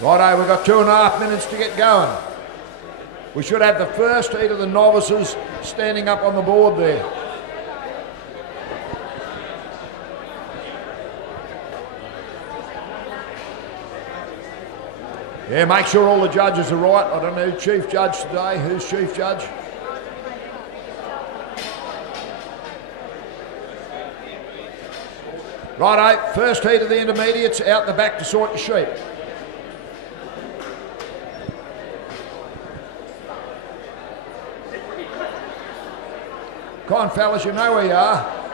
Righto, we've got 2.5 minutes to get going. We should have the first heat of the novices standing up on the board there. Yeah, make sure all the judges are right. I don't know who's chief judge today. Who's chief judge? Righto, first heat of the intermediates, out the back to sort your sheep. Come on, fellas, you know where you are.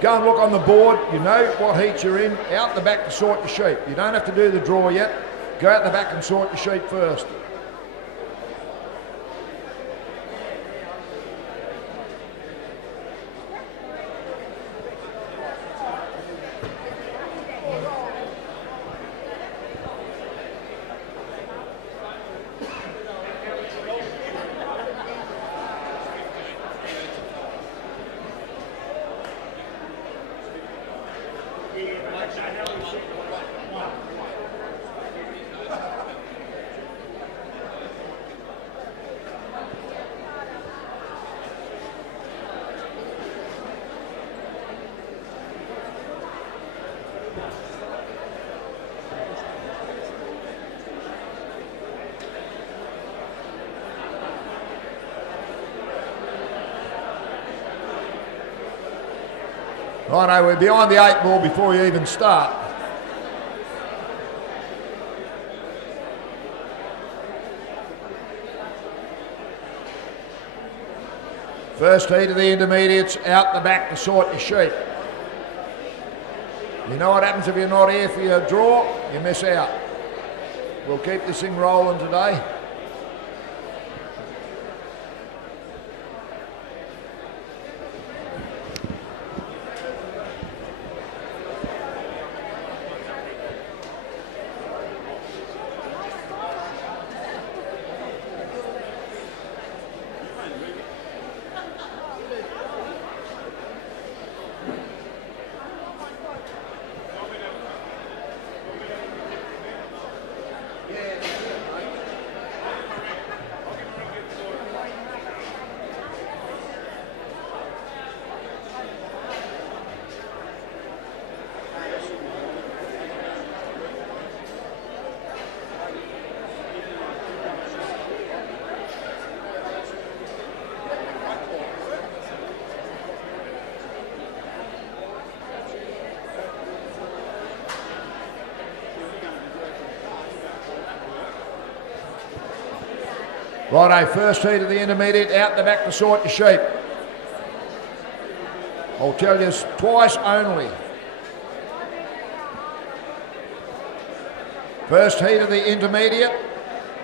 Go and look on the board. You know what heat you're in. Out the back to sort your sheep. You don't have to do the draw yet. Go out the back and sort your sheep first. Righto, we're behind the 8 ball before you even start. First heat of the intermediates, out the back to sort your sheep. You know what happens if you're not here for your draw? You miss out. We'll keep this thing rolling today. Righto, first heat of the intermediate, out the back to sort your sheep. I'll tell you twice only. First heat of the intermediate,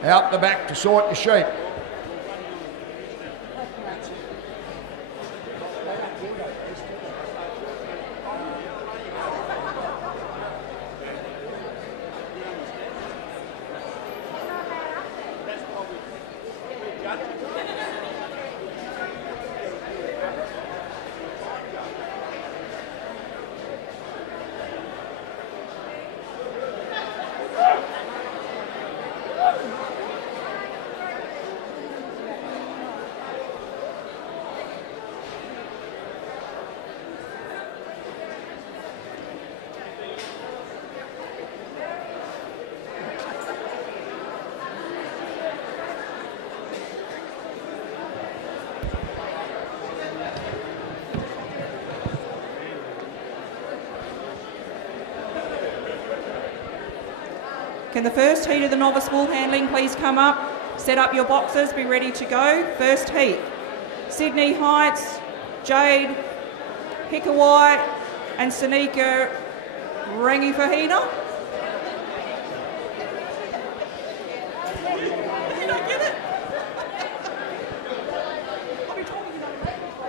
out the back to sort your sheep. Can the first heat of the novice wool handling please come up? Set up your boxes, be ready to go. First heat. Sydney Heights, Jade, Hickawai and Sanika Rangi Fahita.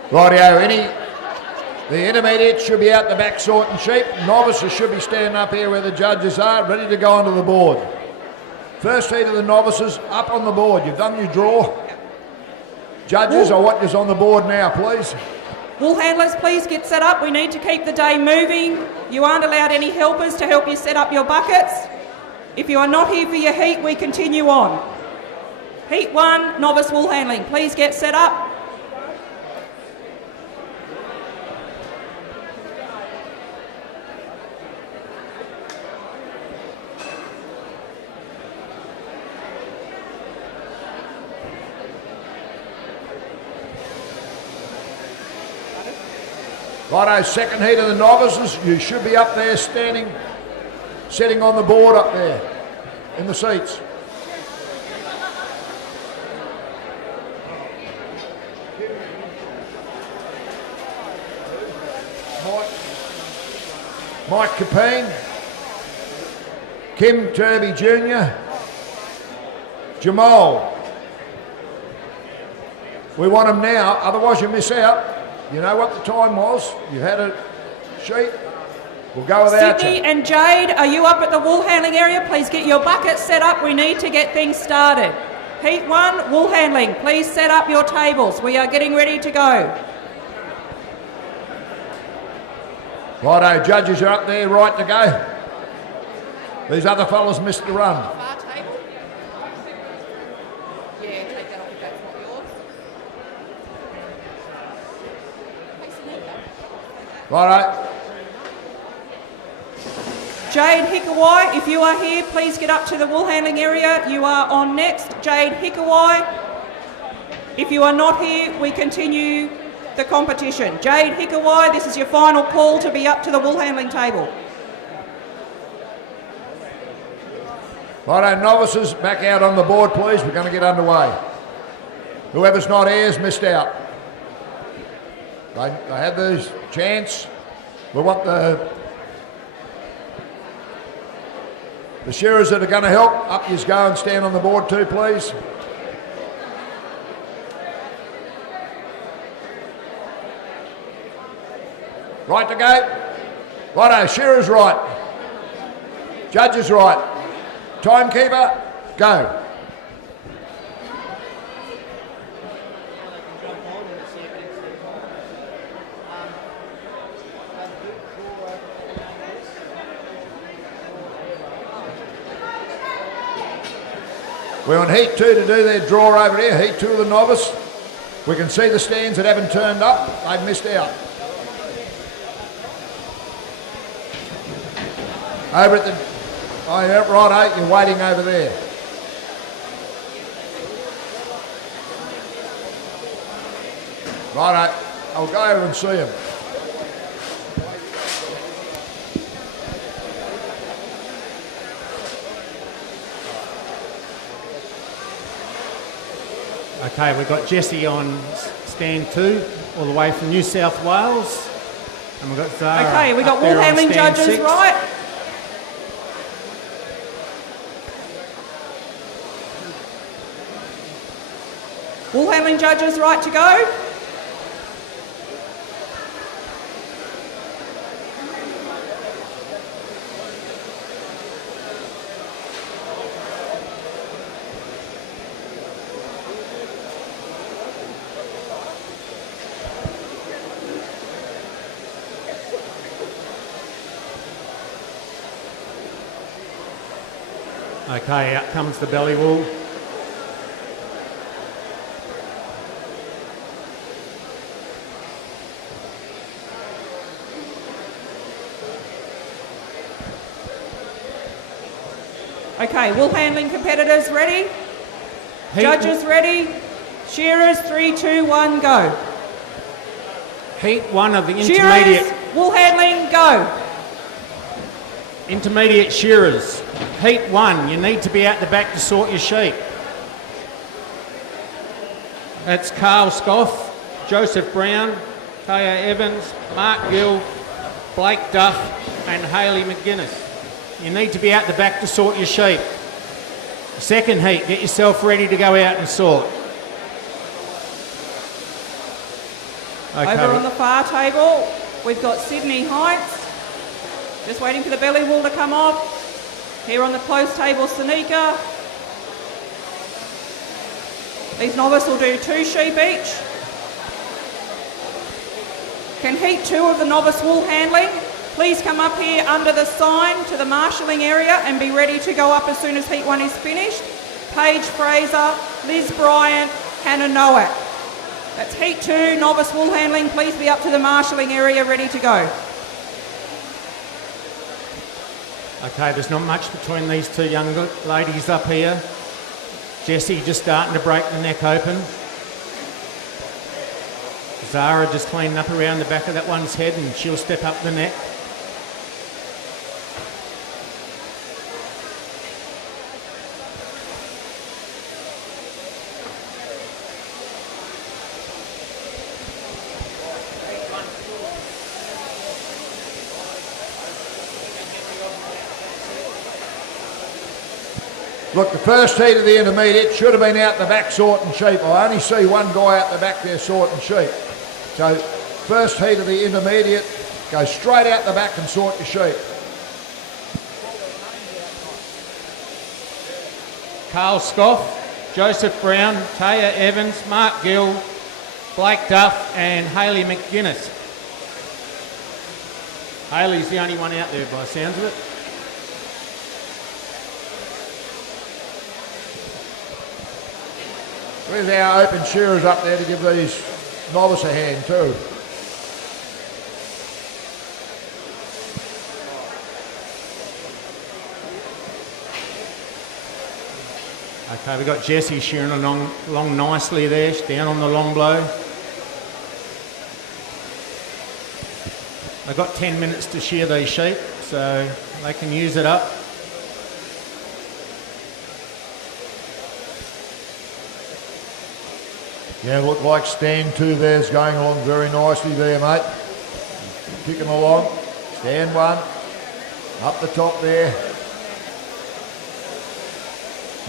Rightio, the intermediates should be out the back sorting sheep. Novices should be standing up here where the judges are, ready to go onto the board. First heat of the novices, up on the board. You've done your draw. Judges, I want you on the board now, please. Wool handlers, please get set up. We need to keep the day moving. You aren't allowed any helpers to help you set up your buckets. If you are not here for your heat, we continue on. Heat 1, novice wool handling. Please get set up. Righto, second heat of the novices. You should be up there standing, sitting on the board up there in the seats. Mike Katanning, Kim Turby Jr., Jamal. We want them now, otherwise you miss out. You know what the time was? You had a sheet. We'll go without Sydney you. and Jade, are you up at the wool handling area? Please get your buckets set up. We need to get things started. Heat 1, wool handling. Please set up your tables. We are getting ready to go. Righto, judges are up there, right to go. These other fellas missed the run. Bar table? Yeah, take that off if that's not yours. Righto. Jade Hickawai, if you are here, please get up to the wool handling area. You are on next. Jade Hickawai. If you are not here, we continue the competition. Jade Hickawai, this is your final call to be up to the wool handling table. Righto, novices, back out on the board, please. We're going to get underway. Whoever's not here has missed out. They had this chance. We want the shearers that are going to help. Up yous go and stand on the board too, please. Right to go. Righto, shearers right. Judges right. Timekeeper, go. We're on heat 2 to do their draw over here, heat 2 of the novice. We can see the stands that haven't turned up, they've missed out. Over at the, oh yeah, right, you're waiting over there. Righto, I'll go over and see him. Okay, we've got Jesse on stand 2, all the way from New South Wales. And we've got Zara. Okay, we got up there wool on handling stand judges 6. right. Wool handling judges right to go. Okay, out comes the belly wool. Okay, wool handling competitors ready? Heat Judges ready? Shearers, 3, 2, 1, go. Heat 1 of the intermediate. Shearers, wool handling, go. Intermediate shearers. Heat 1, you need to be out the back to sort your sheep. That's Carl Scoff, Joseph Brown, Kaya Evans, Mark Gill, Blake Duff and Hayley McGuinness. You need to be out the back to sort your sheep. Second heat, get yourself ready to go out and sort. Okay. Over on the far table, we've got Sydney Heights. Just waiting for the belly wool to come off. Here on the close table, Sanika. These novice will do 2 sheep each. Can heat 2 of the novice wool handling Please come up here under the sign to the marshalling area and be ready to go up as soon as heat 1 is finished. Paige Fraser, Liz Bryant, Hannah Nowak. That's heat 2, novice wool handling. Please be up to the marshalling area ready to go. Okay, there's not much between these two young ladies up here. Jessie just starting to break the neck open. Zara just cleaning up around the back of that one's head, and she'll step up the neck. Look, the first heat of the intermediate should have been out the back sorting sheep. I only see one guy out the back there sorting sheep. So first heat of the intermediate, go straight out the back and sort your sheep. Carl Scoff, Joseph Brown, Taya Evans, Mark Gill, Blake Duff and Hayley McGuinness. Hayley's the only one out there by the sounds of it. Where's our open shearers up there to give these novice a hand too? Okay, we've got Jessie shearing along nicely there. She's down on the long blow. They've got 10 minutes to shear these sheep, so they can use it up. Yeah, look like stand 2 there's going along very nicely there, mate. Kicking along. Stand 1. Up the top there.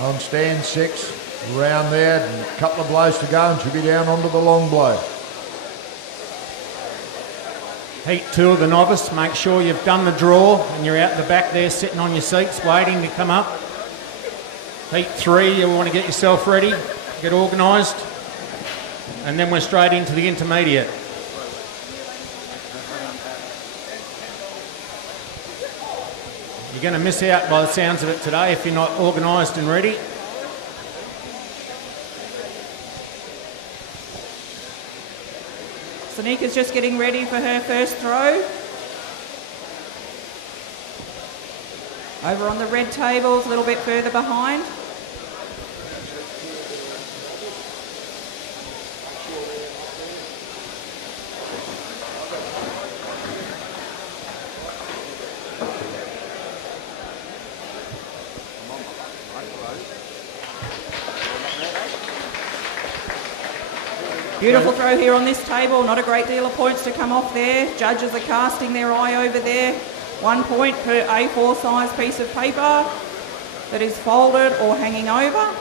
On stand 6. Around there. And a couple of blows to go and she'll be down onto the long blow. Heat 2 of the novice. Make sure you've done the draw and you're out the back there sitting on your seats waiting to come up. Heat 3, you want to get yourself ready, get organised. And then we're straight into the intermediate. You're going to miss out by the sounds of it today if you're not organised and ready. Sanika's just getting ready for her first throw. Over on the red tables, a little bit further behind. Beautiful throw here on this table, not a great deal of points to come off there. Judges are casting their eye over there. 1 point per A4 size piece of paper that is folded or hanging over.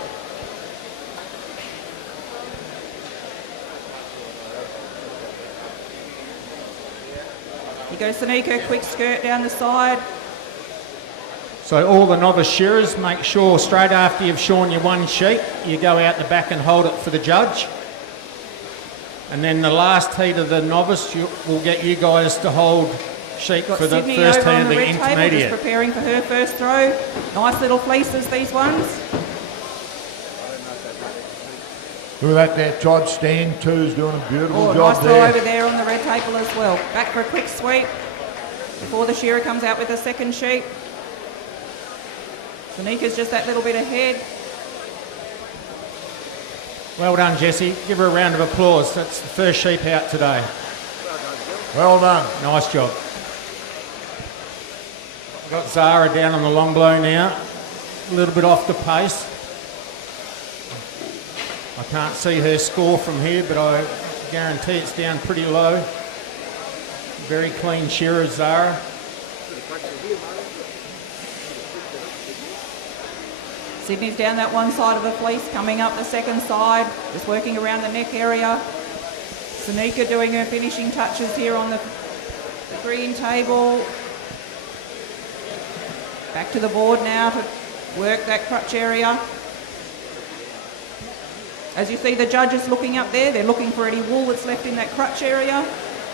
You go Sanika, quick skirt down the side. So all the novice shearers, make sure straight after you've shorn your one sheep, you go out the back and hold it for the judge. And then the last heat of the novice will get you guys to hold sheep for the Sydney first over heat on of the the red table, intermediate. just preparing for her first throw. Nice little fleeces, these ones. Look at that there, Todd. Stand 2's doing a beautiful job nice throw there. over there on the red table as well. Back for a quick sweep before the shearer comes out with the second sheep. Sanika's just that little bit ahead. Well done, Jessie. Give her a round of applause. That's the first sheep out today. Well done. Nice job. We've got Zara down on the long blow now. A little bit off the pace. I can't see her score from here, but I guarantee it's down pretty low. Very clean shearer, Zara. Sydney's down that one side of the fleece, coming up the second side, just working around the neck area. Sanika doing her finishing touches here on the green table. Back to the board now to work that crutch area. As you see the judges looking up there, they're looking for any wool that's left in that crutch area.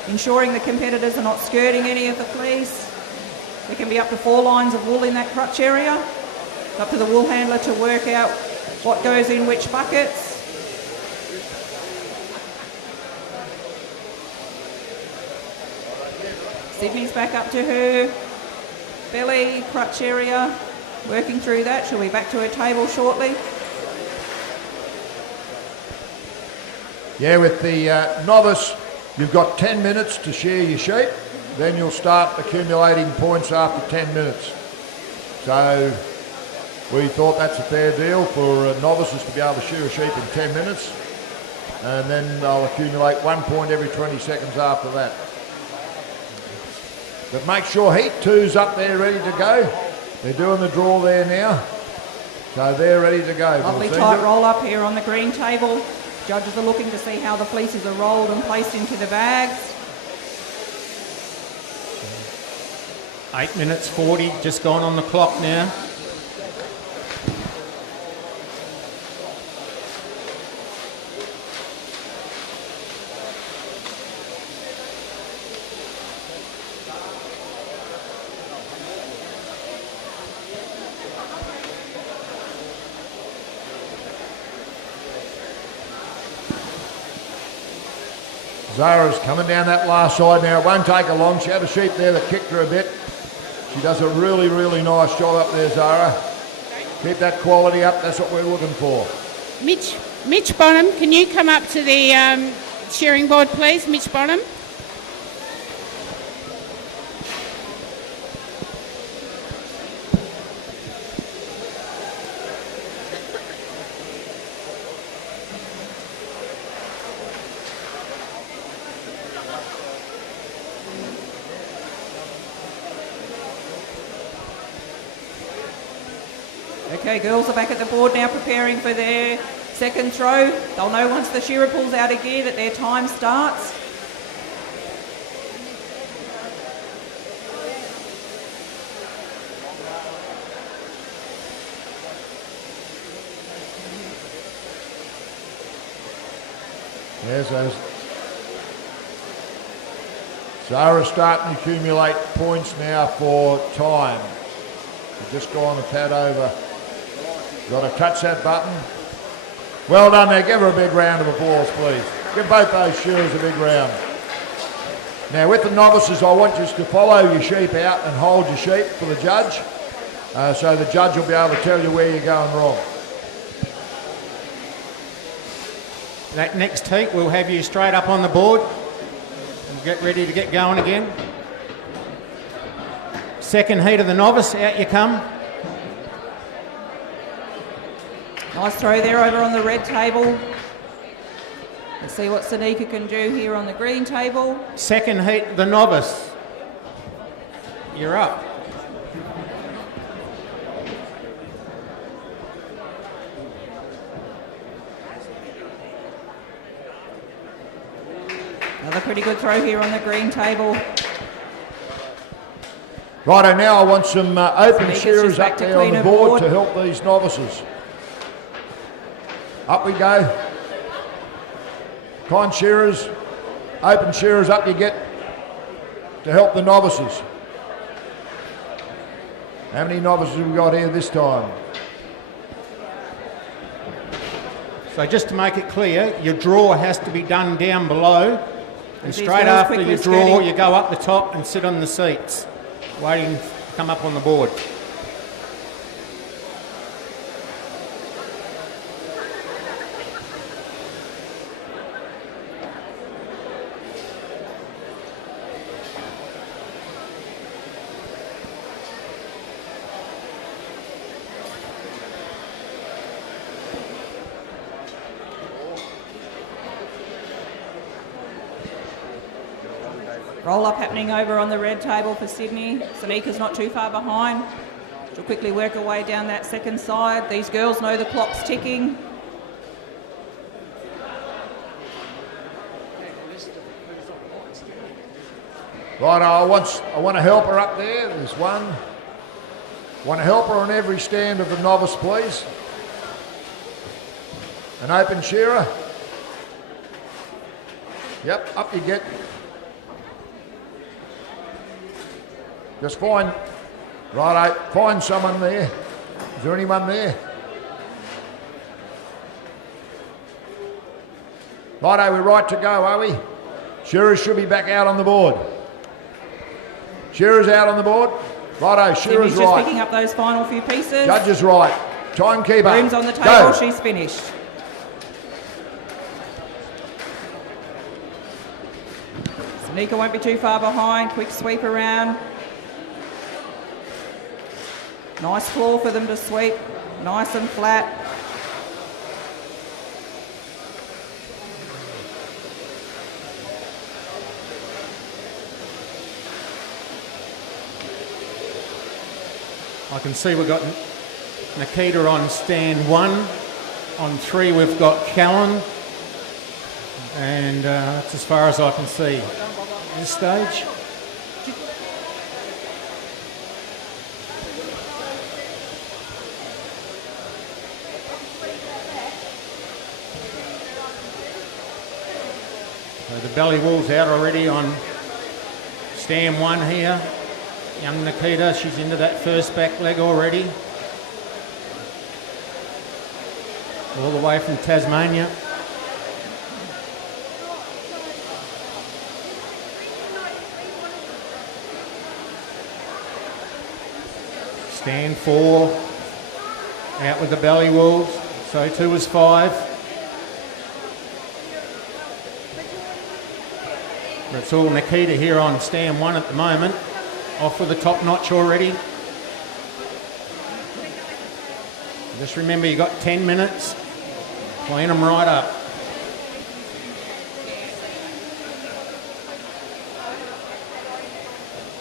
ensuring the competitors are not skirting any of the fleece. There can be up to 4 lines of wool in that crutch area. It's up to the wool handler to work out what goes in which buckets. Sydney's back up to her belly crutch area, working through that. She'll be back to her table shortly. Yeah, with the novice, you've got 10 minutes to shear your sheep. Then you'll start accumulating points after 10 minutes. So we thought that's a fair deal for novices to be able to shear a sheep in 10 minutes. And then they'll accumulate 1 point every 20 seconds after that. But make sure heat 2's up there ready to go. They're doing the draw there now. So they're ready to go. Lovely tight roll up here on the green table. Judges are looking to see how the fleeces are rolled and placed into the bags. 8 minutes 40, just gone on the clock now. Zara's coming down that last side now. It won't take her long. She had a sheep there that kicked her a bit. She does a really, really nice job up there, Zara. Keep that quality up. That's what we're looking for. Mitch Bonham, can you come up to the shearing board, please? Mitch Bonham. Okay, girls are back at the board now preparing for their second throw. They'll know once the shearer pulls out of gear that their time starts. There's those. Zara's starting to accumulate points now for time. We've just gone a tad over. Got to touch that button. Well done there. Give her a big round of applause, please. Give both those shearers a big round. Now with the novices, I want you to follow your sheep out and hold your sheep for the judge. So the judge will be able to tell you where you're going wrong. That next heat, we'll have you straight up on the board. And get ready to get going again. Second heat of the novice, out you come. Nice throw there over on the red table. Let's see what Sanika can do here on the green table. Second heat, the novice. You're up. Another pretty good throw here on the green table. Righto, now I want some open Sanika's shearers just back up to there on clean the her board board. to help these novices. Up we go. Con shearers, open shearers up you get to help the novices. How many novices have we got here this time? So just to make it clear, your draw has to be done down below, and These straight girls after quickly your draw, skirting. you go up the top and sit on the seats, waiting to come up on the board. Roll up happening over on the red table for Sydney. Sanika's not too far behind. She'll quickly work her way down that second side. These girls know the clock's ticking. Right, I want to help her up there. There's one. Want to help her on every stand of the novice, please. An open shearer. Yep, up you get. Just find, righto, find someone there. Is there anyone there? Righto, we're right to go, are we? Shearers should be back out on the board. Shearers out on the board. Righto, Shearers Sydney's just right. picking up those final few pieces. Judge is right. Timekeeper. Room's on the table, Go. she's finished. Nika won't be too far behind. Quick sweep around. Nice floor for them to sweep. Nice and flat. I can see we've got Nikita on stand 1. On 3 we've got Callan. And that's as far as I can see at this stage. So the belly wool's out already on stand 1 here. Young Nikita, she's into that first back leg already. All the way from Tasmania. Stand 4, out with the belly wolves, so too is 5. But it's all Nikita here on stand 1 at the moment, off with the top notch already. Just remember you got 10 minutes, clean them right up.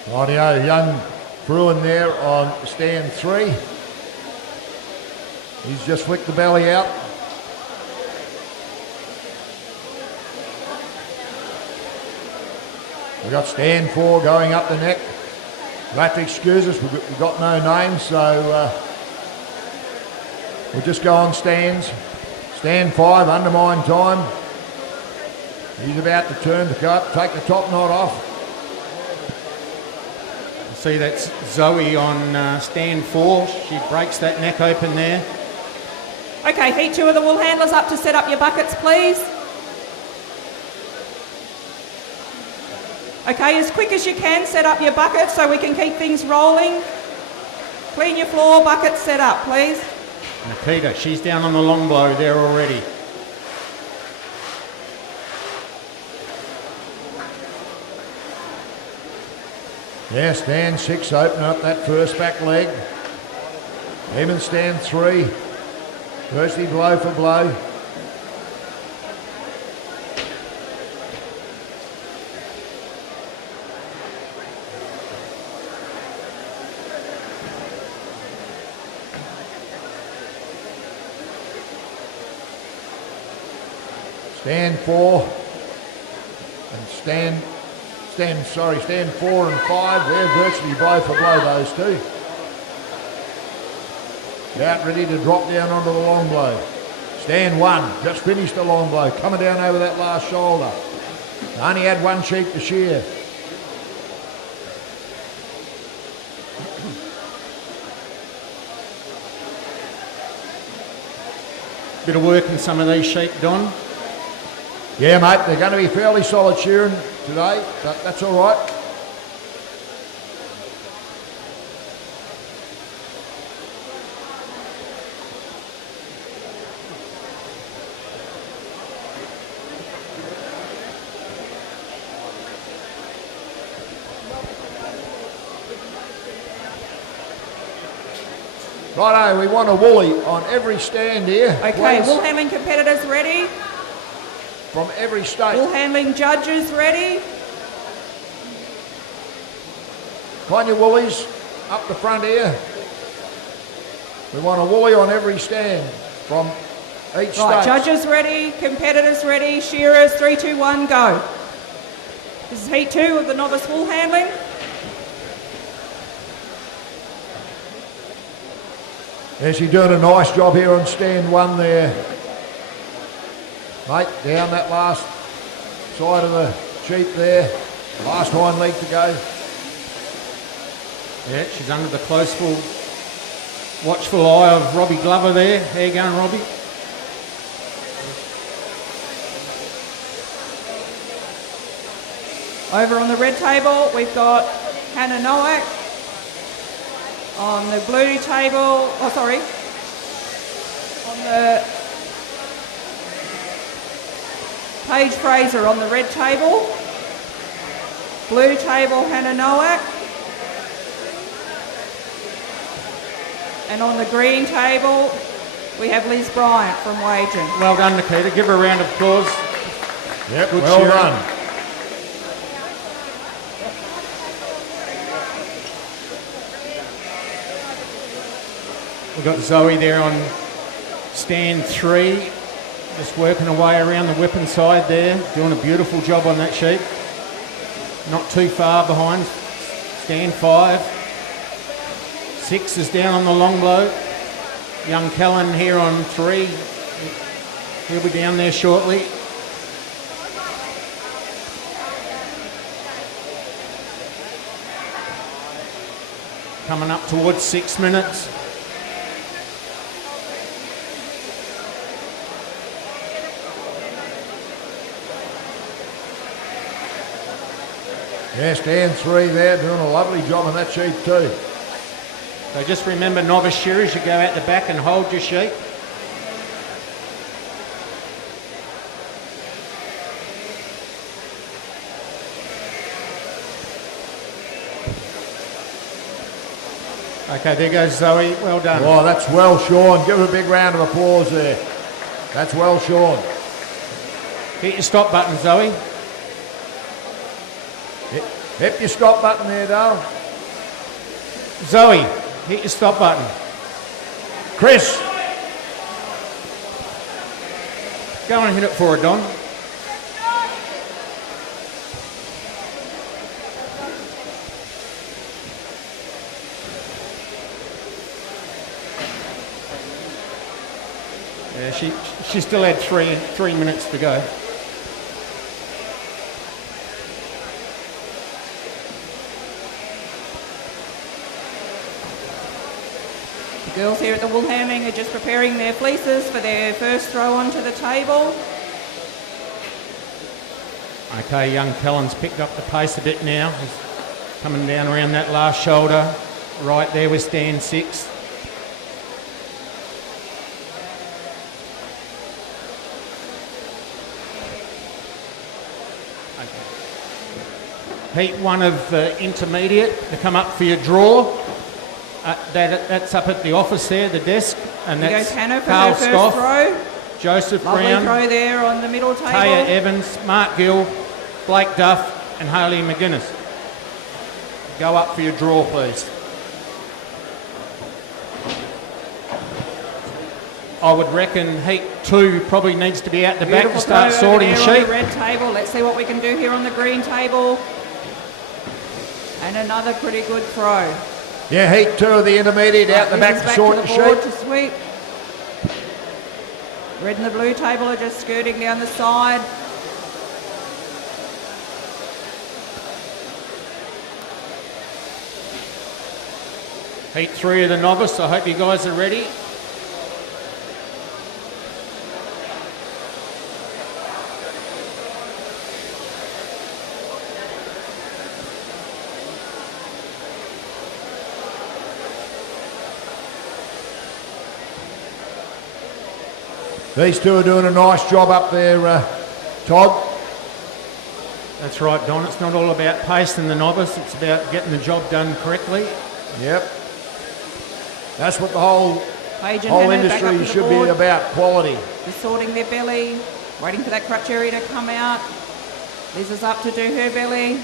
Rightio, young Bruin there on stand 3. He's just flicked the belly out. We've got stand 4 going up the neck. We'll have to excuse us, we've got no names, so we'll just go on stands. Stand 5, undermine time. He's about to turn to cut, take the top knot off. See, that's Zoe on stand 4. She breaks that neck open there. Okay, heat 2 of the wool handlers up to set up your buckets, please. Okay, as quick as you can, set up your buckets so we can keep things rolling. Clean your floor, buckets set up, please. Nikita, she's down on the long blow there already. Yeah, stand 6, open up that first back leg. Even stand 3. Firstly, blow for blow. Stand 4 and stand 4 and 5, they're virtually blow for blow, those two. About ready to drop down onto the long blow. Stand 1, just finished the long blow, coming down over that last shoulder. Only had 1 sheep to shear. Bit of work in some of these sheep, Don. Yeah, mate, they're going to be fairly solid shearing today, but that's all right. Righto, we want a woolly on every stand here. Okay, please. wool handling competitors ready. From every state. Wool handling judges ready. Find your woolies up the front here. We want a woolly on every stand from each Right, state. judges ready, competitors ready, shearers, 3, 2, 1, go. This is heat 2 of the novice wool handling. Yes, you're doing a nice job here on stand 1 there. Mate, down that last side of the sheep there. Last hind leg to go. Yeah, she's under the closeful, watchful eye of Robbie Glover there. How you going, Robbie? Over on the red table, we've got Hannah Nowak. On the blue table, on the Paige Fraser on the red table. Blue table, Hannah Nowak. And on the green table, we have Liz Bryant from Wagen. Well done, Nikita. Give her a round of applause. Yep, Good well cheering. done. We've got Zoe there on stand 3, just working away around the whip side there, doing a beautiful job on that sheep. Not too far behind stand 5. 6 is down on the long blow. Young Callan here on 3. He'll be down there shortly. Coming up towards 6 minutes. Yeah, stand 3 there, doing a lovely job on that sheep too. So just remember, novice shearers, you go out the back and hold your sheep. Okay, there goes Zoe. Well done. Oh, that's well shorn. Give her a big round of applause there. That's well shorn. Hit your stop button, Zoe. Hit your stop button there, Dale. Zoe, hit your stop button. Chris. Go and hit it for her, Don. Yeah, she still had three minutes to go. The girls here at the wool hamming are just preparing their fleeces for their first throw onto the table. Okay, young Callan's picked up the pace a bit now. He's coming down around that last shoulder, right there with stand 6. Heat 1 of intermediate to come up for your draw. That's up at the office there, the desk, and Here that's goes Hannah for Carl her first Scoff, throw. Joseph Lovely Brown, throw there on the middle table. Taya Evans, Mark Gill, Blake Duff, and Hayley McGuinness. Go up for your draw, please. I would reckon heat 2 probably needs to be out the back to Beautiful start throw over sorting there on sheep. the red table. Let's see what we can do here on the green table. And another pretty good throw. Yeah, heat 2 of the intermediate out the back to sort the to the board sheep. to sweep. Red and the blue table are just skirting down the side. Heat 3 of the novice. I hope you guys are ready. These two are doing a nice job up there, Todd. That's right, Don. It's not all about pace in the novice. It's about getting the job done correctly. Yep. That's what the whole Paige and Hannah back up industry to the should board. be about, quality. Just sorting their belly, waiting for that crutch area to come out. Liz is up to do her belly.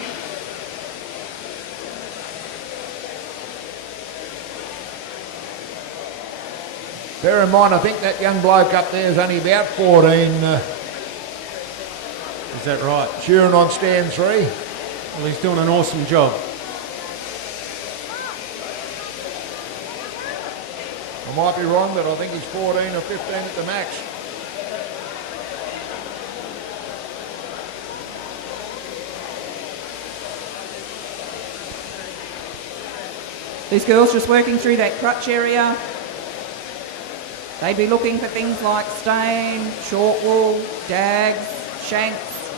Bear in mind, I think that young bloke up there is only about 14, Is that right? shearing on stand 3. Well, he's doing an awesome job. I might be wrong, but I think he's 14 or 15 at the max. These girls just working through that crutch area. They'd be looking for things like stain, short wool, dags, shanks.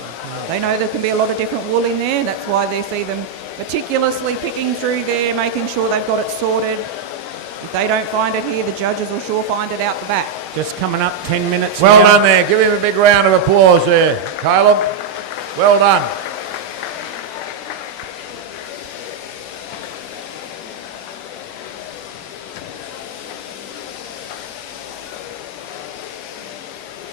They know there can be a lot of different wool in there. That's why they see them meticulously picking through there, making sure they've got it sorted. If they don't find it here, the judges will sure find it out the back. Just coming up 10 minutes Well now. done there. Give him a big round of applause there, Caleb. Well done.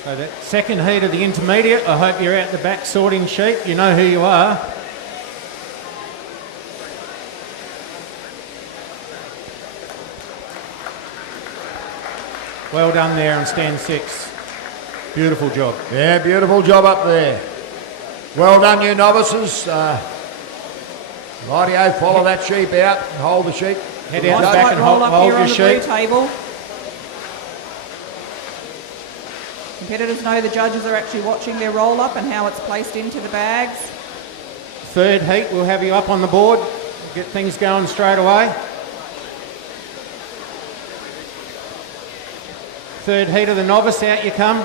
So that second heat of the intermediate, I hope you're out the back sorting sheep. You know who you are. Well done there on stand 6. Beautiful job. Yeah, beautiful job up there. Well done, you novices. Rightio, follow that sheep out and hold the sheep. Head out the Nice back light and roll hold up here your on the blue sheep. table. Competitors know the judges are actually watching their roll up and how it's placed into the bags. Third heat, we'll have you up on the board. Get things going straight away. Third heat of the novice, out you come.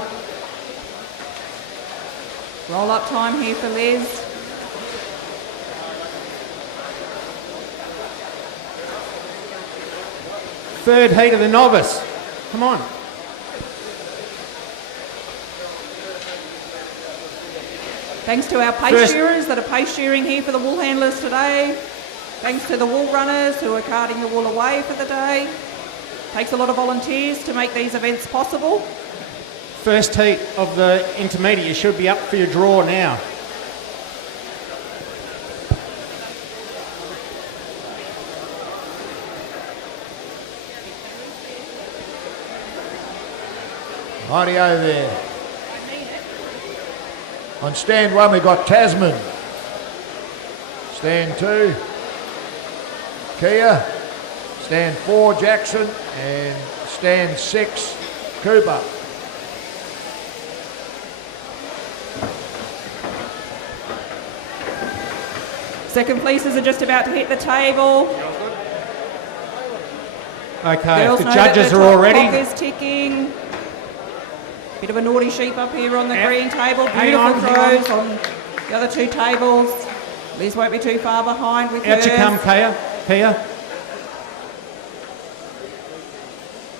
Roll up time here for Liz. Third heat of the novice. Come on. Thanks to our pace shearers that are pace shearing here for the wool handlers today. Thanks to the wool runners who are carting the wool away for the day. Takes a lot of volunteers to make these events possible. First heat of the intermediate, you should be up for your draw now. Rightio there. On stand 1 we've got Tasman. Stand 2, Kia. Stand 4, Jackson. And stand 6, Cooper. Second places are just about to hit the table. Okay, Girls if the know that judges the are top all ready. clock is ticking. Bit of a naughty sheep up here on the Yep. green table. Hang Beautiful on. throws on the other two tables. Liz won't be too far behind with Out hers. you come, Kia.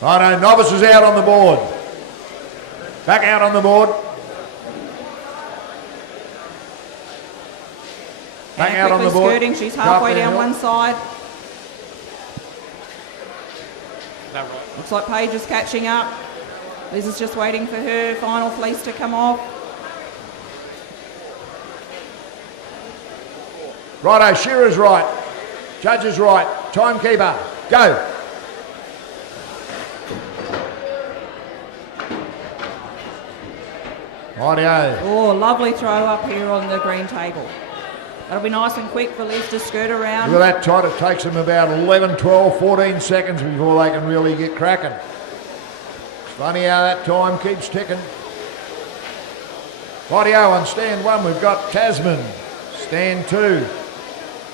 Righto, novices out on the board. Back out on the board. Back And out on the quickly board. skirting. She's halfway Carpenter down Hill. one side. Looks like Paige is catching up. Liz is just waiting for her final fleece to come off. Righto, Shearer's right. Judge is right. Timekeeper, go. Rightio. Oh, lovely throw up here on the green table. That'll be nice and quick for Liz to skirt around. Look at that tight. It takes them about 11, 12, 14 seconds before they can really get cracking. It's funny how that time keeps ticking. Rightio, on stand 1 we've got Tasman. Stand 2,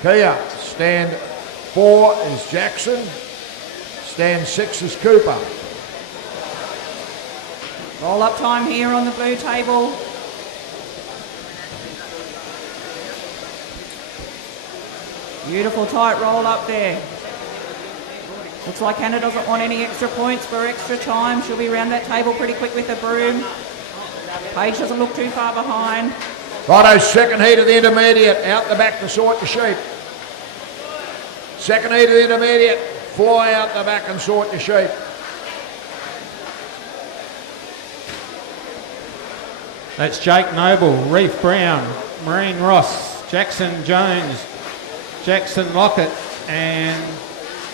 Kia. Stand 4 is Jackson. Stand 6 is Cooper. Roll up time here on the blue table. Beautiful tight roll up there. Looks like Hannah doesn't want any extra points for extra time. She'll be around that table pretty quick with the broom. Paige doesn't look too far behind. Righto, second heat of the intermediate. Out the back to sort the sheep. Second heat of the intermediate. Fly out the back and sort the sheep. That's Jake Noble, Reef Brown, Maureen Ross, Jackson Jones, Jackson Lockett, and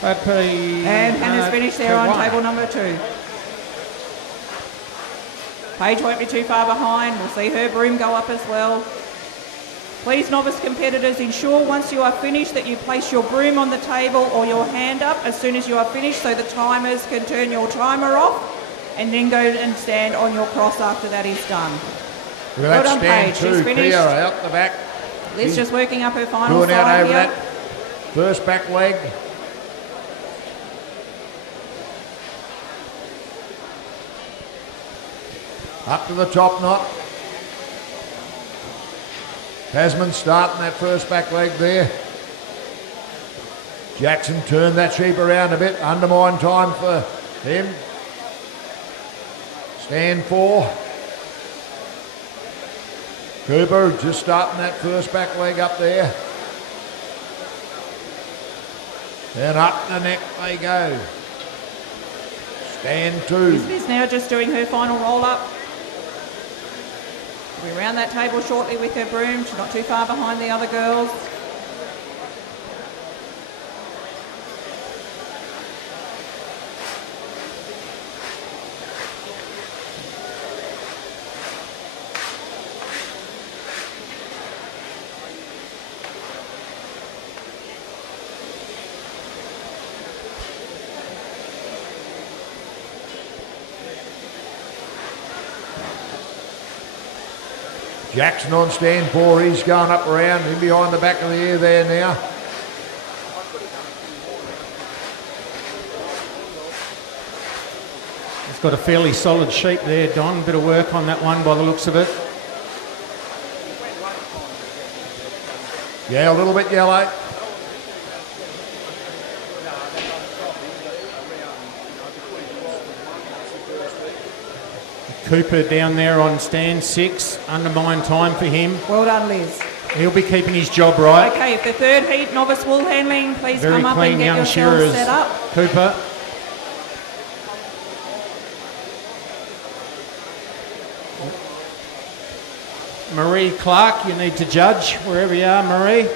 And Hannah's finished there on table number 2. Paige won't be too far behind. We'll see her broom go up as well. Please, novice competitors, ensure once you are finished that you place your broom on the table or your hand up as soon as you are finished so the timers can turn your timer off and then go and stand on your cross after that is done. Look at Well that done, stand Paige. She's 2, finished. Kia out the back. Liz just working up her final Doing out side over here. that first back leg. Up to the top knot. Tasman starting that first back leg there. Jackson turned that sheep around a bit. Undermine time for him. Stand 4. Cooper just starting that first back leg up there. Then up the neck they go. Stand 2. Elizabeth's now just doing her final roll-up. We'll be around that table shortly with her broom. She's not too far behind the other girls. Jackson on stand 4, he's going up around, in behind the back of the ear there now. He's got a fairly solid sheep there, Don. Bit of work on that one by the looks of it. Yeah, a little bit yellow. Cooper down there on stand 6. Undermine time for him. Well done, Liz. He'll be keeping his job right. Okay, for third heat, novice wool handling, please Very come up clean and get young yourselves shearers, set up. Cooper. Marie Clark, you need to judge wherever you are, Marie.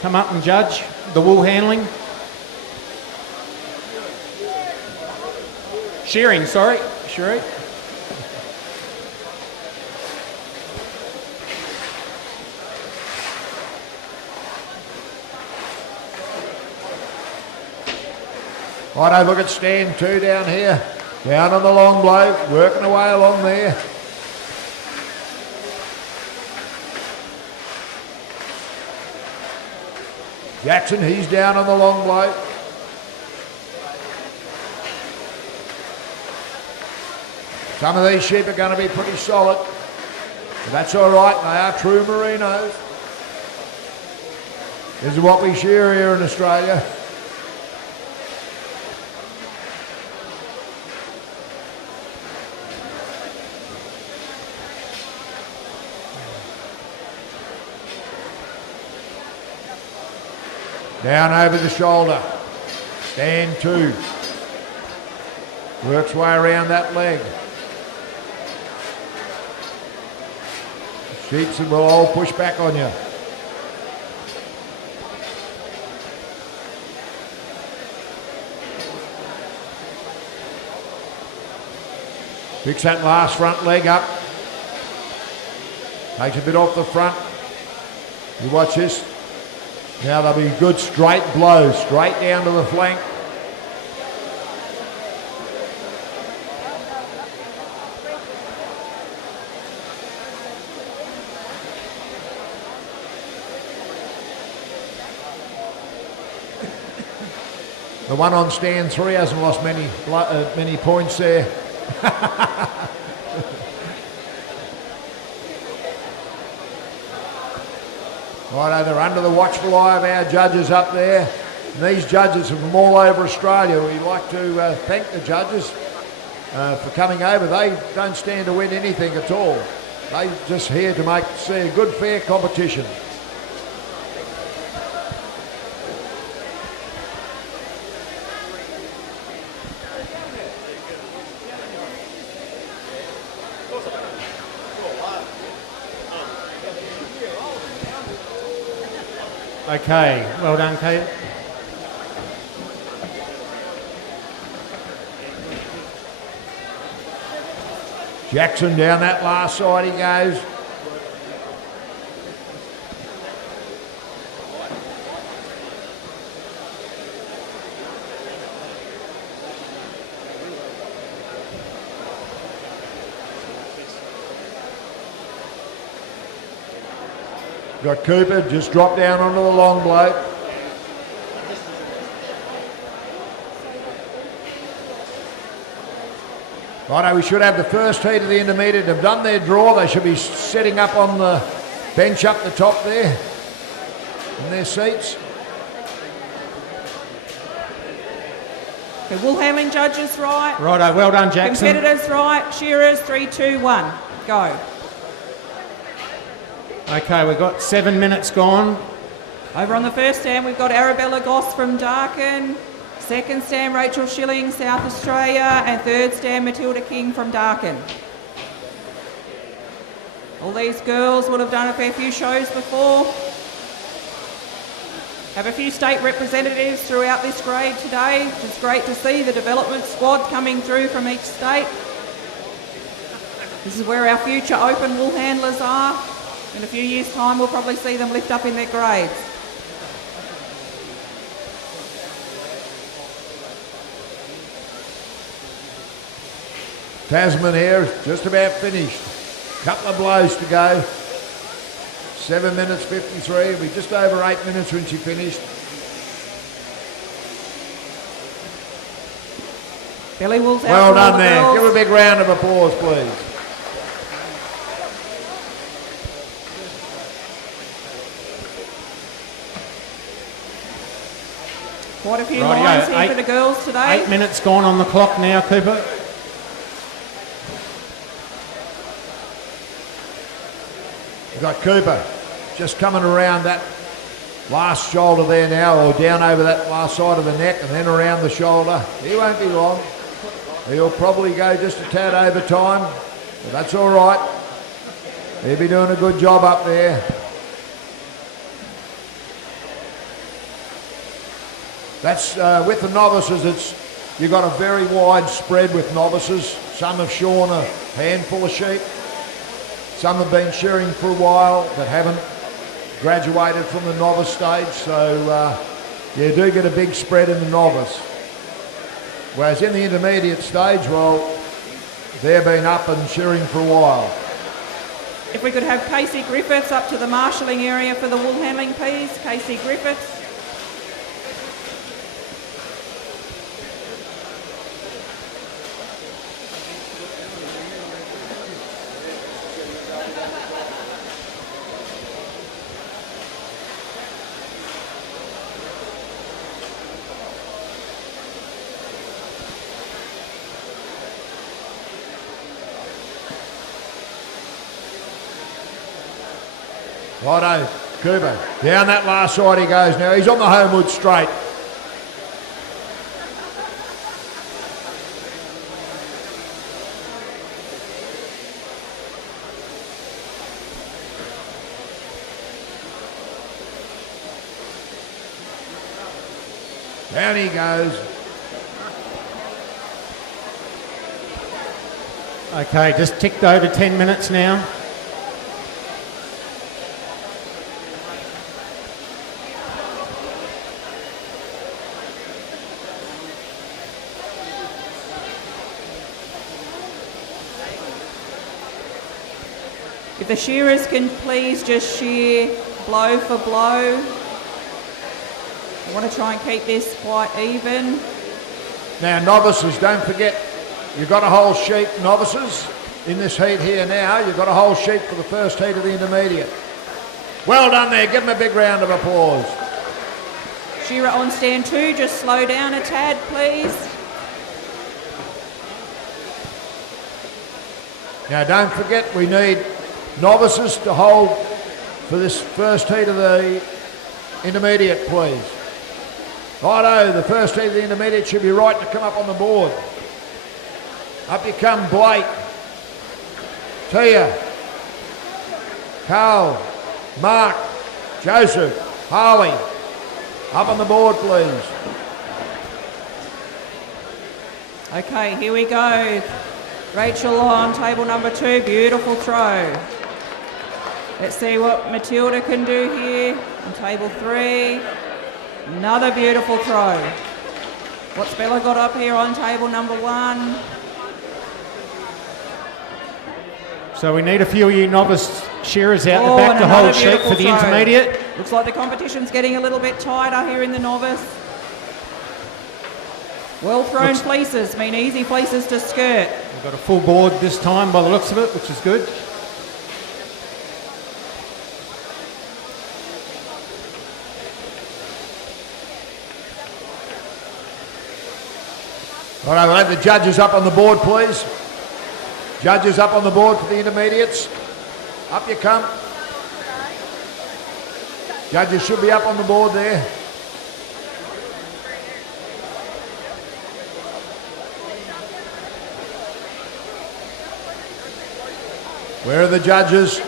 Come up and judge the wool handling. Shearing, sorry. Shearing. Righto, look at stand 2 down here. Down on the long blow, working away along there. Jackson, he's down on the long blow. Some of these sheep are going to be pretty solid. But that's all right, they are true merinos. This is what we shear here in Australia. Down over the shoulder. Stand 2. Works way around that leg. Sheeps will all push back on you. Picks that last front leg up. Takes a bit off the front. You watch this. Now there'll be good straight blows, straight down to the flank. The one on stand 3 hasn't lost many points there. Righto, they're under the watchful eye of our judges up there. And these judges are from all over Australia. We'd like to thank the judges for coming over. They don't stand to win anything at all. They're just here to see a good, fair competition. Okay, well done, Kate. Jackson down that last side he goes. Got Cooper, just drop down onto the long blow. Righto, we should have the first heat of the intermediate. They've done their draw. They should be setting up on the bench up the top there in their seats. Okay, wool handling judges right. Righto, well done, Jackson. Competitors right. Shearers, 3, 2, 1. Go. Okay, we've got 7 minutes gone. Over on the first stand, we've got Arabella Goss from Darkin. Second stand, Rachel Schilling, South Australia. And third stand, Matilda King from Darkin. All these girls would have done a fair few shows before. Have a few state representatives throughout this grade today. It's great to see the development squad coming through from each state. This is where our future open wool handlers are. In a few years' time, we'll probably see them lift up in their grades. Tasman here is just about finished. Couple of blows to go. 7 minutes 53. It'll be just over 8 minutes when she finished. Belly wool's out. Well for all done the there. girls. Give her a big round of applause, please. Quite a few Rightio, lines here for the girls today. 8 minutes gone on the clock now, Cooper. We've got Cooper just coming around that last shoulder there now, or down over that last side of the neck and then around the shoulder. He won't be long. He'll probably go just a tad over time, but that's all right. He'll be doing a good job up there. That's with the novices, you've got a very wide spread with novices. Some have shorn a handful of sheep. Some have been shearing for a while but haven't graduated from the novice stage. So you do get a big spread in the novice. Whereas in the intermediate stage, well, they've been up and shearing for a while. If we could have Casey Griffiths up to the marshalling area for the wool handling, please. Casey Griffiths. Righto, Cooper. Down that last side he goes now. He's on the homeward straight. Down he goes. Okay, just ticked over 10 minutes now. If the shearers can please just shear blow for blow. I want to try and keep this quite even. Now novices, don't forget, you've got a whole sheep, novices, in this heat here now. You've got a whole sheep for the first heat of the intermediate. Well done there, give them a big round of applause. Shearer on stand 2, just slow down a tad, please. Now don't forget, we need novices to hold for this first heat of the intermediate, please. Righto, the first heat of the intermediate should be right to come up on the board. Up you come, Blake, Tia, Carl, Mark, Joseph, Harley. Up on the board, please. Okay, here we go. Rachel on table number 2, beautiful throw. Let's see what Matilda can do here on table 3. Another beautiful throw. What's Bella got up here on table number 1? So we need a few of you novice shearers out the Oh, back and to another hold sheep beautiful for the throw. intermediate. Looks like the competition's getting a little bit tighter here in the novice. Well thrown fleeces mean easy fleeces to skirt. We've got a full board this time by the looks of it, which is good. All right, we'll have the judges up on the board, please. Judges up on the board for the intermediates. Up you come. Judges should be up on the board there. Where are the judges?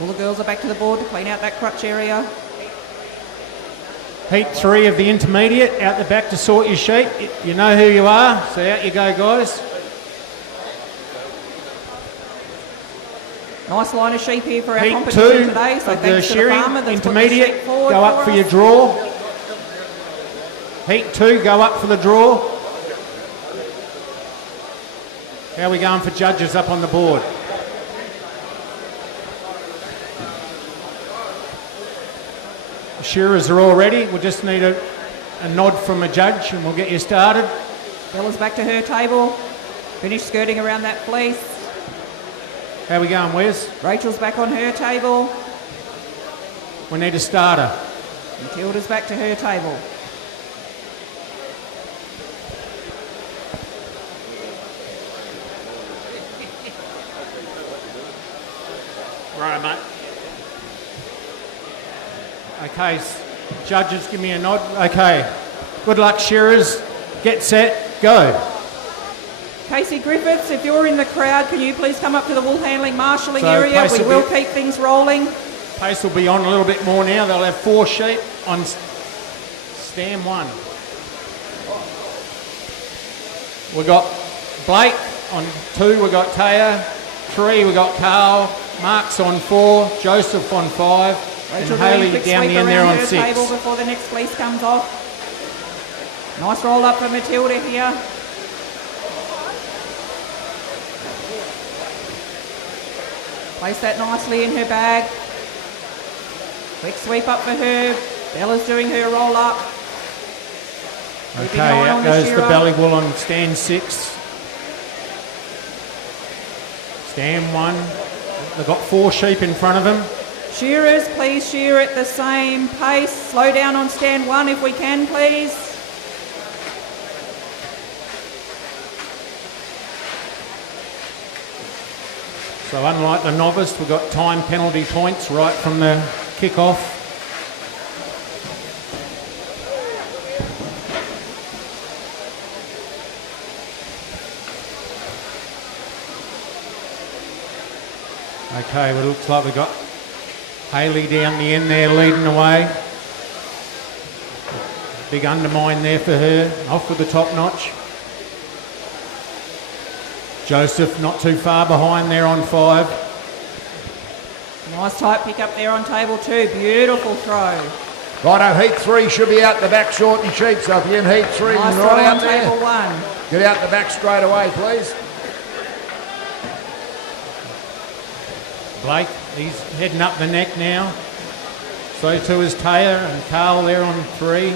All the girls are back to the board to clean out that crutch area. Heat 3 of the intermediate, out the back to sort your sheep. You know who you are, so out you go, guys. Nice line of sheep here for our Heat competition 2 today. So of the thanks to the shearing farmer that's put the sheep intermediate, forward go up for your us. draw. Heat 2, go up for the draw. How are we going for judges up on the board? The shearers are all ready. We'll just need a nod from a judge and we'll get you started. Bella's back to her table. Finished skirting around that fleece. How are we going, Wes? Rachel's back on her table. We need a starter. Matilda's back to her table. Right, mate. Okay, judges, give me a nod. Okay. Good luck, shearers. Get set, go. Casey Griffiths, if you're in the crowd, can you please come up to the wool handling marshalling So area? pace We will will be- keep things rolling. Pace will be on a little bit more now. They'll have 4 sheep on stand 1. We got Blake on 2. We got Taya. 3. We got Carl. Mark's on 4. Joseph on 5. Rachel And Hayley doing a quick down sweep the end there around on her 6. table before the next fleece comes off. Nice roll up for Matilda here. Place that nicely in her bag. Quick sweep up for her. Bella's doing her roll up. Keeping Okay, an eye out on goes the shearer. belly wool on stand 6. Stand 1. They've got 4 sheep in front of them. Shearers, please shear at the same pace. Slow down on stand 1 if we can, please. So unlike the novice, we've got time penalty points right from the kick-off. Okay, well, it looks like we've got Hayley down the end there leading the way. Big undermine there for her, off with the top notch. Joseph not too far behind there on 5. Nice tight pick up there on table 2. Beautiful throw. Righto, heat 3 should be out the back sorting sheep, so if you're in heat 3, Nice throw right on out there. table 1. Get out the back straight away, please. Blake, he's heading up the neck now. So too is Taya and Carl there on 3.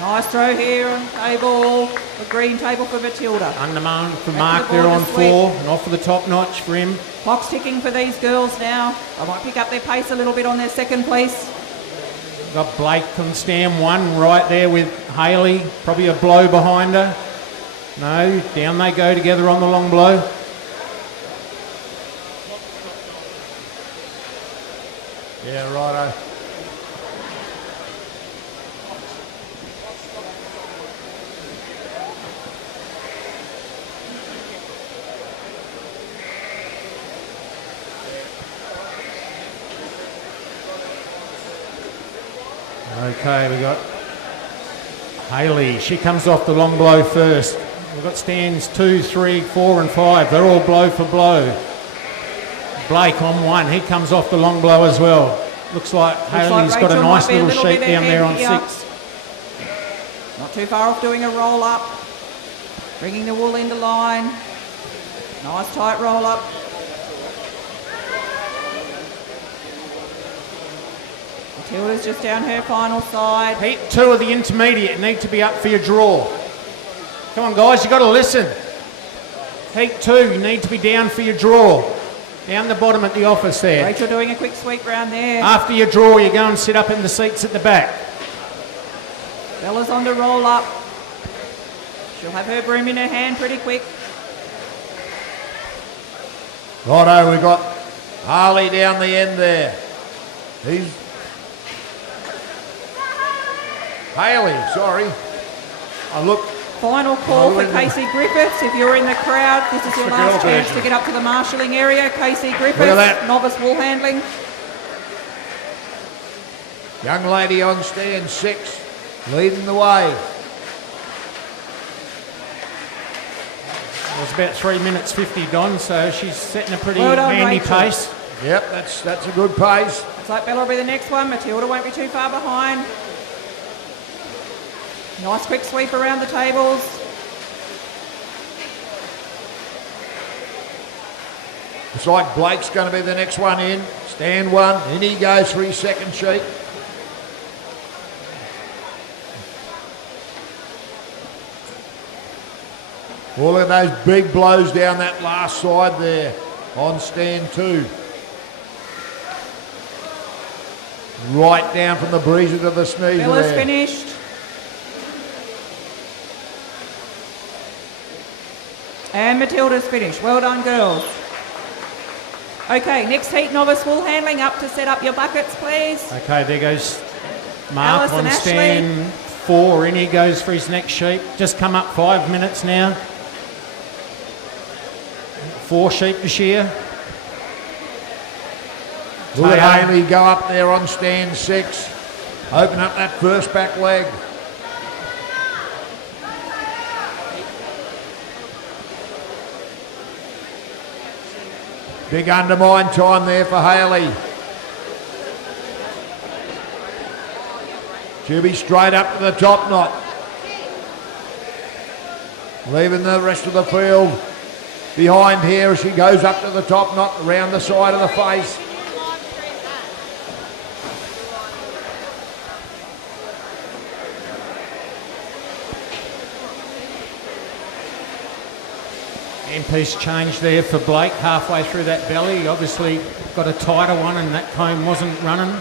Nice throw here on table. The green table for Matilda. Undermine for Back Mark to the there board on to 4. And off for the top notch for him. Clock's ticking for these girls now. I might pick up their pace a little bit on their second place. Got Blake on stand 1 right there with Hayley. Probably a blow behind her. No, down they go together on the long blow. Yeah, righto. Okay, we got Haley. She comes off the long blow first. We've got stands 2, 3, 4 and 5. They're all blow for blow. Blake on one. He comes off the long blow as well. Looks like Haley's got a Rachel nice might be a little sheet bit down there on ahead here. 6. Not too far off doing a roll up. Bringing the wool into line. Nice tight roll up. Matilda's just down her final side. Heat 2 of the intermediate need to be up for your draw. Come on guys, you got to listen. Heat 2, you need to be down for your draw. Down the bottom at the office there. Rachel doing a quick sweep round there. After your draw, you go and sit up in the seats at the back. Bella's on the roll up. She'll have her broom in her hand pretty quick. Righto, we've got Harley down the end there. He's Haley, sorry. I look. Final call for Oh, Casey Griffiths. If you're in the crowd, this is your the last girl chance version. to get up to the marshalling area. Casey Look at Griffiths, that. novice wool handling. Young lady on stand 6, leading the way. It was about 3 minutes 50, Don, so she's setting a pretty Well done, handy Rachel. pace. Yep, that's a good pace. Looks like Bella will be the next one. Matilda won't be too far behind. Nice quick sweep around the tables. It's like Blake's going to be the next one in. Stand 1, in he goes for his second sheet. All of those big blows down that last side there on stand 2. Right down from the breezer to the sneezer Bella's there. finished. And Matilda's finished. Well done, girls. Okay, next heat, novice wool handling. Up to set up your buckets, please. Okay, there goes Mark Alice on and Ashley. stand 4. In he goes for his next sheep. Just come up 5 minutes now. 4 sheep to shear. Look at Taylor. Haley go up there on stand 6. Open up that first back leg. Big undermine time there for Haley. She'll be straight up to the top knot. Leaving the rest of the field behind here as she goes up to the top knot, around the side of the face. Piece change there for Blake halfway through that belly. He obviously got a tighter one and that comb wasn't running.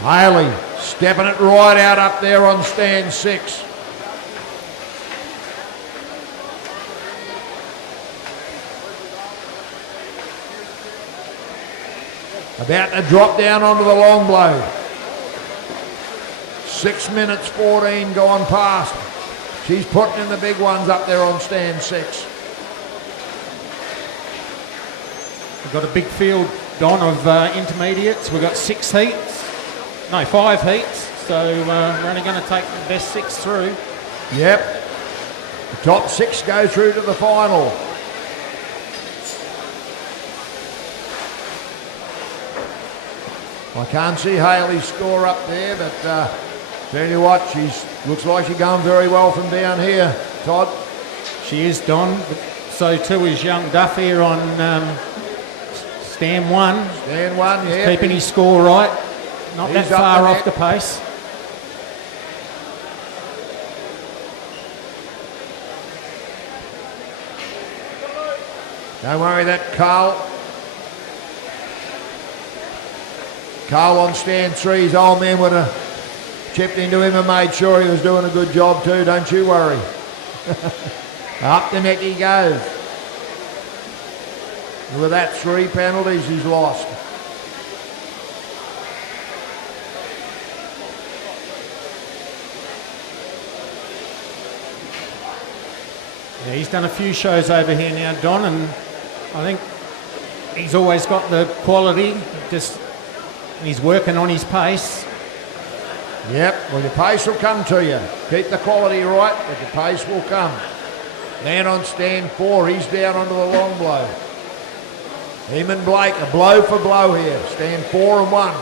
Haley stepping it right out up there on stand 6. About to drop down onto the long blow. 6 minutes 14 gone past. She's putting in the big ones up there on stand 6. We've got a big field, Don, of intermediates. We've got 6 heats. No, 5 heats. So we're only going to take the best 6 through. Yep. The top 6 go through to the final. I can't see Haley's score up there, but tell you what, looks like she's going very well from down here, Todd. She is, Don. So too is young Duff here on stand 1. Stand 1, yeah. Keeping his score right. Not He's that up far the off neck. the pace. Don't worry, that Carl on stand 3, his old man would have chipped into him and made sure he was doing a good job too, don't you worry. Up the neck he goes. With that, 3 penalties he's lost. Yeah, he's done a few shows over here now, Don, and I think he's always got the quality. Just And he's working on his pace. Yep, well, your pace will come to you. Keep the quality right, but your pace will come. Man on stand 4, he's down onto the long blow. Eamon Blake, a blow for blow here. Stand 4 and 1.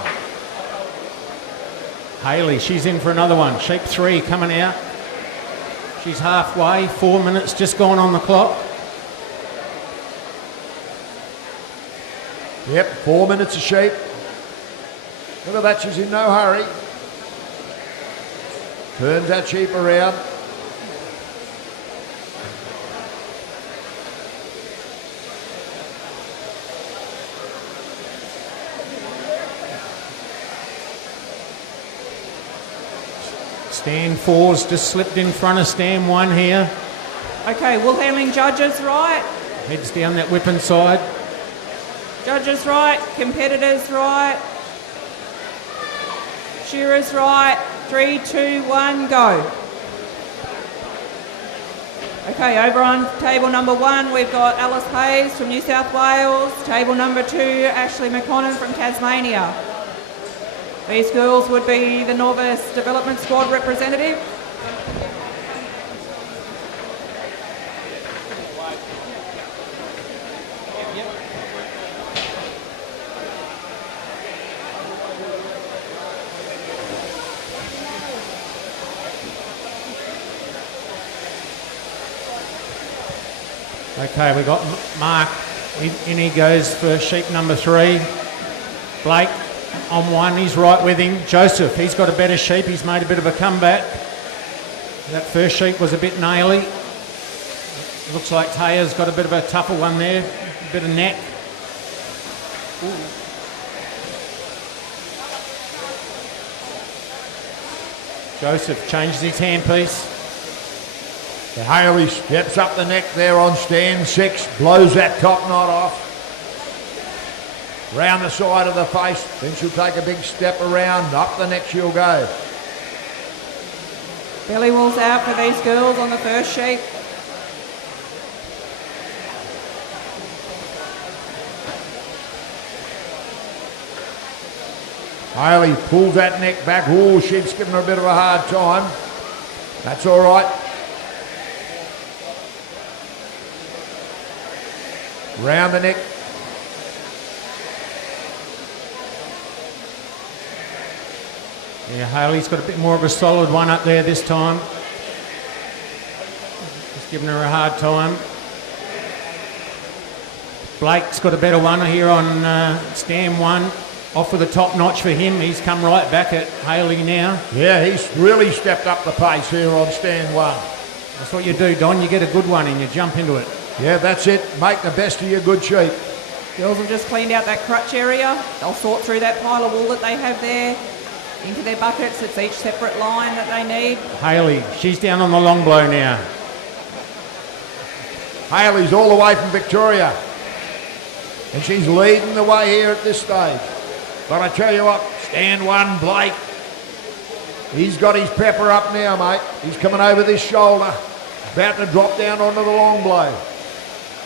Haley, she's in for another one. Sheep 3 coming out. She's halfway, 4 minutes just gone on the clock. Yep, 4 minutes of sheep. Look at that, she's in no hurry. Turns that sheep around. Stand 4's just slipped in front of stand 1 here. Okay, wool handling judges right, Heads down that whip inside. judges right, competitors right, shearers right, 3, 2, 1, go. Okay, over on table number 1, we've got Alice Hayes from New South Wales. Table number 2, Ashley McConnell from Tasmania. These girls would be the Novice Development Squad representative. Okay, we got Mark. In he goes for sheep number 3. Blake on 1, he's right with him. Joseph, he's got a better sheep. He's made a bit of a comeback. That first sheep was a bit naily. Looks like Taya's got a bit of a tougher one there. A bit of neck. Ooh. Joseph changes his handpiece. The Haley steps up the neck there on stand 6, blows that top knot off. Round the side of the face, then she'll take a big step around, up the neck she'll go. Belly wool's out for these girls on the first sheep. Haley pulls that neck back. Ooh, sheep's giving her a bit of a hard time. That's all right. Round the neck. Yeah, Haley's got a bit more of a solid one up there this time. Just giving her a hard time. Blake's got a better one here on stand 1. Off with the top notch for him. He's come right back at Haley now. Yeah, he's really stepped up the pace here on stand 1. That's what you do, Don. You get a good one and you jump into it. Yeah, that's it. Make the best of your good sheep. Girls have just cleaned out that crutch area. They'll sort through that pile of wool that they have there into their buckets. It's each separate line that they need. Haley, she's down on the long blow now. Haley's all the way from Victoria. And she's leading the way here at this stage. But I tell you what, stand 1, Blake. He's got his pepper up now, mate. He's coming over this shoulder. About to drop down onto the long blow.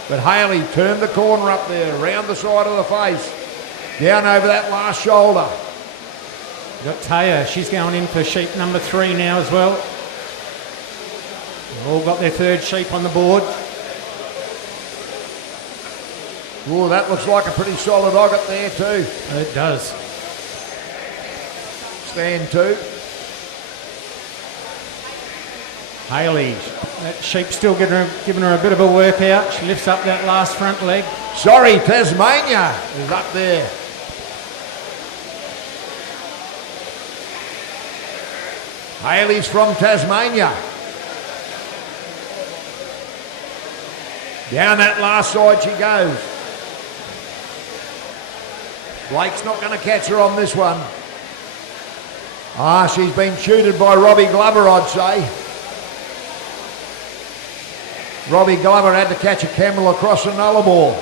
But Haley turned the corner up there, around the side of the face. Down over that last shoulder. Got Taya, she's going in for sheep number 3 now as well. They've all got their third sheep on the board. Oh, that looks like a pretty solid ogget there too. It does. Stand 2. Haley, that sheep's still giving her a bit of a workout. She lifts up that last front leg. Sorry, Tasmania is up there. Haley's from Tasmania. Down that last side she goes. Blake's not going to catch her on this one. Ah, she's been shooted by Robbie Glover, I'd say. Robbie Glover had to catch a camel across a Nullarbor.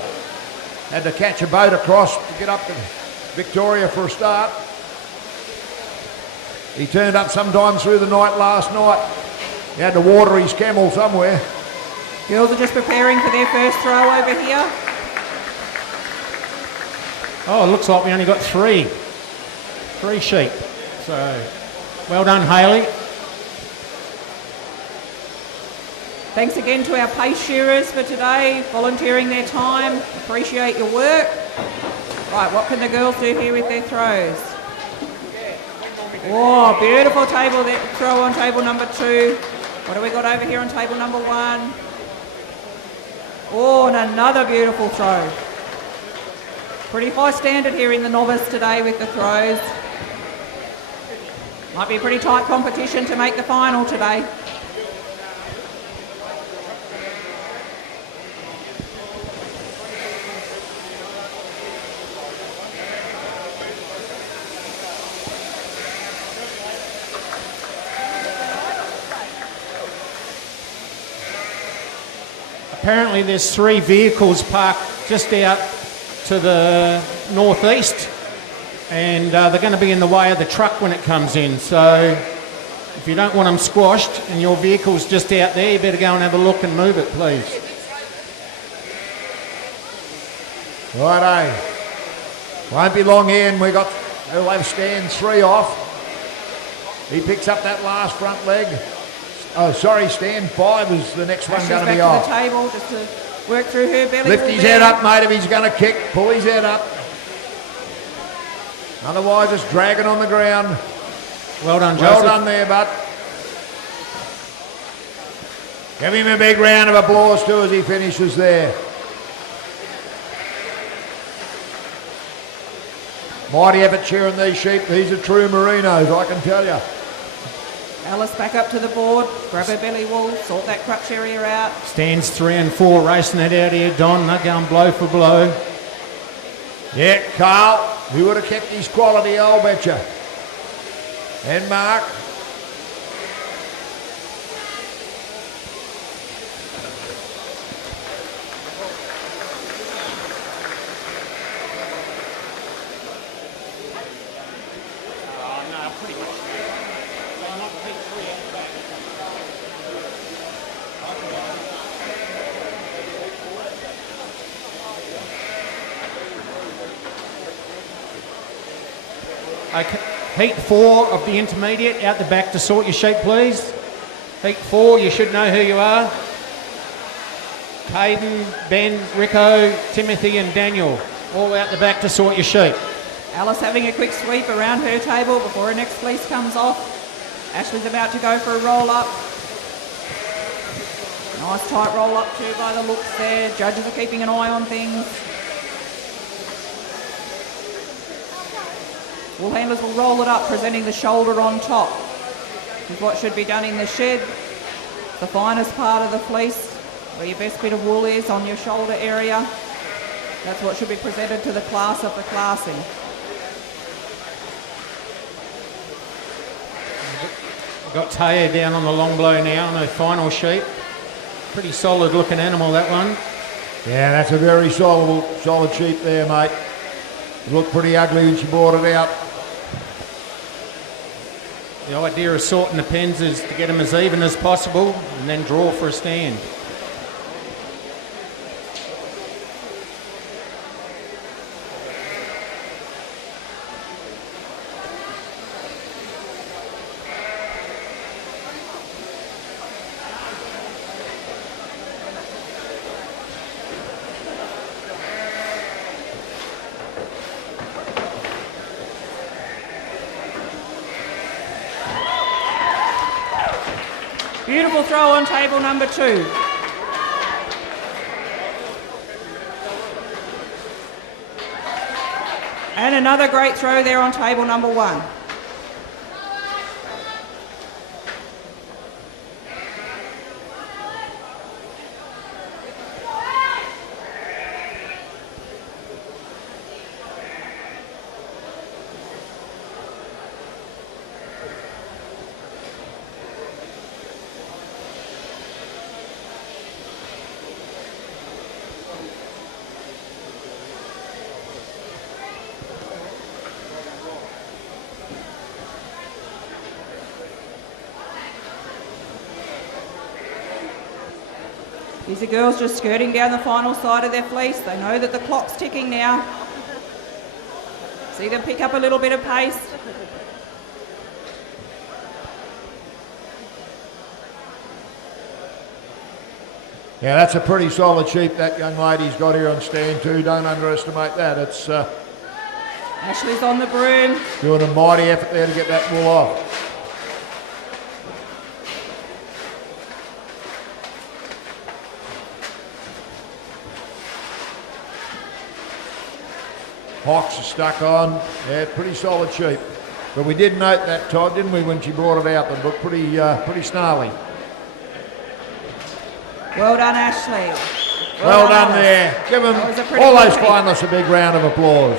Had to catch a boat across to get up to Victoria for a start. He turned up sometime through the night last night. He had to water his camel somewhere. Girls are just preparing for their first throw over here. Oh, it looks like we only got 3. 3 sheep. So, well done, Hayley. Thanks again to our pace shearers for today, volunteering their time. Appreciate your work. Right, what can the girls do here with their throws? Oh, beautiful table throw on table number 2. What do we got over here on table number 1? Oh, and another beautiful throw. Pretty high standard here in the novice today with the throws. Might be a pretty tight competition to make the final today. Apparently there's 3 vehicles parked just out to the northeast, and they're going to be in the way of the truck when it comes in. So if you don't want them squashed and your vehicle's just out there, you better go and have a look and move it, please. Righto. Won't be long here, and we'll have stand 3 off. He picks up that last front leg. Oh, sorry, stand 5 is the next one going to be off. Back to the table just to work through her belly. Lift his head up, mate, if he's going to kick. Pull his head up. Otherwise, it's dragging on the ground. Well done, Joseph. Well done there, bud. Give him a big round of applause too as he finishes there. Mighty effort cheering these sheep. These are true merinos, I can tell you. Alice back up to the board, grab her belly wool, sort that crutch area out. Stands 3 and 4 racing it out here, Don. They're going blow for blow. Yeah, Carl, he would have kept his quality, I'll bet you. And Mark. Okay. Heat 4 of the intermediate, out the back to sort your sheep, please. Heat 4, you should know who you are. Caden, Ben, Rico, Timothy and Daniel, all out the back to sort your sheep. Alice having a quick sweep around her table before her next fleece comes off. Ashley's about to go for a roll-up. Nice tight roll-up too by the looks there. Judges are keeping an eye on things. Wool handlers will roll it up, presenting the shoulder on top. This is what should be done in the shed. The finest part of the fleece, where your best bit of wool is on your shoulder area. That's what should be presented to the class of the classing. We've got Taya down on the long blow now on her final sheep. Pretty solid looking animal, that one. Yeah, that's a very solid sheep there, mate. It looked pretty ugly when she brought it out. The idea of sorting the pens is to get them as even as possible and then draw for a stand. Beautiful throw on table number 2. And another great throw there on table number 1. These are girls just skirting down the final side of their fleece. They know that the clock's ticking now. See them pick up a little bit of pace. Yeah, that's a pretty solid sheep that young lady's got here on stand 2. Don't underestimate that. It's Ashley's on the broom. doing a mighty effort there to get that wool off. Hocks are stuck on. Yeah, pretty solid sheep. But we did note that, Todd, didn't we, when she brought it out? They looked pretty snarly. Well done, Ashley. Well done there. Give them, That was a pretty all good those pick. finalists, a big round of applause.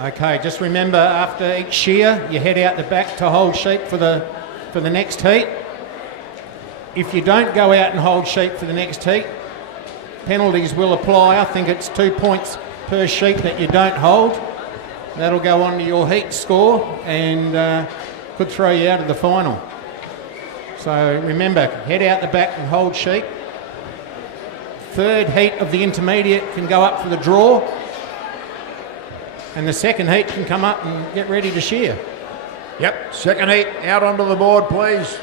Okay, just remember after each shear, you head out the back to hold sheep for the next heat. If you don't go out and hold sheep for the next heat, penalties will apply. I think it's 2 points per sheep that you don't hold. That'll go on to your heat score and could throw you out of the final. So remember, head out the back and hold sheep. Third heat of the intermediate can go up for the draw. And the second heat can come up and get ready to shear. Yep, second heat, out onto the board, please.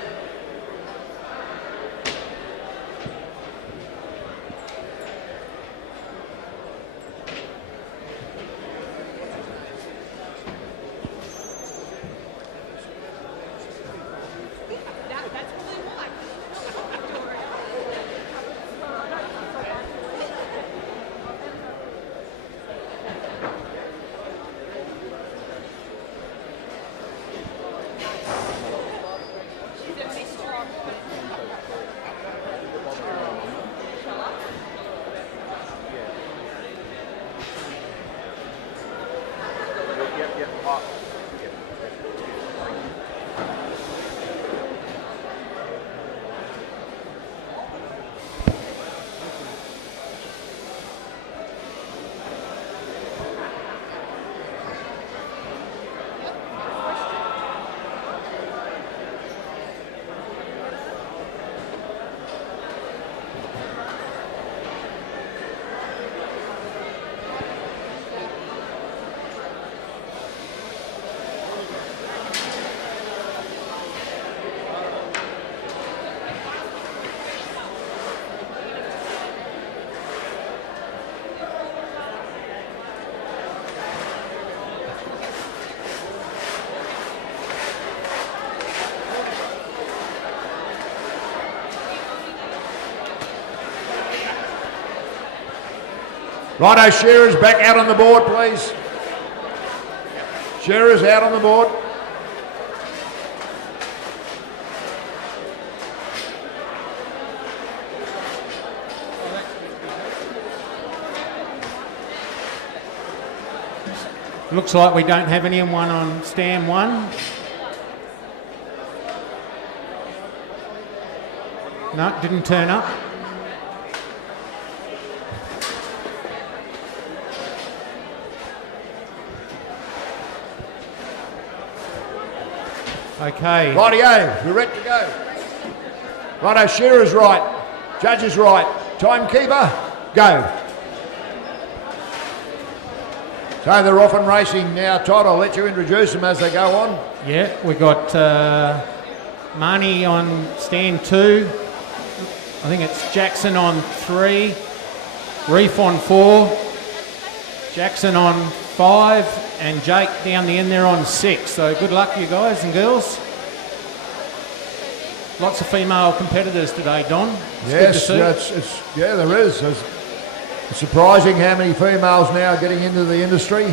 Righto, Shearers back out on the board, please. Shearers out on the board. Looks like we don't have anyone on stand 1. No, didn't turn up. Okay. Rightio, we're ready to go. Righto, Shearers right, judges right, timekeeper, go. So they're off and racing now. Todd, I'll let you introduce them as they go on. Yeah, we got Marnie on stand 2. I think it's Jackson on 3, Reef on 4, Jackson on 5, and Jake down the end there on 6. So good luck, you guys and girls. Lots of female competitors today, Don. It's good to see. Yeah, there is. It's surprising how many females now are getting into the industry.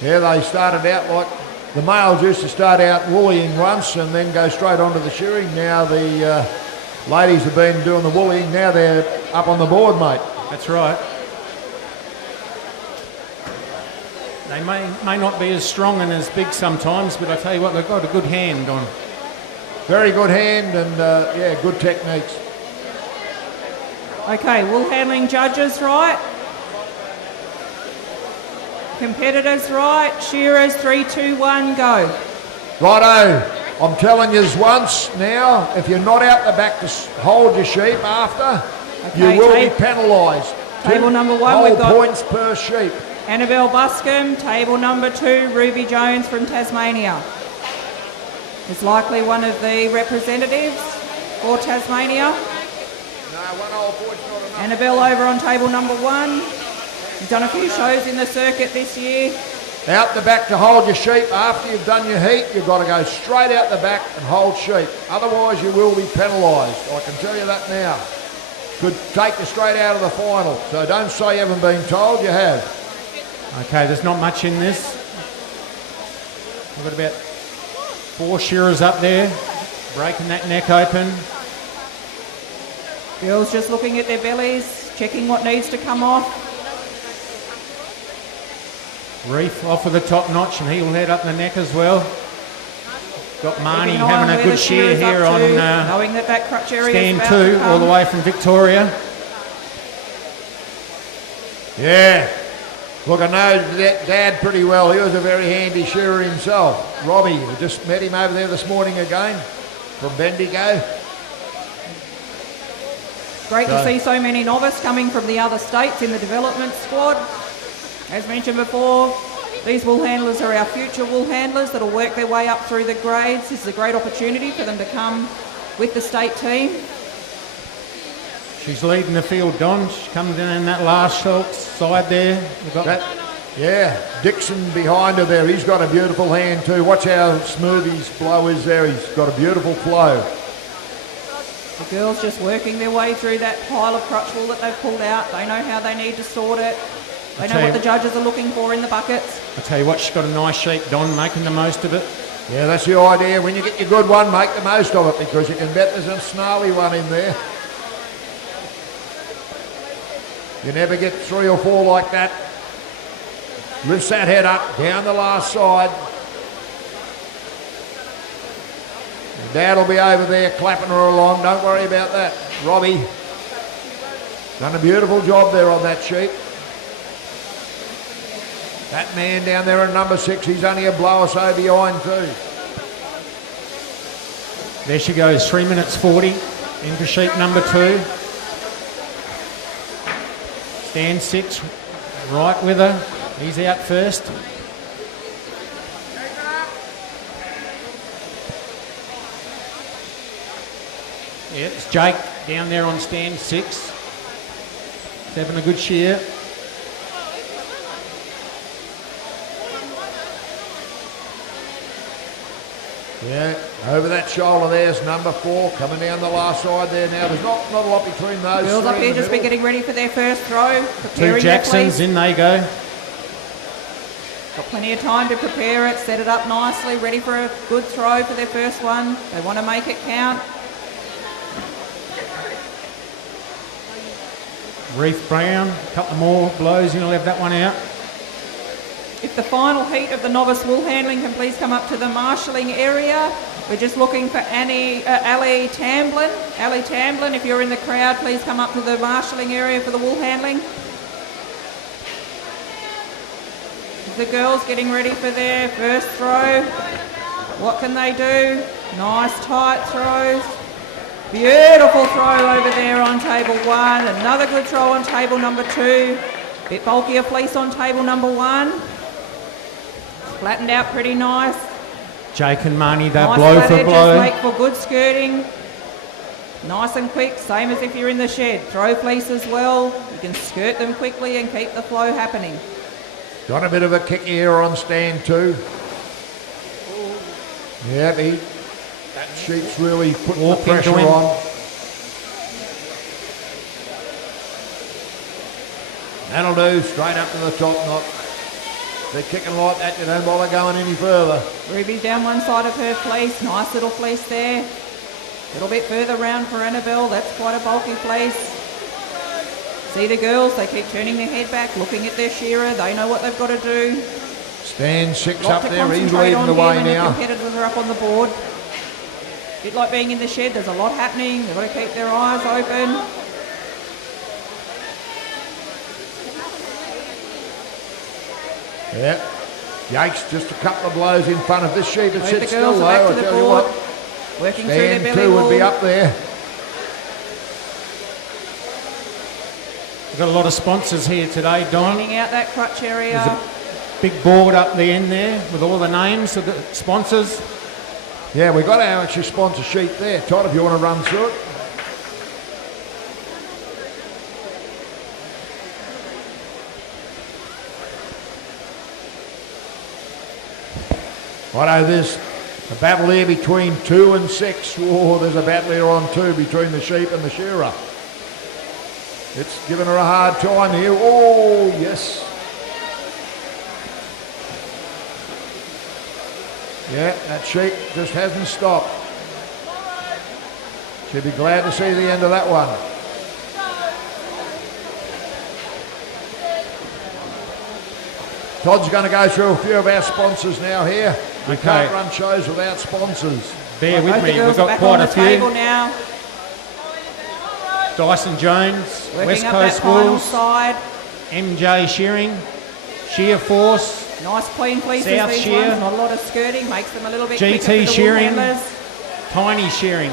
They started out like the males used to start out woollying once and then go straight onto the shearing. Now the ladies have been doing the woollying. Now they're up on the board, mate. That's right. They may not be as strong and as big sometimes, but I tell you what, they've got a good hand on. Very good hand and, good techniques. Okay, wool handling judges right. Competitors right. Shearers 3, 2, 1, go. Righto, I'm telling you once now, if you're not out the back to hold your sheep after, Okay, you will be penalised. Table number 1, whole we've got points per sheep. Annabelle Buscombe. Table number 2, Ruby Jones from Tasmania. Is likely one of the representatives for Tasmania. No, one whole point's not enough. Annabelle over on table number 1. You've done a few shows in the circuit this year. Out the back to hold your sheep. After you've done your heat, you've got to go straight out the back and hold sheep. Otherwise, you will be penalised. I can tell you that now. Could take you straight out of the final. So don't say you haven't been told, you have. Okay, there's not much in this. We've got about 4 shearers up there, breaking that neck open. Girls just looking at their bellies, checking what needs to come off. Reef off with the top notch, and he'll head up the neck as well. Got Marnie Keeping an eye on having a where good the shear shearer's here up on to, knowing that crutch area stand is about to 2, all the come. way from Victoria. Yeah. Look, I know that Dad pretty well. He was a very handy shearer himself. Robbie, we just met him over there this morning again from Bendigo. Great to see so many novice coming from the other states in the development squad. As mentioned before, these wool handlers are our future wool handlers that'll work their way up through the grades. This is a great opportunity for them to come with the state team. She's leading the field, Don. She's coming down in that last side there. We've got Yeah, Dixon behind her there. He's got a beautiful hand too. Watch how smooth his blow is there. He's got a beautiful flow. The girls just working their way through that pile of crutch wool that they've pulled out. They know how they need to sort it. They know what the judges are looking for in the buckets. I tell you what, she's got a nice shape, Don, making the most of it. Yeah, that's the idea. When you get your good one, make the most of it, because you can bet there's a snarly one in there. You never get 3 or 4 like that. Lifts that head up, down the last side. Dad will be over there clapping her along. Don't worry about that. Robbie done a beautiful job there on that sheep. That man down there in number 6, he's only a blower so behind too. There she goes, 3 minutes 40 into sheep number 2. Stand 6, right with her. He's out first. Yeah, it's Jake down there on stand 6. He's having a good shear. Yeah, over that shoulder there's number 4 coming down the last side there now. There's not a lot between those. Girls up three here in the just be middle. getting ready for their first throw. 2 Preparing their Jacksons, fleece. in they go. Got plenty of time to prepare it, set it up nicely, ready for a good throw for their first one. They want to make it count. Reef Brown, a couple more blows and he'll have that one out. If the final heat of the novice wool handling can please come up to the marshalling area. We're just looking for Ali Tamblin. Ali Tamblin, if you're in the crowd, please come up to the marshalling area for the wool handling. The girls getting ready for their first throw. What can they do? Nice tight throws. Beautiful throw over there on table 1. Another good throw on table number 2. Bit bulkier fleece on table number 1. Flattened out pretty nice. Jake and Marnie, they're Nice blow flat for edges blow. make for good skirting. Nice and quick, same as if you're in the shed. Throw fleece as well. You can skirt them quickly and keep the flow happening. Got a bit of a kick here on stand 2. Yeah, that sheep's really putting the Walk into pressure him. on. That'll do, straight up to the top knot. They're kicking like that, you don't bother going any further. Ruby's down one side of her fleece. Nice little fleece there. A little bit further round for Annabelle. That's quite a bulky fleece. See the girls, they keep turning their head back, looking at their shearer. They know what they've got to do. Stand 6 Lot up to there, he's concentrate leading on the here way when the now. competitors are up on the board. Bit like being in the shed, there's a lot happening. They've got to keep their eyes open. Yeah. Jake's just a couple of blows in front of this sheep. It Both sits the still girls though, are back I to the tell you board. what. Working through their Stand belly 2 would be wall. up there. We've got a lot of sponsors here today, Don. Cleaning out that crutch area. There's a big board up the end there with all the names of the sponsors. Yeah, we've got our actually sponsor sheet there. Todd, if you want to run through it. Righto, there's a battle here between 2 and 6. Oh, there's a battle here on 2 between the sheep and the shearer. It's giving her a hard time here. Oh, yes. Yeah, that sheep just hasn't stopped. She'll be glad to see the end of that one. Todd's going to go through a few of our sponsors now here. We can't run shows without sponsors. Bear with Both the me, girls we've got back quite on a the few. table now. Dyson Jones, Working West up Coast that final Wolves, side. MJ Shearing, Shear Force, Nice clean fleeces, South these Shear. ones. Not a lot of skirting. Makes them a little bit quicker for GT the wool Shearing, handlers. Tiny Shearing.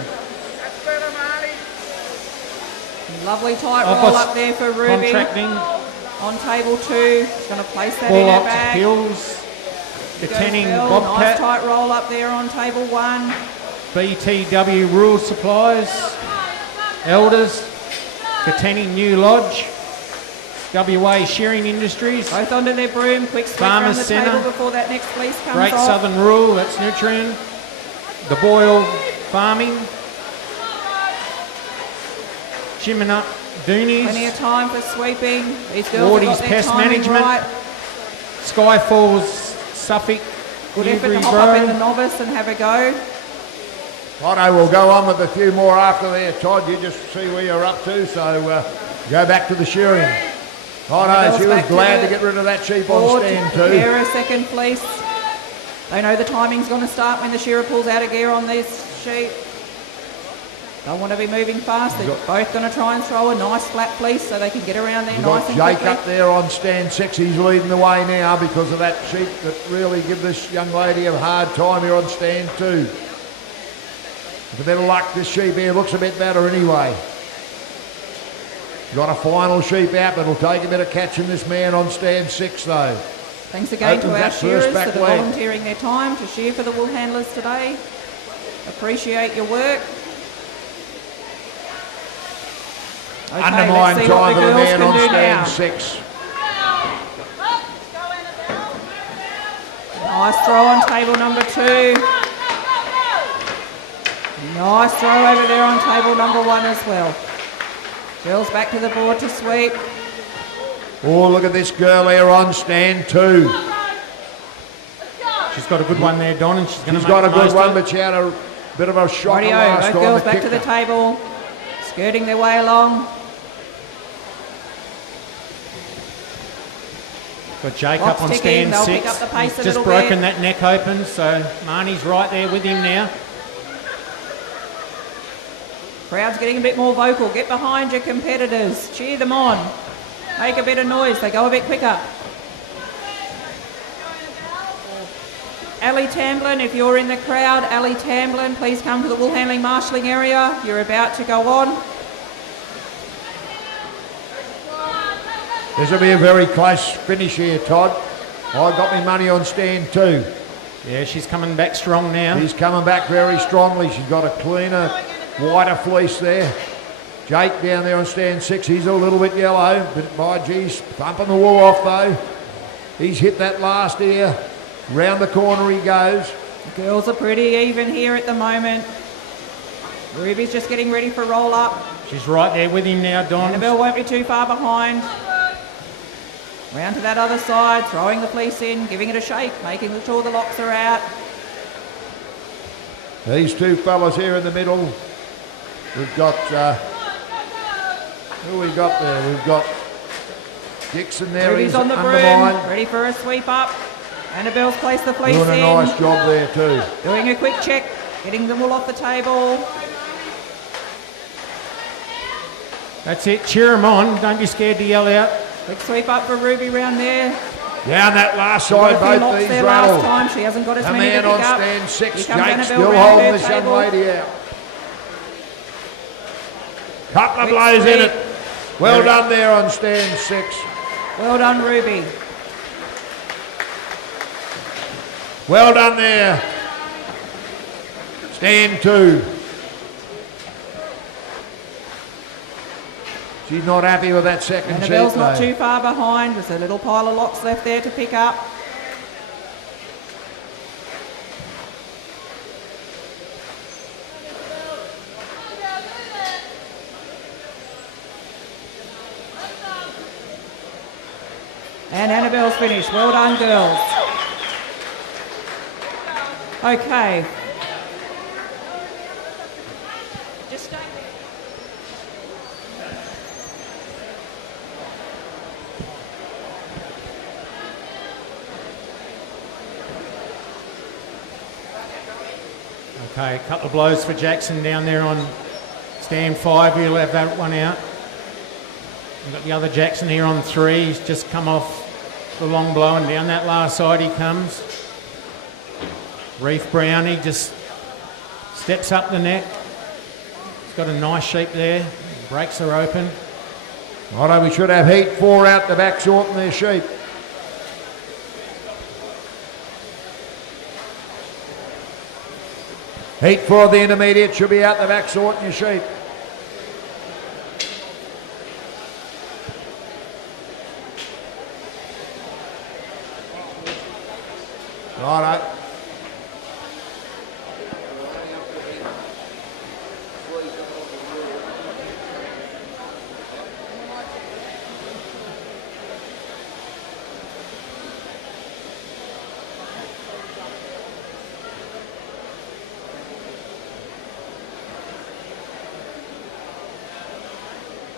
Lovely tight I've roll got up there for Ruby. Contracting, On table 2. She's going to place that in Ball her Ops bag. Hills, Katanning Nice Bobcat, tight roll up there on table 1. BTW Rural Supplies, Elders, Katanning New Lodge, WA Shearing Industries, Both onto their broom. Quick sweep Farmers around the Centre. table before that next fleece comes Great off. Southern Rural, that's Nutrien, The Boyle Farming, Chimney Plenty Doonies, of time for sweeping. These girls Wardy's have got their Pest timing Management, right. Skyfalls, Suffolk, Good effort to Newbury hop up in the Road. novice and have a go. Righto, we'll go on with a few more after there, Todd. You just see where you're up to, so go back to the shearing. Righto, she was back to glad the to get rid of that sheep on Board stand to 2. prepare a second fleece. They know the timing's going to start when the shearer pulls out of gear on this sheep. Don't want to be moving fast. They're both going to try and throw a nice flat fleece so they can get around there We've nice got and Jake quickly. up there on stand 6. He's leading the way now because of that sheep that really give this young lady a hard time here on stand 2. With a bit of luck, this sheep here looks a bit better anyway. Got a final sheep out, but it'll take a bit of catching this man on stand 6 though. Thanks again Opens to our that first shearers back for the leg. volunteering their time to shear for the wool handlers today. Appreciate your work. Okay, Undermine let's see what time the for the girls man can on do stand now. 6. Nice throw on table number 2. Nice throw over there on table number 1 as well. Girls back to the board to sweep. Oh, look at this girl here on stand 2. She's got a good one there, Don, and she's going to She's make got a the good most one, of it. but she had a bit of a shocker Rightio, last both time. girls It back kicked to the her. table, skirting their way along. Got Jake Clock's up on ticking, stand they'll 6. pick up the pace a He's just little broken bit. that neck open, so Marnie's right there with him now. Crowd's getting a bit more vocal. Get behind your competitors. Cheer them on. Make a bit of noise. They go a bit quicker. Ali Tamblin, if you're in the crowd, Ali Tamblin, please come to the wool handling marshalling area. You're about to go on. This will be a very close finish here, Todd. I got me money on stand 2. Yeah, she's coming back strong now. He's coming back very strongly. She's got a cleaner, wider fleece there. Jake down there on stand 6. He's a little bit yellow, but by geez, thumping the wool off though. He's hit that last ear. Round the corner he goes. The girls are pretty even here at the moment. Ruby's just getting ready for roll up. She's right there with him now, Don. Annabelle won't be too far behind. Round to that other side, throwing the fleece in, giving it a shake, making sure the locks are out. These two fellas here in the middle. We've got, who we got there? We've got Dixon there. Ruby's He's on the broom, undermined. ready for a sweep up. Annabelle's placed the fleece Doing a in. nice job there too. Doing a quick check, getting the wool off the table. That's it. Cheer them on. Don't be scared to yell out. Quick sweep up for Ruby round there. Down that last Got side, a few both knocks these there last rattle. time. She hasn't got as A many to man pick on up. stand 6, Here comes Jake Annabelle still round holding her this young table. lady out. Couple of Quick blows in sweep. it. Well done there on stand 6. Well done, Ruby. Well done there. Stand 2. She's not happy with that second sheet. Annabelle's not though. too far behind. There's a little pile of locks left there to pick up. And Annabelle's finished. Well done, girls. Okay. Just stay there. Okay, a couple of blows for Jackson down there on stand 5. He'll have that one out. We've got the other Jackson here on 3. He's just come off the long blow and down that last side he comes. Reef Brownie just steps up the neck. He's got a nice shape there. Brakes are open. Righto, we should have heat 4 out the back sorting their sheep. Heat 4 of the intermediate should be out the back sorting your sheep. Righto.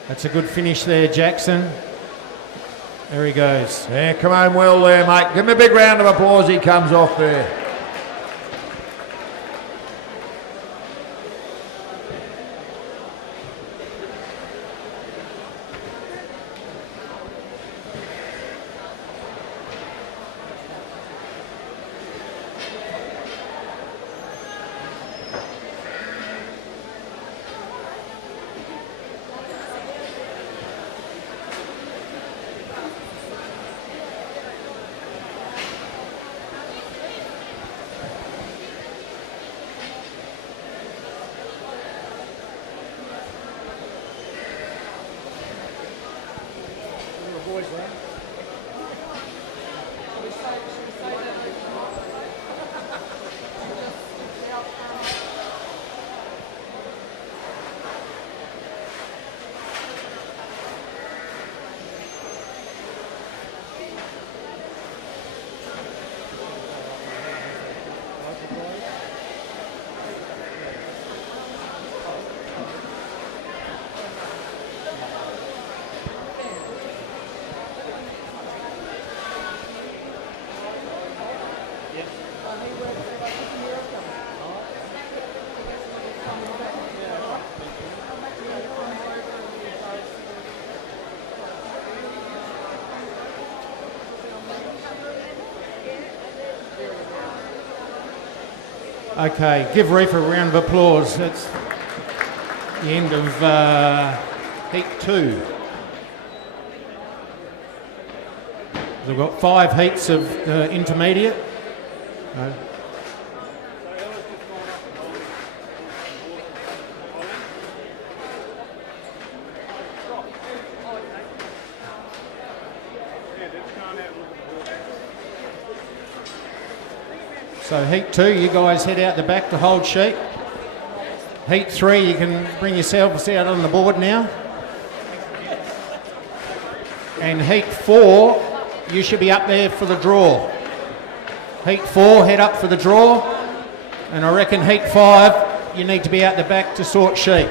That's a good finish there, Jackson. There he goes. Yeah, come home well there, mate. Give him a big round of applause. He comes off there. Okay, give Reef a round of applause. That's the end of heat 2. We've got 5 heats of intermediate. So heat 2, you guys head out the back to hold sheep. Heat 3, you can bring yourselves out on the board now. And heat 4, you should be up there for the draw. Heat 4, head up for the draw. And I reckon heat 5, you need to be out the back to sort sheep.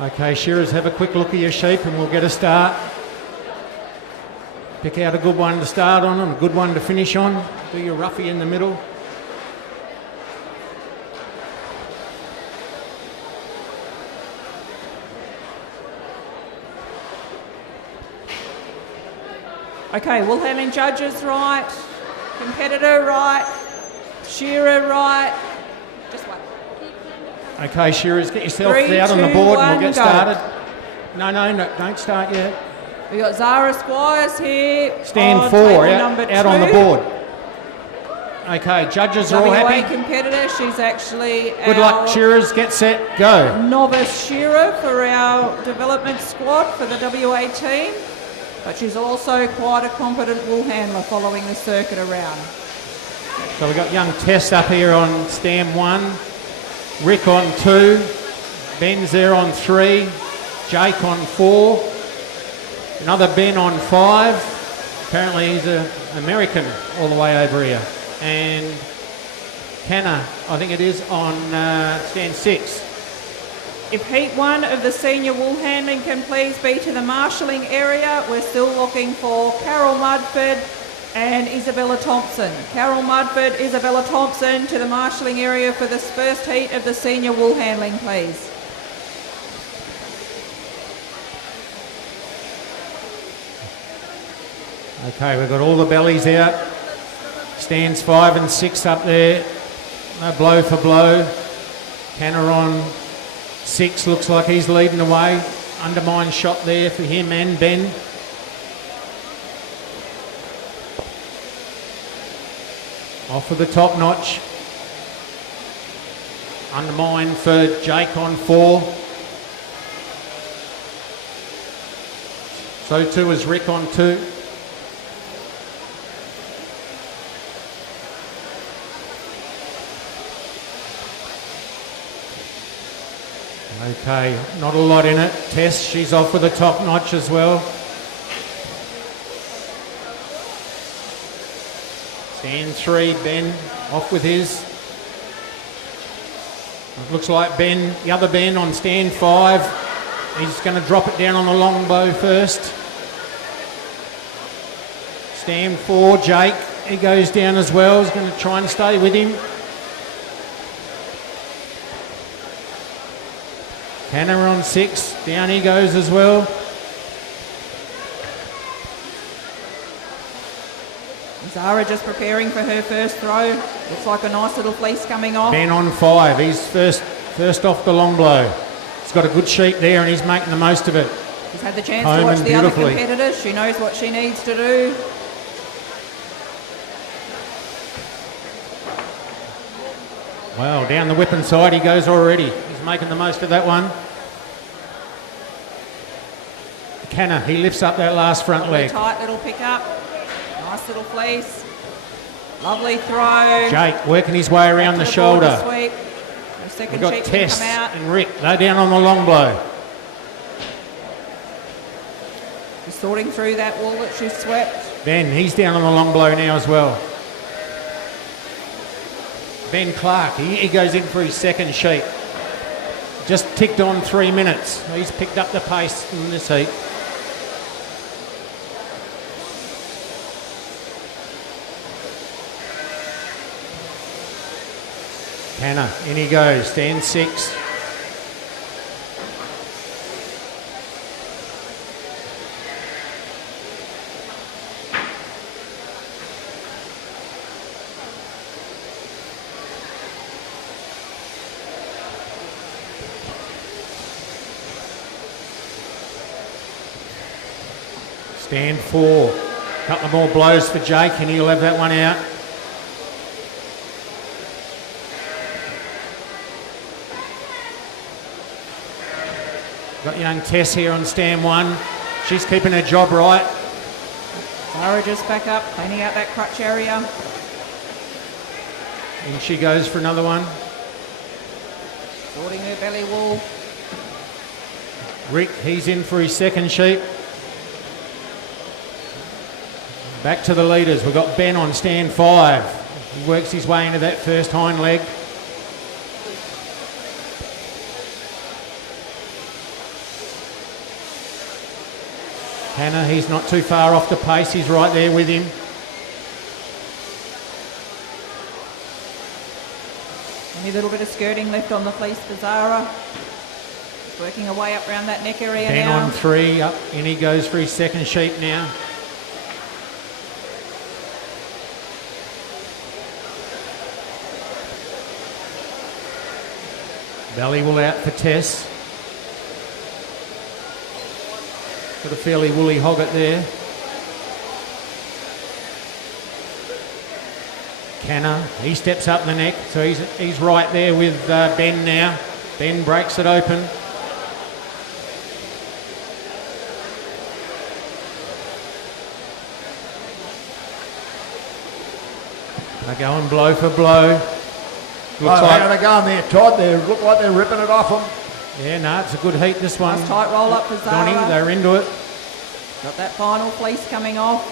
Okay, Shearers, have a quick look at your sheep and we'll get a start. Pick out a good one to start on and a good one to finish on. Do your roughie in the middle. Okay, wool handling judges right, competitor right, shearer right. Just one. Okay, Shearers, get yourself 3, out on the 2, board and 1, we'll get go. started. No, don't start yet. We got Zara Squires here. Stand on 4, table out number on the 2. board. Okay, judges are all WA happy. competitor, she's actually Good our luck, Shearers, get set, go. novice shearer for our development squad for the WA team. But she's also quite a competent wool handler following the circuit around. So we've got young Tess up here on stand 1, Rick on 2, Ben's there on 3, Jake on 4, another Ben on 5. Apparently he's an American all the way over here. And Hannah, I think it is, on stand 6. If Heat 1 of the senior wool handling can please be to the marshalling area, we're still looking for Carol Mudford and Isabella Thompson. Carol Mudford, Isabella Thompson to the marshalling area for this first heat of the senior wool handling, please. Okay, we've got all the bellies out. Stands 5 and 6 up there. No blow for blow. Hannah on 6, looks like he's leading the way. Undermine shot there for him and Ben. Off with the top notch. Undermine for Jake on 4. So too is Rick on 2. Okay, not a lot in it. Tess, she's off with the top notch as well. Stand 3, Ben off with his. It looks like Ben, the other Ben on stand 5. He's going to drop it down on the long bow first. Stand 4, Jake, he goes down as well. He's going to try and stay with him. Hannah on 6, down he goes as well. Zara just preparing for her first throw. Looks like a nice little fleece coming off. Ben on 5, he's first off the long blow. He's got a good sheep there and he's making the most of it. She's had the chance Home to watch and the other beautifully. competitors. She knows what she needs to do. Wow, down the whip side he goes already. He's making the most of that one. Canna, he lifts up that last front leg. Tight little pick up. Nice little fleece. Lovely throw. Jake working his way around the Border shoulder. sweep. The second We've got cheek can Tess come out. and Rick. They're down on the long blow. She's sorting through that wool that she's swept. Ben, he's down on the long blow now as well. Ben Clark, he goes in for his second sheep. Just ticked on 3 minutes. He's picked up the pace in this heat. Hannah, in he goes, stand 6. Stand 4. Couple more blows for Jake and he'll have that one out. Got young Tess here on stand 1. She's keeping her job right. Zara just back up, cleaning out that crutch area. And she goes for another one. Sorting her belly wool. Rick, he's in for his second sheep. Back to the leaders. We've got Ben on stand 5. He works his way into that first hind leg. Hannah, he's not too far off the pace. He's right there with him. Only a little bit of skirting left on the fleece for Zara. He's working her way up around that neck area Ben now. on 3, up, and he goes for his second sheep now. Belly wool out for Tess. Got a fairly woolly hogget there. Canna, he steps up the neck, so he's right there with Ben now. Ben breaks it open. They're going blow for blow. Looks How are they going there, Todd? They look like they're ripping it off them. Yeah, no, it's a good heat, this one. Nice tight roll up for Zara. Donnie, they're into it. Got that final fleece coming off.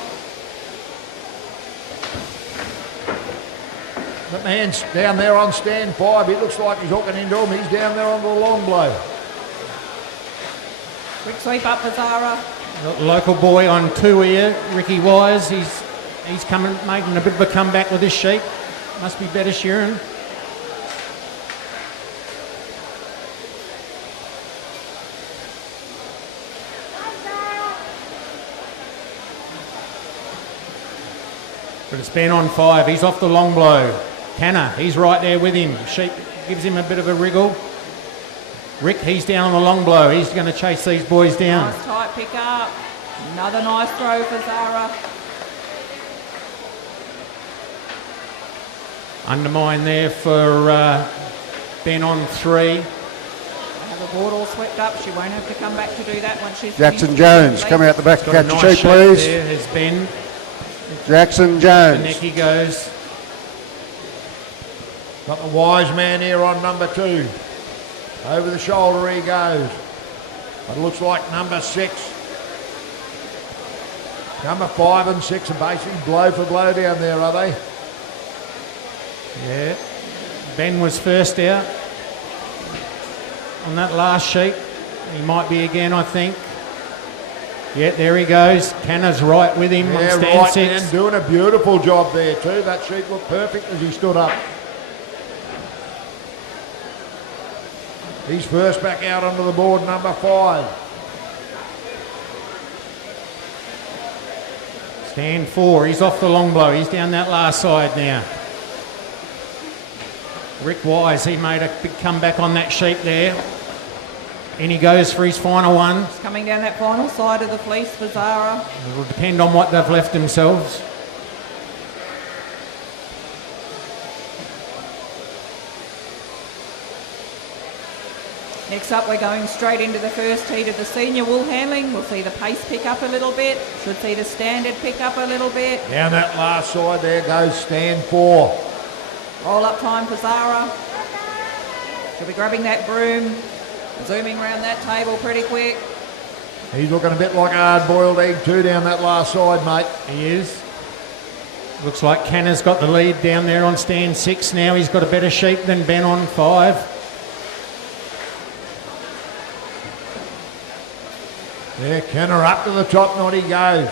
That man's down there on stand 5. He looks like he's hooking into him. He's down there on the long blow. Quick sweep up for Zara. Got the local boy on 2 here, Ricky Wise. He's coming, making a bit of a comeback with this sheep. Must be better shearing. But it's Ben on 5. He's off the long blow. Canna, he's right there with him. Sheep gives him a bit of a wriggle. Rick, he's down on the long blow. He's going to chase these boys down. Nice tight pick up. Another nice throw for Zara. Undermine there for Ben on 3. Have a board all swept up. She won't have to come back to do that once she's Jackson finished. Jones, come out the back to Got a catch nice the sheep, shape please. there as Ben. Jackson The Jones. neck he goes. Got the wise man here on number 2. Over the shoulder he goes. But it looks like number 6. Number 5 and 6 are basically blow for blow down there, are they? Yeah. Ben was first out on that last sheep. He might be again, I think. Yeah, there he goes. Canna's right with him on stand right, 6. man, doing a beautiful job there too. That sheep looked perfect as he stood up. He's first back out onto the board, number 5. Stand 4. He's off the long blow. He's down that last side now. Rick Wise, he made a big comeback on that sheep there. And he goes for his final one. It's coming down that final side of the fleece for Zara. It will depend on what they've left themselves. Next up, we're going straight into the first heat of the senior wool handling. We'll see the pace pick up a little bit. Should see the standard pick up a little bit. Down that last side there goes stand 4. Roll up time for Zara. She'll be grabbing that broom, zooming around that table pretty quick. He's looking a bit like a hard-boiled egg too down that last side, mate. He is. Looks like Canna's got the lead down there on stand 6 now. He's got a better sheep than Ben on 5. Yeah, Kenner up to the top, not he goes.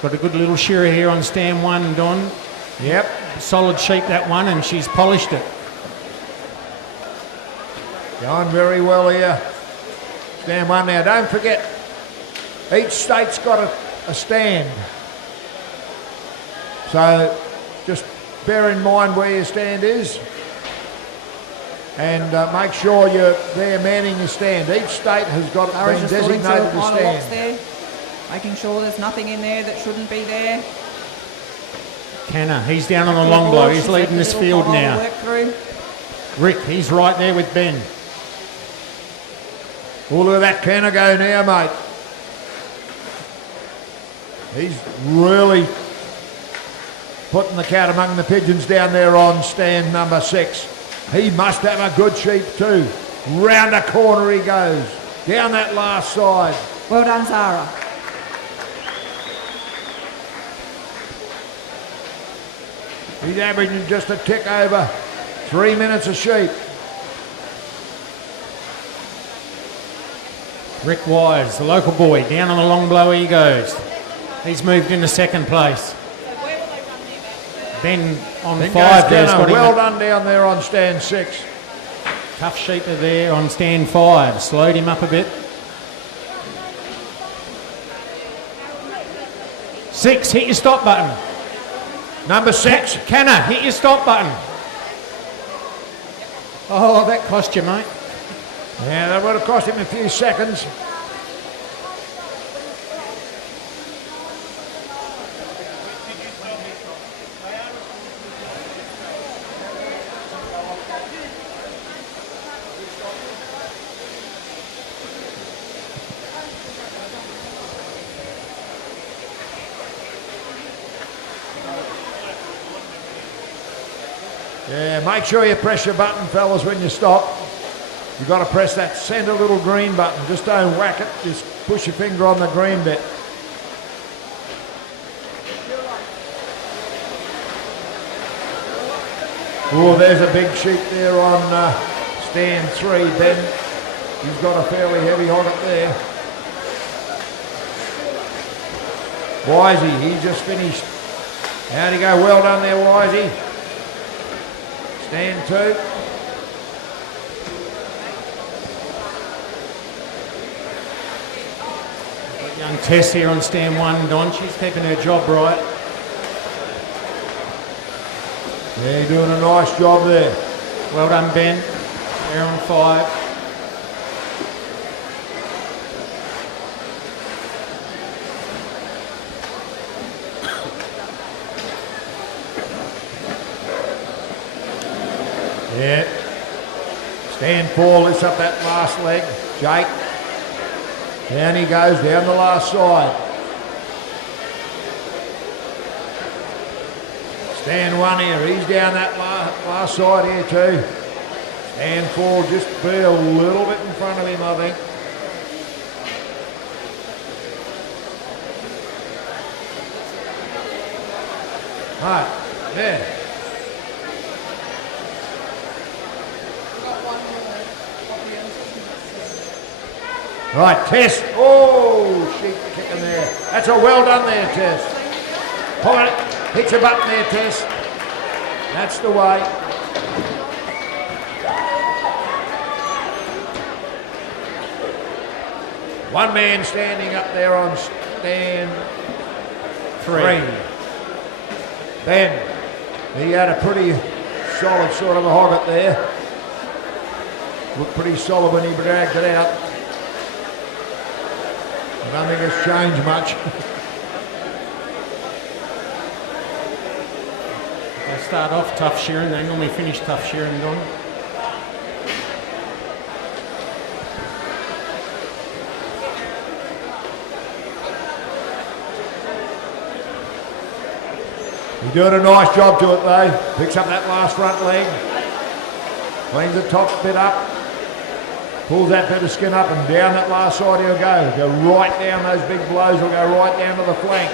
Got a good little shearer here on stand 1, Don. Yep. Solid sheep, that one, and she's polished it. Going very well here. Stand 1 now. Don't forget, each state's got a stand. So just bear in mind where your stand is and make sure you're there manning the stand. Each state has got it Zara's been just sorting through the designated a final locks stand. there, making sure there's nothing in there that shouldn't be there. Canna, he's down on the long blow. He's leading this field now. Work through. Rick, he's right there with Ben. Oh, look at that Kenner go now, mate. He's really putting the cat among the pigeons down there on stand number 6. He must have a good sheep too. Round a corner he goes. Down that last side. Well done, Zara. He's averaging just a tick over 3 minutes a sheep. Rick Wise, the local boy, down on the long blow he goes. He's moved into second place. Ben on Then 5 goes there's Kenner. got him. Well done down there on stand 6. Tough sheep are there on stand 5. Slowed him up a bit. 6, hit your stop button. Number 6. Canna, hit your stop button. Oh, that cost you, mate. Yeah, that would have cost him a few seconds. Yeah, make sure you press your button, fellas, when you stop. You've got to press that centre little green button. Just don't whack it, just push your finger on the green bit. Oh, there's a big sheep there on stand 3, Ben. He's got a fairly heavy hogget there. Wisey, he just finished. How'd he go? Well done there, Wisey. Stand 2. Young Tess here on stand 1, Don. She's keeping her job right. Yeah, you're doing a nice job there. Well done, Ben. They're on 5. Yeah. Stand 4, lifts up that last leg. Jake. Down he goes, down the last side. Stand 1 here, he's down that last side here too. Stand 4, just be a little bit in front of him, I think. Right, there. Right, Tess. Oh, sheep kicking there. That's a well done there, Tess. Pull it. Hit your button there, Tess. That's the way. One man standing up there on stand 3. Ben. He had a pretty solid sort of a hogget there. Looked pretty solid when he dragged it out. I don't think it's changed much. They start off tough shearing, they normally finish tough shearing, Don. He's doing a nice job to it though. Picks up that last front leg. Cleans the top bit up. Pulls that bit of skin up and down that last side he'll go. Go right down, those big blows will go right down to the flank.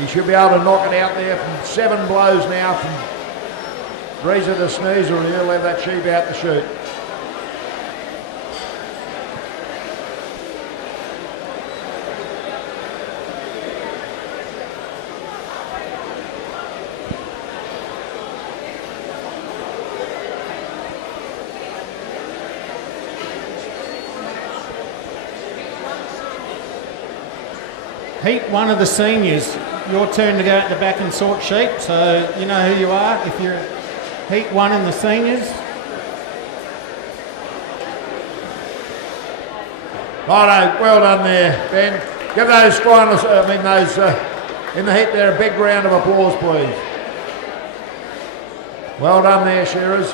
He should be able to knock it out there from 7 blows now from Breezer to Snoozer, and he'll have that sheep out to shoot. Heat 1 of the seniors, your turn to go at the back and sort sheep, so you know who you are if you're Heat 1 in the seniors. Righto, well done there, Ben. Give those finalists, those in the heat there, a big round of applause, please. Well done there, Shearers.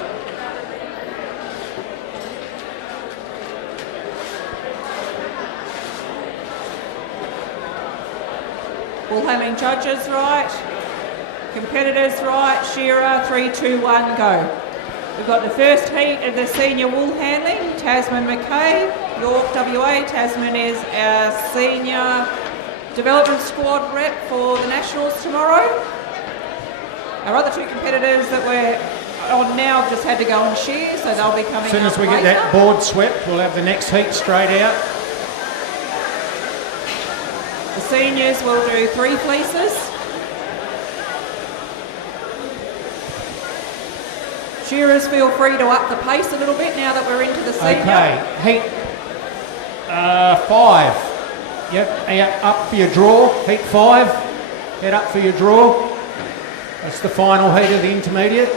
Bull handling judges right, competitors right, Shearer, 3, 2, 1, go. We've got the first heat of the senior wool handling, Tasman McKay, York WA. Tasman is our senior development squad rep for the Nationals tomorrow. Our other 2 competitors that we're Oh, now I've just had to go and shear, so they'll be coming As soon as up we get later. that board swept, we'll have the next heat straight out. The seniors will do 3 fleeces. Shearers, feel free to up the pace a little bit now that we're into the senior. Okay, heat 5. Yep, up for your draw. Heat 5. Head up for your draw. That's the final heat of the intermediate.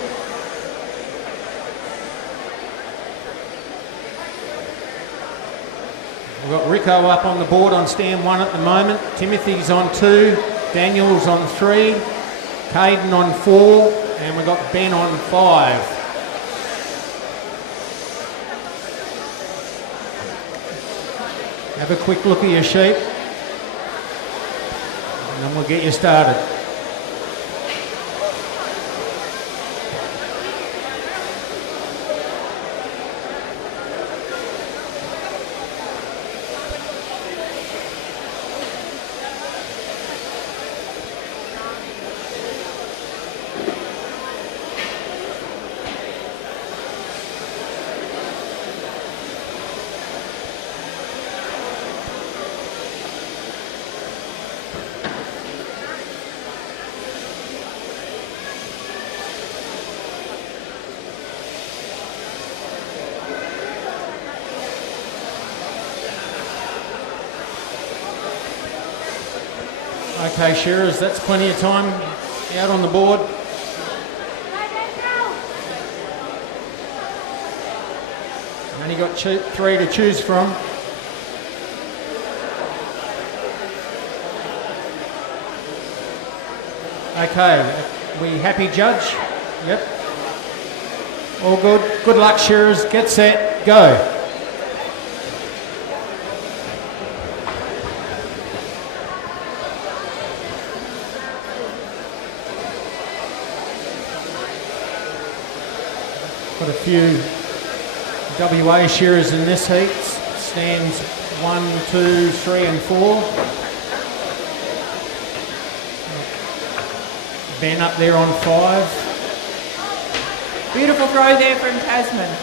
We've got Rico up on the board on stand 1 at the moment. Timothy's on 2. Daniel's on 3. Caden on 4. And we've got Ben on 5. Have a quick look at your sheet. And then we'll get you started. Okay, Shearers, that's plenty of time out on the board. Only got 3 to choose from. Okay, we happy, Judge? Yep. All good. Good luck, Shearers. Get set, go. Got a few WA shearers in this heat. Stands 1, 2, 3 and 4. Ben up there on 5. Beautiful throw there from Tasman.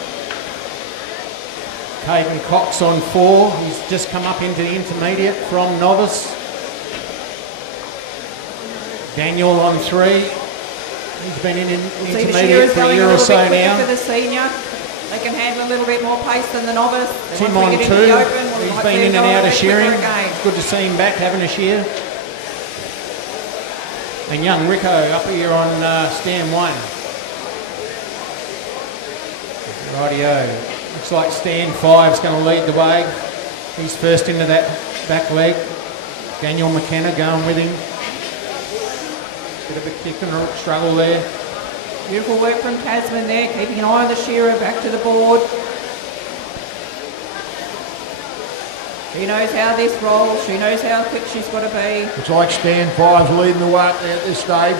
Caden Cox on 4. He's just come up into the intermediate from novice. Daniel on 3. He's been in intermediate for a year or so now. For the senior, they can handle a little bit more pace than the novice. Tim on 2. He's been in and out of shearing. It's good to see him back having a shear. And young Rico up here on stand 1. Rightio. Looks like stand 5 is going to lead the way. He's first into that back leg. Daniel McKenna going with him. Bit of a kick and a struggle there. Beautiful work from Tasman there, keeping an eye on the shearer back to the board. She knows how this rolls, she knows how quick she's got to be. Looks like stand 5's leading the way at this stage.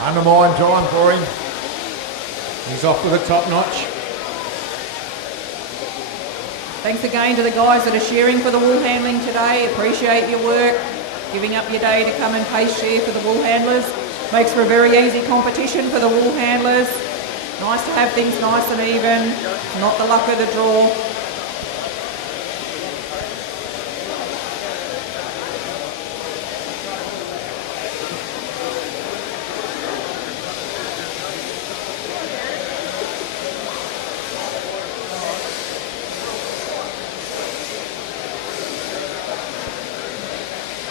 Undermine time for him. He's off with a top notch. Thanks again to the guys that are shearing for the wool handling today. Appreciate your work, giving up your day to come and pace shear for the wool handlers. Makes for a very easy competition for the wool handlers. Nice to have things nice and even, not the luck of the draw.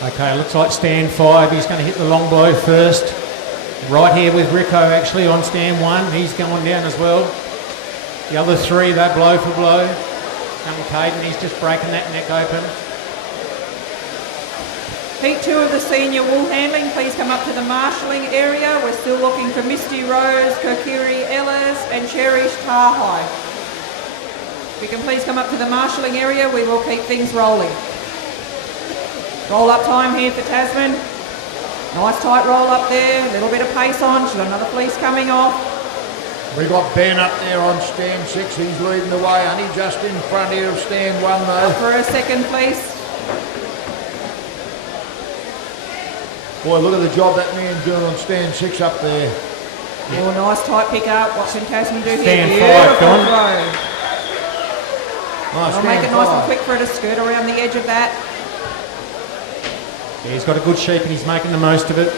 Okay, looks like stand 5. He's going to hit the long blow first. Right here with Rico actually on stand 1. He's going down as well. The other 3, they blow for blow. Young Caden, he's just breaking that neck open. Heat 2 of the senior wool handling, please come up to the marshalling area. We're still looking for Misty Rose, Kokiri Ellis and Cherish Tahai. If you can please come up to the marshalling area, we will keep things rolling. Roll up time here for Tasman. Nice tight roll up there, a little bit of pace on. She's got another fleece coming off. We got Ben up there on stand 6. He's leading the way, only just in front here of stand 1 though. For her second fleece. Boy, look at the job that man's doing on stand 6 up there. Oh, nice tight pick up. What can Tasman do here? Stand Beautiful 5, Don. throw. Nice I'll make it stand nice and 5. quick for her to skirt around the edge of that. Yeah, he's got a good sheep and he's making the most of it.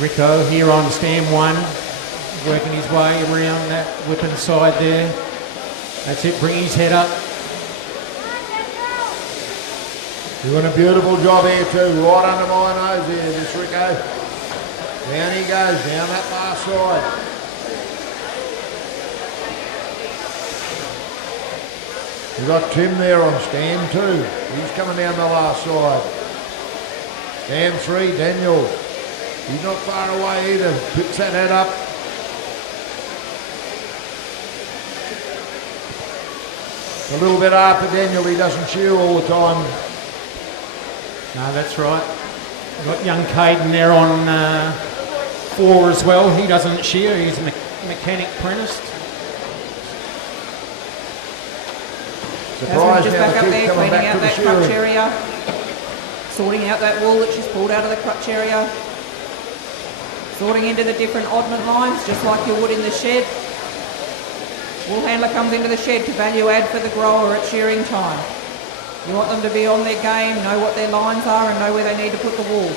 Rico here on stand 1, working his way around that whipping side there. That's it, bring his head up. Doing a beautiful job here too, right under my nose here, this Rico. Down he goes, down that last side. We've got Tim there on stand 2. He's coming down the last side. Stand 3, Daniel. He's not far away either. Picks that head up. A little bit after Daniel, he doesn't shear all the time. No, that's right. We've got young Caden there on 4 as well. He doesn't shear, he's mechanic apprenticed. Surprised Just now back the up kid's there, coming cleaning back out to the that crutch shearing. area. Sorting out that wool that she's pulled out of the crutch area. Sorting into the different oddment lines, just like you would in the shed. Wool handler comes into the shed to value add for the grower at shearing time. You want them to be on their game, know what their lines are and know where they need to put the wool.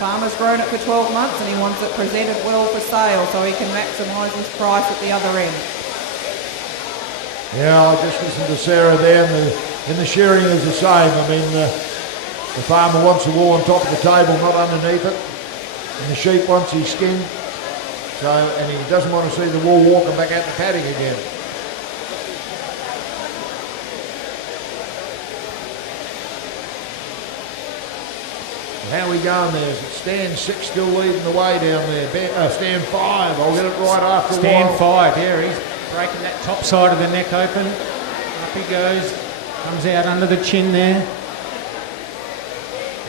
Farmer's grown it for 12 months and he wants it presented well for sale so he can maximise his price at the other end. Yeah, I just listened to Sarah there, and the shearing is the same. I mean, the farmer wants the wool on top of the table, not underneath it. And the sheep wants his skin. So, and he doesn't want to see the wool walking back out the paddock again. How are we going there? Is it stand 6 still leading the way down there? Stand 5. I'll get it right after a Stand while. 5, yeah, he's breaking that top side of the neck open. Up he goes, comes out under the chin there.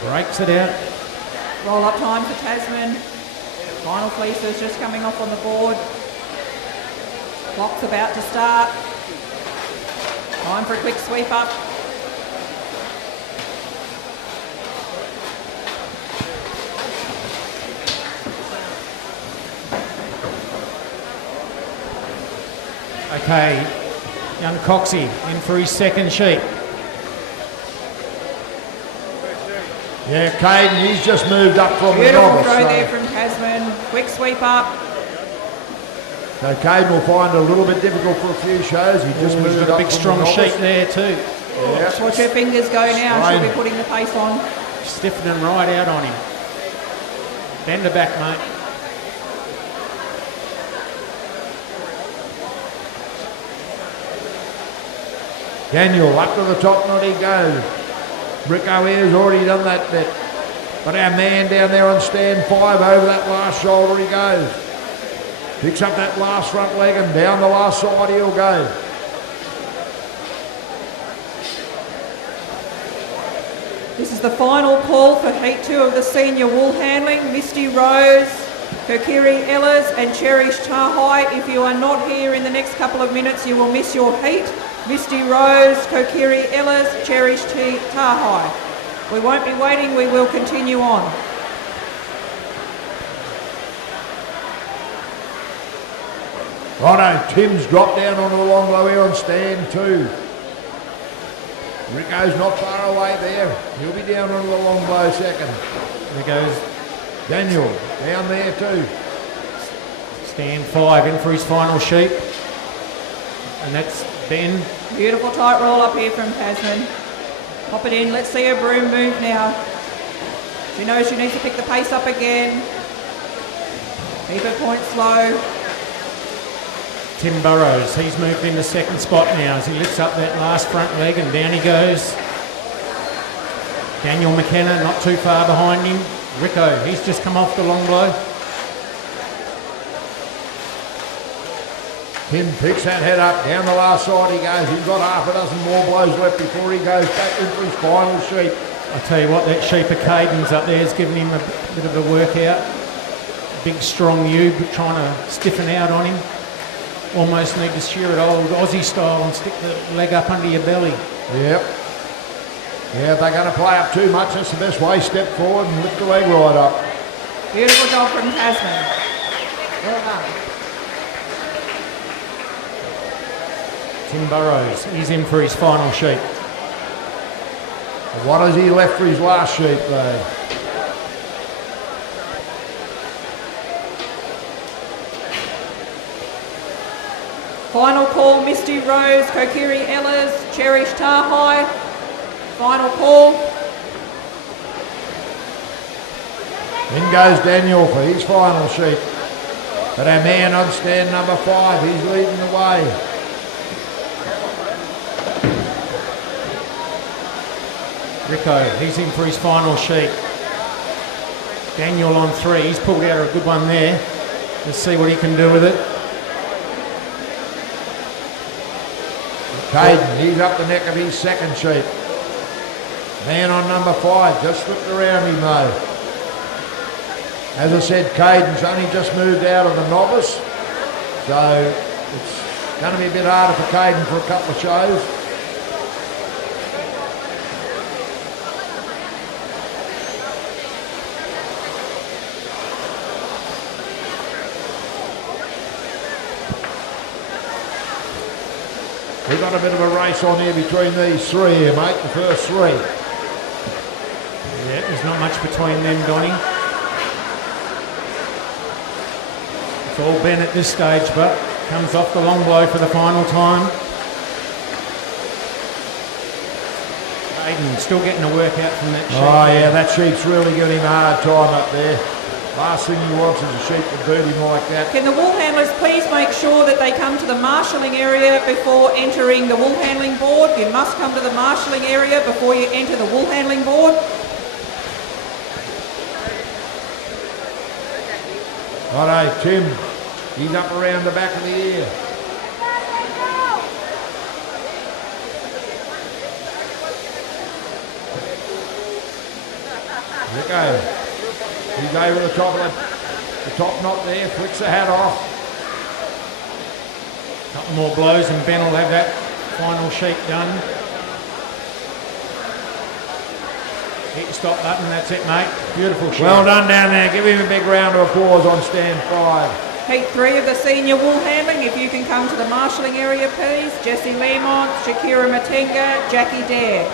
Breaks it out. Roll up time for Tasman. Final fleeces just coming off on the board. Clock's about to start. Time for a quick sweep up. Okay, young Coxie in for his second sheep. Yeah, Caden, he's just moved up from the Beautiful novice. throw So, there from Tasman. Quick sweep up. so Caden will find it a little bit difficult for a few shows. He just He's moved got a up big from strong the novice. sheep there too. Yeah. Watch her fingers go now. She'll be Fine. putting the pace on. Stiffening right out on him. Bend her back, mate. Daniel, up to the top, not he goes. Rico here's already done that bit. But our man down there on stand 5, over that last shoulder he goes. Picks up that last front leg and down the last side he'll go. This is the final call for Heat 2 of the senior wool handling. Misty Rose, Kokiri Ellis and Cherish Tahai. If you are not here in the next couple of minutes, you will miss your heat. Misty Rose, Kokiri Ellis, Cherish Tahai. We won't be waiting, we will continue on. Righto, Tim's dropped down onto the long low here on stand 2. Rico's not far away there. He'll be down onto the long bow second. There goes Daniel down there too. stand 5 in for his final sheep. And that's Ben. Beautiful tight roll up here from Tasman. Pop it in, let's see her broom move now. She knows she needs to pick the pace up again. Keep her point slow. Tim Burrows, he's moved in the second spot now as he lifts up that last front leg and down he goes. Daniel McKenna not too far behind him. Rico, he's just come off the long blow. Tim picks that head up, down the last side he goes. He's got half a dozen more blows left before he goes back in for his final sheep. I tell you what, that sheep of Caden's up there has given him a bit of a workout. Big strong ewe, but trying to stiffen out on him. Almost need to shear it old Aussie style and stick the leg up under your belly. Yep. Yeah, if they're going to play up too much, that's the best way. Step forward and lift the leg right up. Beautiful job from Tasman. Well done. Tim Burrows, he's in for his final sheep. What has he left for his last sheep, though? Final call, Misty Rose, Kokiri Ellis, Cherish Tahai. Final call. In goes Daniel for his final sheep. But our man on stand number 5, he's leading the way. Rico, he's in for his final sheep. Daniel on 3, he's pulled out a good one there. Let's see what he can do with it. Caden, he's up the neck of his second sheep. Man on number 5, just slipped around him though. As I said, Caden's only just moved out of the novice, so it's going to be a bit harder for Caden for a couple of shows. We've got a bit of a race on here between these 3 here, mate, the first 3. Yeah, there's not much between them, Donny. It's all Ben at this stage, but comes off the long blow for the final time. Aiden still getting a workout from that sheep. Oh yeah, that sheep's really giving him a hard time up there. Last thing he wants is a sheep to beat him like that. Can the wool handlers please make sure that they come to the marshalling area before entering the wool handling board? You must come to the marshalling area before you enter the wool handling board. Righto, Tim, he's up around the back of the ear. Rico, he's over the top of the top knot there, flicks the hat off. Couple more blows and Ben will have that final sheep done. Hit the stop button, that's it mate. Beautiful sheep. Well done down there, give him a big round of applause on stand 5. Heat 3 of the senior wool handling, if you can come to the marshalling area please. Jessie Lamont, Shakira Matenga, Jackie Dare.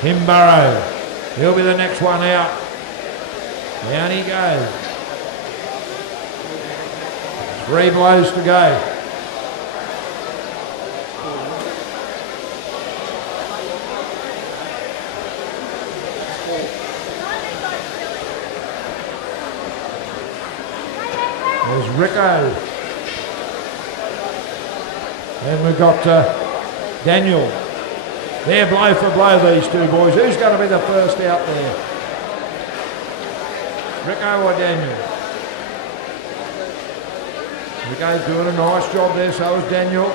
Himbaro, he'll be the next one out. Down he goes. 3 blows to go. There's Rico. Then we've got Daniel. They're blow for blow, these 2 boys. Who's going to be the first out there? Rico or Daniel? Rico's doing a nice job there, so is Daniel.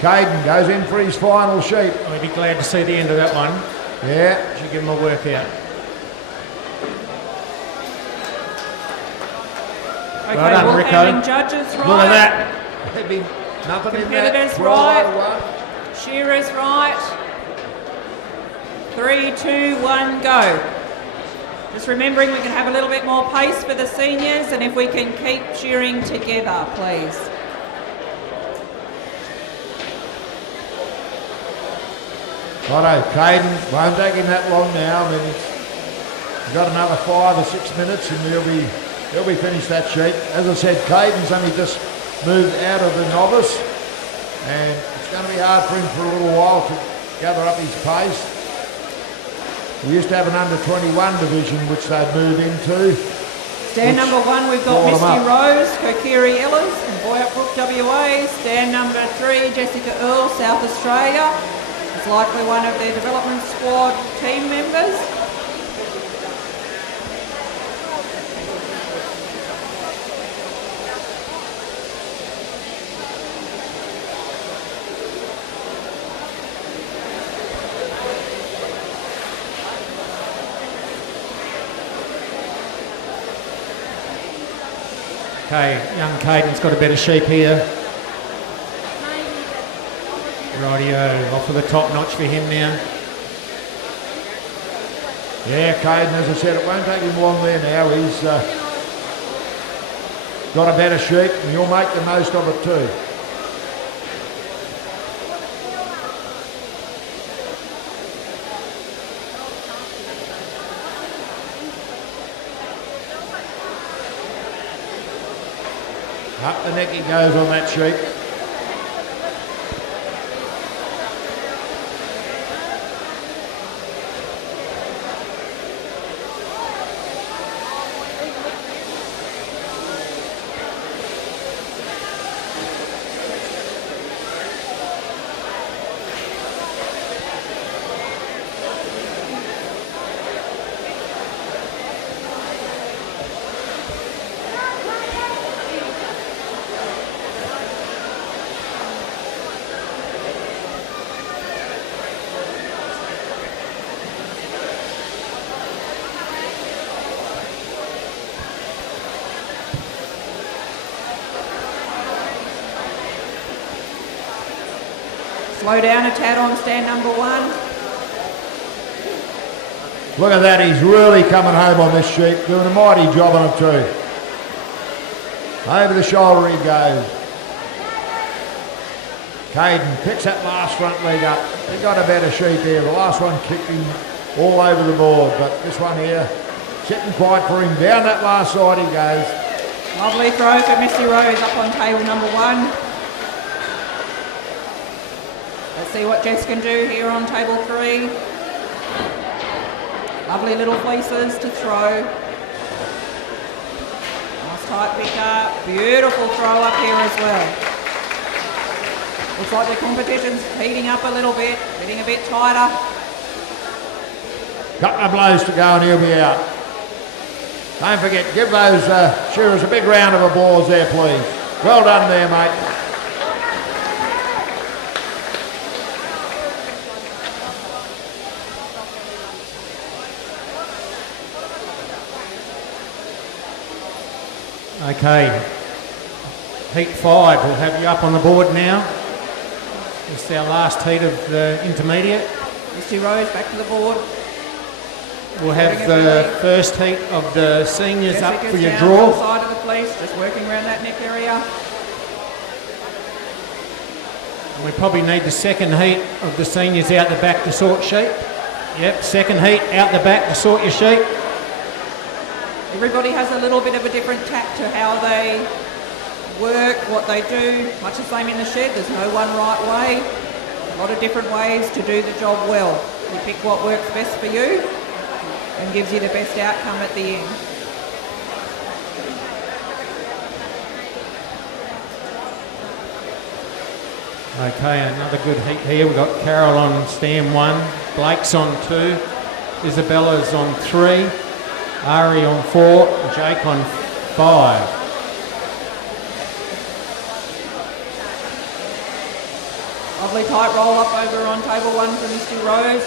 Caden goes in for his final sheep. I'd be glad to see the end of that one. Yeah. Should give him a workout. Okay, Well done, wool Rico. handling judges, right. Look at that. There'd be nothing in that. Competitors, 12 right. over 1. Shearers, right. 3, 2, 1, go. Just remembering we can have a little bit more pace for the seniors, and if we can keep shearing together, please. Righto, Caden, won't take him that long now. I mean, he's got another 5 or 6 minutes and he'll be finished that sheep. As I said, Caden's only just moved out of the novice and it's going to be hard for him for a little while to gather up his pace. We used to have an under 21 division which they'd move into. Stand number 1, we've got brought 'em Misty up. Rose, Kokiri Ellis and Boyup Brook WA. Stand number 3, Jessica Earl, South Australia. It's likely one of their development squad team members. Okay, young Caden's got a better sheep here. Rightio, off with the top notch for him now. Yeah, Caden, as I said, it won't take him long there now. He's got a better sheep and you'll make the most of it too. Up the neck he goes on that sheep. Slow down a tad on stand number 1. Look at that, he's really coming home on this sheep, doing a mighty job on it too. Over the shoulder he goes. Caden picks that last front leg up. He got a better sheep here. The last one kicked him all over the board, but this one here, sitting quiet for him. Down that last side he goes. Lovely throw for Misty Rose up on table number 1. Let's see what Jess can do here on table 3. Lovely little fleeces to throw. Nice tight pick up. Beautiful throw up here as well. Looks like the competition's heating up a little bit, getting a bit tighter. Couple of blows to go and he'll be out. Don't forget, give those shearers a big round of applause there, please. Well done there, mate. Okay, heat 5, we'll have you up on the board now. It's our last heat of the intermediate. Misty Rose back to the board. We'll have the first heat of the seniors up for your down draw. one side of the fleece, just working around that neck area. And we probably need the second heat of the seniors out the back to sort sheep. Yep, second heat out the back to sort your sheep. Everybody has a little bit of a different tack to how they work, what they do. Much the same in the shed, there's no one right way. A lot of different ways to do the job well. You pick what works best for you and gives you the best outcome at the end. Okay, another good heat here. We've got Carol on stand 1, Blake's on 2, Isabella's on 3, Ari on 4, Jake on 5. Lovely tight roll up over on table 1 for Misty Rose.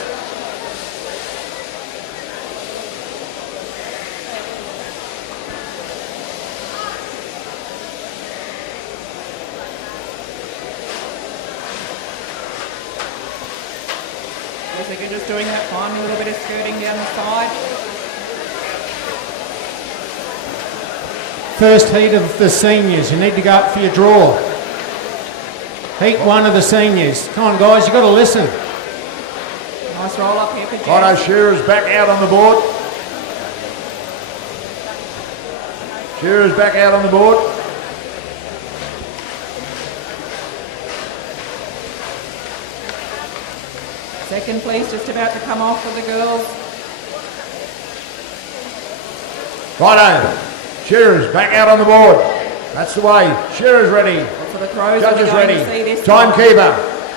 Jessica just doing that fine little bit of skirting down the side. First heat of the seniors, you need to go up for your draw. Heat 1 of the seniors. Come on guys, you've got to listen. Nice roll up here for Jess. Righto, Shearers back out on the board. Shearers back out on the board. Second fleece just about to come off for the girls. Righto, Shearers back out on the board. That's the way. Shearers ready. For the crows, Judges we're going ready. to see this Timekeeper,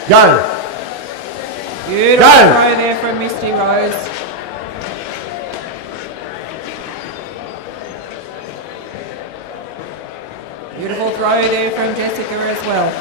go. Beautiful Go. throw there from Misty Rose. Beautiful throw there from Jessica as well.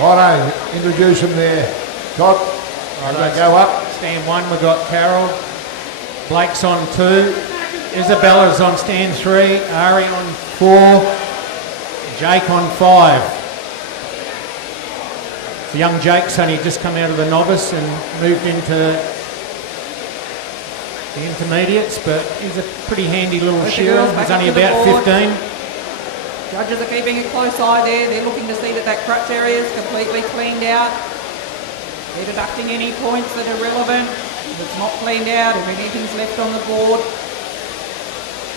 Righto, introduce them there. Todd, they go up. Stand 1, we've got Carol. Blake's on 2. Isabella's on stand 3. Ari on 4. Jake on 5. The young Jake's only just come out of the novice and moved into the intermediates, but he's a pretty handy little shearer. He's only about 15. Judges are keeping a close eye there. They're looking to see that crutch area is completely cleaned out. They're deducting any points that are relevant. If it's not cleaned out, if anything's left on the board,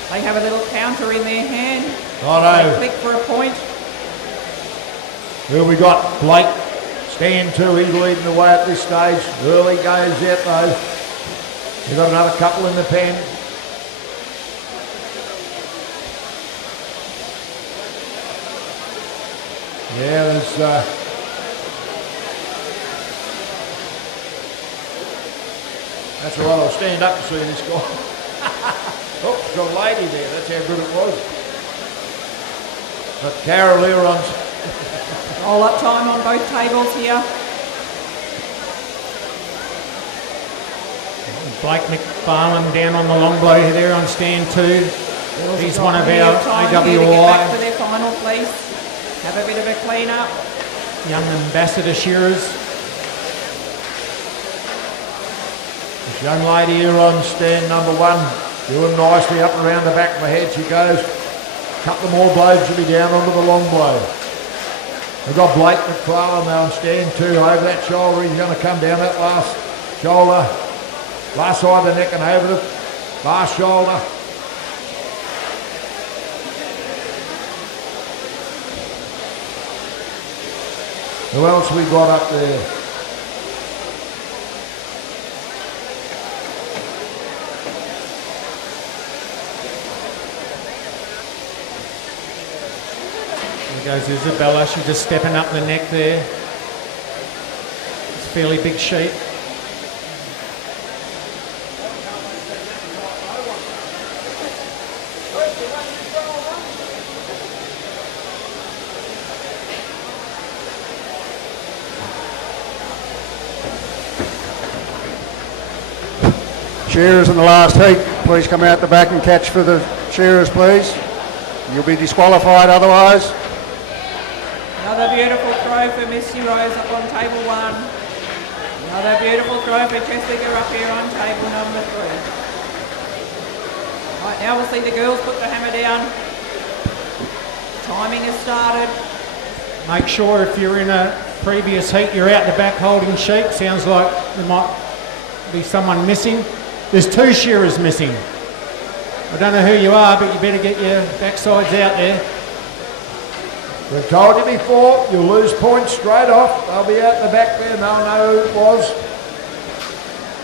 they have a little counter in their hand. Righto. They click for a point. Who we got? Blake, stand 2. He's leading the way at this stage. Early goes yet though. We've got another couple in the pen. Yeah, there's that's all right, I'll stand up to see this guy. Oh, got a lady there, that's how good it was. But Carol Leron's Roll up time on both tables here. Blake McFarlane down on the long blow there on stand 2. He's one of our Get back to AWI their final place. Have a bit of a clean up. young ambassador shearers. this young lady here on stand number 1, doing nicely up around the back of the head. She goes. Couple more blows, she'll be down onto the long blow. We've got Blake McFarlane now on stand 2 over that shoulder. He's going to come down that last shoulder. Last side of the neck and over the last shoulder. Who else we got up there? There goes Isabella, she's just stepping up the neck there. It's a fairly big sheep. Shears in the last heat. Please come out the back and catch for the shearers, please. You'll be disqualified otherwise. Another beautiful throw for Misty Rose up on table 1. Another beautiful throw for Jessica up here on table number 3. Right, now we'll see the girls put the hammer down. Timing has started. Make sure if you're in a previous heat you're out the back holding sheep. Sounds like there might be someone missing. There's 2 shearers missing. I don't know who you are, but you better get your backsides out there. We've told you before, you'll lose points straight off. They'll be out the back there, they'll know who it was.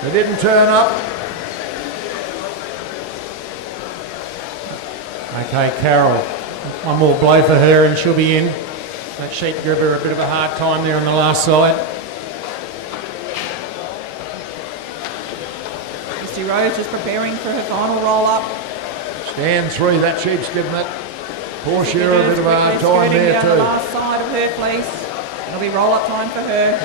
They didn't turn up. Okay, Carol. One more blow for her and she'll be in. That sheep gave her a bit of a hard time there on the last side. Misty Rose just preparing for her final roll up. Stand 3, that sheep's giving that poor shearer a bit of a hard time there down too. the last side of her place. It'll be roll up time for her.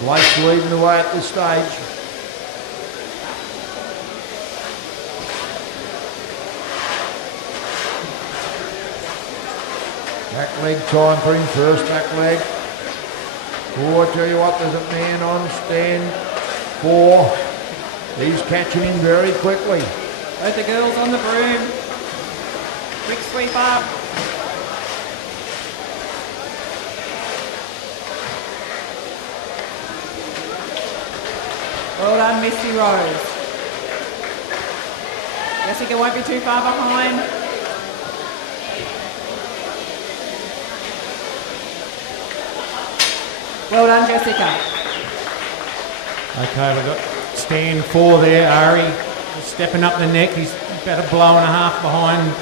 Blake's leading the way at this stage. Back leg time for him, first back leg. Oh, I tell you what, there's a man on stand 4. He's catching him very quickly. Both the girls on the broom. Quick sweep up. Well done, Misty Rose. Jessica won't be too far behind. Well done, Jessica. Okay, we've got stand 4 there. Ari stepping up the neck. He's about a blow and a half behind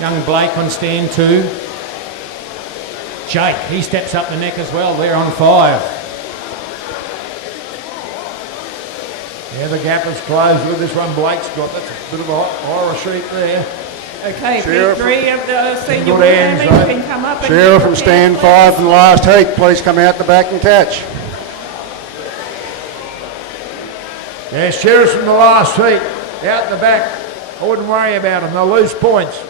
young Blake on stand 2. Jake, he steps up the neck as well. They're on 5. Yeah, the gap is closed with this one. Blake's got. That's a bit of a horror sheet there. Okay, Shearer big 3 of the senior Good wood hands, handling mate. can come up. Shearer from stand 5 in the last heat. Please come out the back and catch. Yeah, Shears from the last heat. Out the back. I wouldn't worry about them. They'll lose points.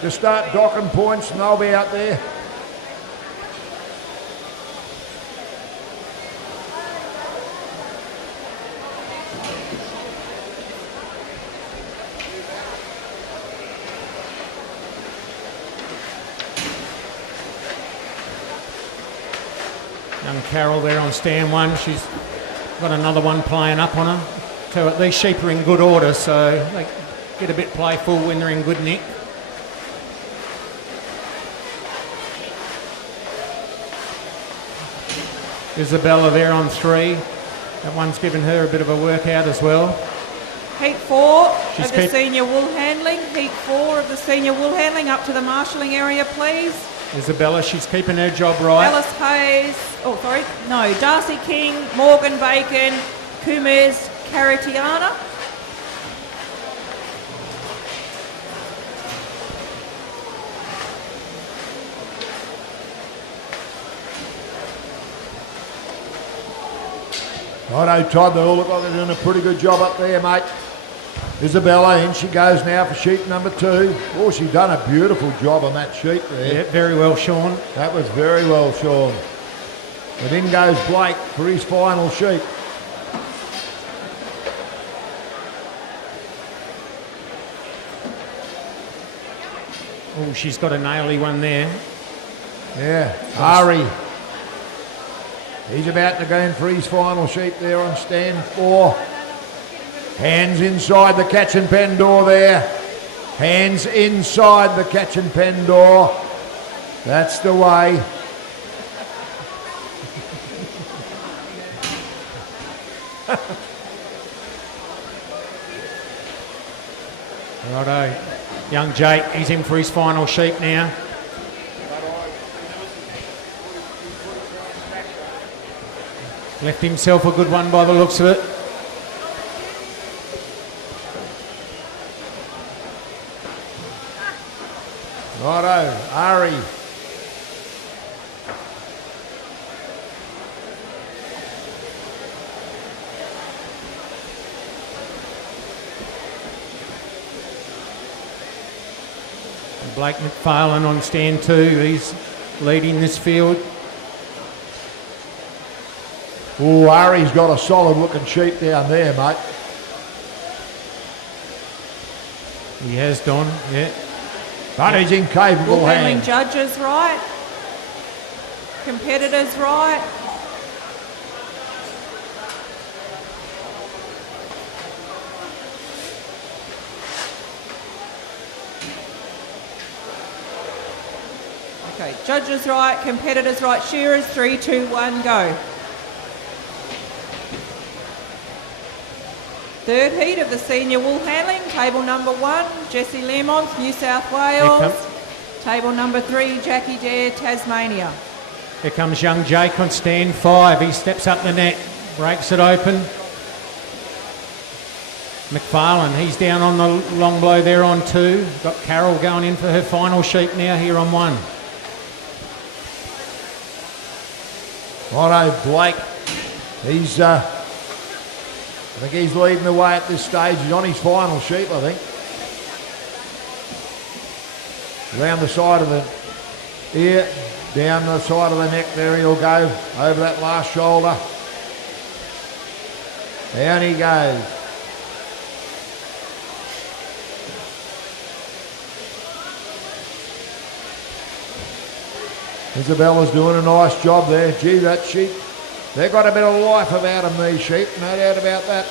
Just start docking points and they'll be out there. Young Carol there on stand 1. She's got another one playing up on her. So these sheep are in good order, so they get a bit playful when they're in good nick. Isabella there on 3. That one's given her a bit of a workout as well. Heat 4 She's of the senior wool handling. Heat 4 of the senior wool handling. Up to the marshalling area, please. Isabella, she's keeping her job right. Alice Hayes. Oh, sorry. No. Darcy King, Morgan Bacon, Kumez Caritiana. Righto, Todd, they all look like they're doing a pretty good job up there, mate. Isabella, in she goes now for sheet number 2. Oh, she's done a beautiful job on that sheet there. Yeah, very well, Sean. That was very well, Sean. But in goes Blake for his final sheet. Oh, she's got a naily one there. Yeah, Ari. He's about to go in for his final sheet there on stand 4. Hands inside the catch and pen door there. Hands inside the catch and pen door. That's the way. Righto. Young Jake, he's in for his final sheep now. Left himself a good one by the looks of it. Righto, Ari. Blake McFarlane on stand 2. He's leading this field. Oh, Ari's got a solid looking sheep down there, mate. He has done, yeah. But he's in capable Wool handling hands. judges right. Competitors right. Okay, judges right, competitors right. Shearers, 3, 2, 1, go. Third heat of the senior wool handling, table number 1, Jessie Lemont, New South Wales. Table number 3, Jackie Dare, Tasmania. Here comes young Jake on stand 5. He steps up the neck, breaks it open. McFarlane, he's down on the long blow there on 2. Got Carol going in for her final sheep now here on 1. Righto, Blake. He's, I think he's leading the way at this stage. He's on his final sheep, I think. Round the side of the ear, down the side of the neck there he'll go, over that last shoulder. Down he goes. Isabella's doing a nice job there. Gee, that sheep, they've got a bit of life about them, these sheep, no doubt about that.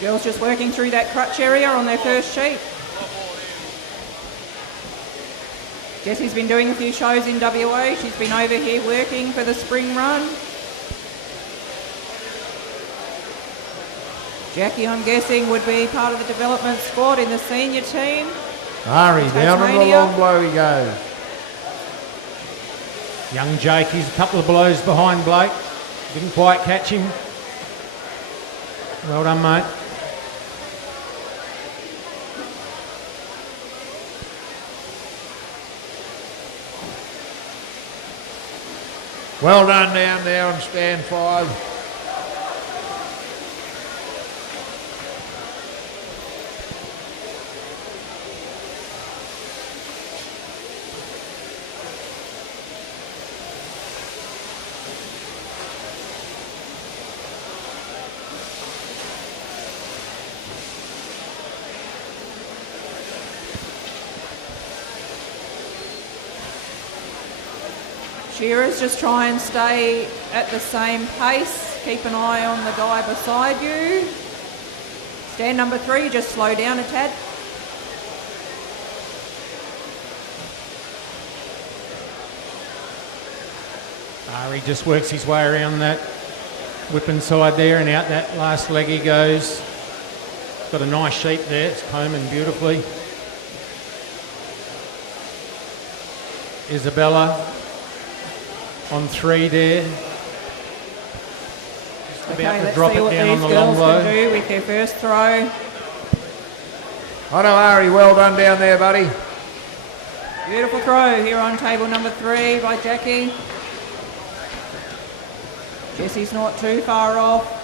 Girls just working through that crutch area on their first sheep. Jessie's been doing a few shows in WA. She's been over here working for the spring run. Jackie, I'm guessing, would be part of the development squad in the senior team. Ari, down on the long blow he goes. Young Jake, he's a couple of blows behind Blake. Didn't quite catch him. Well done, mate. Well done down there on stand 5. Shearers, just try and stay at the same pace. Keep an eye on the guy beside you. Stand number 3, just slow down a tad. Ari just works his way around that whipping side there and out that last leg he goes. Got a nice sheep there, it's combing beautifully. Isabella on 3 there. Just about to drop it down on the long blow. Can do with their first throw. I know, Ari, well done down there, buddy. Beautiful throw here on table number 3 by Jackie. Jessie's not too far off.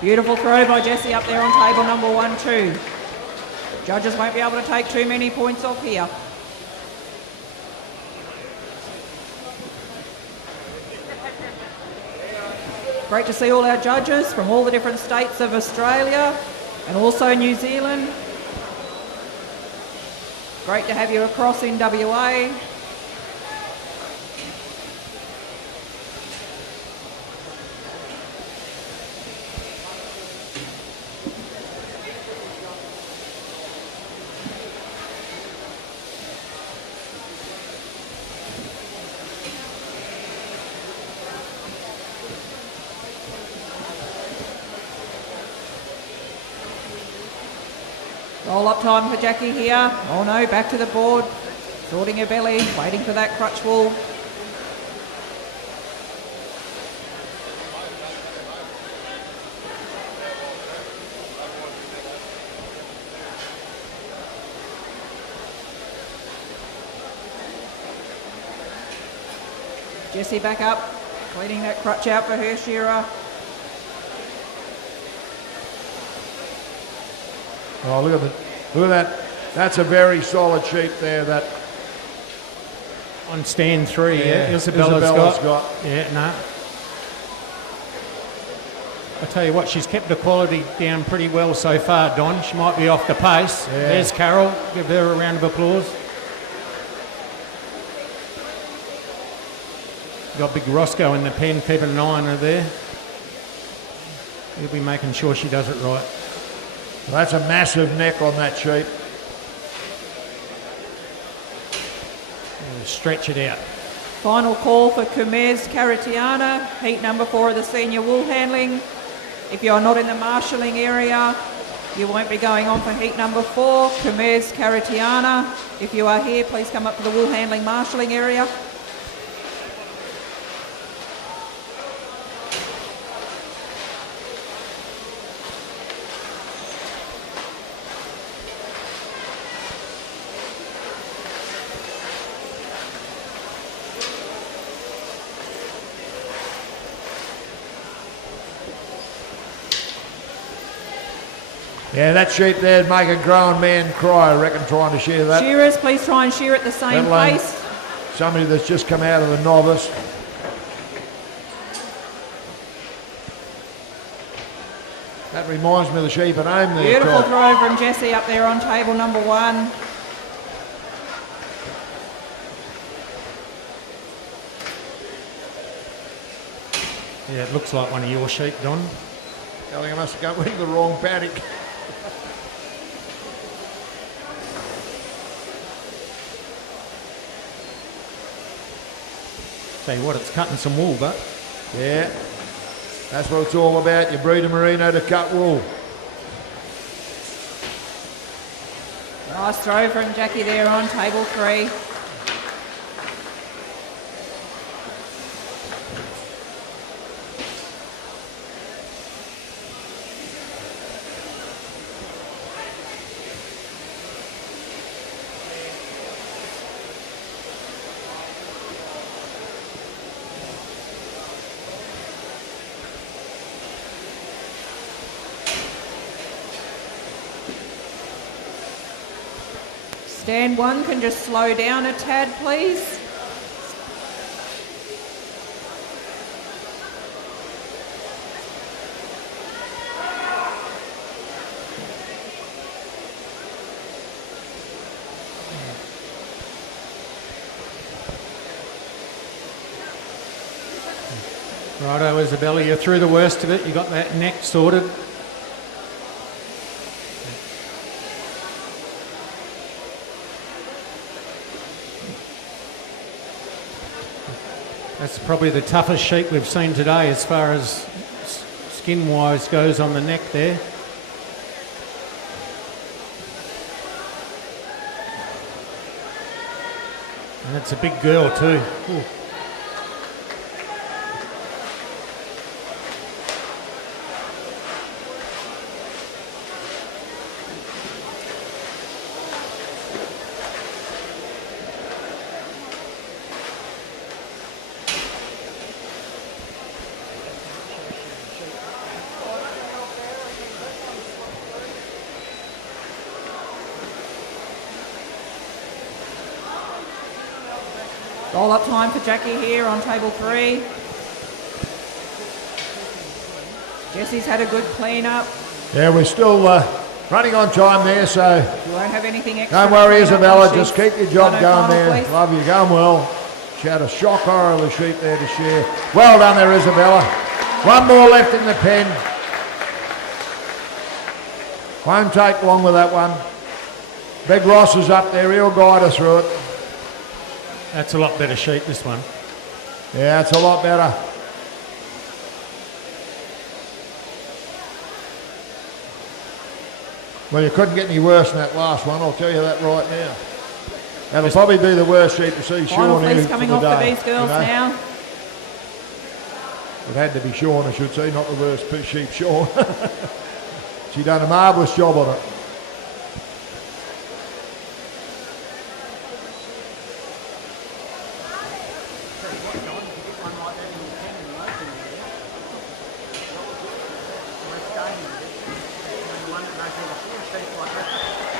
Beautiful throw by Jessie up there on table number 1-2. Judges won't be able to take too many points off here. Great to see all our judges from all the different states of Australia and also New Zealand. Great to have you across in WA. Roll up time for Jackie here. Oh no, back to the board. Sorting her belly, waiting for that crutch wool. Jessie back up, cleaning that crutch out for her shearer. Oh, look at that. That's a very solid sheep there. That on stand 3, yeah. Isabella's got. Yeah, no. I tell you what, she's kept the quality down pretty well so far, Don. She might be off the pace. Yeah. There's Carol. Give her a round of applause. Got big Roscoe in the pen, keeping an eye on her there. He'll be making sure she does it right. That's a massive neck on that sheep. We'll stretch it out. Final call for Kumez Caritiana, heat number 4 of the senior wool handling. If you're not in the marshalling area, you won't be going on for heat number 4, Kumez Caritiana. If you are here, please come up to the wool handling marshalling area. Yeah, that sheep there'd make a grown man cry, I reckon, trying to shear that. Shearers, please try and shear at the same pace. somebody that's just come out of the novice. That reminds me of the sheep at home there. Beautiful Todd. throw from Jesse up there on table number 1. Yeah, it looks like one of your sheep, Don. I think I must have gone in the wrong paddock. Tell you what, it's cutting some wool, but Yeah, that's what it's all about. You breed a merino to cut wool. Nice throw from Jackie there on table 3. Stand 1 can just slow down a tad, please. righto, Isabella, you're through the worst of it. You got that neck sorted. That's probably the toughest sheep we've seen today as far as skin-wise goes on the neck there. And it's a big girl too. Ooh. Roll up time for Jackie here on table 3. Jesse's had a good clean up. Yeah, we're still running on time there, so You won't have anything extra. don't to worry, clean up Isabella. on Just sheep. keep your job Righto, going final, there. please. Love you, going well. She had a shocker of the sheep there to share. Well done there, Isabella. One more left in the pen. Won't take long with that one. Big Ross is up there. He'll guide us through it. That's a lot better sheep, this one. Yeah, it's a lot better. Well, you couldn't get any worse than that last one, I'll tell you that right now. That'll probably be the worst sheep to see Final Sean here fleece for coming the off day, for these girls you know. now. It had to be Sean, I should say, not the worst sheep, Sean. She done a marvellous job on it.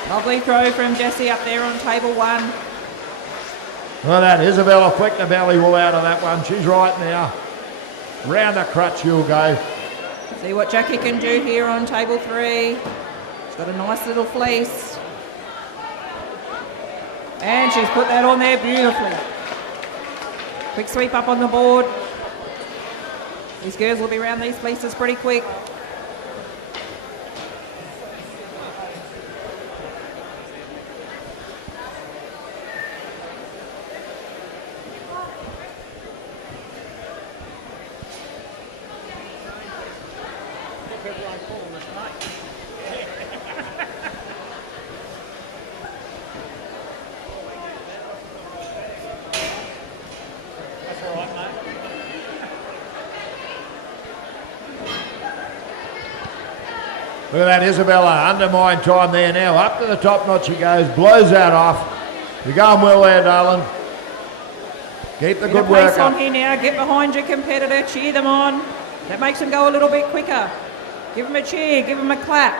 Lovely throw from Jesse up there on table 1. Well, that Isabella flicked the belly wool out of that one. She's right now. Round the crutch you'll go. See what Jackie can do here on table 3. She's got a nice little fleece. And she's put that on there beautifully. Quick sweep up on the board. These girls will be around these fleeces pretty quick. Look at that Isabella, undermine time there now. Up to the top notch she goes, blows that off. You're going well there, darling. Keep the Get a good work pace on up. here now. Get behind your competitor. Cheer them on. That makes them go a little bit quicker. Give them a cheer. Give them a clap.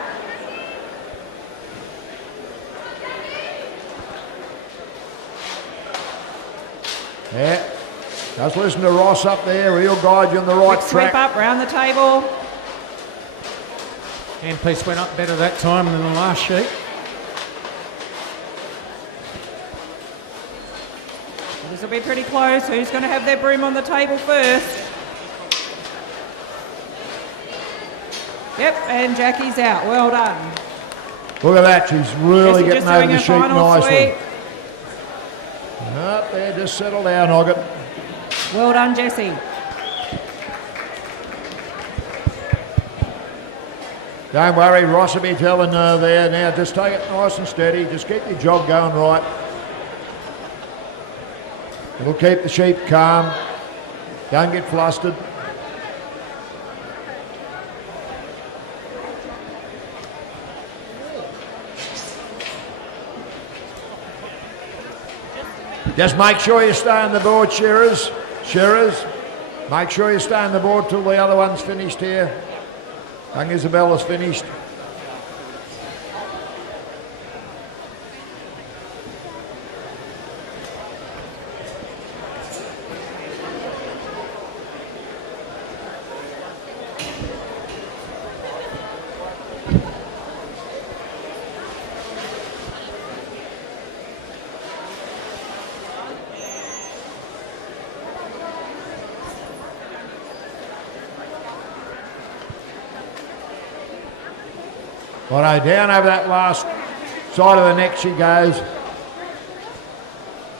Yeah. Just listen to Ross up there. He'll guide you on the right Quick sweep track. up round the table. Handpiece went up better that time than the last sheet. This will be pretty close. Who's going to have their broom on the table first? Yep, and Jackie's out. Well done. Look at that. She's really Jessie getting just over doing the her sheet final nicely. sweep. Up there, just settle down, Ogget. Well done, Jessie. Don't worry, Ross will be telling there now. Just take it nice and steady. Just keep your job going right. It'll keep the sheep calm. Don't get flustered. Just make sure you stay on the board, Shearers. Shearers, make sure you stay on the board till the other one's finished here. Young Isabella's finished. Righto, down over that last side of the neck she goes.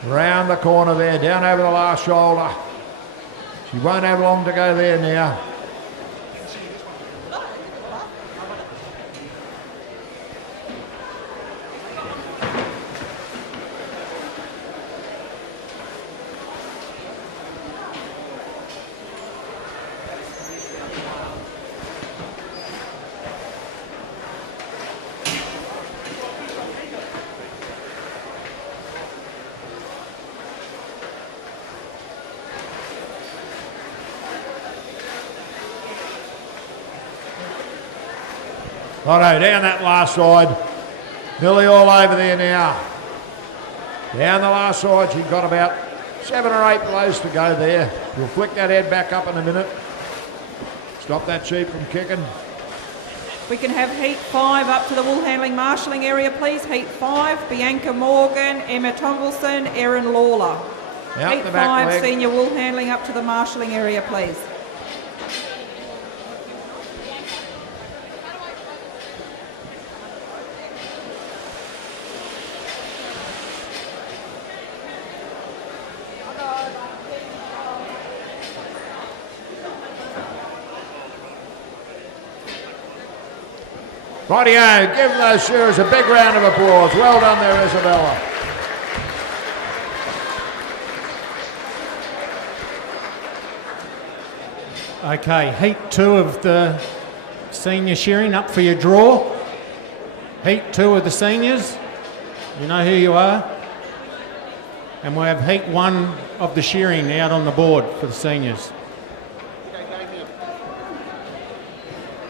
Round the corner there, down over the last shoulder. She won't have long to go there now. Righto, down that last side. Nearly all over there now. Down the last side, she's got about 7 or 8 blows to go there. We'll flick that head back up in a minute. Stop that sheep from kicking. We can have heat 5 up to the wool handling marshalling area, please. Heat 5, Bianca Morgan, Emma Tombleson, Erin Lawler. Out Heat the back 5, leg. senior wool handling up to the marshalling area, please. Rightio, give those shearers a big round of applause. Well done there, Isabella. Okay, heat 2 of the senior shearing up for your draw. Heat 2 of the seniors. You know who you are. And we'll have heat 1 of the shearing out on the board for the seniors.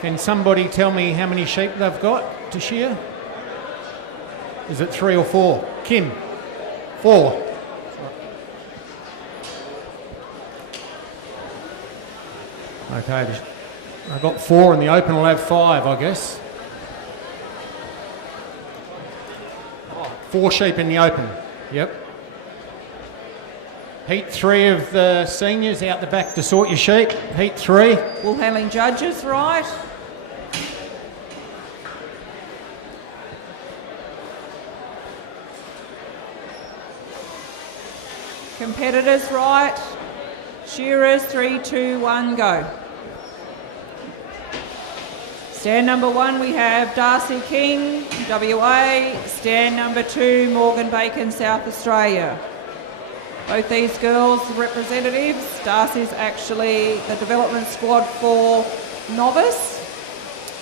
Can somebody tell me how many sheep they've got to shear? Is it 3 or 4? Kim? 4. Okay, I've got 4 in the open, I'll have 5, I guess. 4 sheep in the open, yep. Heat 3 of the seniors out the back to sort your sheep. Heat 3. Wool handling judges, right? Competitors, right? Shearers, 3, 2, 1, go. Stand number 1, we have Darcy King, WA. Stand number 2, Morgan Bacon, South Australia. Both these girls are representatives. Darcy's actually the development squad for Novice,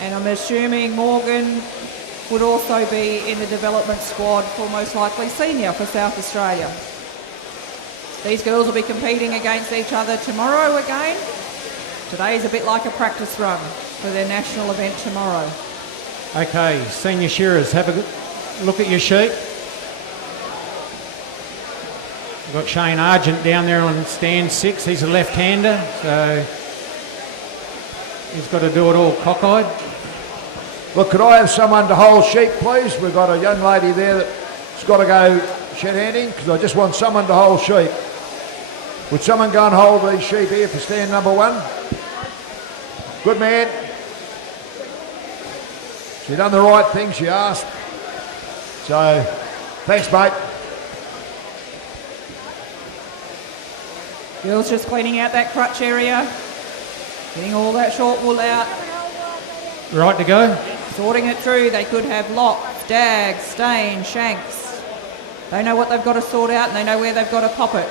and I'm assuming Morgan would also be in the development squad for most likely senior for South Australia. These girls will be competing against each other tomorrow again. Today's a bit like a practice run for their national event tomorrow. Okay, senior shearers, have a good look at your sheep. We've got Shane Argent down there on stand 6. He's a left-hander, so he's got to do it all cockeyed. Look, could I have someone to hold sheep, please? We've got a young lady there that's got to go shed handing, because I just want someone to hold sheep. Would someone go and hold these sheep here for stand number 1? Good man. She done the right thing, she asked. So, thanks, mate. Girls just cleaning out that crutch area, getting all that short wool out, Right to go? sorting it through. They could have locks, dags, stain, shanks. They know what they've got to sort out and they know where they've got to pop it.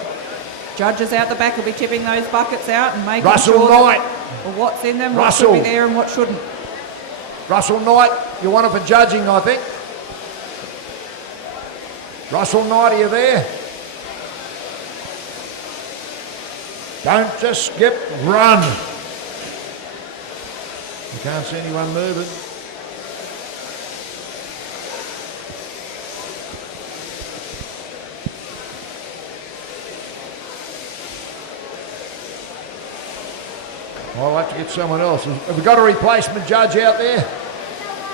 Judges out the back will be tipping those buckets out and making Russell sure Knight. what's in them, Russell. what should be there and what shouldn't. Russell Knight, you want it for judging, I think. Russell Knight, are you there? Don't just skip, run. You can't see anyone moving. I'll have to get someone else. Have we got a replacement judge out there?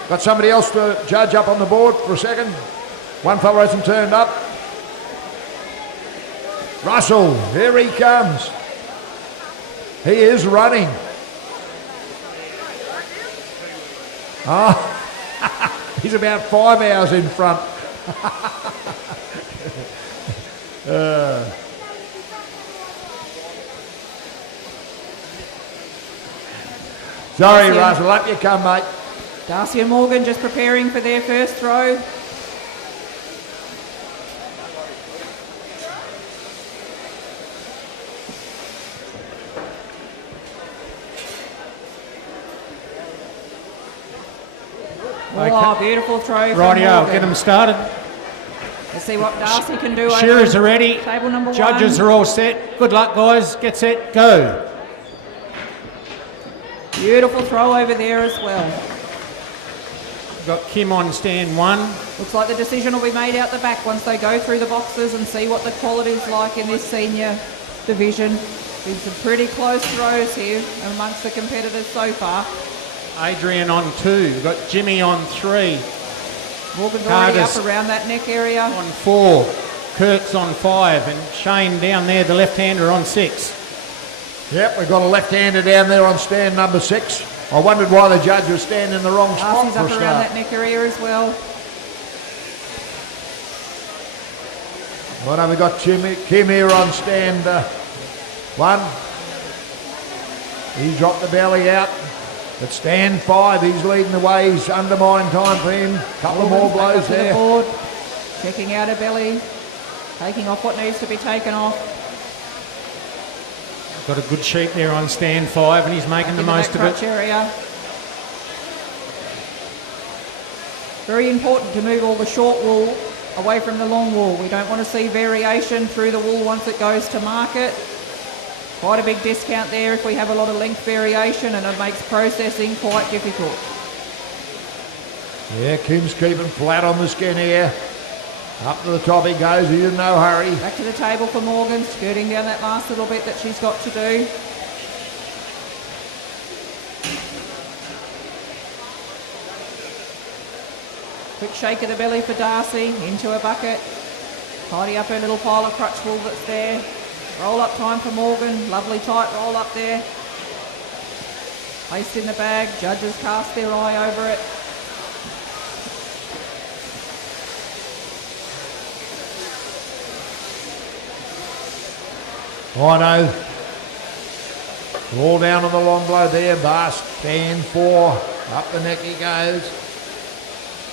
Got somebody else to judge up on the board for a second? One fella hasn't turned up. Russell, here he comes. He is running. Oh, he's about 5 hours in front. Sorry, Russell, up you come, mate. Darcy and Morgan just preparing for their first throw. Oh, beautiful throw from Rightio, Morgan. get them started. Let's see what Darcy can do. Shearers over are ready. Table number Judges 1. are all set. Good luck, guys. Get set, go. Beautiful throw over there as well. We've got Kim on stand 1. Looks like the decision will be made out the back once they go through the boxes and see what the quality's like in this senior division. Been some pretty close throws here amongst the competitors so far. Adrian on 2. We've got Jimmy on 3. Morgan's already Carter's up around that neck area. on 4. Kurt's on 5. And Shane down there, the left-hander, on 6. Yep, we've got a left-hander down there on stand number 6. I wondered why the judge was standing in the wrong spot Darcy's for a up around start. that neck area as well. Right, we got Kim here on stand 1. He dropped the belly out. At stand 5, he's leading the way. He's undermined time for him. Couple more Morgan's back blows up to the there. board, checking out her belly, taking off what needs to be taken off. Got a good sheep there on stand 5, and he's making the Into most that of crutch it. area. Very important to move all the short wool away from the long wool. We don't want to see variation through the wool once it goes to market. Quite a big discount there if we have a lot of length variation, and it makes processing quite difficult. Yeah, Kim's keeping flat on the skin here. Up to the top he goes, he's in no hurry. Back to the table for Morgan, skirting down that last little bit that she's got to do. Quick shake of the belly for Darcy, into her bucket. Tidy up her little pile of crutch wool that's there. Roll up time for Morgan, lovely tight roll up there. Placed in the bag, judges cast their eye over it. I know. All down on the long blow there, Bast, stand 4, up the neck he goes.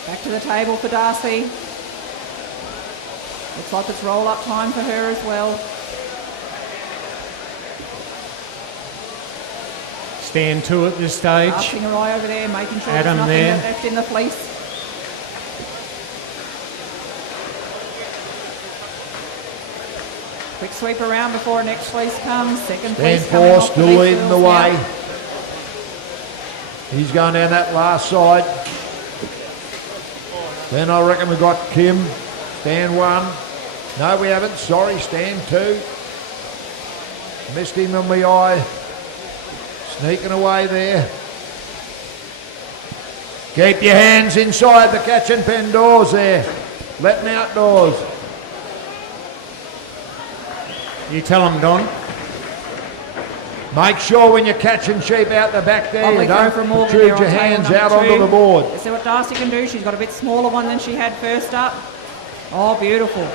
Back to the table for Darcy. Looks like it's roll up time for her as well. Stand 2 at this stage. Casting her eye over there, making sure Adam there's nothing there. left in the fleece. Quick sweep around before next fleece comes. Second Stand fleece coming 4, off the still leaf leading the wheels way. now. He's going down that last side. Then I reckon we've got Kim, stand 1. No, we haven't. Sorry, stand 2. Missed him in the eye. Sneaking away there. Keep your hands inside the catch and pen doors there. Let them outdoors. You tell them, Don. Make sure when you're catching sheep out the back there, Lovely you throw don't from Morgan protrude there your on table hands number out 2. onto the board. Let's see what Darcy can do. She's got a bit smaller one than she had first up. Oh, beautiful.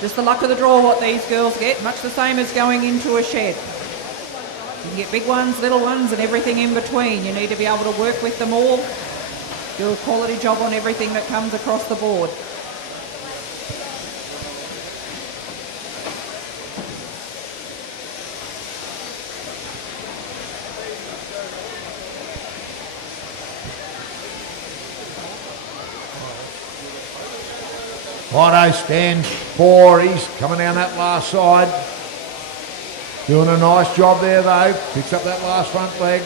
Just the luck of the draw what these girls get, much the same as going into a shed. You can get big ones, little ones and everything in between. You need to be able to work with them all. Do a quality job on everything that comes across the board. Righto, stand 4. He's coming down that last side. Doing a nice job there though. Picks up that last front leg.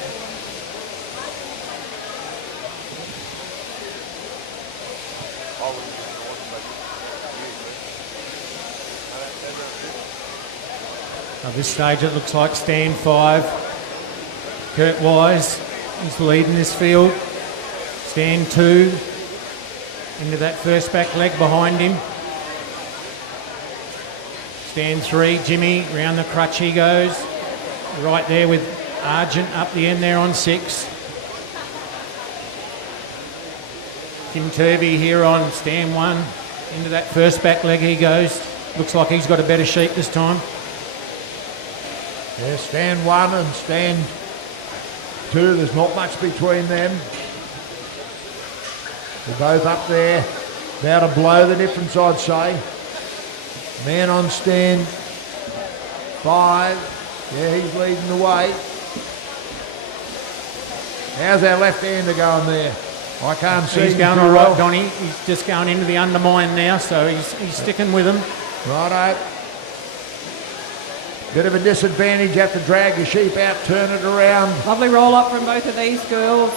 At this stage it looks like stand 5. Kurt Wise is leading this field. Stand 2. Into that first back leg behind him. Stand 3, Jimmy, round the crutch he goes. Right there with Argent up the end there on 6. Tim Turvey here on stand 1. Into that first back leg he goes. Looks like he's got a better sheep this time. Yeah, stand 1 and stand 2. There's not much between them. They're both up there, about to blow the difference, I'd say. Man on stand 5. Yeah, he's leading the way. How's our left-hander going there? I can't see. He's him going too all right, well. Donny. He's just going into the undermine now, so he's sticking with him. Righto. Bit of a disadvantage, you have to drag your sheep out, turn it around. Lovely roll up from both of these girls.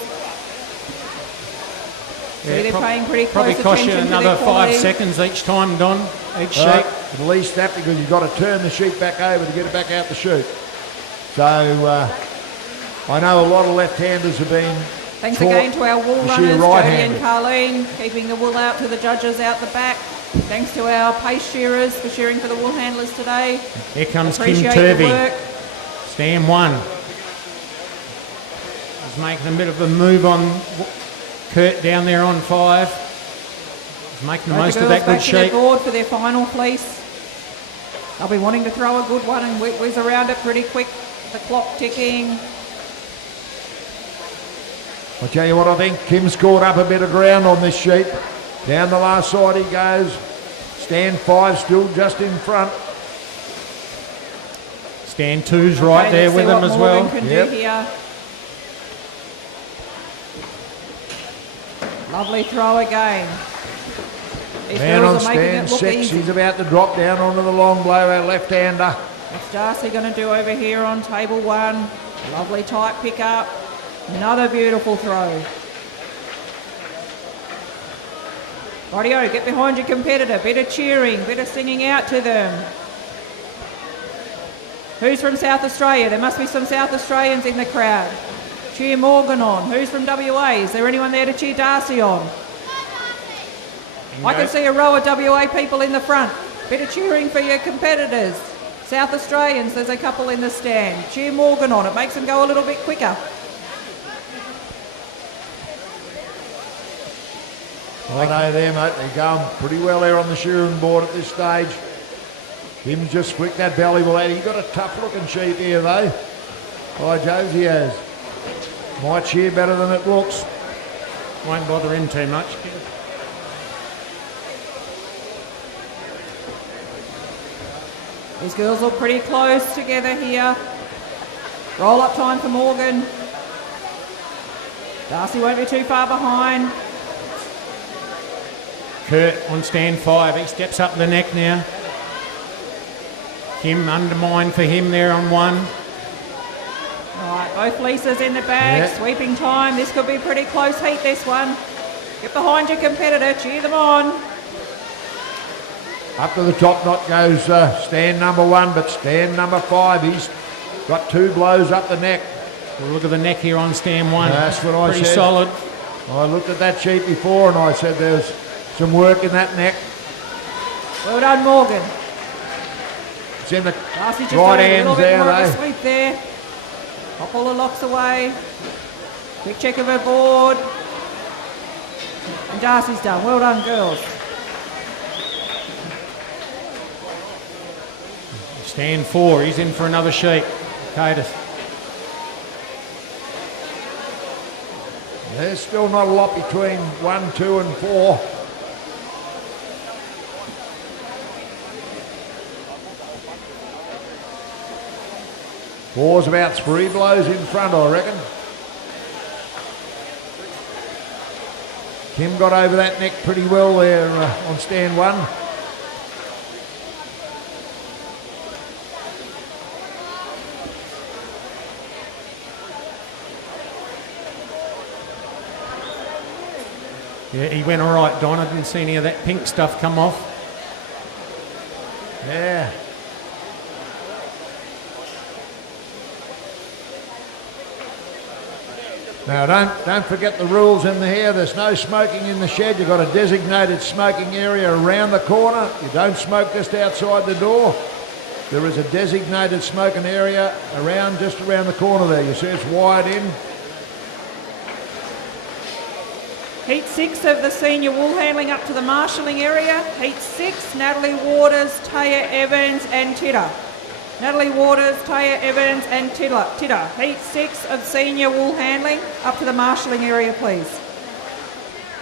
Yeah, They're paying pretty probably close cost you attention to another their 5 quality. seconds each time, Don, each sheep. At least that, because you've got to turn the sheep back over to get it back out the chute. So I know a lot of left-handers have been Thanks taught again to our wool to runners, shear Jodie right-handed. and Carleen, keeping the wool out to the judges out the back. Thanks to our pace shearers for shearing for the wool handlers today. Here comes Kim Appreciate the Turvey. work. Stand 1. He's making a bit of a move on Kurt down there on 5. He's making the Both most the of girls that back good to their sheep. board for their final fleece. They'll be wanting to throw a good one and whiz around it pretty quick. The clock ticking. I'll tell you what, I think Kim's caught up a bit of ground on this sheep. Down the last side he goes. Stand 5 still just in front. Stand 2's right Okay, there let's with see him what as Morgan well. can Yep. do here. Lovely throw again. These Man girls on are making stand it look 6, easy. he's about to drop down onto the long blow, our left-hander. What's Darcy going to do over here on table 1? Lovely tight pick up. Another beautiful throw. Rightio, get behind your competitor. Bit of cheering, bit of singing out to them. Who's from South Australia? There must be some South Australians in the crowd. Cheer Morgan on. Who's from WA? Is there anyone there to cheer Darcy on? I can see a row of WA people in the front. Bit of cheering for your competitors. South Australians, there's a couple in the stand. Cheer Morgan on. It makes them go a little bit quicker. Righto there, mate. They're going pretty well there on the shearing board at this stage. Kim's just flicked that belly ball out. He's got a tough looking sheep here though. By Jove, he has. Might shear better than it looks. Won't bother him too much. These girls look pretty close together here. Roll up time for Morgan. Darcy won't be too far behind. Kurt on stand 5. He steps up the neck now. Kim undermine for him there on 1. Right, both Lisa's in the bag, Yeah. sweeping time. This could be a pretty close heat, this one. Get behind your competitor, cheer them on. Up to the top knot goes stand number 1, but stand number 5, he's got 2 blows up the neck. Well, look at the neck here on stand 1. That's what I Pretty said. solid. I looked at that sheep before and I said there's some work in that neck. Well done, Morgan. It's in the Darcy just right got a hands little bit there, more of a though. sweep there. Pop all the locks away. Quick check of her board. And Darcy's done. Well done, girls. Stand 4, he's in for another sheep. Catus. There's still not a lot between 1, 2 and 4. Four's about 3 blows in front, I reckon. Kim got over that neck pretty well there on stand 1. Yeah, he went all right, Don. I didn't see any of that pink stuff come off. Yeah. Now don't forget the rules in here. There's no smoking in the shed. You've got a designated smoking area around the corner. You don't smoke just outside the door. There is a designated smoking area just around the corner there. You see it's wired in. Heat 6 of the senior wool handling up to the marshalling area. Heat 6, Natalie Waters, Taya Evans and Titter. Natalie Waters, Taya Evans and Titter. Heat 6 of senior wool handling up to the marshalling area, please.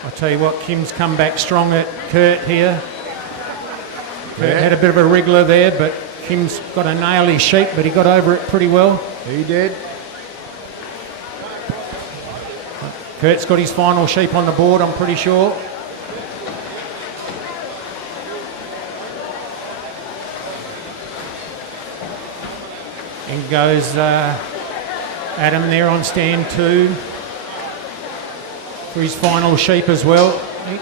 I'll tell you what, Kim's come back strong at Kurt here. Kurt had a bit of a wriggler there, but Kim's got a nail his sheep, but he got over it pretty well. He did. Kurt's got his final sheep on the board, I'm pretty sure. And goes Adam there on stand 2 for his final sheep as well.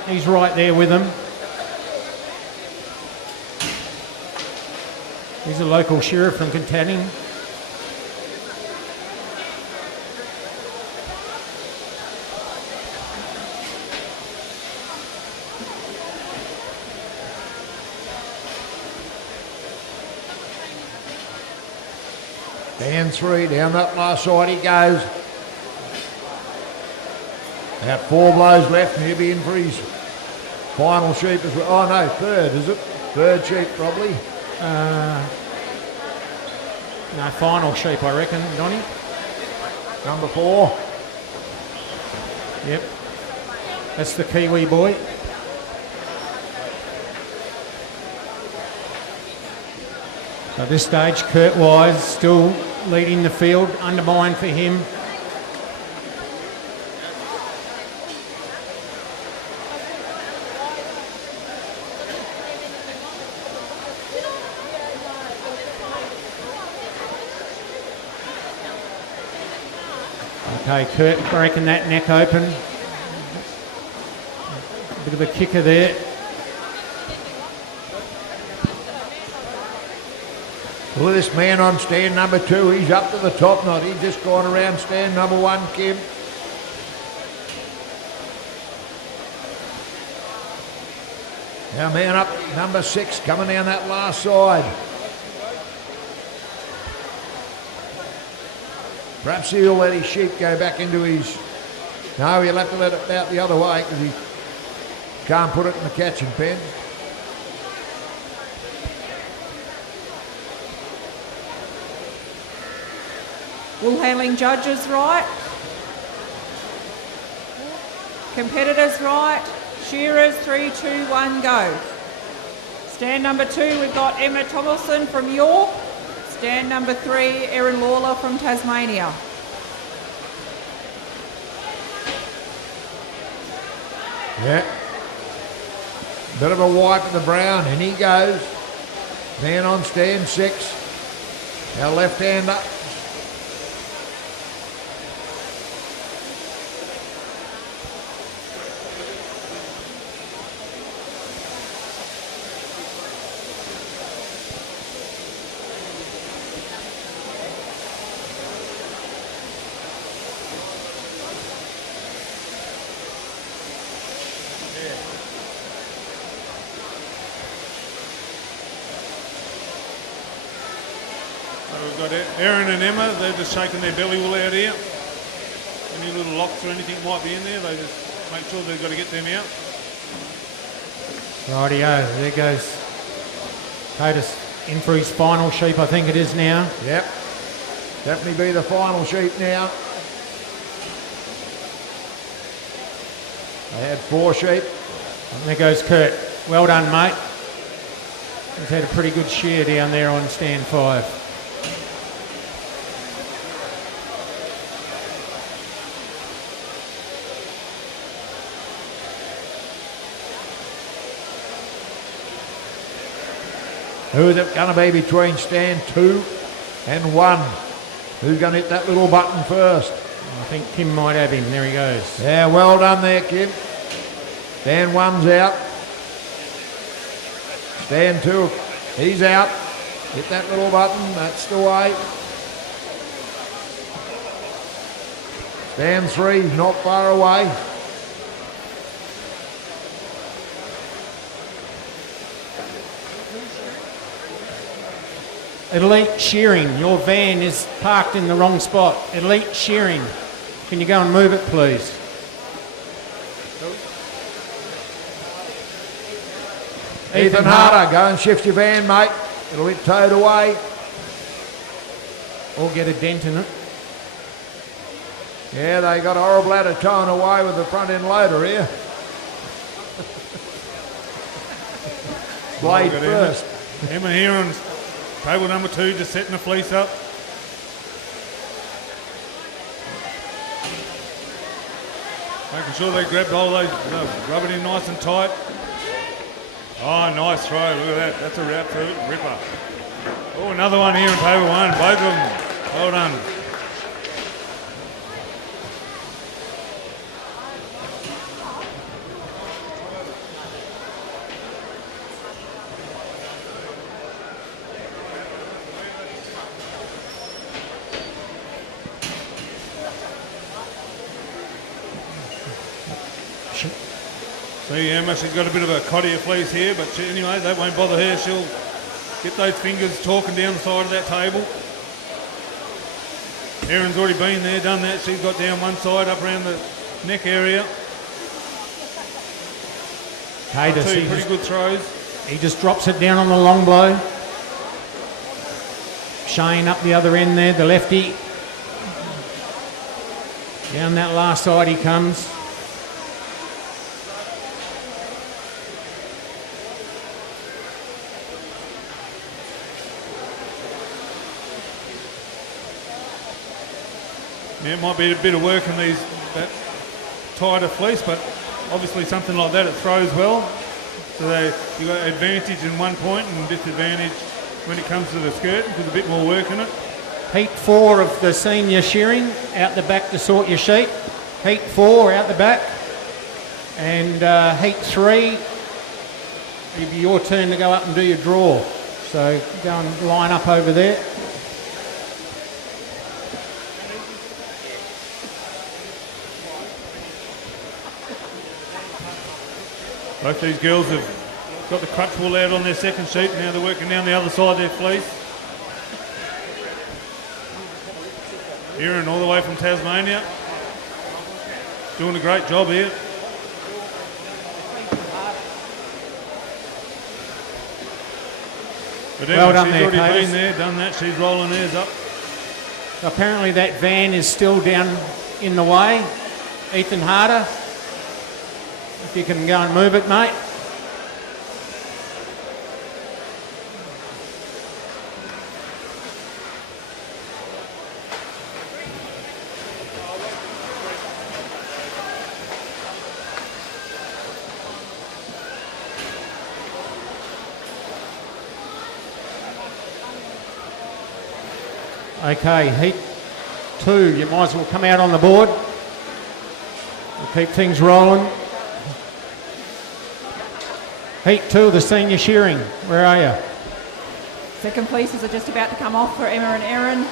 He's right there with him. He's a local shearer from Katanning. Stand 3, down that last side he goes. About 4 blows left and he'll be in for his final sheep as well. Oh no, third, is it? Third sheep probably. No, final sheep, I reckon, Donnie. Number 4. Yep. That's the Kiwi boy. At this stage, Kurt Wise still leading the field, undermined for him. Okay, Kurt breaking that neck open. Bit of a kicker there. Well, this man on stand number 2, he's up to the top knot. He's just gone around stand number 1, Kim. Now man up number 6, coming down that last side. Perhaps he'll let his sheep go back into his... No, he'll have to let it out the other way because he can't put it in the catching pen. Wool handling judges right. Competitors right. Shearers 3, 2, 1, go. Stand number 2, we've got Emma Tomlinson from York. Stand number 3, Erin Lawler from Tasmania. Yeah. Bit of a wipe of the brown, and he goes. Man on stand 6. Our left hand up. we've got Aaron and Emma. They're just shaking their belly wool out here. Any little locks or anything might be in there, they just make sure they've got to get them out. Rightio, there goes Cotus in for his final sheep, I think it is now. Yep. Definitely be the final sheep now. They had 4 sheep. And there goes Kurt. Well done, mate. He's had a pretty good shear down there on stand 5. Who is it going to be between stand 2 and 1? Who's going to hit that little button first? I think Kim might have him. There he goes. Yeah, well done there, Kim. Stand 1's out. Stand 2, he's out. Hit that little button, that's the way. Stand 3, not far away. Elite Shearing, your van is parked in the wrong spot. Elite Shearing, can you go and move it, please? Ethan Harder, go and shift your van, mate. It'll be towed away. Or get a dent in it. Yeah, they got a horrible out of towing away with the front end loader here. Blade Got first. Emma here on table number 2, just setting the fleece up. Making sure they grab hold of those, rub it in nice and tight. Oh, nice throw, look at that, that's a absolute ripper. Oh, another one here on table 1, both of them, well done. See Emma, she's got a bit of a cottier fleece here, but anyway, that won't bother her. She'll get those fingers talking down the side of that table. Erin's already been there, done that. She's got down one side, up around the neck area. Cadus, Two pretty good throws. He just drops it down on the long blow. Shane up the other end there, the lefty. Down that last side he comes. Yeah, it might be a bit of work in that tighter fleece, but obviously something like that it throws well. So you've got advantage in one point and disadvantage when it comes to the skirt. There's a bit more work in it. Heat 4 of the senior shearing, out the back to sort your sheep. Heat 4 out the back. And heat 3, it'll be your turn to go up and do your draw. So go and line up over there. Both these girls have got the crutch wool out on their second sheet. Now they're working down the other side of their fleece. Erin all the way from Tasmania. Doing a great job here. But Emma, Well done she's there, already Cadus. been there, done that. She's rolling hers up. Apparently that van is still down in the way. Ethan Harder, if you can go and move it, mate. Okay, heat 2, you might as well come out on the board. We'll keep things rolling. Heat 2 of the senior shearing, where are you? Second fleeces are just about to come off for Emma and Erin.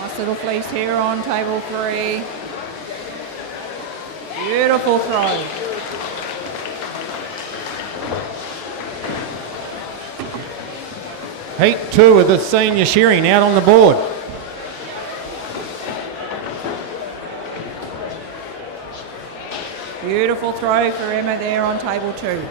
Nice little fleece here on table 3. Beautiful throw. Heat 2 of the senior shearing out on the board. Beautiful throw for Emma there on table 2.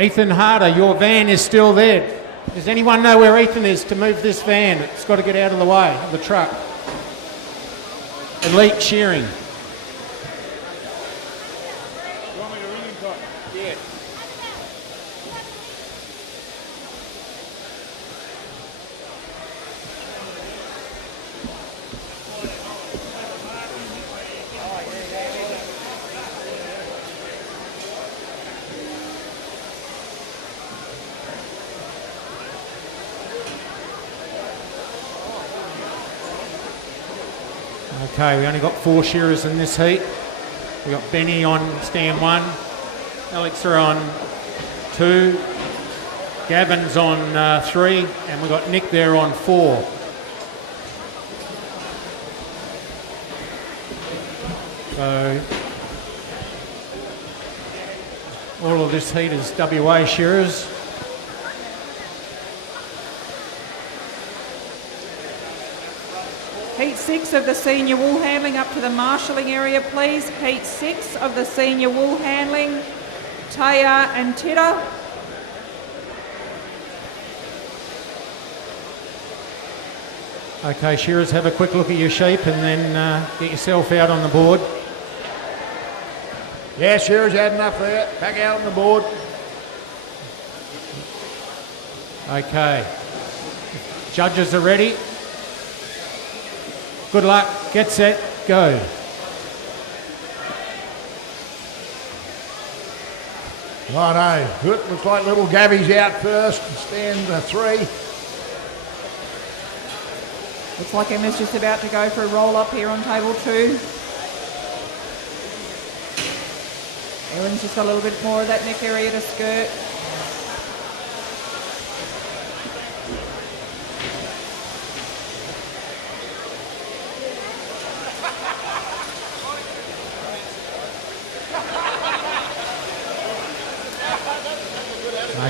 Ethan Harder, your van is still there. Does anyone know where Ethan is to move this van? It's got to get out of the way of the truck. Elite shearing. Okay, we only got 4 shearers in this heat. We got Benny on stand 1, Alex are on 2, Gavin's on 3, and we got Nick there on 4. So all of this heat is WA shearers. Heat 6 of the senior wool handling up to the marshalling area, please. Heat 6 of the senior wool handling, Taya and Titta. Okay, shearers, have a quick look at your sheep and then get yourself out on the board. Yeah, Shears had enough there. Back out on the board. Okay. Judges are ready. Good luck. Get set. Go. Righto. Good. Looks like little Gabby's out first. Stand 3. Looks like Emma's just about to go for a roll up here on table 2. Erin's just got a little bit more of that neck area to skirt.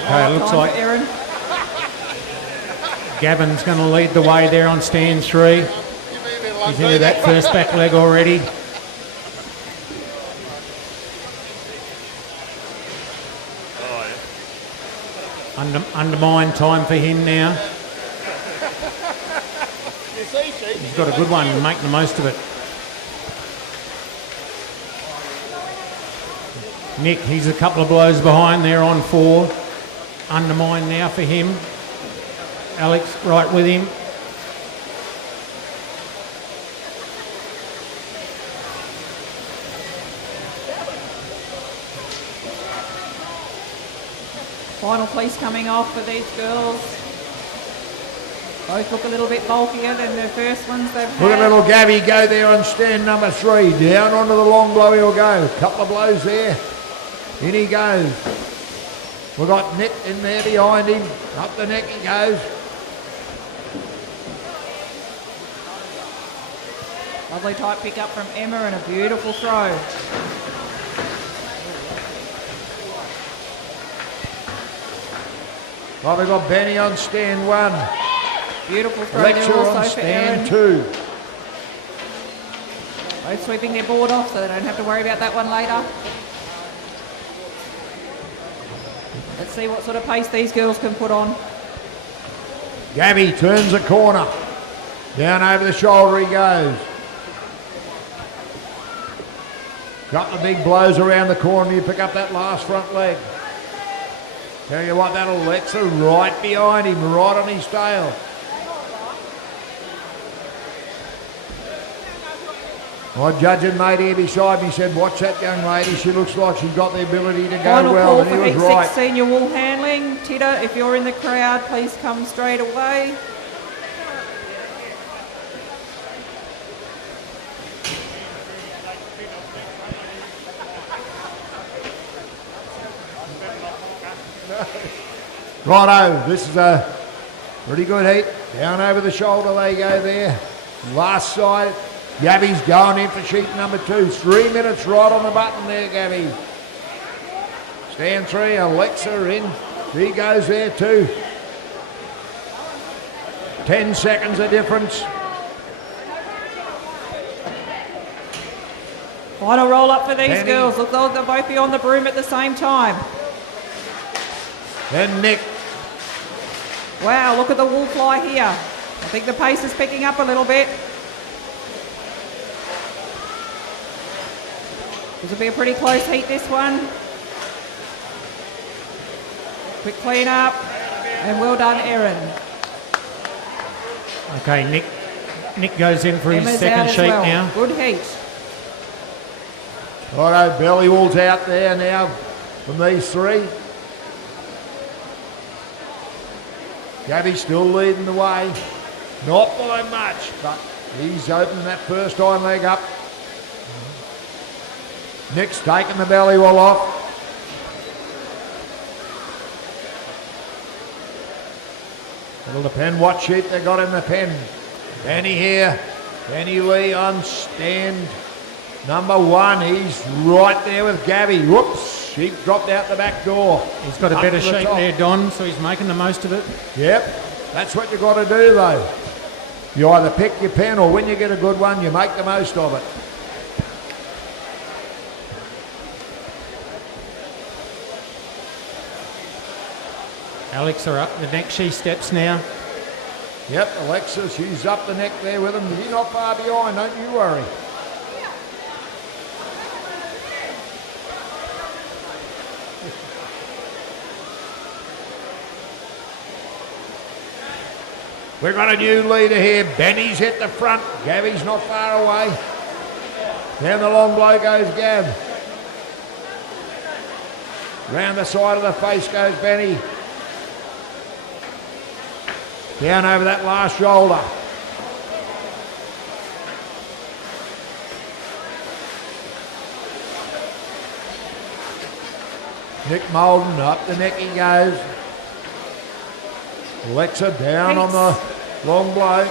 Okay, it looks like Erin. Gavin's going to lead the way there on stand 3. He's into that first back leg already. Undermine time for him now. He's got a good one and make the most of it. Nick, he's a couple of blows behind there on 4. Undermine now for him. Alex right with him. Final piece coming off for these girls. Both look a little bit bulkier than the first ones they've had. Look at little Gabby go there on stand number 3. Down onto the long blow he'll go. Couple of blows there. In he goes. We've got Nick in there behind him. Up the neck he goes. Lovely tight pick up from Emma and a beautiful throw. Well, we've got Benny on stand 1. Beautiful throw there Alexa also on for stand Erin. 2. Both sweeping their board off so they don't have to worry about that one later. Let's see what sort of pace these girls can put on. Gabby turns the corner. Down over the shoulder he goes. Couple of big blows around the corner. You pick up that last front leg. Tell you what, that Alexa right behind him, right on his tail. My judging mate here beside me said, watch that young lady. She looks like she's got the ability to go Final well. call And he for was Heat right. 6 senior wool handling. Titta, if you're in the crowd, please come straight away. Righto, this is a Pretty good heat. Down over the shoulder they go there. Last side. Gabby's going in for sheet number 2. 3 minutes right on the button there, Gabby. Stand 3, Alexa in. She goes there too. 10 seconds of difference. Final roll up for these Penny. girls. Look like they'll both be on the broom at the same time. Then Nick. Wow, look at the wool fly here. I think the pace is picking up a little bit. This will be a pretty close heat, this one. Quick clean up, and well done, Erin. Okay, Nick goes in for his Emma's second out as sheet well. now. Good heat. Righto, belly wool's out there now from these 3. Gabby's still leading the way. Not by much, but he's opening that first hind leg up. Nick's taking the belly wool off. It'll depend what sheep they got in the pen. Benny here. Benny Lee on stand number 1. He's right there with Gabby. Whoops. Sheep dropped out the back door. He's got a Up better to the sheep top. there, Don, so he's making the most of it. Yep. That's what you got to do though. You either pick your pen or when you get a good one, you make the most of it. Alexa up the neck, she steps now. Yep, Alexa, she's up the neck there with him. You're not far behind, don't you worry. We've got a new leader here. Benny's at the front. Gabby's not far away. Down the long blow goes Gab. Round the side of the face goes Benny. Down over that last shoulder. Nick Molden, up the neck he goes. Alexa down on the long blow.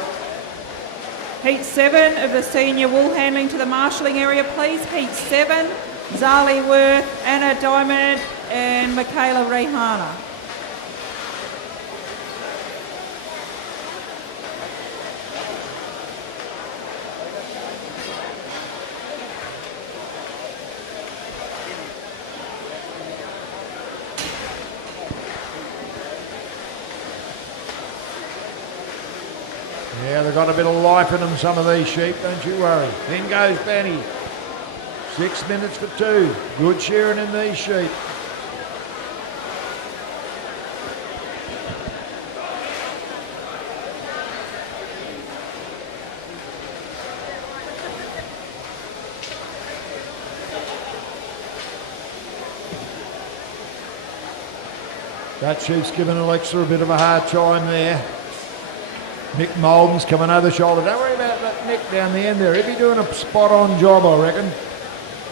Heat 7 of the senior wool handling to the marshalling area, please. Heat 7, Zali Worth, Anna Diamond and Michaela Rehana. Yeah, they've got a bit of life in them, some of these sheep, don't you worry. Then goes Benny. 6 minutes for 2. Good shearing in these sheep. That sheep's giving Alexa a bit of a hard time there. Nick Molden's coming over the shoulder. Don't worry about that Nick down the end there. He'll be doing a spot-on job, I reckon,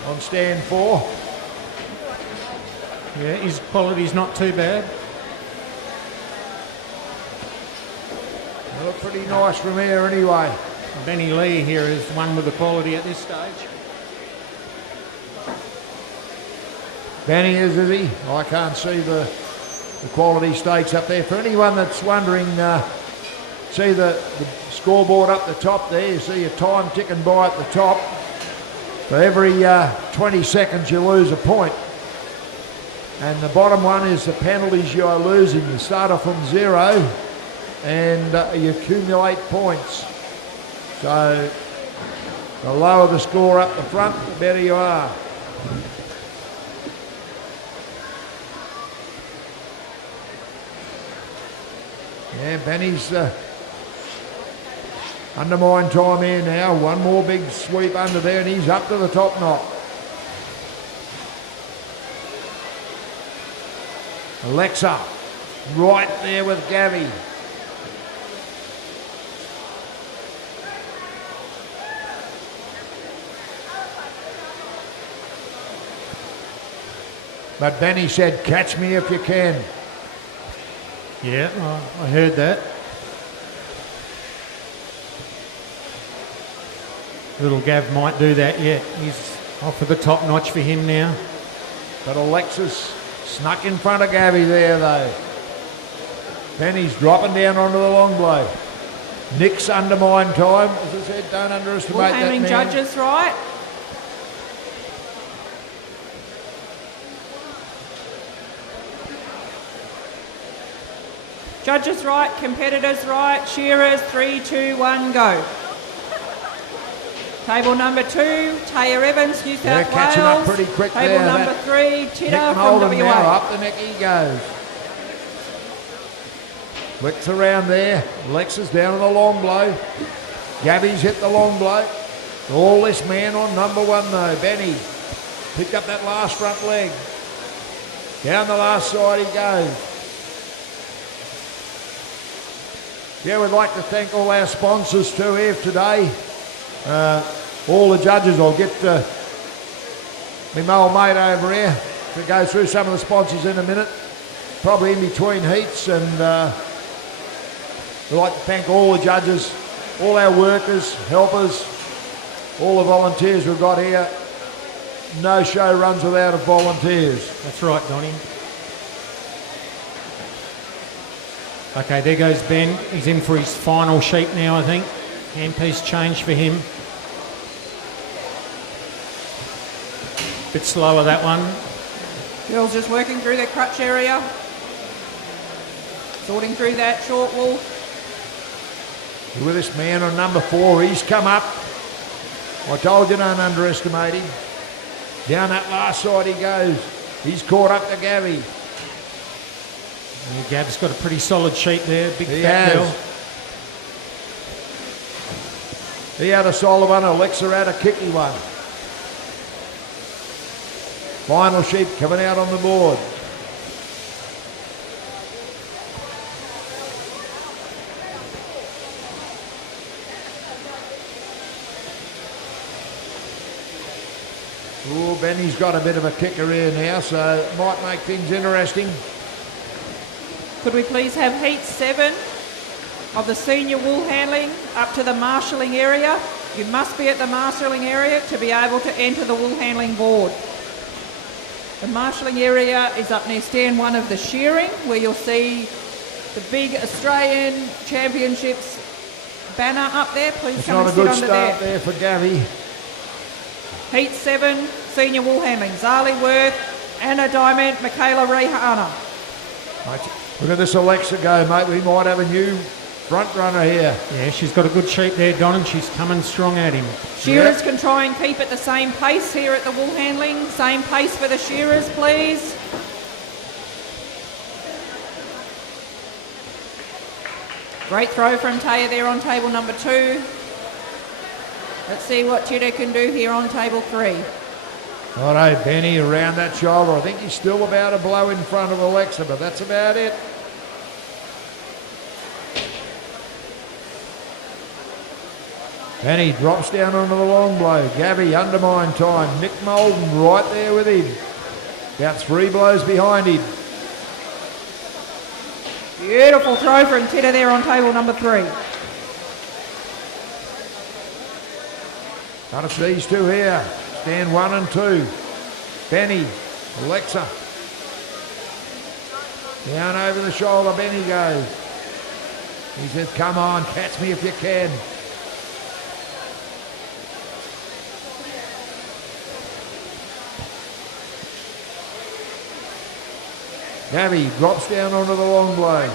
on stand 4. Yeah, his quality's not too bad. They look pretty nice from here anyway. Benny Lee here is one with the quality at this stage. Benny is he? I can't see the quality stakes up there. For anyone that's wondering, see the scoreboard up the top there. You see your time ticking by at the top. For every 20 seconds you lose a point. And the bottom one is the penalties you are losing. You start off from 0 and you accumulate points. So the lower the score up the front, the better you are. Yeah, Benny's undermine time here now. One more big sweep under there and he's up to the top knot. Alexa, right there with Gabby. But Benny said, catch me if you can. Yeah, I heard that. Little Gav might do that yet. He's off for the top notch for him now. But Alexis snuck in front of Gabby there though. Benny's dropping down onto the long blow. Nick's undermined time. As I said, don't underestimate Ball that handling man. judges, right? Judges right, competitors right, shearers 3, 2, 1, go. Table number 2, Taya Evans, New They're South catching Wales. up pretty quick Table there. number 3, Titter Nick from Molden WA. now, up the neck he goes. Flicks around there. Alexa's down to the long blow. Gabby's hit the long blow. All this man on number 1 though. Benny picked up that last front leg. Down the last side he goes. Yeah, we'd like to thank all our sponsors too here today. All the judges. I'll get my old mate over here to go through some of the sponsors in a minute. Probably in between heats, and we'd like to thank all the judges, all our workers, helpers, all the volunteers we've got here. No show runs without volunteers. That's right, Donnie. Okay, there goes Ben. He's in for his final sheep now, I think. Handpiece change for him. Bit slower, that one. Girls just working through their crutch area. Sorting through that short wool. With this man on number 4, he's come up. I told you, don't underestimate him. Down that last side he goes. He's caught up to Gabby. Yeah, Gab's got a pretty solid sheep there. Big He fat has. girl. He had a solid one, Alexa had a kicky one. Final sheep coming out on the board. Oh, Benny's got a bit of a kicker here now, so it might make things interesting. Could we please have heat 7 of the senior wool handling up to the marshalling area? You must be at the marshalling area to be able to enter the wool handling board. The marshalling area is up near stand 1 of the shearing, where you'll see the big Australian Championships banner up there. Please It's come not a and sit good under start there. there for Gabby. Heat 7, senior wool handling. Zali Worth, Anna Diamond, Michaela Rehana. Look at this Alexa go, mate. We might have a new front runner here. Yeah, she's got a good sheep there, Don, and she's coming strong at him. Shearers can try and keep at the same pace here at the wool handling. Same pace for the shearers, please. Great throw from Taya there on table number 2. Let's see what Titter can do here on table 3. Righto, Benny around that shoulder. I think he's still about a blow in front of Alexa, but that's about it. Benny drops down onto the long blow. Gabby undermine time. Nick Molden right there with him. About 3 blows behind him. Beautiful throw from Titter there on table number 3. Notice these two here. Stand 1 and 2. Benny, Alexa. Down over the shoulder, Benny goes. He says, come on, catch me if you can. Gabby drops down onto the long blow.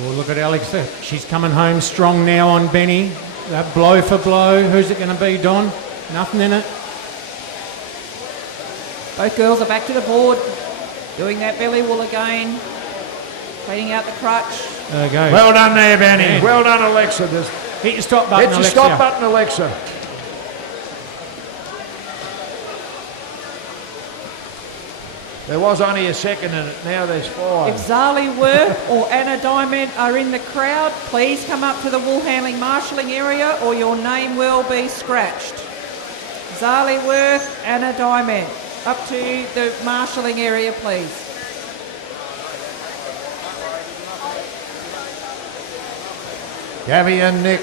Oh, look at Alexa. She's coming home strong now on Benny. That blow for blow. Who's it going to be, Don? Nothing in it. Both girls are back to the board. Doing that belly wool again. Taking out the crutch. There you go. Well done there, Benny. Yeah. Well done, Alexa. There's Hit your stop button, Hit your Alexia. stop button, Alexa. There was only a second in it, now there's 5. If Zali Worth or Anna Diamond are in the crowd, please come up to the wool handling marshalling area or your name will be scratched. Zali Worth, Anna Diamond, up to the marshalling area, please. Gabby and Nick.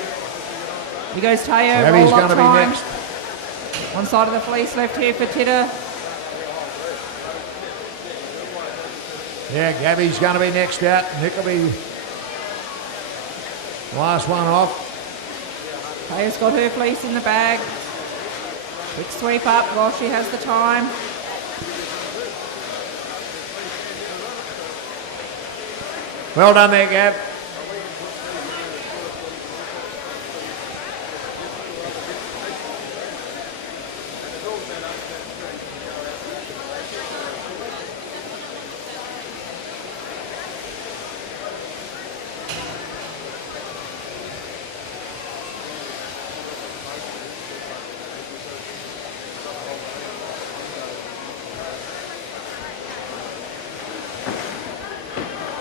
Here goes Teo, Gabby's roll up going to be time. next. One side of the fleece left here for Titter. Yeah, Gabby's going to be next out. Nick will be last one off. Tayo's got her fleece in the bag. Quick sweep up while she has the time. Well done there, Gab.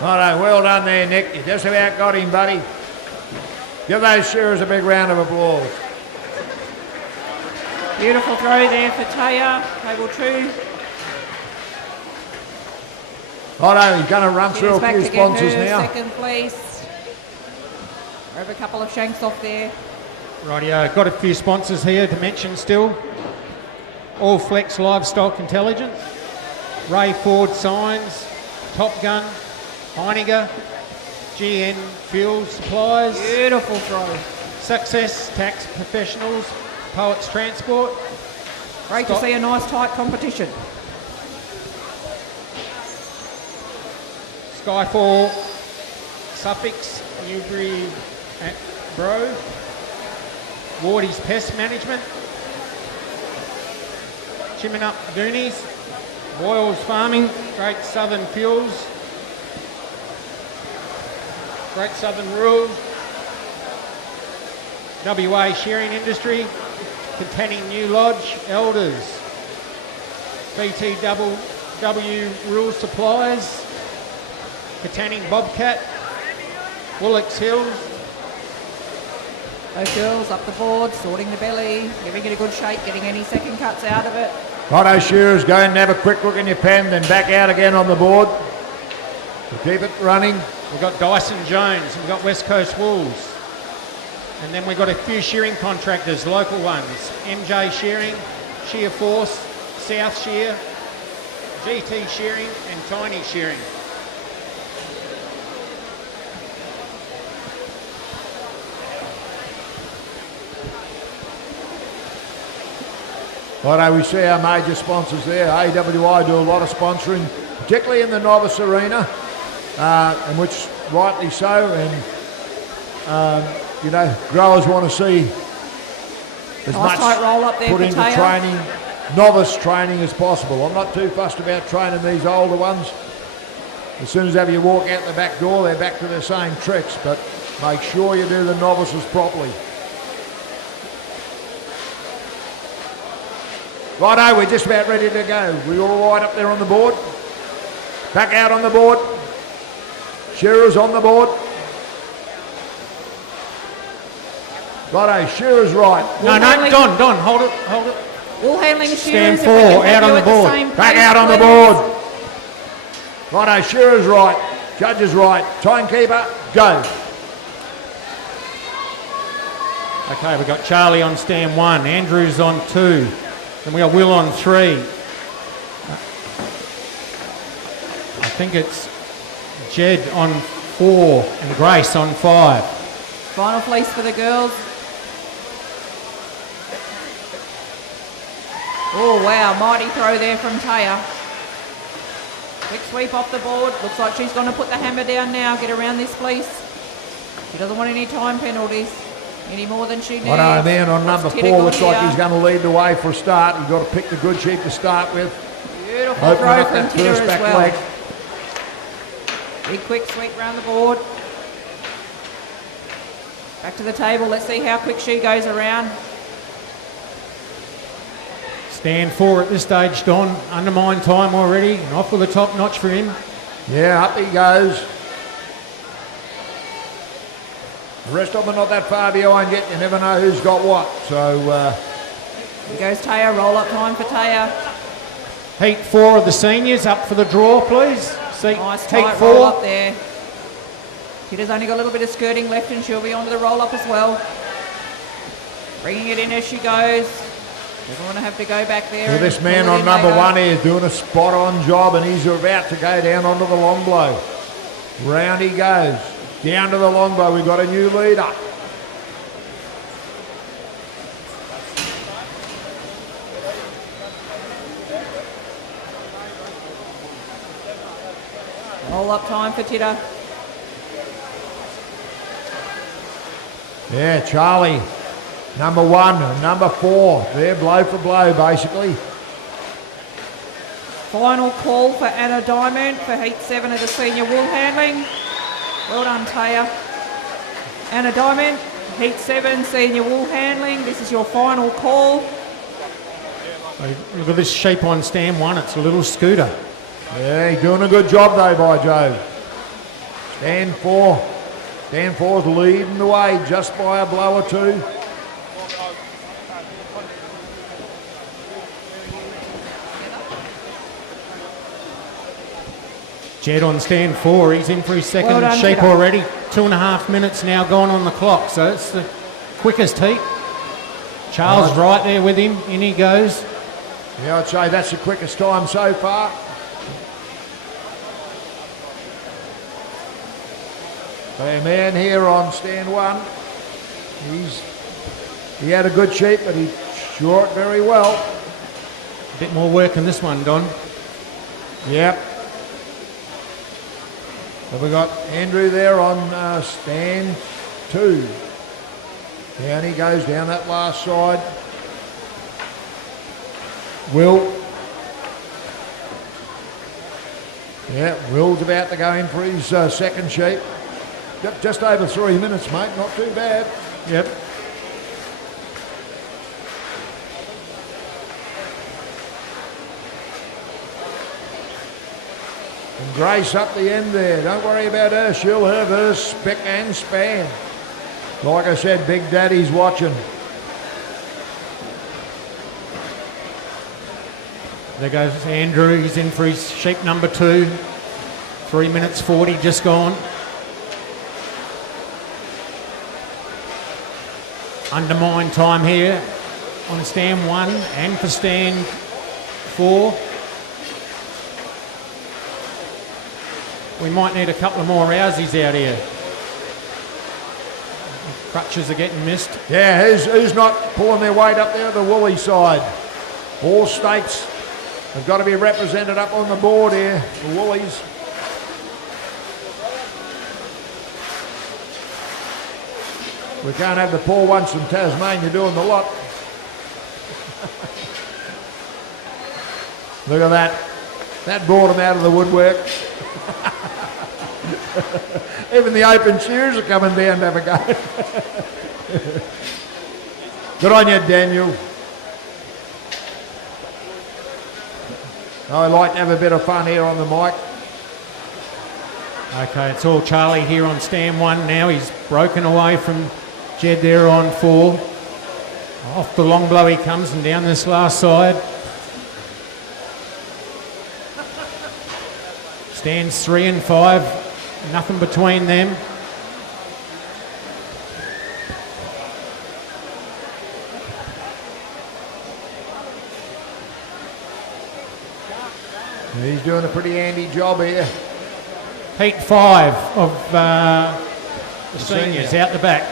Righto, well done there, Nick. You just about got him, buddy. Give those shearers a big round of applause. Beautiful throw there for Taya, table 2. Righto, he's going to run through Shears a back few to get sponsors her now. second place. Grab a couple of shanks off there. Rightio, got a few sponsors here to mention still. All Flex Livestock Intelligence, Ray Ford Signs, Top Gun, Heiniger, GN Fuel Supplies, Beautiful throw. Success Tax Professionals, Poets Transport. Great to see a nice tight competition. Skyfall, Suffolk's, Newbury Bro, Wardy's Pest Management, Chimney Doonies, Boyles Farming, Great Southern Fuels, Great Southern Rural, WA Shearing Industry, Katanning New Lodge, Elders, BTW Rural Supplies, Katanning Bobcat, Woolwich Hills. Those girls up the board, sorting the belly, giving it a good shake, getting any second cuts out of it. Righto, shearers, go and have a quick look in your pen, then back out again on the board. To keep it running. We've got Dyson Jones, we've got West Coast Wolves. And then we've got a few shearing contractors, local ones. MJ Shearing, Shear Force, South Shear, GT Shearing and Tiny Shearing. Righto, we see our major sponsors there. AWI do a lot of sponsoring, particularly in the novice arena, and which rightly so. And you know, growers want to see as Nice tight roll up much there put for into Taya. training, novice training as possible. I'm not too fussed about training these older ones. As soon as ever you walk out the back door, they're back to their same tricks, but make sure you do the novices properly. Righto, we're just about ready to go. We all right up there on the board? Back out on the board. Shearers on the board. Righto, Shearers right. No, Don, hold it. Wool handling shearers. Stand if we can four, have out you on at the board. same Back place, out on the please. board. Righto, Shearers right. Judges right. Timekeeper, go. Okay, we've got Charlie on stand 1, Andrews on 2, then we got Will on 3. I think it's Jed on 4 and Grace on 5. Final fleece for the girls. Oh wow, mighty throw there from Taya. Quick sweep off the board. Looks like she's going to put the hammer down now, get around this fleece. She doesn't want any time penalties, any more than she needs. Righto, then on number What's 4, Tittigle looks like here? he's going to lead the way for a start. You've got to pick the good sheep to start with. Beautiful Open throw up from that Titter first as back well. leg. Big quick sweep round the board. Back to the table. Let's see how quick she goes around. Stand 4 at this stage, Don, undermine time already, and off with the top notch for him. Yeah, up he goes. The rest of them are not that far behind yet. You never know who's got what. So, Here goes Taya. Roll up time for Taya. Heat 4 of the seniors, up for the draw, please. Nice Heat tight 4. roll up there. Kita's only got a little bit of skirting left and she'll be onto the roll-up as well. Bringing it in as she goes. Doesn't want to have to go back there. Well, this man on number 1 here is doing a spot-on job, and he's about to go down onto the long blow. Round he goes. Down to the long blow. We've got a new leader. Roll-up time for Tita. Yeah, Charlie. Number 1 and number 4. They're blow for blow, basically. Final call for Anna Diamond for Heat 7 of the senior wool handling. Well done, Taya. Anna Diamond, Heat 7 senior wool handling. This is your final call. Look at this shape on stand 1. It's a little scooter. Yeah, he's doing a good job though by Joe. Stand 4. Stand 4's leading the way just by a blow or 2. Jed on stand 4, he's in for his second Well done, shape Peter. already. 2.5 minutes now gone on the clock, so it's the quickest heat. Charles right there with him, in he goes. Yeah, I'd say that's the quickest time so far. A man here on stand 1. He had a good sheep, but he short very well. A bit more work in this one, Don. Yep. So we got Andrew there on stand 2. Down he goes down that last side. Will. Yeah, Will's about to go in for his second sheep. Just over 3 minutes, mate. Not too bad. Yep. And Grace up the end there. Don't worry about her. She'll have her spick and span. Like I said, Big Daddy's watching. There goes Andrew. He's in for his sheep number 2. 3 minutes 40 just gone. Undermine time here on stand 1 and for stand 4. We might need a couple of more Rousies out here. Crutches are getting missed. Yeah, who's not pulling their weight up there, the woolly side? All states have got to be represented up on the board here, the woolies. We can't have the poor ones from Tasmania doing the lot. Look at that. That brought them out of the woodwork. Even the open shears are coming down to have a go. Good on you, Daniel. I like to have a bit of fun here on the mic. Okay, it's all Charlie here on stand 1 now. He's broken away from Jed there on 4. Off the long blow he comes and down this last side. Stands 3 and 5, nothing between them. He's doing a pretty handy job here. Heat 5 of the seniors out the back.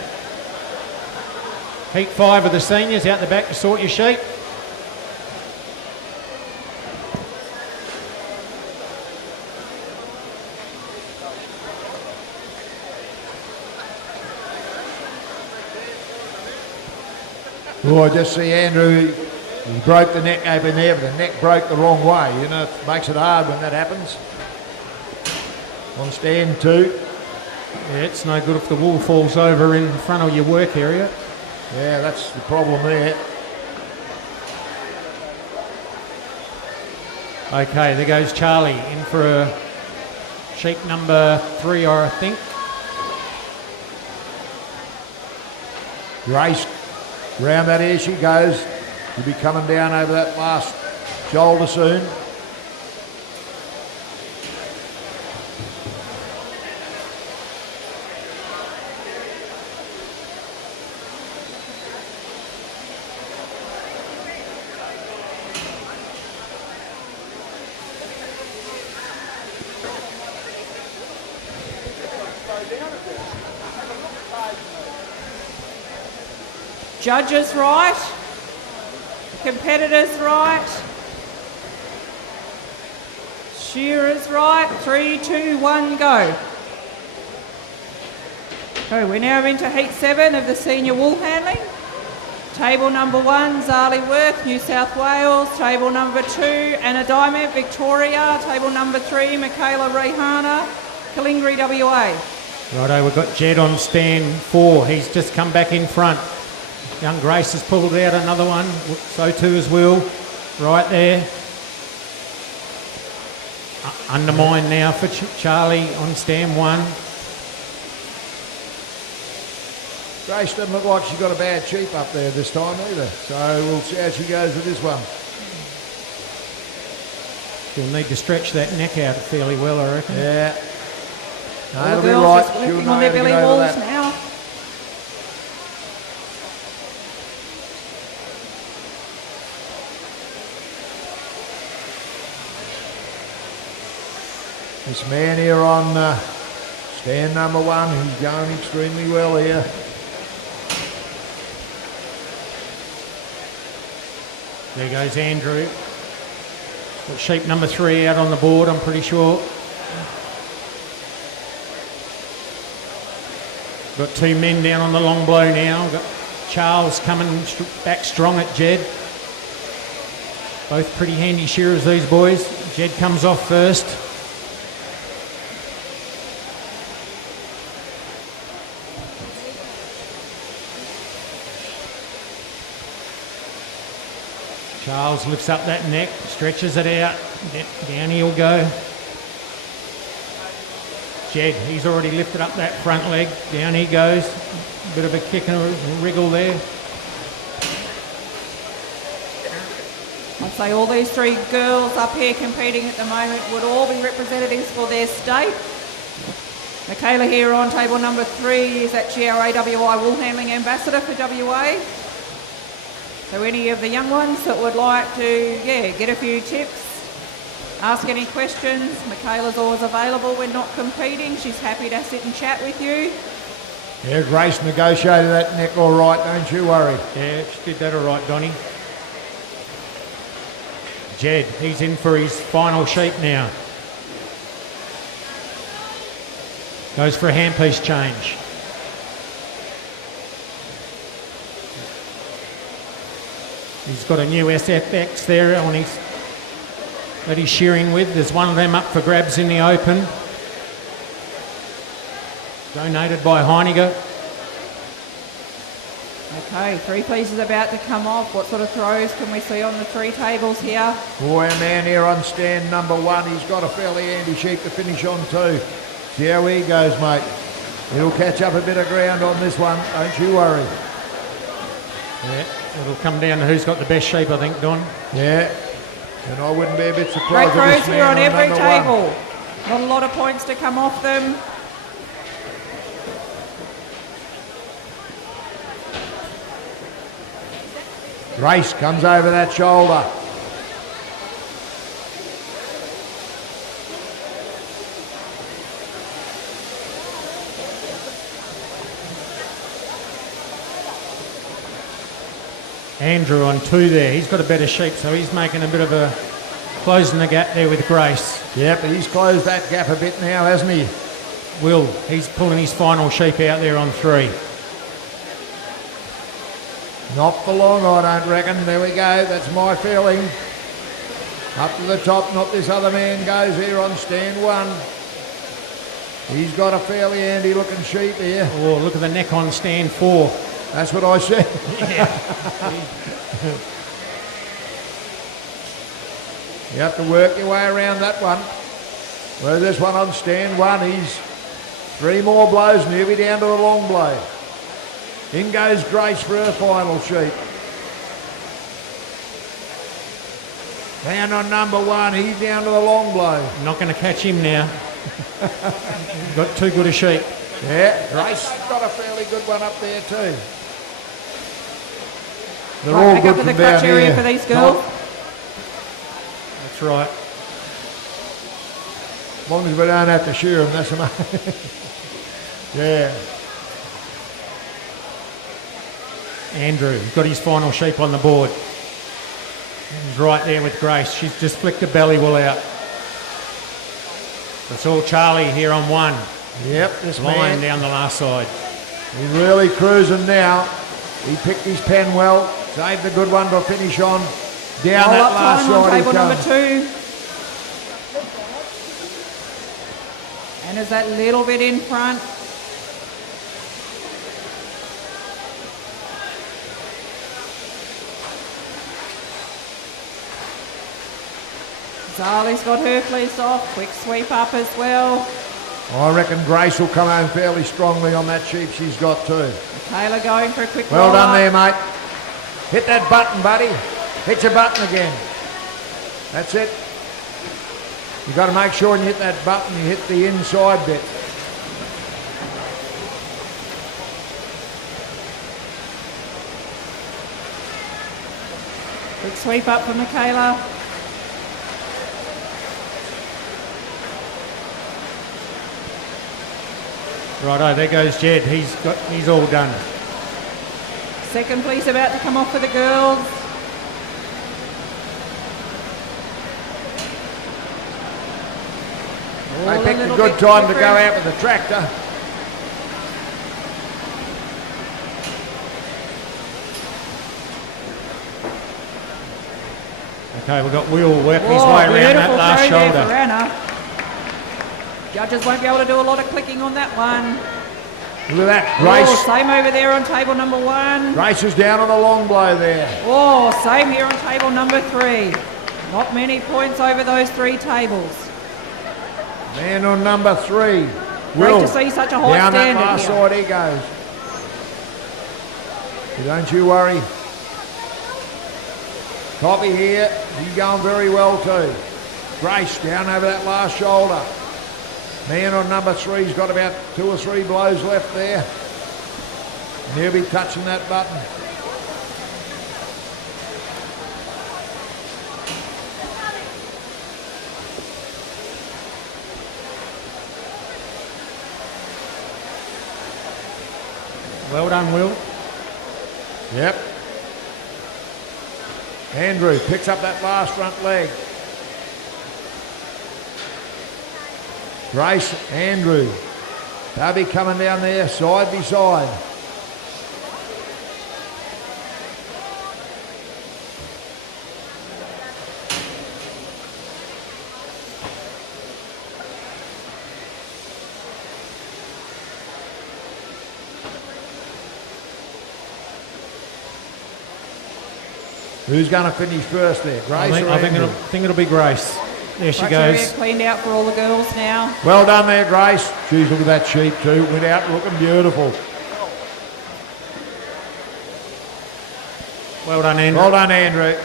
Heat 5 of the seniors out the back to sort your sheep. Oh, I just see Andrew, he broke the neck open there, but the neck broke the wrong way. You know, it makes it hard when that happens. On stand 2. Yeah, it's no good if the wool falls over in front of your work area. Yeah, that's the problem there. Okay, there goes Charlie in for a sheep number 3, I think. Grace, round that here she goes. She'll be coming down over that last shoulder soon. Judges right. Competitors right. Shearers right. 3, 2, 1, go. So we're now into heat 7 of the senior wool handling. Table number 1, Zali Worth, New South Wales. Table number 2, Anna Diamond, Victoria. Table number 3, Michaela Rehana, Kalingri, WA. Righto, we've got Jed on stand 4. He's just come back in front. Young Grace has pulled out another one. So too as Will. Right there. Undermine now for Charlie on stand 1. Grace doesn't look like she's got a bad sheep up there this time either. So we'll see how she goes with this one. She'll need to stretch that neck out fairly well, I reckon. Yeah. No, All the it'll be girls right. just She'll lifting know on how their to belly get over walls that. now. This man here on stand number 1, he's going extremely well here. There goes Andrew. Got sheep number 3 out on the board, I'm pretty sure. Got 2 men down on the long blow now. Got Charles coming back strong at Jed. Both pretty handy shearers, these boys. Jed comes off first. Charles lifts up that neck, stretches it out, down he'll go. Jed, he's already lifted up that front leg, down he goes. Bit of a kick and a wriggle there. I'd say all these 3 girls up here competing at the moment would all be representatives for their state. Michaela here on table number 3 is actually our AWI wool handling ambassador for WA. So any of the young ones that would like to, get a few tips, ask any questions, Michaela's always available when not competing. She's happy to sit and chat with you. Yeah, Grace negotiated that neck all right, don't you worry. Yeah, she did that all right, Donnie. Jed, he's in for his final sheep now. Goes for a handpiece change. He's got a new SFX there on his that he's shearing with. There's one of them up for grabs in the open. Donated by Heiniger. Okay, 3 pieces about to come off. What sort of throws can we see on the 3 tables here? Boy, a man here on stand number 1, he's got a fairly handy sheep to finish on too. See how he goes, mate. He'll catch up a bit of ground on this one, don't you worry. Yeah, it'll come down to who's got the best sheep, I think, Don. Yeah, and I wouldn't be a bit Great surprised if throws this here man on every number table. 1. Not a lot of points to come off them. Grace comes over that shoulder. Andrew on 2 there. He's got a better sheep, so he's making a bit of a closing the gap there with Grace. Yep, he's closed that gap a bit now, hasn't he? Will, he's pulling his final sheep out there on 3. Not for long, I don't reckon. There we go. That's my feeling. Up to the top, not this other man goes here on stand 1. He's got a fairly handy looking sheep here. Oh, look at the neck on stand 4. That's what I said. Yeah. You have to work your way around that one. Where this one on stand 1, he's 3 more blows and he'll be down to the long blow. In goes Grace for her final sheep. Down on number 1, he's down to the long blow. Not going to catch him now. Got too good a sheep. Yeah, Grace got a fairly good one up there too. They're Right, all back good up to the from down crutch area here. for these girls. That's right. As long as we don't have to shear them, that's the main. Yeah. Andrew. He's got his final sheep on the board. He's right there with Grace. She's just flicked the belly wool out. It's all Charlie here on one. Yep, this Line man, down the last side. he's really cruising now. He picked his pen well, saved a good one to finish on. Down Roll that up last time on side he table number comes. 2. And is that little bit in front? Zali's got her fleece off. Quick sweep up as well. I reckon Grace will come home fairly strongly on that sheep she's got too. Taylor going for a quick Well roll done up. there, mate. Hit that button, buddy. Hit your button again. That's it. You've got to make sure when you hit that button, you hit the inside bit. Quick sweep up for Michaela. Righto, there goes Jed. He's all done. Second fleece about to come off for the girls. All They picked a little good bit time to go different. out with the tractor. Okay, we've got Will working his Oh, way around that beautiful last throw there for shoulder. Anna. Judges won't be able to do a lot of clicking on that one. Look at that. Oh, Grace. same over there on table number 1. Grace is down on the long blow there. Oh, same here on table number 3. Not many points over those 3 tables. Man on number 3. Great Will. to see such a high Down that standard last here. side he goes. Don't you worry. Copy here. He's going very well too. Grace down over that last shoulder. Man on number 3's got about 2 or 3 blows left there. And he'll be touching that button. Well done, Will. Yep. Andrew picks up that last front leg. Grace, Andrew. They'll be coming down there side by side. Who's going to finish first there? Grace or I Andrew? think it'll be Grace. There she Criteria goes. cleaned out for all the girls now. Well done there, Grace. Geez, look at that sheep too. Went out looking beautiful. Well done, Andrew. Well done, Andrew.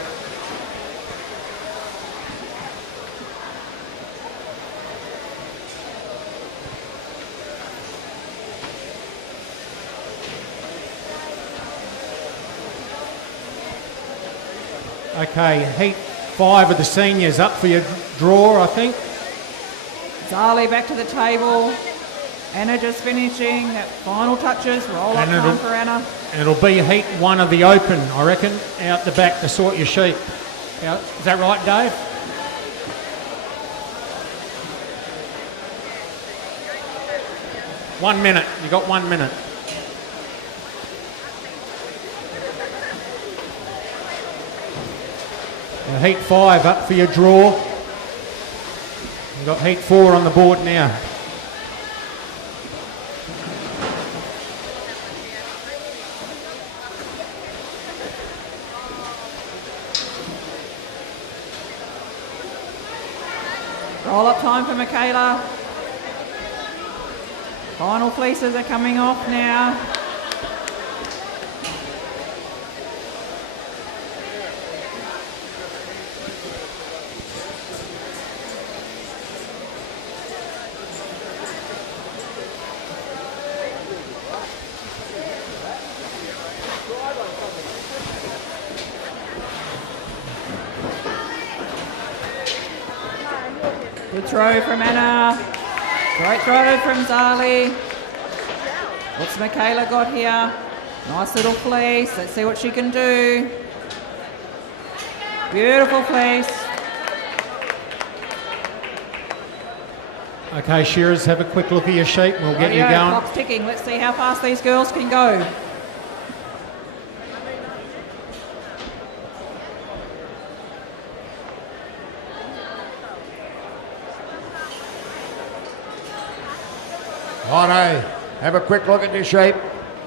Okay, heat 5 of the seniors up for your draw, I think. Zali back to the table. Anna just finishing. That final touches. Roll up And time for Anna. And it'll be heat 1 of the open, I reckon, out the back to sort your sheep. Is that right, Dave? One minute. You got 1 minute. Now, heat 5 up for your draw. You've got heat 4 on the board now. Roll up time for Michaela. Final fleeces are coming off now. Good throw from Anna. Great throw from Zali. What's Michaela got here? Nice little fleece. Let's see what she can do. Beautiful fleece. Okay, Shears, have a quick look at your sheep and we'll get you Rightio, going. Clock's ticking. Let's see how fast these girls can go. Righto, have a quick look at your sheep.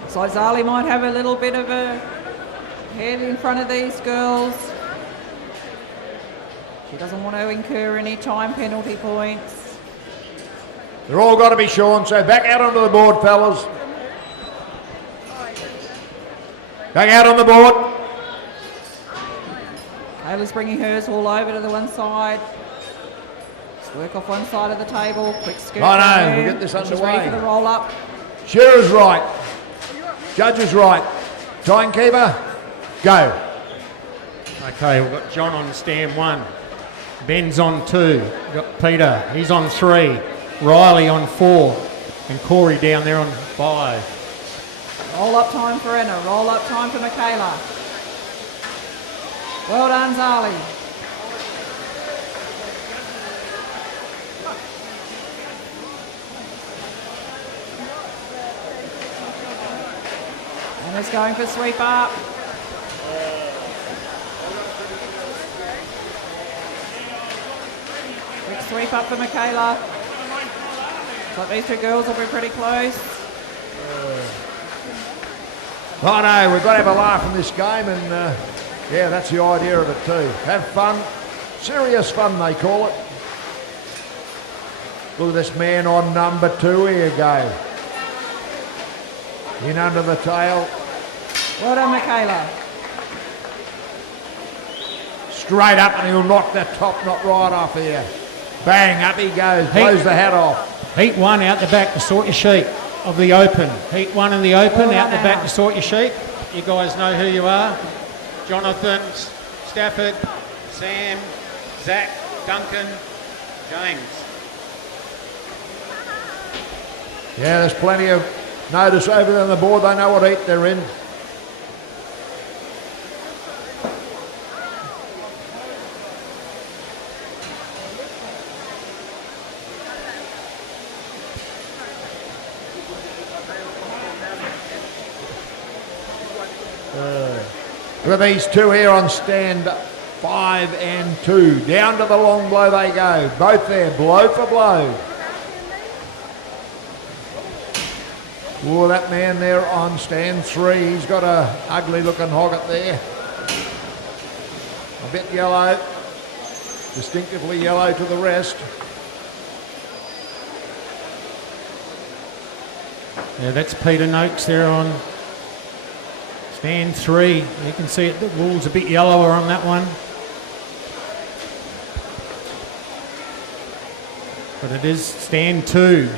So Zali might have a little bit of a head in front of these girls. She doesn't want to incur any time penalty points. They're all got to be shorn, so back out onto the board, fellas. Back out on the board. Kayla's bringing hers all over to the one side. Just work off one side of the table. Quick skirt. Righto, we'll get this She's underway. ready for the roll up. Shearer's right. Judge is right. Timekeeper, go. Okay, we've got John on stand 1. Ben's on 2. We've got Peter, he's on 3. Riley on 4. And Corey down there on 5. Roll up time for Anna. Roll up time for Michaela. Well done, Zali. Anna's going for sweep up. Quick sweep up for Michaela. But these two girls will be pretty close. Righto, we've got to have a laugh in this game, and yeah, that's the idea of it too. Have fun, serious fun they call it. Look at this man on number 2 here go. In under the tail. Well done, Michaela. Straight up, and he'll knock that top knot right off here. Bang, up he goes, blows the hat off. Heat 1 out the back to sort your sheep of the Open. Heat 1 in the Open, Well out the done, back Anna. to sort your sheep. You guys know who you are. Jonathan, Stafford, Sam, Zach, Duncan, James. Yeah, there's plenty of notice over there on the board. They know what heat they're in. Look at these two here on stand 5 and 2. Down to the long blow they go. Both there, blow for blow. Oh, that man there on stand 3, he's got a ugly looking hogget there. A bit yellow, distinctively yellow to the rest. Yeah, that's Peter Noakes there on stand 3. You can see it, the wool's a bit yellower on that one. But it is stand 2,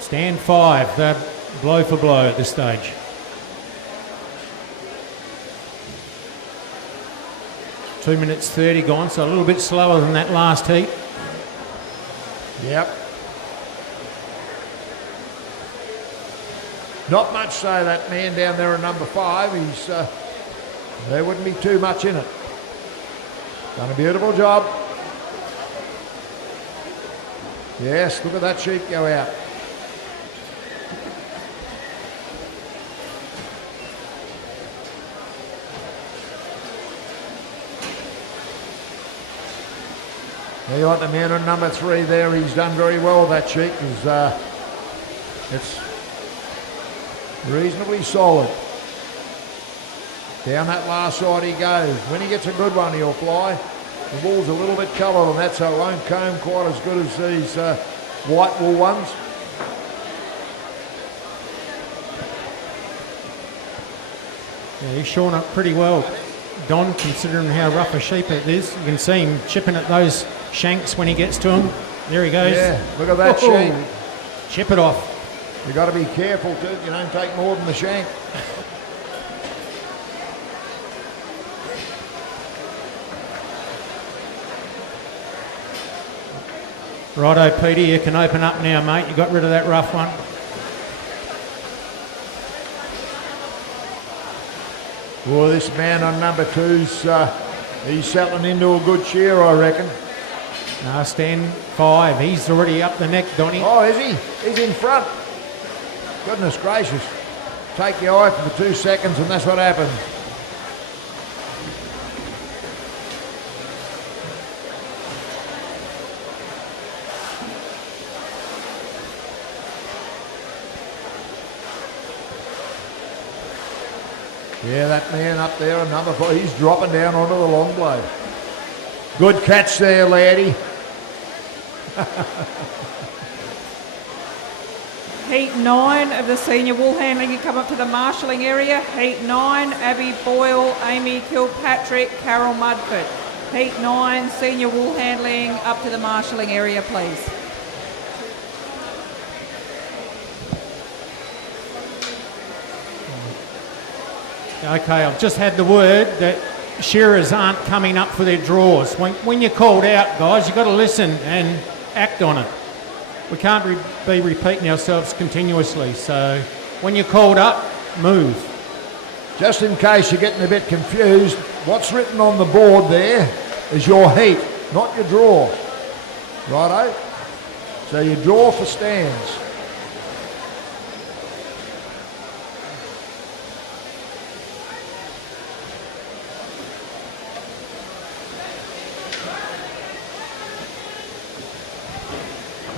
stand 5. They're blow for blow at this stage. Two minutes 30 gone, so a little bit slower than that last heat. Yep. Not much so, that man down there at number 5. He's there wouldn't be too much in it. Done a beautiful job. Yes, look at that sheep go out. Now you like the man on number 3 there. He's done very well with that sheep. It's reasonably solid. Down that last side he goes. When he gets a good one, he'll fly. The wool's a little bit coloured on that, so it won't comb quite as good as these white wool ones. Yeah, he's shorn up pretty well, Don, considering how rough a sheep it is. You can see him chipping at those shanks when he gets to them. There he goes. Yeah, look at that Whoa. sheep. Chip it off. You've got to be careful too. You don't take more than the shank. Righto, Peter, you can open up now, mate. You got rid of that rough one. Well, this man on number 2's, he's settling into a good shear, I reckon. Now stand 5. He's already up the neck, Donny. Oh, is he? He's in front. Goodness gracious. Take your eye for 2 seconds and that's what happens. Yeah, that man up there on number 4, he's dropping down onto the long blade. Good catch there, laddie. Heat 9 of the senior wool handling, you come up to the marshalling area. Heat 9, Abby Boyle, Amy Kilpatrick, Carol Mudford. Heat 9, senior wool handling, up to the marshalling area, please. Okay, I've just had the word that shearers aren't coming up for their draws. When you're called out, guys, you've got to listen and act on it. We can't be repeating ourselves continuously, so when you're called up, move. Just in case you're getting a bit confused, what's written on the board there is your heat, not your draw. Righto? So you draw for stands.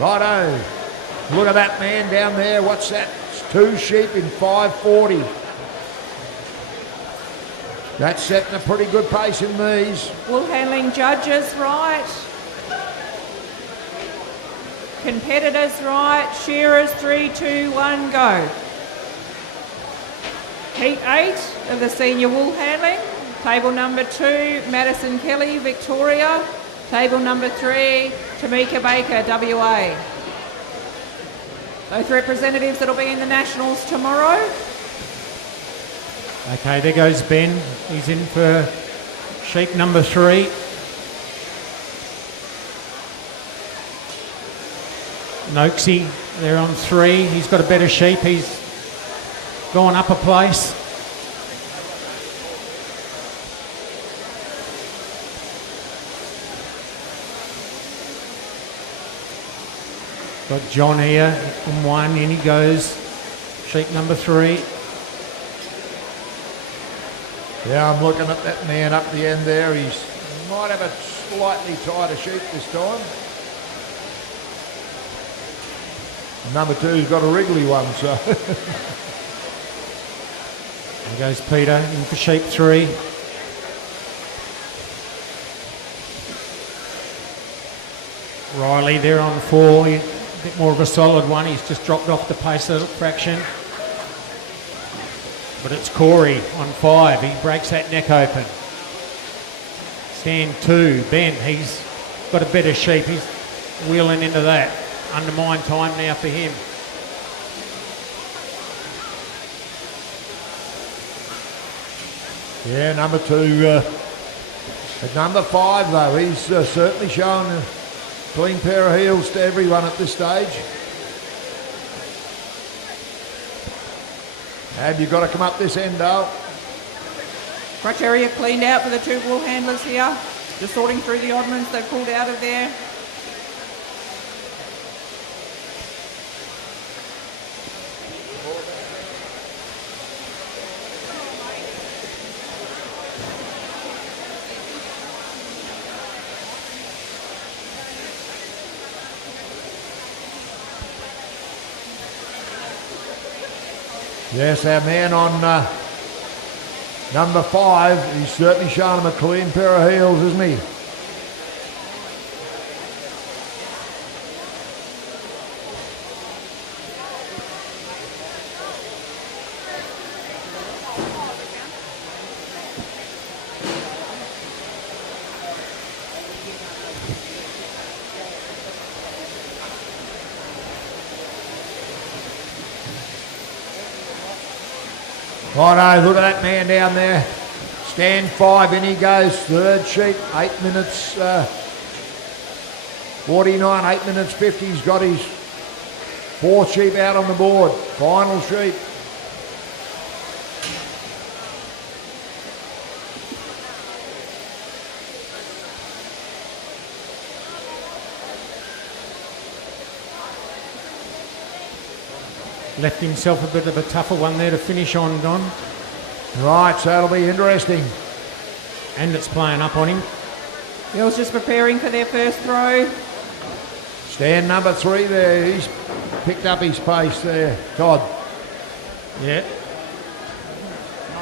Righto. Look at that man down there. What's that? It's 2 sheep in 5:40. That's setting a pretty good pace in these. Wool handling judges, right. Competitors, right. Shearers, 3, 2, 1, go. Heat 8 of the senior wool handling. Table number 2, Madison Kelly, Victoria. Table number 3, Tamika Baker, WA. Both representatives that'll be in the Nationals tomorrow. Okay, there goes Ben. He's in for sheep number 3. Noxie, they're on 3. He's got a better sheep. He's gone up a place. Got John here in 1, in he goes. Sheep number 3. Yeah, I'm looking at that man up the end there. He might have a slightly tighter sheep this time. Number 2's got a wriggly one, so. There goes Peter in for sheep 3. Riley there on 4. A bit more of a solid one. He's just dropped off the pace a little fraction. But it's Corey on 5. He breaks that neck open. Stand 2. Ben, he's got a better sheep. He's wheeling into that. Undermine time now for him. Yeah, number 2. At number 5 though, he's certainly shown a clean pair of heels to everyone at this stage. Have you got to come up this end though? Crutch area cleaned out for the 2 wool handlers here. Just sorting through the oddments they've pulled out of there. Yes, our man on number 5, he's certainly shown him a clean pair of heels, isn't he? Righto, look at that man down there. Stand 5, in he goes. 3rd sheep, 8 minutes 49, 8 minutes 50. He's got his 4th sheep out on the board. Final sheep. Left himself a bit of a tougher one there to finish on, Don. Right, so it'll be interesting. And it's playing up on him. Girls just preparing for their first throw. Stand number 3 there. He's picked up his pace there. Todd. Yeah.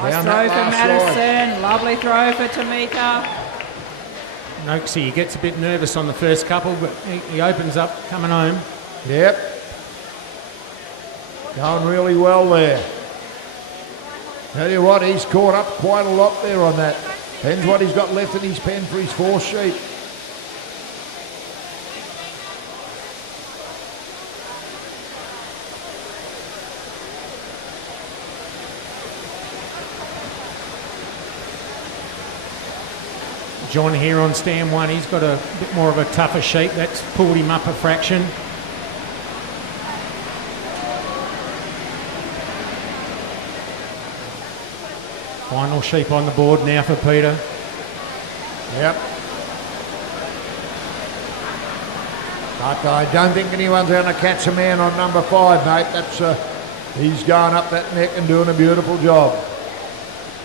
Nice Down throw that for last Madison. Lovely throw for Tamika. Noxie, he gets a bit nervous on the first couple, but he opens up coming home. Yep. Going really well there. Tell you what, he's caught up quite a lot there on that. Depends what he's got left in his pen for his 4th sheep. John here on stand 1, he's got a bit more of a tougher sheep. That's pulled him up a fraction. Final sheep on the board now for Peter. Yep. But I don't think anyone's going to catch a man on number 5, mate. That's he's going up that neck and doing a beautiful job.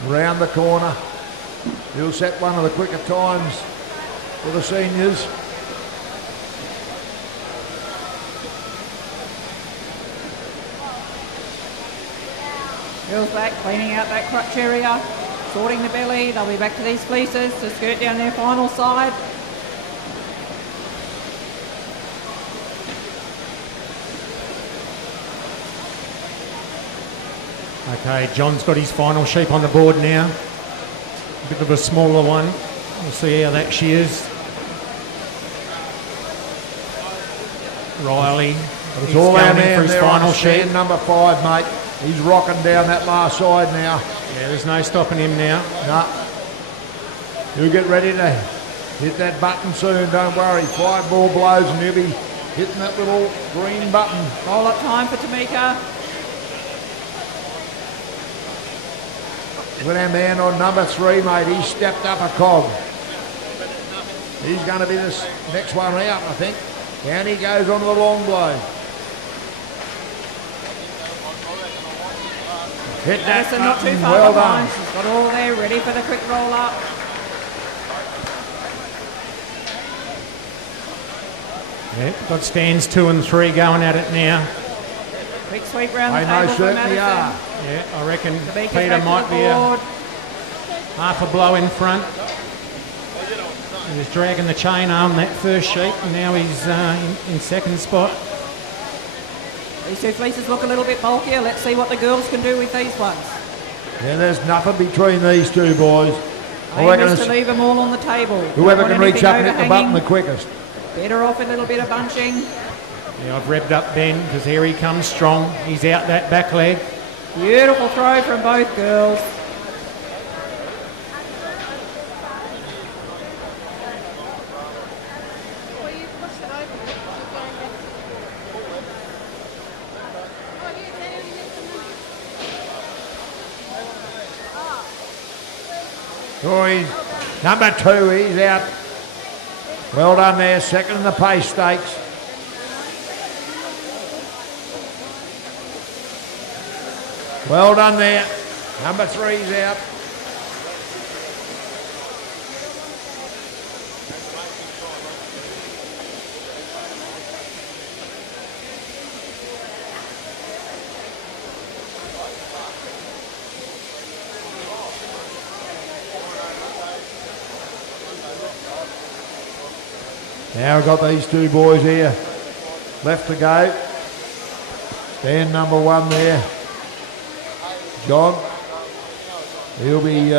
Round the corner. He'll set one of the quicker times for the seniors. Girls back, cleaning out that crutch area, sorting the belly. They'll be back to these fleeces to skirt down their final side. Okay, John's got his final sheep on the board now. A bit of a smaller one. We'll see how that shears. Riley. It's all our going in man for his there final on stand sheep. number 5, mate. He's rocking down that last side now. Yeah, there's no stopping him now. No. He'll get ready to hit that button soon, don't worry. 5 more blows and he'll be hitting that little green button. Roll up time for Tamika. Look at our man on number 3, mate. He's stepped up a cog. He's going to be this next one out, I think. Down he goes on the long blow. Hit that Madison not too button. far Well behind. done. She's got all there, ready for the quick roll up. Yeah, got stands 2 and 3 going at it now. Quick sweep round the They table most for certainly Madison. are. Yeah, I reckon Tamika's Peter back might to the be a board. half a blow in front. He was dragging the chain arm that first sheep, and now he's in second spot. These 2 fleeces look a little bit bulkier. Let's see what the girls can do with these ones. Yeah, there's nothing between these 2 boys. I reckon Aim is it's to leave them all on the table. whoever Don't can want reach up and anything hit the button the overhanging. quickest. Better off a little bit of bunching. Yeah, I've revved up Ben because here he comes strong. He's out that back leg. Beautiful throw from both girls. Oh, he's number 2, he's out. Well done there, second in the pace stakes. Well done there. Number 3's out. Now we've got these 2 boys here left to go. Stand number 1 there. John. He'll be...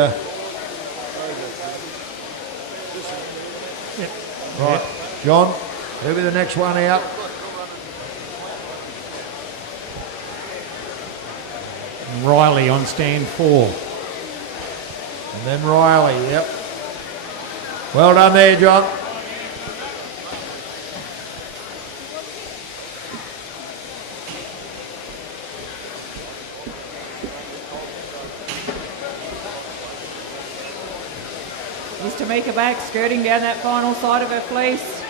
Right, John. He'll be the next one out. Riley on stand 4. And then Riley, yep. Well done there, John. Here's Tamika back, skirting down that final side of her fleece.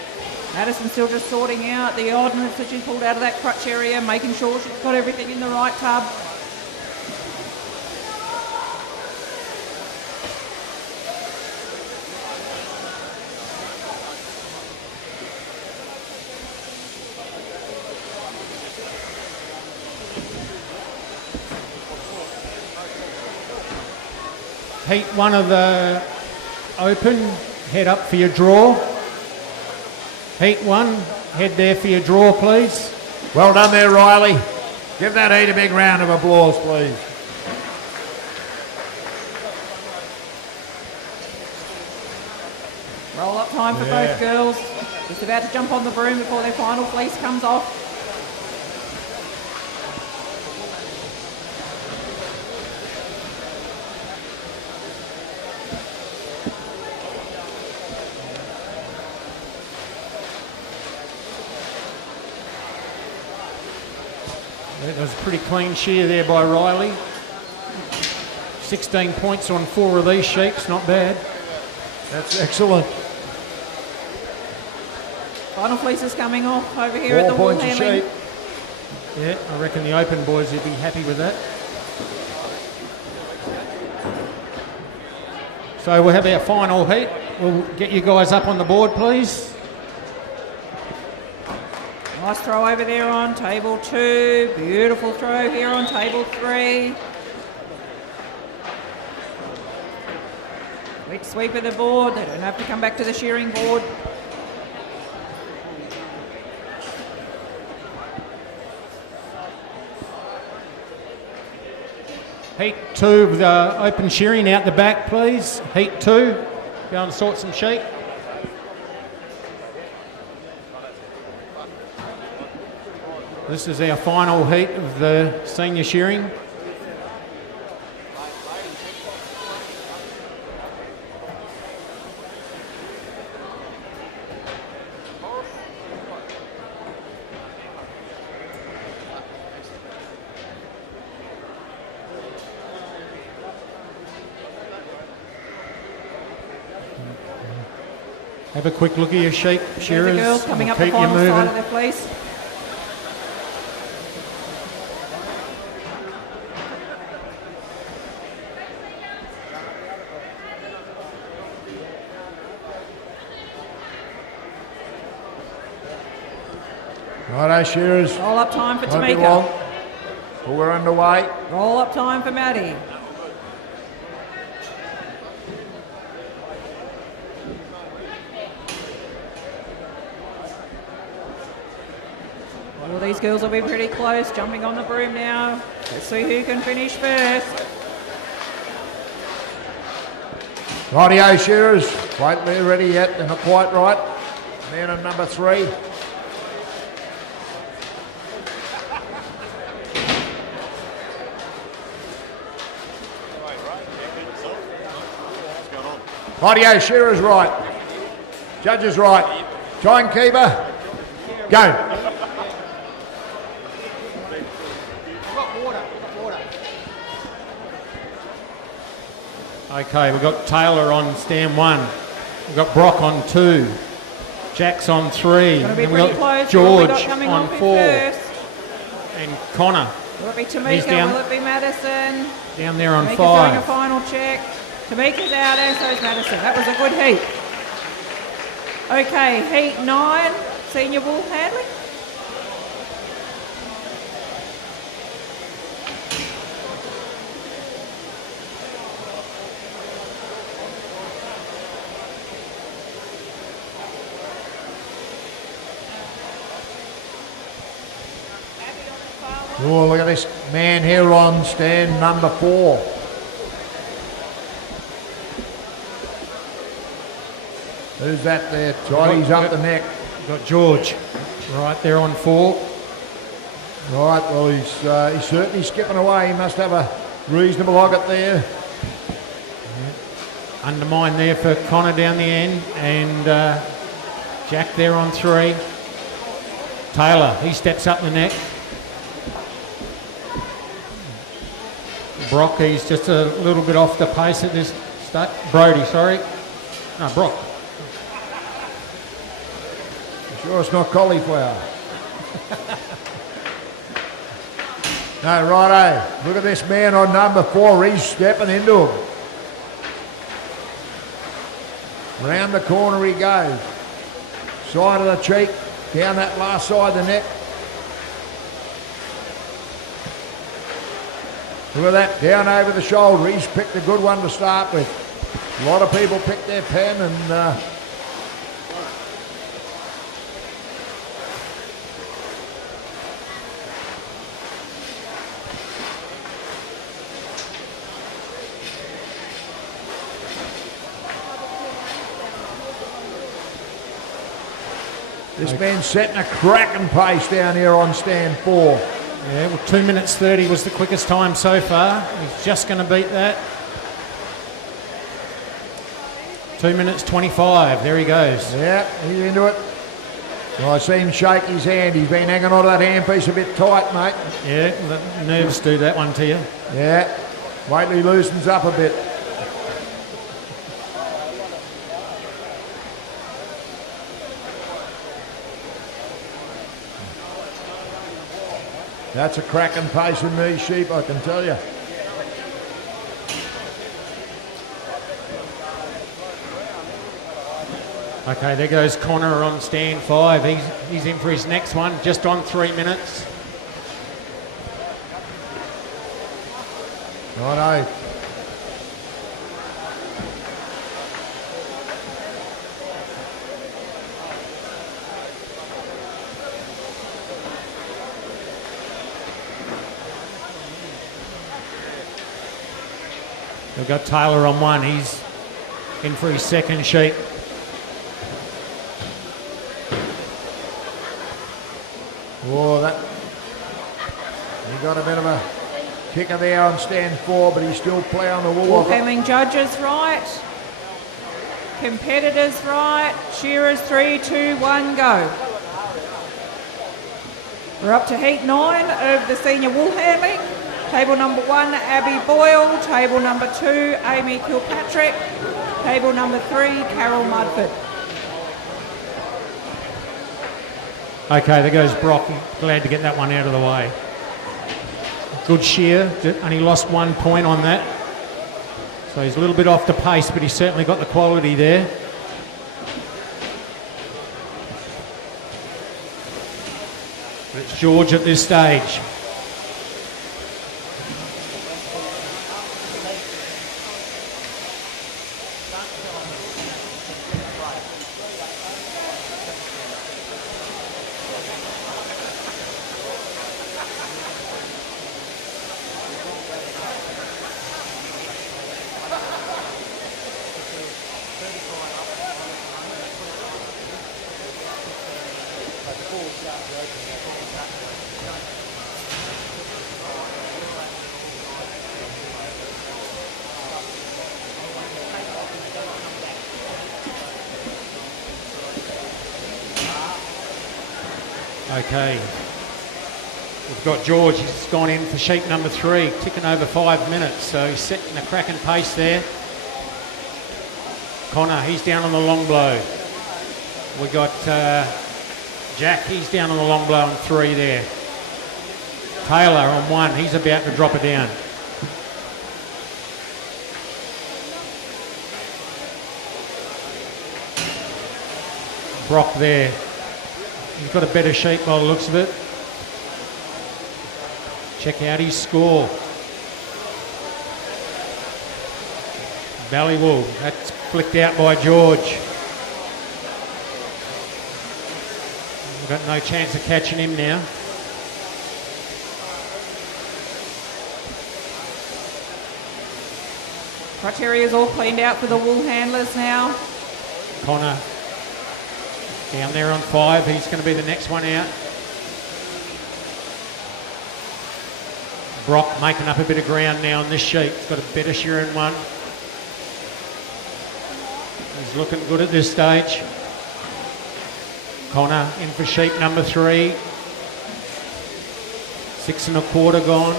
Madison's still just sorting out the oddments that she's pulled out of that crutch area, making sure she's got everything in the right tub. Heat 1 of the Open, head up for your draw. Heat 1, head there for your draw, please. Well done there, Riley. Give that heat a big round of applause, please. Roll up time for both girls. Just about to jump on the broom before their final fleece comes off. That was a pretty clean shear there by Riley. 16 points on 4 of these sheeps, not bad. That's excellent. Final fleece is coming off over here at 4 the wool points a handling. sheep. Yeah, I reckon the Open boys would be happy with that. So we'll have our final heat. We'll get you guys up on the board, please. Nice throw over there on table 2. Beautiful throw here on table 3. Quick sweep of the board. They don't have to come back to the shearing board. Heat 2 of the Open shearing out the back, please. Heat 2. Go and sort some sheep. This is our final heat of the senior shearing. Have a quick look at your sheep, shearers. There's the girls coming up the Keep you final side moving. of their fleece. Righto, Shears. Roll up time for Won't be long. Tamika. But we're underway. Roll up time for Maddie. Well, these girls will be pretty close, jumping on the broom now. Let's see who can finish first. Rightio, Shearers. Quite ready yet. They're not quite right. Man on number 3. Rightio, Shearers right. Judges right. Timekeeper, go. Okay, we've got Taylor on stand 1. We've got Brock on 2. Jack's on 3. Gonna be And we've pretty got close. George What have we got coming on off 4. first? And Connor Will it be He's Tamika? down. Will it be Madison? down there on Tamika's doing a 5. final check. Tamika's out and so's Madison. That was a good heat. Okay, heat 9, senior wool handling. Oh, look at this man here on stand number 4. Who's that there? Johnny's up the neck. We've got George right there on 4. Right, well, he's certainly skipping away. He must have a reasonable logget there. Undermine there for Connor down the end. And Jack there on 3. Taylor, he steps up the neck. Brock, he's just a little bit off the pace at this start. Brody, sorry. No, Brock. Sure it's not cauliflower. No, righto. Look at this man on number 4. He's stepping into him. Round the corner he goes. Side of the cheek, down that last side of the neck. Look at that, down over the shoulder. He's picked a good one to start with. A lot of people picked their pen and this man's setting a cracking pace down here on stand 4. Yeah, well, 2 minutes 30 was the quickest time so far. He's just going to beat that. 2 minutes 25. There he goes. Yeah, he's into it. Well, I see him shake his hand. He's been hanging on to that handpiece a bit tight, mate. Yeah, the nerves do that one to you. Yeah, wait till he loosens up a bit. That's a cracking pace in these sheep, I can tell you. Okay, there goes Connor on stand 5. He's in for his next one, just on 3 minutes. Righto. We've got Taylor on 1. He's in for his second sheep. Oh, that. He got a bit of a kicker there on stand 4, but he's still ploughing the wool Wool off it. handling judges right. Competitors right. Shearers 3, 2, 1, go. We're up to heat 9 of the senior wool handling. Table number 1, Abby Boyle. Table number 2, Amy Kilpatrick. Table number 3, Carol Mudford. Okay, there goes Brock. Glad to get that one out of the way. Good shear. Only lost 1 point on that. So he's a little bit off the pace, but he's certainly got the quality there. But it's George at this stage. Okay. We've got George, he's gone in for sheep number 3, ticking over 5 minutes, so he's setting a cracking pace there. Connor, he's down on the long blow. We got Jack, he's down on the long blow on 3 there. Taylor on 1, he's about to drop it down. Brock there. He's got a better sheep by the looks of it. Check out his score. Ballywool, that's flicked out by George. We've got no chance of catching him now. Criteria's all cleaned out for the wool handlers now. Connor down there on 5. He's going to be the next one out. Brock making up a bit of ground now on this sheep. He's got a better shearing one. He's looking good at this stage. Connor in for sheep number 3. 6 1/4 gone.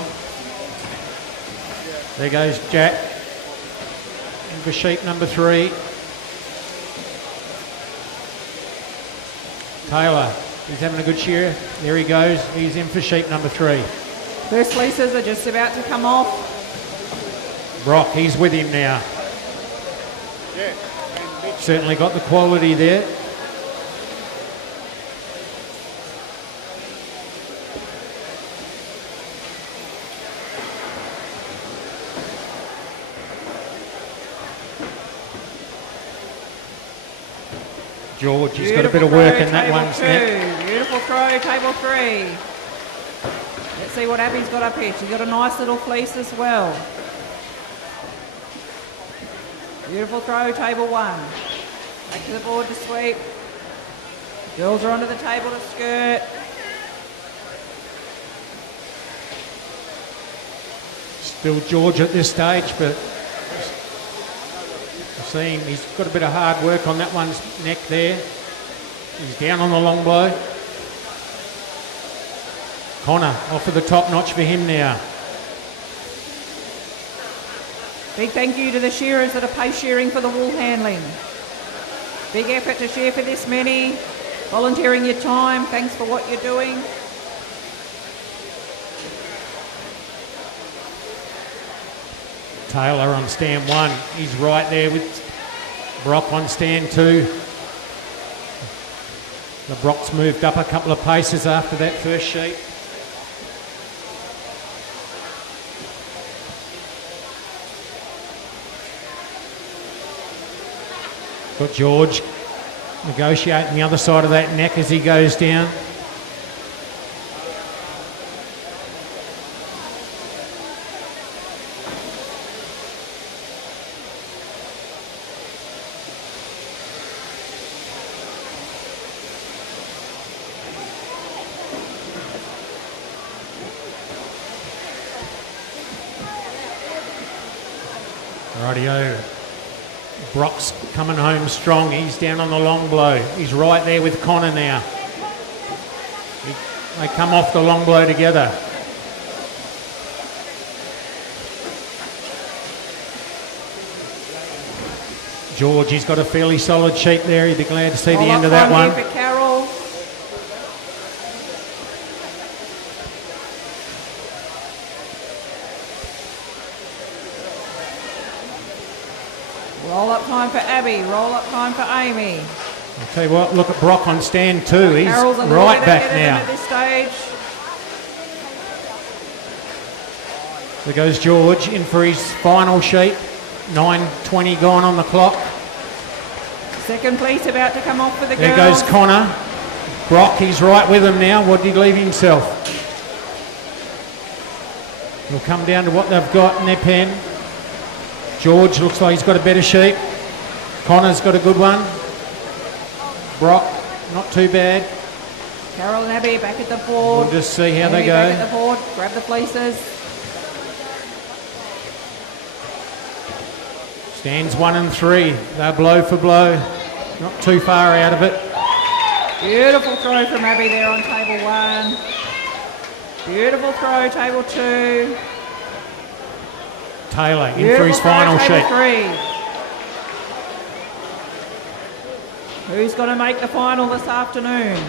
There goes Jack in for sheep number 3. Taylor, he's having a good shear. There he goes. He's in for sheep number 3. First fleeces are just about to come off. Brock, he's with him now. Certainly got the quality there. George, he's got a bit of work in that one's neck. Beautiful throw, table 3. Let's see what Abby's got up here. She's got a nice little fleece as well. Beautiful throw, table 1. Back to the board to sweep. Girls are onto the table to skirt. Still George at this stage, but seeing he's got a bit of hard work on that one's neck there. He's down on the long blow. Connor off of the top notch for him now. Big thank you to the shearers that are pace shearing for the wool handling. Big effort to shear for this many. Volunteering your time. Thanks for what you're doing. Taylor on stand 1. He's right there with Brock on stand 2. The Brock's moved up a couple of paces after that first sheet. Got George negotiating the other side of that neck as he goes down. Rightio. Brock's coming home strong. He's down on the long blow. He's right there with Connor now. They come off the long blow together. George, he's got a fairly solid sheep there. He'd be glad to see the end of that one. For Carol. Roll up time for Abby. Roll up time for Amy. I'll tell you what, look at Brock on stand 2. He's Carol's a little right bit back ahead of them now. at this stage. There goes George in for his final sheet. 9:20 gone on the clock. Second fleece about to come off for the There girls. goes Connor. Brock, he's right with him now. What did he leave himself? It'll come down to what they've got in their pen. George looks like he's got a better sheep. Connor's got a good one. Brock, not too bad. Carol and Abby back at the board. We'll just see how Abby they go. back at the board. Grab the fleeces. Stands 1 and 3. They're blow for blow. Not too far out of it. Beautiful throw from Abby there on table 1. Beautiful throw, table 2. Taylor in Beautiful for his throw, final table sheet. 3. Who's going to make the final this afternoon?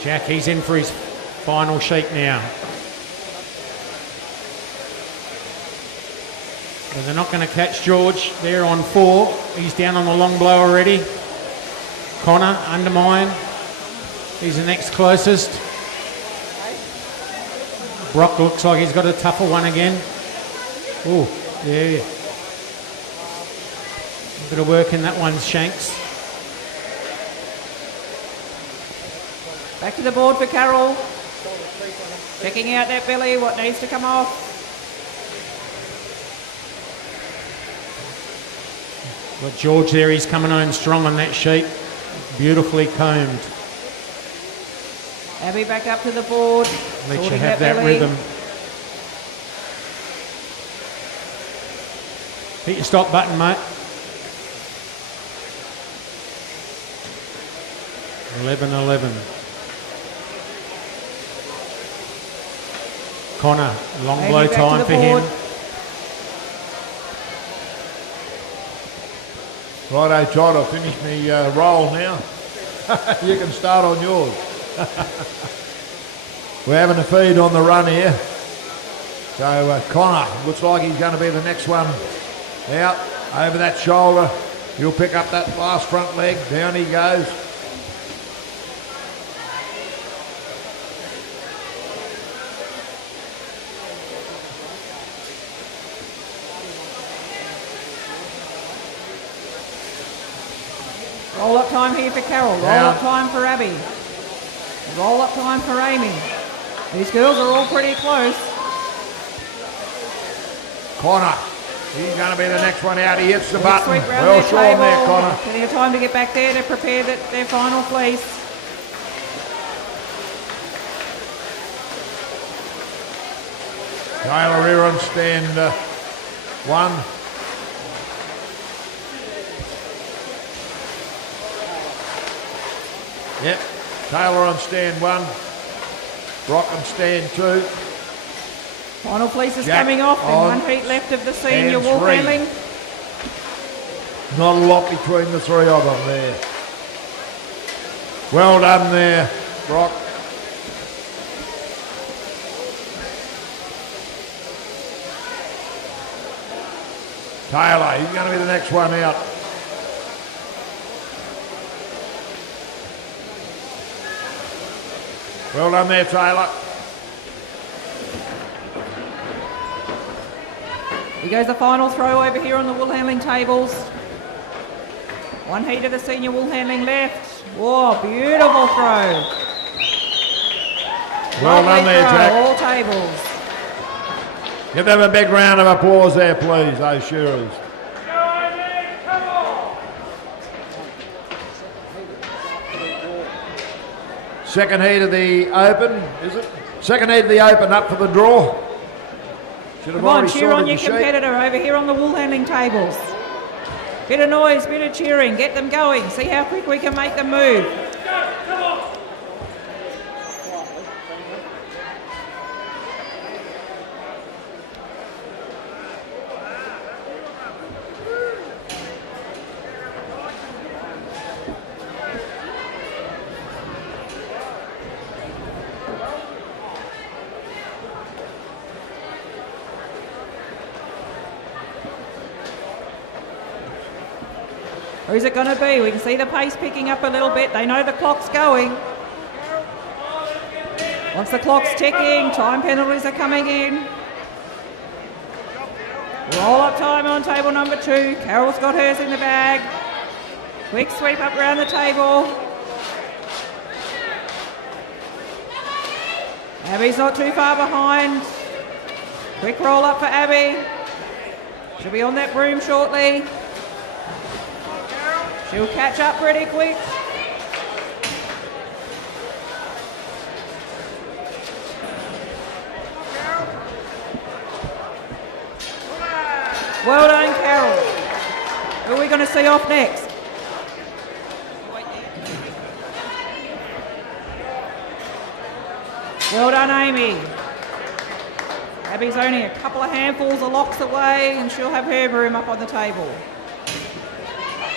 Jack, he's in for his final sheet now. But they're not going to catch George there on 4. He's down on the long blow already. Connor, undermine. He's the next closest. Brock looks like he's got a tougher one again. Oh, yeah. A bit of work in that one, Shanks. Back to the board for Carol. Checking out that belly, what needs to come off. Got George there, he's coming home strong on that sheep. Beautifully combed. Abby back up to the board. Let you sorting have that belly. rhythm. Hit your stop button, mate. 11-11. Connor, long Abby blow back to time the for board. him. Righto, trying to finish me roll now. You can start on yours. We're having a feed on the run here. So Connor looks like he's going to be the next one out. Over that shoulder. He'll pick up that last front leg. Down he goes. Roll up time here for Carol. Roll up time for Abby. Roll up time for Amy. These girls are all pretty close. Connor. He's going to be the next one out. He hits the button. Sweep round Well their short table. there, Connor. Plenty of time to get back there to prepare their final fleece. Taylor here on stand 1. Yep, Taylor on stand 1. Brock on stand 2. Final fleece is Jack coming off. There's on 1 heat left of the senior and wool 3. handling. Not a lot between the 3 of them there. Well done there, Brock. Taylor, he's going to be the next one out. Well done there, Taylor. Here goes the final throw over here on the wool handling tables. 1 heat of the senior wool handling left. Whoa, beautiful throw. Well done there, throw, Jack. all tables. Give them a big round of applause there, please, those Shearers. Second heat of the Open, is it? Second heat of the Open up for the draw. Should have Come on, already cheer on sorted your the sheet. competitor over here on the wool handling tables. Bit of noise, bit of cheering, get them going. See how quick we can make them move. Who's it going to be? We can see the pace picking up a little bit. They know the clock's going. Once the clock's ticking, time penalties are coming in. Roll up time on table number 2. Carol's got hers in the bag. Quick sweep up around the table. Abby's not too far behind. Quick roll up for Abby. She'll be on that broom shortly. She'll catch up pretty quick. Well done, Carol. Who are we going to see off next? Well done, Amy. Abby's only a couple of handfuls of locks away and she'll have her broom up on the table.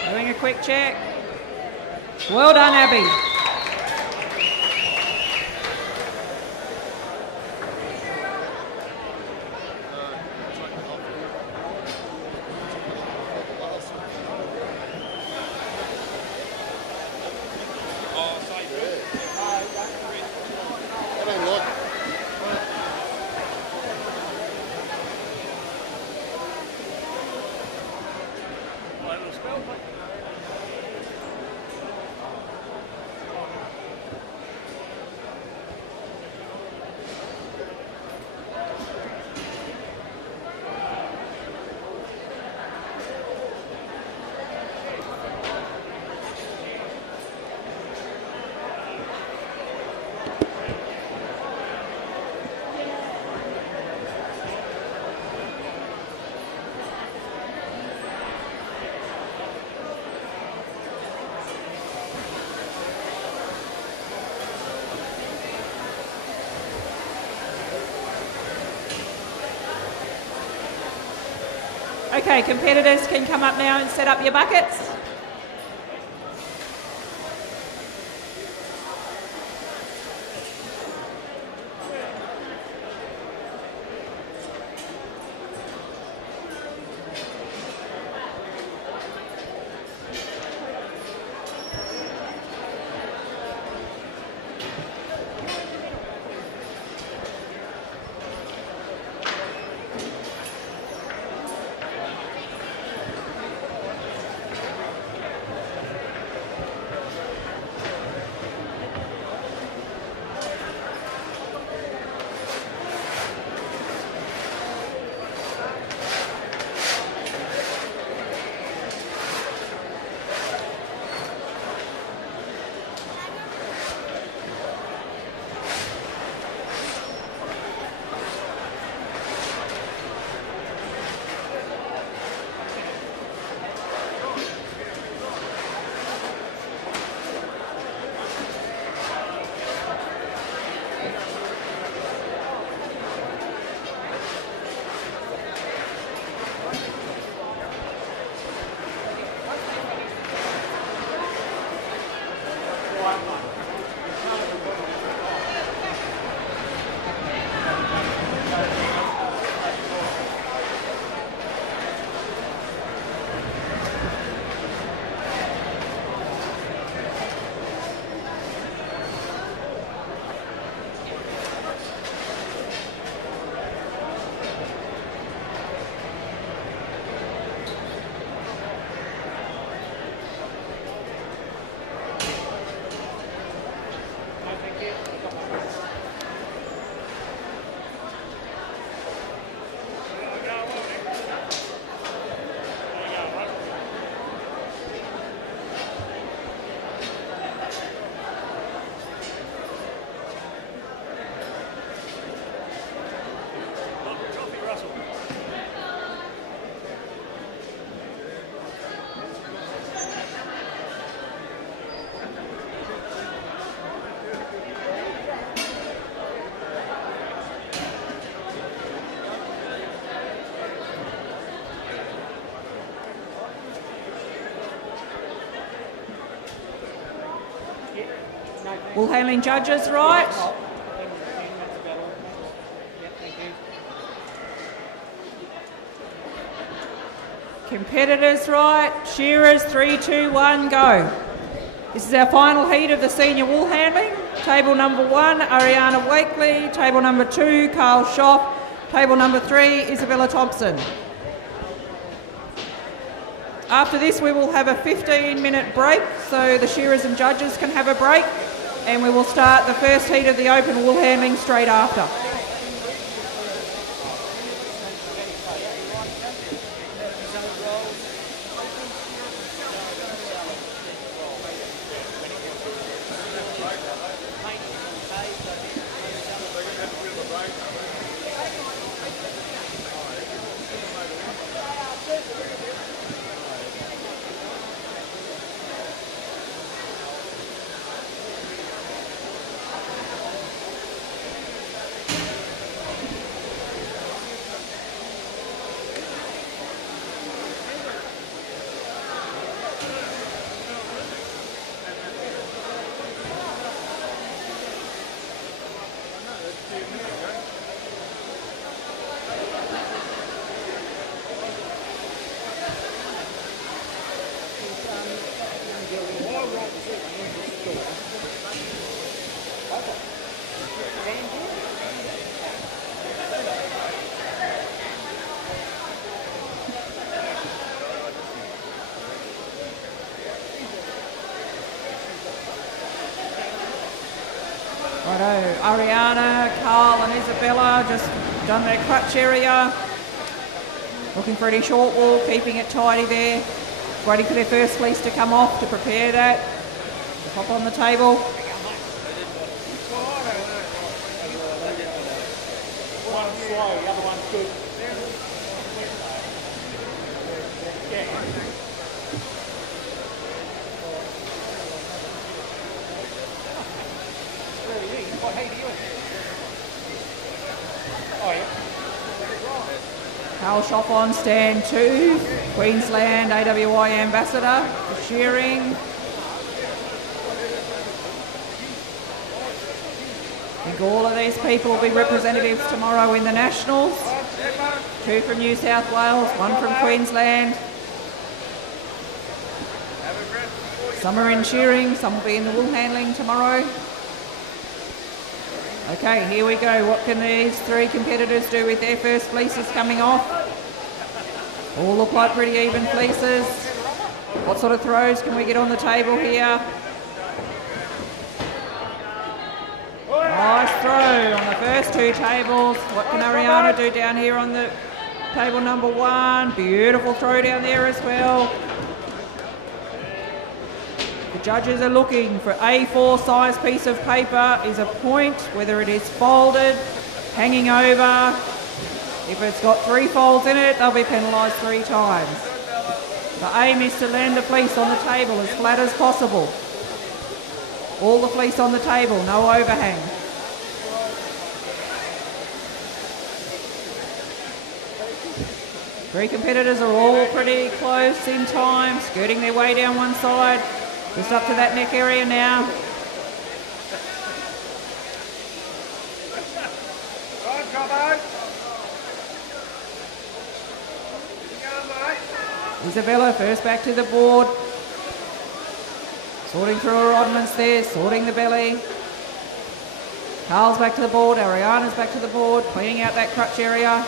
Doing a quick check. Well done, Abby. Okay, competitors can come up now and set up your buckets. Wool handling judges, right? Competitors, right? Shearers, 3, 2, 1, go. This is our final heat of the senior wool handling. Table number 1, Ariana Wakely. Table number 2, Carl Schoff. Table number 3, Isabella Thompson. After this, we will have a 15-minute break, so the shearers and judges can have a break, and we will start the first heat of the open wool handling straight after. Righto, Ariana, Carl and Isabella just done their crutch area. Looking pretty short wool, keeping it tidy there. Waiting for their first fleece to come off to prepare that. Pop on the table. One's slow, the other one's good. Carl Schoff on stand 2, Queensland AWI Ambassador for Shearing. I think all of these people will be representatives tomorrow in the Nationals. 2 from New South Wales, 1 from Queensland. Some are in shearing, some will be in the wool handling tomorrow. Okay, here we go. What can these 3 competitors do with their first fleeces coming off? All look like pretty even fleeces. What sort of throws can we get on the table here? Nice throw on the first 2 tables. What can Ariana do down here on the table number 1? Beautiful throw down there as well. The judges are looking for A4 size piece of paper is a point, whether it is folded, hanging over. If it's got 3 folds in it, they'll be penalised 3 times. The aim is to land the fleece on the table as flat as possible. All the fleece on the table, no overhang. Three competitors are all pretty close in time, skirting their way down one side. Just up to that neck area now. Isabella first back to the board. Sorting through her oddments there, sorting the belly. Carl's back to the board, Ariana's back to the board, cleaning out that crutch area.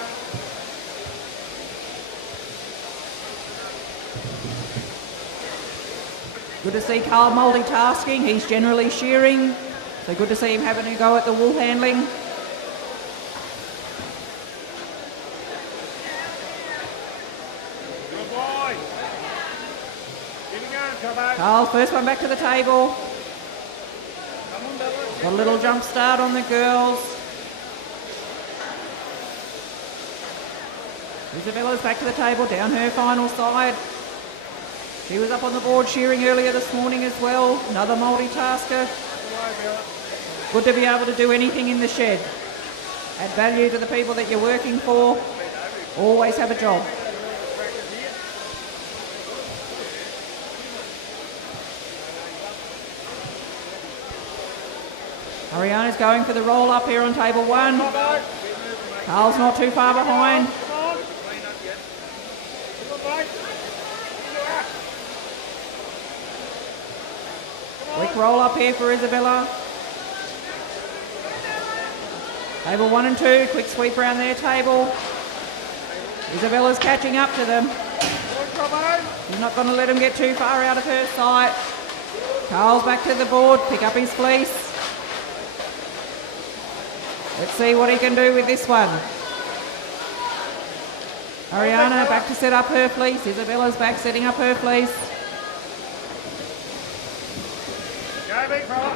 Good to see Carl multitasking, he's generally shearing, so good to see him having a go at the wool handling. Good boy. Get it going, Cobbo. Carl's first one back to the table. Got a little jump start on the girls. Isabella's back to the table, down her final side. She was up on the board shearing earlier this morning as well. Another multitasker. Good to be able to do anything in the shed. Add value to the people that you're working for. Always have a job. Ariana's going for the roll up here on table 1. Carl's not too far behind. Quick roll up here for Isabella. Table 1 and 2, quick sweep around their table. Isabella's catching up to them. She's not going to let him get too far out of her sight. Carl's back to the board, pick up his fleece. Let's see what he can do with this one. Ariana back to set up her fleece. Isabella's back setting up her fleece. Go, big fella.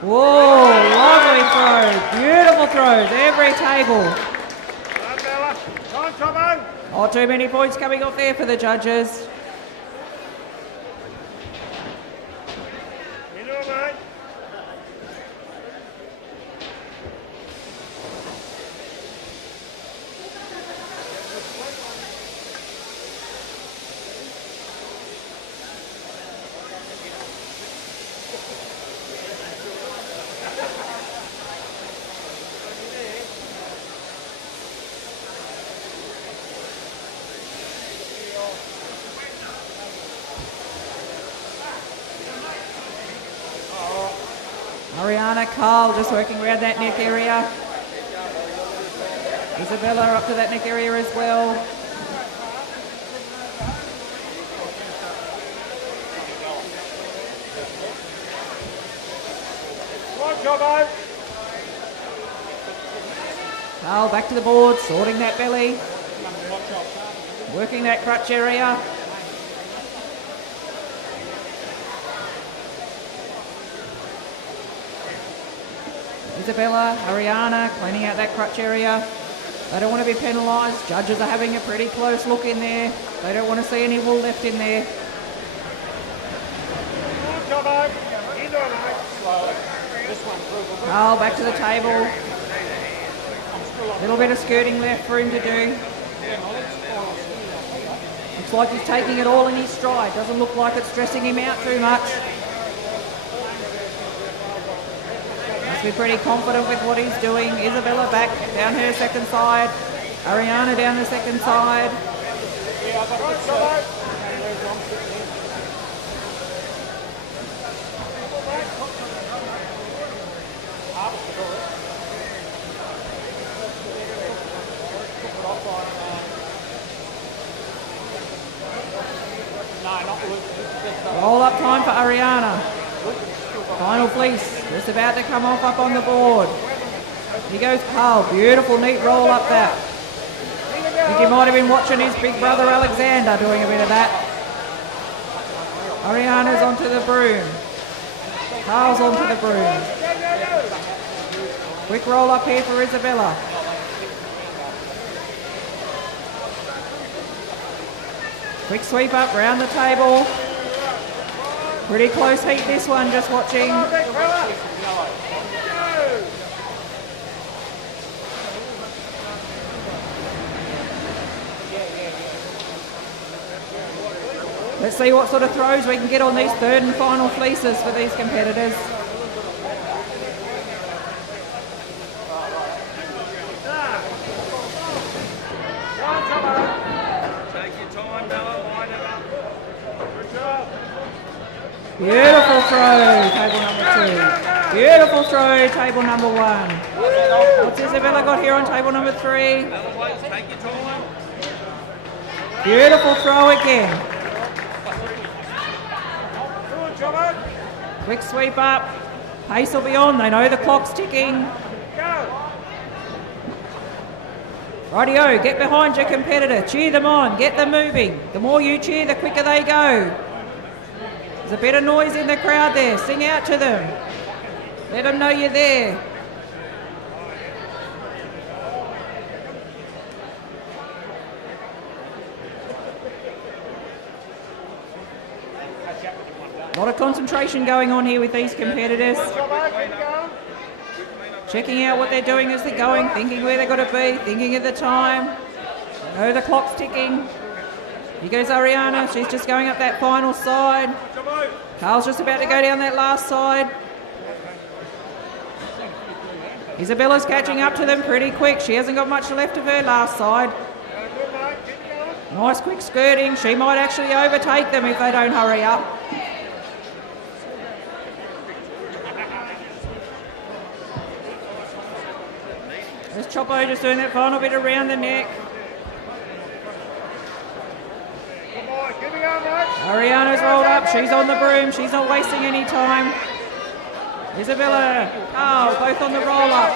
Whoa, lovely throw. Beautiful throws, every table. Not too many points coming off there for the judges. Ariana, Carl just working around that neck area. Isabella up to that neck area as well. Carl back to the board, sorting that belly. Working that crutch area. Isabella, Ariana, cleaning out that crutch area. They don't want to be penalised. Judges are having a pretty close look in there. They don't want to see any wool left in there. Carl back to the table. Little bit of skirting left for him to do. Looks like he's taking it all in his stride. Doesn't look like it's stressing him out too much. Must be pretty confident with what he's doing. Isabella back down her second side. Ariana down the second side. Roll up time for Ariana. Final fleece, just about to come off up on the board. Here goes Carl, beautiful neat roll up that. I think you might have been watching his big brother Alexander doing a bit of that. Ariana's onto the broom. Carl's onto the broom. Quick roll up here for Isabella. Quick sweep up round the table. Pretty close heat this one, just watching. Let's see what sort of throws we can get on these third and final fleeces for these competitors. Beautiful throw, table number 2. Beautiful throw, table number 1. What's Isabella got here on table number 3? Beautiful throw again. Quick sweep up. Pace will be on. They know the clock's ticking. Rightio, get behind your competitor. Cheer them on. Get them moving. The more you cheer, the quicker they go. There's a bit of noise in the crowd there. Sing out to them. Let them know you're there. A lot of concentration going on here with these competitors. Checking out what they're doing as they're going, thinking where they've got to be, thinking of the time. Know the clock's ticking. Here goes Ariana. She's just going up that final side. Carl's just about to go down that last side. Isabella's catching up to them pretty quick. She hasn't got much left of her last side. Nice quick skirting. She might actually overtake them if they don't hurry up. There's Chopo just doing that final bit around the neck. Ariana's rolled up. She's on the broom. She's not wasting any time. Isabella, Carl, both on the roll up.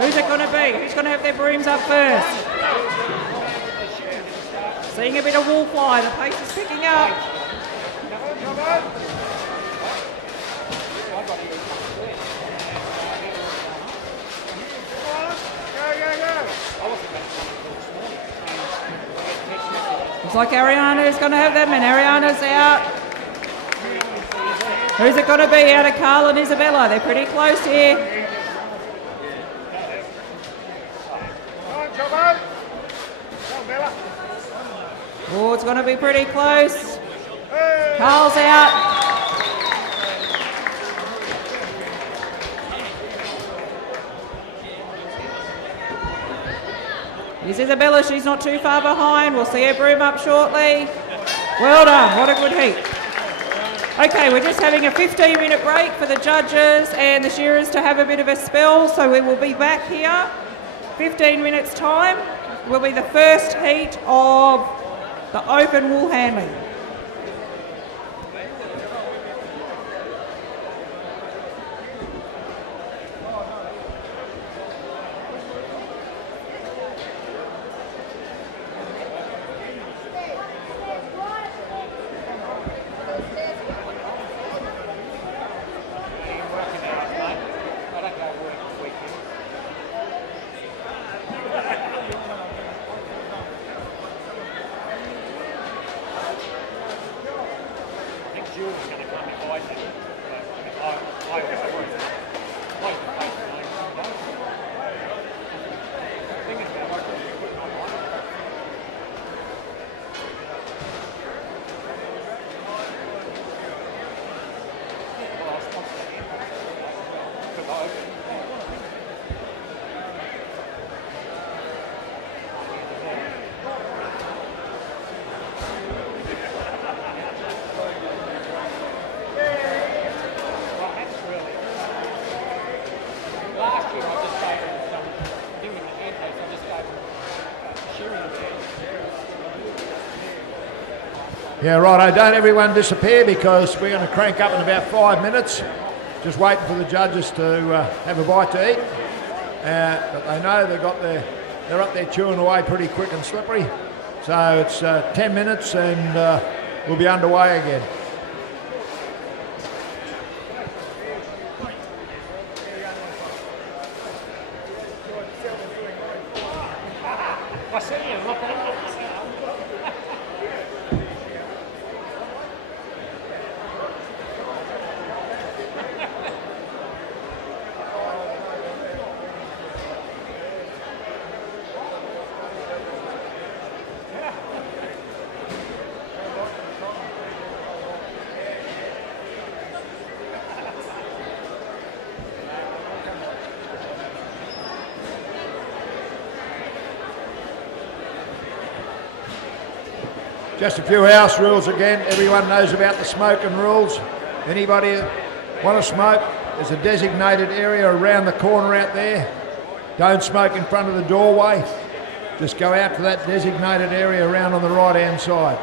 Who's it going to be? Who's going to have their brooms up first? Seeing a bit of wall fly. The pace is picking up. Looks like Ariana is going to have them, and Ariana's out. Who's it going to be out of Carl and Isabella? They're pretty close here. Oh, it's going to be pretty close. Carl's out. Here's Isabella. She's not too far behind. We'll see her broom up shortly. Well done. What a good heat. Okay, we're just having a 15-minute break for the judges and the shearers to have a bit of a spell, so we will be back here 15 minutes time. Will be the first heat of the open wool handling. Yeah, righto, don't everyone disappear because we're going to crank up in about 5 minutes. Just waiting for the judges to have a bite to eat. But they know they're up there chewing away pretty quick and slippery. So it's 10 minutes and we'll be underway again. Just a few house rules again. Everyone knows about the smoking rules. Anybody want to smoke, there's a designated area around the corner out there. Don't smoke in front of the doorway. Just go out to that designated area around on the right-hand side.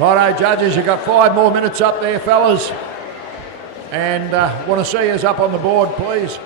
Righto, judges, you've got 5 more minutes up there, fellas. And want to see us up on the board, please.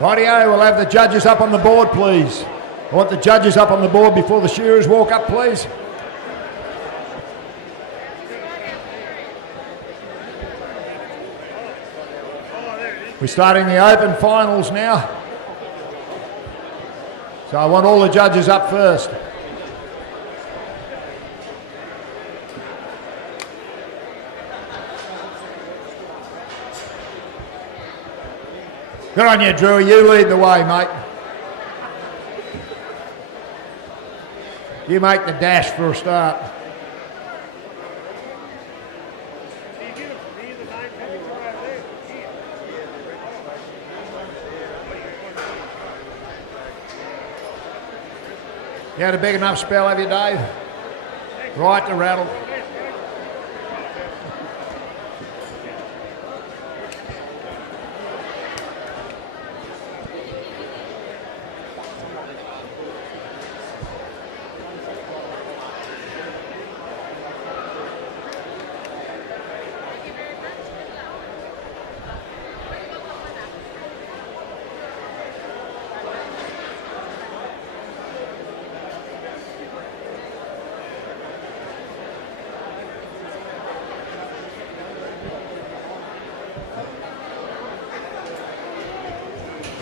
Rightio, we'll have the judges up on the board, please. I want the judges up on the board before the shearers walk up, please. We're starting the open finals now. So I want all the judges up first. Good on you, Drew. You lead the way, mate. You make the dash for a start. You had a big enough spell, have you, Dave? Right to rattle.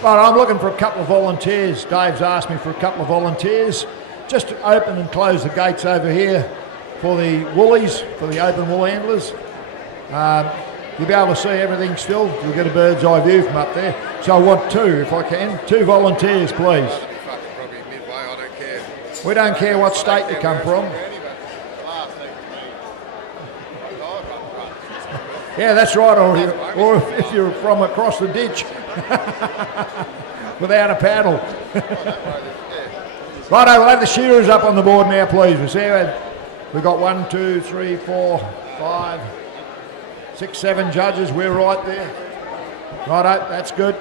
Right, I'm looking for a couple of volunteers. Dave's asked me for a couple of volunteers just to open and close the gates over here for the woolies, for the open wool handlers. You'll be able to see everything still. You'll get a bird's eye view from up there. So I want 2, if I can. 2 volunteers, please. We don't care what state you come from. Yeah, that's right, or if you're from across the ditch without a paddle. Righto, we'll have the shearers up on the board now, please. We've got 1, 2, 3, 4, 5, 6, 7 judges. We're right there. Righto, that's good.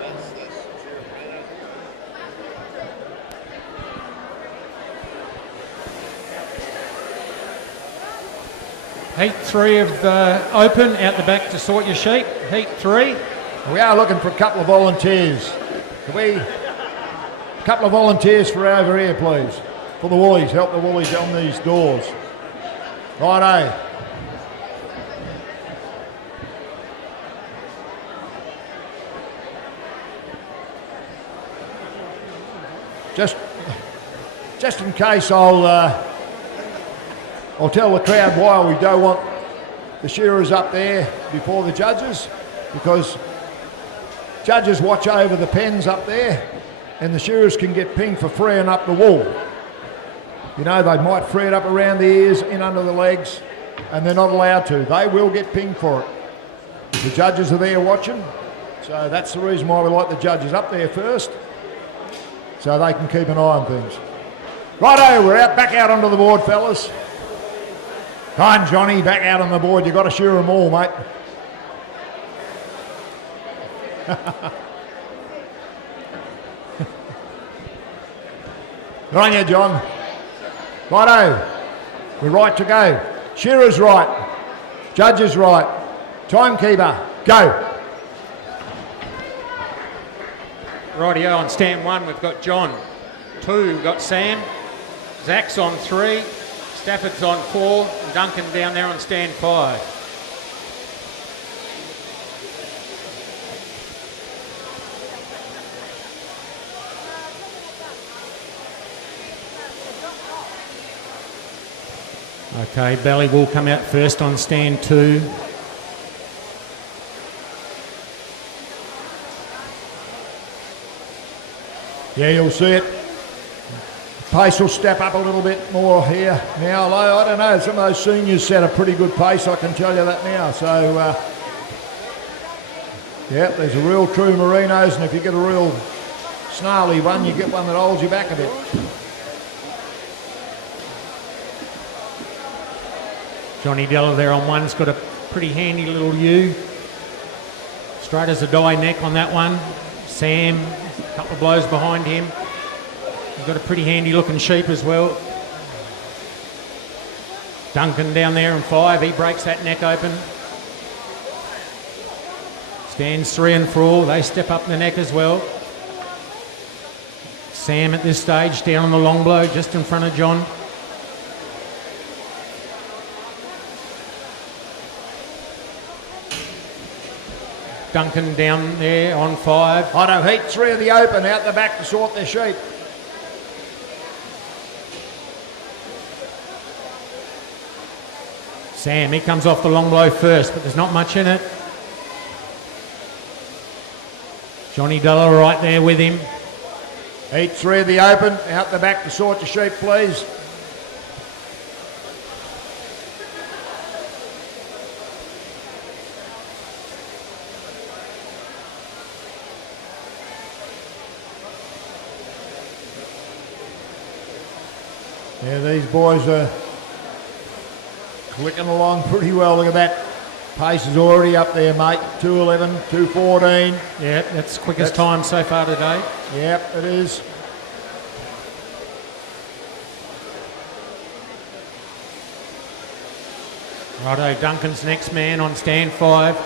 Heat 3 of the Open, out the back to sort your sheep. Heat 3. We are looking for a couple of volunteers. A couple of volunteers for over here, please. For the woolies, help the woolies on these doors. Righto. Just in case, I'll tell the crowd why we don't want the shearers up there before the judges, because judges watch over the pens up there and the shearers can get pinged for freeing up the wool. You know, they might free it up around the ears, in under the legs, and they're not allowed to. They will get pinged for it. The judges are there watching, so that's the reason why we like the judges up there first, so they can keep an eye on things. Righto, we're back out onto the board, fellas. Come on, Johnny, back out on the board. You've got to shear them all, mate. Good on you, John. Righto, we're right to go. Shearer's right. Judge's right. Timekeeper, go. Rightio, on stand 1 we've got John. 2 we've got Sam. Zach's on 3. Stafford's on 4. And Duncan down there on stand 5. Okay, Belly will come out first on stand 2. Yeah, you'll see it. Pace will step up a little bit more here now. Although, I don't know, some of those seniors set a pretty good pace, I can tell you that now. So, yeah, there's a real true merinos, and if you get a real snarly one, you get one that holds you back a bit. Johnny Della there on 1's got a pretty handy little ewe. Straight as a die neck on that one. Sam, a couple of blows behind him. He's got a pretty handy looking sheep as well. Duncan down there on 5, he breaks that neck open. Stands 3 and 4, they step up the neck as well. Sam at this stage down on the long blow just in front of John. Duncan down there on 5. Righto, heat 3 of the Open out the back to sort their sheep. Sam, he comes off the long blow first, but there's not much in it. Johnny Della right there with him. Heat 3 of the Open out the back to sort your sheep, please. Yeah, these boys are clicking along pretty well. Look at that. Pace is already up there, mate. 2:11, 2:14. Yeah, that's the quickest time so far today. Yep, it is. Righto, Duncan's next man on stand 5.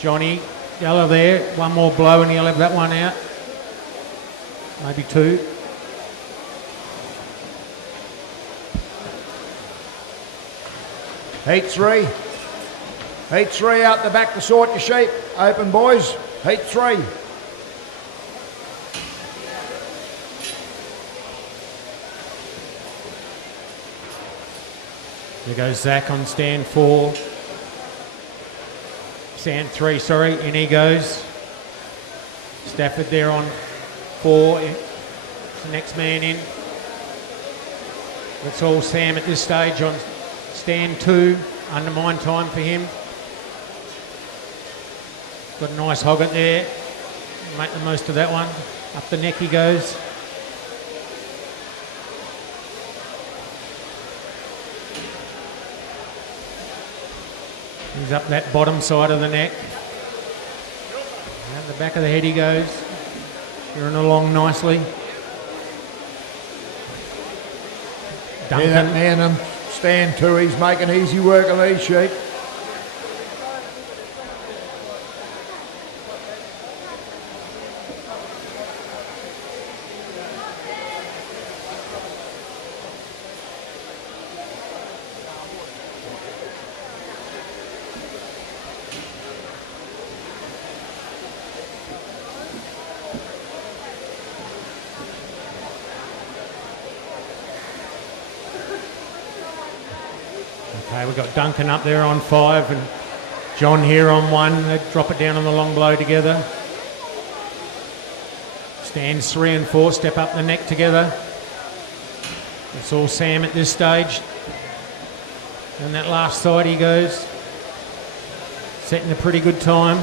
Johnny Della there. One more blow and he'll have that one out. Maybe 2. Heat 3. Heat 3 out the back to sort your sheep. Open, boys. Heat 3. There goes Zach on stand 4. Stand 3, sorry, in he goes. Stafford there on 4. It's the next man in. That's all Sam at this stage on stand 2. Undermine time for him. Got a nice hogget there. Make the most of that one. Up the neck he goes. He's up that bottom side of the neck. Around the back of the head he goes. Shearing along nicely. Yeah, that man stand 2. He's making easy work of these sheep. Okay, we've got Duncan up there on 5 and John here on 1. They drop it down on the long blow together. Stands 3 and 4, step up the neck together. It's all Sam at this stage. And that last side he goes. Setting a pretty good time.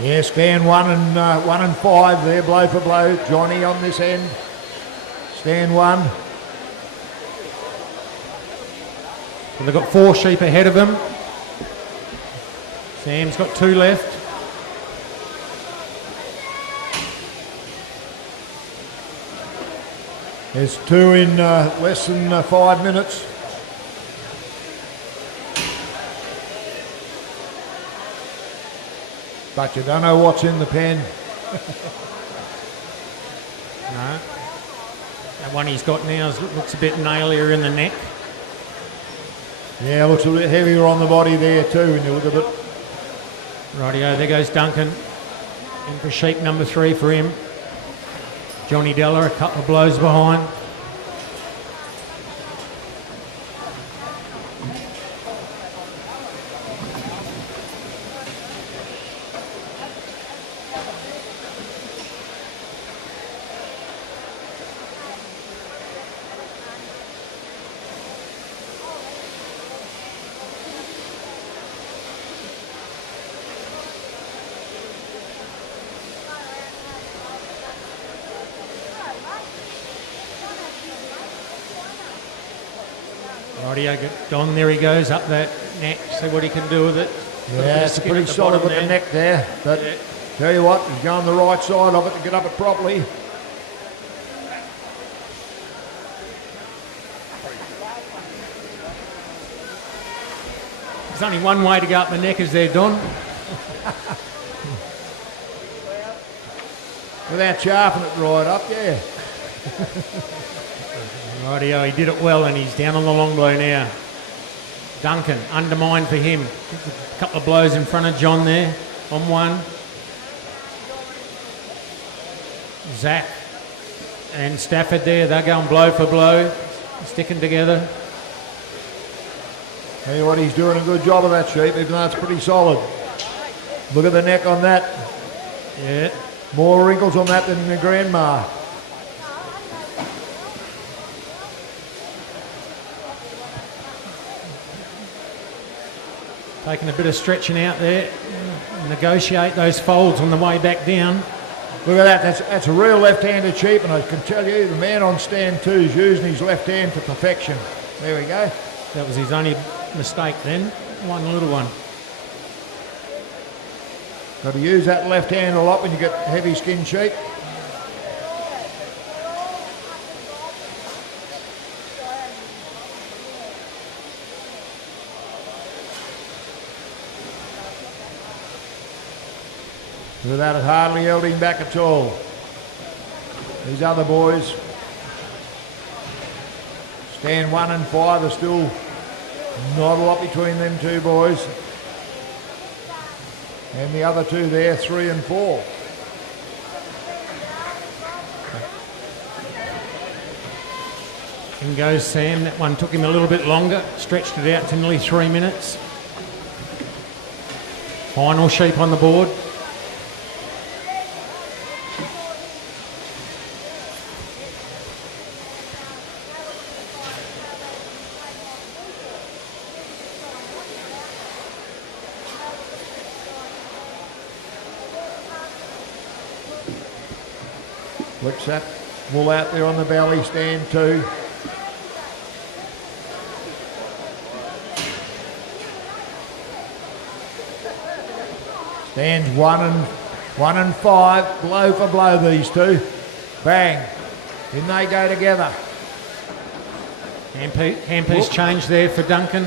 Yeah, stand 1 and 5 there, blow for blow. Johnny on this end. Stand 1. So they've got 4 sheep ahead of him. Sam's got 2 left. There's 2 in less than 5 minutes. But you don't know what's in the pen. No. That one he's got now looks a bit nailier in the neck. Yeah, looks a bit heavier on the body there too when you look at it. Rightio, there goes Duncan. In for sheep number 3 for him. Johnny Della a couple of blows behind. Rightio, Don, there he goes up that neck, see what he can do with it. Yeah, it's pretty solid with the neck there. But Yeah. tell you what, he's going the right side of it to get up it properly. There's only one way to go up the neck, is there, Don? Without sharpening it right up, yeah. Rightio, he did it well and he's down on the long blow now. Duncan, undermined for him. A couple of blows in front of John there on 1. Zach and Stafford there, they're going blow for blow, sticking together. Tell you what, he's doing a good job of that sheep, even though it's pretty solid. Look at the neck on that. Yeah. More wrinkles on that than the grandma. Taking a bit of stretching out there. Negotiate those folds on the way back down. Look at that, that's a real left-handed sheep, and I can tell you the man on stand 2 is using his left hand to perfection. There we go. That was his only mistake then. One little one. Got to use that left hand a lot when you get heavy skin sheep. Look at that, it hardly held him back at all. These other boys, stand 1 and 5 are still not a lot between them 2 boys. And the other 2 there, 3 and 4. In goes Sam. That one took him a little bit longer. Stretched it out to nearly 3 minutes. Final sheep on the board. Flips that wool out there on the belly, stand 2. Stands 1 and 5, blow for blow these 2. Bang. In they go together. Handpiece change there for Duncan.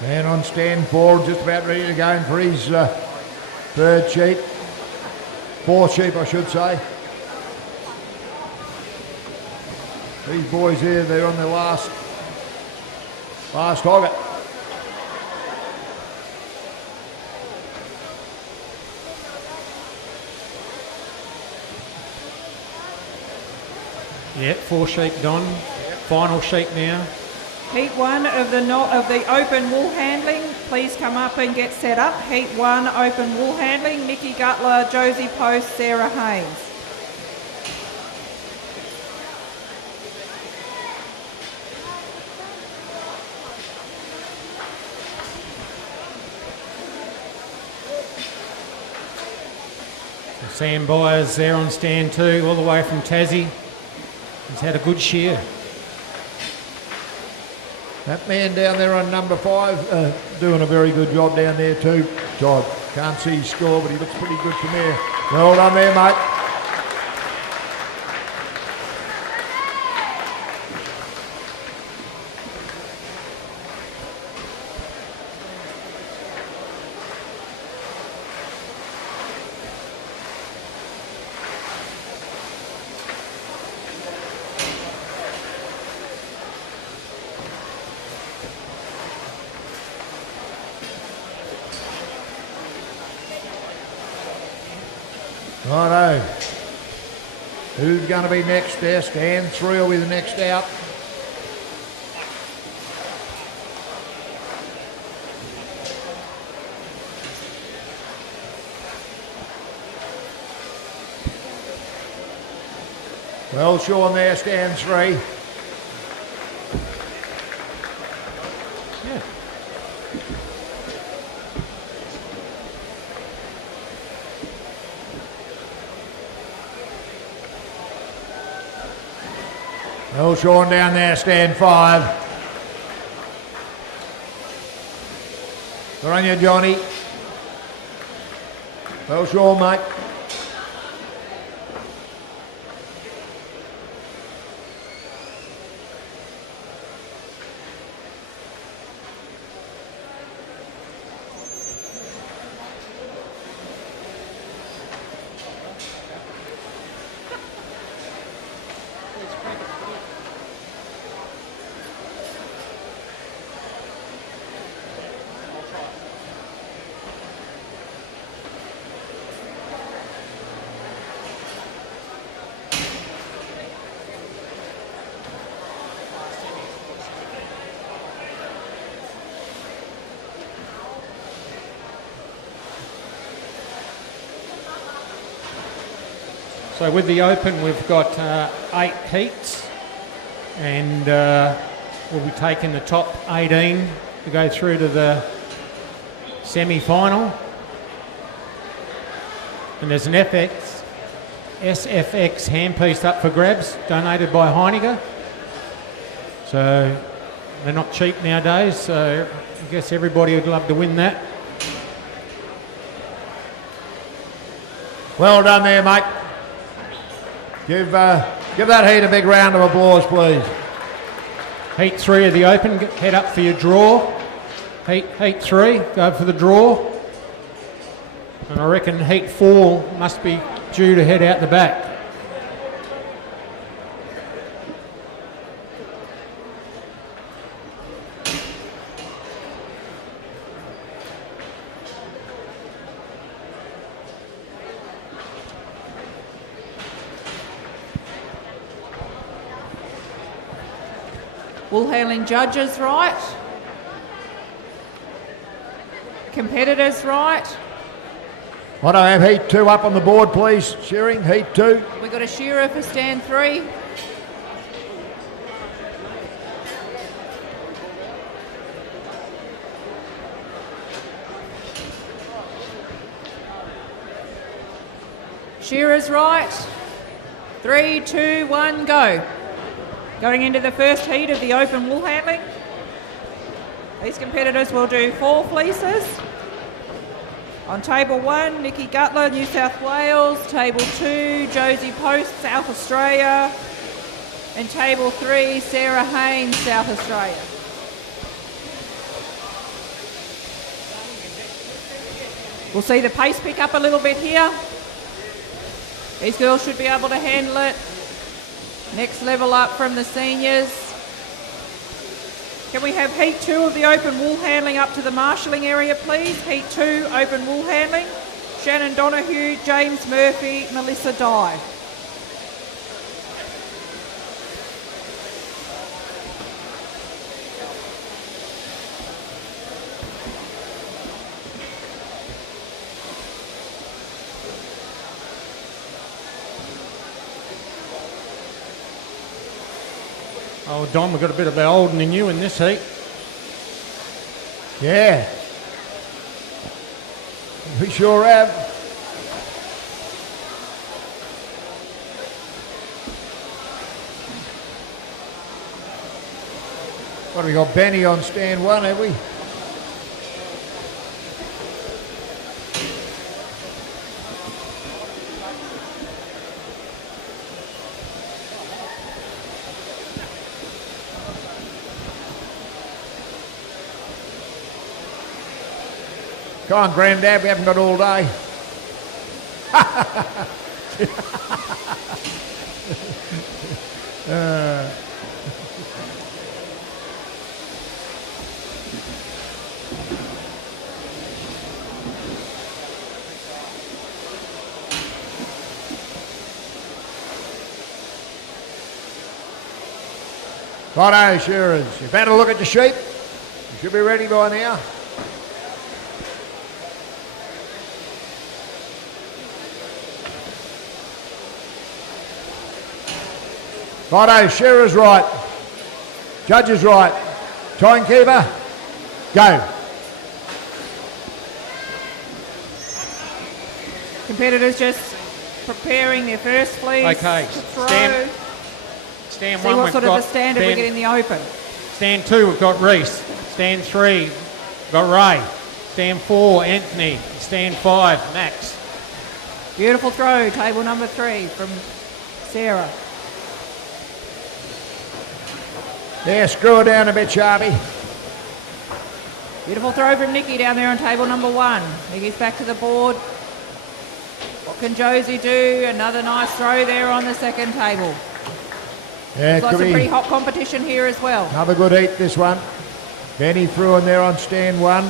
Man on stand 4, just about ready to go in for his third sheep. Fourth sheep, I should say. These boys here, they're on their last target. Yeah, 4 sheep done. Final sheep now. Heat 1 of the open wool handling, please come up and get set up. Heat 1 open wool handling, Mickey Gutler, Josie Post, Sarah Haynes. Sam Byers there on stand 2, all the way from Tassie. He's had a good shear. That man down there on number 5 doing a very good job down there too. Todd, can't see his score, but he looks pretty good from there. Well done there, mate. Righto. Who's going to be next there? Stand 3 will be the next out. Well, Sean there, stand 3. Yeah. Well, Sean down there, stand 5. Good on you, Johnny. Well, Sean, mate. So with the Open, we've got 8 heats, and we'll be taking the top 18 to go through to the semi-final. And there's an SFX handpiece up for grabs, donated by Heiniger. So they're not cheap nowadays, so I guess everybody would love to win that. Well done there, mate. Give that heat a big round of applause, please. Heat 3 of the Open, head up for your draw. Heat 3, go for the draw. And I reckon Heat 4 must be due to head out the back. Wool handling judges, right? Competitors right. I don't have heat 2 up on the board, please. Shearing, heat 2. We've got a shearer for stand 3. Shearers right. 3, 2, 1, go. Going into the first heat of the open wool handling. These competitors will do 4 fleeces. On table 1, Nikki Gutler, New South Wales. Table 2, Josie Post, South Australia. And table 3, Sarah Haynes, South Australia. We'll see the pace pick up a little bit here. These girls should be able to handle it. Next level up from the seniors. Can we have heat 2 of the open wool handling up to the marshalling area, please? Heat 2, open wool handling. Shannon Donahue, James Murphy, Melissa Dye. Oh, Don, we've got a bit of the old and the new in this heat. Yeah. We sure have. What have we got? Benny on stand 1, have we? Come on, Grandad, we haven't got all day. Righto, Shearers. You've had a look at your sheep. You should be ready by now. Righto, Shearer's right. Judge's right. Timekeeper, go. Competitors just preparing their first fleece. Okay, to throw. Stand See 1, what we've sort of got a standard we get in the open. Stand 2, we've got Reese. Stand 3, we've got Ray. Stand 4, Anthony. Stand 5, Max. Beautiful throw, table number 3 from Sarah. Yeah, screw her down a bit, Sharpie. Beautiful throw from Nikki down there on table number 1. Nikki's back to the board. What can Josie do? Another nice throw there on the second table. Yeah, We've got could some be pretty hot competition here as well. another good heat, this one. Benny threw in there on stand 1.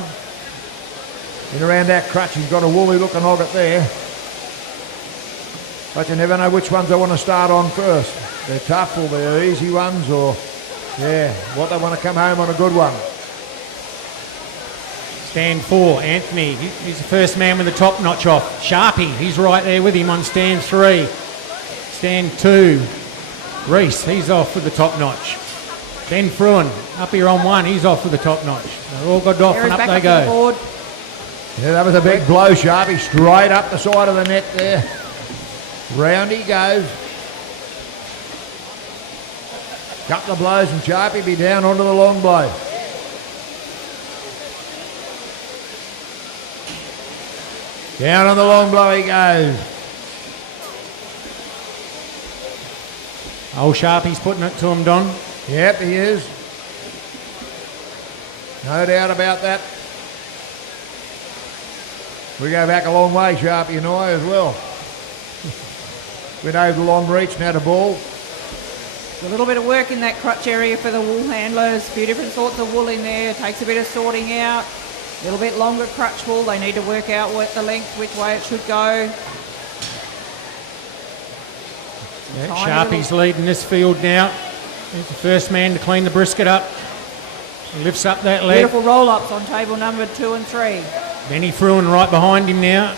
In around that crutch, he's got a woolly looking hogget there. But you never know which ones they want to start on first. They're tough or they're easy ones or, yeah, what they want to come home on a good one. Stand 4, Anthony. He's the first man with the top notch off. Sharpie, he's right there with him on stand 3. Stand 2, Reese, he's off with the top notch. Ben Fruin, up here on 1, he's off with the top notch. They're all got off and up they go. Board. Yeah, that was a big blow, Sharpie, straight up the side of the net there. Round he goes. Couple of blows and Sharpie be down onto the long blow. Down on the long blow he goes. Old Sharpie's putting it to him, Don. Yep, he is. No doubt about that. We go back a long way, Sharpie and I as well. We know the long reach and how to ball. A little bit of work in that crutch area for the wool handlers. A few different sorts of wool in there. Takes a bit of sorting out. A little bit longer crutch wool. They need to work out what the length, which way it should go. Yeah, Sharpie's leading this field now. He's the first man to clean the brisket up. He lifts up that leg. Beautiful roll-ups on table number 2 and 3. Benny Fruin right behind him now.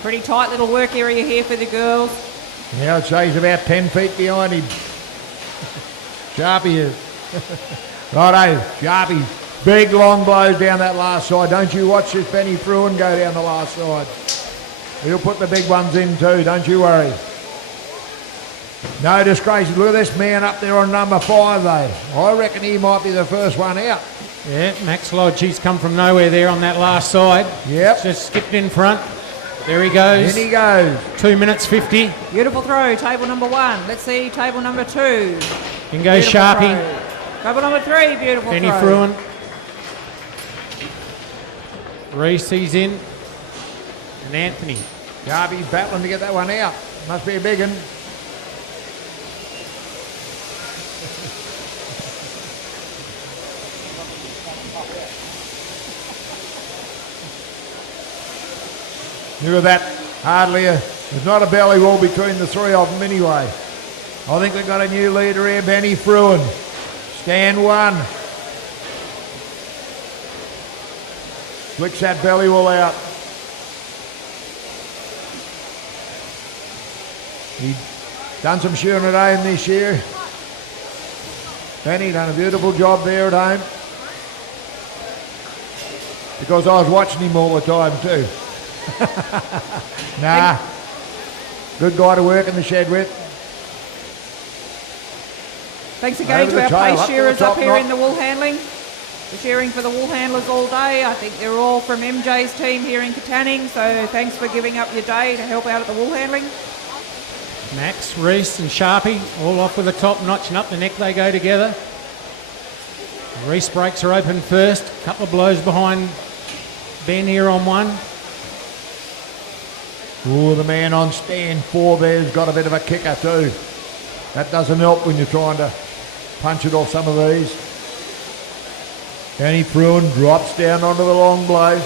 Pretty tight little work area here for the girls. Yeah, I'd say he's about 10 feet behind him. Sharpie is. Righto, Sharpie. Big long blows down that last side. Don't you watch this Benny Fruin go down the last side. He'll put the big ones in too, don't you worry. No disgrace. Look at this man up there on number 5 though. I reckon he might be the first one out. Yeah, Max Lodge, he's come from nowhere there on that last side. Yep. Just skipped in front. There he goes. In he goes. 2 minutes 50. Beautiful throw, table number 1. Let's see table number 2. In goes Beautiful Sharpie. throw. Table number 3, beautiful Benny throw. Fruin. Reese, he's in. And Anthony. Sharpie's battling to get that one out. Must be a big one. Look at that. There's not a belly wall between the 3 of them anyway. I think we've got a new leader here, Benny Fruin. Stand 1. Flicks that belly wall out. He's done some shearing at home this year. Benny done a beautiful job there at home. Because I was watching him all the time too. Nah. Good guy to work in the shed with. Thanks again Over to the our tail, place up to the shearers top up here knot. in the wool handling. The shearing for the wool handlers all day. I think they're all from MJ's team here in Katanning, so thanks for giving up your day to help out at the wool handling. Max, Reese and Sharpie all off with the top notch and up the neck they go together. Reese breaks her open first. Couple of blows behind Ben here on one. Oh, the man on stand 4 there's got a bit of a kicker too. That doesn't help when you're trying to punch it off some of these. Benny Fruin drops down onto the long blow.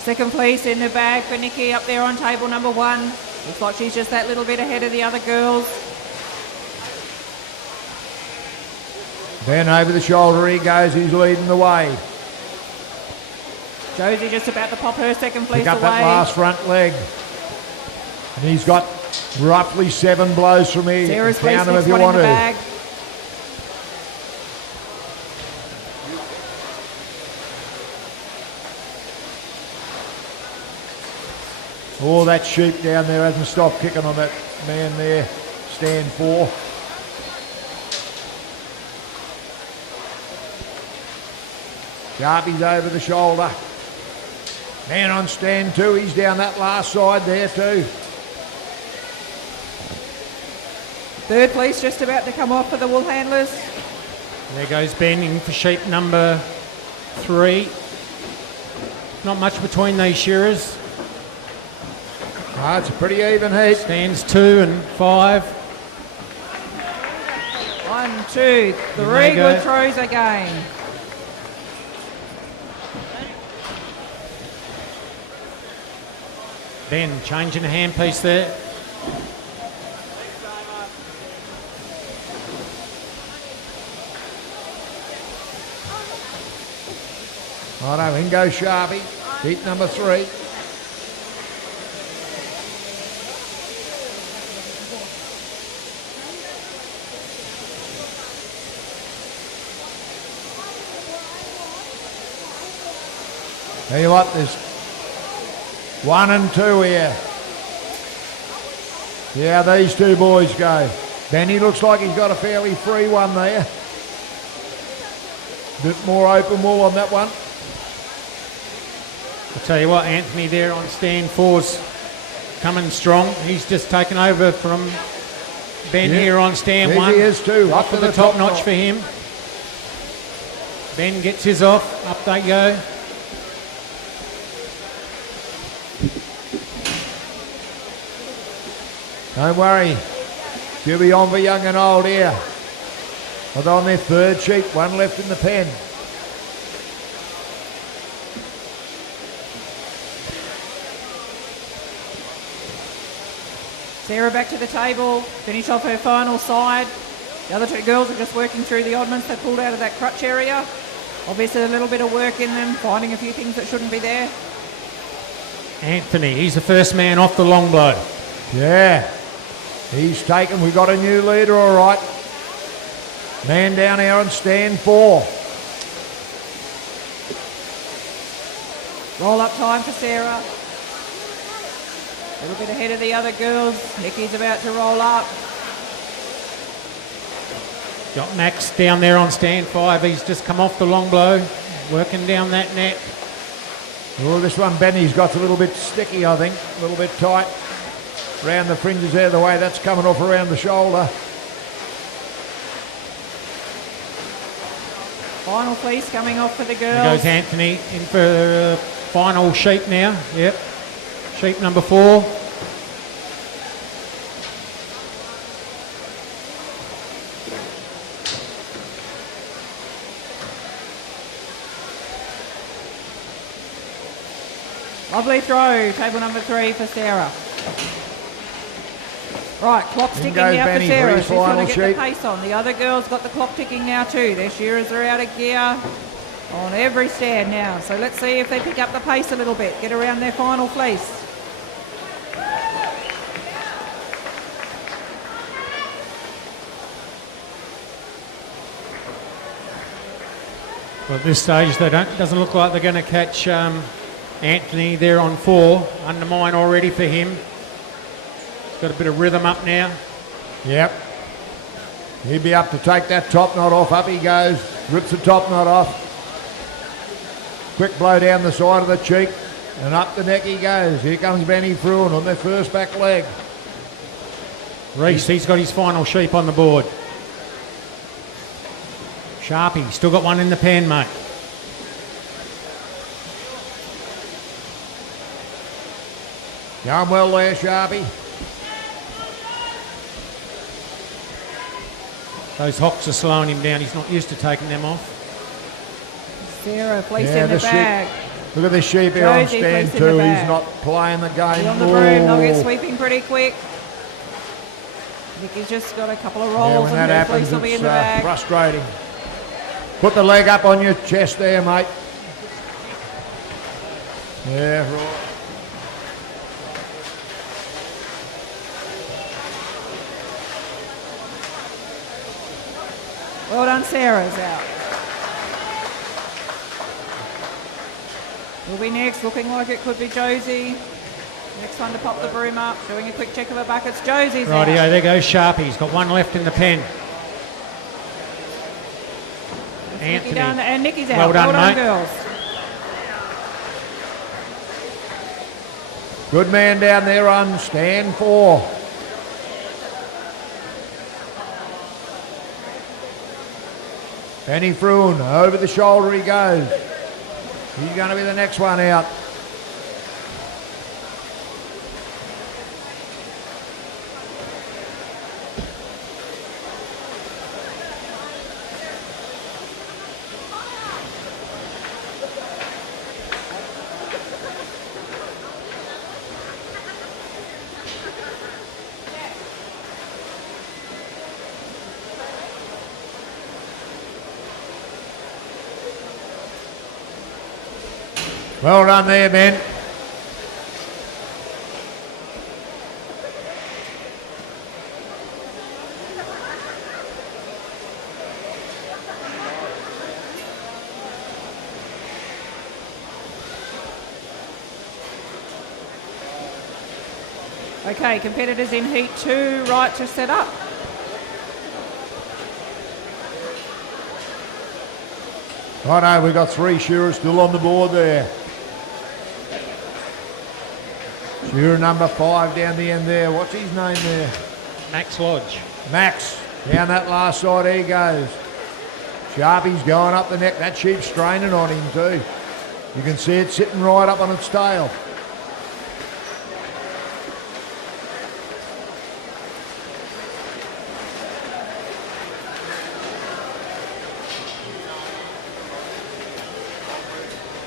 Second place in the bag for Nikki up there on table number 1. Looks like she's just that little bit ahead of the other girls. Then over the shoulder he goes, he's leading the way. Josie just about to pop her second place Pick up away. that last front leg. And he's got roughly 7 blows from here. Sarah's You can count them place if you next one want in the to. bag. Oh, that sheep down there hasn't stopped kicking on that man there. Stand 4. Sharpie's over the shoulder. Man on stand 2, he's down that last side there too. Third place just about to come off for the wool handlers. There goes Ben in for sheep number 3. Not much between these shearers. Ah, it's a pretty even heat. Stands 2 and 5. 1, 2, 3 they go. good throws again. Ben changing a handpiece there. Righto, in goes Sharpie. Heat number 3. Tell you what, there's 1 and 2 here. See how these 2 boys go. Benny looks like he's got a fairly free one there. Bit more open wool on that one. I'll tell you what, Anthony there on stand 4's coming strong. He's just taken over from Ben here on stand There 1. he is too. Up to the top notch for him. Ben gets his off. Up they go. Don't worry. She'll be on for young and old here. They're on their 3rd sheep, 1 left in the pen. Sarah back to the table, finish off her final side. The other two girls are just working through the oddments they pulled out of that crutch area. Obviously a little bit of work in them, finding a few things that shouldn't be there. Anthony, he's the first man off the long blow. Yeah, he's taken. We've got a new leader, all right. Man down here on stand 4. Roll up time for Sarah. A little bit ahead of the other girls. Nikki's about to roll up. Got Max down there on stand 5. He's just come off the long blow, working down that neck. Well, this one, Benny's got a little bit sticky, I think. A little bit tight. Round the fringes there, the way that's coming off around the shoulder. Final fleece coming off for the There girls. goes Anthony in for final sheep now. Yep. Sheep number 4. Lovely throw, table number 3 for Sarah. Right, clock's In ticking goes now Benny for for Sarah. his She's got to final get sheep. the pace on. The other girls got the clock ticking now too. Their shearers are out of gear on every stand now. So let's see if they pick up the pace a little bit, get around their final fleece. Well, at this stage, doesn't look like they're going to catch Anthony there on 4. Undermine already for him. He's got a bit of rhythm up now. Yep. He'd be up to take that top knot off. Up he goes. Rips the top knot off. Quick blow down the side of the cheek. And up the neck he goes. Here comes Benny Fruin on their first back leg. Reese, he's got his final sheep on the board. Sharpie, still got one in the pan, mate. Going well there, Sharpie. Those hocks are slowing him down. He's not used to taking them off. Sarah, fleece Yeah, in the the sheep. bag. Look at this sheep here on Josie, stand fleece in the 2. bag. He's not playing the game. Be on the broom, they'll get Oh. sweeping pretty quick. Nikki's just got a couple of Yeah, rolls when and that her happens, fleece will be it's in the bag. frustrating. Put the leg up on your chest there, mate. Yeah, right. Well done, Sarah's out. Will be next, looking like it could be Josie. Next one to pop the broom up, doing a quick check of her buckets. Josie's Rightio, out. there goes Sharpie. He's got one left in the pen. Nikki Anthony. done, and Nikki's out. Well done, mate. girls. Good man down there on stand 4. Benny Fruin, over the shoulder he goes. He's going to be the next one out. Well done there, Ben. Okay, competitors in heat 2, right to set up. Righto, we've got 3 shearers still on the board there. Shearer number 5 down the end there. What's his name there? Max Lodge. Max. Down that last side he goes. Sharpie's going up the neck. That sheep's straining on him too. You can see it sitting right up on its tail.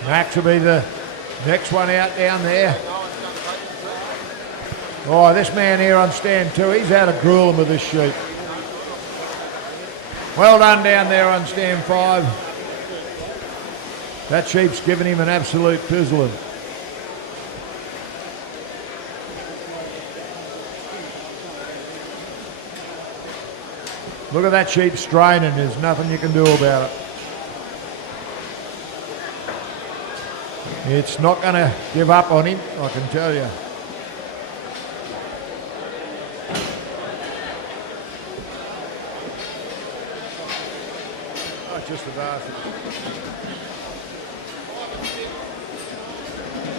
Max will be the next one out down there. Oh, this man here on stand 2, he's had a grueling with this sheep. Well done down there on stand 5. That sheep's given him an absolute pizzling. Look at that sheep straining. There's nothing you can do about it. It's not going to give up on him, I can tell you. Oh, just a bastard.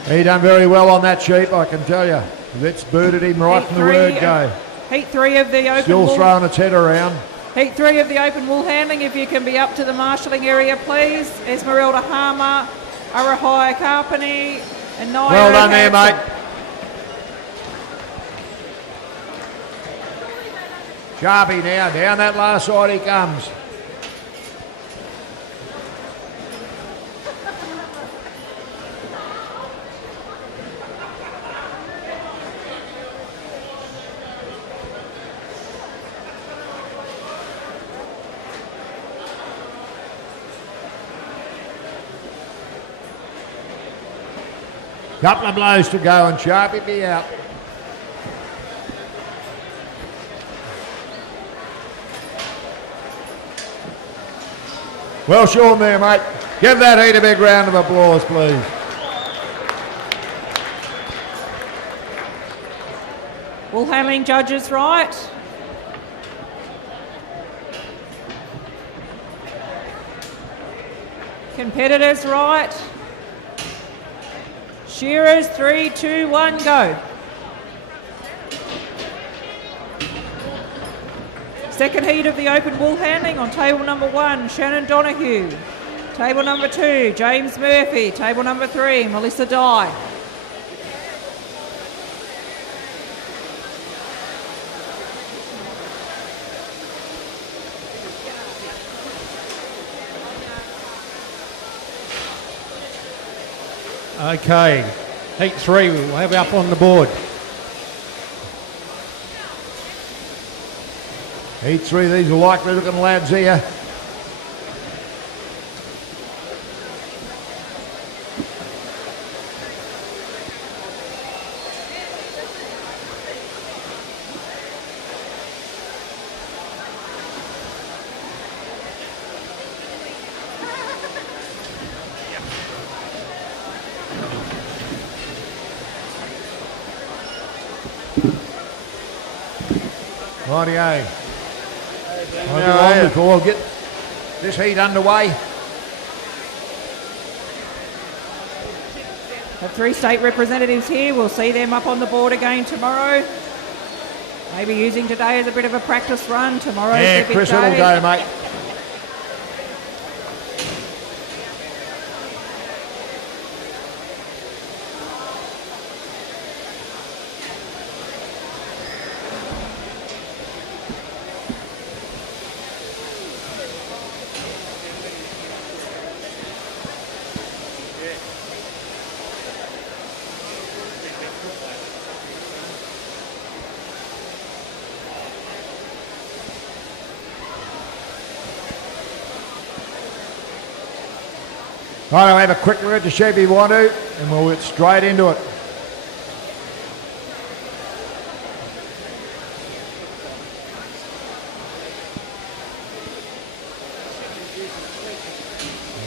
He done very well on that sheep, I can tell you. It's booted him right from the word go. Heat 3 of the open Still wool. throwing its head around. Heat 3 of the open wool handling, if you can be up to the marshalling area, please. Esmeralda Harmer, Arahaya Carpany, and Naya. Well done there, mate. Sharpie now, down that last side he comes. Couple of blows to go and Sharpie be out. Well shown there, mate. Give that heat a big round of applause, please. Wool handling judges right. Competitors right. Shearers, 3, 2, 1, go. Second heat of the open wool handling on table number 1, Shannon Donahue. Table number 2, James Murphy. Table number 3, Melissa Dye. Okay, heat 3 we'll have up on the board. Heat 3, these are likely looking lads here. Rightio. I'll get on before I'll get this heat underway. Have 3 state representatives here. We'll see them up on the board again tomorrow. Maybe using today as a bit of a practice run. Tomorrow's Yeah, their big Chris, day. it'll go, mate. Right, I'll have a quick look at the sheep if you want to, and we'll get straight into it.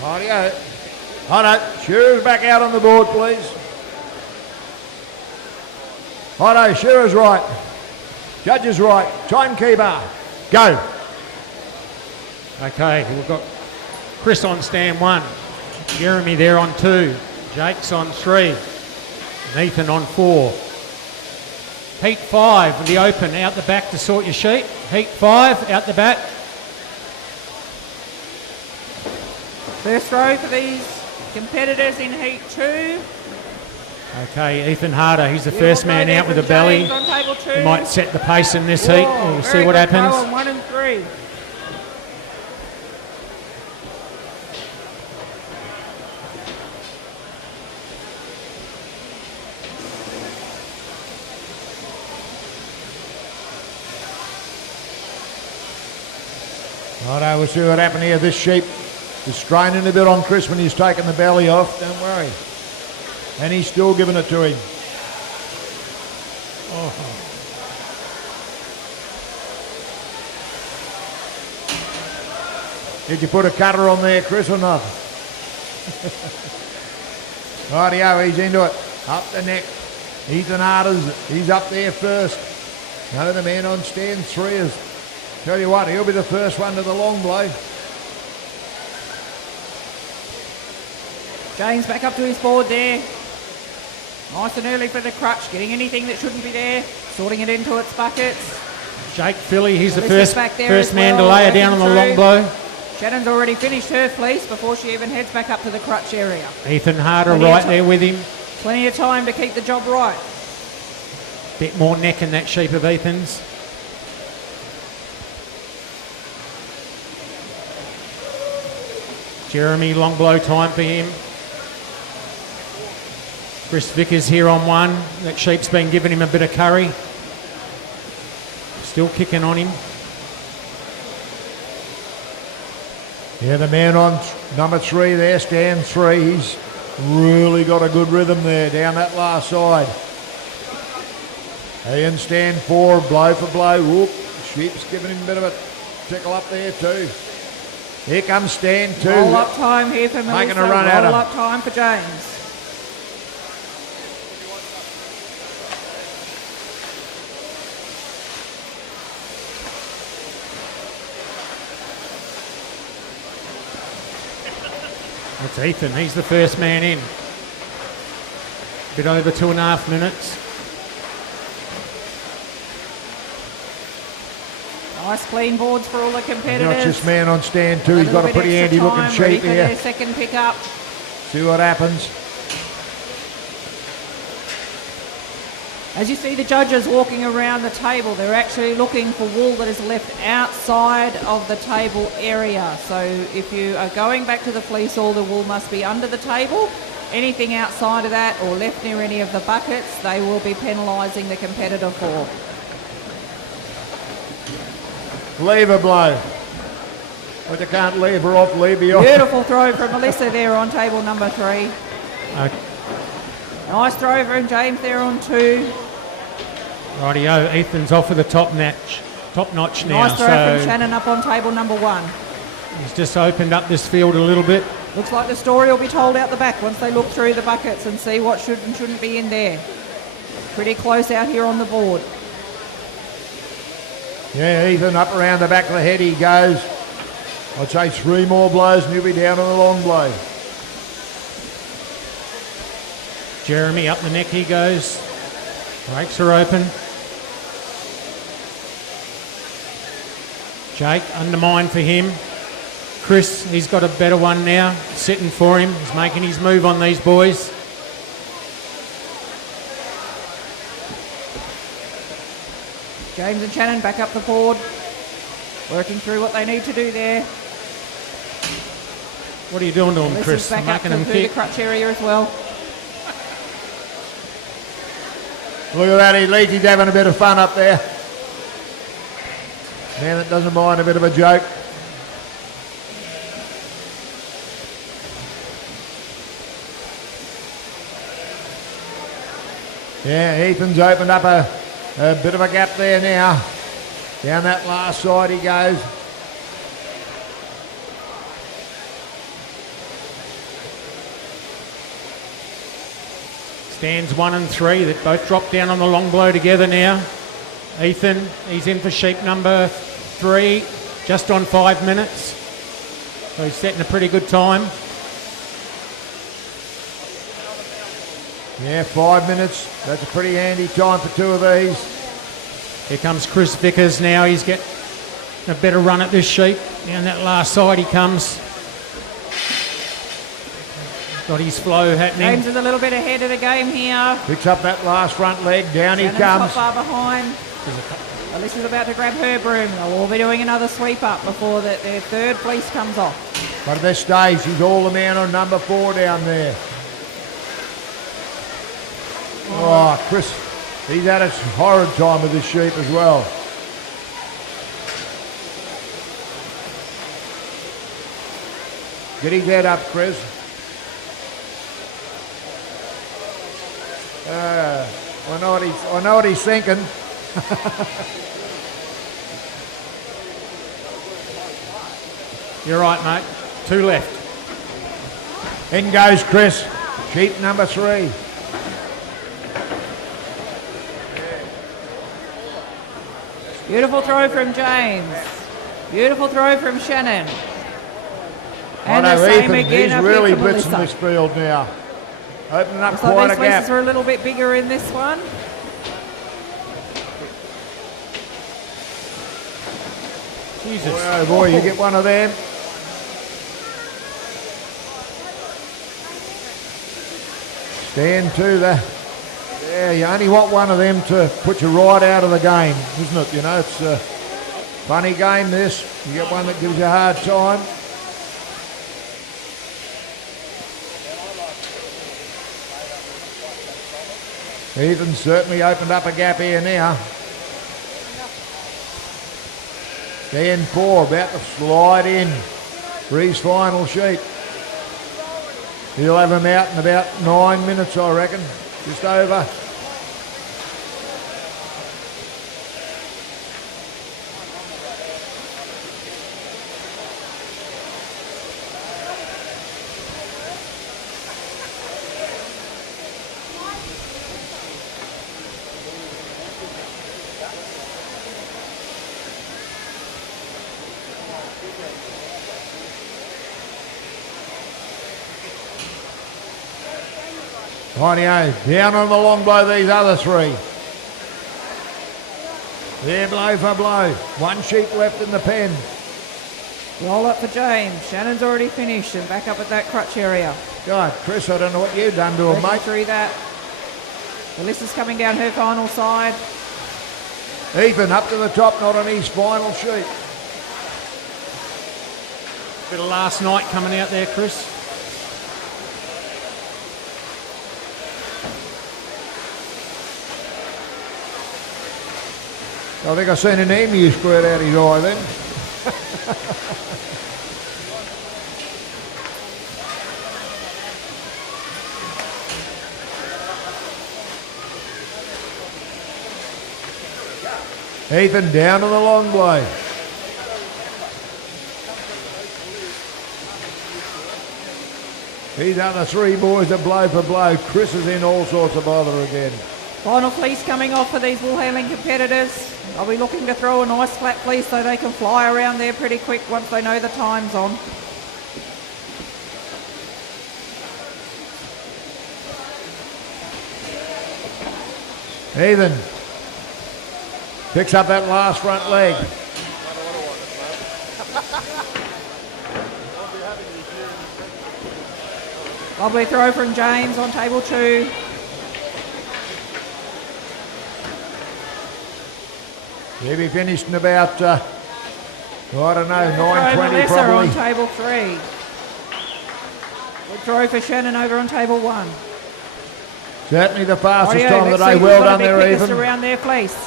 Rightio. Righto, Shearers back out on the board, please. Righto, Shearers right. Judges right. Timekeeper, go. Okay, we've got Chris on stand 1, Jeremy there on 2, Jake's on 3, Nathan on 4. Heat 5 of the open, out the back to sort your sheep. Heat 5, out the back. First row for these competitors in heat 2. Okay, Ethan Harder, he's the first man out with a belly. On table 2. He might set the pace in this heat. Whoa, We'll very see what good happens. throw on 1 and 3. Righto, we'll see what happened here. This sheep is straining a bit on Chris when he's taking the belly off. Don't worry. And he's still giving it to him. Oh. Did you put a cutter on there, Chris, or not? Rightio, he's into it. Up the neck. Ethan Harders, he's up there first. No, the man on stand 3 is, tell you what, he'll be the first one to the long blow. James back up to his board there. Nice and early for the crutch, getting anything that shouldn't be there, sorting it into its buckets. Jake Philly, he's the Melissa's first back there first as man well, to lay her working down on the through. long blow. Shannon's already finished her fleece before she even heads back up to the crutch area. Ethan Harder Plenty of right ti- there with him. Plenty of time to keep the job right. Bit more neck in that sheep of Ethan's. Jeremy, long blow time for him. Chris Vickers here on one. That sheep's been giving him a bit of curry. Still kicking on him. Yeah, the man on number 3 there, stand 3, he's really got a good rhythm there down that last side. In stand 4, blow for blow. Whoop, sheep's giving him a bit of a tickle up there too. Here comes stand 2. Roll up time here for Melissa. Making a run at him. Roll up time for James. That's Ethan. He's the first man in. Bit over 2.5 minutes. Nice clean boards for all the competitors. Watch this man on stand 2. He's got a pretty handy looking sheep here. here. Second pick up. See what happens. As you see the judges walking around the table, they're actually looking for wool that is left outside of the table area. So if you are going back to the fleece hall, the wool must be under the table. Anything outside of that or left near any of the buckets, they will be penalising the competitor for. Lever blow. But you can't leave her off, leave her off. Beautiful throw from Melissa there on table number 3. Nice throw from James there on 2. Rightio, Ethan's off with the top notch now. Nice throw from Shannon up on table number 1. He's just opened up this field a little bit. Looks like the story will be told out the back once they look through the buckets and see what should and shouldn't be in there. Pretty close out here on the board. Yeah, Ethan up around the back of the head he goes. I'd say 3 more blows and he'll be down on the long blow. Jeremy up the neck he goes. Brakes are open. Jake, undermine for him. Chris, he's got a better one now, sitting for him. He's making his move on these boys. James and Shannon back up the board, working through what they need to do there. What are you doing to them, Melissa's Chris? back up Making them through the kick. crutch area as well. Look at that, he leads, he's having a bit of fun up there. Man that doesn't mind a bit of a joke. Yeah, Ethan's opened up a bit of a gap there now. Down that last side he goes. Stands 1 and 3 that both drop down on the long blow together now. Ethan, he's in for sheep number 3, just on 5 minutes. So he's setting a pretty good time. Yeah, 5 minutes. That's a pretty handy time for 2 of these. Here comes Chris Vickers now. He's getting a better run at this sheep. Down that last side he comes. Got his flow happening. James is a little bit ahead of the game here. Picks up that last front leg. Down he Shannon's comes. not far behind. Alyssa's about to grab her broom. They'll all be doing another sweep up before their third fleece comes off. But at this stage, he's all the man on number 4 down there. Oh, Chris, he's had a horrid time with this sheep as well. Get his head up, Chris. I know what he's thinking. You're right, mate. 2 left. In goes Chris. Sheep number 3. Beautiful throw from James. Beautiful throw from Shannon. And I the know same Ethan, again he's up really here for blitzing Melissa. this field now. Opening up So quite these a gap. fleeces are a little bit bigger in this one. Jesus. Oh boy, you get one of them. Stand to the... Yeah, you only want one of them to put you right out of the game, isn't it? You know, it's a funny game, this. You get one that gives you a hard time. Ethan's certainly opened up a gap here now. Stand 4, about to slide in for his final sheep. He'll have him out in about 9 minutes, I reckon. Just over. Rightio, down on the long blow, these other 3. There, blow for blow. 1 sheep left in the pen. Roll up for James. Shannon's already finished and back up at that crutch area. God, Chris, I don't know what you've done to him, Working mate. through that. Melissa's coming down her final side. Ethan up to the top, not on his final sheep. Bit of last night coming out there, Chris. I think I seen an emu squirt out his eye then. Ethan down to the long blow. These other 3 boys are blow for blow. Chris is in all sorts of bother again. Final fleece coming off for these wool handling competitors. I'll be looking to throw a nice flat fleece so they can fly around there pretty quick once they know the time's on. Ethan picks up that last front leg. Lovely throw from James on table 2. He'll be finished in about, I don't know, Throw 9:20 Melissa probably. on table 3. Good throw for Shannon over on table 1. Certainly the fastest Rightio, time of the next day. heat, Well we've got done to be there, quickest Ethan. around their fleece.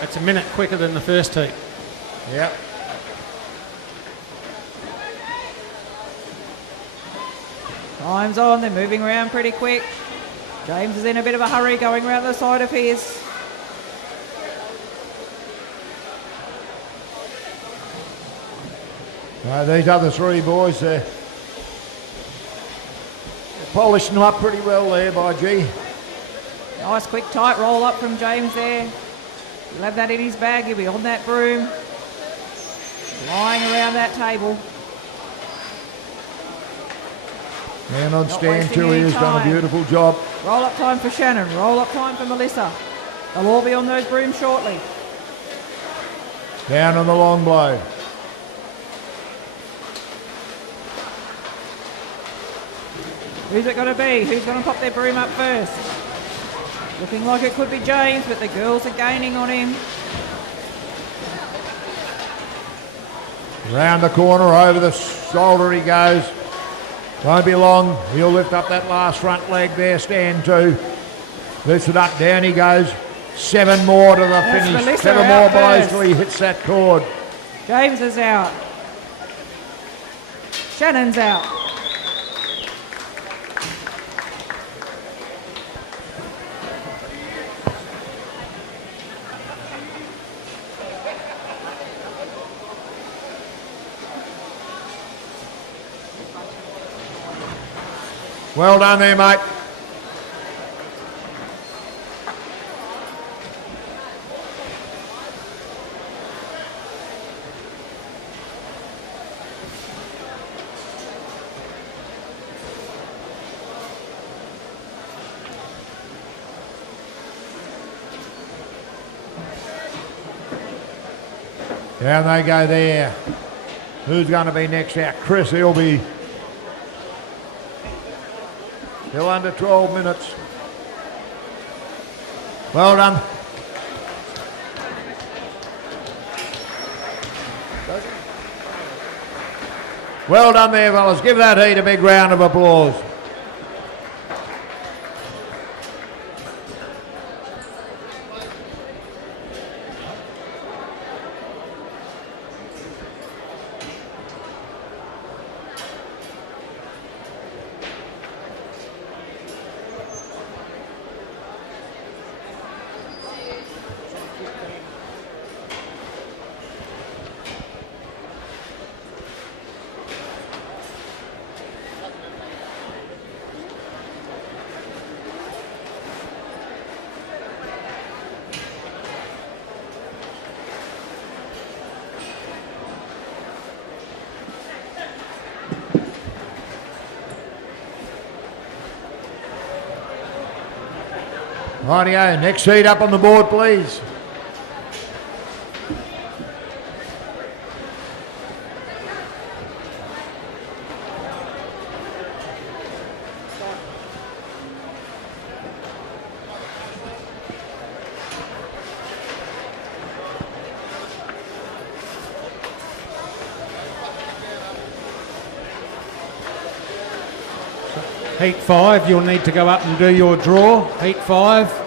That's a minute quicker than the first heat. Yep. Time's on, they're moving around pretty quick. James is in a bit of a hurry going around the side of his. These other 3 boys, they're polishing them up pretty well there by G. Nice quick tight roll up from James there. He'll have that in his bag, he'll be on that broom. Lying around that table. Man on Not stand wasting 2, he any has done a time. beautiful job. Roll up time for Shannon, roll up time for Melissa. They'll all be on those brooms shortly. Down on the long blow. Who's it going to be? Who's going to pop their broom up first? Looking like it could be James, but the girls are gaining on him. Round the corner, over the shoulder he goes. Won't be long. He'll lift up that last front leg there, stand 2. Lifts it up, down he goes. 7 more to the That's finish. Melissa 7 more out blows first. till he hits that cord. James is out. Shannon's out. Well done there, mate. Down they go there. Who's going to be next out? Chris, he'll be still under 12 minutes. Well done. Well done there, fellas. Give that heat a big round of applause. Rightio, next seat up on the board, please. Heat 5, you'll need to go up and do your draw. Heat 5.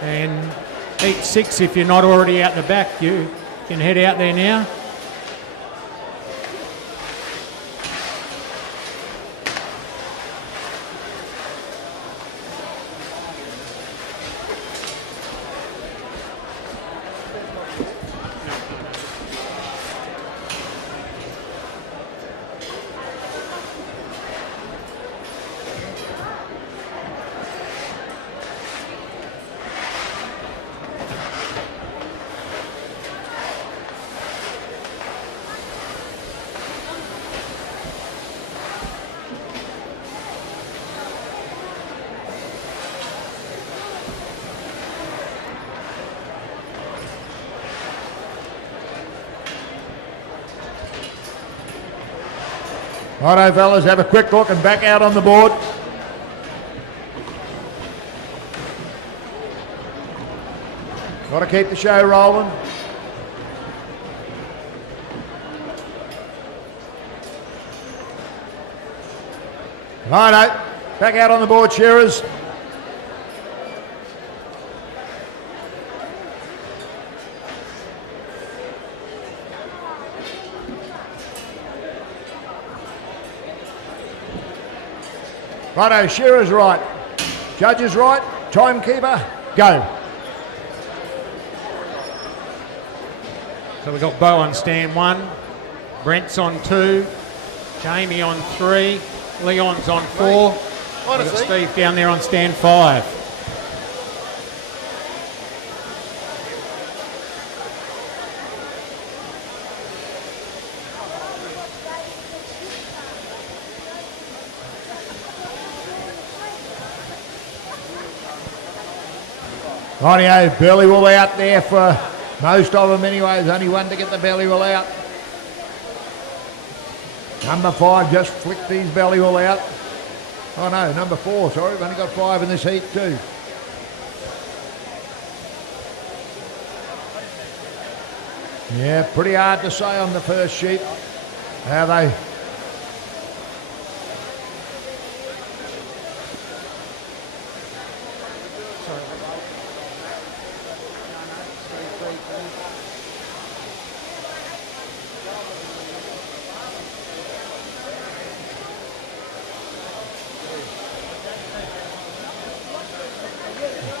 And Heat 6, if you're not already out the back, you can head out there now. Righto, fellas, have a quick look and back out on the board. Got to keep the show rolling. Righto, back out on the board, Shearers. Righto, Shearers right, judges right, timekeeper, go. So we've got Bo on stand 1, Brent's on 2, Jamie on 3, Leon's on 4. We've got Steve down there on stand 5. Rightio, belly wool out there for most of them anyway. There's only one to get the belly wool out. Number 5 just flicked these belly wool out. Oh no, number 4, sorry, we've only got 5 in this heat too. Yeah, pretty hard to say on the first sheet how they...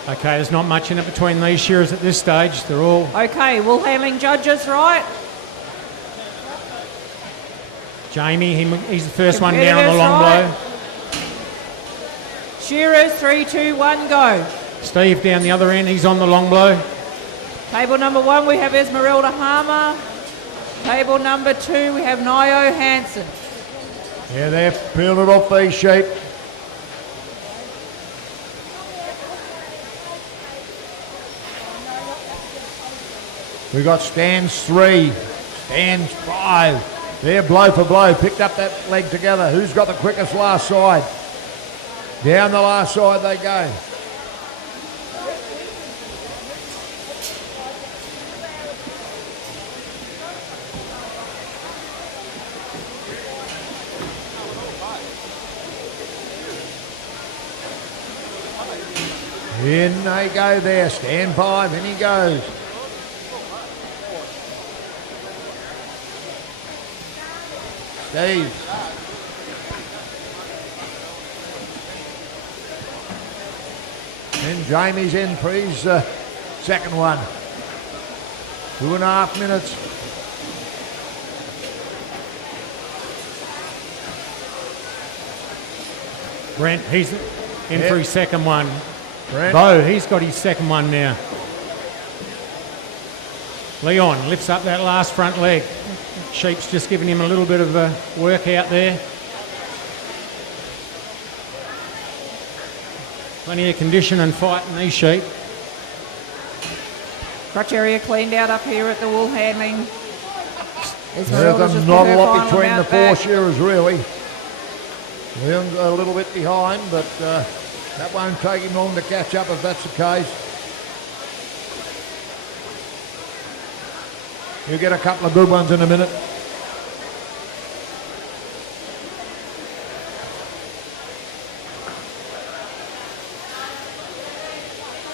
Okay, there's not much in it between these shearers at this stage. They're all... Okay, wool handling judges, right? Jamie, he's the first one down on the Competitors, long right? blow. Shearers, 3, 2, 1, go. Steve down the other end, he's on the long blow. Table number 1, we have Esmeralda Harmer. Table number 2, we have Nio Hansen. Yeah, they're peeling off these sheep. We got stands 3, stands 5. They're blow for blow, picked up that leg together. Who's got the quickest last side? Down the last side they go. In they go there, stand 5, in he goes. Steve. And Jamie's in for his second one. 2.5 minutes. Brent, he's in for his second one. Brent. Bo, he's got his second one now. Leon lifts up that last front leg. Sheep's just giving him a little bit of a workout there. Plenty of condition and fight in these sheep. Crutch area cleaned out up here at the wool handling. There's not a lot between the 4 shearers really. Leon's a little bit behind, but that won't take him long to catch up if that's the case. You'll get a couple of good ones in a minute.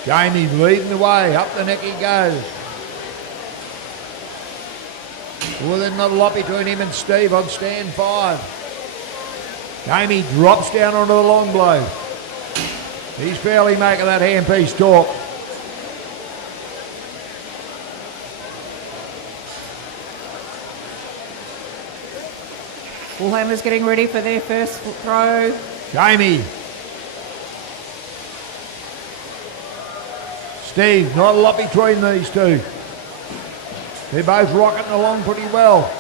Jamie leading the way, up the neck he goes. Well, there's not a lot between him and Steve on stand 5. Jamie drops down onto the long blow. He's fairly making that handpiece talk. Wool handlers getting ready for their first throw. Jamie. Steve, not a lot between these two. They're both rocketing along pretty well.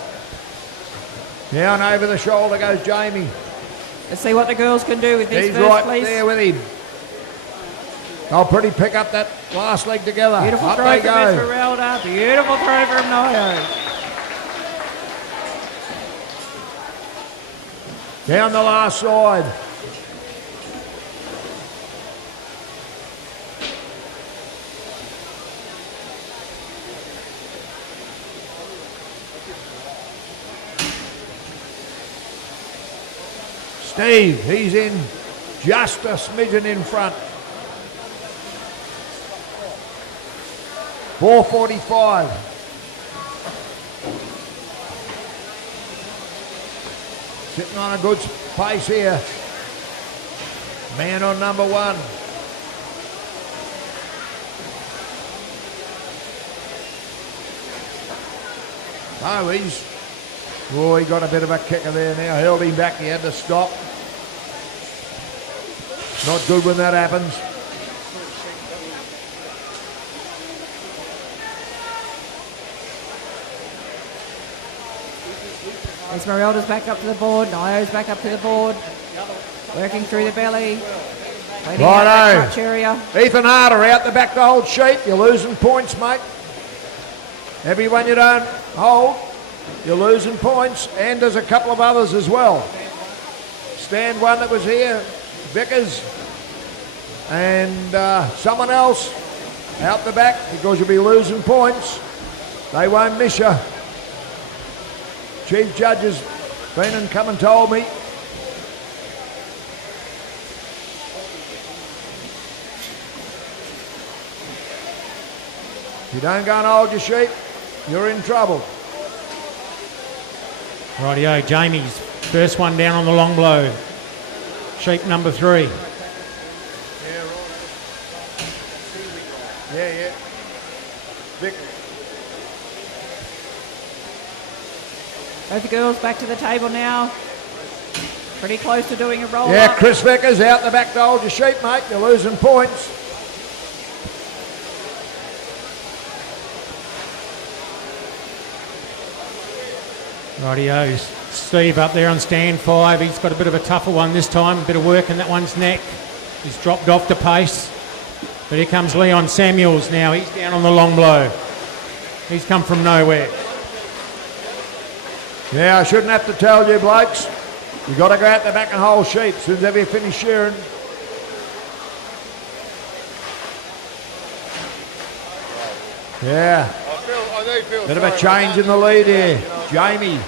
Down over the shoulder goes Jamie. Let's see what the girls can do with this He's first, right please. there with him. They'll pretty pick up that last leg together. Beautiful Up throw they from go. Esmeralda. Beautiful throw from Nio. Down the last side. Steve, he's in just a smidgen in front. 4:45. Sitting on a good pace here. Man on number 1. Oh, he got a bit of a kicker there now. Held him back. He had to stop. Not good when that happens. Esmeralda's back up to the board. Nio's back up to the board. Working through the belly. Cleaning out that Righto. crutch area. Ethan Harder out the back to hold sheep. You're losing points, mate. Everyone you don't hold, you're losing points. And there's a couple of others as well. Stand 1 that was here, Vickers, and someone else out the back because you'll be losing points. They won't miss you. Chief Judge's been and come and told me. If you don't go and hold your sheep, you're in trouble. Rightio, Jamie's first one down on the long blow. Sheep number 3. Yeah. Vic. Both the girls back to the table now. Pretty close to doing a roll Yeah, up. Chris Vickers out the back to hold your sheep, mate. You're losing points. Rightio, Steve up there on stand 5. He's got a bit of a tougher one this time. A bit of work in that one's neck. He's dropped off the pace. But here comes Leon Samuels now. He's down on the long blow. He's come from nowhere. Yeah, I shouldn't have to tell you, blokes. You've got to go out the back and hold sheep as soon as you finish shearing. Yeah. Bit of a change in the lead here. Jamie.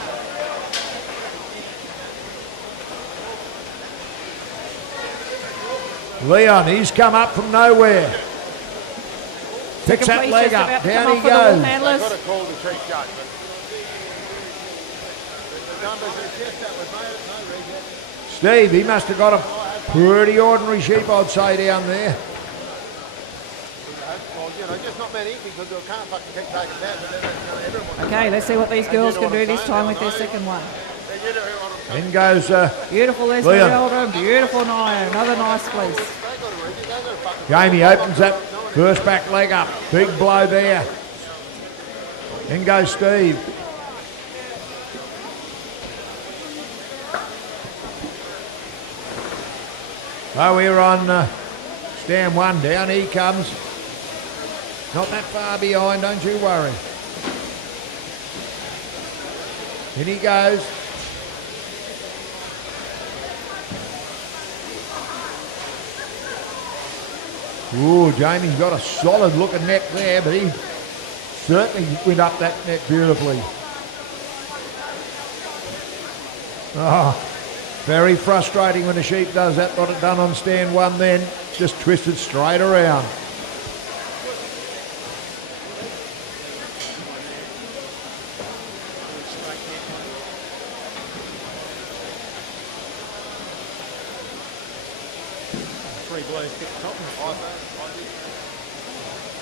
Leon, he's come up from nowhere. Picks that Second leg place up. just about to Down come he off for the wool goes. handlers. Got to call the cheap judgment. The numbers suggest that was made. No reason. Steve, he must have got a pretty ordinary sheep, I'd say, down there. Well, you know, just not many because they can't fucking keep taking that. But then everyone. Okay, let's see what these girls can do this time with their second one. In goes Beautiful Leslie Leon. Eldon, beautiful Naya, another nice fleece. Jamie opens that first back leg up. Big blow there. In goes Steve. Oh, we're on stand 1. Down he comes. Not that far behind, don't you worry. In he goes. Ooh, Jamie's got a solid looking neck there, but he certainly went up that neck beautifully. Oh, very frustrating when a sheep does that. Got it done on stand 1 then. Just twisted straight around.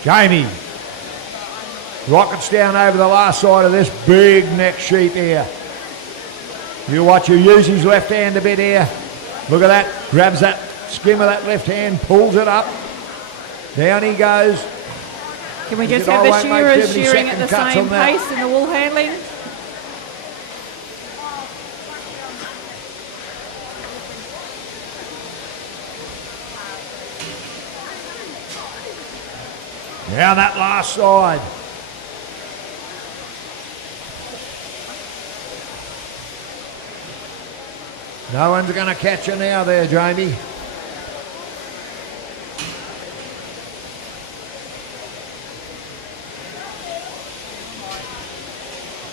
Jamie rockets down over the last side of this big neck sheep here. You watch him use his left hand a bit here. Look at that. Grabs that skim of that left hand, pulls it up. Down he goes. Can we just I have the won't make shearers too many shearing at the second cuts same on that. pace in the wool handling? Down that last side. No one's going to catch you now there, Jamie.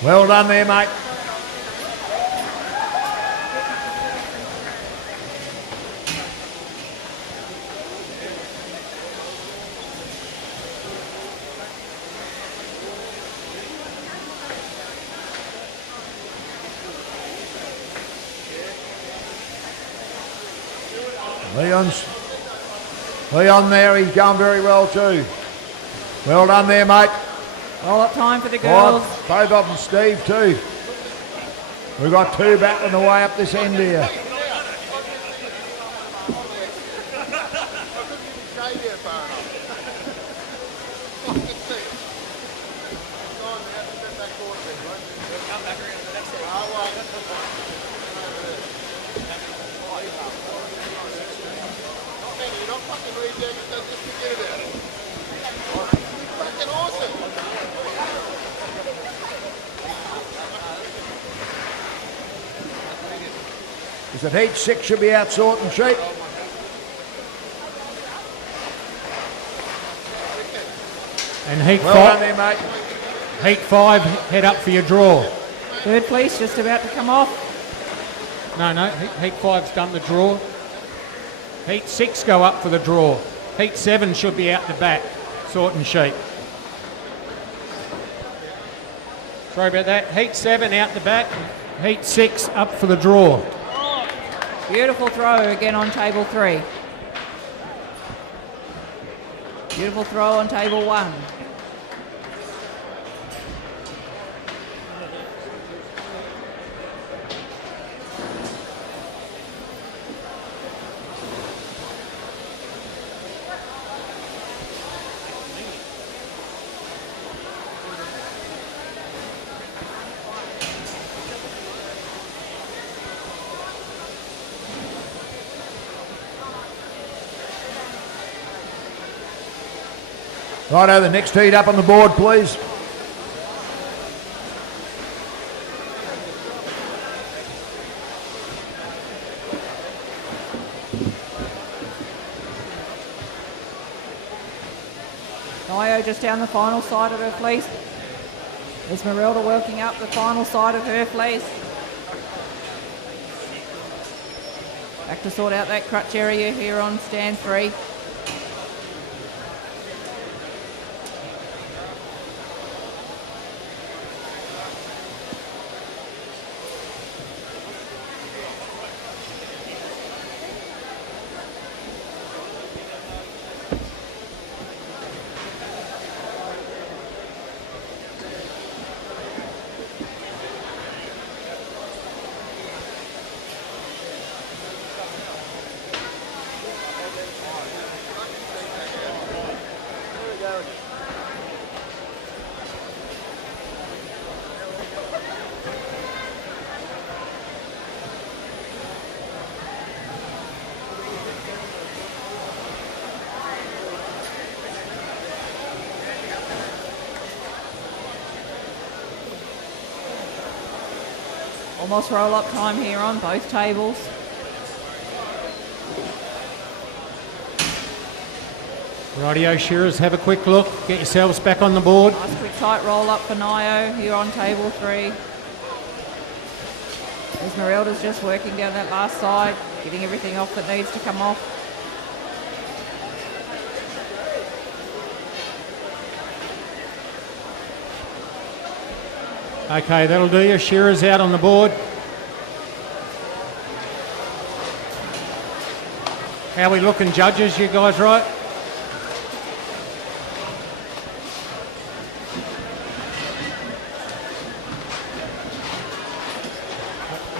Well done there, mate. Leon there, he's going very well too. Well done there, mate. Roll up time for the girls. Both of them, Steve too. We've got 2 battling away up this end here. Is it heat 6 should be out sorting sheep? And heat Well done 5, there, mate. heat 5, head up for your draw. Third fleece just about to come off. No, heat 5's done the draw. Heat 6 go up for the draw. Heat 7 should be out the back, sorting sheep. Sorry about that. Heat 7 out the back. Heat 6 up for the draw. Beautiful throw again on table 3. Beautiful throw on table 1. Righto, the next heat up on the board, please. Nio just down the final side of her fleece. Esmeralda working up the final side of her fleece. Back to sort out that crutch area here on stand 3. Almost roll-up time here on both tables. Rightio, Shearers, have a quick look. Get yourselves back on the board. Nice quick tight roll-up for Nio here on table 3. Esmeralda's just working down that last side, getting everything off that needs to come off. Okay, that'll do you. Shearers out on the board. How we looking, judges? You guys right?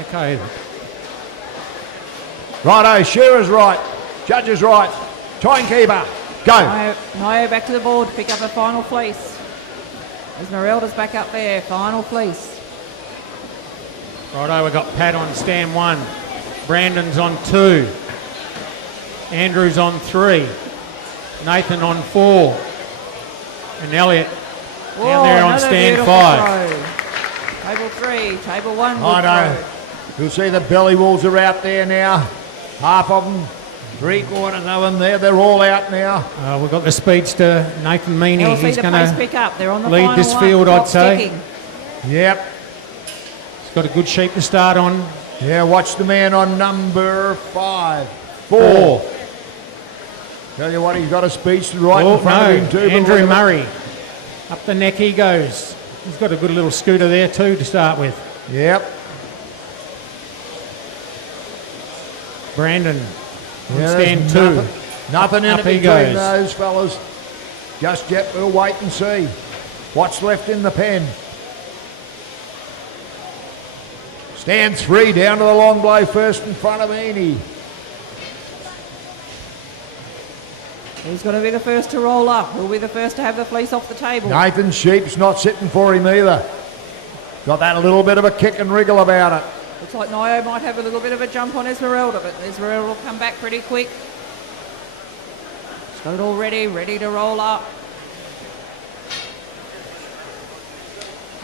Okay. Righto, Shearer's right. Judge's right. Timekeeper, go. Nio back to the board to pick up a final fleece. Esmeralda's back up there, final fleece. Righto, we've got Pat on stand 1. Brandon's on 2. Andrew's on 3. Nathan on 4. And Elliot down there on stand 5. Throw. Table 3, table 1. Righto. You'll see the belly walls are out there now. Half of them, 3/4 of them there. They're all out now. We've got the speedster, Nathan Meaney. They'll see He's the going pace to pick up. They're on the lead final this one. field, I'd Clock's say. ticking. Yep. He's got a good sheep to start on. Yeah, watch the man on number 4. Tell you what, he's got a speedster right in front of him too. Andrew Murray. Up the neck he goes. He's got a good little scooter there too to start with. Yep. Brandon on Yeah, stand there's 2. Nothing in Up it he between goes. those fellas. Just yet, we'll wait and see. What's left in the pen? Stand 3 down to the long blow first in front of Meany. Who's going to be the first to roll up? Who'll be the first to have the fleece off the table? Nathan Sheep's not sitting for him either. Got that little bit of a kick and wriggle about it. Looks like Nio might have a little bit of a jump on Esmeralda, but Esmeralda will come back pretty quick. She's got it all ready to roll up.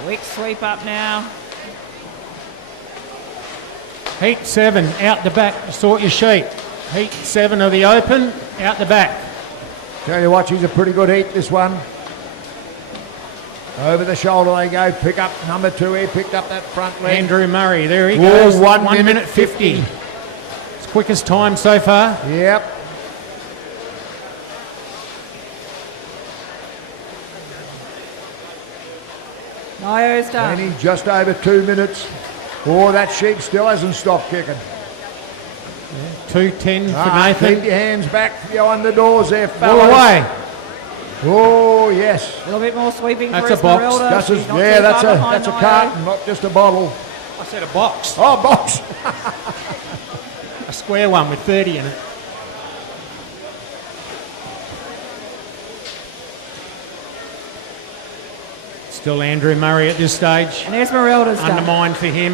Quick sweep up now. Heat 7 out the back to sort your sheep. Heat 7 of the open out the back. Tell you what, she's a pretty good heat, this one. Over the shoulder they go. Pick up number 2 here. Picked up that front leg. Andrew Murray, there he goes. 1 1 minute 50. It's quickest time so far. Yep. Nio's done. And he's just over 2 minutes. Oh, that sheep still hasn't stopped kicking. 2:10 for Keep Nathan. your hands back behind the doors there, All fellas. away. Oh, yes. A little bit more sweeping That's for a box. Esmeralda. That's She's not yeah, too that's far a behind Nio. carton, not just a bottle. I said a box. Oh, box. A square one with 30 in it. Still Andrew Murray at this stage. And Esmeralda's done. Undermined for him.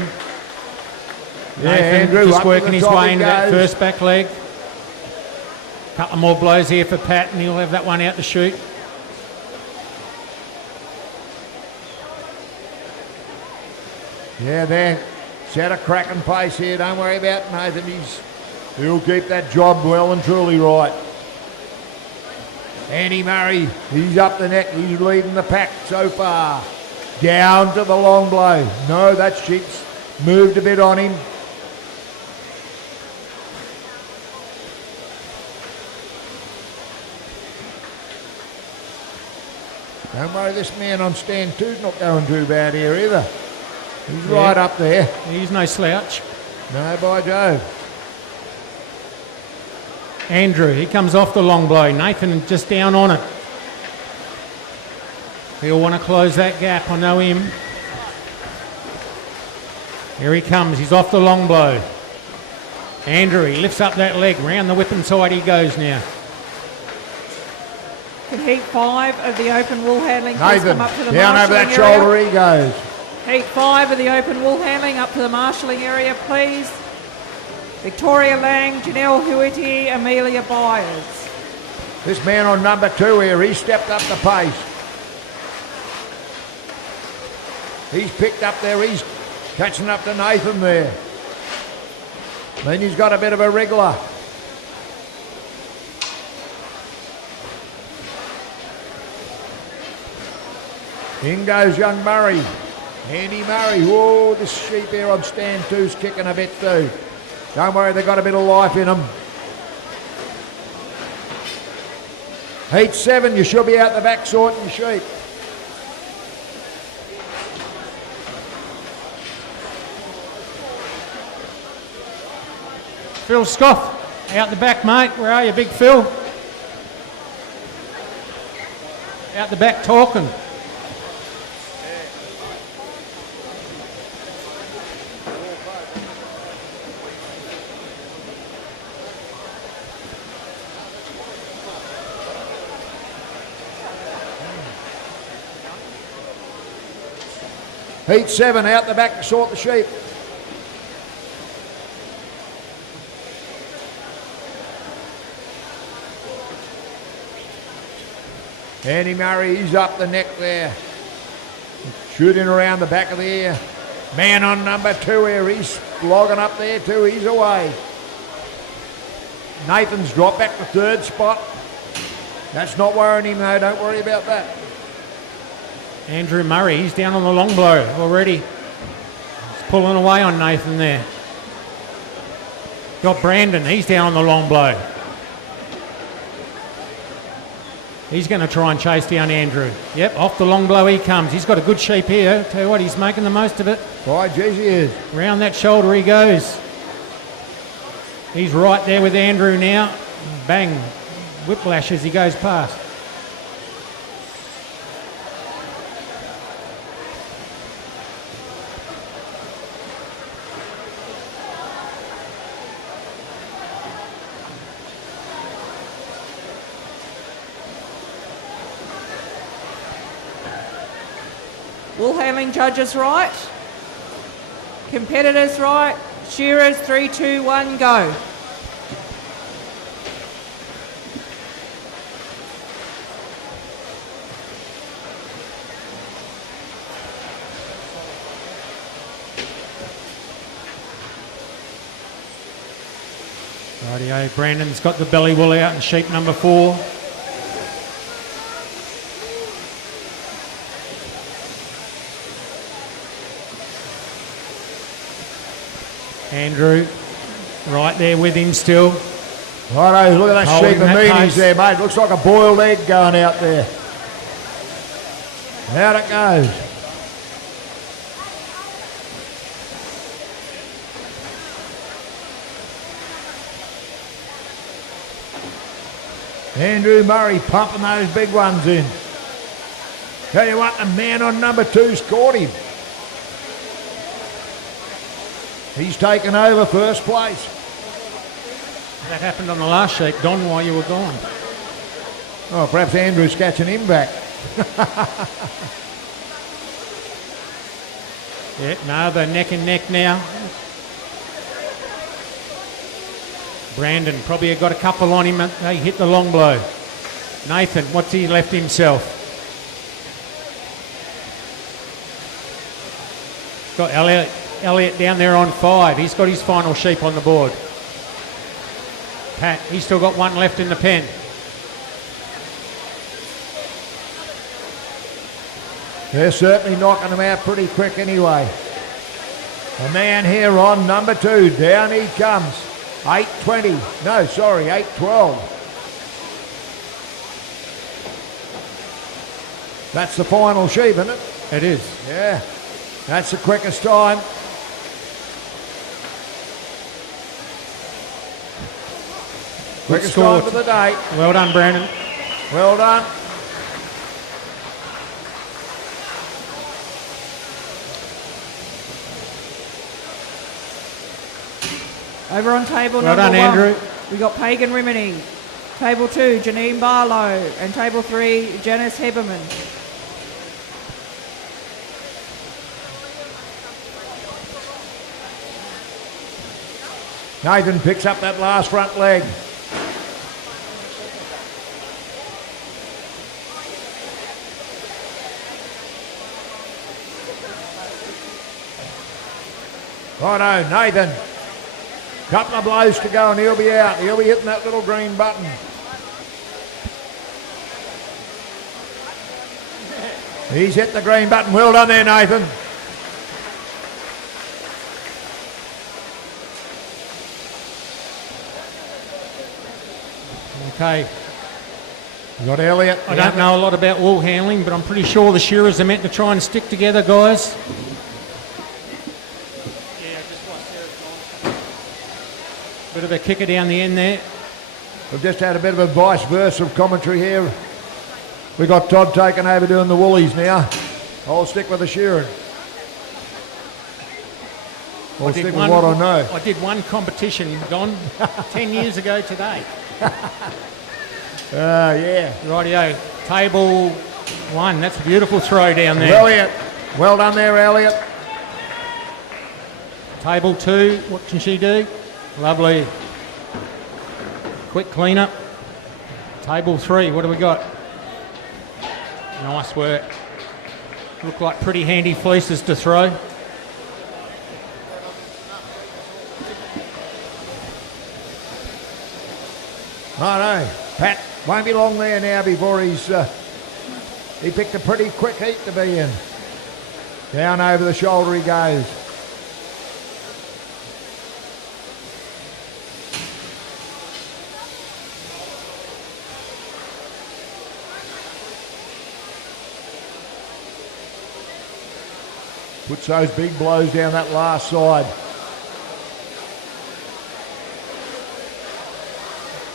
Yeah, Nathan Andrew up just to working the his top way he into that goes. first back leg. Couple more blows here for Pat, and he'll have that one out to shoot. Yeah, they're set a cracking pace here. Don't worry about Nathan. He'll keep that job well and truly right. Andy Murray, he's up the neck. He's leading the pack so far. Down to the long blow. No, that sheep's moved a bit on him. Don't worry, this man on stand two's not going too bad here either. He's right up there. He's no slouch. No, by Jove. Andrew, he comes off the long blow. Nathan just down on it. He'll want to close that gap. I know him. Here he comes. He's off the long blow. Andrew, he lifts up that leg. Round the whipping side he goes now. In heat 5 of the open wool handling, please Nathan, come up to the down over marshalling that area. shoulder he goes. Heat 5 of the open wool handling, up to the marshalling area, please. Victoria Lang, Janelle Huity, Amelia Byers. This man on number 2 here, he stepped up the pace. He's picked up there, he's catching up to Nathan there. Then he's got a bit of a wriggler. In goes young Murray. Andy Murray. Whoa, this sheep here on stand 2's kicking a bit too. Don't worry, they've got a bit of life in them. Heat 7, you should be out the back sorting your sheep. Phil Scoff, out the back, mate. Where are you, big Phil? Out the back talking. Heat 7, out the back to sort the sheep. Andy Murray, he's up the neck there. Shooting around the back of the ear. Man on number 2 here, he's logging up there too, he's away. Nathan's dropped back to 3rd spot. That's not worrying him though, don't worry about that. Andrew Murray, he's down on the long blow already. He's pulling away on Nathan there. Got Brandon, he's down on the long blow. He's going to try and chase down Andrew. Yep, off the long blow he comes. He's got a good sheep here. Tell you what, he's making the most of it. By geez, he is. Round that shoulder he goes. He's right there with Andrew now. Bang. Whiplash as he goes past. Wool handling judges right. Competitors right. Shearers 3, 2, 1, go. Rightio, Brandon's got the belly wool out in sheep number 4. Andrew, right there with him still. Righto, look at that Holding sheep of that meanies pace. there, mate. Looks like a boiled egg going out there. Out it goes. Andrew Murray pumping those big ones in. Tell you what, the man on number 2's caught him. He's taken over first place. That happened on the last sheet, Don, while you were gone. Oh, perhaps Andrew's catching him back. Yeah, no, they're neck and neck now. Brandon probably got a couple on him. They hit the long blow. Nathan, what's he left himself? Got Elliot down there on 5. He's got his final sheep on the board. Pat, he's still got one left in the pen. They're certainly knocking them out pretty quick anyway. The man here on number 2, down he comes. 8.20. No, sorry, 8.12. That's the final sheep, isn't it? It is. Yeah, that's the quickest time. Quickest time of the day. Well done, Brandon. Well done. Over on table Well number done, 1, Andrew. we got Pagan Rimmening. Table 2, Janine Barlow. And table 3, Janice Heberman. Nathan picks up that last front leg. Righto, Nathan. Couple of blows to go and he'll be out. He'll be hitting that little green button. He's hit the green button. Well done there, Nathan. Okay. You got Elliot. I don't know a lot about wool handling, but I'm pretty sure the shearers are meant to try and stick together, guys. Bit of a kicker down the end there. We've just had a bit of a vice versa of commentary here. We got Todd taking over doing the woolies now. I'll stick with the shearing. I'll stick with what I know. I did one competition, Don, 10 years ago today. Yeah. Rightio. Table 1. That's a beautiful throw down there. Elliot. Well done there, Elliot. Table 2. What can she do? Lovely. Quick clean-up. Table 3. What do we got? Nice work. Look like pretty handy fleeces to throw. Righto. Pat won't be long there now before he picked a pretty quick heat to be in. Down over the shoulder he goes. Puts those big blows down that last side.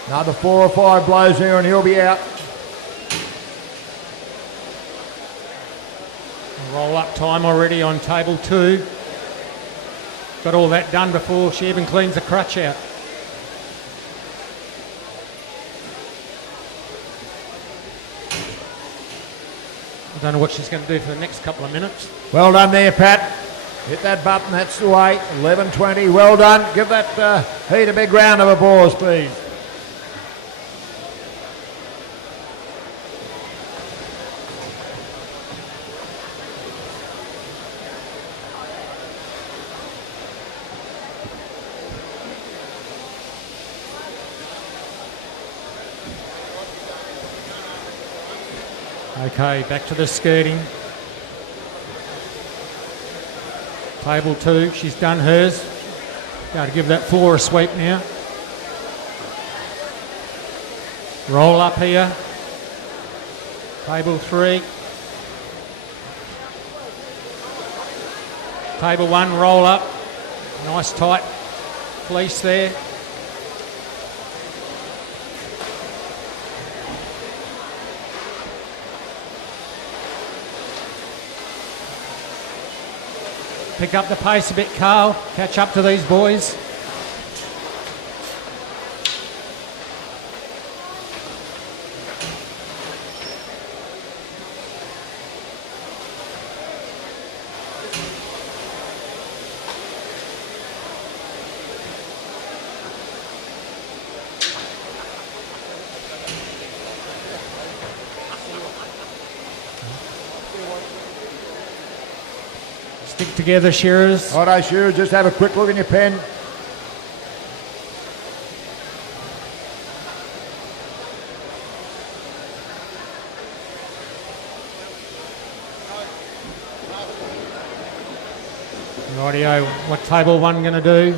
Another 4 or 5 blows there and he'll be out. Roll up time already on table 2. Got all that done before she even cleans the crutch out. I don't know what she's going to do for the next couple of minutes. Well done there, Pat. Hit that button, that's the way. 11.20, well done. Give that heat a big round of applause, please. Okay, back to the skirting. Table 2, she's done hers. Got to give that floor a sweep now. Roll up here. Table 3. Table 1, roll up. Nice tight fleece there. Pick up the pace a bit, Carl. Catch up to these boys. Stick together, Shearers. Righto, Shearers, just have a quick look in your pen. Rightio, what table one going to do?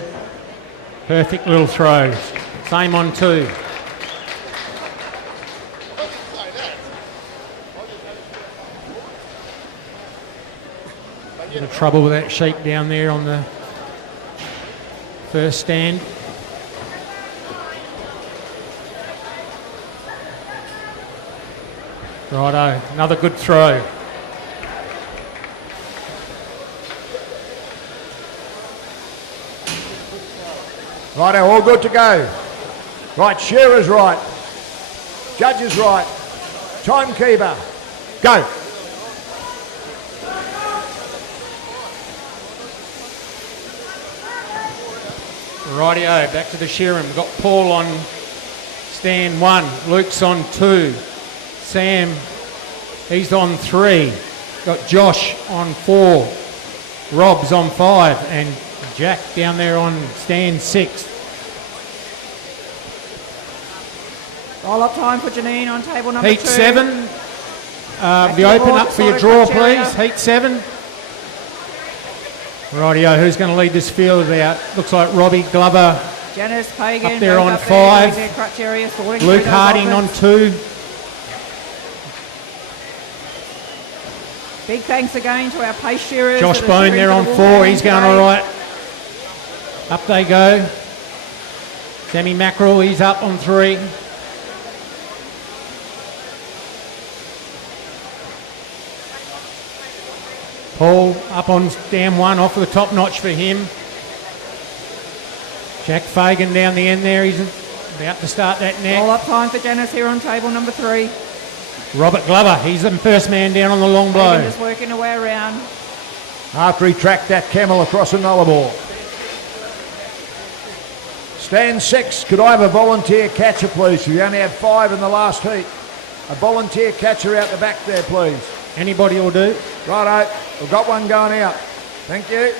Perfect little throws. Same on 2. Bit of trouble with that sheep down there on the first stand. Righto, another good throw. Righto, all good to go. Right, Shearer's right. Judge is right. Timekeeper, go. Rightio, back to the Shearing. We've got Paul on stand 1. Luke's on 2. Sam, he's on 3. Got Josh on 4. Rob's on 5. And Jack down there on stand 6. Roll-up time for Janine on table number 2. Heat 7. to Be the open board, up for your sorted draw, criteria. please. Heat 7. Rightio, who's going to lead this field out? Looks like Robbie Glover. Janice Pagan. Up there both on up 5. doing their criteria, sorting Luke through those Harding on offers. 2. Big thanks again to our pace shearers. Josh that are Bone shearing there for on the 4. Wolverhampton He's going today. all right. Up they go. Sammy Mackerel, he's up on 3. Paul up on stand 1, off the top notch for him. Jack Fagan down the end there. He's about to start that net. Roll-up time for Janice here on table number 3. Robert Glover, he's the first man down on the long blow. Pagan just working her way around. After he tracked that camel across a nullarbor. Stand 6, could I have a volunteer catcher, please? We only had 5 in the last heat. A volunteer catcher out the back there, please. Anybody will do. Righto, we've got one going out. Thank you.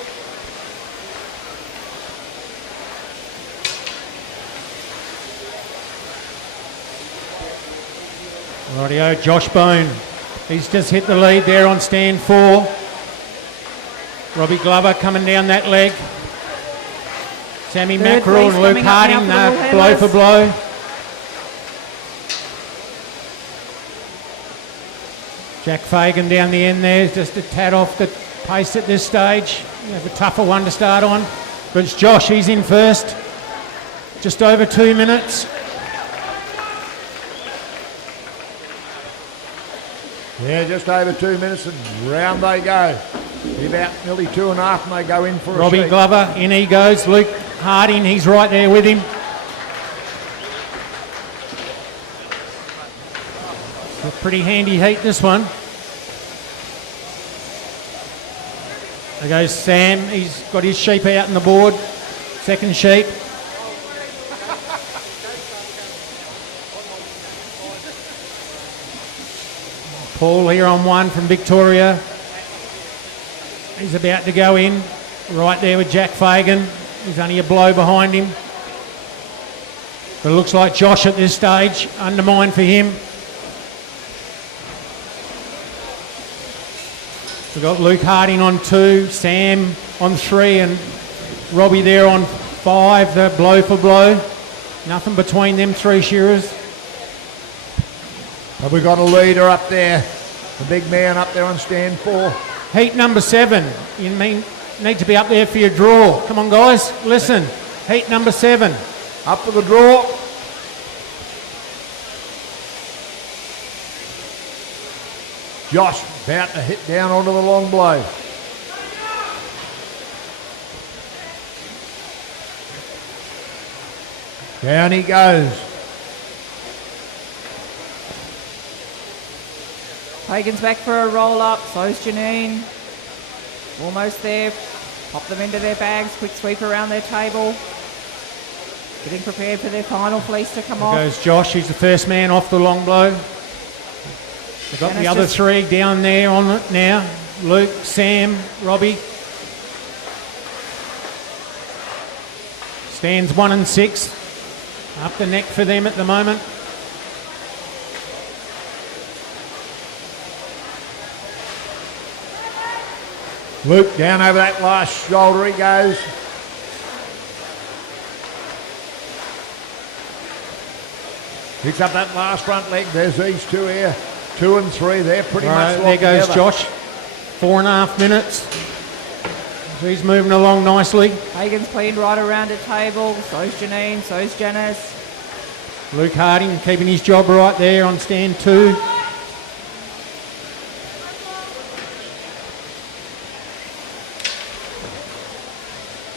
Rightio, Josh Bone. He's just hit the lead there on stand 4. Robbie Glover coming down that leg. Sammy Third Mackerel place and Luke coming up now Harding, for the blow Wolverhamptons. for blow. Jack Fagan down the end there, just a tad off the pace at this stage. You have a tougher one to start on. But it's Josh, he's in first. Just over 2 minutes. Yeah, just over 2 minutes and round they go. Be about nearly 2.5 and they go in for Robbie a sheep. Glover, in he goes. Luke Harding, he's right there with him. A pretty handy heat, this one. There goes Sam, he's got his sheep out in the board. Second sheep. Paul here on 1 from Victoria. He's about to go in. Right there with Jack Fagan. He's only a blow behind him. But it looks like Josh at this stage. Undermined for him. We've got Luke Harding on 2, Sam on 3 and Robbie there on 5, the blow for blow. Nothing between them 3 shearers. Have we got a leader up there? The big man up there on stand 4. Heat number 7. You need to be up there for your draw. Come on, guys, listen. Heat number 7. Up for the draw. Josh about to hit down onto the long blow. Down he goes. Pagan's back for a roll-up. So's Janine. Almost there. Pop them into their bags. Quick sweep around their table. Getting prepared for their final fleece to come off. There goes Josh. He's the first man off the long blow. They've got the other three down there on it now. Luke, Sam, Robbie. Stands 1 and 6. Up the neck for them at the moment. Luke down over that last shoulder he goes. Picks up that last front leg. There's these two here. 2 and 3. They're pretty much There goes together. Josh. 4.5 minutes. So he's moving along nicely. Pagan's cleaned right around the table. So's Janine. So's Janice. Luke Harding keeping his job right there on stand 2.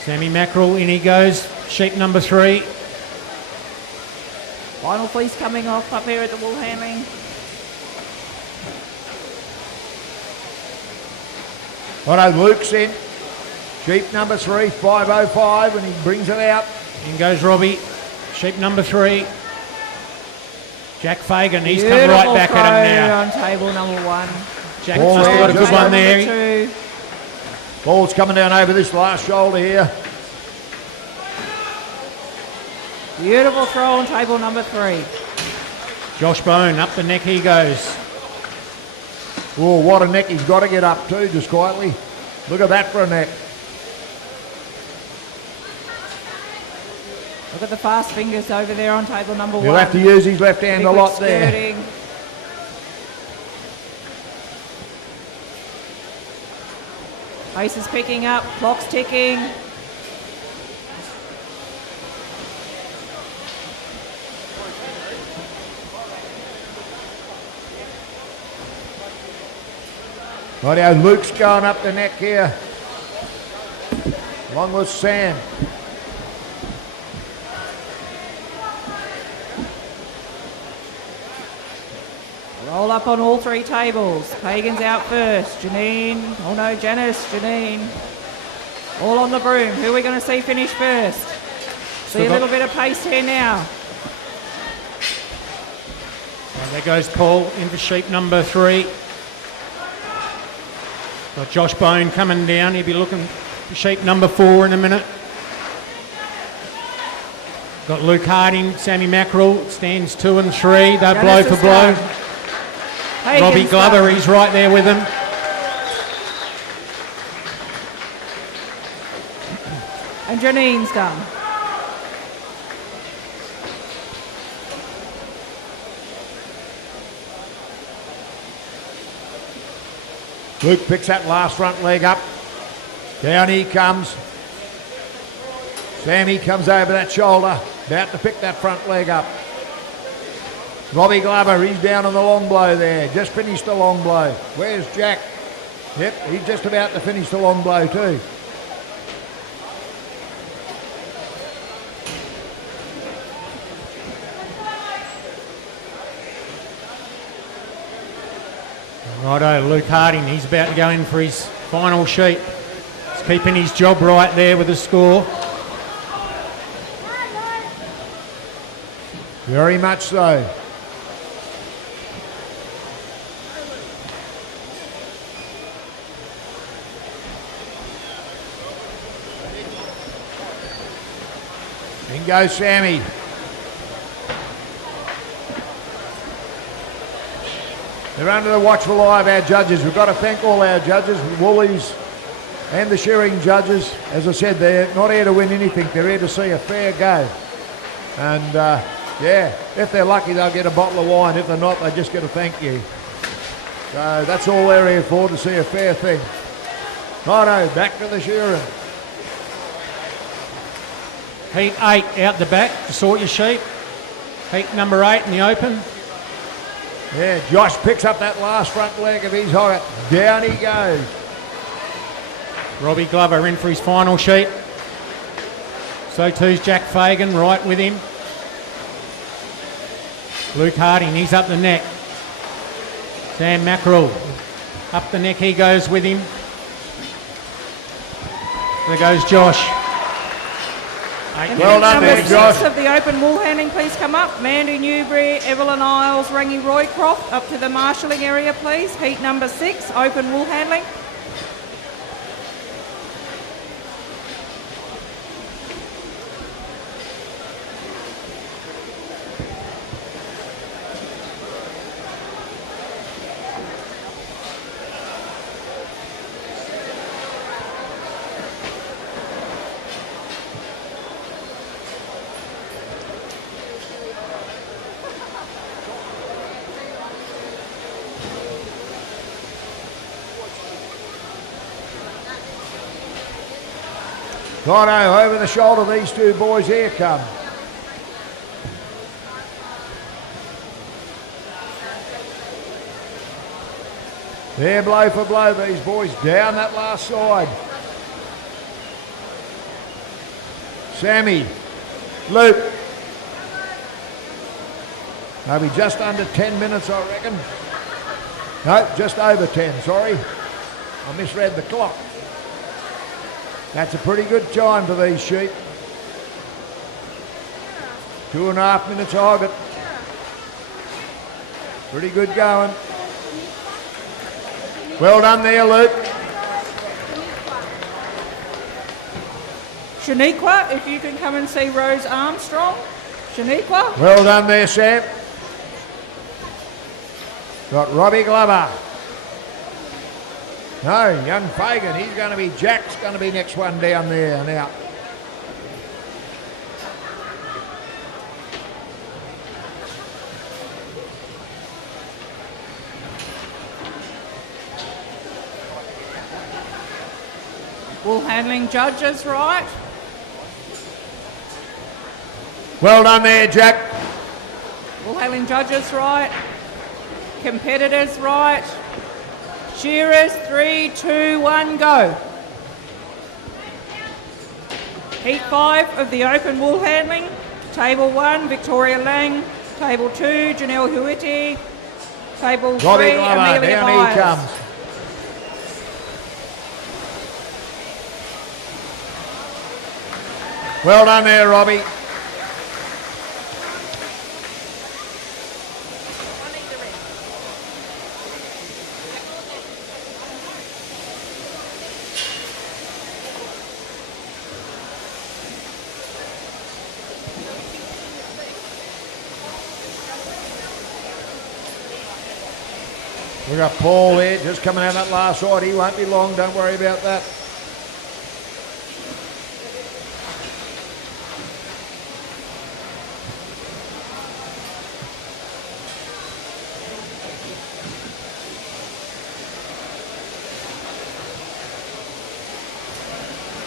Sammy Mackerel, in he goes. Sheep number 3. Final fleece coming off up here at the wool handling. Righto, Luke's in. Sheep number 3, 505, and he brings it out. In goes Robbie. Sheep number 3. Jack Fagan, he's come right back at him now. On table number 1. Jack must have got a good one there. Number 2. Ball's coming down over this last shoulder here. Beautiful throw on table number 3. Josh Bone, up the neck he goes. Oh, what a neck he's got to get up to, just quietly. Look at that for a neck. Look at the fast fingers over there on table number 1. He'll have to use his left hand a lot there. Skirting. Pace is picking up, clock's ticking. Rightio, Luke's going up the neck here. Along with Sam. Roll up on all 3 tables. Pagan's out first. Janine. Oh no, Janice. Janine. All on the broom. Who are we going to see finish first? See a little bit of pace here now. And there goes Paul in for sheep number 3. Got Josh Bone coming down. He'll be looking for sheep number 4 in a minute. Got Luke Harding, Sammy Mackerel, stands 2 and 3. They're blow for blow. Robbie Glover, he's right there with him. And Janine's done. Luke picks that last front leg up. Down he comes. Sammy comes over that shoulder, about to pick that front leg up. Robbie Glover, he's down on the long blow there. Just finished the long blow. Where's Jack? Yep, he's just about to finish the long blow too. Righto, Luke Harding, he's about to go in for his final sheet. He's keeping his job right there with the score. Very much so. In goes Sammy. They're under the watchful eye of our judges. We've got to thank all our judges, Woolies and the shearing judges. As I said, they're not here to win anything. They're here to see a fair go. And yeah, if they're lucky, they'll get a bottle of wine. If they're not, they just get a thank you. So that's all they're here for, to see a fair thing. Righto, back to the shearing. Heat 8 out the back to sort your sheep. Heat number 8 in the open. Yeah, Josh picks up that last front leg of his hogget. Down he goes. Robbie Glover in for his final sheet. So too's Jack Fagan right with him. Luke Harding, he's up the neck. Sam Mackerel, up the neck he goes with him. There goes Josh. Well done Number there, 6 Josh. of the open wool handling, please come up. Mandy Newbury, Evelyn Isles, Rangi Roycroft, up to the marshalling area, please. Heat number 6, open wool handling. Righto, over the shoulder, these two boys here come. They're blow for blow, these boys, down that last side. Sammy, Luke. They'll be just under 10 minutes, I reckon. No, just over 10, sorry. I misread the clock. That's a pretty good time for these sheep. 2.5 minutes high, but pretty good going. Well done there, Luke. Shaniqua, if you can come and see Rose Armstrong. Shaniqua. Well done there, Sam. Got Robbie Glover. No, young Fagan, he's going to be, Jack's going to be next one down there and out. Wool handling judges, right. Well done there, Jack. Wool handling judges, right. Competitors, right. Shearers, 3, 2, 1, go. Heat 5 of the open wool handling. Table 1, Victoria Lang. Table 2, Janelle Huiti. Table 3, Robbie Glover, Amelia down Byers. he comes. Well done there, Robbie. We've got Paul there, just coming out that last side. He won't be long, don't worry about that.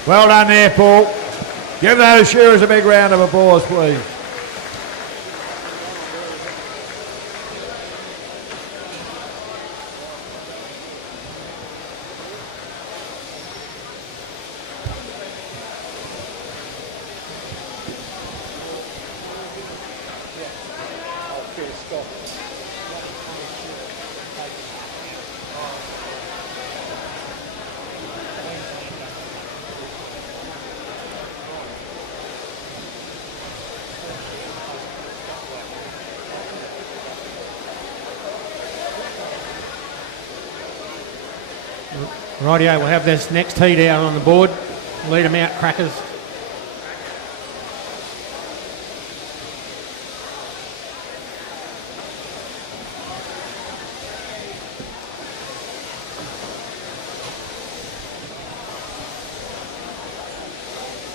Well done there, Paul. Give those shearers a big round of applause, please. Rightio, we'll have this next heat out on the board. Lead them out, crackers.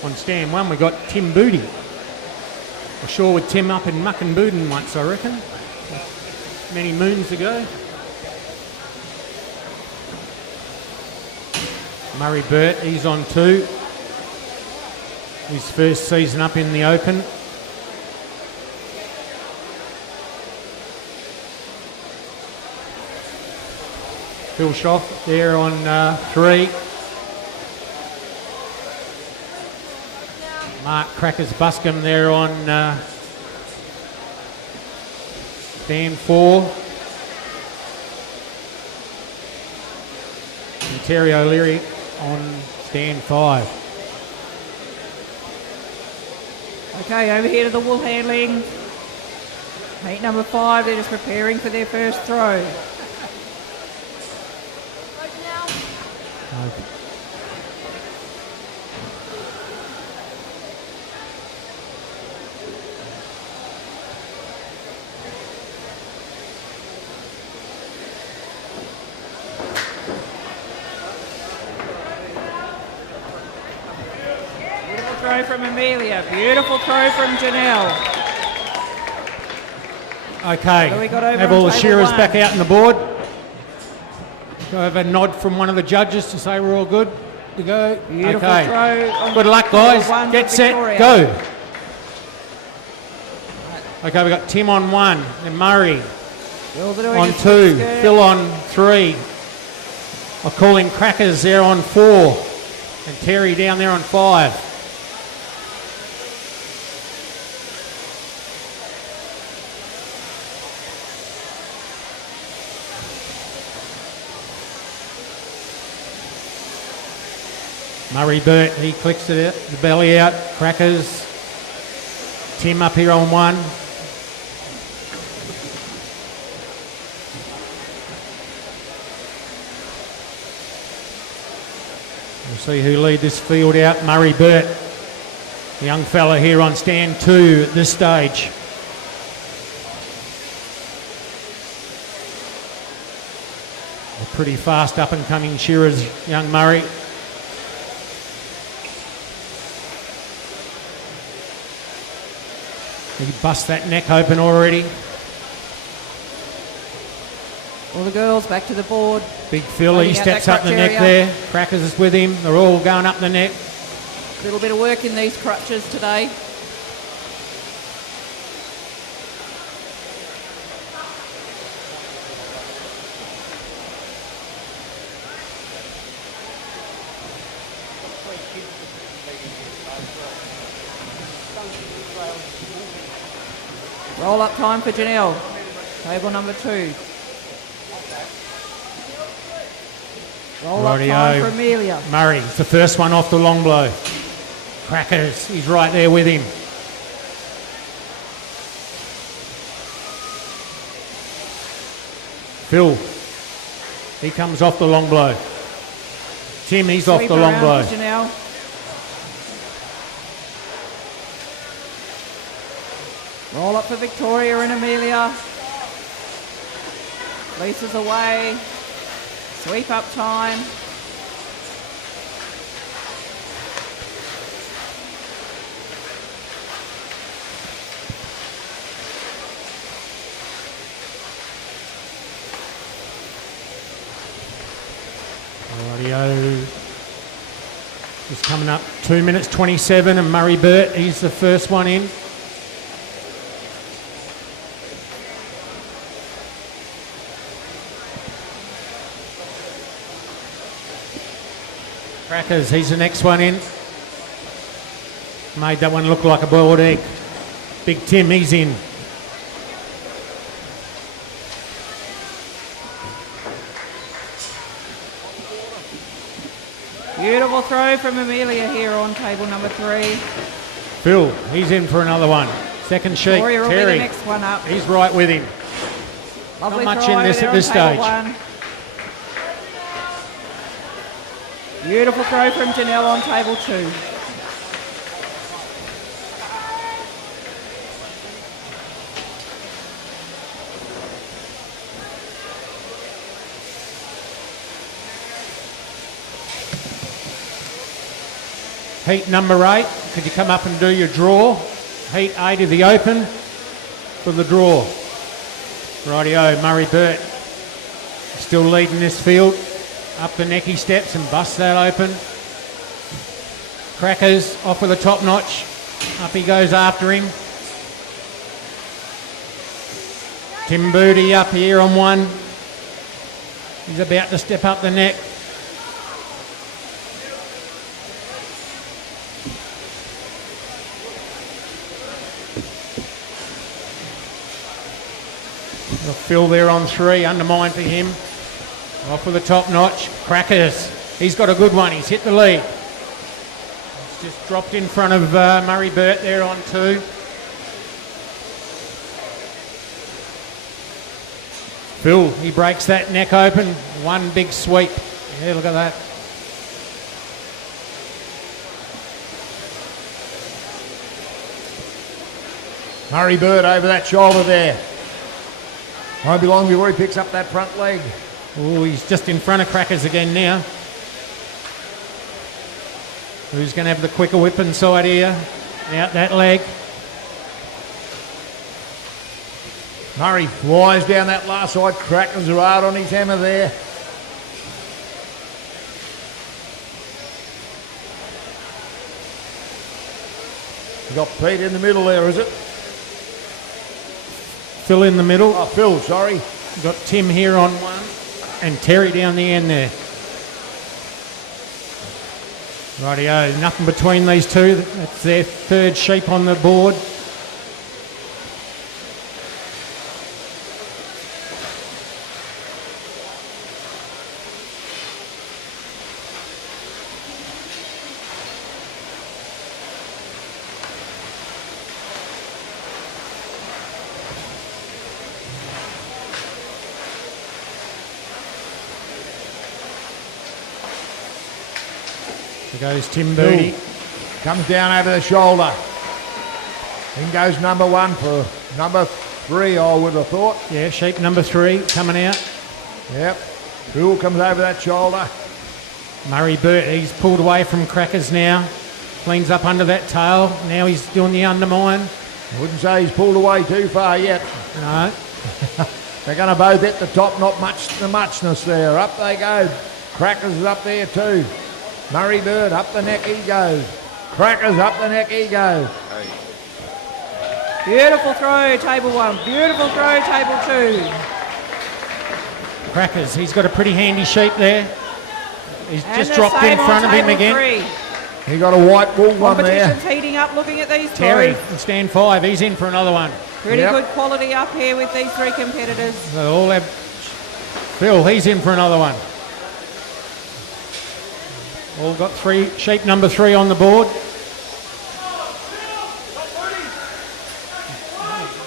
On stand 1 we got Tim Booty. I'm sure with Tim up in Muckenbooden once, I reckon. Many moons ago. Murray Burt, he's on 2. His first season up in the Open. Phil Schoff there on 3. Mark Crackers Buscombe there on stand 4. And Terry O'Leary on stand 5. Okay, over here to the wool handling. Heat number 5, they're just preparing for their first throw. Beautiful throw from Amelia. Beautiful throw from Janelle. Okay, What do we got over have on all the table shearers 1? back out on the board. Go have a nod from one of the judges to say we're all good to go. Beautiful Okay. throw. On Good luck, table guys. 1 Get for set, Victoria. go. Okay, we've got Tim on 1, then Murray Girls are doing on a 2, skirt. Phil on 3. I'll call in Crackers there on 4, and Terry down there on 5. Murray Burt, he clicks it out, the belly out. Crackers. Tim up here on 1. We'll see who lead this field out. Murray Burt, the young fella here on stand 2 at this stage. A pretty fast up and coming shearers, young Murray. He bust that neck open already. All the girls back to the board. Big Phil, he Laying out steps that up the crutch neck area. there. Crackers is with him. They're all going up the neck. A little bit of work in these crutches today. Roll up time for Janelle. Table number 2. Roll up time Rightio. for Amelia. Murray, it's the first one off the long blow. Crackers, he's right there with him. Phil, he comes off the long blow. Tim, he's off Sweep the long around blow. for Janelle. Roll up for Victoria and Amelia. Lisa's away. Sweep up time. Rightio. He's coming up 2 minutes 27 and Murray Burt, he's the first one in. Crackers, he's the next one in. Made that one look like a boiled egg. Big Tim, he's in. Beautiful throw from Amelia here on table number 3. Phil, he's in for another one. Second sheet, Victoria will be the Terry, next one up. he's right with him. Lovely Not much throw in over this there at on this table stage. 1. Beautiful throw from Janelle on table 2. Heat number 8, could you come up and do your draw? Heat 8 of the open for the draw. Rightio, Murray Burt still leading this field. Up the neck he steps and busts that open. Crackers off with a top notch. Up he goes after him. Tim Booty up here on 1. He's about to step up the neck. Got Phil there on 3, undermine for him. Off with the top notch. Crackers. He's got a good one. He's hit the lead. He's just dropped in front of Murray Burt there on 2. Phil, he breaks that neck open. One big sweep. Yeah, look at that. Murray Bird over that shoulder there. Won't be long before he picks up that front leg. Oh, he's just in front of Crackers again now. Who's going to have the quicker whip inside here? Out that leg. Murray flies down that last side. Crackers are hard on his hammer there. You got Pete in the middle there, is it? Phil in the middle. Oh, Phil, sorry. You've got Tim here on 1 and Terry down the end there. Rightio, nothing between these two. That's their 3rd sheep on the board. There goes Tim Booty. Comes down over the shoulder. Then goes number 1 for number 3, I would have thought. Yeah, sheep number 3 coming out. Yep. Phil comes over that shoulder. Murray Burt, he's pulled away from Crackers now. Cleans up under that tail. Now he's doing the undermine. I wouldn't say he's pulled away too far yet. No. They're going to both hit the top, not much the muchness there. Up they go. Crackers is up there too. Murray Bird, up the neck he goes. Crackers, up the neck he goes. Beautiful throw, table 1. Beautiful throw, table 2. Crackers, he's got a pretty handy sheep there. He's And just the dropped same in on front of him table again. 3. He got a white bull one there. Competition's heating up looking at these Terry throws. in stand 5, he's in for another one. Pretty Yep. good quality up here with these 3 competitors. They all have... Phil, he's in for another one. All got 3, sheep number 3 on the board.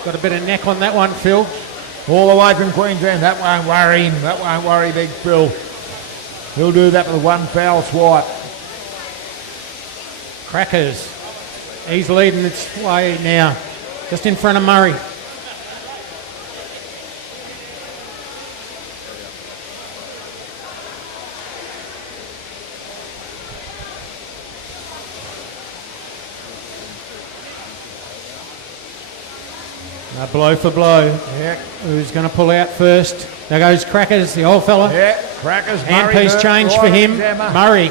Got a bit of neck on that one, Phil. All the way from Queensland. That won't worry him. That won't worry Big Phil. He'll do that with 1 foul swipe. Crackers, he's leading its way now. Just in front of Murray. Blow for blow. Yeah. Who's going to pull out first? There goes Crackers, the old fella. Yeah, Crackers. Handpiece Murray, change right for on him. his hammer. Murray,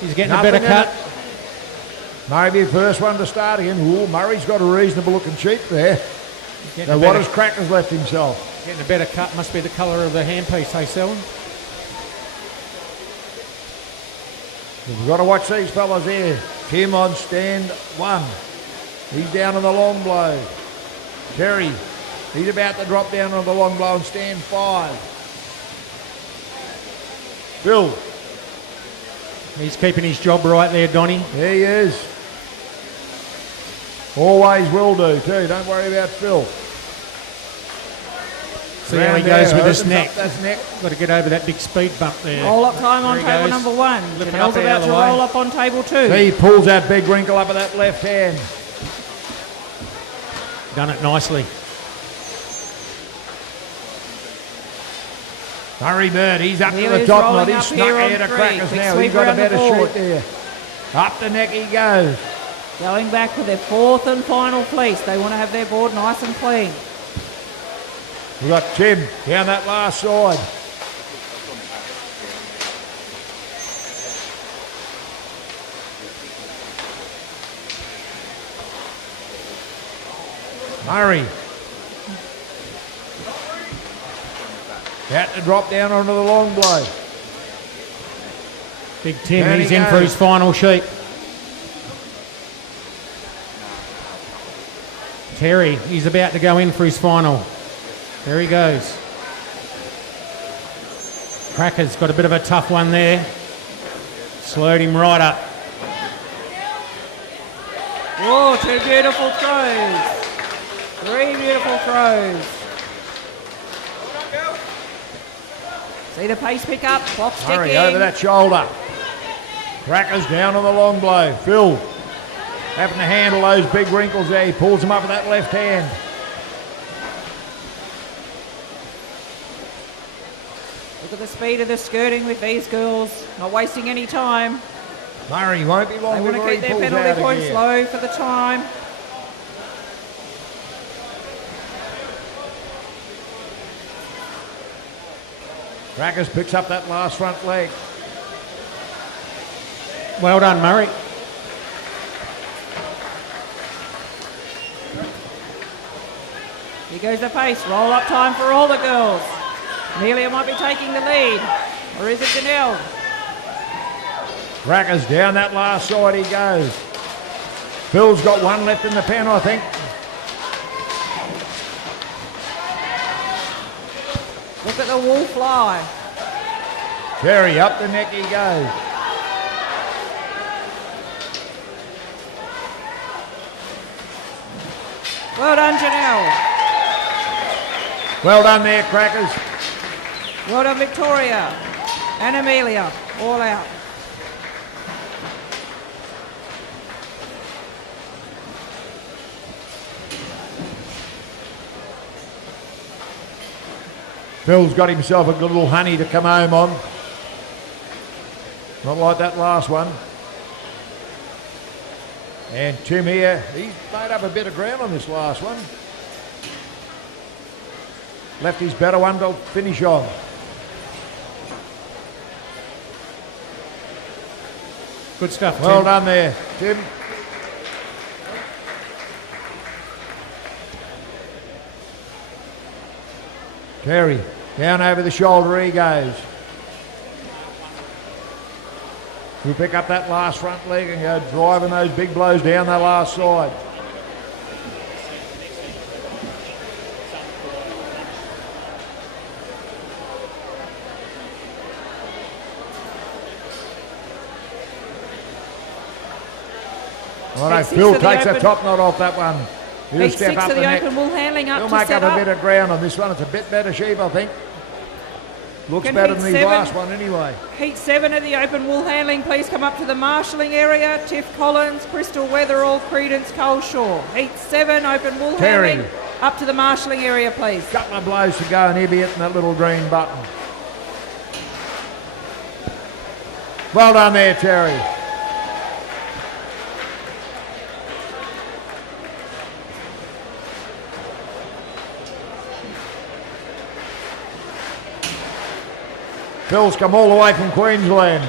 he's getting Nothing a better in cut. it. Maybe the first one to start again. Ooh, Murray's got a reasonable looking sheep there. Getting Now a what better- has Crackers left himself? Getting a better cut. Must be the colour of the handpiece they sell. We've got to watch these fellas here. Tim on stand 1. He's down on the long blow. Terry, he's about to drop down on the long blow and stand 5. Phil, He's keeping his job right there, Donny. there he is. Always will do too. Don't worry about Phil. See how he Round goes there, with his opens neck. up that neck. Got to get over that big speed bump there. Roll up time on There he table goes. number 1. Lift it Janelle's up out about of to the way. roll up on table 2. See, he pulls that big wrinkle up at that left hand. Done it nicely. Murray Bird, he's up Here to the he's top rolling knot. up He's here snuck on ahead of 3. Crackers Big now. He's sweep got a around the better board. shoot there. Up the neck he goes. Going back for their 4th and final fleece. They want to have their board nice and clean. We've got Tim down that last side. Murray. Had to drop down onto the long blow. Big Tim, There he's he in for goes. his final sheep. Terry, he's about to go in for his final. There he goes. Cracker's got a bit of a tough one there. Slowed him right up. Oh, 2 beautiful throws. 3 beautiful throws. See the pace pick up, clock Murray ticking. over that shoulder. Cracker's down on the long blow. Phil having to handle those big wrinkles there. He pulls them up with that left hand. Look at the speed of the skirting with these girls. Not wasting any time. Murray won't be long They want to before he keep their pulls penalty out points again. low for the time. Crackers picks up that last front leg. Well done, Murray. Here goes the pace. Roll up time for all the girls. Amelia might be taking the lead. Or is it Janelle? Crackers down that last side he goes. Phil's got one left in the pen, I think. Look at the wall fly. Jerry up the neck he goes. Well done, Janelle. Well done there, Crackers. Well done, Victoria. And Amelia. All out. Phil's got himself a good little honey to come home on. Not like that last one. And Tim here, he's made up a bit of ground on this last one. Left his better one to finish on. Good stuff, Tim. Well done there, Tim. Terry, down over the shoulder he goes. He'll pick up that last front leg and go driving those big blows down the last side. Righto, Phil takes a top knot off that one. He'll Heat step 6 up of the the neck. open wool handling up He'll to make set up up. a bit of ground on this one. It's a bit better shape, I think. Looks Can better Heat than his 7 last one anyway. Heat 7 of the open wool handling, please come up to the marshalling area. Tiff Collins, Crystal Weatherall, Credence Coleshaw. Heat 7 open wool Terry. handling, up to the marshalling area, please. Couple of blows to go and he'll be hitting that little green button. Well done there, Terry. Phil's come all the way from Queensland.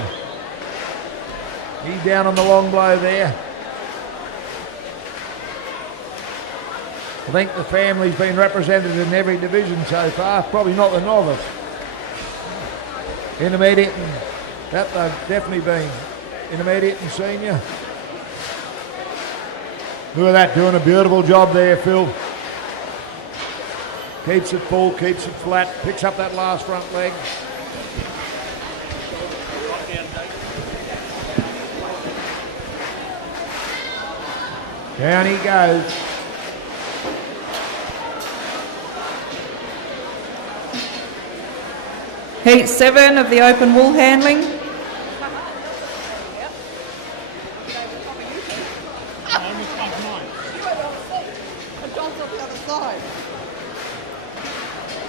He's down on the long blow there. I think the family's been represented in every division so far, probably not the novice. Intermediate and that they've definitely been. Intermediate and senior. Look at that, doing a beautiful job there, Phil. Keeps it full, keeps it flat, picks up that last front leg. Down he goes. Heat 7 of the open wool handling.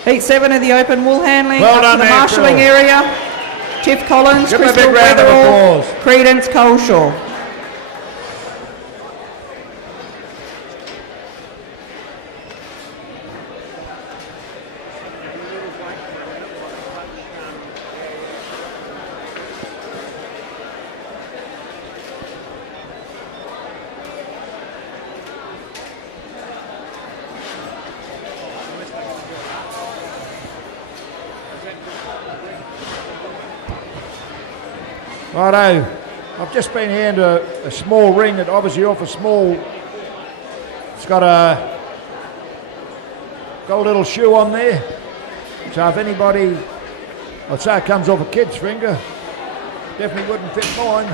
Heat 7 of the open wool handling, Well up done to the there, marshalling Phil. area. Tiff Collins, Give him a Crystal big round of Weatherall, applause. Credence Coleshaw. Righto, I've just been handed a small ring that obviously offers small. It's got a got a little shoe on there. So if anybody, I'd say it comes off a kid's finger, definitely wouldn't fit mine.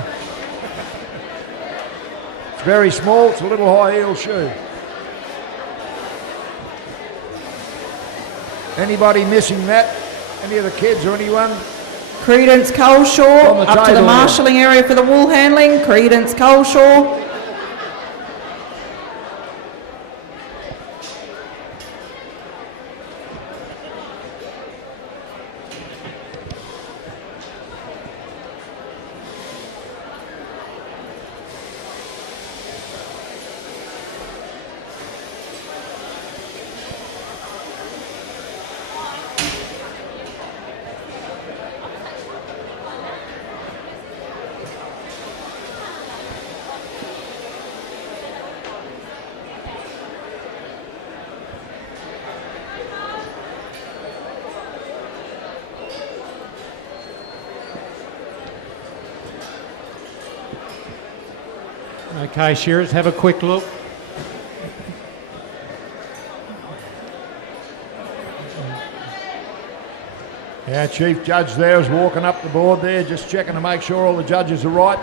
It's very small, it's a little high heel shoe. Anybody missing that? Any of the kids or anyone? Credence Coleshaw up to the table marshalling area for the wool handling. Credence Coleshaw. Okay, Shears, have a quick look. Yeah, Chief Judge there is walking up the board there, just checking to make sure all the judges are right.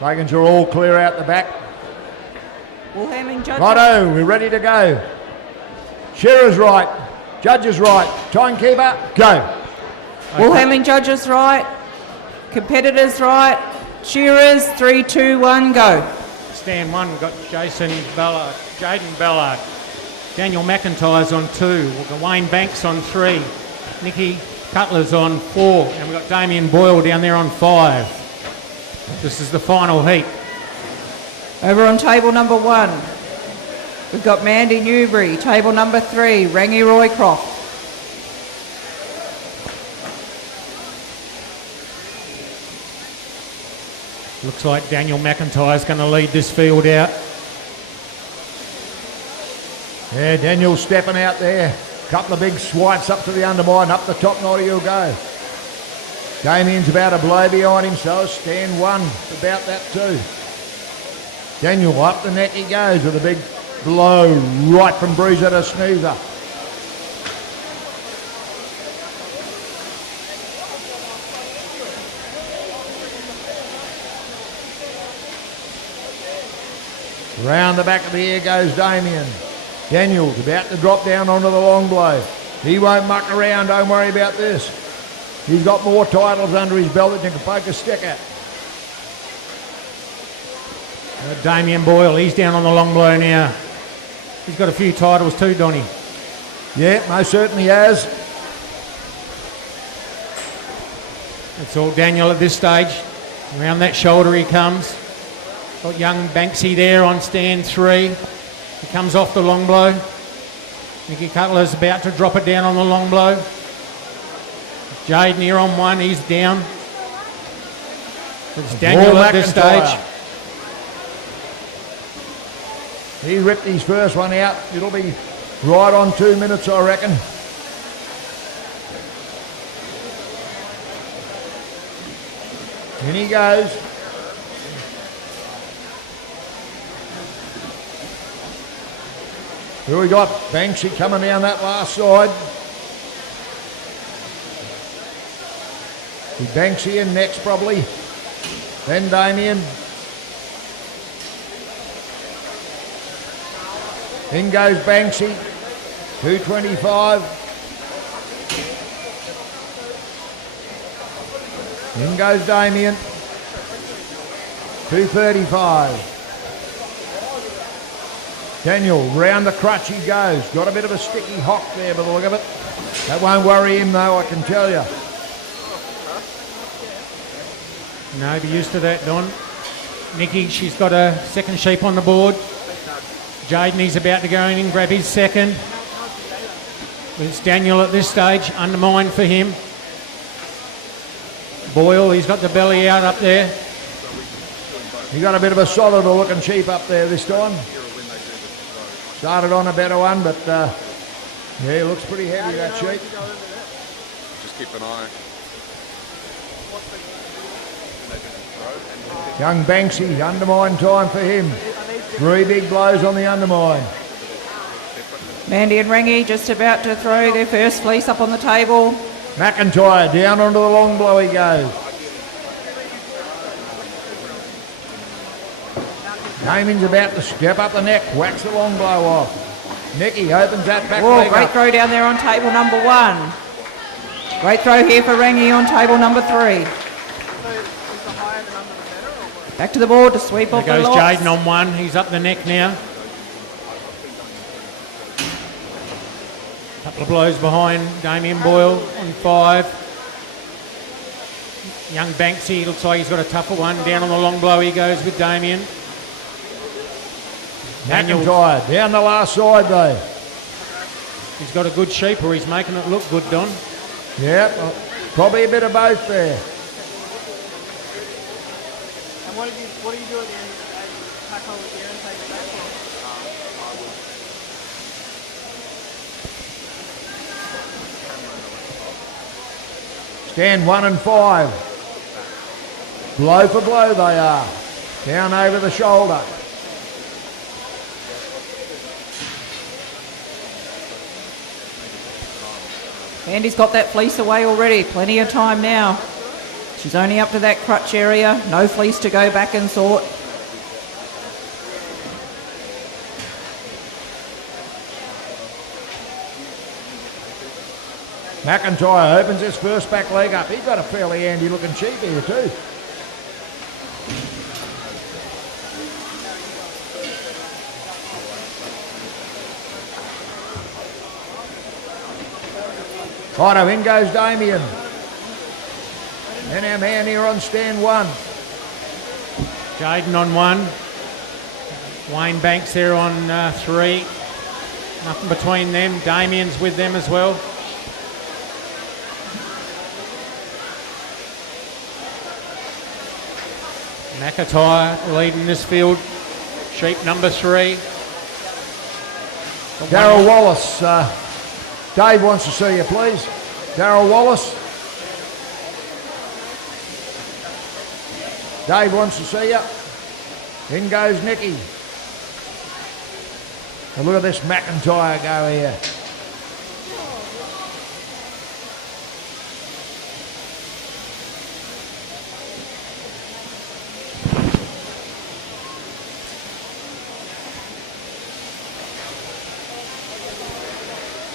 Making sure all clear out the back. Wool handling judges. Righto, we're ready to go. Shearer's right, judges right, timekeeper, go. Wool handling judges right. Competitors right. Shearers, 3, 2, 1, go. Stand 1, we've got Jason Ballard, Jaden Ballard. Daniel McIntyre's on 2. Wayne Banks on 3. Nicky Cutler's on 4. And we've got Damien Boyle down there on 5. This is the final heat. Over on table number 1, we've got Mandy Newbury. Table number 3, Rangi Roycroft. Looks like Daniel McIntyre's going to lead this field out. Yeah, Daniel's stepping out there. Couple of big swipes up to the undermine, up the top knot he'll go. Damien's about a blow behind him, so stand 1, about that too. Daniel up the neck he goes with a big blow right from bruiser to snoozer. Round the back of the ear goes Damien. Daniel's about to drop down onto the long blow. He won't muck around, don't worry about this. He's got more titles under his belt than you can poke a stick at. Damien Boyle, he's down on the long blow now. He's got a few titles too, Donny. Yeah, most certainly has. It's all Daniel at this stage. Around that shoulder he comes. Got young Banksy there on stand 3. He comes off the long blow. Nicky Cutler's about to drop it down on the long blow. Jaden here on 1, he's down. It's Daniel at this stage. He ripped his first one out. It'll be right on 2 minutes, I reckon. In he goes. Who we got? Banksy coming down that last side. Be Banksy in next probably. Then Damien. In goes Banksy. 225. In goes Damien. 235. Daniel, round the crutch he goes. Got a bit of a sticky hock there by the look of it. That won't worry him though, I can tell you. No, be used to that, Don. Nicky, she's got a second sheep on the board. Jaden, he's about to go in and grab his second. It's Daniel at this stage, undermined for him. Boyle, he's got the belly out up there. He got a bit of a solider looking sheep up there this time. Started on a better one, but yeah, it looks pretty heavy, that sheep. Just keep an eye. Young Banksy, undermine time for him. 3 big blows on the undermine. Mandy and Rangy just about to throw their first fleece up on the table. McIntyre down onto the long blow he goes. Damien's about to step up the neck, whacks the long blow off. Nicky opens that back leg Great up. throw down there on table number 1. Great throw here for Rangy on table number 3. Back to the board to sweep off the There goes lots. Jaden on 1. He's up the neck now. Couple of blows behind Damien Boyle on 5. Young Banksy looks like he's got a tougher one. Down on the long blow he goes with Damien. McIntyre down the last side though. He's got a good sheep, or he's making it look good, Don. Yep, probably a bit of both there. And what do you do at the end? Pack hold at the end and take it back? Stand 1 and 5. Blow for blow they are. Down over the shoulder. Mandy's got that fleece away already. Plenty of time now. She's only up to that crutch area. No fleece to go back and sort. McIntyre opens his first back leg up. He's got a fairly handy looking sheep here too. Righto, in goes Damien. And our man here on stand 1. Jaden on 1. Wayne Banks there on 3. Nothing between them. Damien's with them as well. McIntyre leading this field. Sheep number 3. Darryl Wallace. Dave wants to see you, please. Darryl Wallace. Dave wants to see you. In goes Nicky. And look at this McIntyre go here.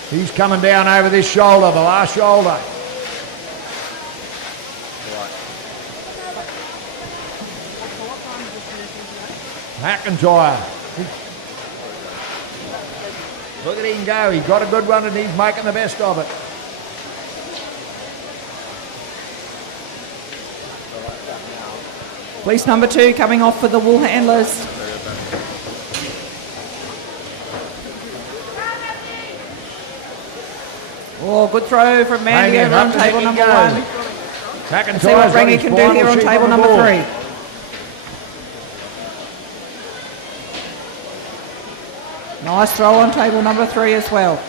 He's coming down over this shoulder, the last shoulder. McIntyre. Look at him go. He got a good one and he's making the best of it. Fleece number 2 coming off for the wool handlers. Oh, good throw from Mandy over on table number 1. Let's see what Rangy can do here on table number 3. Nice throw on table number 3 as well.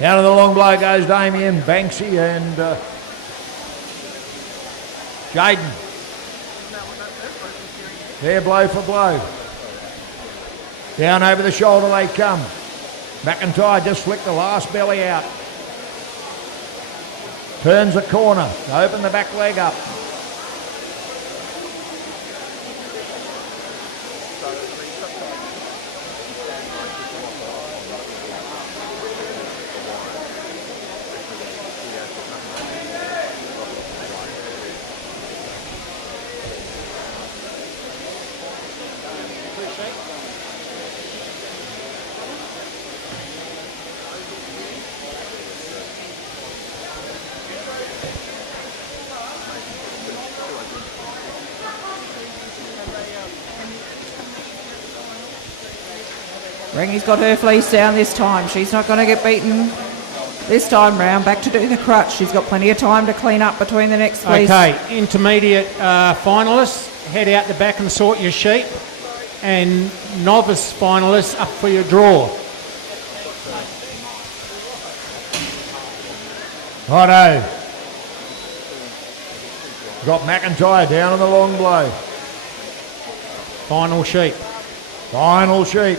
Down to the long blow goes Damien, Banksy and Jaden. There, blow for blow. Down over the shoulder they come. McIntyre just flicked the last belly out. Turns the corner, open the back leg up. Rangy's got her fleece down this time. She's not going to get beaten this time round. Back to do the crutch. She's got plenty of time to clean up between the next fleece. Okay, intermediate finalists, head out the back and sort your sheep. And novice finalists, up for your draw. Righto. Got McIntyre down on the long blow. Final sheep. Final sheep.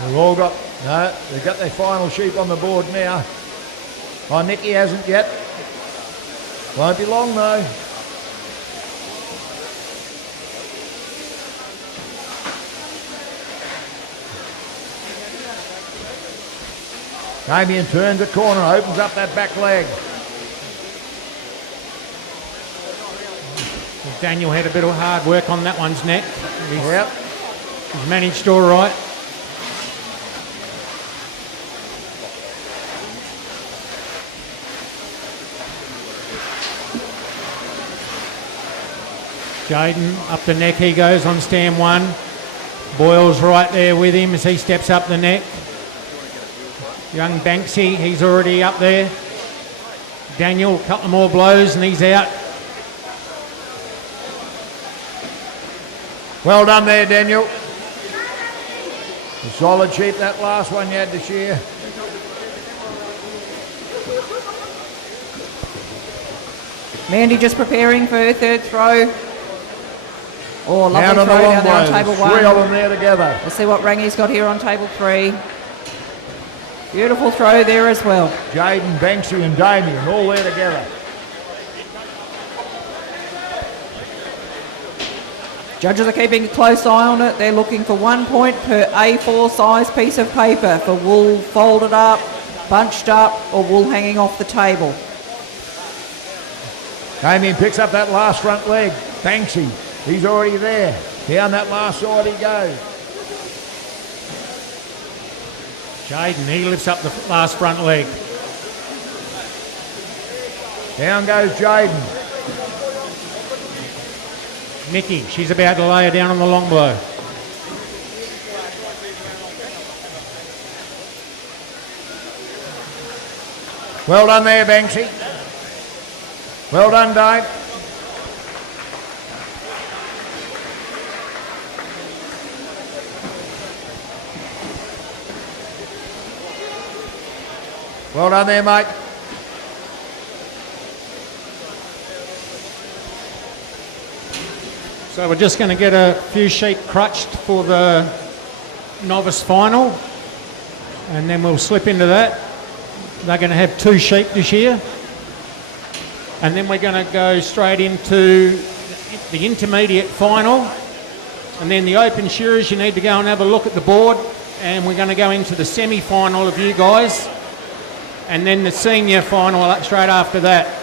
They've all got, no, they've got their final sheep on the board now. Oh, Nicky hasn't yet. Won't be long though. Damien turns the corner, opens up that back leg. Daniel had a bit of hard work on that one's neck. Yep. He's managed all right. Jaden up the neck he goes on stand one. Boyle's right there with him as he steps up the neck. Young Banksy, he's already up there. Daniel, a couple more blows and he's out. Well done there, Daniel. A solid sheep, that last one you had to shear. Mandy just preparing for her third throw. Oh, lovely Down throw on the long down there on blows. table 1. 3 of them there together. Let's see what Rangi's got here on table 3. Beautiful throw there as well. Jaden, Banksy and Damien all there together. Judges are keeping a close eye on it. They're looking for 1 point per A4 size piece of paper for wool folded up, bunched up or wool hanging off the table. Damien picks up that last front leg. Banksy, he's already there. Down that last side he goes. Jaden, he lifts up the last front leg. Down goes Jaden. Nikki, she's about to lay her down on the long blow. Well done there, Banksy. Well done, Dave. Well done there, mate. So we're just going to get a few sheep crutched for the novice final, and then we'll slip into that. They're going to have 2 sheep this year, and then we're going to go straight into the intermediate final, and then the open shearers. You need to go and have a look at the board, and we're going to go into the semi-final of you guys, and then the senior final straight after that.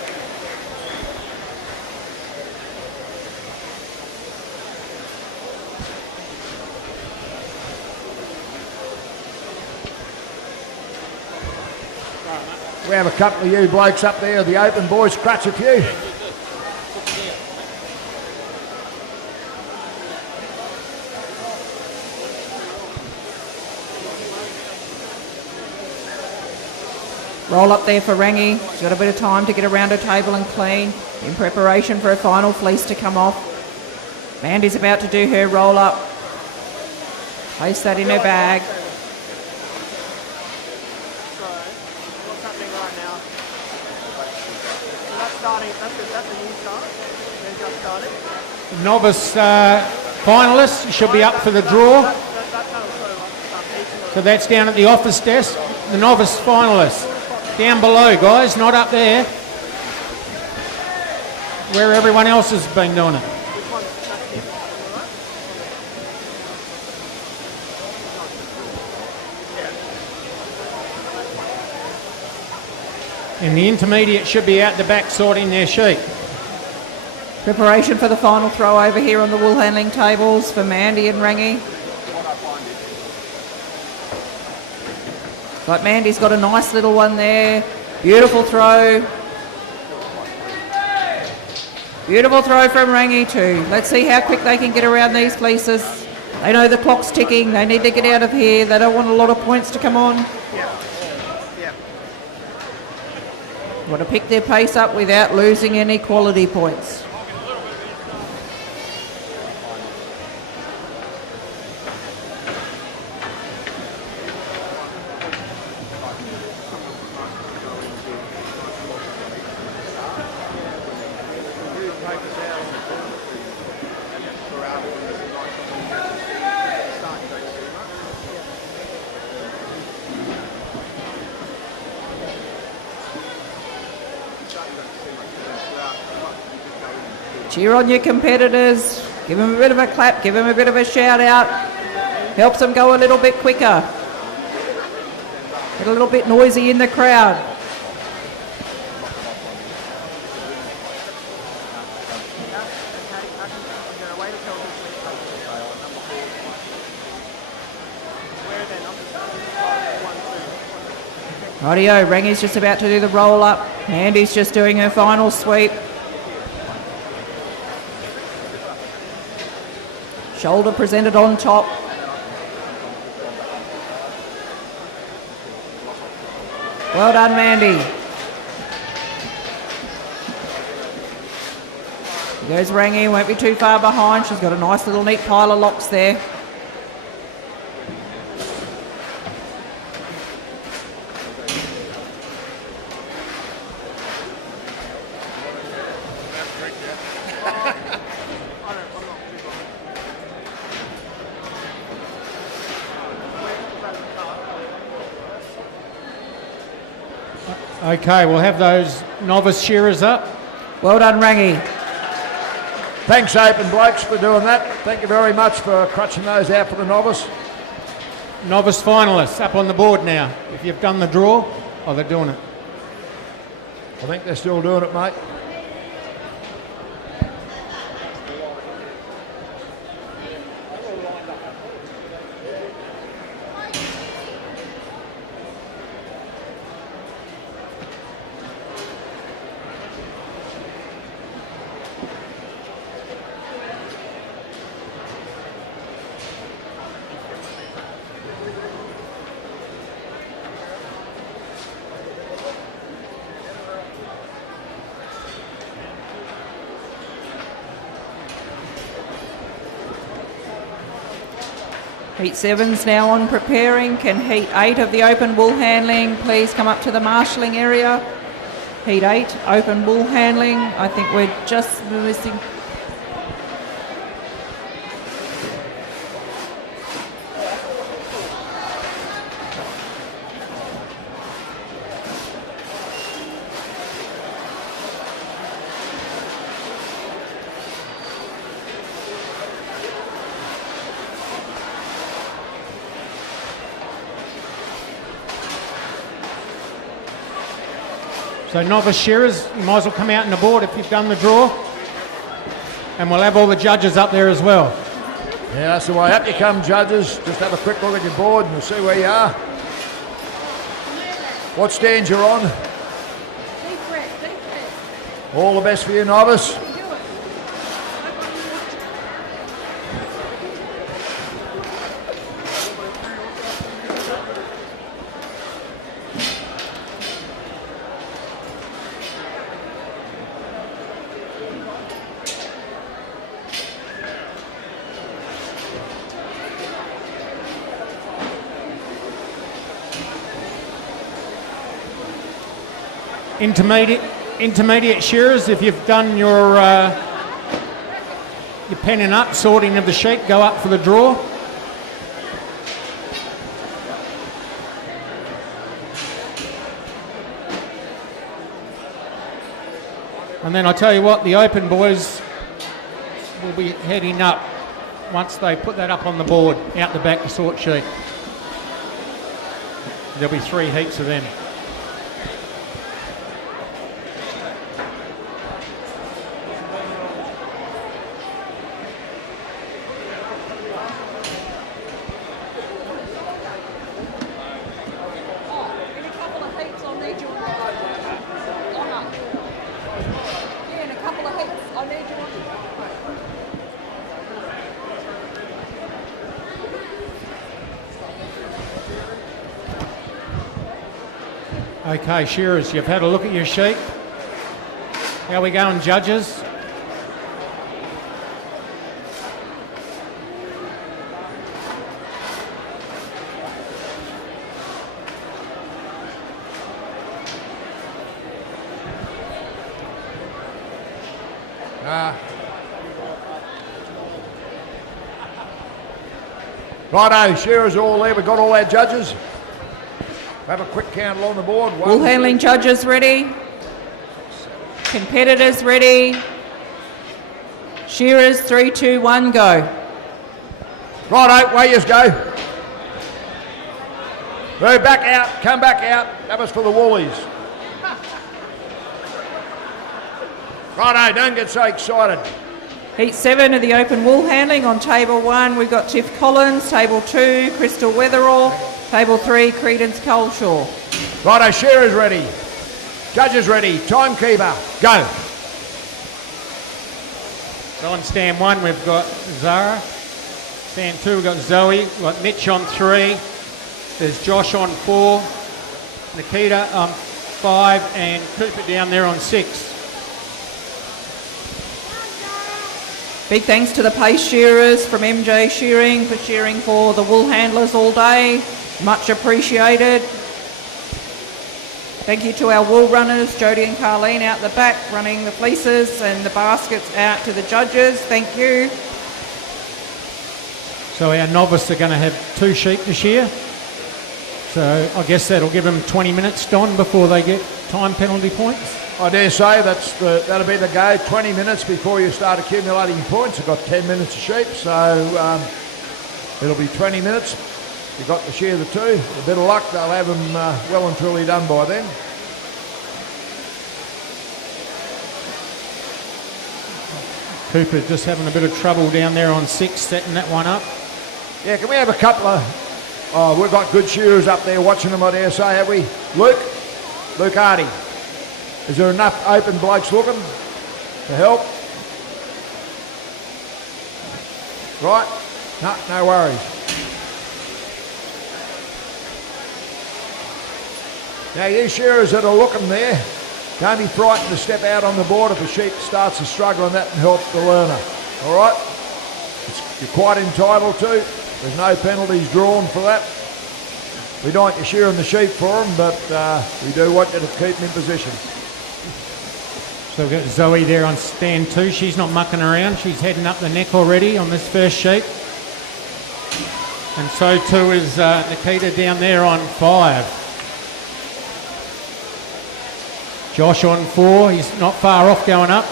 We have a couple of you blokes up there, the open boys, crutch a few. Roll up there for Rangi. She's got a bit of time to get around her table and clean in preparation for her final fleece to come off. Mandy's about to do her roll up. Place that in her bag. What's happening right now? So that's starting, that's a new start. They're just starting. Novice finalists should be up for the draw. So that's down at the office desk. The novice finalists. Down below, guys, not up there. Where everyone else has been doing it. And the intermediate should be out the back sorting their sheep. Preparation for the final throw over here on the wool handling tables for Mandy and Rangi. But Mandy's got a nice little one there. Beautiful throw. Beautiful throw from Rangi too. Let's see how quick they can get around these fleeces. They know the clock's ticking. They need to get out of here. They don't want a lot of points to come on. Want to pick their pace up without losing any quality points. Cheer on your competitors. Give them a bit of a clap. Give them a bit of a shout out. Helps them go a little bit quicker. Get a little bit noisy in the crowd. Rightio, Rangi's just about to do the roll up. Andy's just doing her final sweep. Shoulder presented on top. Well done, Mandy. Here goes Rangi, won't be too far behind. She's got a nice little neat pile of locks there. Okay, we'll have those novice shearers up. Well done, Rangi. Thanks, Open Blokes, for doing that. Thank you very much for crutching those out for the novice. Novice finalists up on the board now. If you've done the draw, oh, they're doing it. I think they're still doing it, mate. Heat 7's now on preparing. Can Heat 8 of the open bull handling please come up to the marshalling area? Heat 8, open bull handling. I think we're just missing. So novice shearers, you might as well come out on the board if you've done the draw. And we'll have all the judges up there as well. Yeah, that's the way. Up you come, judges. Just have a quick look at your board and we'll see where you are. What stands you're on? Deep breath. All the best for you, novice. Intermediate shearers, if you've done your penning up, sorting of the sheep, go up for the draw. And then I tell you what, the open boys will be heading up once they put that up on the board, out the back, the sort sheet. There'll be 3 heats of them. Okay, shearers, you've had a look at your sheet. How we going, judges? Righto, shearers all there. We've got all our judges. Have a quick count along the board. Bull handling judges ready. Competitors ready. Shearers, 3, 2, 1, go. Righto, away you go. Move back out, come back out. That was for the Woolies. Righto, don't get so excited. Heat 7 of the open wool handling. On table 1, we've got Tiff Collins. Table 2, Crystal Weatherall. Table 3, Credence Coleshaw. Righto, Shearers ready. Judges ready. Timekeeper, go. So on stand 1, we've got Zara. Stand 2, we've got Zoe. We've got Mitch on 3. There's Josh on 4. Nikita on 5. And Cooper down there on 6. Big thanks to the pace shearers from MJ Shearing for shearing for the wool handlers all day. Much appreciated. Thank you to our wool runners, Jodie and Carleen out the back running the fleeces and the baskets out to the judges. Thank you. So our novice are going to have 2 sheep to shear. So I guess that'll give them 20 minutes, Don, before they get time penalty points. I dare say that'll be the go. 20 minutes before you start accumulating points. You've got 10 minutes of sheep, so it'll be 20 minutes. You've got to shear the 2. A bit of luck, they'll have them well and truly done by then. Cooper just having a bit of trouble down there on 6, setting that one up. Yeah, can we have a couple of... Oh, we've got good shearers up there watching them, I dare say, have we? Luke Hardy. Is there enough open blokes looking to help? Right? No worries. Now, you shearers that are looking there, don't be frightened to step out on the board if a sheep starts to struggle and that can help the learner. All right? You're quite entitled to. There's no penalties drawn for that. We don't want you shearing the sheep for them, but we do want you to keep them in position. So we've got Zoe there on stand 2. She's not mucking around. She's heading up the neck already on this first sheep. And so too is Nikita down there on 5. Josh on 4. He's not far off going up.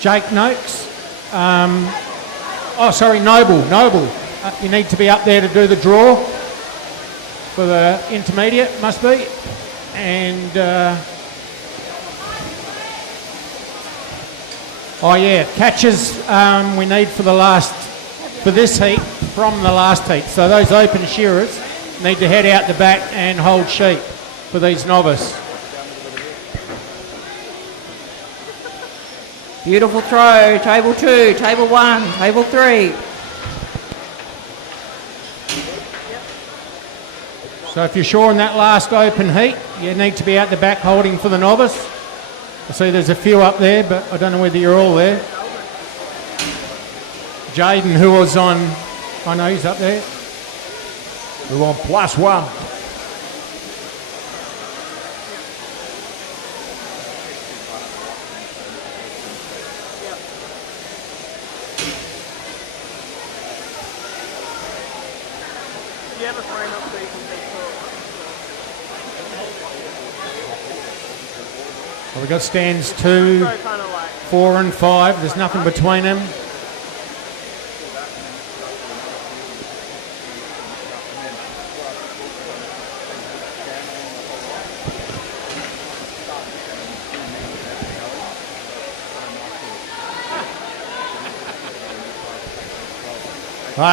Jake Noakes. Noble. You need to be up there to do the draw for the intermediate, must be. And, catches we need for this heat from the last heat. So those open shearers need to head out the back and hold sheep for these novice. Beautiful throw. Table 2, table 1, table 3. So if you're sure in that last open heat, you need to be out the back holding for the novice. I see there's a few up there, but I don't know whether you're all there. Jaden, who was on, I know he's up there. We're on +1. Well, we've got stands 2, 4 and 5. There's nothing between them.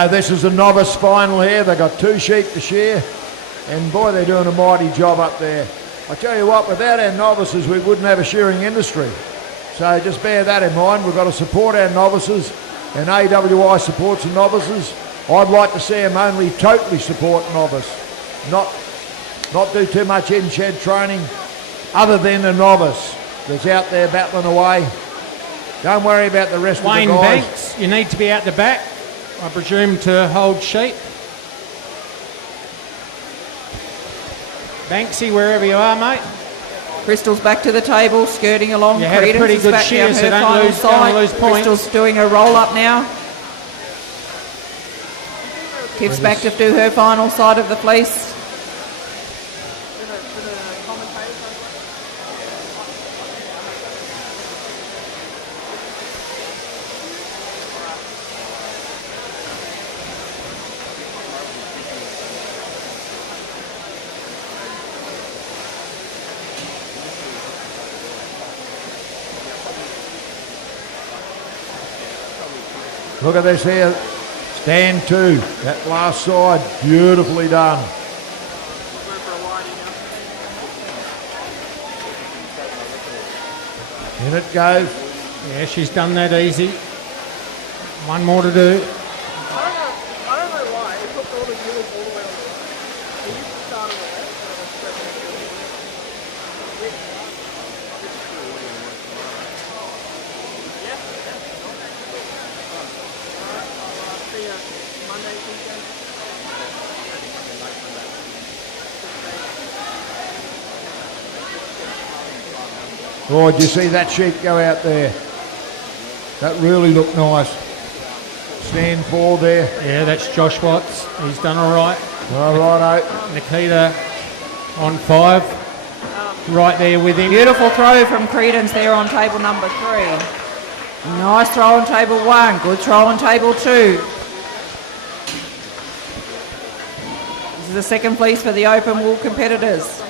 This is the novice final here. They've got 2 sheep to shear, and boy, they're doing a mighty job up there. I tell you what, without our novices, we wouldn't have a shearing industry. So just bear that in mind. We've got to support our novices, and AWI supports the novices. I'd like to see them only totally support novice, not do too much in-shed training other than the novice that's out there battling away. Don't worry about the rest Wayne of the guys. Banks, you need to be out the back, I presume, to hold sheep. Banksy, wherever you are, mate. Crystal's back to the table, skirting along. You had a Credence pretty is good back shear, down so her don't final lose side. points. Crystal's doing a roll up now. Tiff's back to do her final side of the fleece. Look at this here. Stand 2. That last side, beautifully done. In it goes. Yeah, she's done that easy. One more to do. I don't know why. It puts all the viewers all the way on the right. They used to start on the left. See you Monday, Tuesday. Oh, did you see that sheep go out there? That really looked nice. Stand 4 there. Yeah, that's Josh Watts. He's done all right. All right, Nikita on 5. Right there with him. Beautiful throw from Credence there on table number 3. Nice throw on table 1. Good throw on table 2. This is the second fleece for the open wool competitors.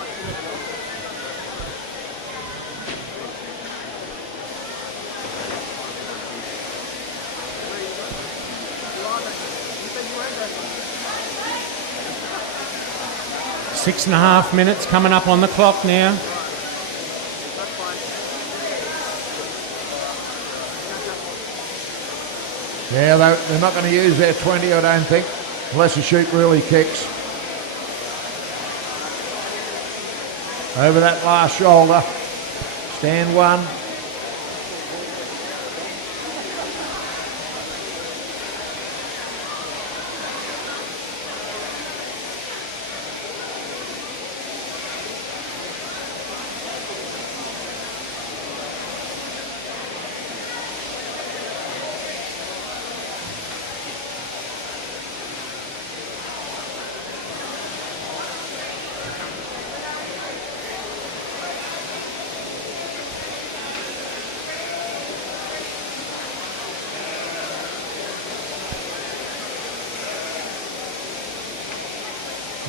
Six and a half minutes coming up on the clock now. Yeah, they're not going to use their 20, I don't think, unless the sheep really kicks. Over that last shoulder. Stand 1.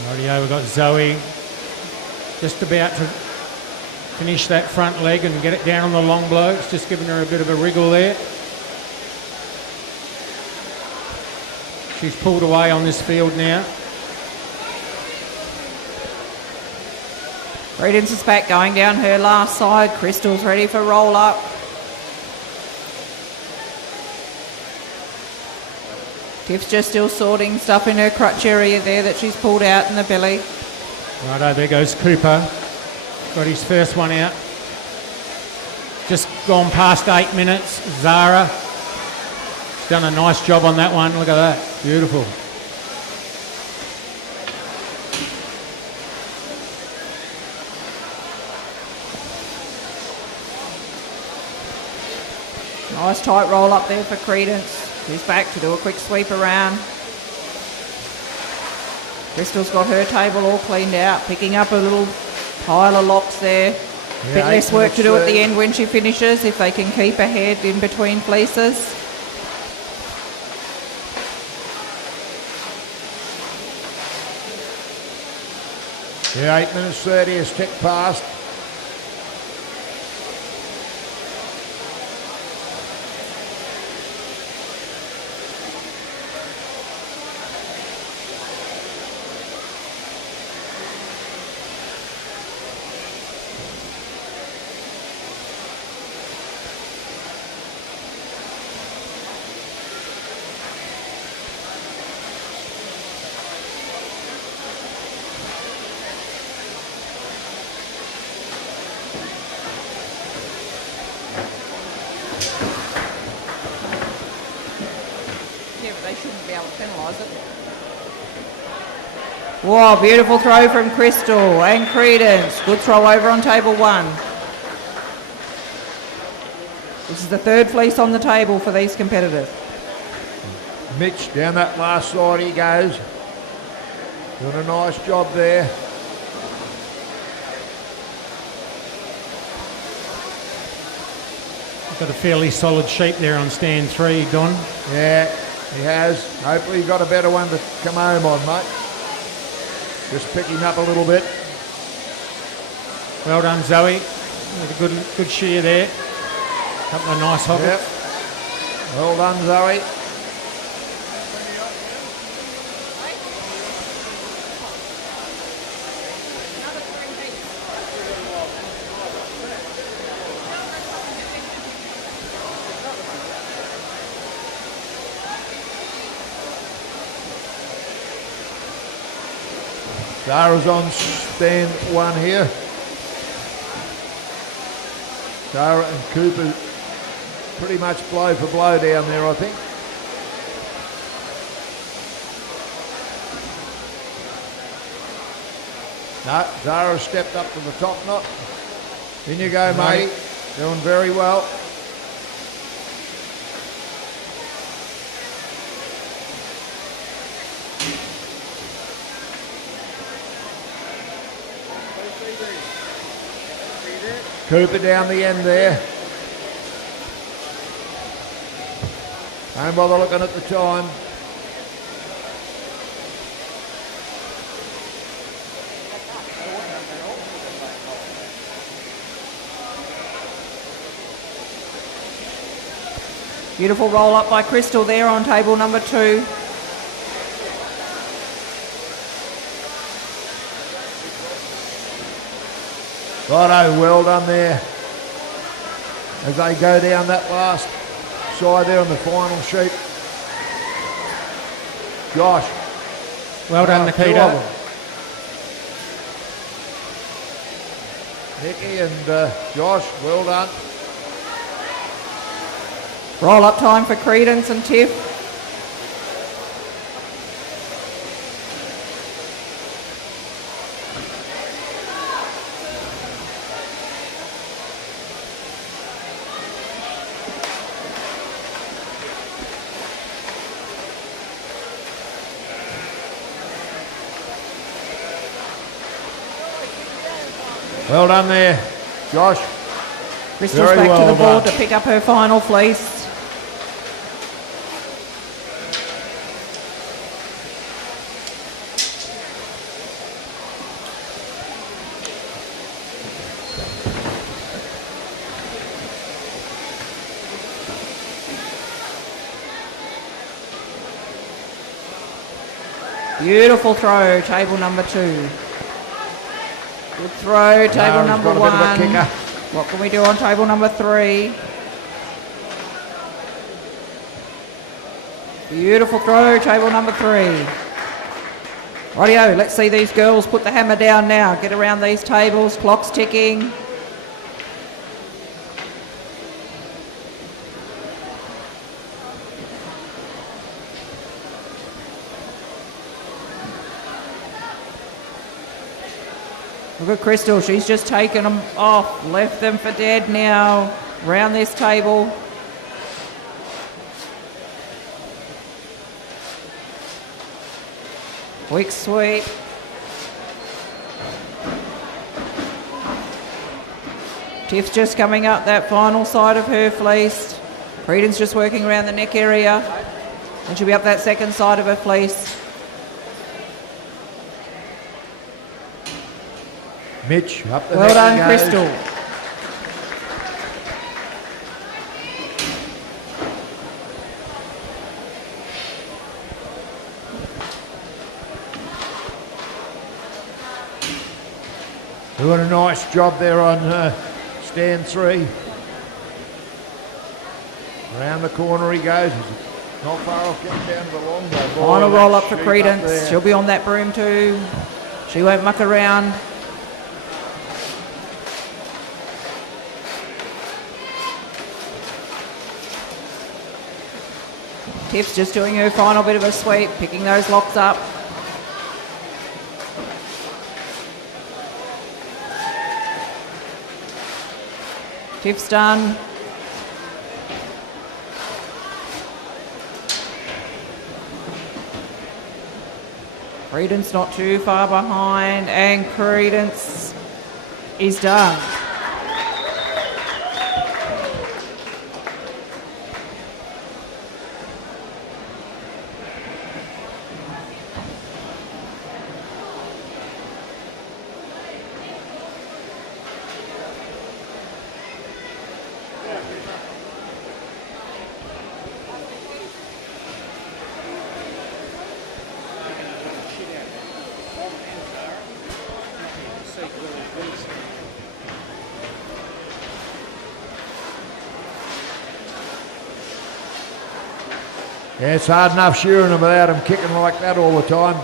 Rightio, we've got Zoe just about to finish that front leg and get it down on the long blow. It's just giving her a bit of a wriggle there. She's pulled away on this field now. Credence is back going down her last side. Crystal's ready for roll up. Tiff's just still sorting stuff in her crutch area there that she's pulled out in the belly. Righto, there goes Cooper. Got his first one out. Just gone past 8 minutes. Zara. She's done a nice job on that one. Look at that. Beautiful. Nice tight roll up there for Credence. She's back to do a quick sweep around. Crystal's got her table all cleaned out, picking up a little pile of locks there. Yeah, Bit less 8 work to do minutes at the end when she finishes, if they can keep ahead in between fleeces. Yeah, 8 minutes 30 has ticked past. Yeah, but they shouldn't be able to penalise it. Wow, beautiful throw from Crystal and Credence. Good throw over on table 1. This is the third fleece on the table for these competitors. Mitch down that last side he goes. Doing a nice job there. Got a fairly solid shape there on stand 3, Don. Yeah, he has. Hopefully he's got a better one to come home on, mate. Just picking up a little bit. Well done, Zoe. With a good shear there. Couple of nice hoppers. Yep. Well done, Zoe. Sarah's on stand 1 here. Sarah and Cooper pretty much blow for blow down there, I think. No, Zara stepped up to the top knot. In you go, matey. Doing very well. Cooper down the end there. Don't bother looking at the time. Beautiful roll up by Crystal there on table number 2. Righto, well done there. As they go down that last side there on the final sheet. Josh. Well done, Two Nikita. of them. Nicky and Josh, well done. Roll up time for Credence and Tiff. Well done there, Josh. Crystal's Very back well to the board done. to pick up her final fleece. Beautiful throw, table number 2. Good throw, table he's number got a bit of a 1. kicker. What can we do on table number 3? Beautiful throw, table number 3. Rightio, let's see these girls put the hammer down now. Get around these tables, clock's ticking. Look at Crystal, she's just taken them off, left them for dead now, round this table. Quick sweep. Tiff's just coming up that final side of her fleece. Credence just working around the neck area. And she'll be up that second side of her fleece. Mitch up the Well neck done, he goes. Crystal. Doing a nice job there on stand 3. Around the corner he goes. He's not far off getting down to the long go. Final roll up for Sheep Credence. there. She'll be on that broom too. She won't muck around. Tiff's just doing her final bit of a sweep, picking those locks up. Fifth's done. Credence not too far behind, and Credence is done. Yeah, it's hard enough shearing them without them kicking like that all the time.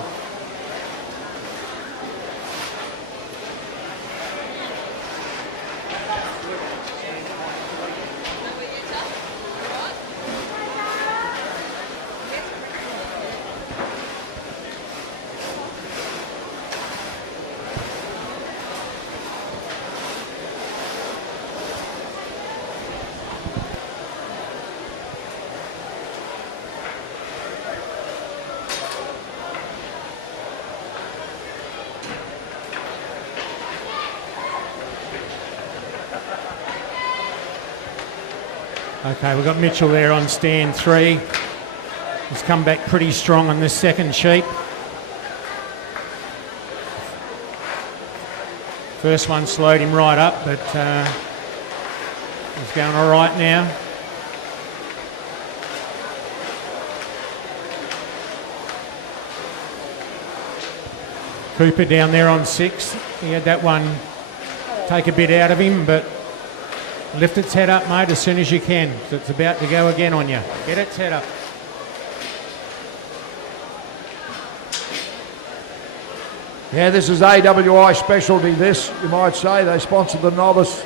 Okay, we've got Mitchell there on stand 3. He's come back pretty strong on this second sheep. First one slowed him right up, but he's going all right now. Cooper down there on 6. He had that one take a bit out of him, but lift its head up, mate, as soon as you can. It's about to go again on you. Get its head up. Yeah, this is AWI specialty, this, you might say. They sponsor the Novice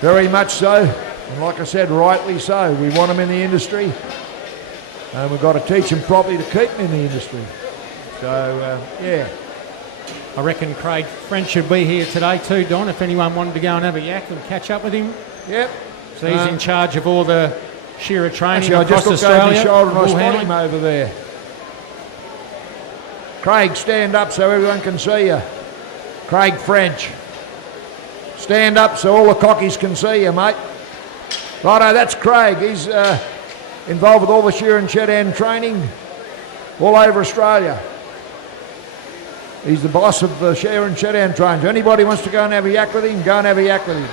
very much so. And like I said, rightly so. We want them in the industry. And we've got to teach them properly to keep them in the industry. So, yeah. I reckon Craig French should be here today too, Don, if anyone wanted to go and have a yak and catch up with him. Yep. So he's in charge of all the shearer training actually, across I just looked Australia. over my shoulder and I bull spotted handling. him over there. Craig, stand up so everyone can see you. Craig French. Stand up so all the cockies can see you, mate. Righto, that's Craig. He's involved with all the shear and shed end training all over Australia. He's the boss of the shear and shed end training. So anybody wants to go and have a yak with him, go and have a yak with him.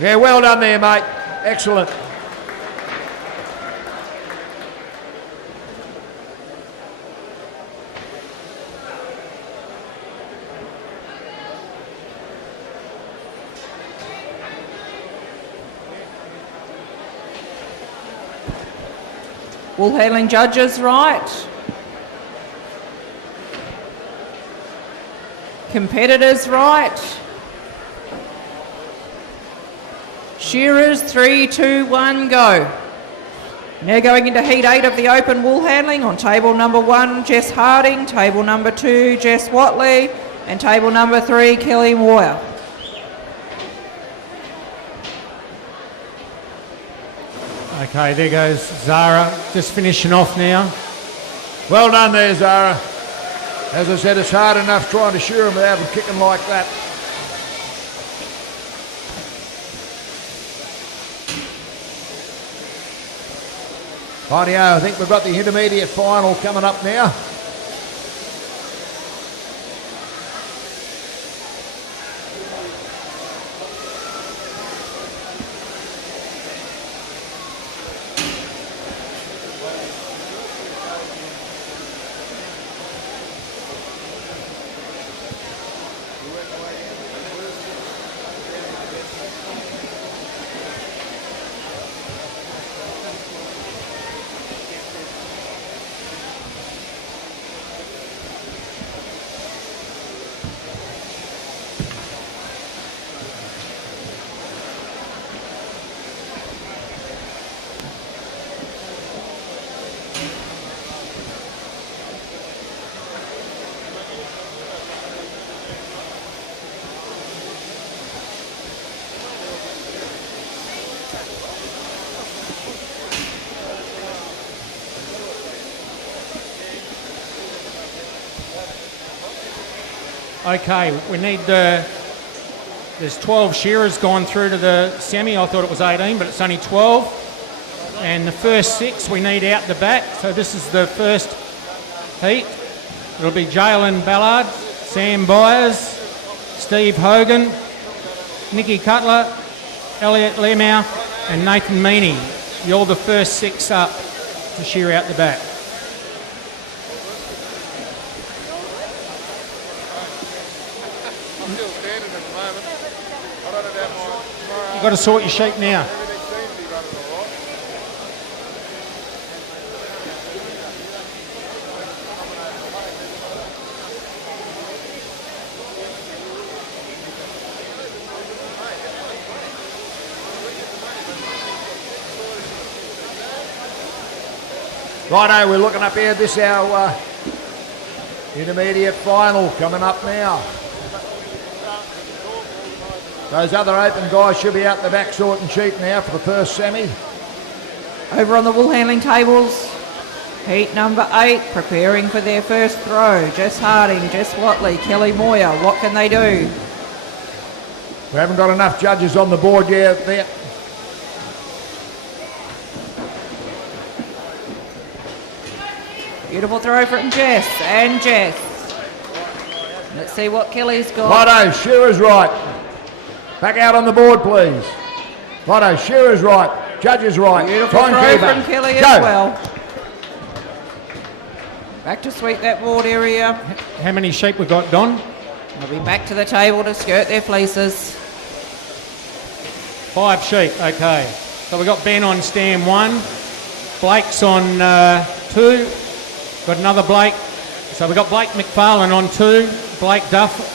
Yeah, well done there, mate. Excellent. Wool handling judges, right. Competitors, right. Shearers, 3, 2, 1, go. Now going into heat 8 of the open wool handling. On table number 1, Jess Harding. Table number 2, Jess Watley. And table number 3, Kelly Moyer. Okay, there goes Zara, just finishing off now. Well done there, Zara. As I said, it's hard enough trying to shear them without them kicking like that. Rightio, I think we've got the intermediate final coming up now. Okay, we need there's 12 shearers gone through to the semi. I thought it was 18, but it's only 12. And the first 6 we need out the back. So this is the first heat. It'll be Jalen Ballard, Sam Byers, Steve Hogan, Nicky Cutler, Elliot Learmouth and Nathan Meaney. You're the first 6 up to shear out the back. I'm still standing at the moment. I don't know about my You've got to sort your sheep now. everything seems to be running all right. Righto, we're looking up here. This our intermediate final coming up now. Those other open guys should be out the back sorting sheep now for the first semi. Over on the wool handling tables, heat number 8, preparing for their first throw. Jess Harding, Jess Watley, Kelly Moyer. What can they do? We haven't got enough judges on the board yet. Beautiful throw from Jess and Jess. Let's see what Kelly's got. Righto, Shearer's right. Back out on the board, please. Righto, Shearer's right. Judge's right. Beautiful throw Timekeeper. from Kelly Go. as well. Back to sweep that board area. How many sheep we got, Don? They'll be back to the table to skirt their fleeces. 5 sheep, okay. So we've got Ben on stand 1. Blake's on 2. Got another Blake. So we've got Blake McFarlane on 2. Blake Duff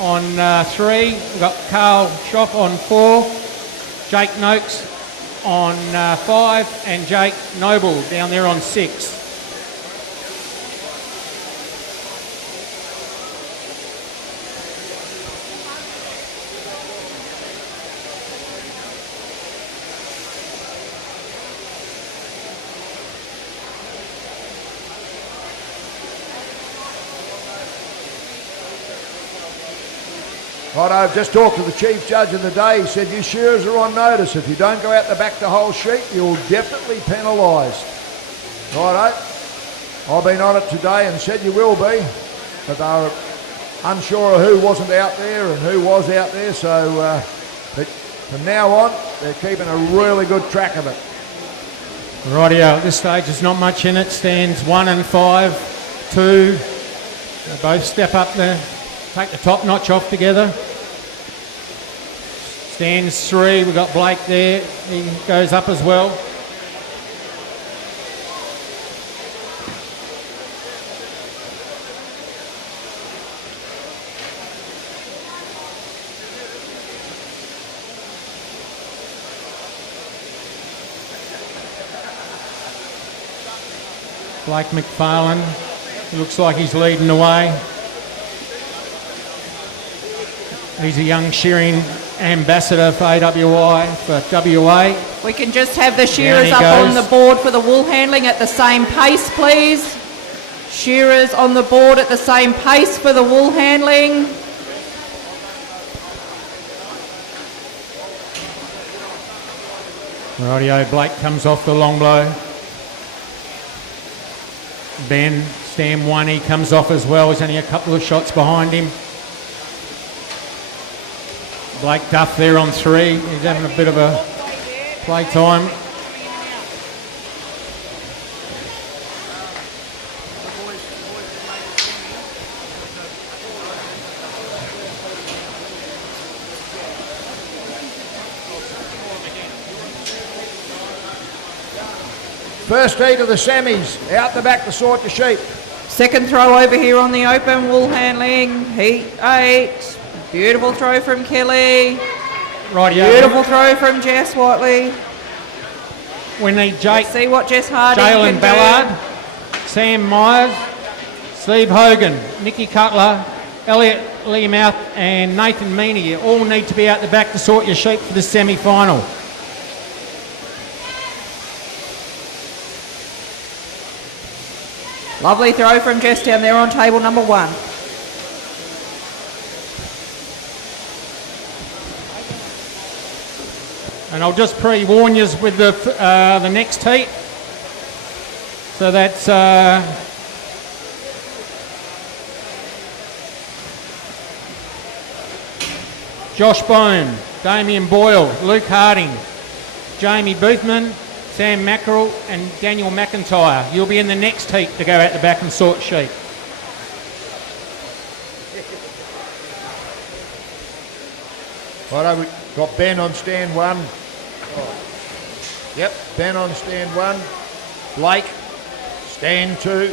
on 3. We've got Carl Schoff on 4. Jake Noakes on 5. And Jake Noble down there on 6. Right, I've just talked to the chief judge of the day. He said, you shearers are on notice. If you don't go out the back to whole sheep, you'll definitely penalised. Righto. I've been on it today and said you will be. But they were unsure of who wasn't out there and who was out there. So but from now on, they're keeping a really good track of it. Rightio, at this stage there's not much in it. Stands 1 and 5, 2. They both step up there. Take the top notch off together. Stands 3, we've got Blake there. He goes up as well. Blake McFarlane, he looks like he's leading the way. He's a young shearing ambassador for AWI, for WA. We can just have the shearers Down he up on goes. the board for the wool handling at the same pace, please. Shearers on the board at the same pace for the wool handling. Rightio, Blake comes off the long blow. Ben, stand 1, he comes off as well. He's only a couple of shots behind him. Blake Duff there on 3. He's having a bit of a play time. First heat of the semis. Out the back to sort the sheep. Second throw over here on the open, wool handling, heat 8. Beautiful throw from Kelly. Rightio. Beautiful throw from Jess Watley. We need Jake, See what Jess Harding Jalen can Ballard, Sam Myers, Steve Hogan, Nicky Cutler, Elliot Learmouth and Nathan Meaney. You all need to be out the back to sort your sheep for the semi-final. Lovely throw from Jess down there on table number 1. And I'll just pre-warn you with the next heat. So that's Josh Bohm, Damien Boyle, Luke Harding, Jamie Boothman, Sam Mackerel and Daniel McIntyre. You'll be in the next heat to go out the back and sort sheep. Righto, we've got Ben on stand 1. Yep, Ben on stand 1. Blake, stand 2.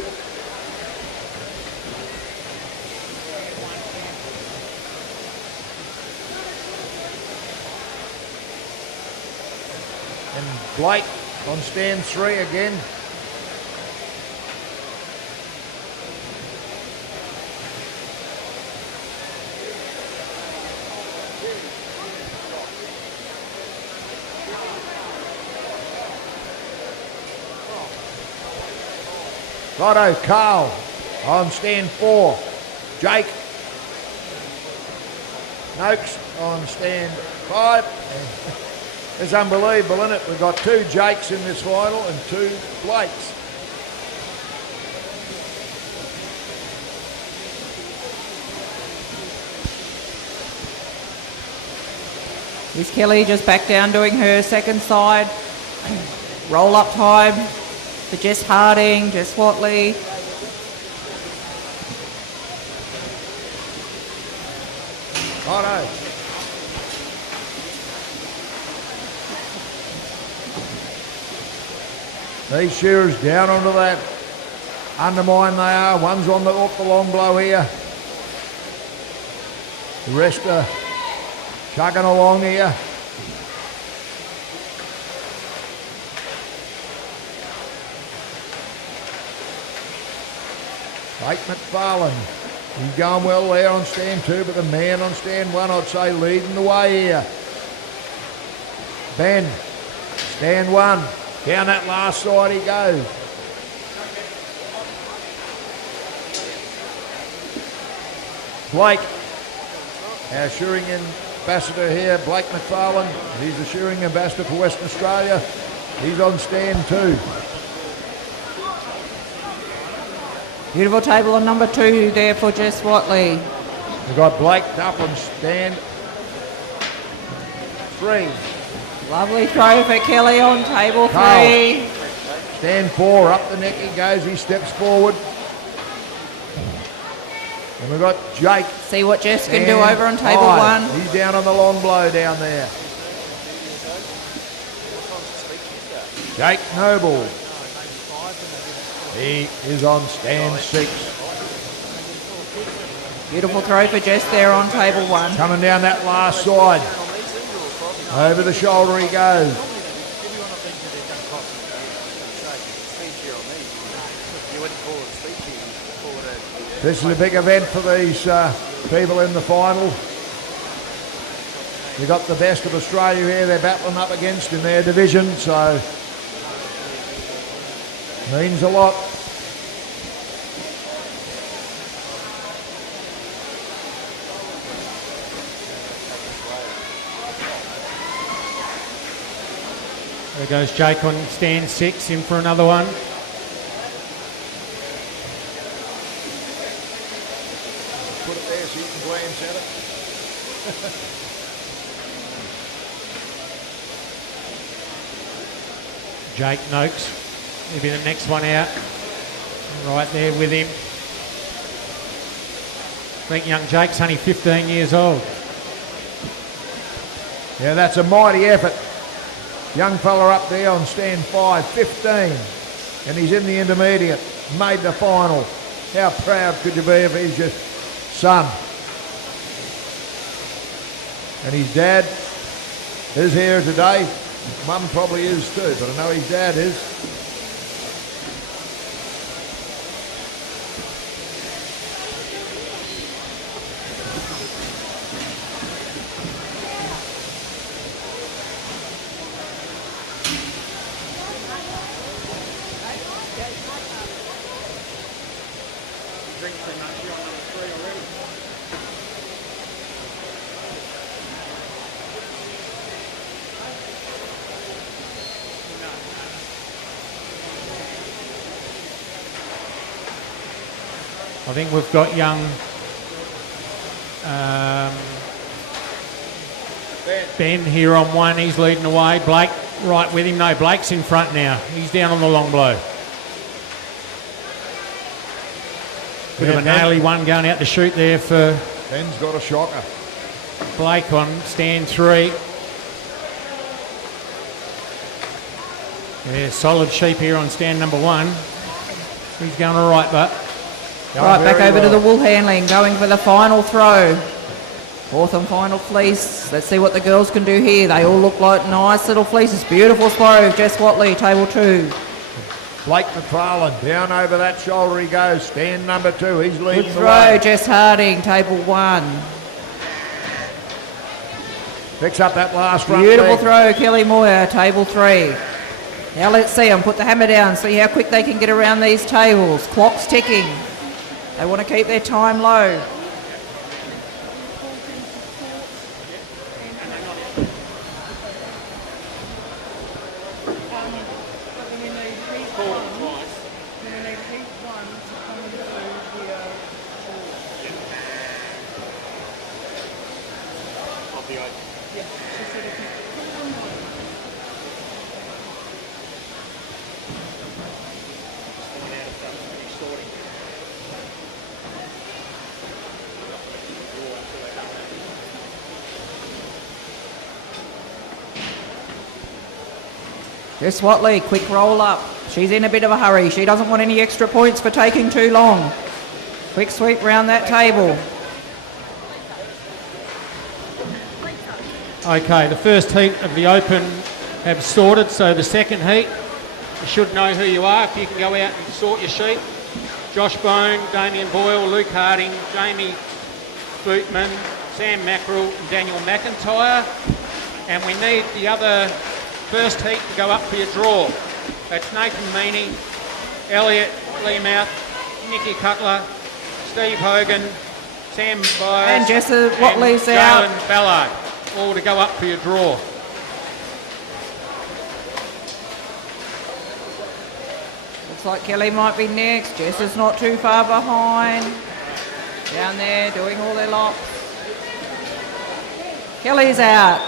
And Blake on stand 3 again. Righto, Carl on stand 4. Jake Noakes on stand 5. It's unbelievable, isn't it? We've got 2 Jakes in this final and 2 Blakes. Miss Kelly just back down doing her second side. Roll up time for Jess Harding, Jess Watley. Righto. These shearers down onto that undermine they are. One's on the off the long blow here. The rest are chugging along here. Blake McFarlane, he's going well there on stand 2, but the man on stand 1, I'd say, leading the way here. Ben, stand 1, down that last side he goes. Blake, our shearing ambassador here, Blake McFarlane, he's the shearing ambassador for Western Australia. He's on stand 2. Beautiful table on number 2 there for Jess Watley. We've got Blake up on stand 3. Lovely throw for Kelly on table 3. Carl. Stand 4, up the neck he goes, he steps forward. And we've got Jake. See what Jess can do over on table 1. He's down on the long blow down there. Jake Noble. He is on stand 6. Beautiful throw for Jess there on table 1. Coming down that last side. Over the shoulder he goes. This is a big event for these people in the final. You've got the best of Australia here they're battling up against in their division, so means a lot. There goes Jake on stand 6, in for another one. Put it there so you can glance at it. Jake Noakes, he'll be the next one out. Right there with him. I think young Jake's only 15 years old. Yeah, that's a mighty effort. Young fella up there on stand 5, 15, and he's in the intermediate, made the final. How proud could you be if he's your son? And his dad is here today. Mum probably is too, but I know his dad is. I think we've got young Ben here on one. He's leading the way. Blake right with him. No, Blake's in front now. He's down on the long blow. Bit of a naily one going out to shoot there for Ben's got a shocker. Blake on stand 3. Yeah, solid sheep here on stand number 1. He's going all right, but Right, back over to the wool handling, going for the final throw. 4th and final fleece. Let's see what the girls can do here. They all look like nice little fleeces. Beautiful throw. Jess Watley, table 2. Blake McFarlane, down over that shoulder he goes. Stand number 2, he's leading Good the throw, way. Jess Harding, table 1. Picks up that last front Beautiful leg. throw, Kelly Moyer, table 3. Now let's see them put the hammer down, see how quick they can get around these tables. Clock's ticking. They want to keep their time low. Jess Watley, quick roll up. She's in a bit of a hurry. She doesn't want any extra points for taking too long. Quick sweep round that table. okay, the first heat of the Open have sorted, so the second heat, you should know who you are if you can go out and sort your sheet. Josh Bone, Damien Boyle, Luke Harding, Jamie Bootman, Sam Mackerel and Daniel McIntyre. And we need the other first heat to go up for your draw. That's Nathan Meaney, Elliot Leemouth, Nikki Cutler, Steve Hogan, Sam Byers And Jess Watley's out. Jalen Ballard, all to go up for your draw. Looks like Kelly might be next. Jess is not too far behind. Down there doing all their locks. Kelly's out.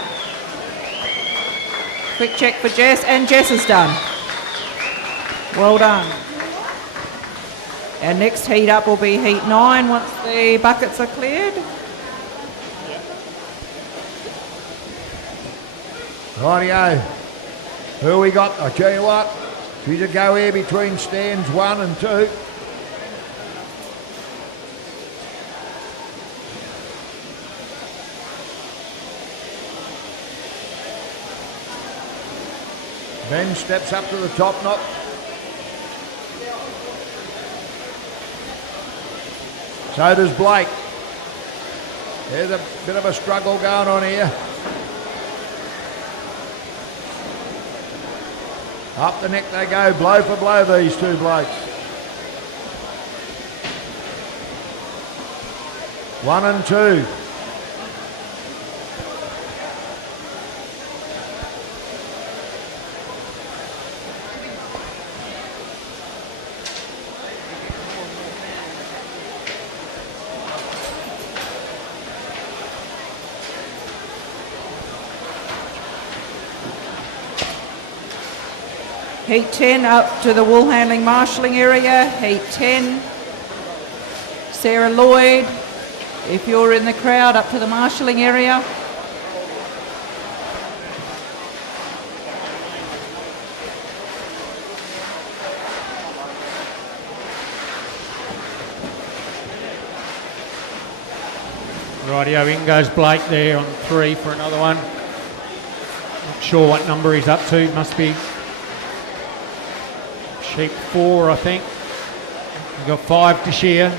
Quick check for Jess, and Jess is done. Well done. Our next heat up will be heat 9 once the buckets are cleared. Rightio. Who we got? I tell you what, she's a go here between stands 1 and 2. Ben steps up to the top knot. So does Blake. There's a bit of a struggle going on here. Up the neck they go, blow for blow, these two blokes. 1 and 2. Heat 10 up to the wool handling marshalling area. Heat 10. Sarah Lloyd, if you're in the crowd, up to the marshalling area. Rightio, in goes Blake there on 3 for another one. Not sure what number he's up to, must be sheep 4, I think. We've got 5 to shear.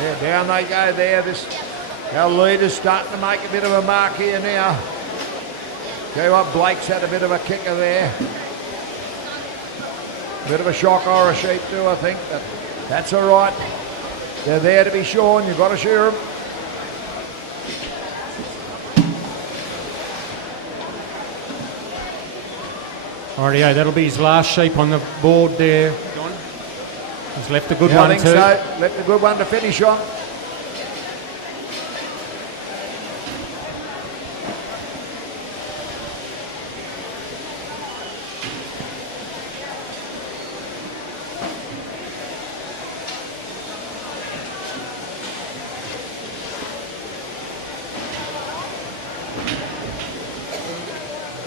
Yeah, down they go there. Our leader's starting to make a bit of a mark here now. Tell you what, Blake's had a bit of a kicker there. Bit of a shock or a sheep too, I think, but that's all right. They're there to be shorn, you've got to shear them. Rightio, that'll be his last sheep on the board there, John. He's left a good Yeah, I one think too. so. Left a good one to finish on.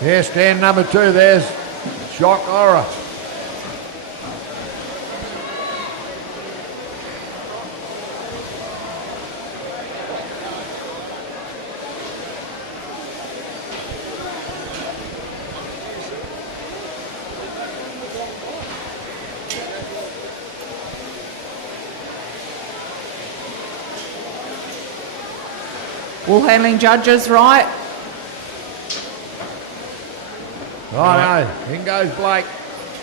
Yeah, stand number 2, there's Shock Horror. Wool handling judges, right? Righto, in goes Blake.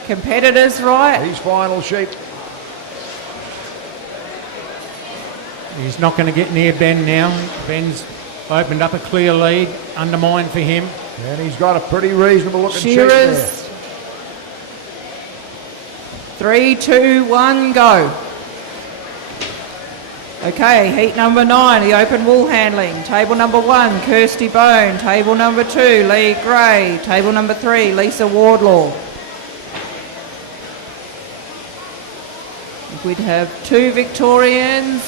Competitors, right? His final sheep. He's not going to get near Ben now. Ben's opened up a clear lead, undermined for him. And he's got a pretty reasonable looking sheep there. Shearers. 3, 2, 1, go. Okay, heat number 9, the open wool handling. Table number 1, Kirsty Bone. Table number 2, Lee Gray. Table number 3, Lisa Wardlaw. We'd have 2 Victorians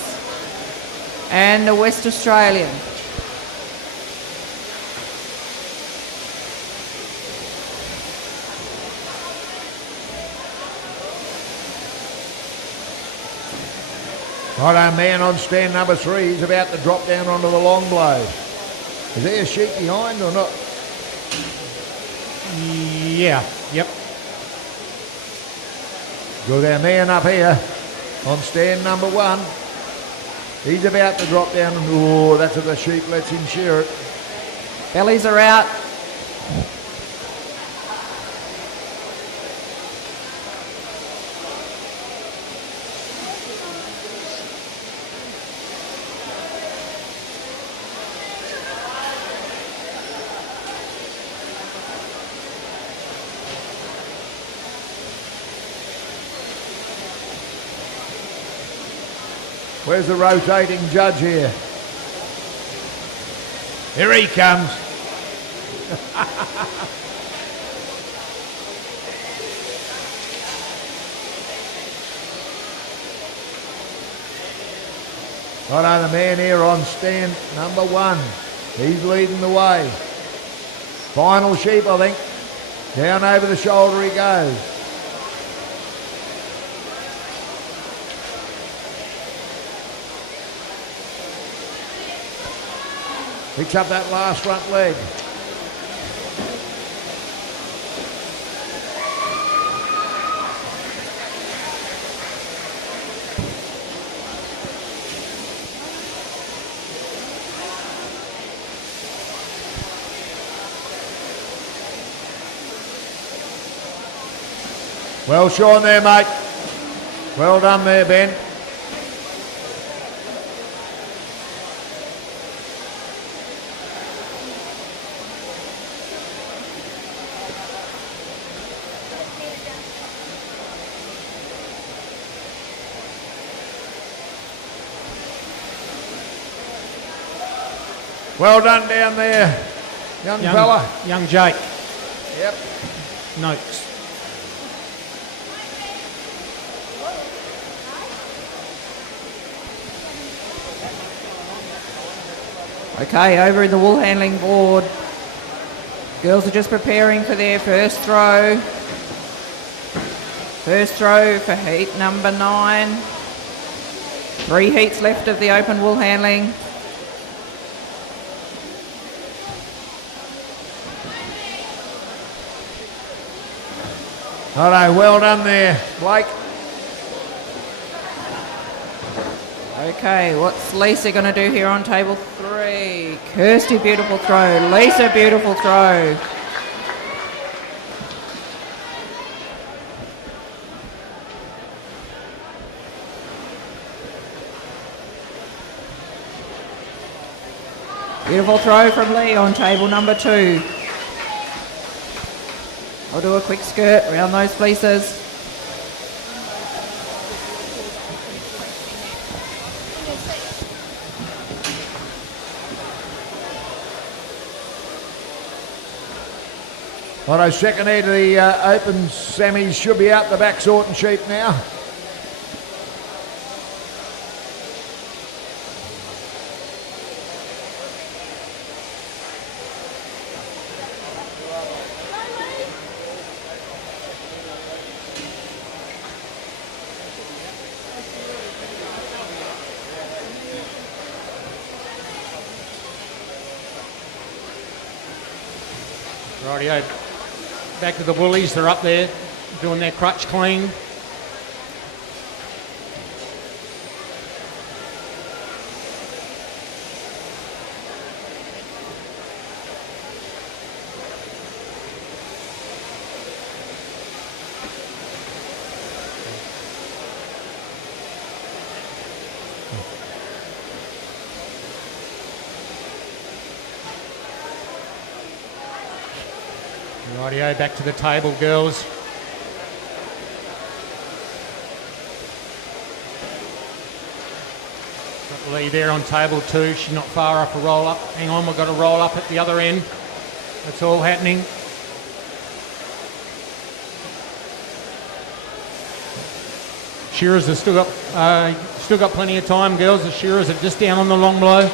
and a West Australian. Righto, man on stand number 3. He's about to drop down onto the long blade. Is there a sheep behind or not? Yeah, yep. Good, our man up here on stand number 1. He's about to drop down. Oh, that's if the sheep lets him shear it. Bellies are out. Where's the rotating judge here? Here he comes. Righto, the man here on stand number 1. He's leading the way. Final sheep, I think. Down over the shoulder he goes. Picks up that last front leg. Well shorn there, mate. Well done there, Ben. Well done down there, young fella. Young Jake. Yep. Notes. Okay, over in the wool handling board. Girls are just preparing for their first throw. First throw for heat number 9. 3 heats left of the open wool handling. All right, well done there, Blake. Okay, what's Lisa going to do here on table 3? Kirsty, beautiful throw. Lisa, beautiful throw. Beautiful throw from Lee on table number 2. I'll do a quick skirt around those fleeces. Righto, second heat of the open semis should be out the back sorting sheep now. Rightio. Back to the Woolies, they're up there doing their crutch clean. Rightio, back to the table, girls. Got Lee there on table 2. She's not far off a roll up. Hang on, we've got a roll up at the other end. That's all happening. Shearers have still got plenty of time, girls. The Shearers are just down on the long blow.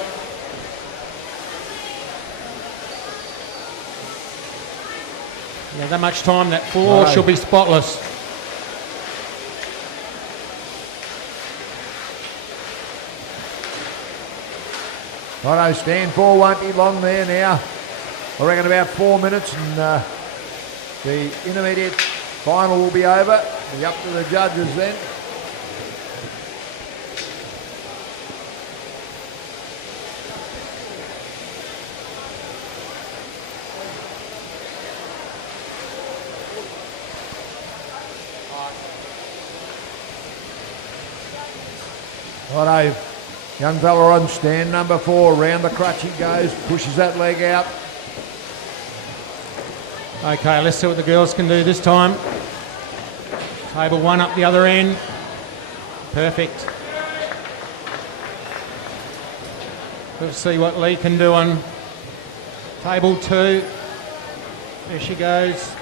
Yeah, that much time, that 4 Right. she'll be spotless. Righto, stand 4 won't be long there now. I reckon about 4 minutes and the intermediate final will be over. It'll be up to the judges then. Righto, young fella on stand number 4, round the crutch he goes, pushes that leg out. Okay, let's see what the girls can do this time. Table 1 up the other end. Perfect. Let's see what Lee can do on table 2. There she goes.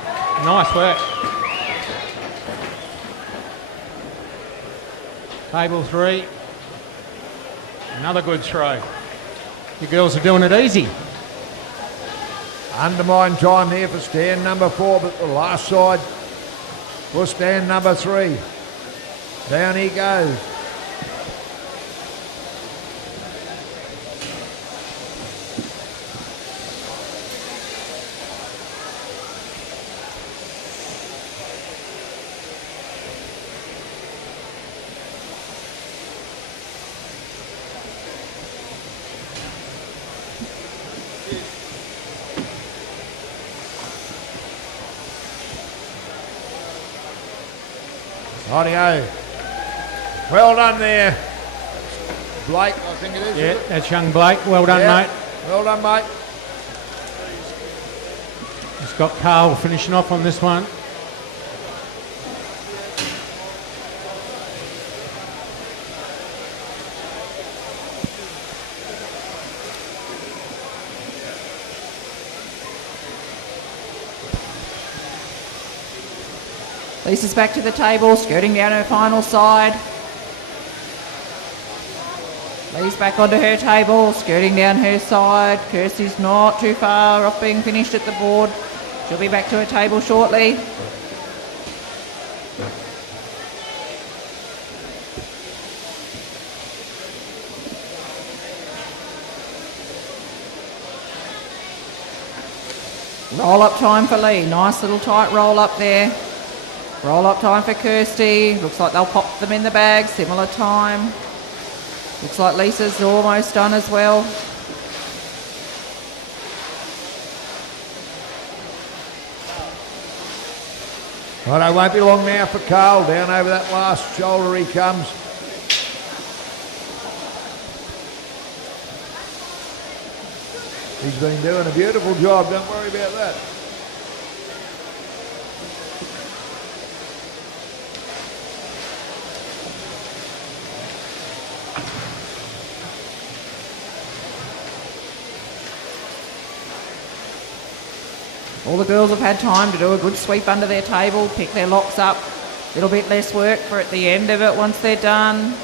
Nice work. Table 3. Another good throw. You girls are doing it easy. Undermine time there for stand number 4, but the last side for stand number 3. Down he goes. Rightio. Well done there, Blake, I think it is. Yeah, is it? that's young Blake. Well done, Yeah. mate. Well done, mate. It's got Carl finishing off on this one. Lisa's back to the table, skirting down her final side. Lee's back onto her table, skirting down her side. Kirsty's not too far off being finished at the board. She'll be back to her table shortly. Roll up time for Lee. Nice little tight roll up there. Roll up time for Kirsty. Looks like they'll pop them in the bag. Similar time. Looks like Lisa's almost done as well. Right, it won't be long now for Carl. Down over that last shoulder he comes. He's been doing a beautiful job. Don't worry about that. All the girls have had time to do a good sweep under their table, pick their locks up. A little bit less work for at the end of it once they're done.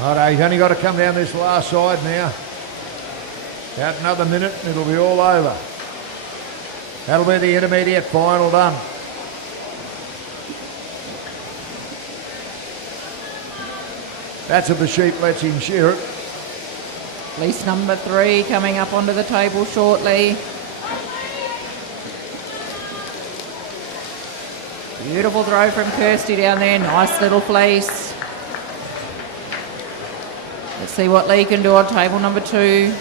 Righto, you've only got to come down this last side now. About another minute and it'll be all over. That'll be the intermediate final done. That's if the sheep lets him shear it. Fleece number 3 coming up onto the table shortly. Beautiful throw from Kirsty down there. Nice little fleece. Let's see what Lee can do on table number 2.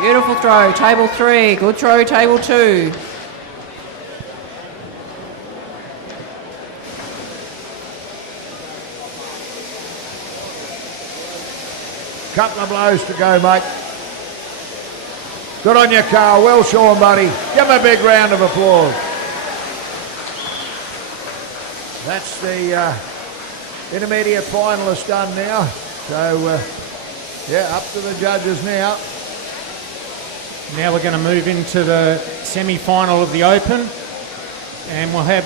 Beautiful throw, table 3. Good throw, table 2. Couple of blows to go, mate. Good on you, Carl. Well shorn, buddy. Give him a big round of applause. That's the intermediate finalist done now. So, yeah, up to the judges now. Now we're going to move into the semi-final of the Open, and we'll have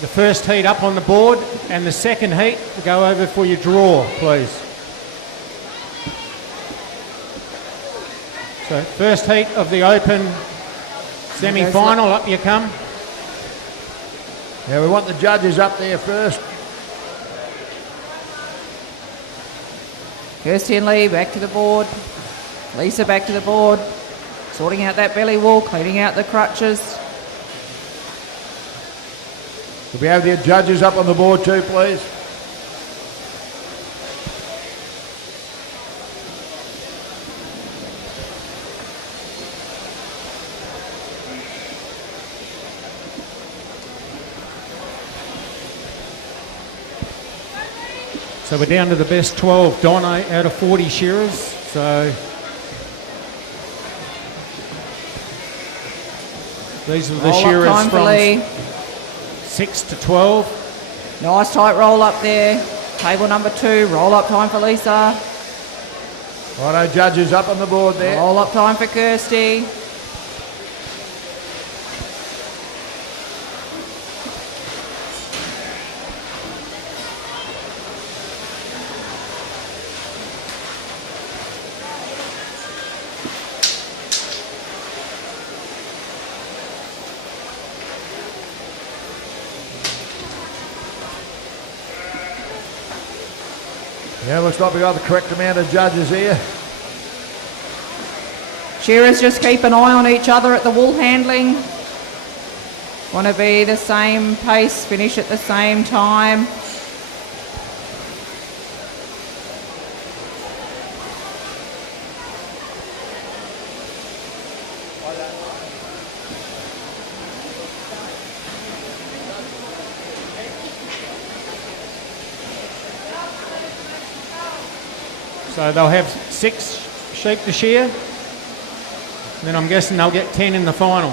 the first heat up on the board and the second heat to go over for your draw, please. So first heat of the Open semi-final, up you come. Yeah, we want the judges up there first. Kirsty and Lee back to the board. Lisa back to the board. Sorting out that belly wool, cleaning out the crutches. Could we have the judges up on the board too, please? So we're down to the best 12, Donna out of 40 shearers. So these are the Roll up shearers time for from Lee. 6 to 12. Nice tight roll up there. Table number 2, roll up time for Lisa. Righto, judges up on the board there. Roll up time for Kirsty. Yeah, looks like we got the correct amount of judges here. Shearers just keep an eye on each other at the wool handling. Want to be the same pace, finish at the same time. So they'll have 6 sheep to shear. Then I'm guessing they'll get 10 in the final.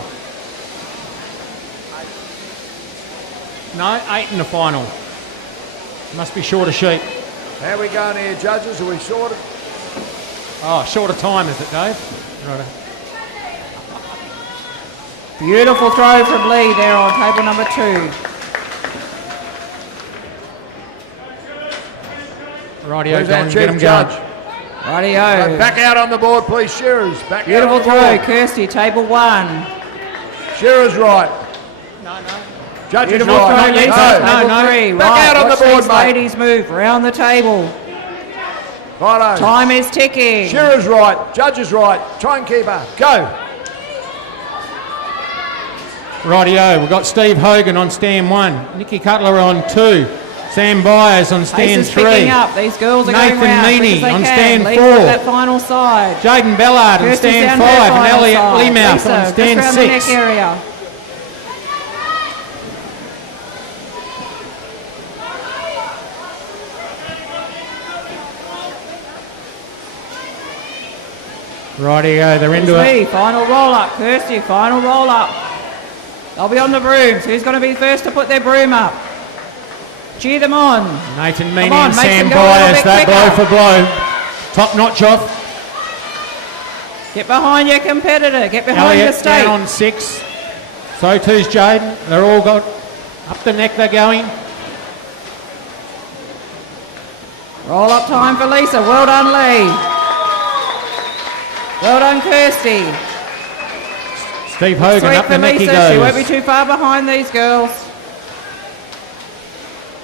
No, 8 in the final. Must be short of sheep. How are we going here, judges? Are we sorted? Oh, short of time, is it, Dave? Right. Beautiful throw from Lee there on table number 2. Rightio, Where's Don, that get 'em chief going. judge? Rightio. Back out on the board, please, Shearers. Back Beautiful out on the throw, board. Kirsty, table 1. Shearers right. No. Judges Beautiful right. throw, Lisa, No. table 3. Back Right, out on watch the board, these mate. ladies move round the table. Righto. Time is ticking. Shearers right. Judges right. Timekeeper, go. Rightio, we've got Steve Hogan on stand 1, Nikki Cutler on 2, Sam Byers on Pace stand is 3, picking up. These girls are Nathan going round quick Meaney as they on can. stand Lisa 4. at that final side. Jaden Ballard on Kirsty's stand down 5, her and final Elliot side. Leemouth Lisa, on just stand round the 6. neck area. Rightio, they're into it. Lee, final roll up. Kirsty, final roll up. They'll be on the brooms. Who's going to be first to put their broom up? Cheer them on. Nathan Come Meany on, and makes Sam them go a little Byers, bit that blow quicker. for blow. Top notch off. Get behind your competitor. Get behind the Elliot state. down on 6. So too's Jaden. They're all got up the neck, they're going. Roll up time for Lisa. Well done, Lee. Well done, Kirsty. Steve Hogan, Sweet up for the neck he Lisa. She won't be goes. too far behind these girls.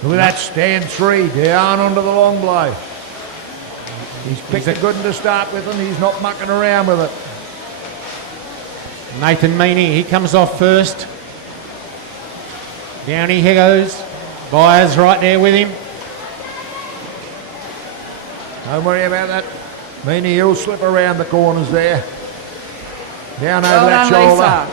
Look at that, stand 3, down onto the long blow. He's picked a good one to start with and he's not mucking around with it. Nathan Meany, he comes off first. Down he goes. Byers right there with him. Don't worry about that. Meany, he'll slip around the corners there. Down over Well that done, shoulder. Lisa.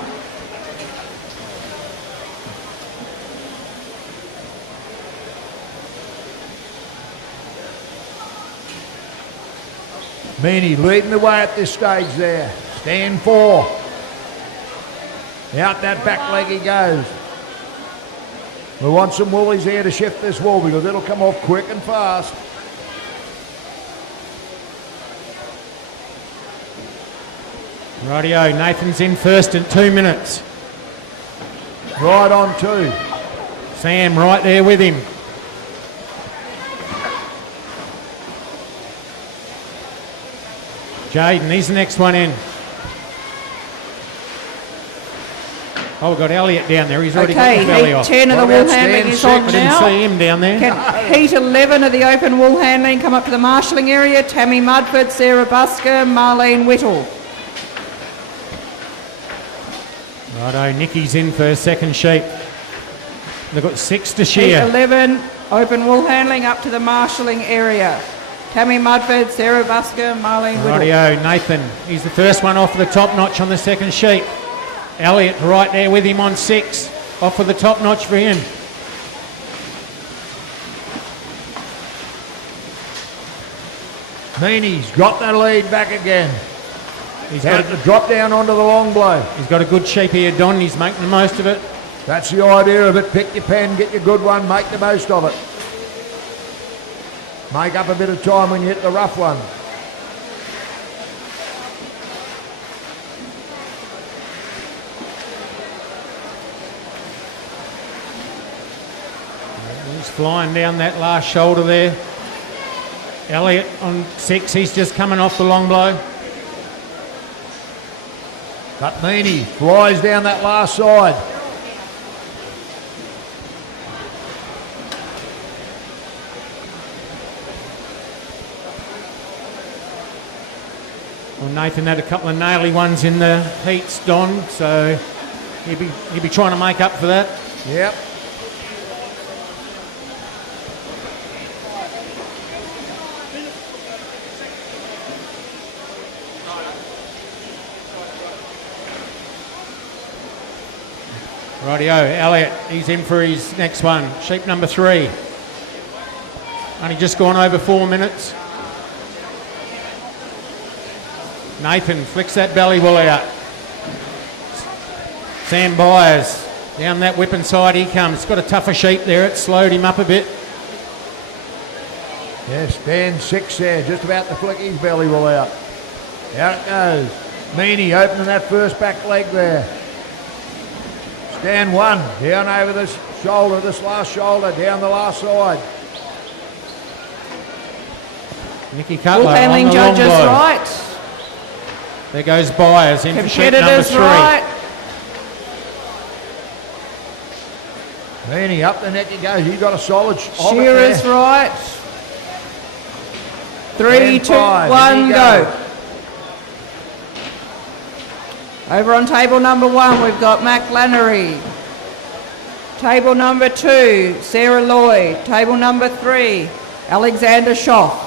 Meany leading the way at this stage there. Stand 4. Out that back leg he goes. We want some woolies here to shift this wool because it'll come off quick and fast. Rightio, Nathan's in first in 2 minutes. Right on 2. Sam right there with him. Jaden, he's the next one in. Oh, we've got Elliot down there. He's already got the belly Heat off. 10 of the What wool about handling stand is on I didn't now. see him down there. Can Heat 11 of the open wool handling come up to the marshalling area? Tammy Mudford, Sarah Busker, Marlene Whittle. Righto, Nikki's in for her second sheep. They've got 6 to Heat shear. 11 open wool handling up to the marshalling area. Tammy Mudford, Sarah Busker, Marlene Whittle. Rightio, Nathan. He's the first one off the top notch on the second sheet. Elliot right there with him on 6. Off with the top notch for him. Meany's got that lead back again. He's Had got, to drop down onto the long blow. he's got a good sheep here, Don. He's making the most of it. That's the idea of it. Pick your pen, get your good one, make the most of it. Make up a bit of time when you hit the rough one. He's flying down that last shoulder there. Elliot on 6. He's just coming off the long blow. But Meany flies down that last side. Well, Nathan had a couple of naily ones in the heats, Don, so he'd be trying to make up for that. Yep. Rightio, Elliot, he's in for his next one. Sheep number 3. Only just gone over 4 minutes. Nathan flicks that belly wool out. Sam Byers, down that whip inside he comes. Got a tougher sheep there, it slowed him up a bit. Yes, stand 6 there, just about to flick his belly wool out. Out it goes. Meany opening that first back leg there. Stand 1, down over this shoulder, this last shoulder, down the last side. Nicky Wool Cutler on handling the long judges blow. right. There goes Byers in for sheep number Competitors 3. right. Meany up the neck he goes. He got a solid Shearers there. right. 3, And 2, 5, 1, in he go. goes. Over on table number 1, we've got Mac Lannery. Table number 2, Sarah Lloyd. Table number 3, Alexander Schoff.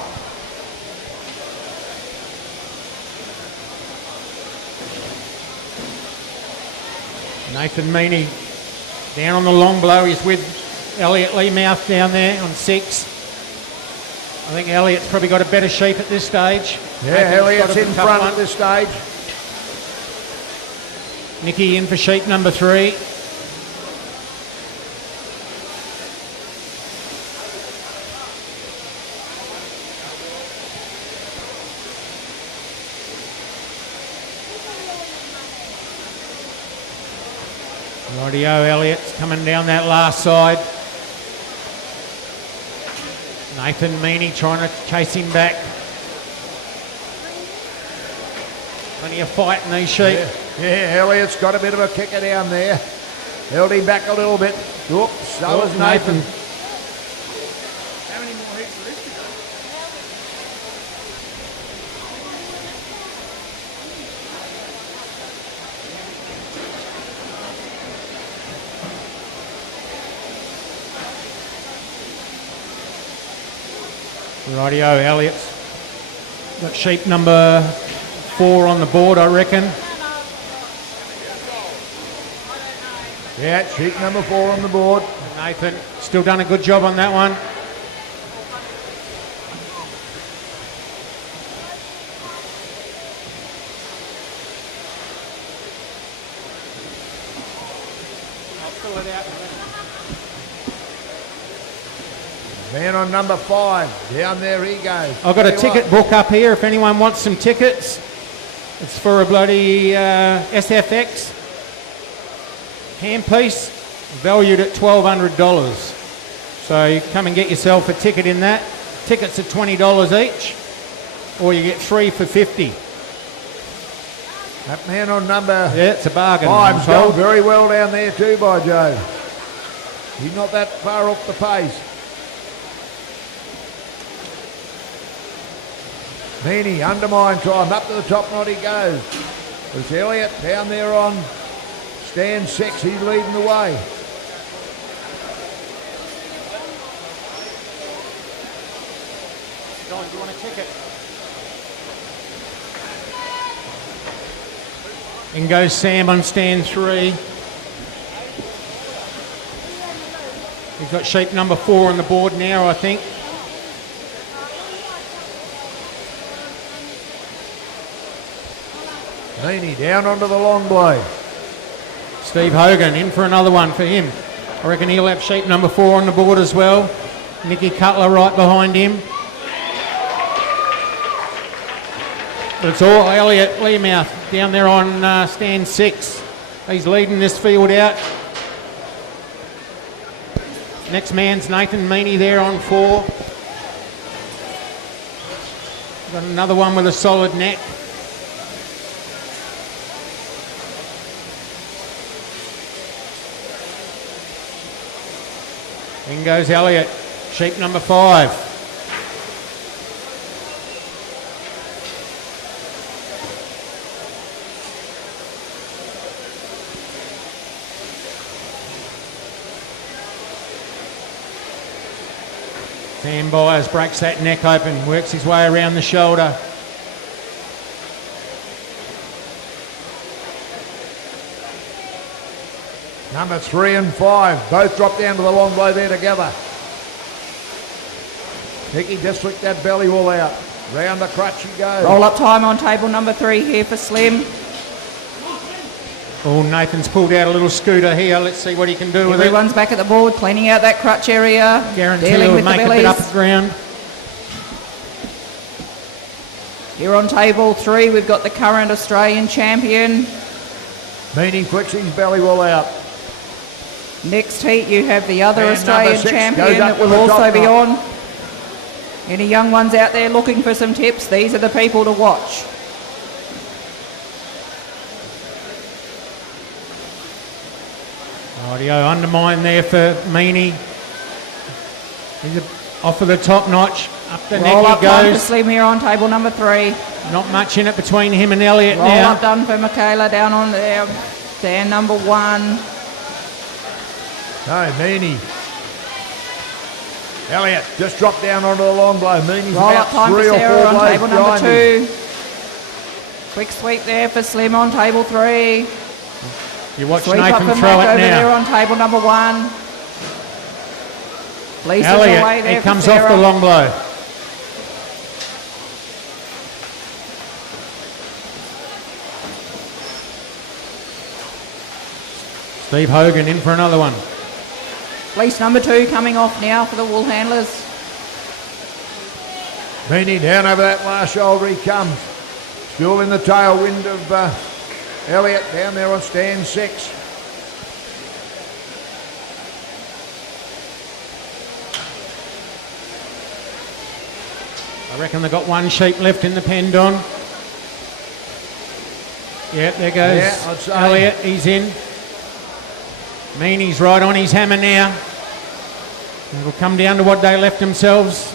Nathan Meany down on the long blow. He's with Elliot Lee Mouth down there on 6. I think Elliot's probably got a better sheep at this stage. Yeah, Nathan's Elliot's got a in tough front one. at this stage. Nicky in for sheep number 3. Rightio, Elliott's coming down that last side. Nathan Meaney trying to chase him back. Plenty of fight in these sheep. Yeah, Elliott's got a bit of a kicker down there. Held him back a little bit. Oops, so was Nathan. How many more heats are this to go? Rightio, Elliott's got sheep number 4 on the board, I reckon. Yeah, sheep number 4 on the board. Nathan still done a good job on that one. Man on number 5, down there he goes. I've got a Tell you ticket book up here if anyone wants some tickets. It's for a bloody SFX handpiece, valued at $1,200. So you come and get yourself a ticket in that. Tickets are $20 each, or you get 3 for $50. That man on number Yeah, it's a bargain. 5's I'm going told. very well down there too, by Joe. He's not that far off the pace. Meaney, undermine time, up to the top knot he goes. There's Elliott down there on stand 6, he's leading the way. Don, do you want a ticket? In goes Sam on stand 3. We've got sheep number 4 on the board now, I think. Meaney down onto the long blade. Steve Hogan in for another one for him. I reckon he'll have sheep number 4 on the board as well. Nicky Cutler right behind him. But it's all Elliott Leamouth down there on stand 6. He's leading this field out. Next man's Nathan Meaney there on 4. Got another one with a solid neck. In goes Elliott, sheep number 5. Sam Byers breaks that neck open, works his way around the shoulder. Number 3 and 5, both drop down to the long blow there together. Nicky just flicked that belly wall out. Round the crutch he goes. Roll up time on table number 3 here for Slim. Oh, Nathan's pulled out a little scooter here. Let's see what he can do with it. Everyone's back at the board, cleaning out that crutch area. Guarantee dealing he'll with the make a bit bellies. up ground. Here on table 3, we've got the current Australian champion. Meaney flicks his belly wall out. Next heat, you have the other And Australian number 6 champion goes up that will with the also top be knot. on. Any young ones out there looking for some tips, these are the people to watch. Rightio, undermine there for Meaney. He's off of the top notch. Up the Roll neck up he time for goes. Slim here on table number 3. Not much in it between him and Elliott Roll now. up done for Michaela down on there. Stand number 1. No, Meaney. Elliott just dropped down onto the long blow. Meaney's Roll about up time for 3 or 4 Sarah on blows table number behind him. 2. Quick sweep there for Slim on table 3. You watch Sweep up Nathan for throw Mac it over there now. on table number 1. Lisa's away Elliott, there he for comes Sarah. off the long blow. Steve Hogan in for another one. Fleece number 2 coming off now for the wool handlers. Meaney down over that last shoulder he comes. Still in the tailwind of Elliott down there on stand 6. I reckon they've got one sheep left in the pen, Don. Yep, there goes Yeah, I'd say. Elliot, he's in. Meany's right on his hammer now. It'll come down to what they left themselves.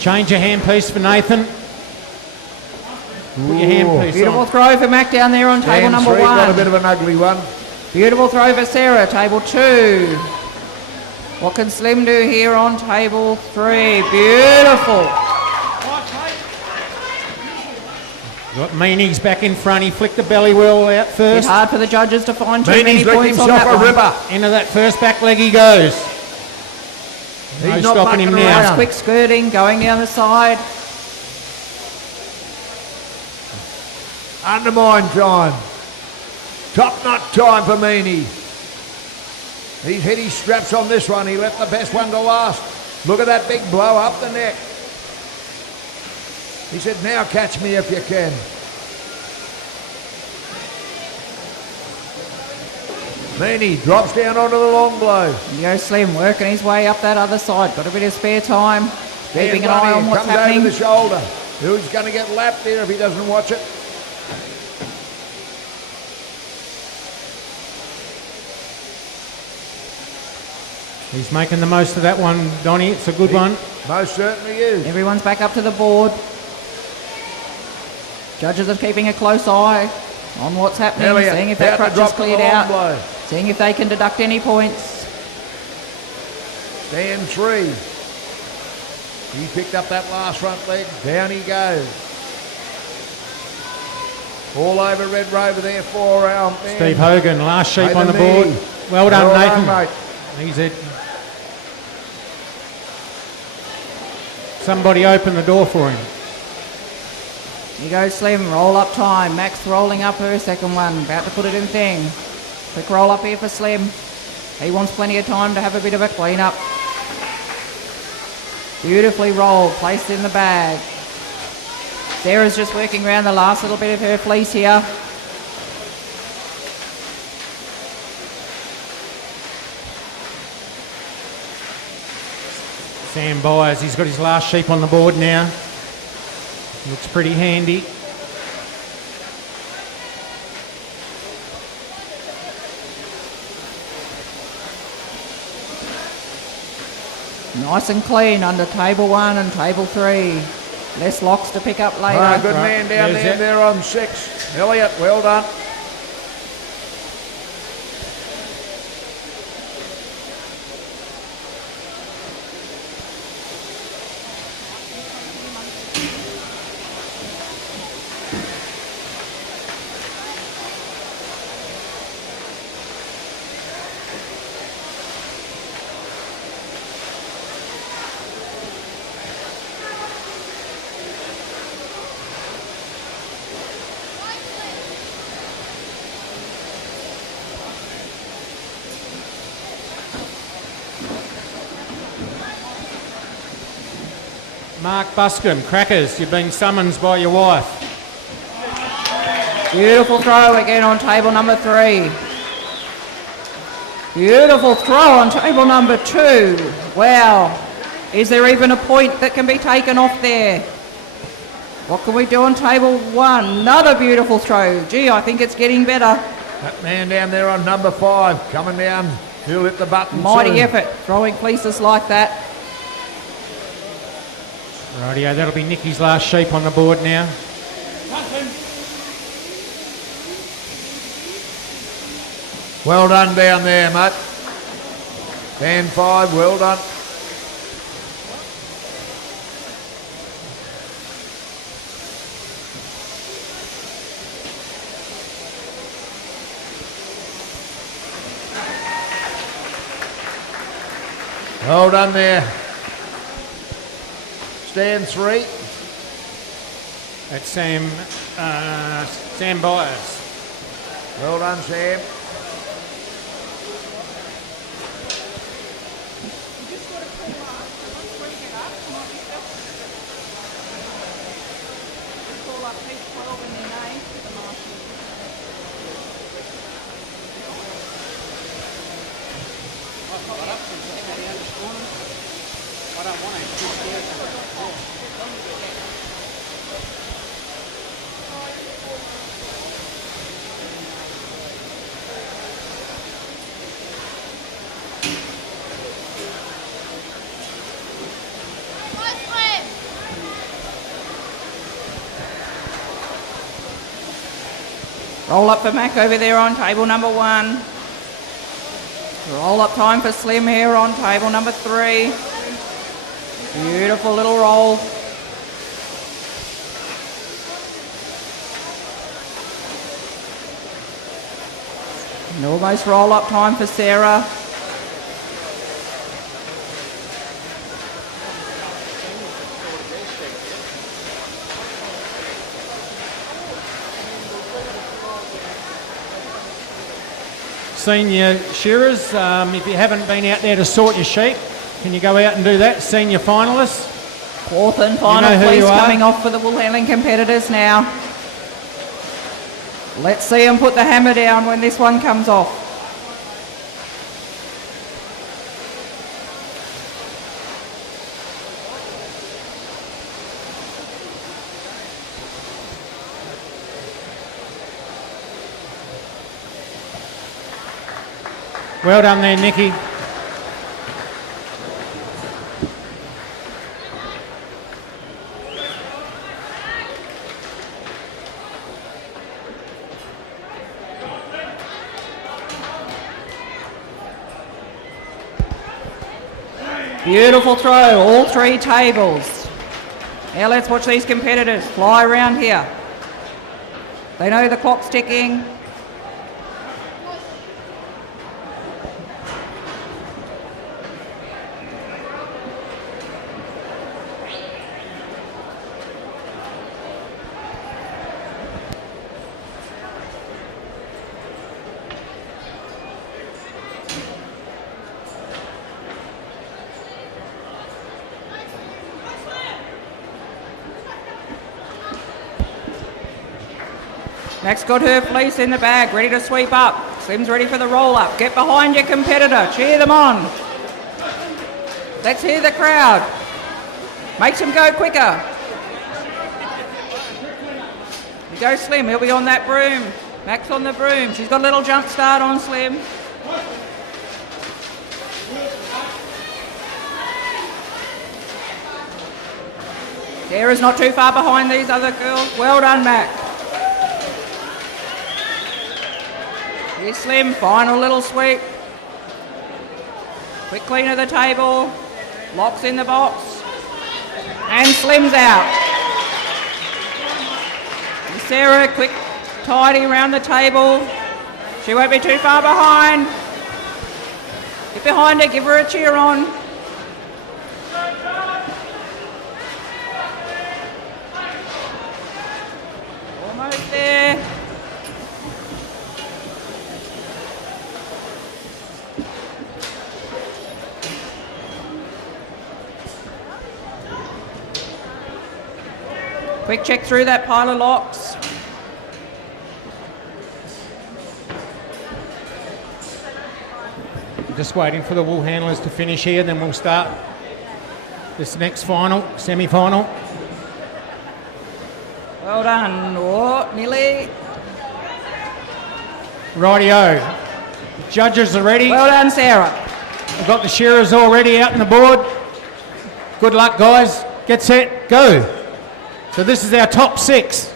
Change your handpiece for Nathan. Put your handpiece Beautiful on. throw for Mac down there on table Dan number 3 got a 1. bit of an ugly one. Beautiful throw for Sarah, table 2. What can Slim do here on table 3? Beautiful. Got Meany's back in front. He flicked the belly wheel out It's first. hard for the judges to find too many Meany's licked points on himself that a one. ripper. Into that first back leg he goes. He's No not stopping him mucking now. around. Quick skirting, going down the side. Undermine time. Top nut time for Meany. He's hit his straps on this one. He left the best one to last. Look at that big blow up the neck. He said, now catch me if you can. Meany drops down onto the long blow. You go Slim, working his way up that other side. Got a bit of spare time. Keeping an And eye one on here what's comes happening. over the shoulder. Who's going to get lapped there if he doesn't watch it? He's making the most of that one, Donny. It's a good one. Most certainly is. Everyone's back up to the board. Judges are keeping a close eye on what's happening, Elliot, seeing if that about to crutch is drop the cleared long out, blow. seeing if they can deduct any points. Stand 3. He picked up that last front leg. Down he goes. All over Red Rover there for our man. Steve Hogan, last sheep Nathan on the board. Meany. Well done, Nathan. mate. He's it. Somebody open the door for him. You go Slim, roll up time. Max rolling up her second one, about to put it in thing. Quick roll up here for Slim. He wants plenty of time to have a bit of a clean up. Beautifully rolled, placed in the bag. Sarah's just working around the last little bit of her fleece here. Sam Byers, he's got his last sheep on the board now. Looks pretty handy. Nice and clean under table 1 and table 3. Less locks to pick up later. Ah, good Right, man down there's there. it. They're on 6. Elliot, well done. Mark Buscombe, Crackers, you've been summoned by your wife. Beautiful throw again on table number 3. Beautiful throw on table number 2. Wow. Is there even a point that can be taken off there? What can we do on table 1? Another beautiful throw. Gee, I think it's getting better. That man down there on number 5 coming down. He'll hit the button Mighty soon. effort throwing fleeces like that. Rightio, that'll be Nicky's last sheep on the board now. Well done down there, mate. Band 5, well done. Well done there. Stand 3. That's Sam Byers. Well done, Sam. Roll up for Mac over there on table number 1. Roll up time for Slim here on table number 3. Beautiful little roll. And almost roll up time for Sarah. Senior shearers, if you haven't been out there to sort your sheep, can you go out and do that? Senior finalists. 4th and final You know who fleece you are. coming off for the wool handling competitors now. Let's see them put the hammer down when this one comes off. Well done there, Nikki. Beautiful throw, all 3 tables. Now let's watch these competitors fly around here. They know the clock's ticking. Mac's got her fleece in the bag, ready to sweep up. Slim's ready for the roll up. Get behind your competitor, cheer them on. Let's hear the crowd. Makes them go quicker. You go Slim, he'll be on that broom. Mac's on the broom. She's got a little jump start on Slim. Sarah's not too far behind these other girls. Well done, Mac. Here's Slim, final little sweep. Quick clean of the table. Locks in the box. And Slim's out. And Sarah, quick tidy around the table. She won't be too far behind. Get behind her, give her a cheer on. Almost there. Quick check through that pile of locks. Just waiting for the wool handlers to finish here, then we'll start this next final, semi-final. Well done. Oh, nearly. Rightio. Judges are ready. Well done, Sarah. We've got the shearers already out on the board. Good luck, guys. Get set, go. So this is our top 6.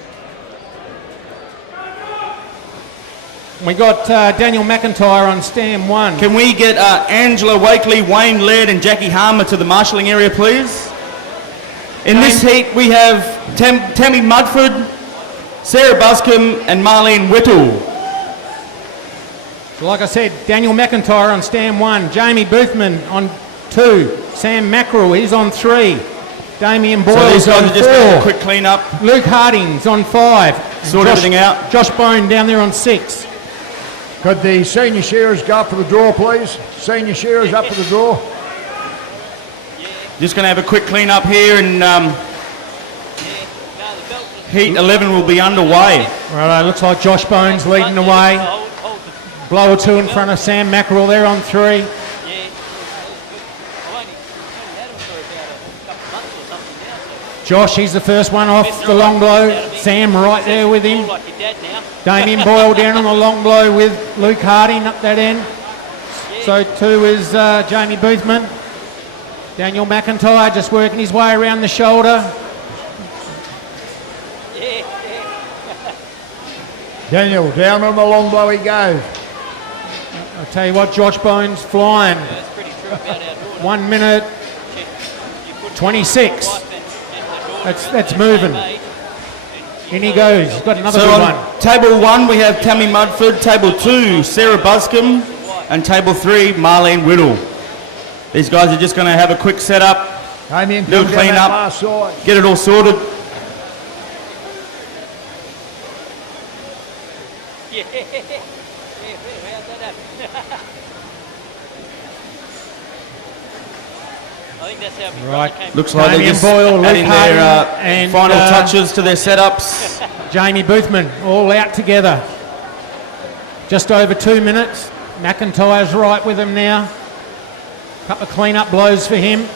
We got Daniel McIntyre on stand 1. Can we get Angela Wakely, Wayne Laird and Jackie Harmer to the marshalling area, please? In this heat, we have Tammy Mudford, Sarah Buscombe and Marlene Whittle. So like I said, Daniel McIntyre on stand 1. Jamie Boothman on 2. Sam Mackerel, he's on 3. Damien Boyle So these guys on are just 4. doing a quick clean up. Luke Harding's on 5. Sort everything out. Josh Bone down there on 6. Could the senior shearers go up for the draw, please? Senior shearers up for the draw. Just going to have a quick clean up here and heat 11 will be underway. Right, looks like Josh Bone's leading the way. Blow or 2 in front of Sam Mackerel there on 3. Josh, he's the first one off the long blow. Sam right there with him. Damien Boyle down on the long blow with Luke Harding up that end. So too is Jamie Boothman. Daniel McIntyre just working his way around the shoulder. Daniel, down on the long blow he goes. I'll tell you what, Josh Bones flying. 1 minute 26. That's moving. In he goes. He's got another good one. Table 1 we have Tammy Mudford. Table 2 Sarah Buscombe, and table 3 Marlene Whittle. These guys are just going to have a quick setup, little clean up, get it all sorted. Right. Looks like they're just Boyle, adding their final touches to their setups. Jamie Boothman all out together. Just over 2 minutes. McIntyre's right with him now. Couple of clean-up blows for him.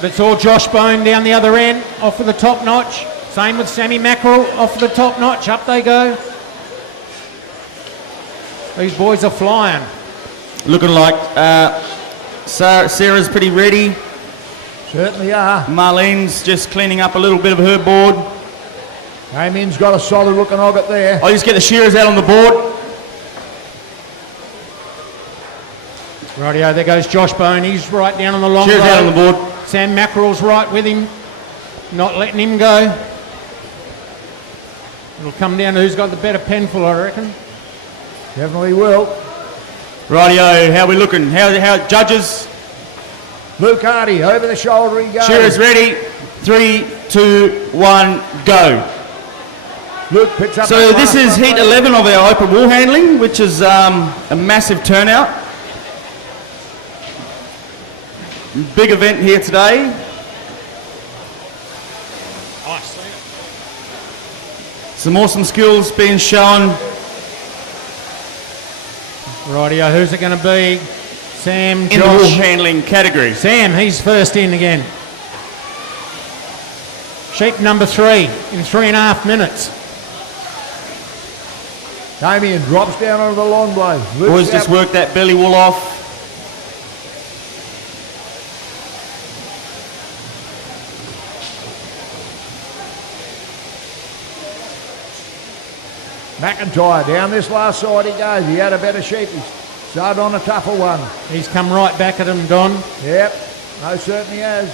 But it's all Josh Bone down the other end, off of the top notch. Same with Sammy Mackerel, off the top notch. Up they go. These boys are flying. Looking like Sarah's pretty ready. Certainly are. Marlene's just cleaning up a little bit of her board. Damien's got a solid looking ogget there. I'll just get the shearers out on the board. Rightio, there goes Josh Bone. He's right down on the long shearers blow. out on the board. Sam Mackerel's right with him, not letting him go. It'll come down to who's got the better penful, I reckon. Definitely will. Rightio, how we looking? How judges? Luke Hardy, over the shoulder he goes. Shearers ready. 3, 2, 1, go. Luke picks up. So this is heat 11 of our open wall handling, which is a massive turnout. Big event here today. Some awesome skills being shown. Rightio, who's it going to be? Sam, in the wall Josh. handling category. Sam, he's first in again. Sheep number 3 in 3.5 minutes. Damien drops down over the long blow. Boys just work that belly wall off. McIntyre down this last side he goes. He had a better sheep. He's started on a tougher one. He's come right back at him, Don. Yep, most certainly has.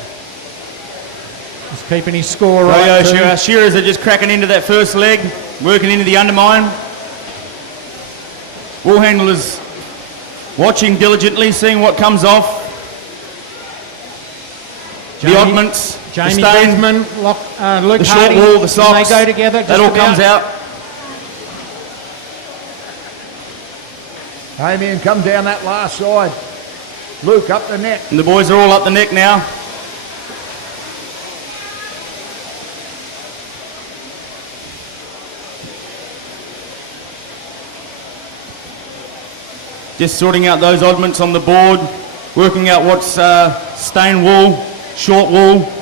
He's keeping his score right. Shearers are just cracking into that first leg, working into the undermine. Wall handlers watching diligently, seeing what comes off. The oddments, Jamie the stain, Boothman, Luke the short Hardy, wall, the socks. They go together. That all comes out. Damien comes down that last side. Luke up the neck. And the boys are all up the neck now. Just sorting out those oddments on the board, working out what's stain wool, short wool.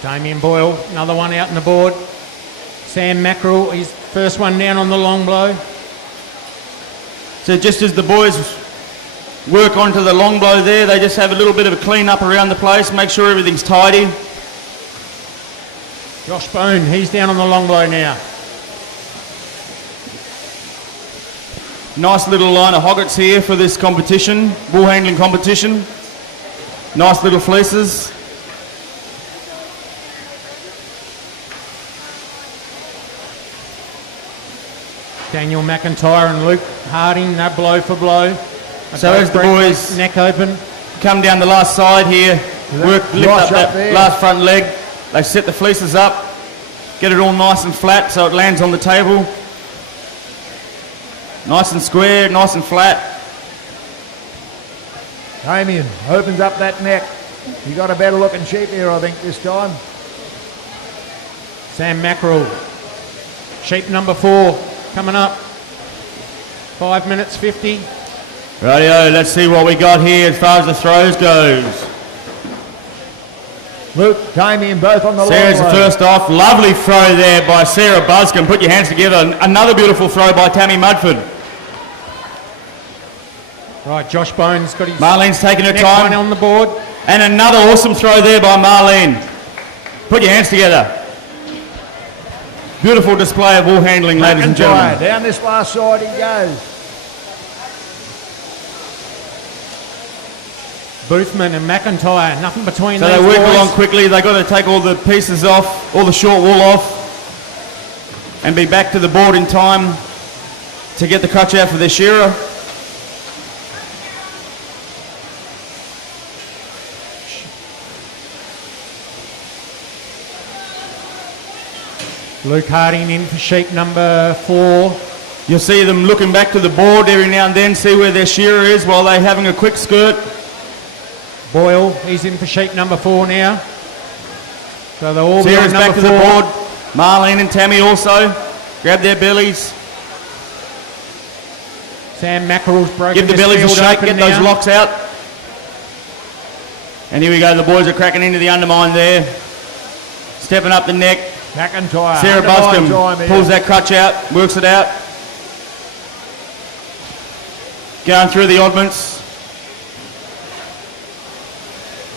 Damien Boyle, another one out on the board. Sam Mackerel, his first one down on the long blow. So just as the boys work onto the long blow there, they just have a little bit of a clean up around the place, make sure everything's tidy. Josh Bone, he's down on the long blow now. Nice little line of hoggets here for this competition, bull handling competition. Nice little fleeces. Daniel McIntyre and Luke Harding, no blow for blow. So as the boys neck open, come down the last side here, lift up that last front leg. They set the fleeces up, get it all nice and flat so it lands on the table. Nice and square, nice and flat. Damien opens up that neck. You got a better looking sheep here, I think, this time. Sam Mackerel, sheep number 4, coming up. 5 minutes 50. Rightio, let's see what we got here as far as the throws goes. Luke, Damien, both on the Sarah's long the low. first off. Lovely throw there by Sarah Buscombe. Put your hands together. Another beautiful throw by Tammy Mudford. Right, Josh Bones got his Marlene's taking her next time. one on the board. And another awesome throw there by Marlene. Put your hands together. Beautiful display of ball handling, ladies and McIntyre, gentlemen. down this last side he goes. Boothman and McIntyre, nothing between So these they work boys. along quickly. They've got to take all the pieces off, all the short wool off, and be back to the board in time to get the crutch out for their shearer. Luke Harding in for sheep number 4. You'll see them looking back to the board every now and then, see where their shearer is while they're having a quick skirt. Boyle, he's in for sheep number 4 now. So they'll all be Sarah's on back number to 4. the board. Marlene and Tammy also. Grab their bellies. Sam Mackerel's broken Give the this bellies a field shake, open get those now. locks out. And here we go, the boys are cracking into the undermine there. Stepping up the neck. McIntyre. Sarah undermine time Buscombe here. pulls that crutch out, works it out. Going through the oddments.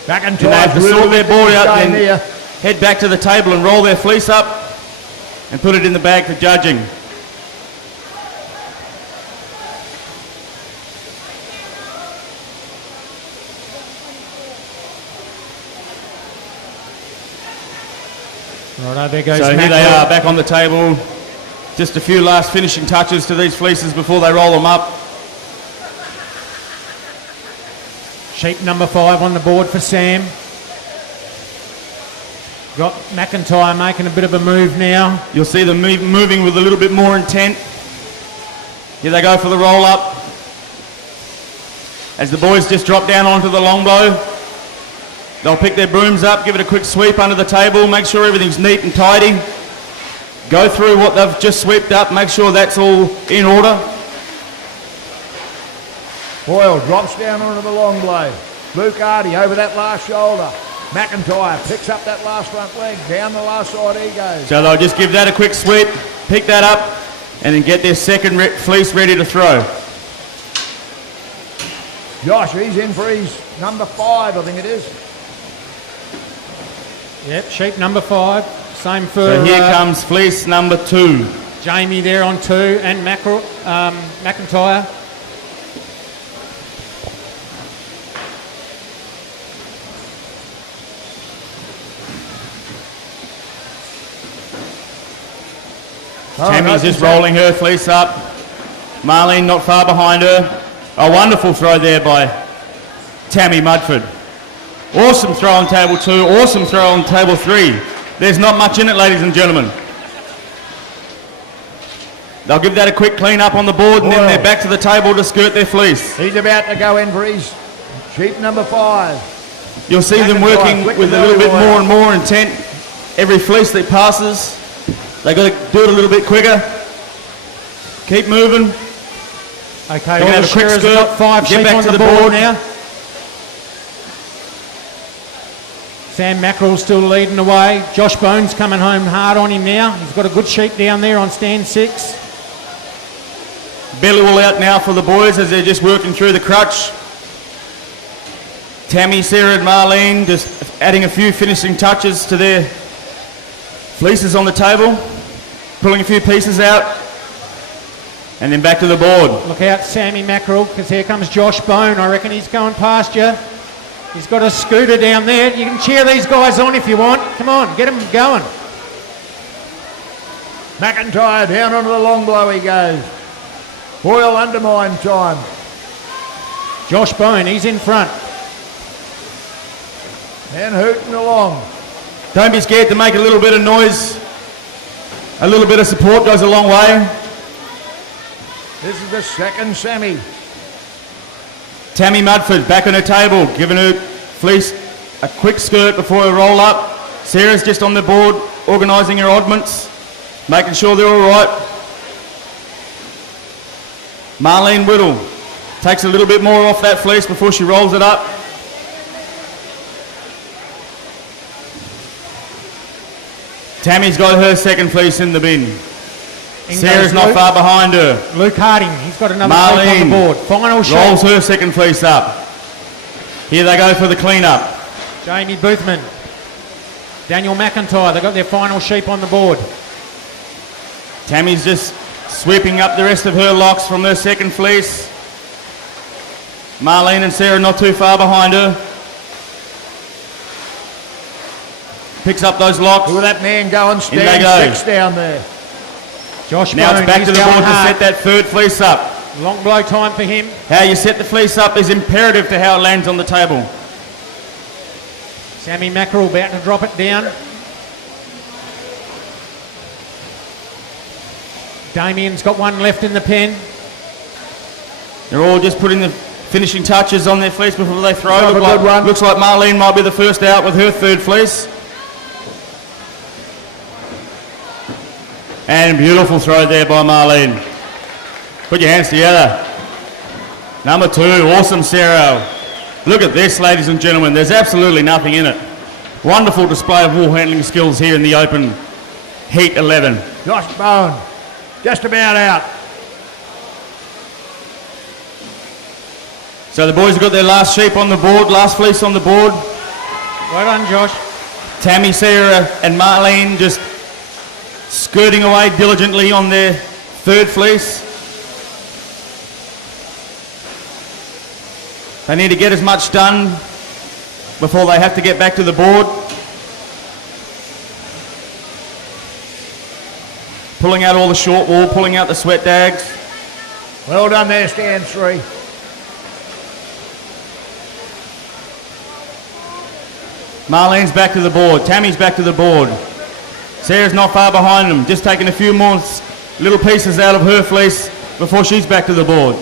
And they have to McIntyre's sort their board out shame and here. head back to the table and roll their fleece up and put it in the bag for judging. Righto, there goes So here they Mackerel. are back on the table. Just a few last finishing touches to these fleeces before they roll them up. Sheep number 5 on the board for Sam. Got McIntyre making a bit of a move now. You'll see them moving with a little bit more intent. Here they go for the roll up. As the boys just drop down onto the longbow, they'll pick their brooms up, give it a quick sweep under the table, make sure everything's neat and tidy. Go through what they've just swept up, make sure that's all in order. Boyle drops down onto the long blade. Luke Hardy over that last shoulder. McIntyre picks up that last front leg. Down the last side he goes. So they'll just give that a quick sweep, pick that up, and then get their second fleece ready to throw. Josh, he's in for his number 5, I think it is. Yep, sheep number 5. Same for So here comes fleece number 2. Jamie there on 2 and McIntyre. Tammy's just rolling her fleece up. Marlene not far behind her. A wonderful throw there by Tammy Mudford. Awesome throw on table 2, awesome throw on table 3. There's not much in it, ladies and gentlemen. They'll give that a quick clean up on the board and then they're back to the table to skirt their fleece. He's about to go in for his sheep number 5. You'll see them working with a little bit more and more intent. Every fleece that passes, they've got to do it a little bit quicker. Keep moving. Okay, They're all gonna the have a quick shearers have skirt, got 5 get sheep back on to the the board board. now. Sam Mackerel still leading the way. Josh Bones coming home hard on him now. He's got a good sheep down there on stand 6. Belly wool out now for the boys as they're just working through the crutch. Tammy, Sarah and Marlene just adding a few finishing touches to their fleeces on the table. Pulling a few pieces out. And then back to the board. Look out, Sammy Mackerel, because here comes Josh Bone. I reckon he's going past you. He's got a scooter down there. You can cheer these guys on if you want. Come on, get them going. McIntyre down onto the long blow he goes. Boyle undermine time. Josh Bone, he's in front. And hooting along. Don't be scared to make a little bit of noise. A little bit of support goes a long way. This is the second semi. Tammy Mudford back on her table, giving her fleece a quick skirt before her roll up. Sarah's just on the board, organising her oddments, making sure they're all right. Marlene Whittle takes a little bit more off that fleece before she rolls it up. Tammy's got her second fleece in the bin. In Sarah's goes not Luke. far behind her. Luke Harding, he's got another fleece on Marlene the board. Final shape. rolls her second fleece up. Here they go for the clean-up. Jamie Boothman. Daniel McIntyre, they've got their final sheep on the board. Tammy's just sweeping up the rest of her locks from her second fleece. Marlene and Sarah not too far behind her. Picks up those locks. Look at that man going, In they stand go. 6 down there. Josh Now Bone, it's back he's to the going board to hard. set that third fleece up. Long blow time for him. How you set the fleece up is imperative to how it lands on the table. Sammy Mackerel about to drop it down. Damien's got one left in the pen. They're all just putting the finishing touches on their fleece before they throw. Have a good one. Looks like Marlene might be the first out with her third fleece. And beautiful throw there by Marlene. Put your hands together. Number 2, awesome Sarah. Look at this, ladies and gentlemen. There's absolutely nothing in it. Wonderful display of wool handling skills here in the open heat 11. Josh Bone, just about out. So the boys have got their last sheep on the board, last fleece on the board. Well done, Josh. Tammy, Sarah and Marlene just skirting away diligently on their third fleece. They need to get as much done before they have to get back to the board. Pulling out all the short wool, pulling out the sweat dags. Well done there, stand 3. Marlene's back to the board, Tammy's back to the board. Sarah's not far behind them, just taking a few more little pieces out of her fleece before she's back to the board.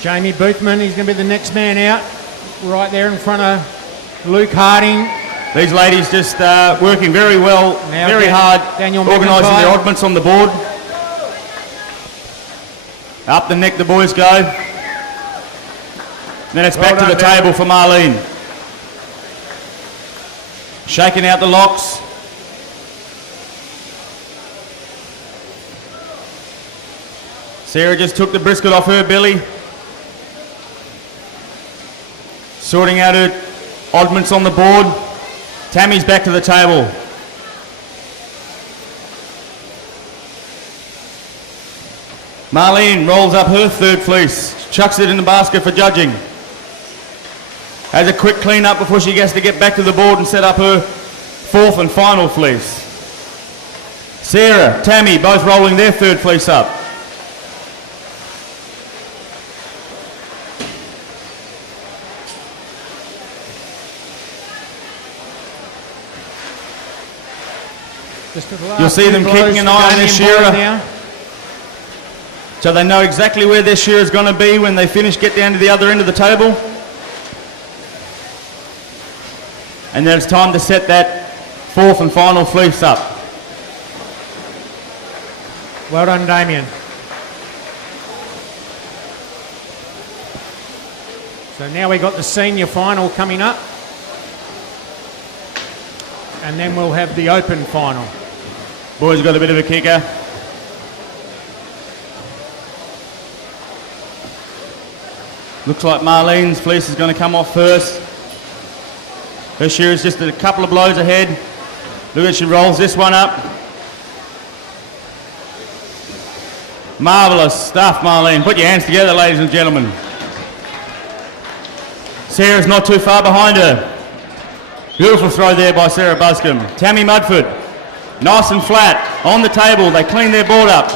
Jamie Boothman, he's going to be the next man out. Right there in front of Luke Harding. These ladies just working very well, Now very hard, Daniel organising McIntyre. their oddments on the board. Up the neck the boys go. Then it's back to the table for Marlene. Shaking out the locks. Sarah just took the brisket off her belly. Sorting out her oddments on the board. Tammy's back to the table. Marlene rolls up her third fleece, chucks it in the basket for judging. Has a quick clean up before she gets to get back to the board and set up her fourth and final fleece. Sarah, Tammy, both rolling their third fleece up. Just to the last You'll see few them blows keeping an for eye on their Damien shearer. Boyd now. So they know exactly where their shear is going to be when they finish, get down to the other end of the table. And then it's time to set that fourth and final fleece up. Well done, Damien. So now we've got the senior final coming up. And then we'll have the open final. Boys got a bit of a kicker. Looks like Marlene's fleece is going to come off first. Her shear is just a couple of blows ahead. Look at she rolls this one up. Marvellous stuff, Marlene. Put your hands together, ladies and gentlemen. Sarah's not too far behind her. Beautiful throw there by Sarah Buscombe. Tammy Mudford, nice and flat, on the table. They clean their board up.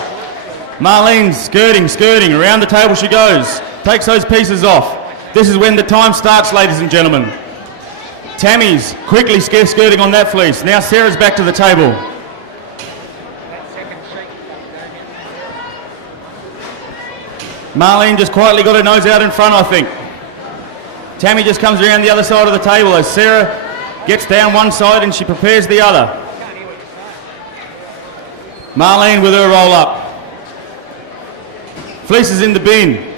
Marlene's skirting, around the table she goes. Takes those pieces off. This is when the time starts, ladies and gentlemen. Tammy's quickly skirting on that fleece. Now Sarah's back to the table. Marlene just quietly got her nose out in front, I think. Tammy just comes around the other side of the table as Sarah gets down one side and she prepares the other. Marlene with her roll up. Fleece is in the bin.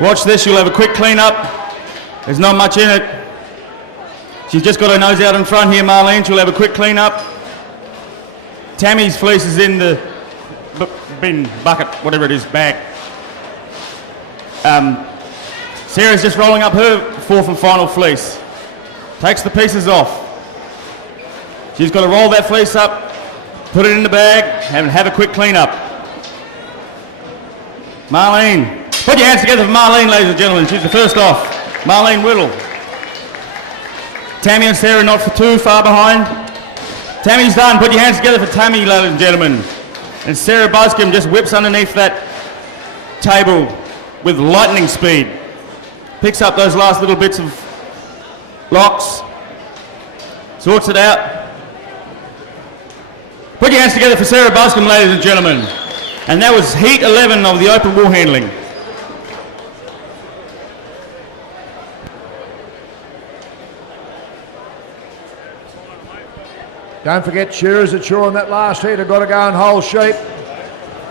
Watch this, she'll have a quick clean up. There's not much in it. She's just got her nose out in front here, Marlene. She'll have a quick clean up. Tammy's fleece is in the bin, bucket, whatever it is, bag. Sarah's just rolling up her fourth and final fleece. Takes the pieces off. She's got to roll that fleece up, put it in the bag, and have a quick clean up. Marlene. Put your hands together for Marlene, ladies and gentlemen. She's the first off. Marlene Whittle. Tammy and Sarah not for too far behind. Tammy's done. Put your hands together for Tammy, ladies and gentlemen. And Sarah Buscombe just whips underneath that table with lightning speed. Picks up those last little bits of locks. Sorts it out. Put your hands together for Sarah Buscombe, ladies and gentlemen. And that was heat 11 of the open wool handling. Don't forget Shears that Shaw in that last heat have got to go and hold sheep.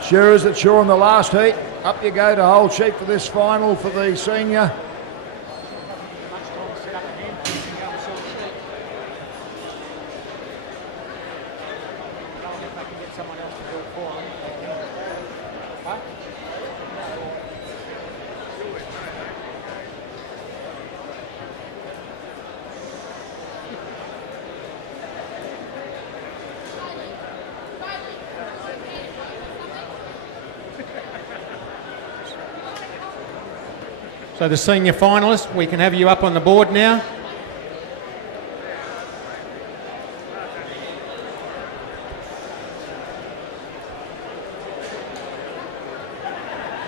Shears that Shaw in the last heat. Up you go to hold sheep for this final for the senior. So the senior finalist, we can have you up on the board now.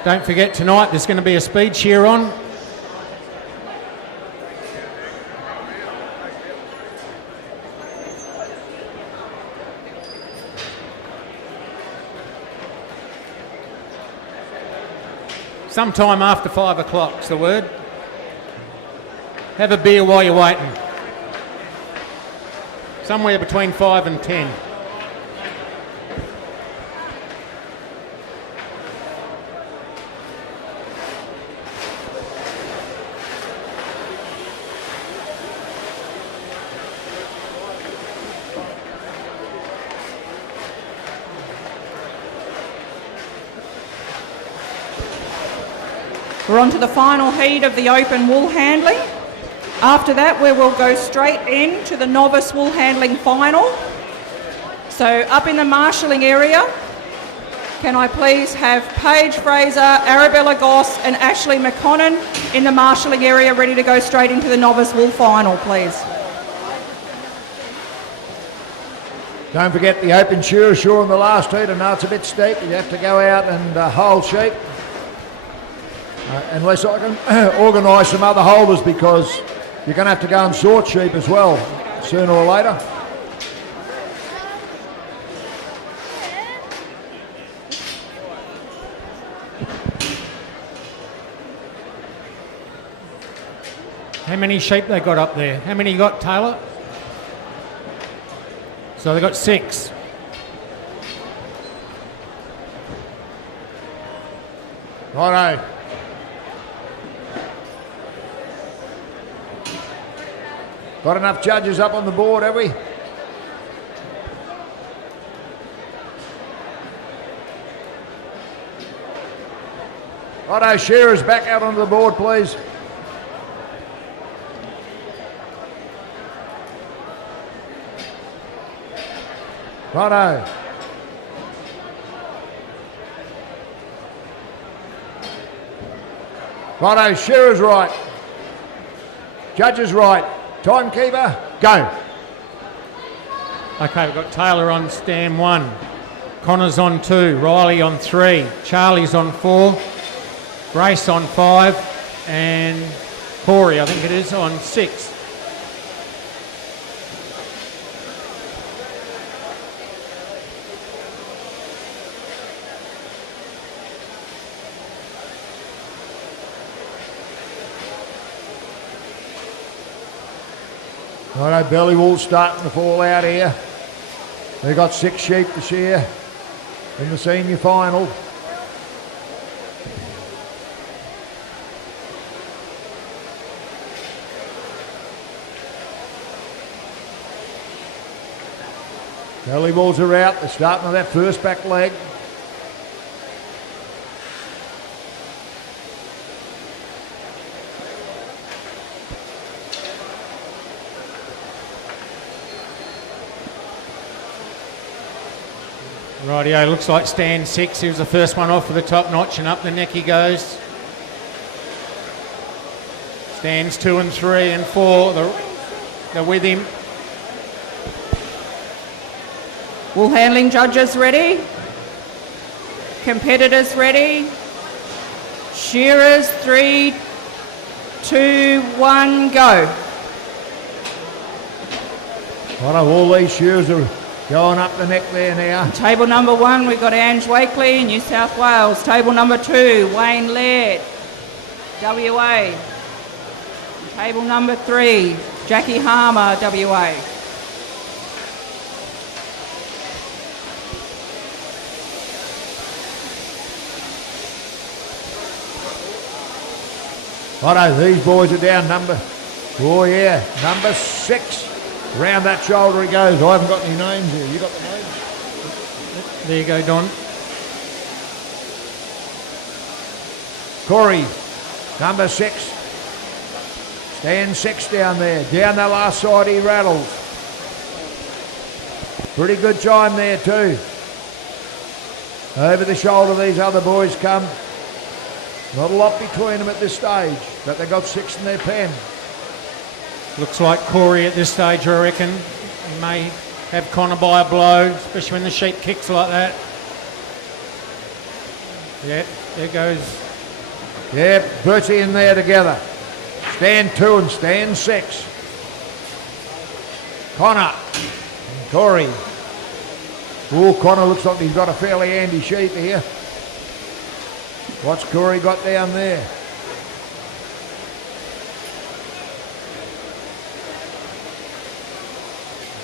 Don't forget tonight there's going to be a speed shear on. Sometime after 5 o'clock's the word. Have a beer while you're waiting. Somewhere between 5 and 10. We're on to the final heat of the open wool handling. After that, we will go straight into the novice wool handling final. So up in the marshalling area, can I please have Paige Fraser, Arabella Goss and Ashley McConnon in the marshalling area ready to go straight into the novice wool final, please. Don't forget the open shear Shaw in the last heat. I know it's a bit steep. You have to go out and hold sheep. Unless I can organise some other holders, because you're going to have to go and sort sheep as well, sooner or later. How many sheep they got up there? How many you got, Taylor? So they got 6. Righto. Got enough judges up on the board, have we? Righto, Shearers back out onto the board, please. Righto. Righto, Shearers right. Judges right. Timekeeper, go. Okay, we've got Taylor on stand 1. Connor's on 2. Riley on 3. Charlie's on 4. Grace on 5. And Corey, I think it is, on 6. Righto, belly wool starting to fall out here. They've got 6 sheep to shear in the senior final. Early balls are out. They're starting with that first back leg. Rightio, looks like stand 6. He was the first one off with the top notch, and up the neck he goes. Stands 2 and 3 and 4. They're with him. Wool handling judges ready. Competitors ready. Shearers, 3, 2, 1, go. One of all these shears are going up the neck there now. Table number 1, we've got Ange Wakely, New South Wales. Table number 2, Wayne Laird, WA. Table number 3, Jackie Harmer, WA. Righto, these boys are down number 6. Round that shoulder he goes. I haven't got any names here. You got the names? There you go, Don. Corey, number 6. Stand 6 down there. Down the last side he rattles. Pretty good time there too. Over the shoulder these other boys come. Not a lot between them at this stage, but they got 6 in their pen. Looks like Corey at this stage, I reckon. He may have Connor by a blow, especially when the sheep kicks like that. Yeah, there goes. Yeah, Bertie in there together. Stand 2 and stand 6. Connor and Corey. Oh, Connor looks like he's got a fairly handy sheep here. What's Corey got down there?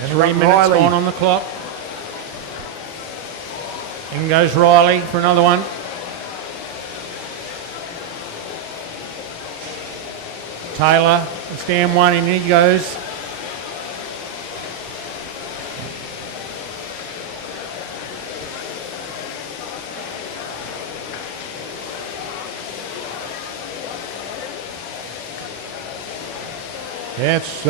And 3 minutes Riley. gone on the clock. In goes Riley for another one. Taylor, stand 1, and he goes. That's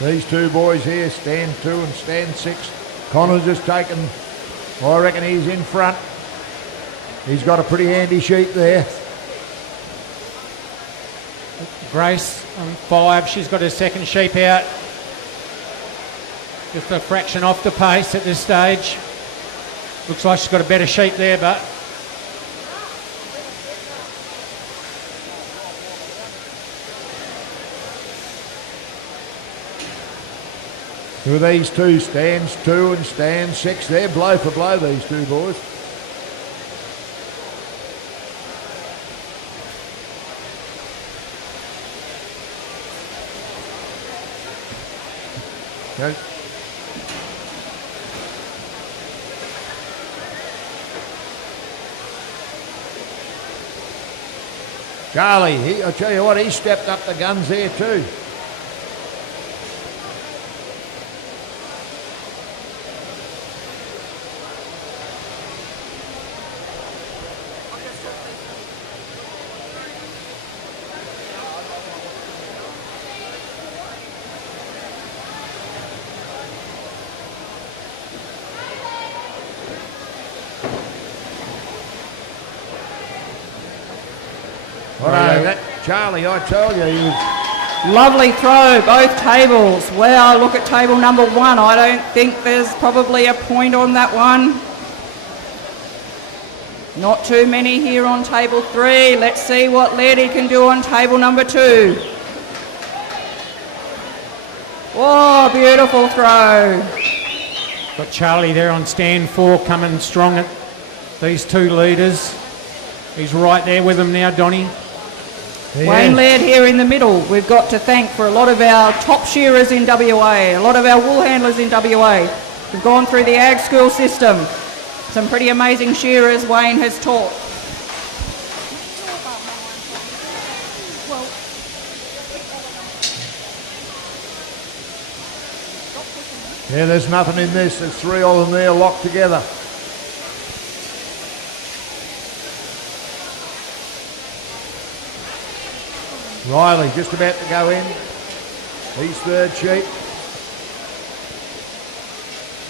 these two boys here, stand 2 and stand 6. Connor's just taken, I reckon he's in front. He's got a pretty handy sheep there. Grace on 5, she's got her second sheep out. Just a fraction off the pace at this stage. Looks like she's got a better sheep there, but Who are these two? Stands 2 and stand 6. They're blow for blow, these two boys. Okay. Charlie, I tell you what, he stepped up the guns there too. Charlie, I tell you, he was... Lovely throw, both tables. Wow, look at table number 1. I don't think there's probably a point on that one. Not too many here on table 3. Let's see what Lairdy can do on table number 2. Oh, beautiful throw. got Charlie there on stand 4 coming strong at these two leaders. He's right there with them now, Donnie. Wayne Laird here in the middle. We've got to thank for a lot of our top shearers in WA, a lot of our wool handlers in WA. We've gone through the ag school system. Some pretty amazing shearers Wayne has taught. Yeah, there's nothing in this. There's 3 of them there locked together. Riley just about to go in. He's third sheep.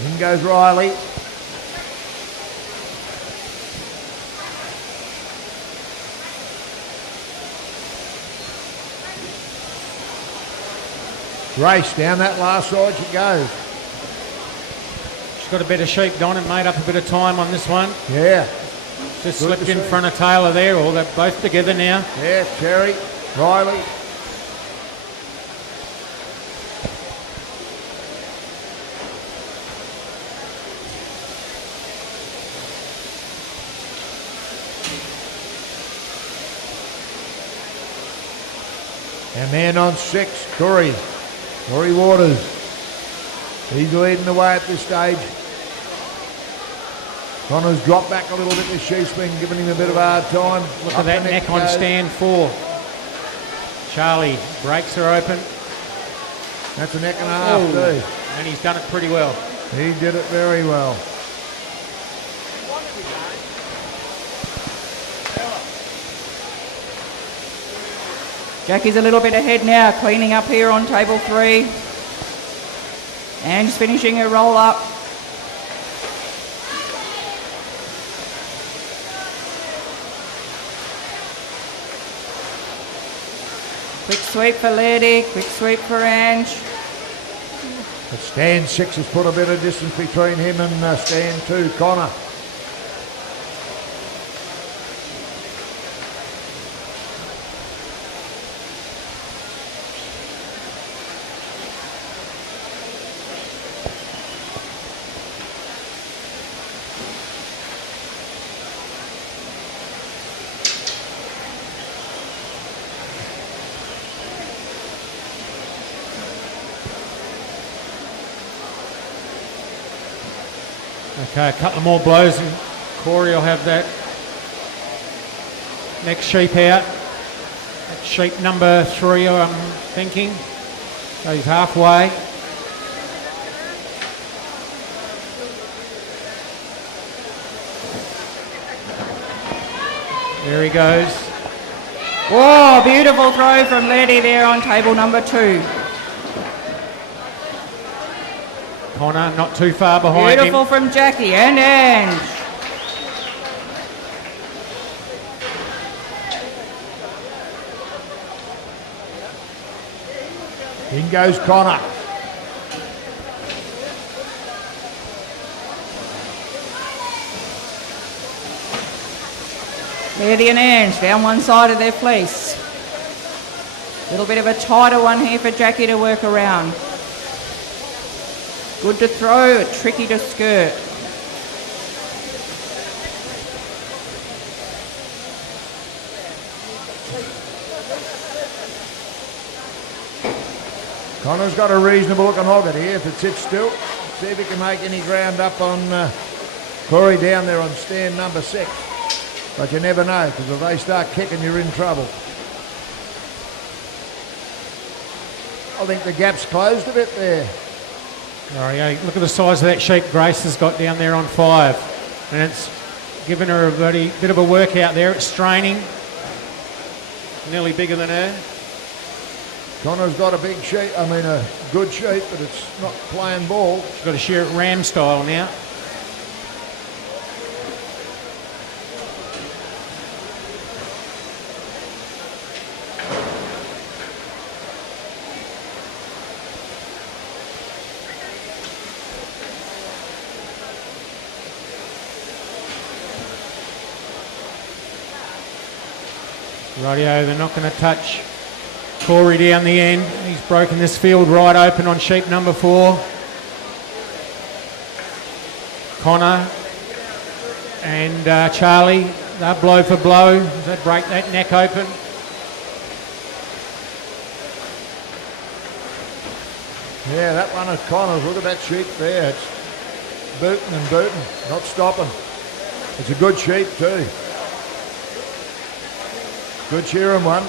In goes Riley. Race down that last side she goes. She's got a better sheep, Don, and made up a bit of time on this one. Yeah. Just Good slipped to in see. front of Taylor there, or they're both together now. Yeah, Cherry, Riley. And man on 6, Corey Waters. He's leading the way at this stage. Connor's dropped back a little bit. This sheep's been giving him a bit of a hard time. Look Up at that the neck on goes. stand 4. Charlie breaks her open. That's a neck and a half too. And he's done it pretty well. He did it very well. Jackie's a little bit ahead now, cleaning up here on table 3. Anne's finishing her roll up. Quick sweep for Lady, quick sweep for Ange. But stand 6 has put a bit of distance between him and stand 2, Connor. Okay, a couple of more blows and Corey will have that next sheep out. That's sheep number 3, I'm thinking. So he's halfway. There he goes. Oh, beautiful throw from Lady there on table number 2. Connor not too far behind Beautiful him. from Jackie and Ange. In goes Connor. Lady and Ange down one side of their fleece. Little bit of a tighter one here for Jackie to work around. Good to throw, tricky to skirt. Connor's got a reasonable looking hogger here if it sits still. See if he can make any ground up on Corey down there on stand number 6. But you never know, because if they start kicking, you're in trouble. I think the gap's closed a bit there. Right, look at the size of that sheep Grace has got down there on 5. And it's given her a bit of a workout there. It's straining. Nearly bigger than her. Connor's got a big sheep, a good sheep, but it's not playing ball. She's got to shear it ram style now. Rightio, they're not going to touch Corey down the end. He's broken this field right open on sheep number 4. Connor and Charlie, they're blow for blow. Does that break that neck open? Yeah, that one is Connor's. Look at that sheep there. It's booting and booting, not stopping. It's a good sheep too. Good shearing one.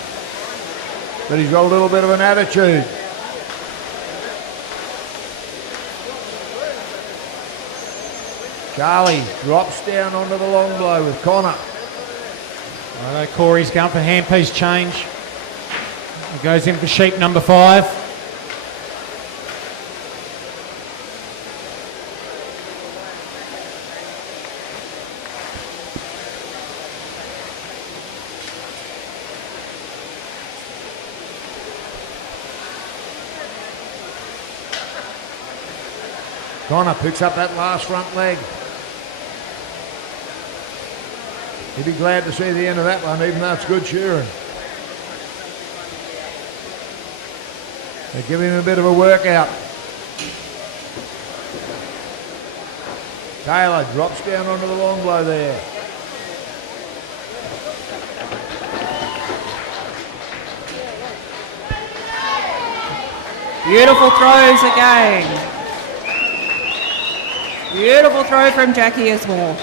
But he's got a little bit of an attitude. Charlie drops down onto the long blow with Connor. Righto, Corey's going for handpiece change. He goes in for sheep number 5. Connor picks up that last front leg. He'd be glad to see the end of that one, even though it's good shearing. They give him a bit of a workout. Taylor drops down onto the long blow there. Beautiful throws again. Beautiful throw from Jackie Ismore.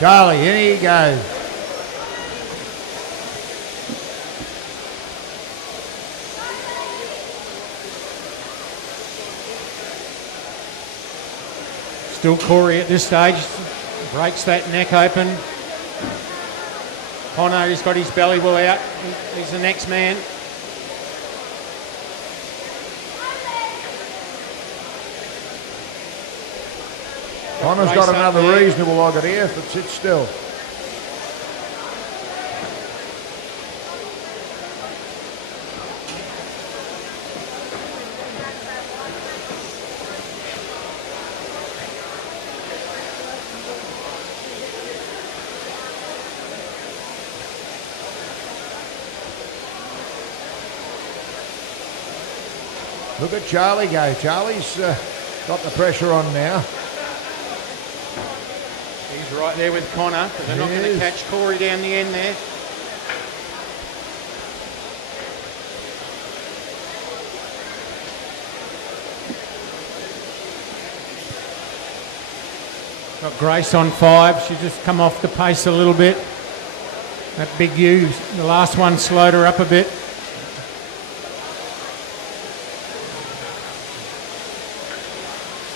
Charlie, in he goes. Still Corey at this stage, breaks that neck open. Connor, he's got his belly wool out. He's the next man. Connor's got another reasonable log it here if it sits still. Look at Charlie go. Charlie's got the pressure on now. He's right there with Connor, but they're not going to catch Corey down the end there. Got Grace on 5. She's just come off the pace a little bit. That big U, the last one slowed her up a bit.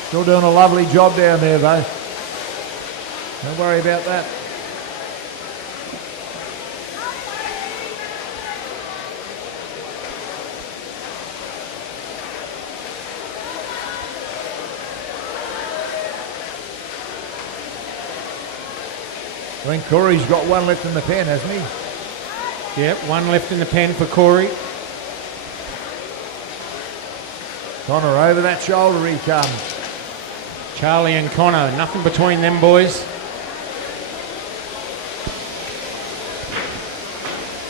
Still doing a lovely job down there though. Don't worry about that. I think Corey's got one left in the pen, hasn't he? Yep, one left in the pen for Corey. Connor over that shoulder he comes. Charlie and Connor, nothing between them boys.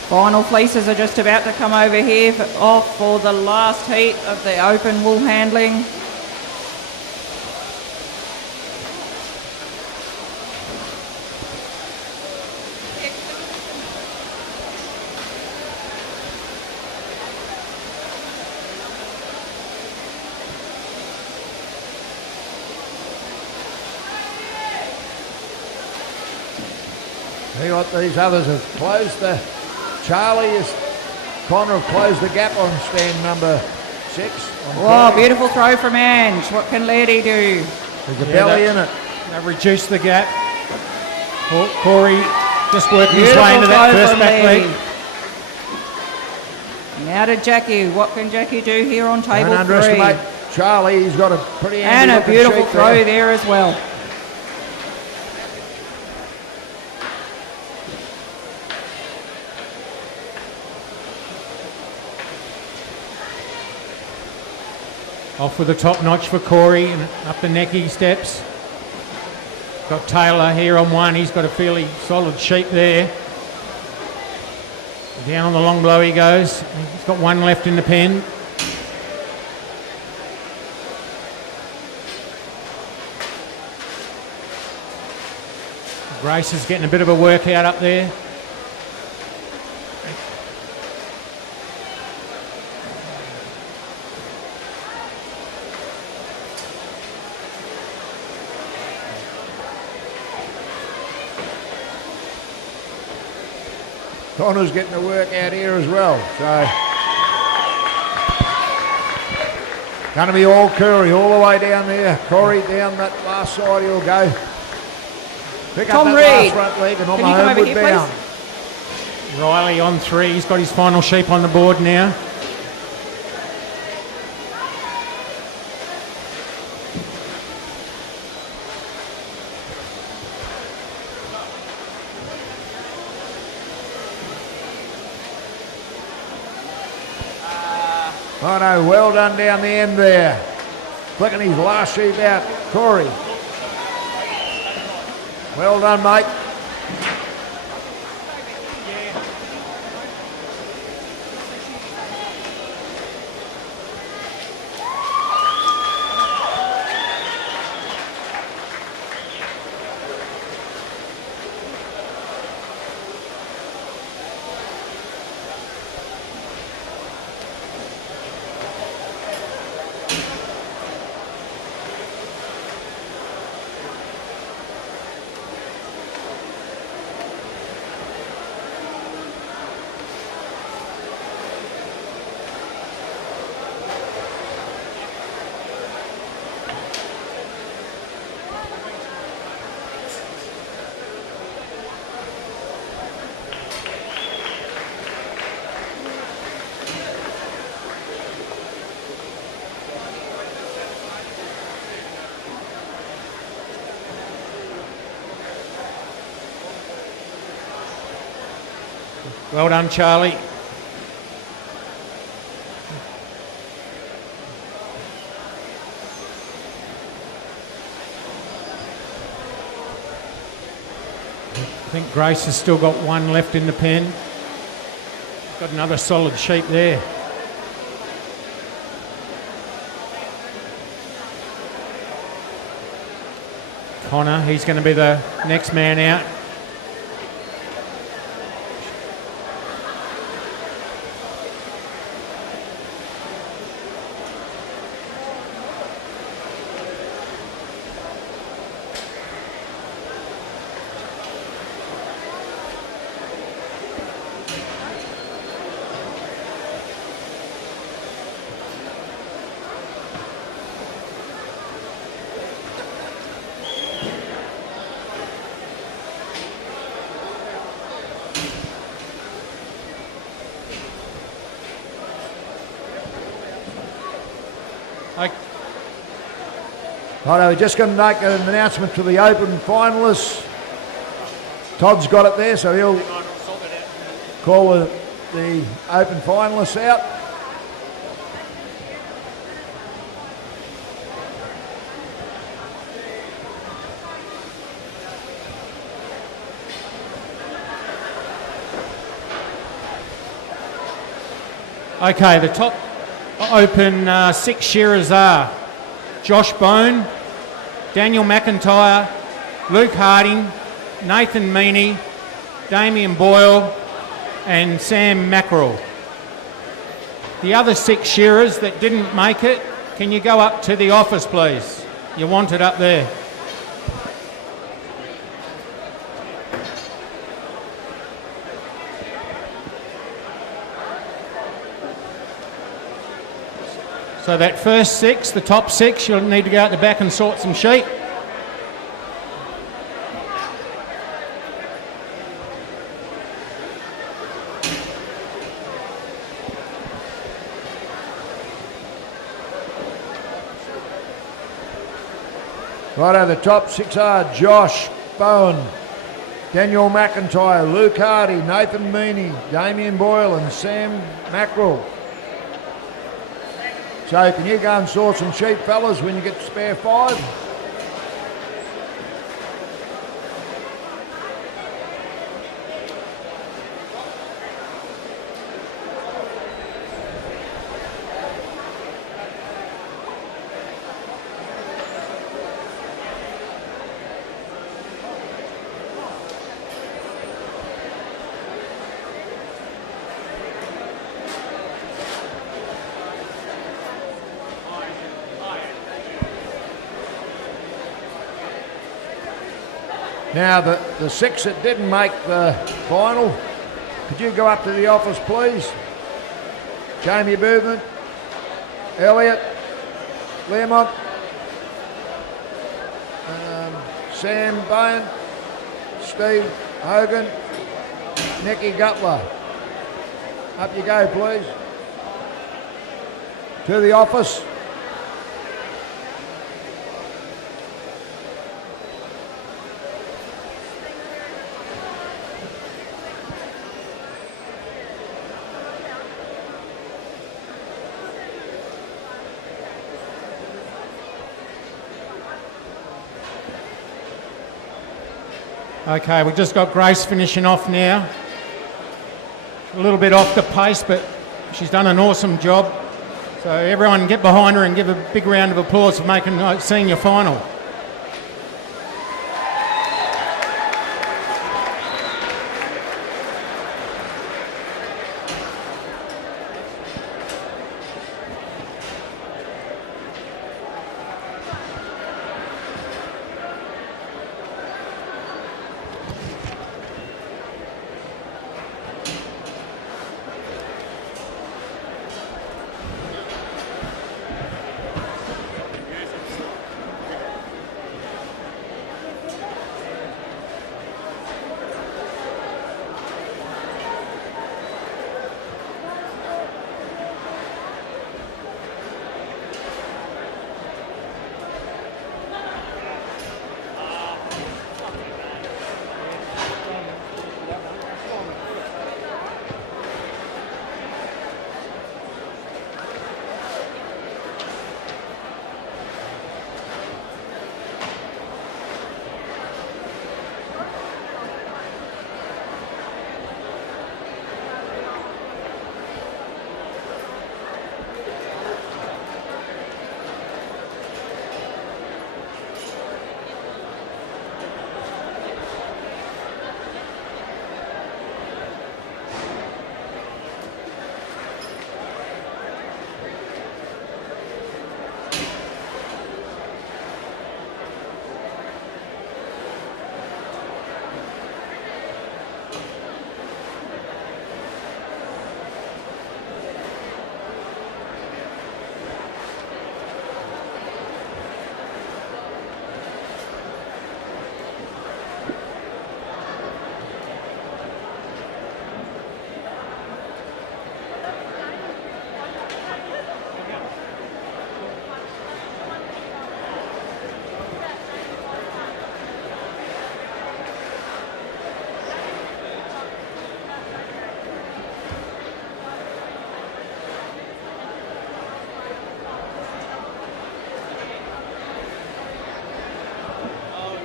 Final fleeces are just about to come over here off for the last heat of the open wool handling. See what these others have closed the... Charlie is... Connor have closed the gap on stand number 6. Oh, beautiful throw from Ange. What can Laddie do? There's a belly in it. They've reduced the gap. Corey just working his way into that first back leg. Now to Jackie. What can Jackie do here on table 3? Don't underestimate Charlie. He's got a pretty and a beautiful throw there as well. Off with the top notch for Corey and up the neck he steps. Got Taylor here on 1. He's got a fairly solid sheep there. Down on the long blow he goes. He's got one left in the pen. Grace is getting a bit of a workout up there. Connor's getting the work out here as well. So going to be all Curry all the way down there. Corey down that last side he'll go. Pick up Tom that Reed. last front leg and on Can the you come over homeward here, bound. please? Riley on 3. He's got his final sheep on the board now. Oh no, well done down the end there. Flicking his last sheep out, Corey. Well done, mate. Well done, Charlie. I think Grace has still got one left in the pen. Got another solid sheep there. Connor, he's going to be the next man out. Righto, we're just going to make an announcement to the open finalists. Todd's got it there, so he'll call the open finalists out. Okay, the top open 6 shearers are Josh Bone, Daniel McIntyre, Luke Harding, Nathan Meaney, Damien Boyle and Sam Mackerel. The other 6 shearers that didn't make it, can you go up to the office please? You want it up there. So that first 6, the top 6, you'll need to go out the back and sort some sheep. Righto, the top 6 are Josh Bowen, Daniel McIntyre, Luke Hardy, Nathan Meaney, Damien Boyle and Sam Mackerel. So can you go and sort some sheep, fellas, when you get to spare 5? Now the 6 that didn't make the final, could you go up to the office, please? Jamie Boothman, Elliot, Claremont, Sam Bone, Steve Hogan, Nicky Gutler. Up you go, please. To the office. Okay, we've just got Grace finishing off now. A little bit off the pace, but she's done an awesome job. So everyone get behind her and give a big round of applause for seeing your final.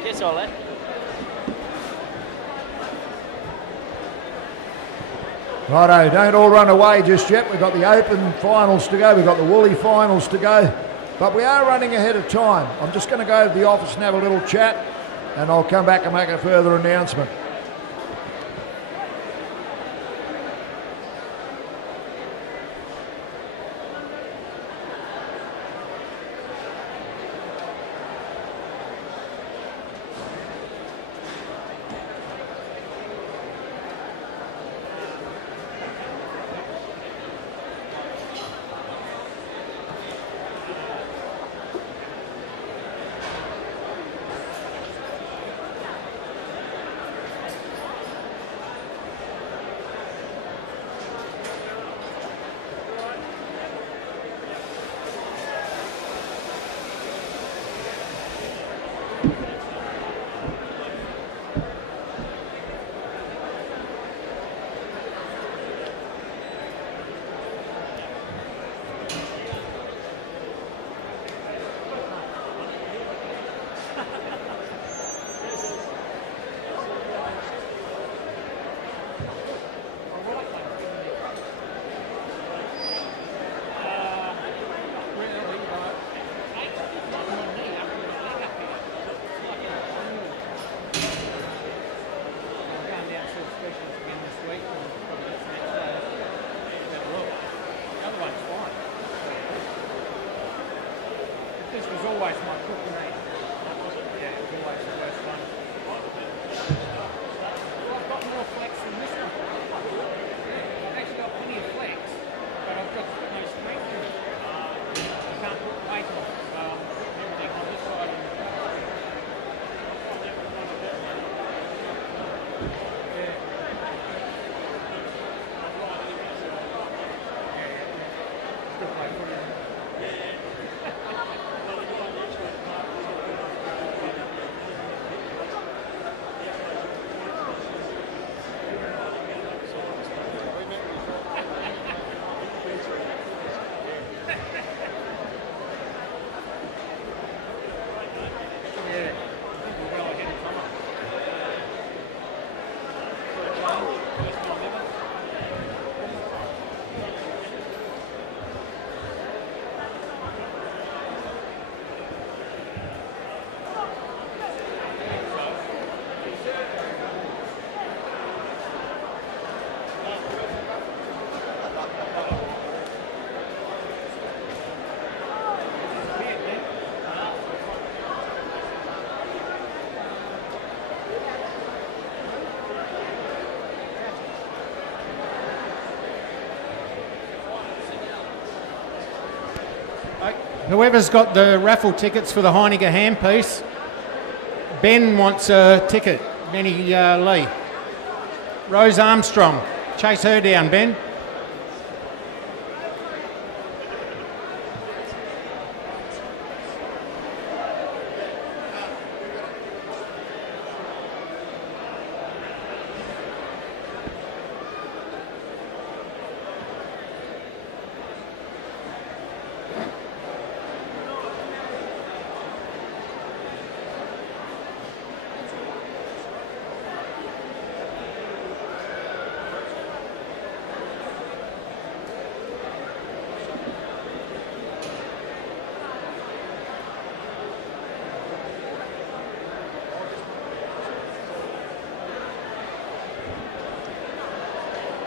Guess all that. Righto, don't all run away just yet. We've got the open finals to go. We've got the woolly finals to go. But we are running ahead of time. I'm just going to go to the office and have a little chat, and I'll come back and make a further announcement. Whoever's got the raffle tickets for the Heineken handpiece, Ben wants a ticket. Benny Lee. Rose Armstrong. Chase her down, Ben.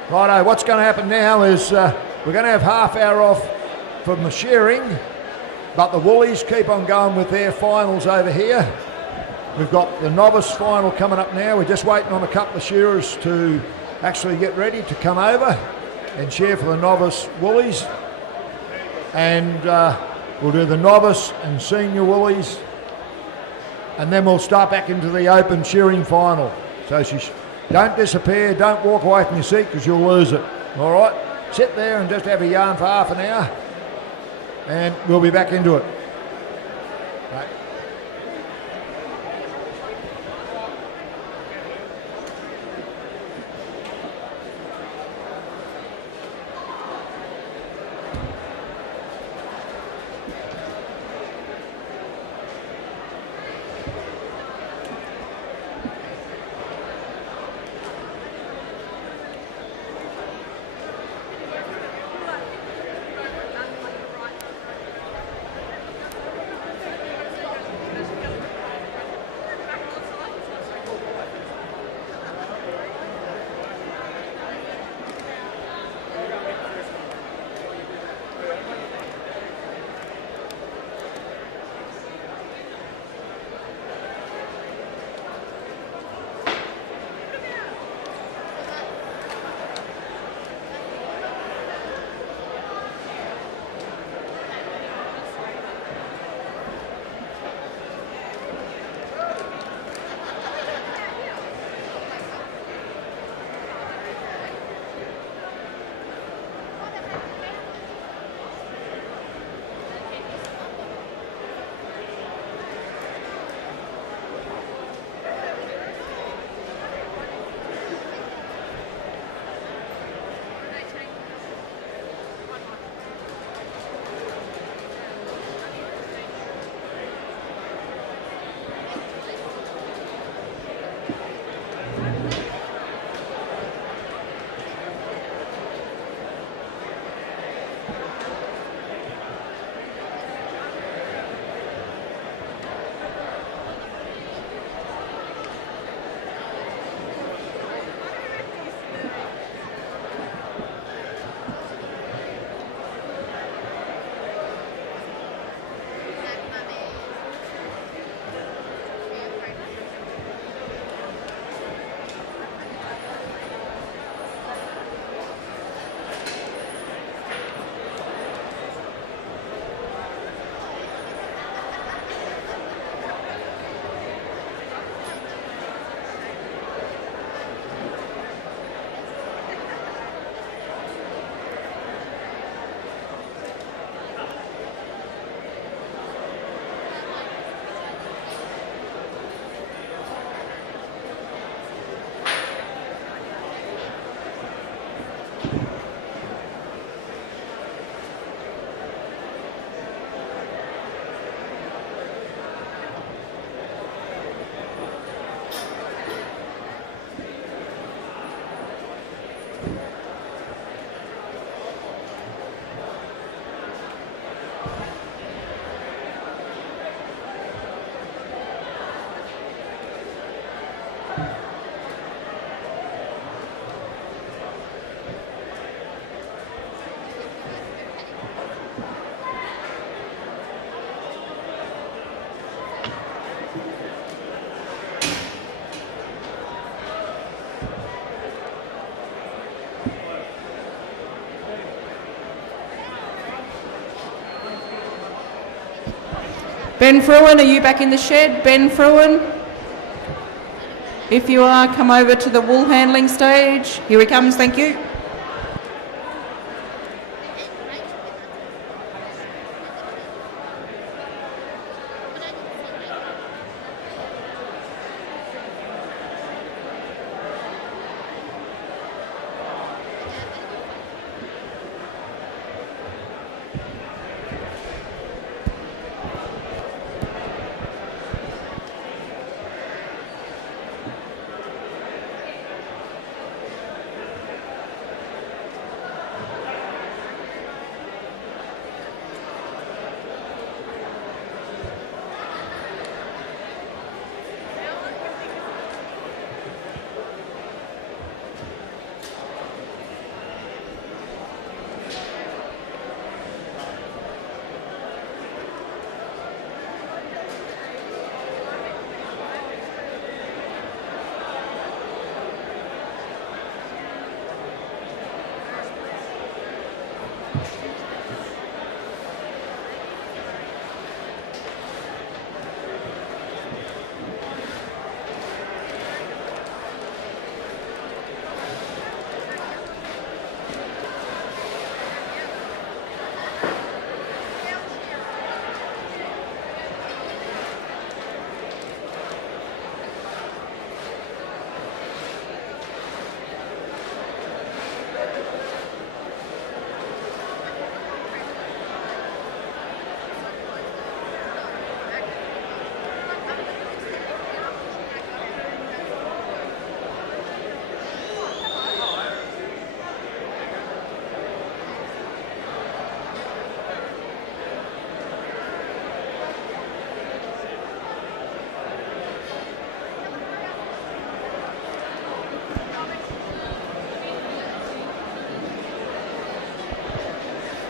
Righto, what's going to happen now is we're going to have half hour off from the shearing, but the Woolies keep on going with their finals over here. We've got the novice final coming up now. We're just waiting on a couple of shearers to actually get ready to come over and shear for the novice Woolies. And we'll do the novice and senior Woolies, and then we'll start back into the open shearing final. So don't disappear, don't walk away from your seat because you'll lose it. All right? Sit there and just have a yarn for half an hour and we'll be back into it. Right. Ben Fruin, are you back in the shed? Ben Fruin? If you are, come over to the wool handling stage. Here he comes, thank you.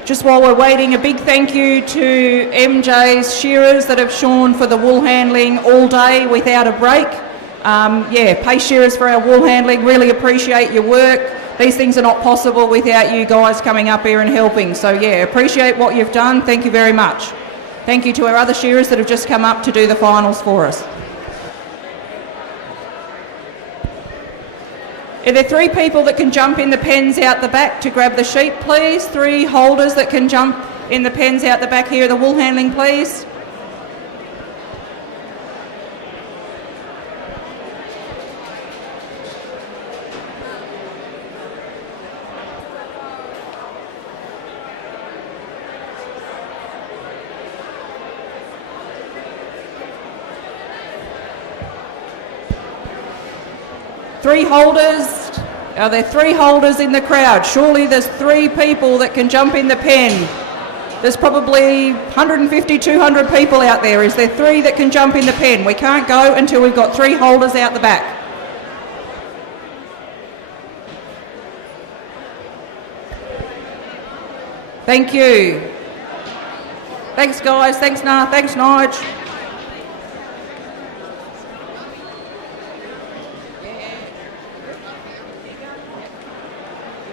Just while we're waiting, a big thank you to MJ's shearers that have shorn for the wool handling all day without a break. Pay shearers for our wool handling, really appreciate your work. These things are not possible without you guys coming up here and helping. So appreciate what you've done, thank you very much. Thank you to our other shearers that have just come up to do the finals for us. Are there 3 people that can jump in the pens out the back to grab the sheep, please? 3 holders that can jump in the pens out the back here, the wool handling, please. Three holders. Are there 3 holders in the crowd? Surely there's 3 people that can jump in the pen. There's probably 150, 200 people out there. Is there 3 that can jump in the pen? We can't go until we've got 3 holders out the back. Thank you. Thanks, guys. Thanks, Nah. Thanks, Nige.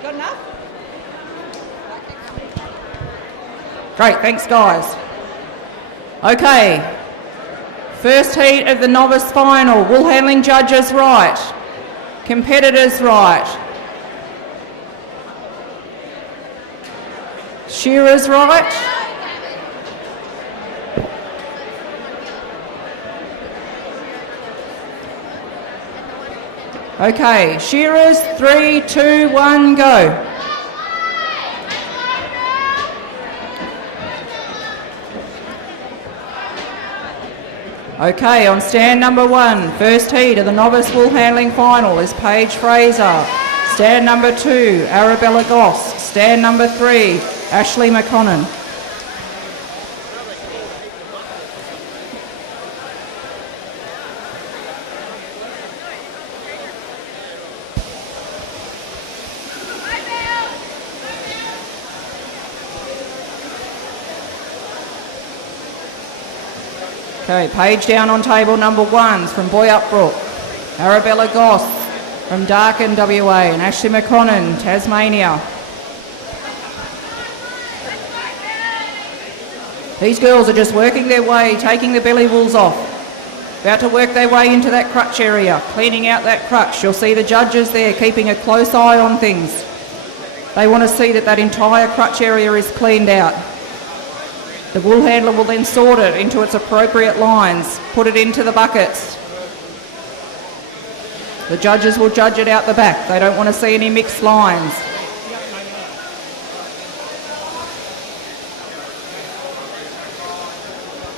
Got enough? Great, thanks, guys. Okay. First heat of the novice final. Wool handling judges right. Competitors right. Shearers right. Okay, shearers, 3, 2, 1, go. Okay, on stand number 1, first heat of the novice wool handling final is Paige Fraser. Stand number 2, Arabella Goss. Stand number 3, Ashley McConnon. Okay, Paige down on table number 1's from Boyup Brook. Arabella Goss from Darkin, WA, and Ashley McConnon, Tasmania. These girls are just working their way, taking the belly wools off. About to work their way into that crutch area, cleaning out that crutch. You'll see the judges there keeping a close eye on things. They want to see that that entire crutch area is cleaned out. The wool handler will then sort it into its appropriate lines, put it into the buckets. The judges will judge it out the back. They don't want to see any mixed lines.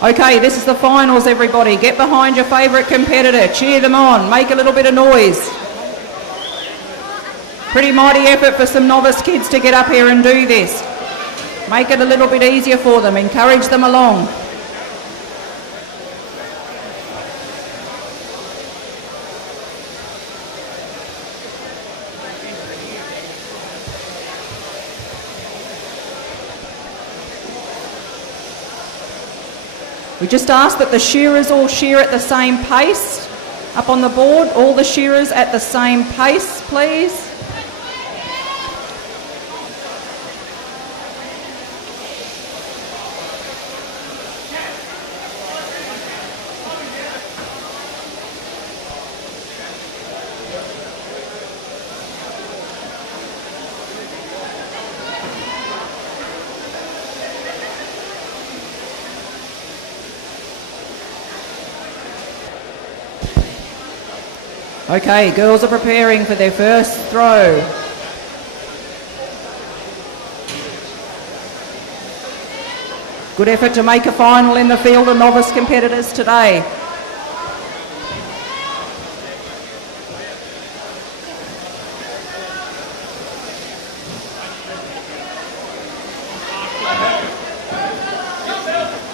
Okay, this is the finals, everybody. Get behind your favourite competitor. Cheer them on. Make a little bit of noise. Pretty mighty effort for some novice kids to get up here and do this. Make it a little bit easier for them. Encourage them along. We just ask that the shearers all shear at the same pace. Up on the board, all the shearers at the same pace, please. Okay, girls are preparing for their first throw. Good effort to make a final in the field of novice competitors today.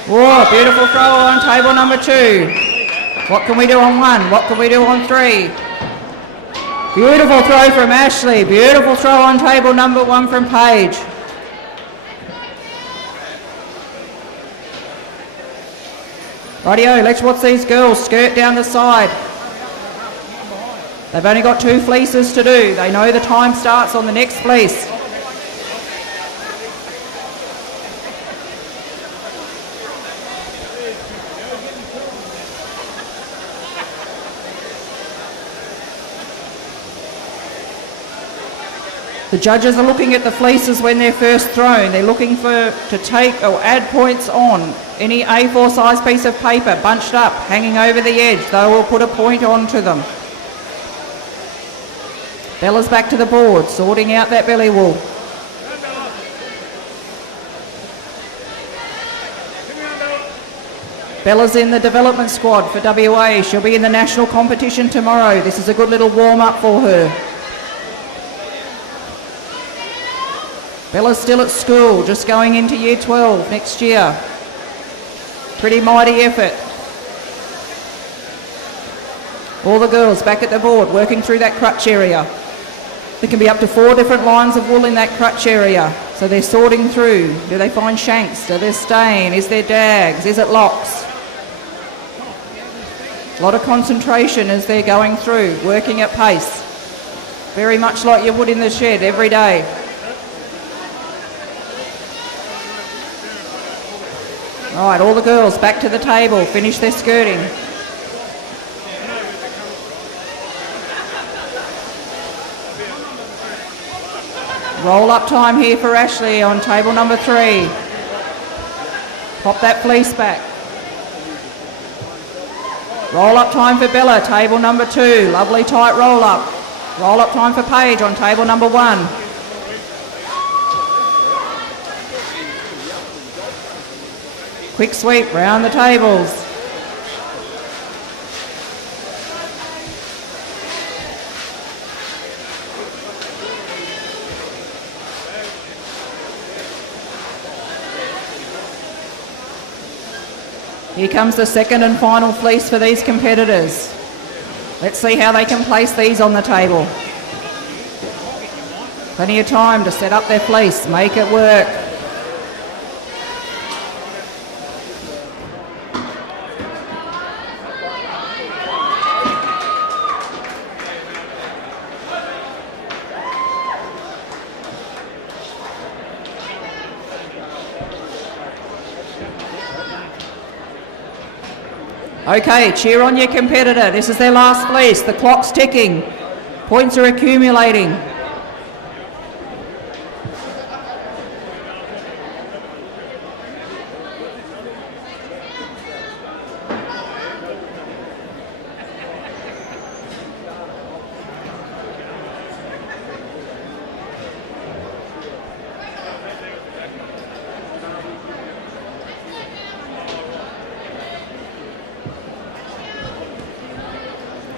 Whoa, beautiful throw on table number 2. What can we do on 1? What can we do on 3? Beautiful throw from Ashley. Beautiful throw on table number 1 from Paige. Rightio, let's watch these girls skirt down the side. They've only got 2 fleeces to do. They know the time starts on the next fleece. The judges are looking at the fleeces when they're first thrown. They're looking to take or add points on any A4 size piece of paper bunched up, hanging over the edge. They will put a point onto them. Bella's back to the board, sorting out that belly wool. Bella's in the development squad for WA. She'll be in the national competition tomorrow. This is a good little warm-up for her. Bella's still at school, just going into year 12 next year. Pretty mighty effort. All the girls back at the board, working through that crutch area. There can be up to 4 different lines of wool in that crutch area. So they're sorting through. Do they find shanks? Do they stain? Is there dags? Is it locks? A lot of concentration as they're going through, working at pace. Very much like you would in the shed every day. All right, all the girls back to the table, finish their skirting. Roll up time here for Ashley on table number 3. Pop that fleece back. Roll up time for Bella, table number 2. Lovely tight roll up. Roll up time for Paige on table number 1. Quick sweep round the tables. Here comes the second and final fleece for these competitors. Let's see how they can place these on the table. Plenty of time to set up their fleece, make it work. Okay, cheer on your competitor. This is their last fleece. The clock's ticking. Points are accumulating.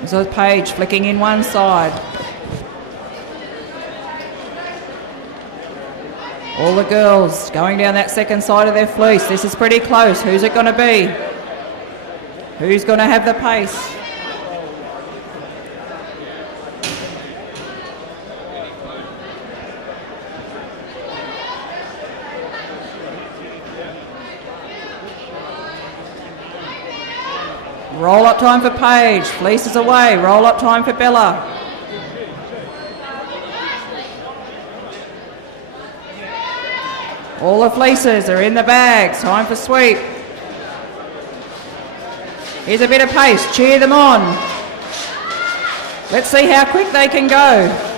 So Paige flicking in one side. All the girls going down that second side of their fleece. This is pretty close. Who's it going to be? Who's going to have the pace? Roll up time for Paige. Fleece is away. Roll up time for Bella. All the fleeces are in the bags. Time for sweep. Here's a bit of pace. Cheer them on. Let's see how quick they can go.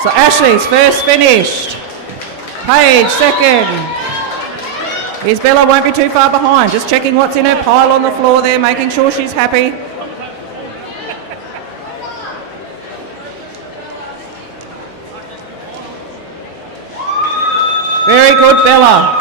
So Ashley's first finished. Paige second. Here's Bella, won't be too far behind. Just checking what's in her pile on the floor there, making sure she's happy. Very good, Bella.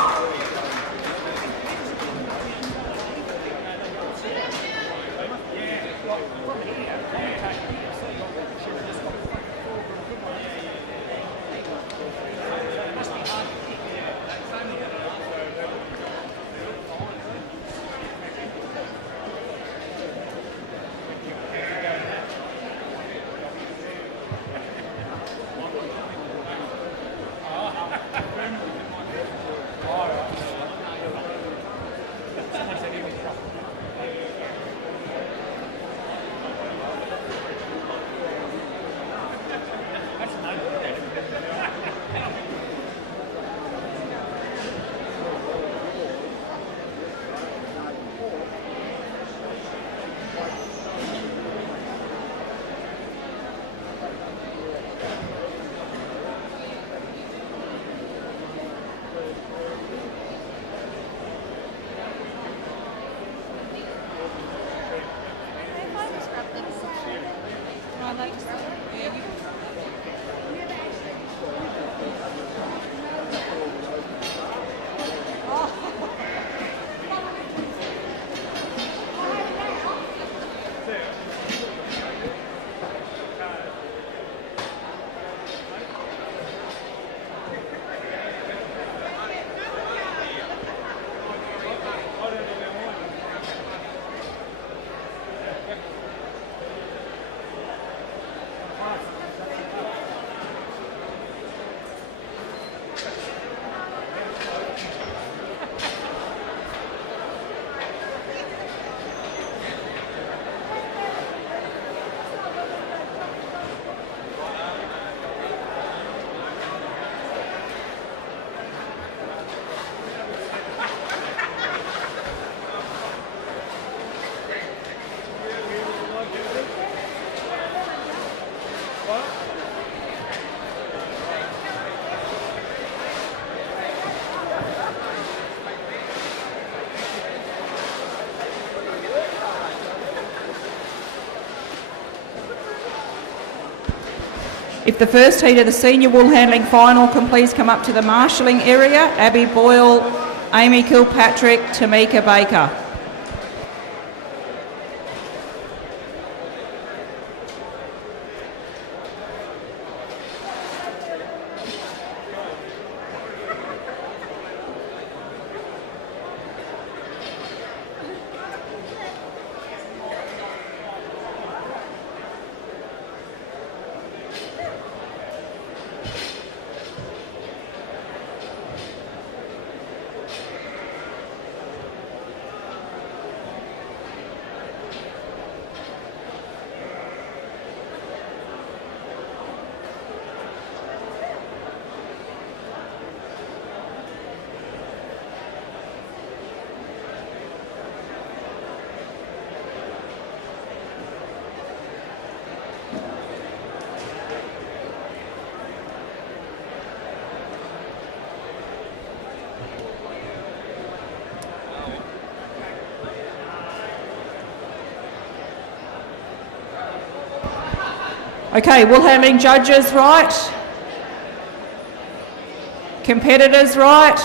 If the first heat of the senior wool handling final can please come up to the marshalling area. Abby Boyle, Amy Kilpatrick, Tamika Baker. Okay, wool handling judges, right? Competitors, right?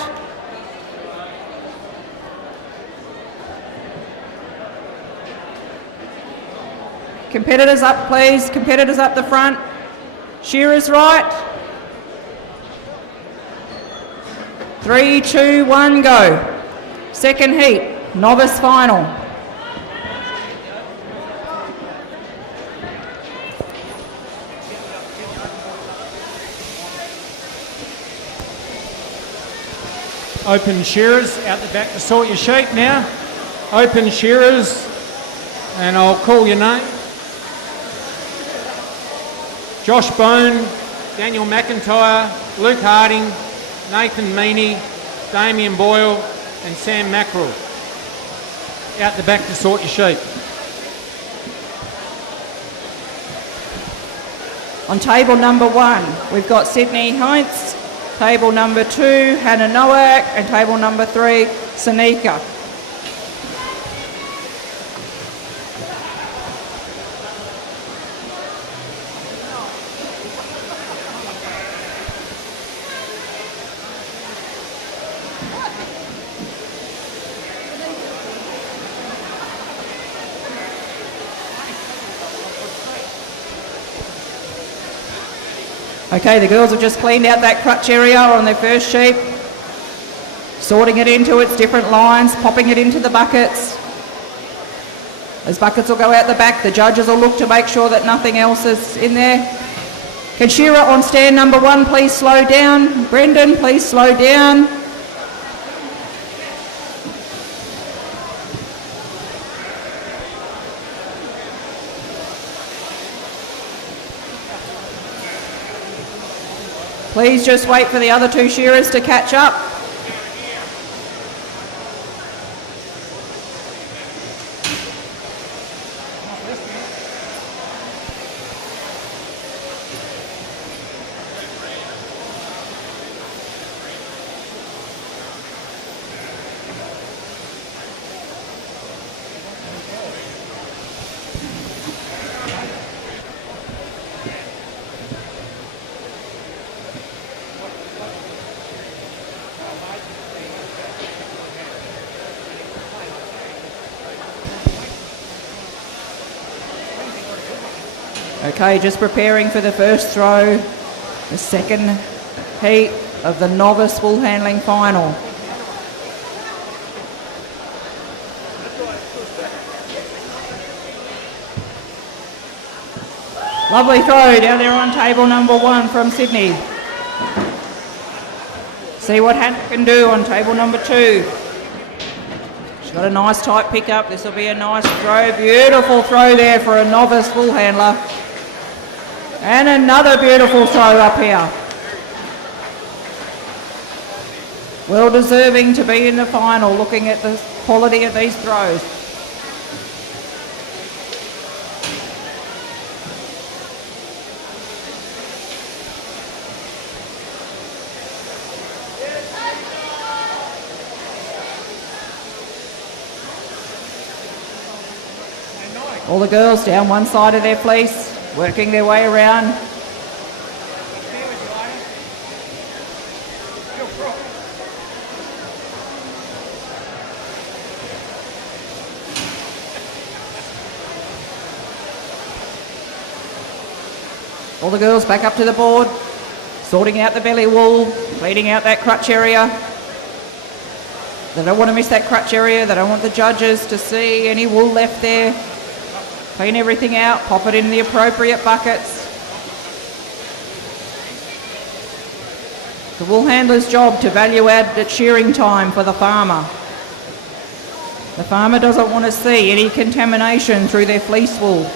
Competitors up, please. Competitors up the front. Shearers, right? 3, 2, 1, go. Second heat, novice final. Open shearers out the back to sort your sheep now. Open shearers, and I'll call your name. Josh Bone, Daniel McIntyre, Luke Harding, Nathan Meaney, Damien Boyle and Sam Mackerel. Out the back to sort your sheep. On table number 1, we've got Sydney Heinz, table number 2, Hannah Nowak, and table number 3, Sanika. Okay, the girls have just cleaned out that crutch area on their first sheep, sorting it into its different lines, popping it into the buckets. Those buckets will go out the back. The judges will look to make sure that nothing else is in there. Can Shearer on stand number 1 please slow down? Brendan, please slow down. Please just wait for the other 2 shearers to catch up. Okay, just preparing for the first throw, the second heat of the novice wool handling final. Lovely throw down there on table number 1 from Sydney. See what Hannah can do on table number 2. She's got a nice tight pickup. This will be a nice throw. Beautiful throw there for a novice wool handler. And another beautiful throw up here. Well deserving to be in the final, looking at the quality of these throws. All the girls down one side of their fleece, working their way around. All the girls back up to the board, sorting out the belly wool, cleaning out that crutch area. They don't want to miss that crutch area. They don't want the judges to see any wool left there. Clean everything out, pop it in the appropriate buckets. The wool handler's job to value add at shearing time for the farmer. The farmer doesn't want to see any contamination through their fleece wool.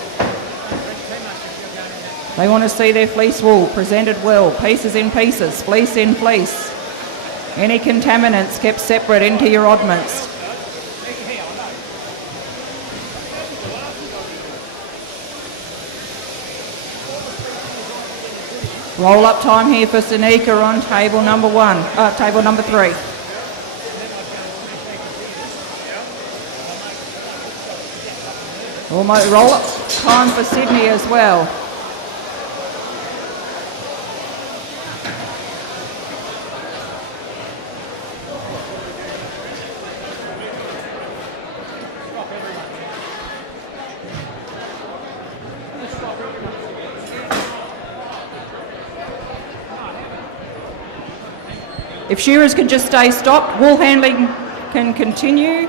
They want to see their fleece wool presented well, pieces in pieces, fleece in fleece. Any contaminants kept separate into your oddments. Roll up time here for Sanika on table number 3. Almost roll up time for Sydney as well. If shearers can just stay stopped, wool handling can continue.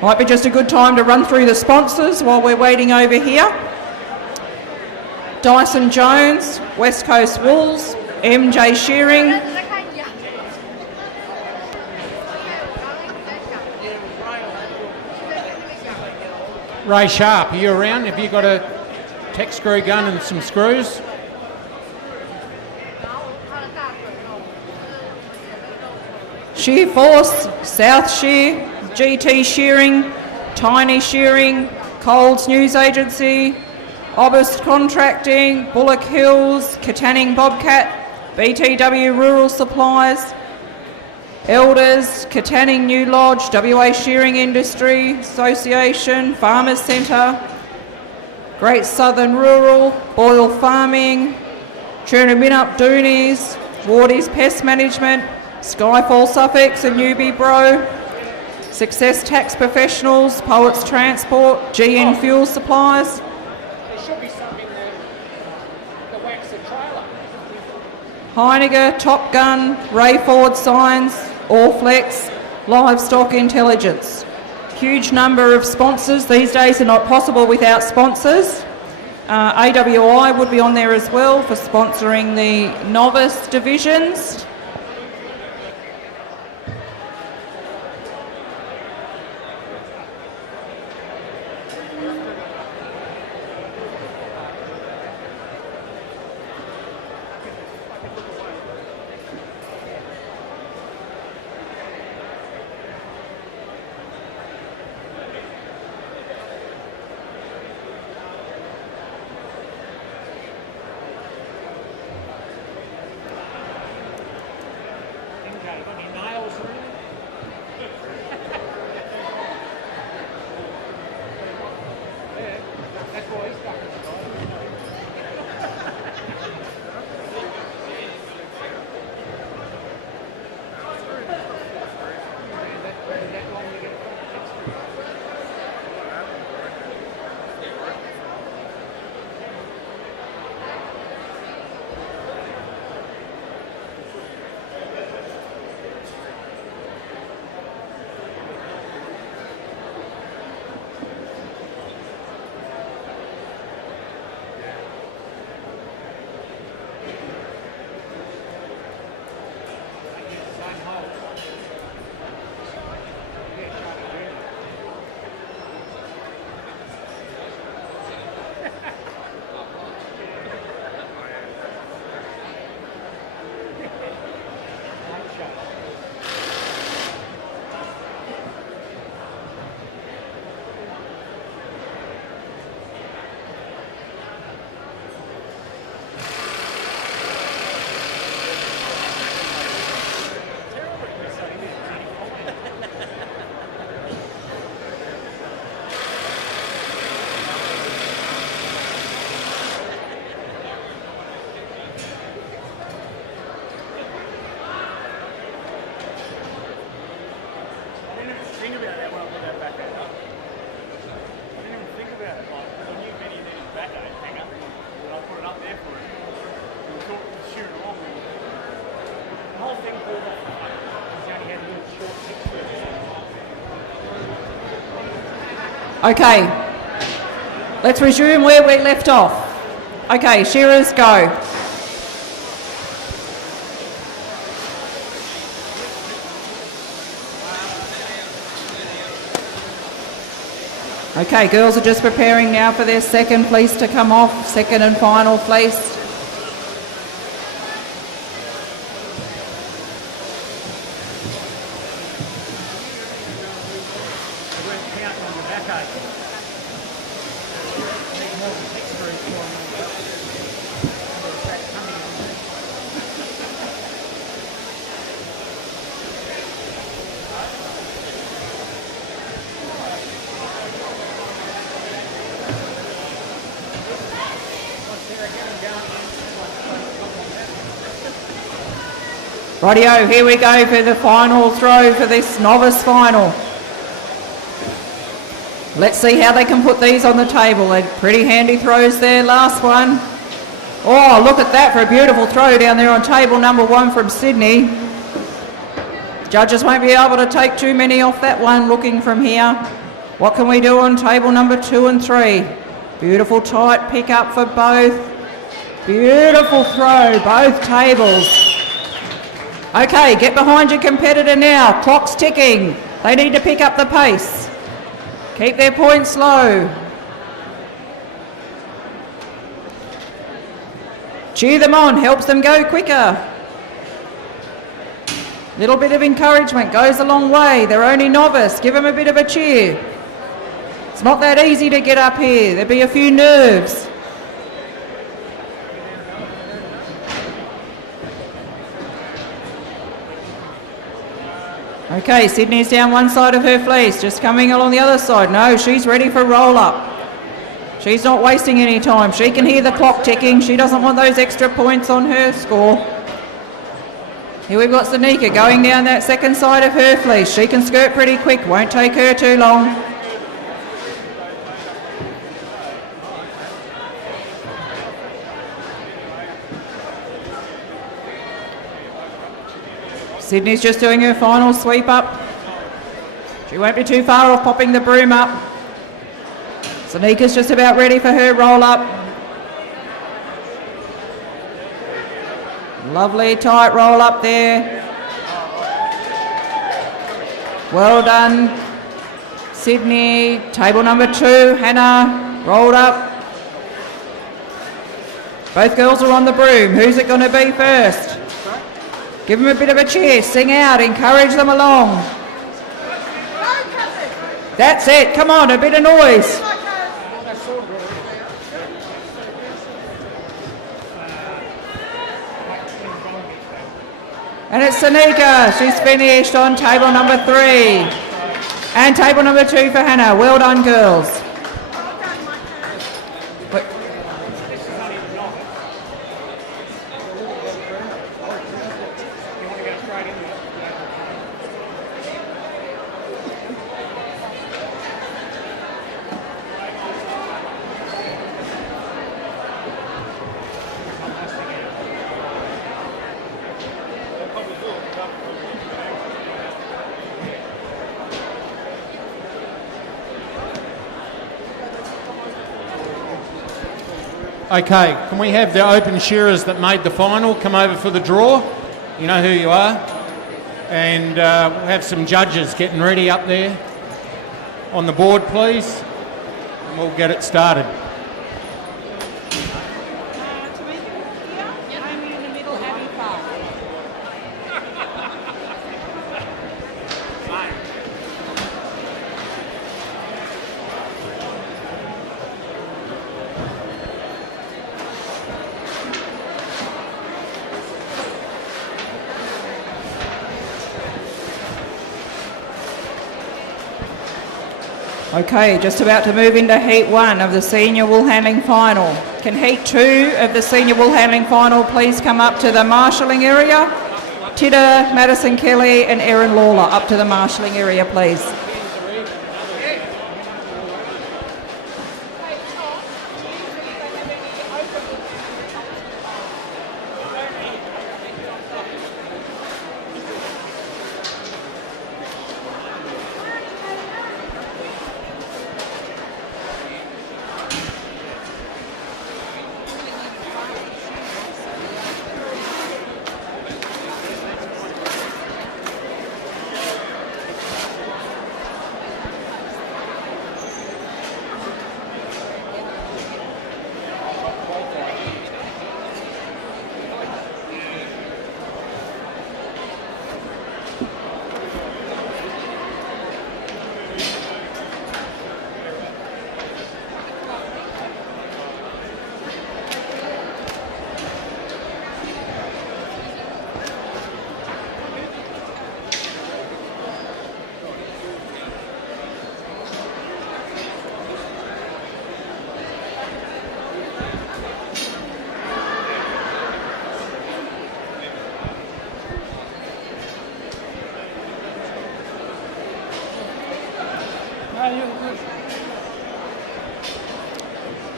Might be just a good time to run through the sponsors while we're waiting over here. Dyson Jones, West Coast Wools, MJ Shearing, Ray Sharp, are you around? Have you got a tech screw gun and some screws? Shear Force, South Shear, GT Shearing, Tiny Shearing, Coles News Agency, Obist Contracting, Bullock Hills, Katanning Bobcat, BTW Rural Supplies, Elders, Katanning New Lodge, WA Shearing Industry Association, Farmers Centre, Great Southern Rural, Boyle Farming, Chernabinup Doonies, Wardies Pest Management, Skyfall Suffolk and Newbie Bro, Success Tax Professionals, Poets Transport, GN Fuel Supplies, There should be some in the Waxer trailer. Heiniger, Top Gun, Ray Ford Signs, Allflex, Livestock Intelligence. Huge number of sponsors. These days are not possible without sponsors. AWI would be on there as well for sponsoring the novice divisions. Okay, let's resume where we left off. Okay, Shearers, go. Okay, girls are just preparing now for their second fleece to come off, second and final fleece. Rightio, here we go for the final throw for this novice final. Let's see how they can put these on the table. They're pretty handy throws there, last one. Oh, look at that for a beautiful throw down there on table number 1 from Sydney. Judges won't be able to take too many off that one looking from here. What can we do on table number 2 and 3? Beautiful tight pick up for both. Beautiful throw, both tables. Okay, get behind your competitor now. Clock's ticking. They need to pick up the pace. Keep their points low. Cheer them on, helps them go quicker. Little bit of encouragement goes a long way. They're only novice. Give them a bit of a cheer. It's not that easy to get up here. There'll be a few nerves. Okay, Sydney's down one side of her fleece, just coming along the other side. No, she's ready for roll-up. She's not wasting any time. She can hear the clock ticking. She doesn't want those extra points on her score. Here we've got Sanika going down that second side of her fleece. She can skirt pretty quick, won't take her too long. Sydney's just doing her final sweep up. She won't be too far off popping the broom up. Sanika's just about ready for her roll up. Lovely tight roll up there. Well done, Sydney. Table number 2, Hannah, rolled up. Both girls are on the broom. Who's it going to be first? Give them a bit of a cheer, sing out, encourage them along. That's it, come on, a bit of noise. And it's Sanika, she's finished on table number 3. And table number 2 for Hannah. Well done, girls. Okay, can we have the open shearers that made the final come over for the draw? You know who you are. And we'll have some judges getting ready up there on the board, please. And we'll get it started. Okay, just about to move into Heat 1 of the Senior Wool Handling Final. Can Heat 2 of the Senior Wool Handling Final please come up to the marshalling area? Tidda, Madison Kelly and Erin Lawler up to the marshalling area, please.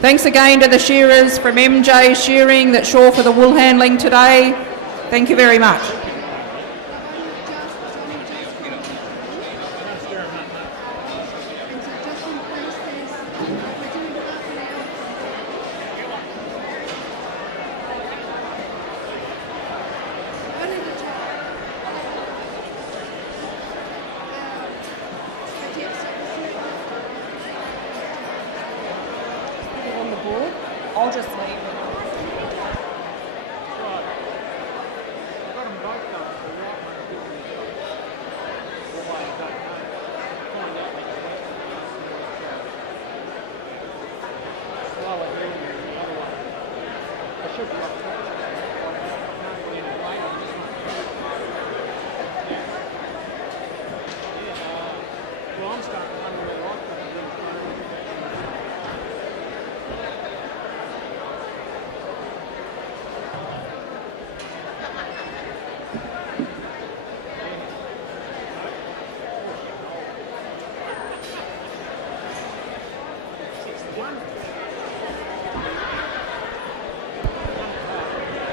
Thanks again to the shearers from MJ Shearing that shore for the wool handling today. Thank you very much. I'll just leave it.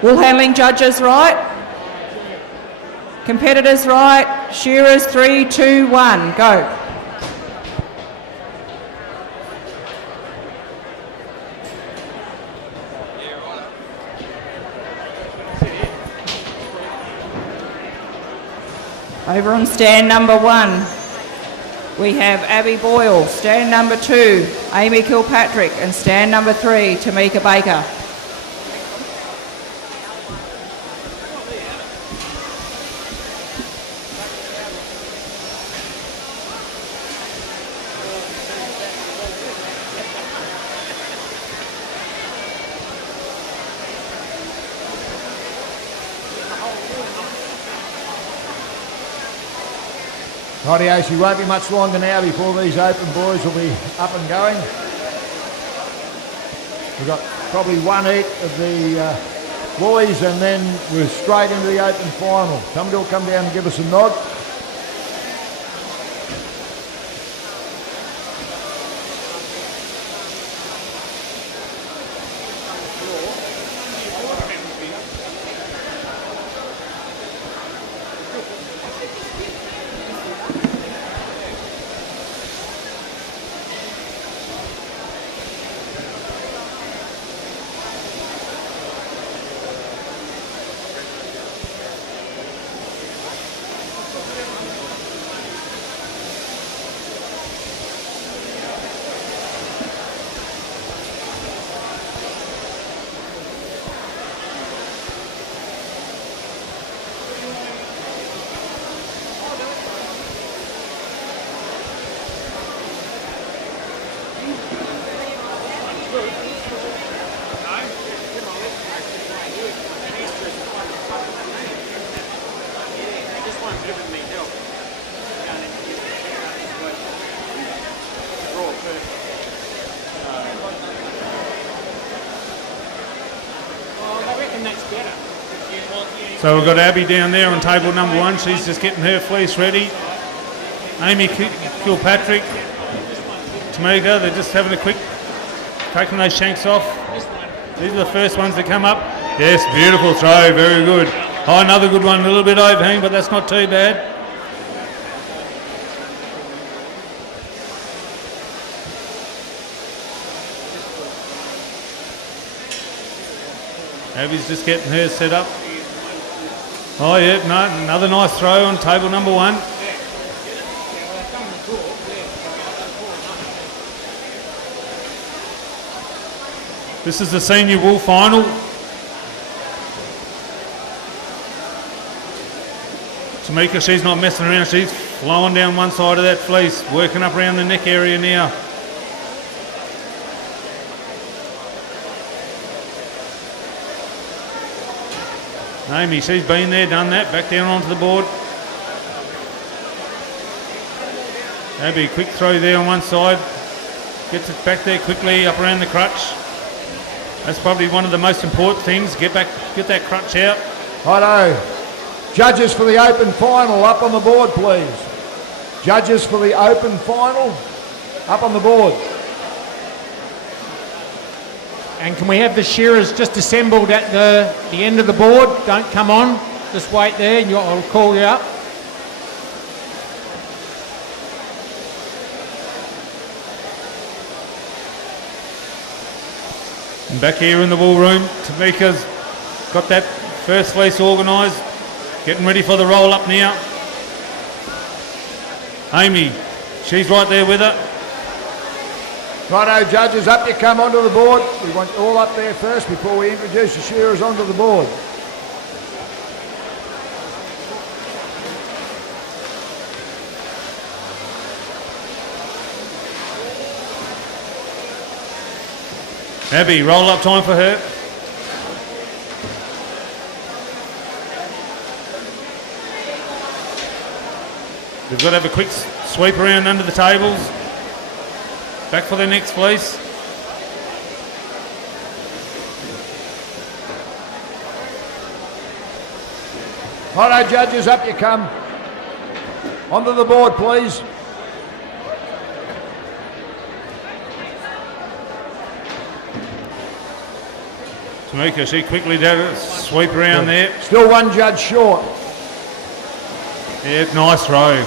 Wool handling judges right. Competitors right. Shearers 3, 2, 1. Go. Over on stand number 1, we have Abby Boyle. Stand number 2, Amy Kilpatrick. And stand number 3, Tamika Baker. Rightio, she won't be much longer now before these open boys will be up and going. We've got probably one heat of the woolies and then we're straight into the open final. Somebody will come down and give us a nod. So we've got Abby down there on table number 1. She's just getting her fleece ready. Amy Kilpatrick, Tamika, they're just having a quick, taking those shanks off. These are the first ones that come up. Yes, beautiful throw, very good. Oh, another good one, a little bit overhang, but that's not too bad. Abby's just getting her set up. Oh yeah, no, another nice throw on table number 1. This is the senior wool final. Tamika, she's not messing around, she's flowing down one side of that fleece, working up around the neck area now. Amy, she's been there, done that, back down onto the board. Abby, quick throw there on one side. Gets it back there quickly, up around the crutch. That's probably one of the most important things, get that crutch out. Righto. Judges for the open final, up on the board, please. Judges for the open final, up on the board. And can we have the shearers just assembled at the end of the board? Don't come on. Just wait there and I'll call you up. And back here in the wool room, Tamika's got that first fleece organised, getting ready for the roll up now. Amy, she's right there with her. Righto, judges, up you come onto the board. We want you all up there first before we introduce the shearers onto the board. Abby, roll up time for her. They've got to have a quick sweep around under the tables. Back for their next fleece. Righto, judges, up you come. Onto the board, please. Tamika, she quickly did a sweep around there. Still one judge short. Yeah, nice row.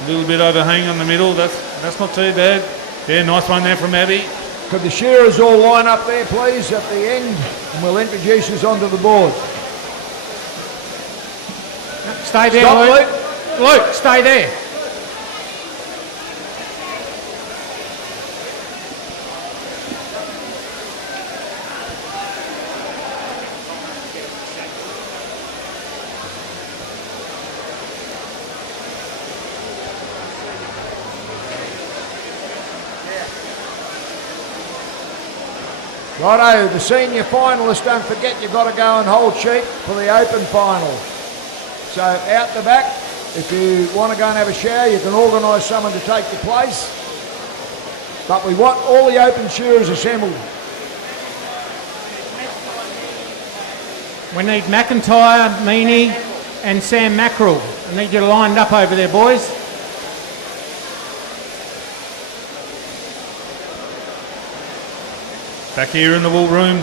A little bit overhang on the middle, that's not too bad. Yeah, nice one there from Abby. Could the shearers all line up there, please, at the end, and we'll introduce us onto the board. Stay there, Stop, Luke. Luke, stay there. Righto, the senior finalists, don't forget you've got to go and hold sheep for the open final. So out the back, if you want to go and have a shower, you can organise someone to take your place. But we want all the open shearers assembled. We need McIntyre, Meany and Sam Mackerel. I need you lined up over there, boys. Back here in the wool room,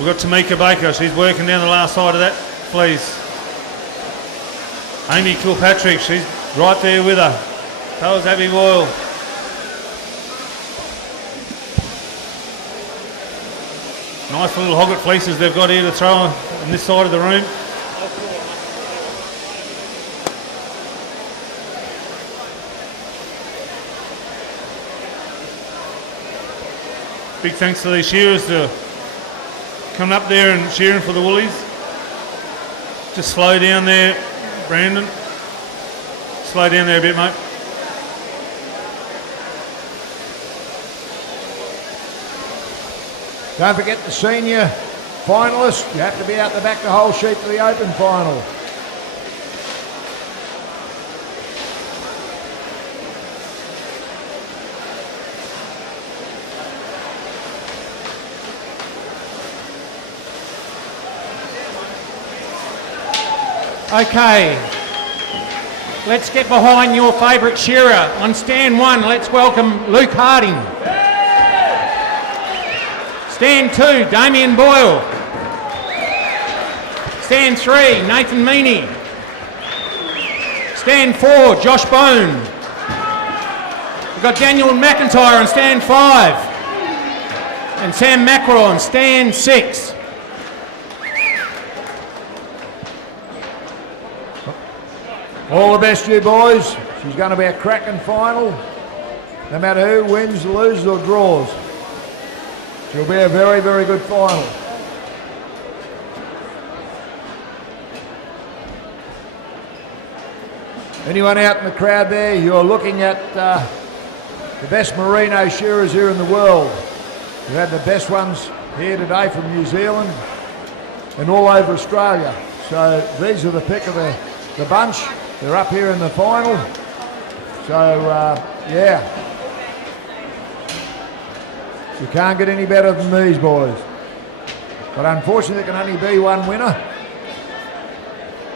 we've got Tamika Baker. She's working down the last side of that fleece. Amy Kilpatrick, she's right there with her. So is Abby Boyle. Nice little hogget fleeces they've got here to throw on this side of the room. Big thanks to these shearers for coming up there and shearing for the woolies. Just slow down there, Brandon. Slow down there a bit, mate. Don't forget the senior finalists. You have to be out the back to hold sheep for the open final. Okay, let's get behind your favourite shearer. On stand 1, let's welcome Luke Harding. Stand 2, Damien Boyle. Stand 3, Nathan Meany. Stand 4, Josh Bone. We've got Daniel McIntyre on stand 5. And Sam Mackerel on stand 6. All the best, you boys. She's going to be a cracking final, no matter who wins, loses or draws. She'll be a very, very good final. Anyone out in the crowd there, you're looking at the best merino shearers here in the world. We've had the best ones here today from New Zealand and all over Australia. So these are the pick of the bunch. They're up here in the final. So, yeah. You can't get any better than these boys. But unfortunately, there can only be one winner.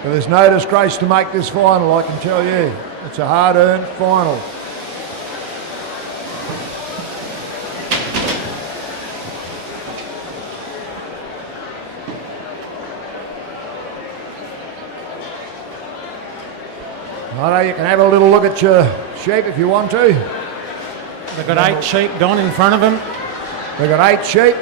But there's no disgrace to make this final, I can tell you. It's a hard-earned final. Righto, you can have a little look at your sheep if you want to. They've got 8 sheep, Don, in front of them. We've got 8 sheep.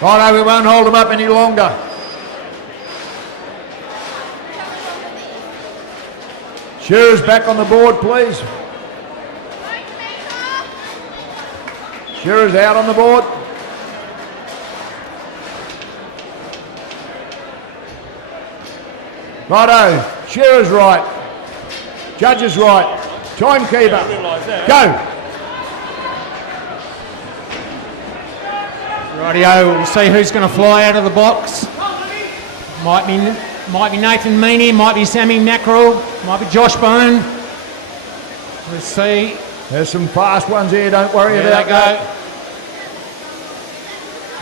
Righto, we won't hold them up any longer. Shears back on the board, please. Shears out on the board. Righto, Shears right. Judges right. Timekeeper. Go. Rightio, we'll see who's going to fly out of the box. Might be Nathan Meaney, might be Sammy Mackerel, might be Josh Bone. Let's see. There's some fast ones here, don't worry There about they that.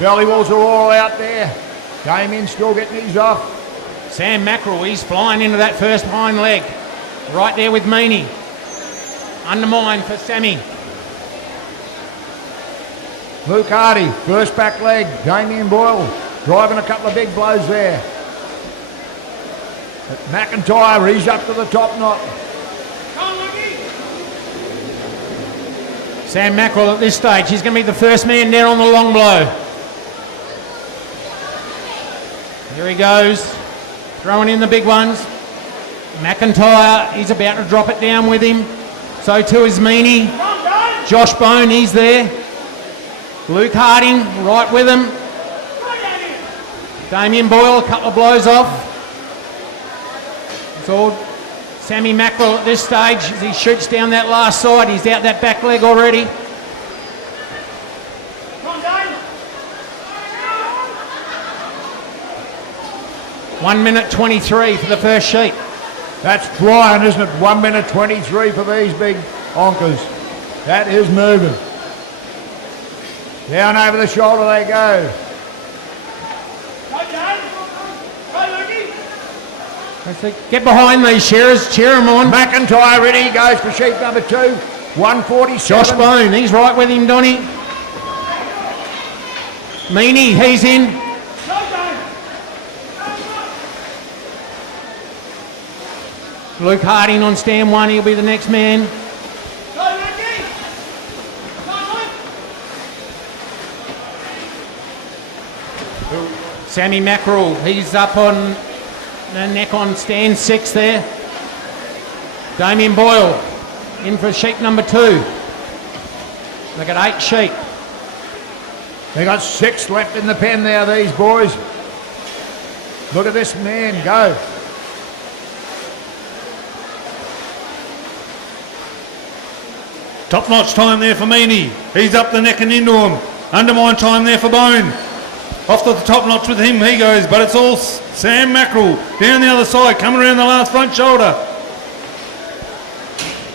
Belly walls are all out there. Damien still getting his off. Sam Mackerel, he's flying into that first hind leg. Right there with Meaney. Undermine for Sammy. Luke Hardy, first back leg. Damien Boyle driving a couple of big blows there. But McIntyre, he's up to the top knot. Sam Mackerel at this stage, he's going to be the first man down on the long blow. Here he goes, throwing in the big ones. McIntyre, he's about to drop it down with him. So too is Meaney. Josh Bone, he's there. Luke Harding, right with him. Damien Boyle, a couple of blows off. It's all Sammy Mackerel at this stage as he shoots down that last side. He's out that back leg already. One minute 23 for the first sheep. That's flying, isn't it? 1 minute 23 for these big honkers. That is moving. Down over the shoulder they go. Get behind these shearers, cheer them on. McIntyre ready, goes for sheep number 2. 147. Josh Bone, he's right with him, Donny. Meaney, he's in. Luke Harding on stand 1, he'll be the next man. Sammy Mackerel, he's up on the neck on stand 6 there. Damien Boyle in for sheep number 2. They got 8 sheep. They got 6 left in the pen there, these boys. Look at this man go. Top notch time there for Meaney. He's up the neck and into him. Undermine time there for Bone. Off to the top notch with him, he goes, but it's all Sam Mackerel down the other side, coming around the last front shoulder.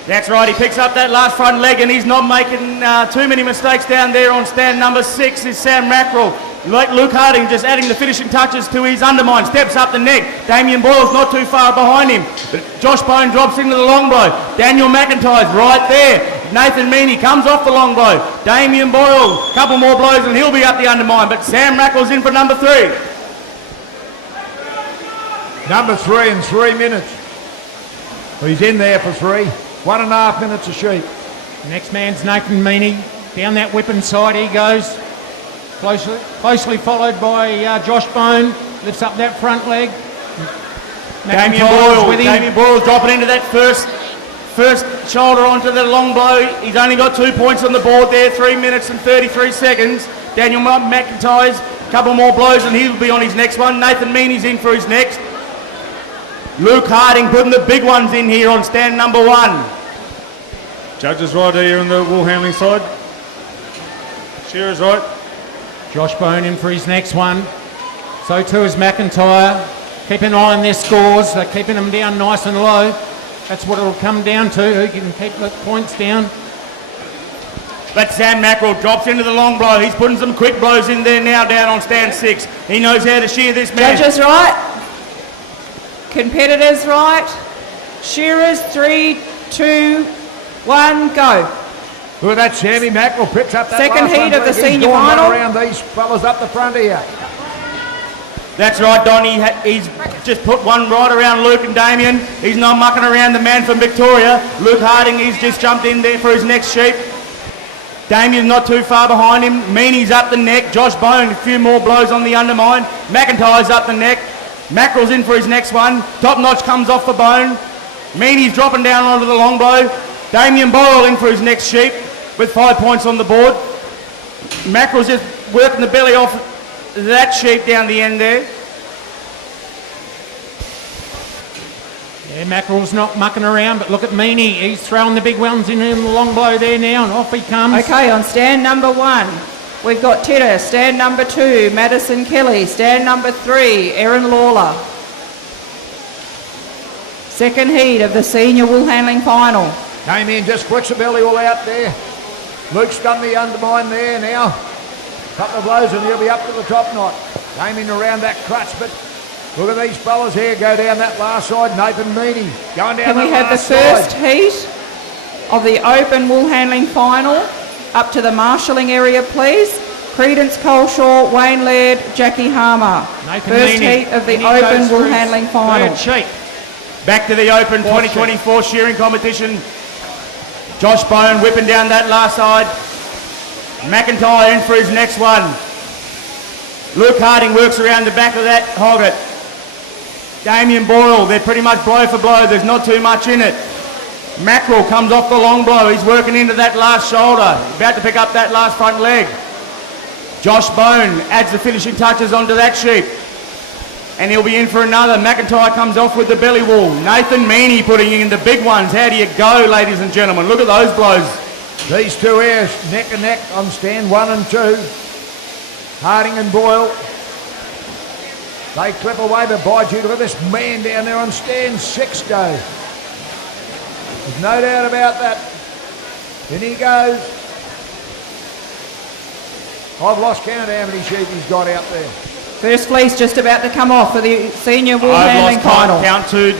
That's right, he picks up that last front leg and he's not making too many mistakes down there on stand number 6 is Sam Mackerel. Like Luke Harding just adding the finishing touches to his undermine, steps up the neck. Damien Boyle's not too far behind him. But Josh Bone drops into the long blow. Daniel McIntyre's right there. Nathan Meaney comes off the long blow. Damien Boyle, a couple more blows and he'll be up the undermine. But Sam Mackerel's in for number 3. Number 3 in 3 minutes. Well, he's in there for 3. 1.5 minutes a sheep. Next man's Nathan Meaney. Down that whipping side he goes. Closely followed by Josh Bone. Lifts up that front leg. Damien Boyle's dropping into that first shoulder onto the long blow. He's only got 2 points on the board there, 3 minutes and 33 seconds. Daniel McIntyre's a couple more blows and he'll be on his next one. Nathan Meaney's in for his next. Luke Harding putting the big ones in here on stand number 1. Judges right here on the wool handling side. Shearers right. Josh Bone in for his next one. So too is McIntyre. Keep an eye on their scores. They're keeping them down nice and low. That's what it'll come down to, who can keep the points down. But Sam Mackerel drops into the long blow. He's putting some quick blows in there now down on stand 6. He knows how to shear this man. Judges right. Competitors right. Shearers 3, 2, 1, go. Look at that, Sammy Mackerel picks up that Second last heat one. of the He's senior gone final. right around these fellas up the front here. That's right, Don. He's just put one right around Luke and Damien. He's not mucking around the man from Victoria. Luke Harding, he's just jumped in there for his next sheep. Damien's not too far behind him. Meany's up the neck. Josh Bone, a few more blows on the undermine. McIntyre's up the neck. Mackerel's in for his next one. Top Notch comes off for Bone. Meany's dropping down onto the long blow. Damien Boyle in for his next sheep with 5 points on the board. Mackerel's just working the belly off that sheep down the end there. Yeah, Mackerel's not mucking around, but look at Meany. He's throwing the big ones in the long blow there now, and off he comes. Okay, on stand number 1, we've got Titter. Stand number 2, Madison Kelly. Stand number 3, Erin Lawler. Second heat of the senior wool handling final. Came in, just flicks the belly all out there. Luke's done the undermine there now. Couple of blows and he'll be up to the top knot. Came in around that crutch, but look at these fellas here go down that last side. Nathan Meany going down Can we have the first heat of the open wool handling final up to the marshalling area, please? Credence Coleshaw, Wayne Laird, Jackie Harmer. Nathan First Meany. heat of the Meany open goes wool through handling final. third sheet. Back to the Open 2024 shearing competition. Josh Bone whipping down that last side. McIntyre in for his next one. Luke Harding works around the back of that hogget. Damien Boyle, they're pretty much blow for blow. There's not too much in it. Mackerel comes off the long blow. He's working into that last shoulder. About to pick up that last front leg. Josh Bone adds the finishing touches onto that sheep. And he'll be in for another. McIntyre comes off with the belly wall. Nathan Meany putting in the big ones. How do you go, ladies and gentlemen? Look at those blows. These two here, neck and neck on stand 1 and 2. Harding and Boyle. They clip away, but by Jude, look at this man down there on stand 6 go. There's no doubt about that. In he goes. I've lost count how many sheep he's got out there. First fleece just about to come off for the senior wool handling I've lost final. count too,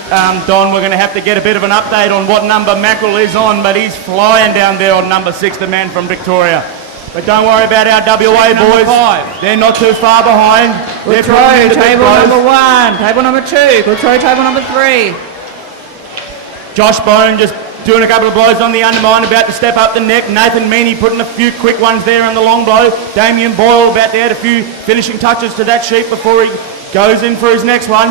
Don. We're going to have to get a bit of an update on what number Mackerel is on, but he's flying down there on number 6, the man from Victoria. But don't worry about our WA boys. 5. They're not too far behind. Good They're throw, putting in the big table blows. number 1, table number 2, good throw, table number 3. Josh Bone just doing a couple of blows on the undermine, about to step up the neck. Nathan Meany putting a few quick ones there on the long blow. Damien Boyle about to add a few finishing touches to that sheep before he goes in for his next one.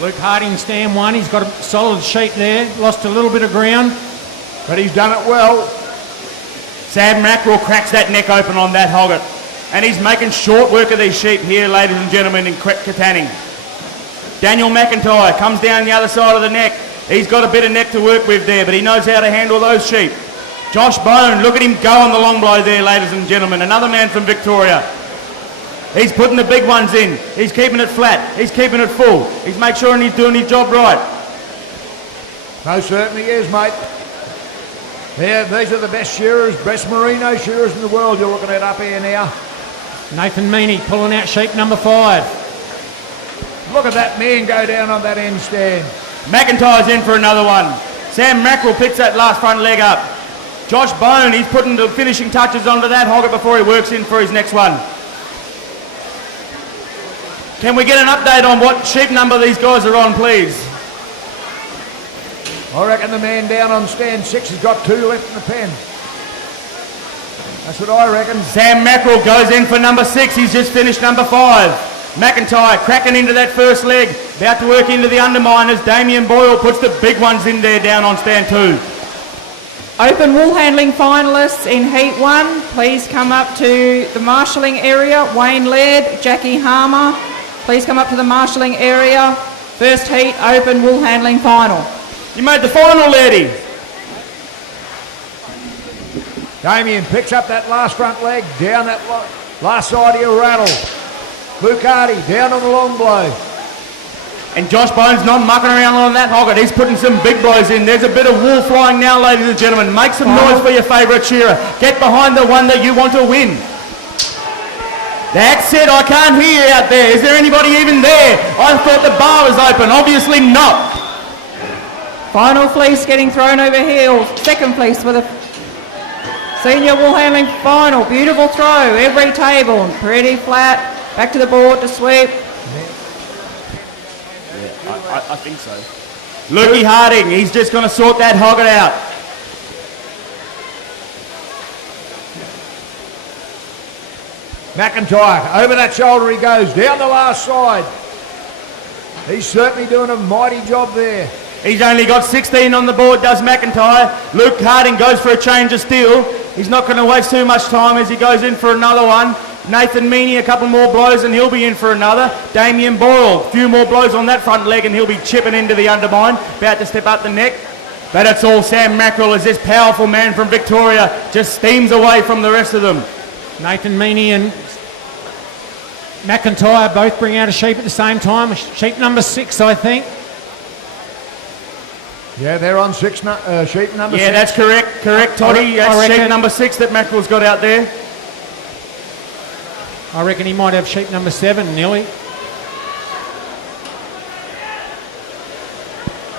Luke Harding, stand 1. He's got a solid sheep there. Lost a little bit of ground. But he's done it well. Sam Mackerel cracks that neck open on that hogget. And he's making short work of these sheep here, ladies and gentlemen, in Katanning. Daniel McIntyre comes down the other side of the neck. He's got a bit of neck to work with there, but he knows how to handle those sheep. Josh Bone, look at him go on the long blow there, ladies and gentlemen. Another man from Victoria. He's putting the big ones in. He's keeping it flat. He's keeping it full. He's making sure he's doing his job right. Most certainly is, mate. Yeah, these are the best shearers, best merino shearers in the world you're looking at up here now. Nathan Meany pulling out sheep number 5. Look at that man go down on that end stand. McIntyre's in for another one. Sam Mackerel picks that last front leg up. Josh Bone, he's putting the finishing touches onto that hogget before he works in for his next one. Can we get an update on what sheep number these guys are on, please? I reckon the man down on stand 6 has got 2 left in the pen. That's what I reckon. Sam Mackerel goes in for number 6. He's just finished number 5. McIntyre cracking into that first leg. About to work into the underminers. Damien Boyle puts the big ones in there down on stand 2. Open wool handling finalists in heat 1, please come up to the marshalling area. Wayne Laird, Jackie Harmer, please come up to the marshalling area. First heat, open wool handling final. You made the final, lady. Damien picks up that last front leg, down that last side of your rattle. Luke Hardy down on the long blow. And Josh Bone's not mucking around on that hogget. He's putting some big blows in. There's a bit of wool flying now, ladies and gentlemen. Make some noise for your favourite shearer. Get behind the one that you want to win. That's it. I can't hear you out there. Is there anybody even there? I thought the bar was open. Obviously not. Final fleece getting thrown over heel. Second fleece for the senior wool handling final. Beautiful throw. Every table. Pretty flat. Back to the board to sweep. I think so. Lukey Harding, he's just going to sort that hogget out. McIntyre, over that shoulder he goes, down the last side. He's certainly doing a mighty job there. He's only got 16 on the board, does McIntyre. Luke Harding goes for a change of steel. He's not going to waste too much time as he goes in for another one. Nathan Meaney, a couple more blows and he'll be in for another. Damien Boyle, a few more blows on that front leg and he'll be chipping into the undermine. About to step up the neck. But it's all Sam Mackerel as this powerful man from Victoria just steams away from the rest of them. Nathan Meaney and McIntyre both bring out a sheep at the same time. Sheep number 6, I think. Yeah, they're on sheep number 6. Yeah, that's correct. Correct, Toddy. That's sheep number 6 that Mackerel's got out there. I reckon he might have sheep number 7, nearly.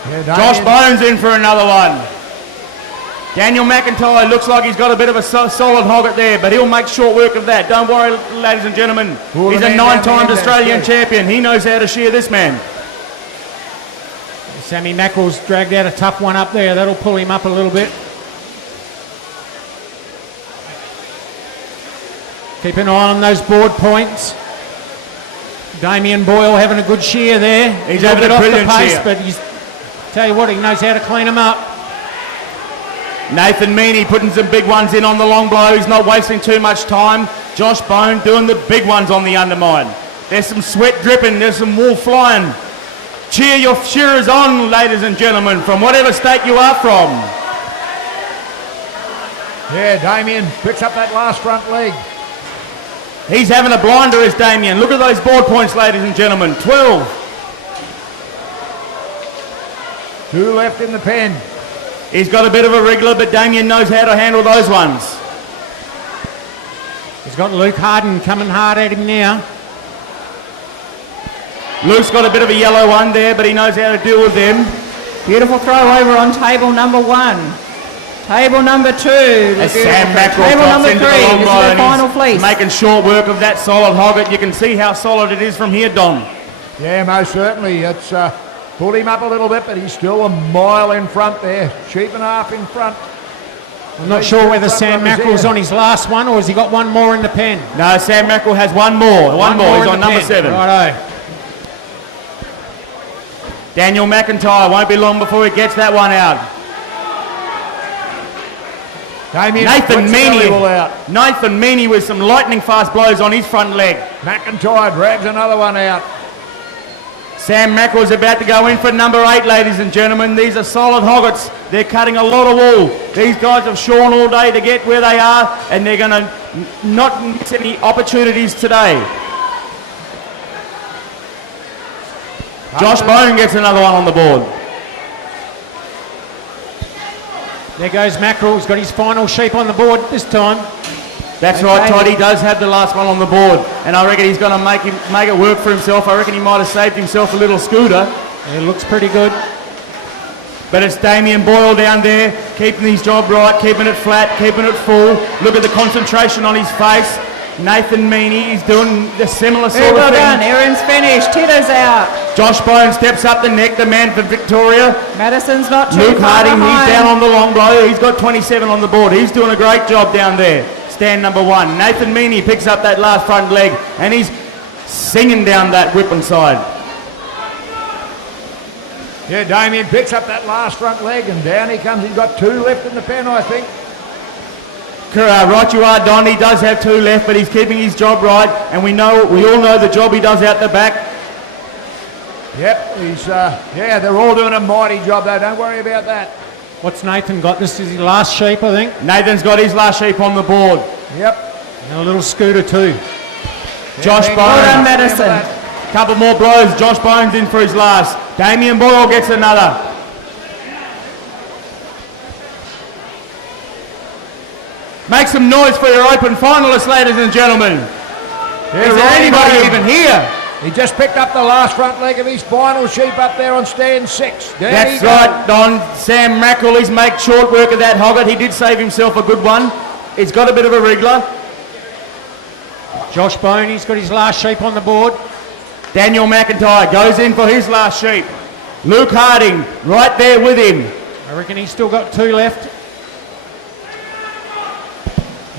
Yeah, Josh Bones in for another one. Daniel McIntyre looks like he's got a bit of a solid hogget there, but he'll make short work of that. Don't worry, ladies and gentlemen. He's a 9-time Australian champion. He knows how to shear this man. Sammy Mackerel's dragged out a tough one up there. That'll pull him up a little bit. Keep an eye on those board points. Damien Boyle having a good shear there. He's having a brilliant off the pace, shear. but he's, tell you what, he knows how to clean them up. Nathan Meaney putting some big ones in on the long blow. He's not wasting too much time. Josh Bone doing the big ones on the undermine. There's some sweat dripping. There's some wool flying. Cheer your shearers on, ladies and gentlemen, from whatever state you are from. Yeah, Damien picks up that last front leg. He's having a blinder, is Damien. Look at those board points, ladies and gentlemen. 12. 2 left in the pen. He's got a bit of a wriggler, but Damien knows how to handle those ones. He's got Luke Harden coming hard at him now. Luke's got a bit of a yellow one there, but he knows how to deal with them. Beautiful throw over on table number 1. Table number 2. As Sam Mackerel table drops number 3. into the This long is blow the and final he's fleece. making short work of that solid hogget. You can see how solid it is from here, Don. Yeah, most certainly. It's pulled him up a little bit, but he's still a mile in front there. Sheep and a half in front. I'm not sure whether Sam Mackerel's on his last one or has he got one more in the pen. No, Sam Mackerel has one more. One more. He's in on the number pen. 7. Righto. Daniel McIntyre won't be long before he gets that one out. Damien Nathan puts the belly wool out. Meaney. Nathan Meaney with some lightning fast blows on his front leg. McIntyre drags another one out. Sam Mackerel's about to go in for number 8, ladies and gentlemen. These are solid hoggets. They're cutting a lot of wool. These guys have shorn all day to get where they are, and they're going to not miss any opportunities today. Josh Bone gets another one on the board. There goes Mackerel. He's got his final sheep on the board this time. That's right, Todd. He does have the last one on the board, and I reckon he's going to make it work for himself. I reckon he might have saved himself a little scooter. It looks pretty good. But it's Damien Boyle down there, keeping his job right, keeping it flat, keeping it full. Look at the concentration on his face. Nathan Meaney, he's doing the similar sort Well of thing. done. Aaron's finished. Tito's out. Josh Bone steps up the neck, the man for Victoria. Madison's not too Luke far Harding, behind. he's down on the long blow. He's got 27 on the board. He's doing a great job down there. Stand number 1. Nathan Meaney picks up that last front leg, and he's singing down that whip side. Yeah, Damien picks up that last front leg and down he comes. He's got 2 left in the pen, I think. Right you are, Don. He does have 2 left, but he's keeping his job right, and we all know the job he does out the back. Yep, he's yeah, they're all doing a mighty job though. Don't worry about that. What's Nathan got? This is his last sheep, I think. Nathan's got his last sheep on the board. Yep. And a little scooter too. Josh Yeah, Bone. Well done, Madison. Couple more blows. Josh Bone's in for his last. Damien Boyle gets another. Make some noise for your open finalists, ladies and gentlemen. Is there anybody even here? He just picked up the last front leg of his final sheep up there on stand 6. Down he That's goes. right, Don. Sam Mackerel, he's made short work of that hogget. He did save himself a good one. He's got a bit of a wriggler. Josh Bone, he's got his last sheep on the board. Daniel McIntyre goes in for his last sheep. Luke Harding right there with him. I reckon he's still got 2 left.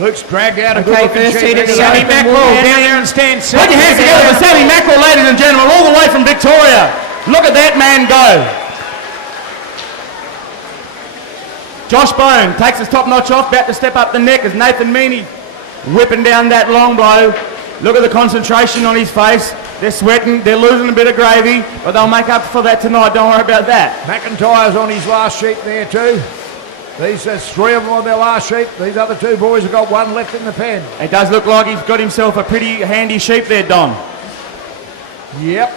Luke's dragged out a good Okay, looking first sheep. heat of the Sammy open Mackerel wall. down there and stand 6. Put your hands together for Sammy Mackerel, ladies and gentlemen, all the way from Victoria. Look at that man go. Josh Bone takes his top notch off, about to step up the neck as Nathan Meaney whipping down that long blow. Look at the concentration on his face. They're sweating, they're losing a bit of gravy, but they'll make up for that tonight, don't worry about that. McIntyre's on his last sheep there too. There's 3 of them on their last sheep. These other 2 boys have got 1 left in the pen. It does look like he's got himself a pretty handy sheep there, Don. Yep.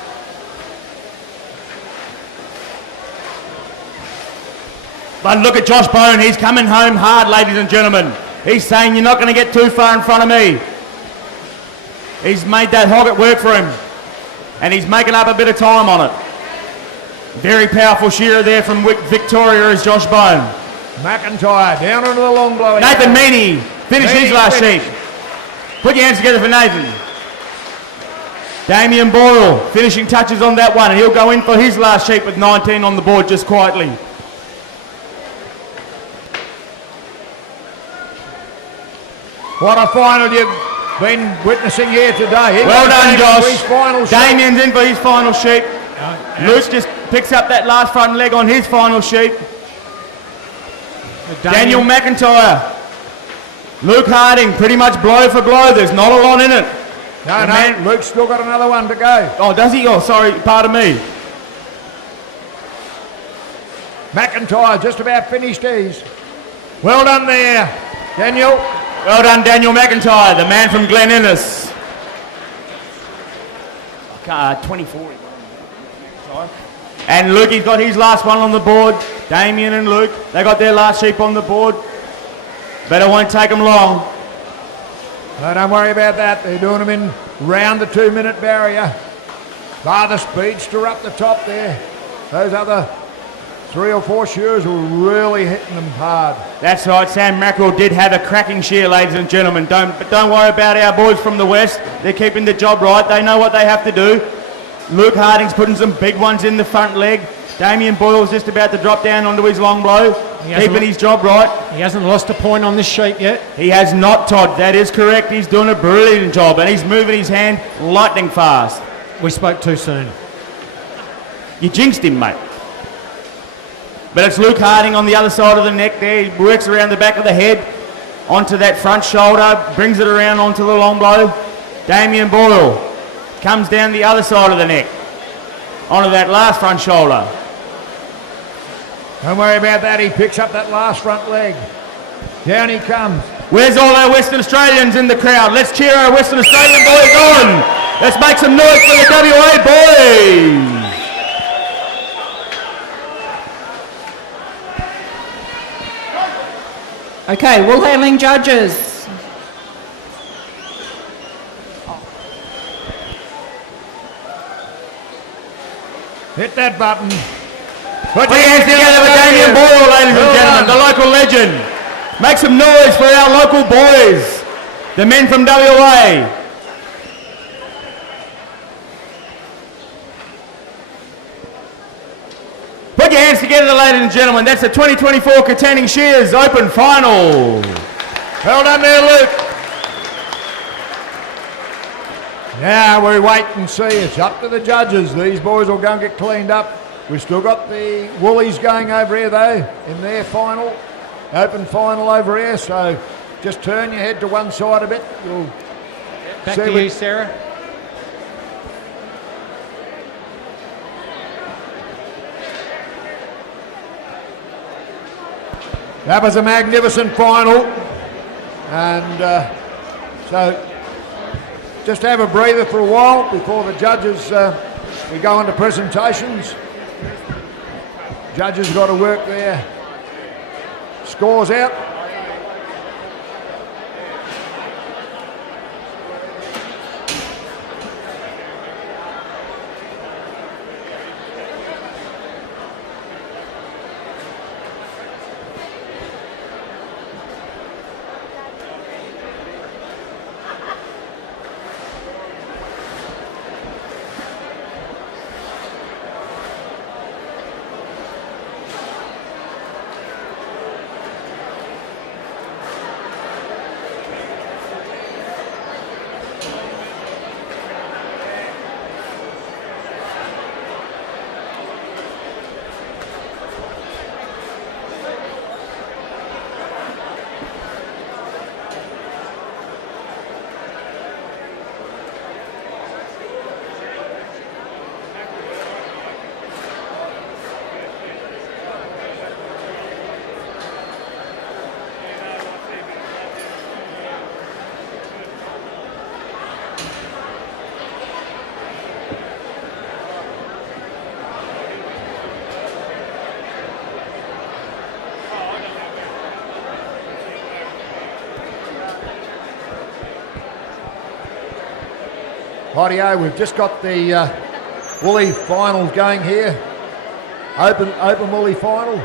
But look at Josh Bone, he's coming home hard, ladies and gentlemen. He's saying you're not going to get too far in front of me. He's made that hogget work for him. And he's making up a bit of time on it. Very powerful shearer there from Victoria is Josh Bone. McIntyre down onto the long blow. Nathan Meaney finished his Meaney last finished. sheep. Put your hands together for Nathan. Damien Boyle finishing touches on that one, and he'll go in for his last sheep with 19 on the board just quietly. What a final you've been witnessing here today. Well done, Josh. His final sheep. Damien's in for his final sheep. Luke just picks up that last front leg on his final sheep. Daniel McIntyre. Luke Harding, pretty much blow for blow. There's not a lot in it. No, Luke's still got another one to go. Oh, does he? Oh, sorry, pardon me. McIntyre just about finished his. Well done there, Daniel. Well done, Daniel McIntyre, the man from Glen Innes. 24. And Luke, he's got his last one on the board. Damien and Luke, they got their last sheep on the board. But it won't take them long. No, don't worry about that. They're doing them in round the 2-minute barrier. The speedster up the top there. Those other 3 or 4 shears were really hitting them hard. That's right, Sam Mackerel did have a cracking shear, ladies and gentlemen. Don't worry about our boys from the west. They're keeping the job right. They know what they have to do. Luke Harding's putting some big ones in the front leg. Damien Boyle's just about to drop down onto his long blow, keeping his job right. He hasn't lost a point on this sheep yet. He has not, Todd. That is correct. He's doing a brilliant job, and he's moving his hand lightning fast. We spoke too soon. You jinxed him, mate. But it's Luke Harding on the other side of the neck there. He works around the back of the head, onto that front shoulder, brings it around onto the long blow. Damien Boyle comes down the other side of the neck, onto that last front shoulder. Don't worry about that. He picks up that last front leg. Down he comes. Where's all our Western Australians in the crowd? Let's cheer our Western Australian boys on. Let's make some noise for the WA boys. Okay, wool handling judges. Hit that button. Put your hands together for Damien Boyle, ladies and gentlemen, the local legend. Make some noise for our local boys, the men from WA. Put your hands together, ladies and gentlemen. That's the 2024 Katanning Shears Open Final. Well done there, Luke. Now we wait and see. It's up to the judges. These boys will go and get cleaned up. We've still got the Woolies going over here, though, in their final, open final over here. So just turn your head to one side a bit. You'll Back see to what- you, Sarah. That was a magnificent final. And so just have a breather for a while before the judges, we go into presentations. Judges got to work their scores out. Rightio, we've just got the Woolly finals going here. Open Woolly final.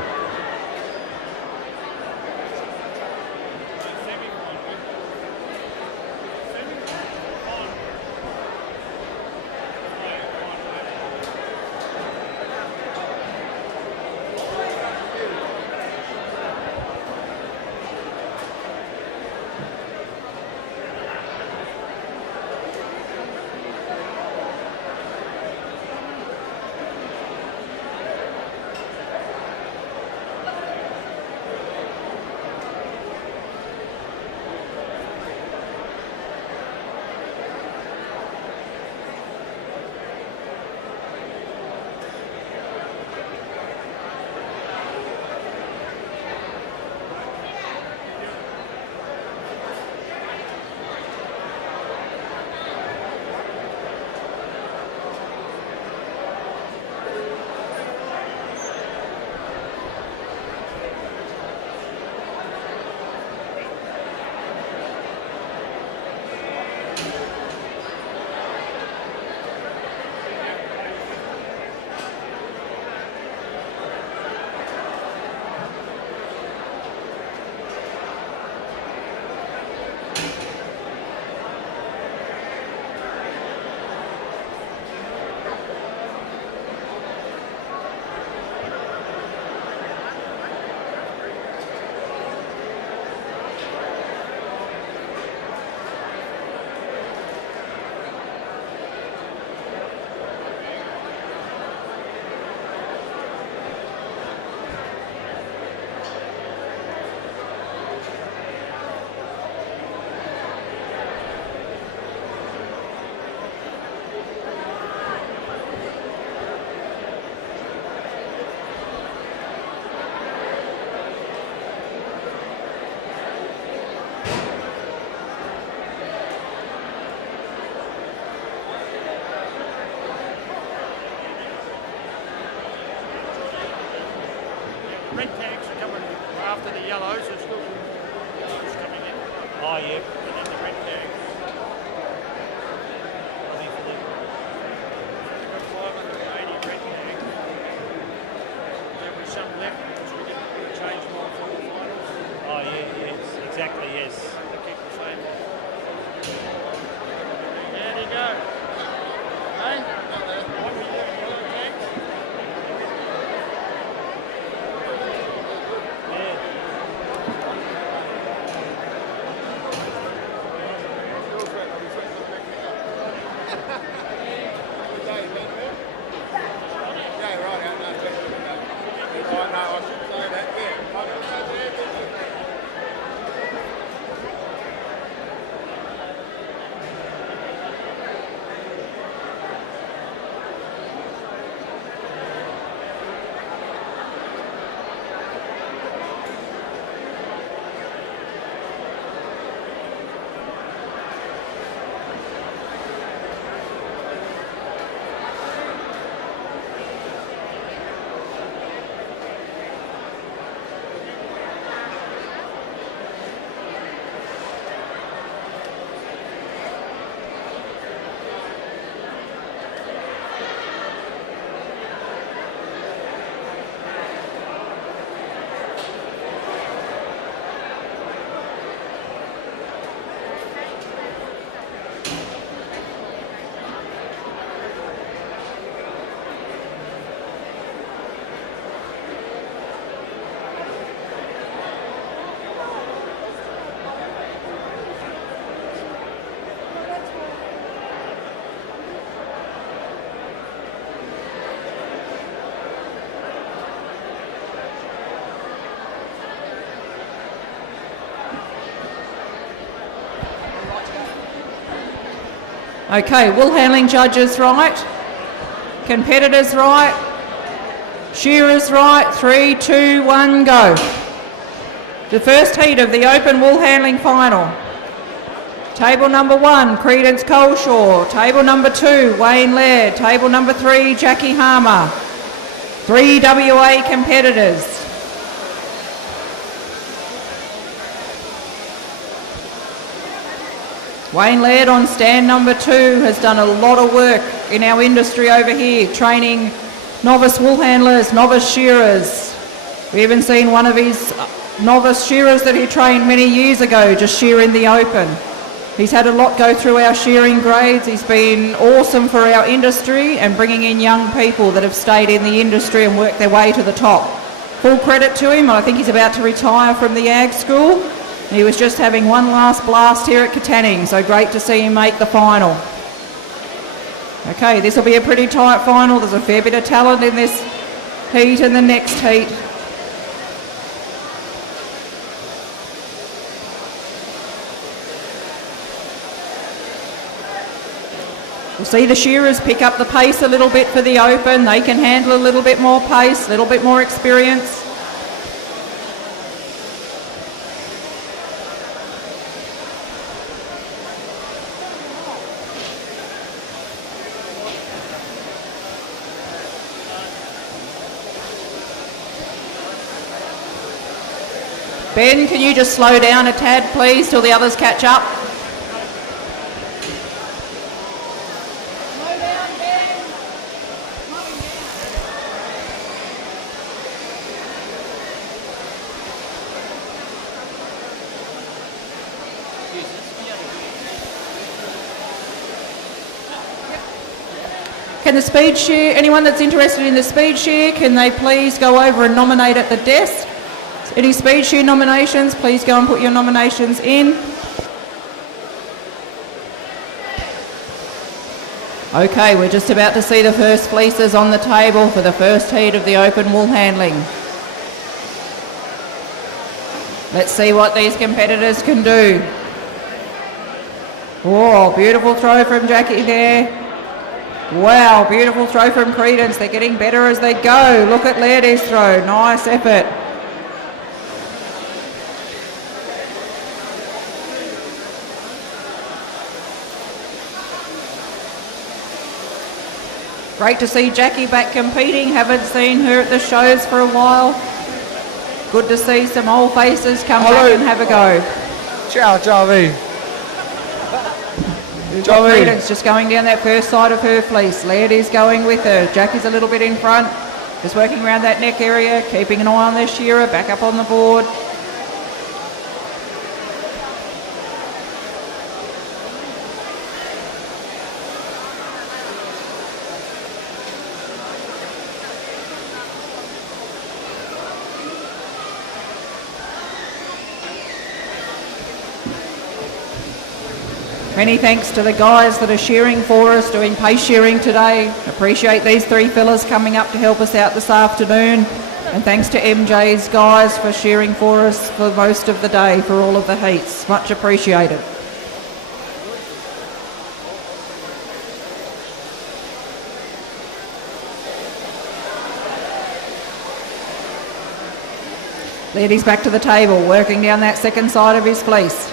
Red tags are coming after the yellows. There's still yellows coming in. Oh, yeah. And then the red tags. I think for the 580 red tags. There'll be some left because we didn't change more for the finals. oh, yeah, yes, exactly, yes. They keep the same. There you go. Hey? What were you doing? Yellow tags? Okay, wool handling judges right, competitors right, shearers right, 3, 2, 1, go. The first heat of the open wool handling final. Table number 1, Credence Coleshaw. Table number 2, Wayne Laird. Table number 3, Jackie Harmer. 3 WA competitors. Wayne Laird on stand number 2 has done a lot of work in our industry over here, training novice wool handlers, novice shearers. We even seen one of his novice shearers that he trained many years ago just shear in the open. He's had a lot go through our shearing grades. He's been awesome for our industry and bringing in young people that have stayed in the industry and worked their way to the top. Full credit to him. I think he's about to retire from the ag school. He was just having one last blast here at Katanning, so great to see him make the final. Okay, this will be a pretty tight final. There's a fair bit of talent in this heat and the next heat. We'll see the shearers pick up the pace a little bit for the open. They can handle a little bit more pace, a little bit more experience. Ben, can you just slow down a tad, please, till the others catch up? Can the Speed Shear, anyone that's interested in the Speed Shear, can they please go over and nominate at the desk? Any Speed Shear nominations, please go and put your nominations in. Okay, we're just about to see the first fleeces on the table for the first heat of the open wool handling. Let's see what these competitors can do. Oh, beautiful throw from Jackie there. Wow, beautiful throw from Credence. They're getting better as they go. Look at Lairdy's throw. Nice effort. Great to see Jackie back competing. Haven't seen her at the shows for a while. Good to see some old faces come back and have a go. Ciao, Jarvie. Credence just going down that first side of her fleece. Lairdy's going with her. Jackie's a little bit in front. Just working around that neck area, keeping an eye on their shearer, back up on the board. Many thanks to the guys that are shearing for us, doing pace shearing today. Appreciate these three fellas coming up to help us out this afternoon. And thanks to MJ's guys for shearing for us for most of the day for all of the heats. Much appreciated. Lairdy's back to the table, working down that second side of his fleece.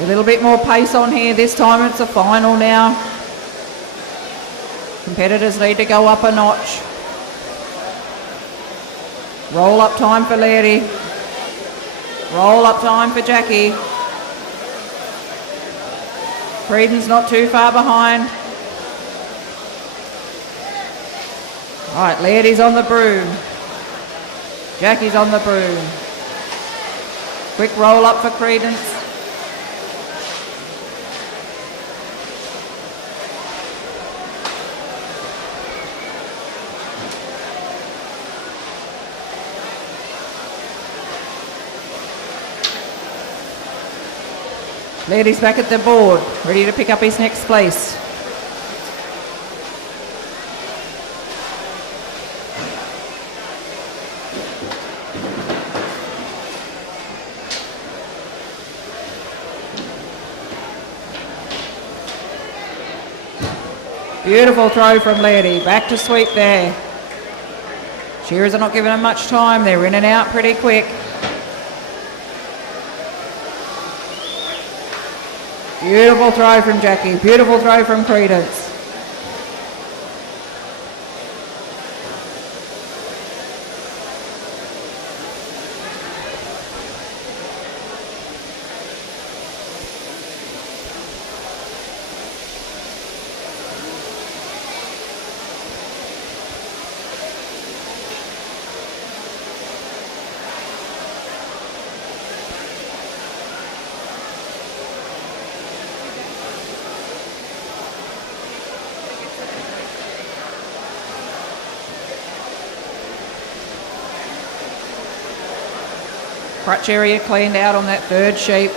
A little bit more pace on here. This time it's a final now. Competitors need to go up a notch. Roll up time for Lairdy. Roll up time for Jackie. Creedon's not too far behind. All right, Lairdy's on the broom. Jackie's on the broom. Quick roll up for Credence. Lairdy's back at the board, ready to pick up his next place. Beautiful throw from Lairdy, back to sweep there. Shearers are not giving him much time, they're in and out pretty quick. Beautiful throw from Jackie, beautiful throw from Credence. Crutch area cleaned out on that third sheep.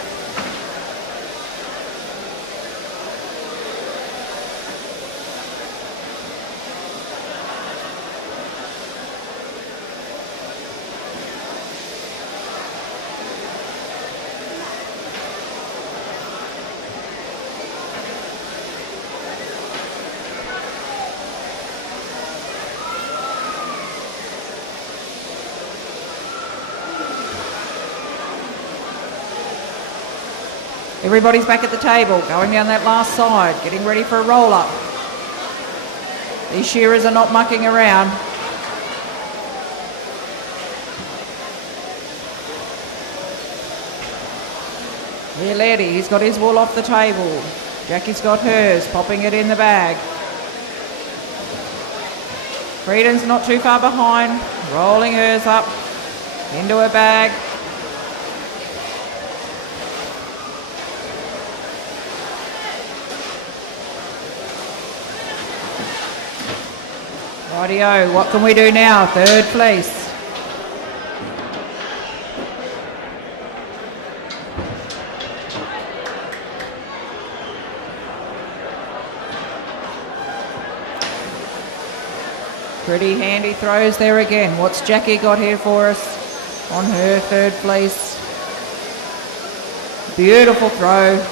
Everybody's back at the table, going down that last side, getting ready for a roll-up. These shearers are not mucking around. Here, Laddie, he's got his wool off the table. Jackie's got hers, popping it in the bag. Freedom's not too far behind, rolling hers up into her bag. Rightio, what can we do now? Third place. Pretty handy throws there again. What's Jackie got here for us on her third place? Beautiful throw.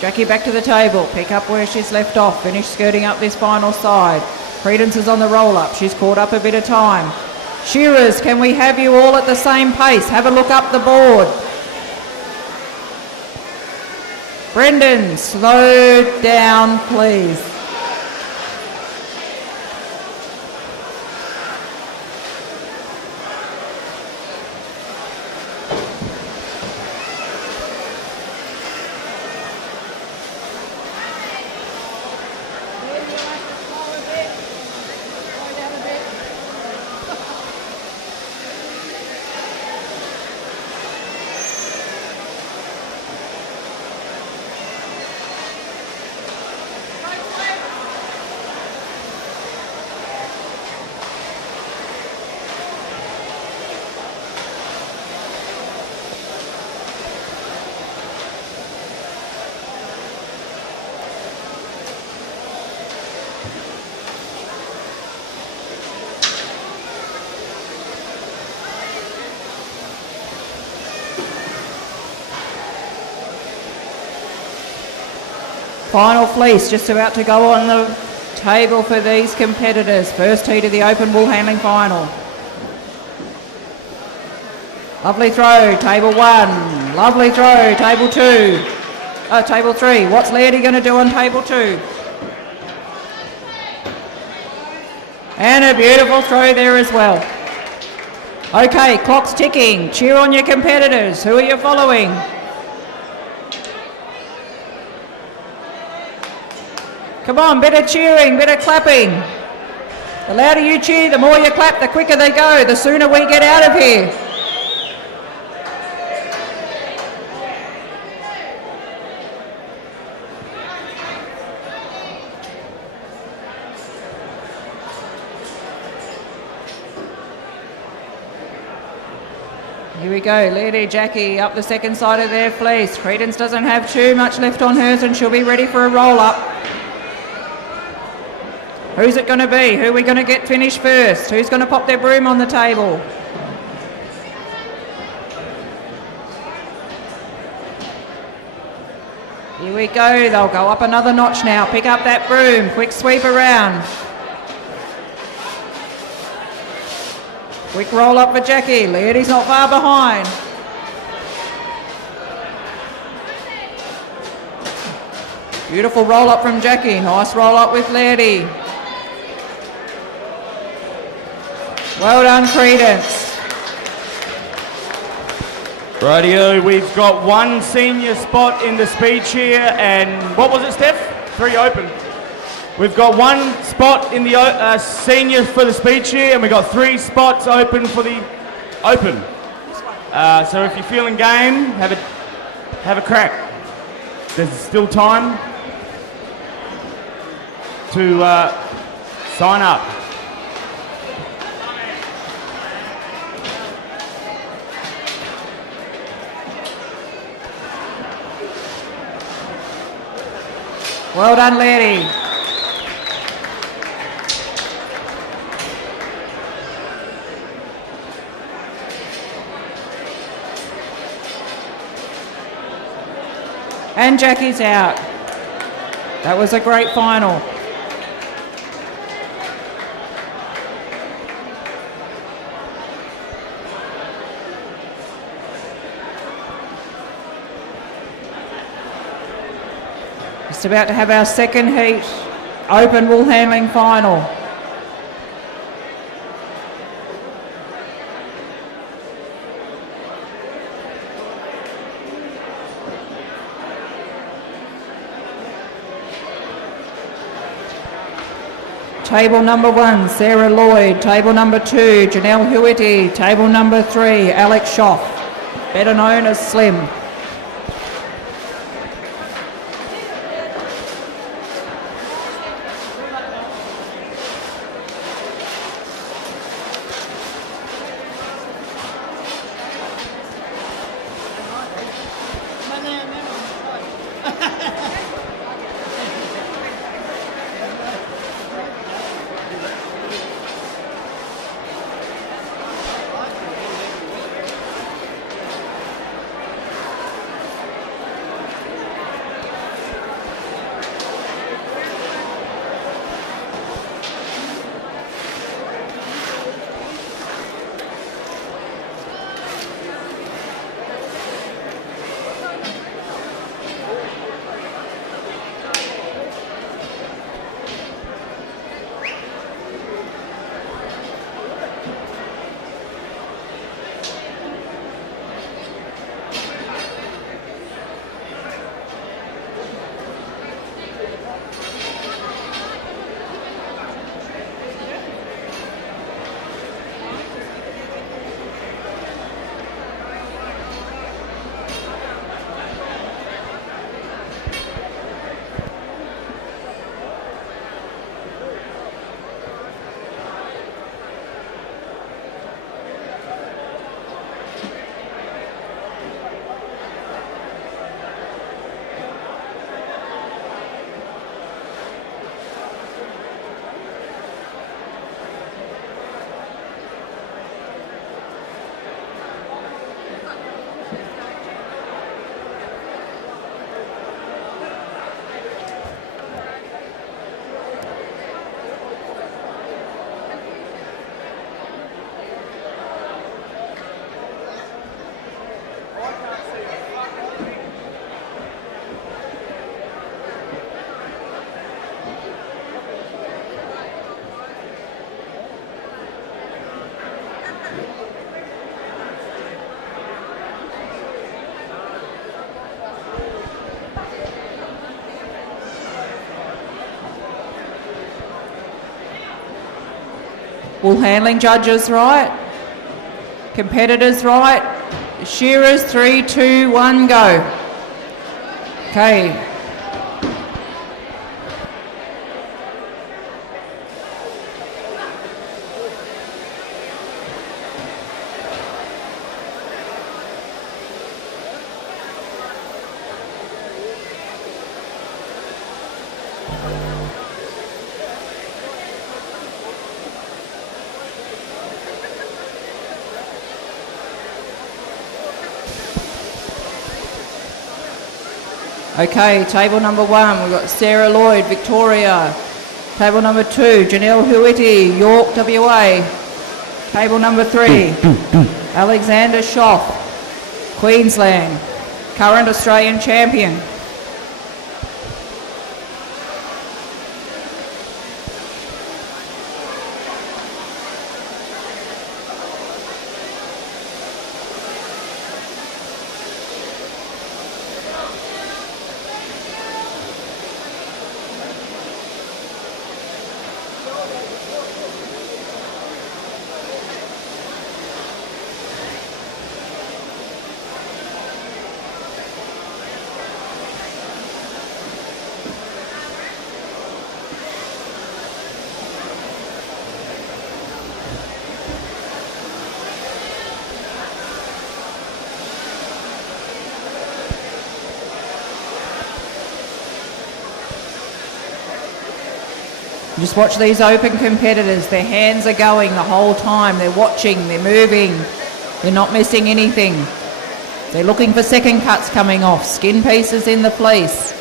Jackie back to the table, pick up where she's left off, finish skirting up this final side. Credence is on the roll-up, she's caught up a bit of time. Shearers, can we have you all at the same pace? Have a look up the board. Brendan, slow down please. Final fleece just about to go on the table for these competitors. First heat of the open wool handling final. Lovely throw, table one. Lovely throw, table two. Table three. What's Lairdy going to do on table two? And a beautiful throw there as well. Okay, clock's ticking. Cheer on your competitors. Who are you following? Come on, bit of cheering, bit of clapping. The louder you cheer, the more you clap, the quicker they go, the sooner we get out of here. Here we go, Lady Jackie up the second side of their fleece. Credence doesn't have too much left on hers and she'll be ready for a roll-up. Who's it going to be? Who are we going to get finished first? Who's going to pop their broom on the table? Here we go. They'll go up another notch now. Pick up that broom. Quick sweep around. Quick roll up for Jackie. Lairdy's not far behind. Beautiful roll up from Jackie. Nice roll up with Lairdy. Well done, Credence. Rightio, we've got one senior spot in the Speed Shear, and what was it, Steph? 3 open. We've got one spot in the senior for the Speed Shear, and we've got 3 spots open for the open. So if you're feeling game, have a crack. There's still time to sign up. Well done, Lairdy. And Jackie's out. That was a great final. Just about to have our second heat open wool handling final. Table number 1, Sarah Lloyd. Table number 2, Janelle Huity. Table number 3, Alex Schoff, better known as Slim. Wool handling judges right. Competitors right. Shearers 3, 2, 1, go. Okay. Okay, table number 1, we've got Sarah Lloyd, Victoria. Table number 2, Janelle Huitti, York, WA. Table number 3, Alexander Schoff, Queensland, current Australian champion. Just watch these open competitors. Their hands are going the whole time. They're watching, they're moving. They're not missing anything. They're looking for second cuts coming off, skin pieces in the fleece.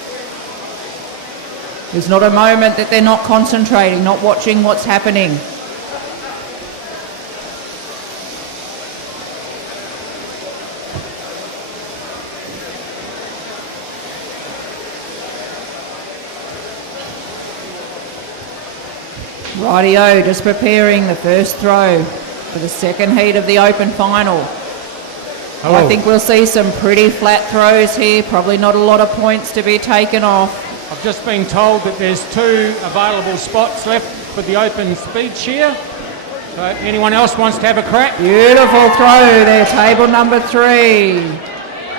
There's not a moment that they're not concentrating, not watching what's happening. Rightio, just preparing the first throw for the second heat of the open final. I think we'll see some pretty flat throws here, probably not a lot of points to be taken off. I've just been told that there's 2 available spots left for the open speed shear. So anyone else wants to have a crack? Beautiful throw there, table number 3.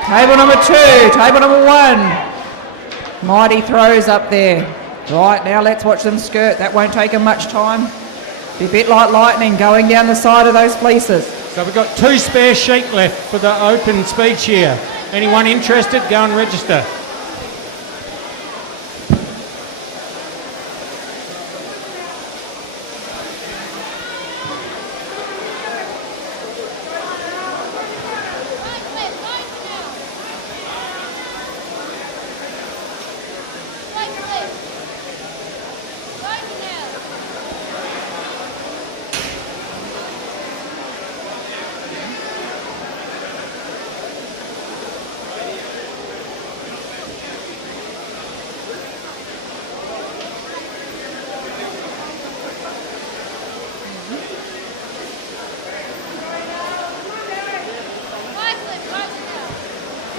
Table number 2, table number 1. Mighty throws up there. Right, now let's watch them skirt. That won't take them much time. Be a bit like lightning going down the side of those fleeces. So we've got 2 spare sheet left for the open speed shear. Anyone interested, go and register.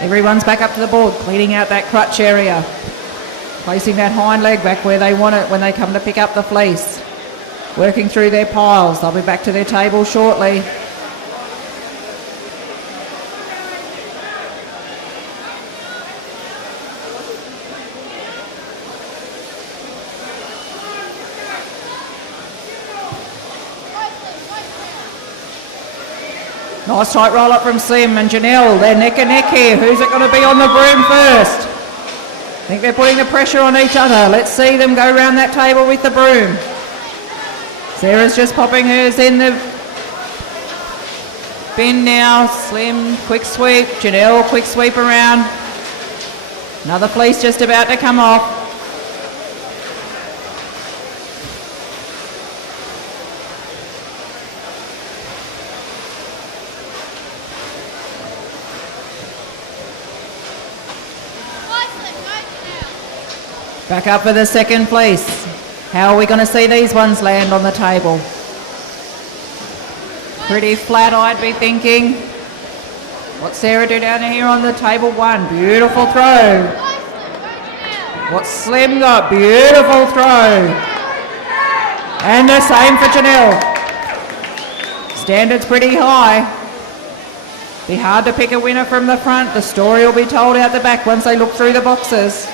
Everyone's back up to the board, cleaning out that crutch area. Placing that hind leg back where they want it when they come to pick up the fleece. Working through their piles. They'll be back to their table shortly. Nice tight roll up from Slim and Janelle. They're neck and neck here. Who's it going to be on the broom first? I think they're putting the pressure on each other. Let's see them go around that table with the broom. Sarah's just popping hers in the bin now. Slim, quick sweep. Janelle, quick sweep around. Another fleece just about to come off. Back up for the second fleece. How are we going to see these ones land on the table? Pretty flat, I'd be thinking. What's Sarah do down here on the table 1? Beautiful throw. What's Slim got? Beautiful throw. And the same for Janelle. Standards pretty high. Be hard to pick a winner from the front. The story will be told out the back once they look through the boxes.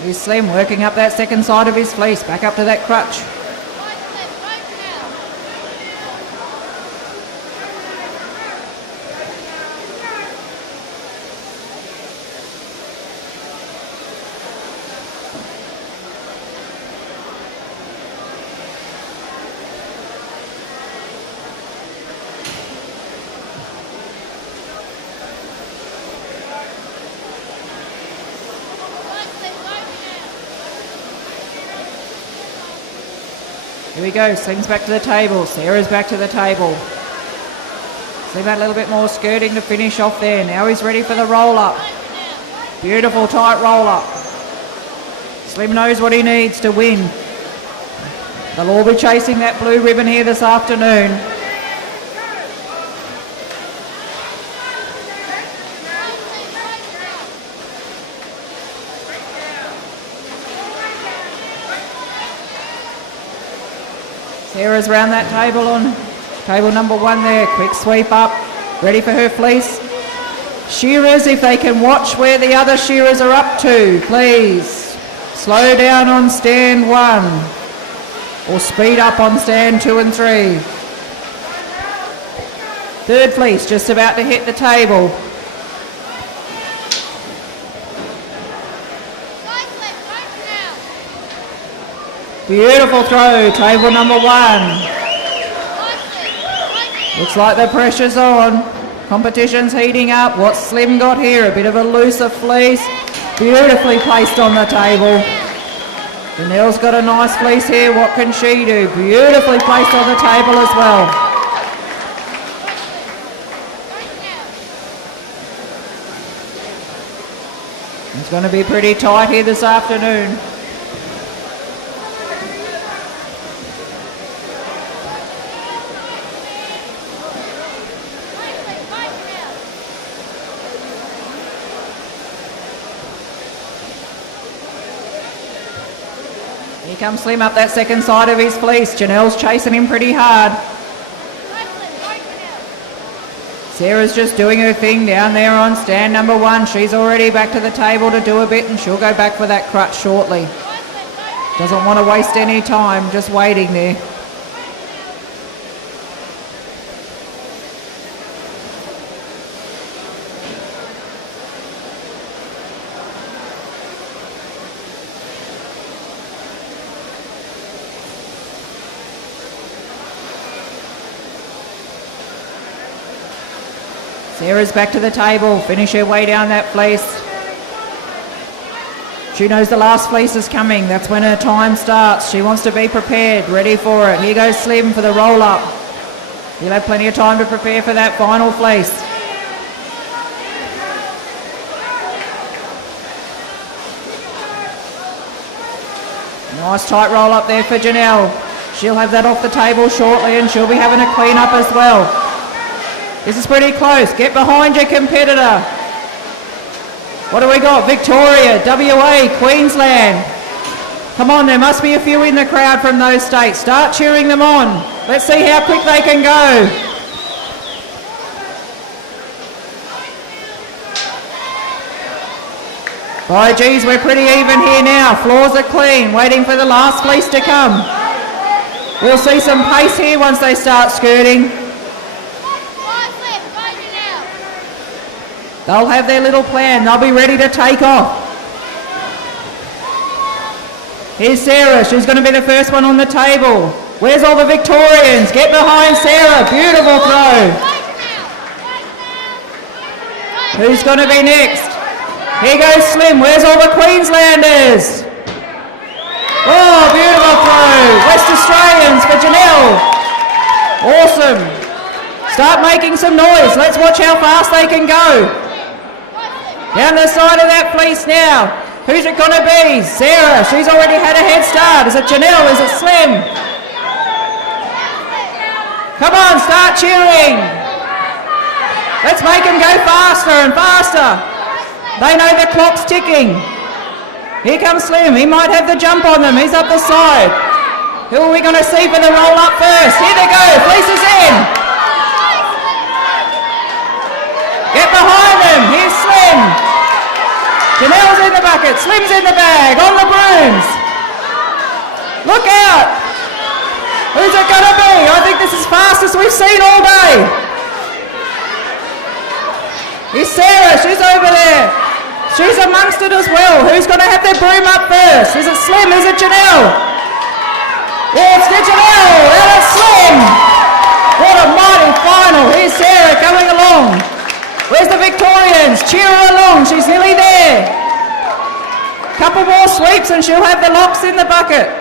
Here's Slim working up that second side of his fleece, back up to that crutch. Here we go, Slim's back to the table, Sarah's back to the table. Slim had a little bit more skirting to finish off there. Now he's ready for the roll-up. Beautiful tight roll-up. Slim knows what he needs to win. They'll all be chasing that blue ribbon here this afternoon. Sarah's round that table on table number 1 there. Quick sweep up, ready for her fleece. Shearers, if they can watch where the other shearers are up to, please. Slow down on stand 1 or speed up on stand 2 and 3. Third fleece just about to hit the table. Beautiful throw, table number 1. Looks like the pressure's on. Competition's heating up. What's Slim got here? A bit of a looser fleece. Beautifully placed on the table. Janelle's got a nice fleece here. What can she do? Beautifully placed on the table as well. It's going to be pretty tight here this afternoon. Here comes Slim up that second side of his fleece. Janelle's chasing him pretty hard. Sarah's just doing her thing down there on stand number 1. She's already back to the table to do a bit, and she'll go back for that crutch shortly. Doesn't want to waste any time, just waiting there. Sarah's back to the table, finish her way down that fleece. She knows the last fleece is coming, that's when her time starts. She wants to be prepared, ready for it. Here goes Slim for the roll-up. You'll have plenty of time to prepare for that final fleece. Nice tight roll-up there for Janelle. She'll have that off the table shortly, and she'll be having a clean-up as well. This is pretty close. Get behind your competitor. What do we got? Victoria, WA, Queensland. Come on, there must be a few in the crowd from those states. Start cheering them on. Let's see how quick they can go. Oh geez, we're pretty even here now. Floors are clean, waiting for the last fleece to come. We'll see some pace here once they start skirting. They'll have their little plan. They'll be ready to take off. Here's Sarah. She's going to be the first one on the table. Where's all the Victorians? Get behind Sarah. Beautiful throw. Who's going to be next? Here goes Slim. Where's all the Queenslanders? Oh, beautiful throw. West Australians for Janelle. Awesome. Start making some noise. Let's watch how fast they can go. Down the side of that fleece now. Who's it going to be? Sarah. She's already had a head start. Is it Janelle? Is it Slim? Come on, start cheering. Let's make them go faster and faster. They know the clock's ticking. Here comes Slim. He might have the jump on them. He's up the side. Who are we going to see for the roll up first? Here they go. Fleece is in. Get behind them. Here's Slim. Janelle's in the bucket. Slim's in the bag. On the brooms. Look out. Who's it going to be? I think this is fastest we've seen all day. Here's Sarah. She's over there. She's amongst it as well. Who's going to have their broom up first? Is it Slim? Is it Janelle? Oh, it's Janelle. And it's Slim. What a mighty final. Here's Sarah coming along. Where's the Victorians? Cheer her along. She's nearly there. Couple more sweeps and she'll have the locks in the bucket.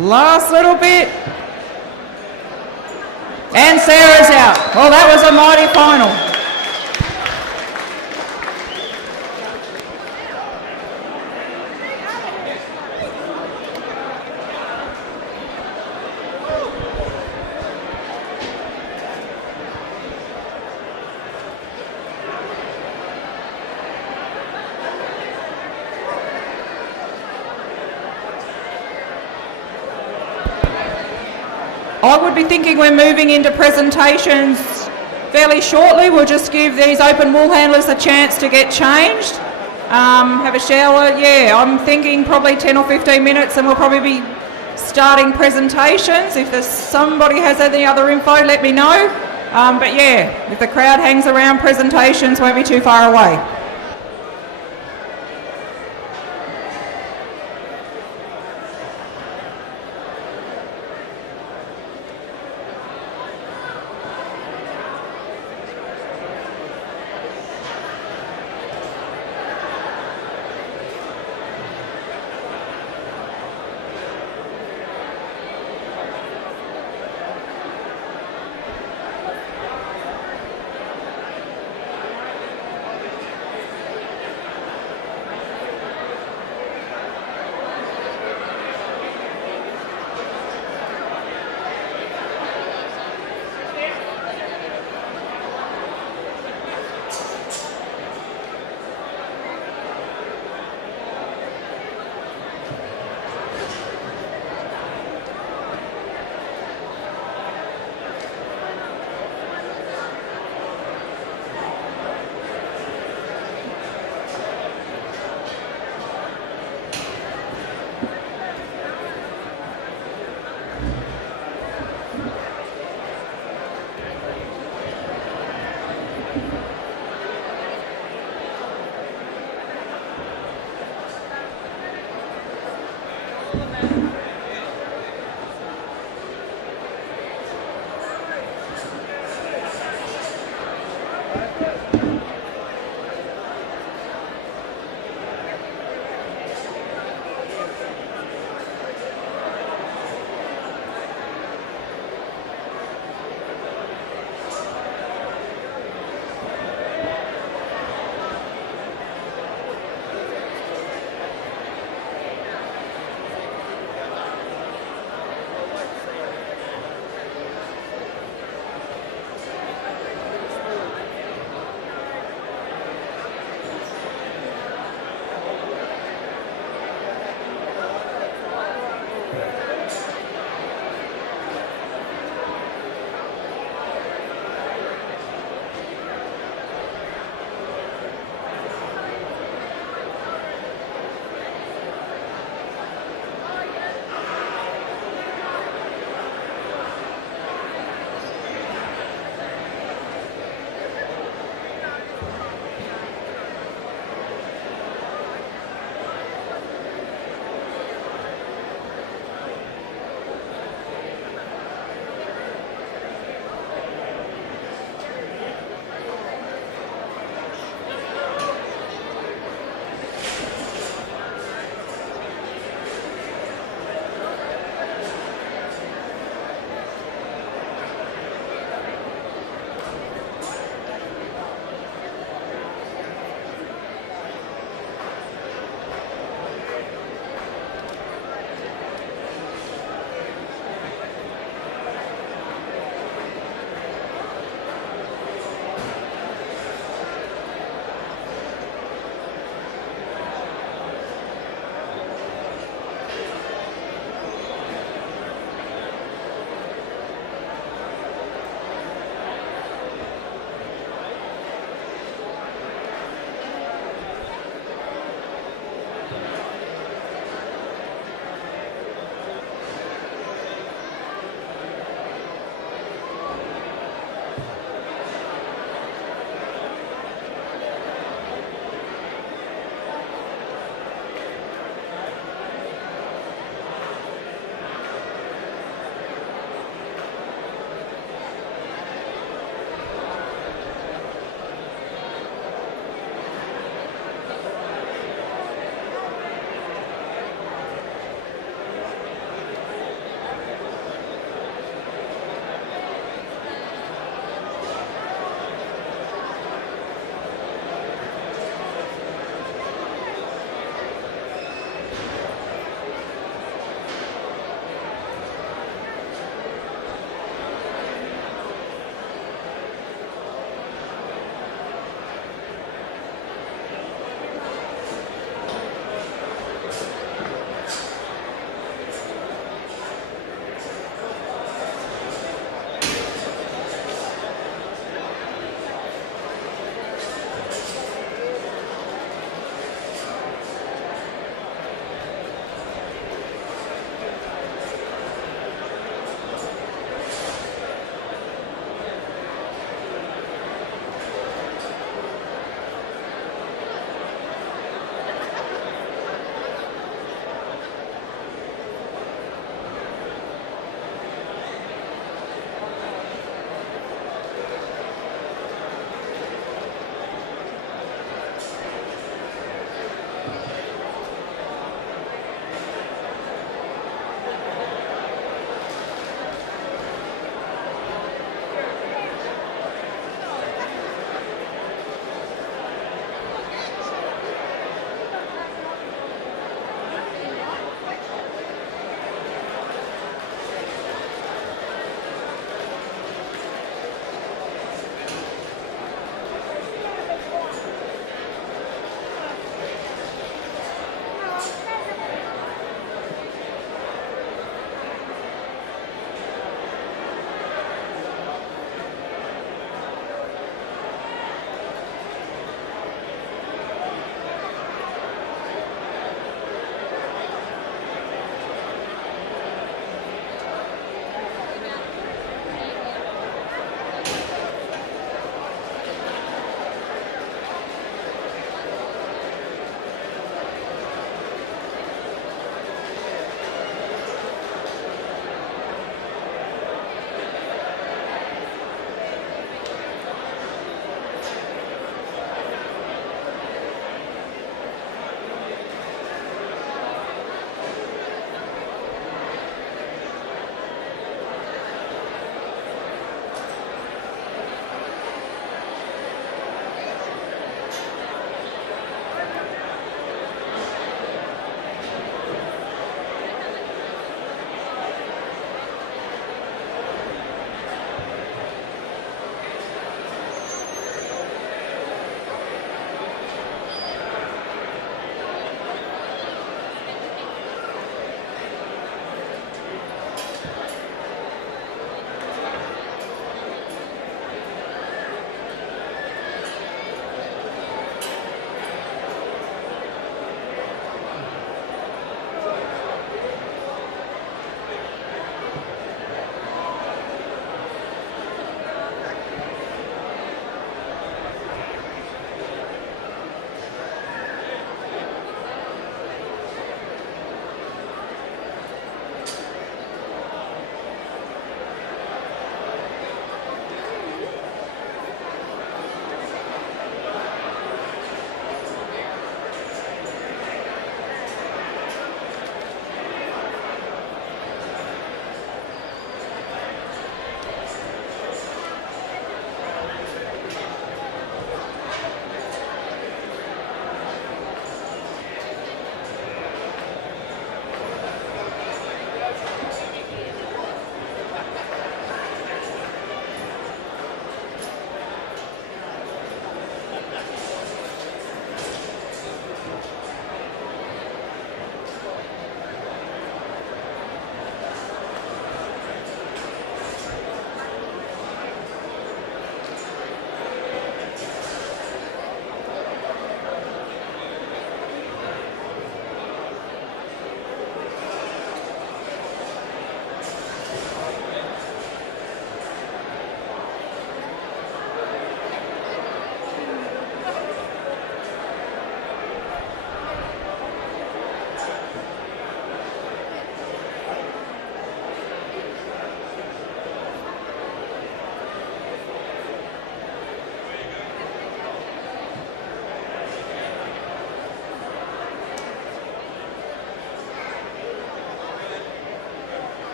Last little bit. And Sarah's out. Well, that was a mighty final. I would be thinking we're moving into presentations fairly shortly. We'll just give these open wool handlers a chance to get changed, have a shower. Yeah, I'm thinking probably 10 or 15 minutes and we'll probably be starting presentations. If there's somebody has any other info, let me know. But yeah, if the crowd hangs around, presentations won't be too far away.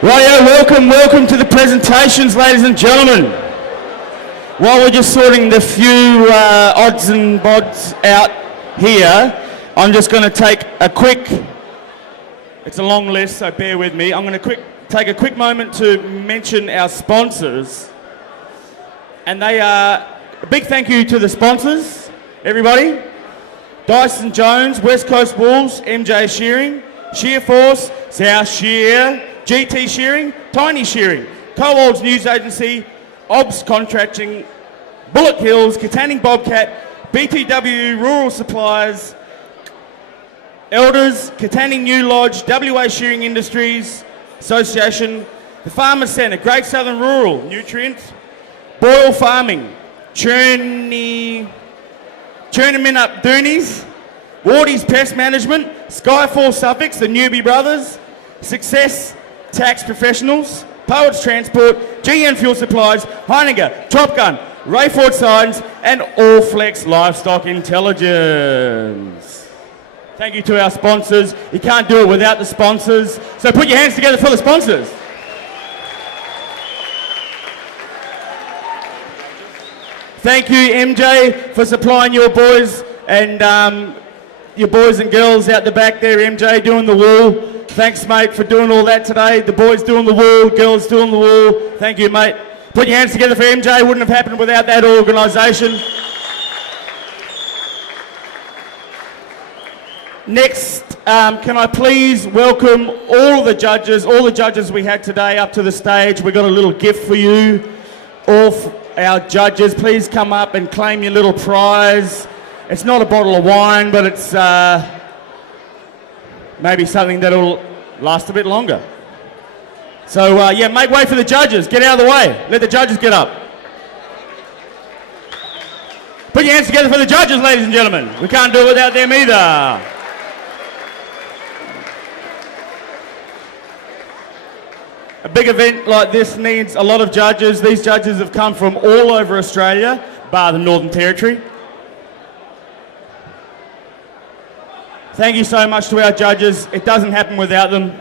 Rightio, welcome to the presentations, ladies and gentlemen. While we're just sorting the few odds and bods out here, I'm just going to take a quick, it's a long list, so bear with me. I'm going to take a quick moment to mention our sponsors. And they are, a big thank you to the sponsors, everybody. Dyson Jones, West Coast Wolves, MJ Shearing, Shear Force, South Shear, GT Shearing, Tiny Shearing, Cold's News Agency, OBS Contracting, Bullock Hills, Katanning Bobcat, BTW Rural Supplies, Elders, Katanning New Lodge, WA Shearing Industries Association, the Farmers Centre, Great Southern Rural, Nutrients, Boyle Farming, Churning Up Doonies, Wardy's Pest Management, Skyfall Suffolk, the Newbie Brothers, Success Tax Professionals, Poets Transport, GN Fuel Supplies, Heineken, Top Gun, Rayford Signs, and All Flex Livestock Intelligence. Thank you to our sponsors. You can't do it without the sponsors. So put your hands together for the sponsors. Thank you, MJ, for supplying your boys and girls out the back there. MJ doing the wall. Thanks, mate, for doing all that today. The boys doing the wall, girls doing the wall. Thank you, mate. Put your hands together for MJ. Wouldn't have happened without that organisation. Next, can I please welcome all the judges we had today up to the stage. We've got a little gift for you. All our judges, please come up and claim your little prize. It's not a bottle of wine, but it's maybe something that'll last a bit longer. So yeah, make way for the judges. Get out of the way. Let the judges get up. Put your hands together for the judges, ladies and gentlemen. We can't do it without them either. A big event like this needs a lot of judges. These judges have come from all over Australia, bar the Northern Territory. Thank you so much to our judges. It doesn't happen without them.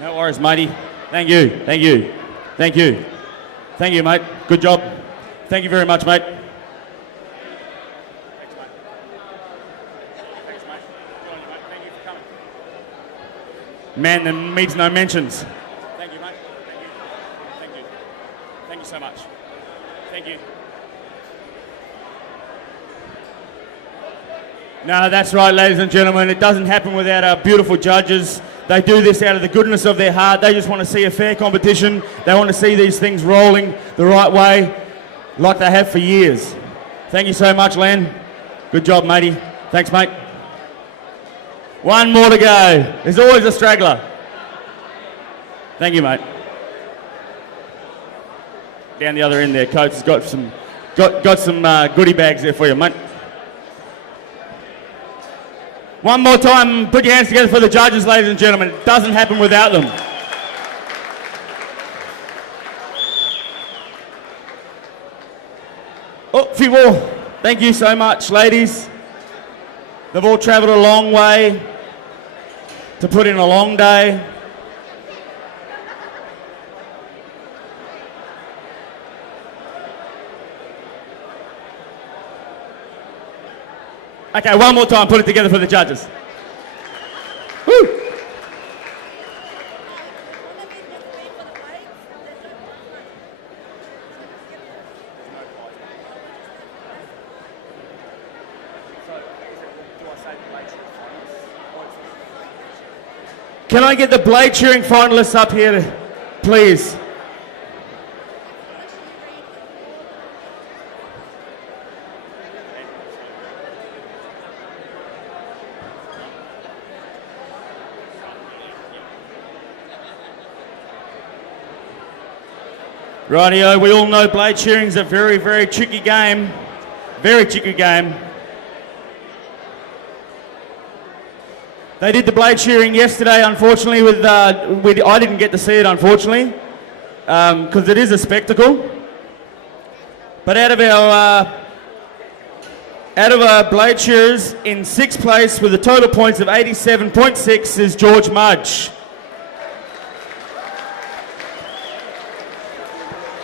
No worries, matey. Thank you, thank you, thank you. Thank you, mate. Good job. Thank you very much, mate. Man that needs no mentions. Thank you, mate. Thank you. Thank you. Thank you so much. Thank you. No, that's right, ladies and gentlemen. It doesn't happen without our beautiful judges. They do this out of the goodness of their heart. They just want to see a fair competition. They want to see these things rolling the right way, like they have for years. Thank you so much, Len. Good job, matey. Thanks, mate. One more to go. There's always a straggler. Thank you, mate. Down the other end there, Coach has got some goodie bags there for you, mate. One more time, put your hands together for the judges, ladies and gentlemen. It doesn't happen without them. Oh, a few more. Thank you so much, ladies. They've all travelled a long way to put in a long day. Okay, one more time, put it together for the judges. Woo! Can I get the blade shearing finalists up here, please? Rightio, we all know blade shearing is a very, very tricky game. Very tricky game. They did the blade shearing yesterday, unfortunately, I didn't get to see it, unfortunately, because it is a spectacle. But out of our Out of our blade shearers, in 6th place with the total points of 87.6 is George Mudge.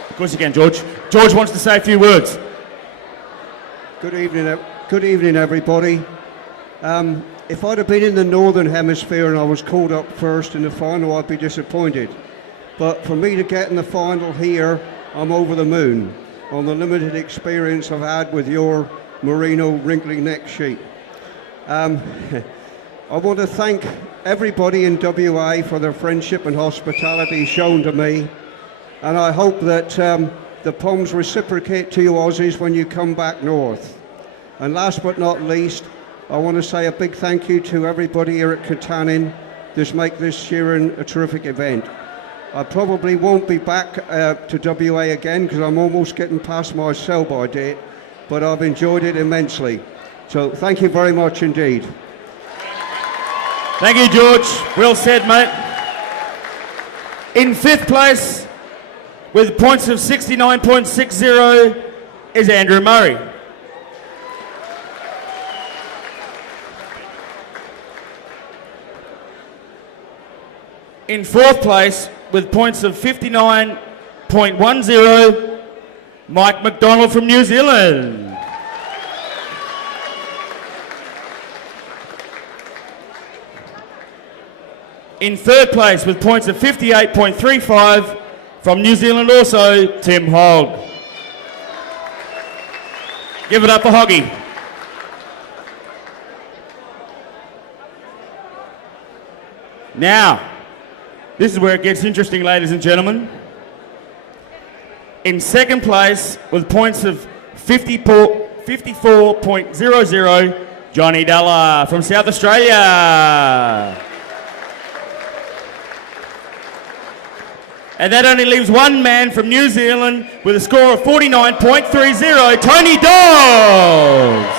Of course you can, George. George wants to say a few words. Good evening, everybody. If I'd have been in the Northern Hemisphere and I was called up first in the final, I'd be disappointed. But for me to get in the final here, I'm over the moon on the limited experience I've had with your merino wrinkly neck sheep. I want to thank everybody in WA for their friendship and hospitality shown to me, and I hope that the Poms reciprocate to you Aussies when you come back north. And last but not least, I want to say a big thank you to everybody here at Katanning to make this Shearing a terrific event. I probably won't be back to WA again because I'm almost getting past my sell-by date, but I've enjoyed it immensely. So thank you very much indeed. Thank you, George. Well said, mate. In 5th place, with points of 69.60, is Andrew Murray. In 4th place, with points of 59.10, Mike McDonald from New Zealand. In 3rd place, with points of 58.35, from New Zealand also, Tim Hogg. Give it up for Hoggy. Now, this is where it gets interesting, ladies and gentlemen. In 2nd place, with points of 54.00, Johnny Della from South Australia. And that only leaves one man from New Zealand with a score of 49.30, Tony Dawes.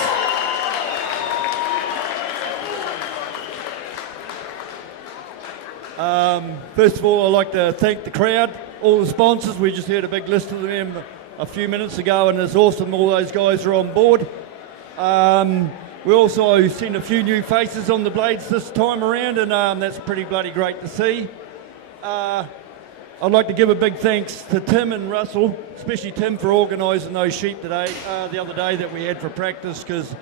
First of all, I'd like to thank the crowd, all the sponsors. We just heard a big list of them a few minutes ago, and it's awesome all those guys are on board. We also seen a few new faces on the blades this time around, and that's pretty bloody great to see. I'd like to give a big thanks to Tim and Russell, especially Tim for organising those sheep today, the other day that we had for practice, because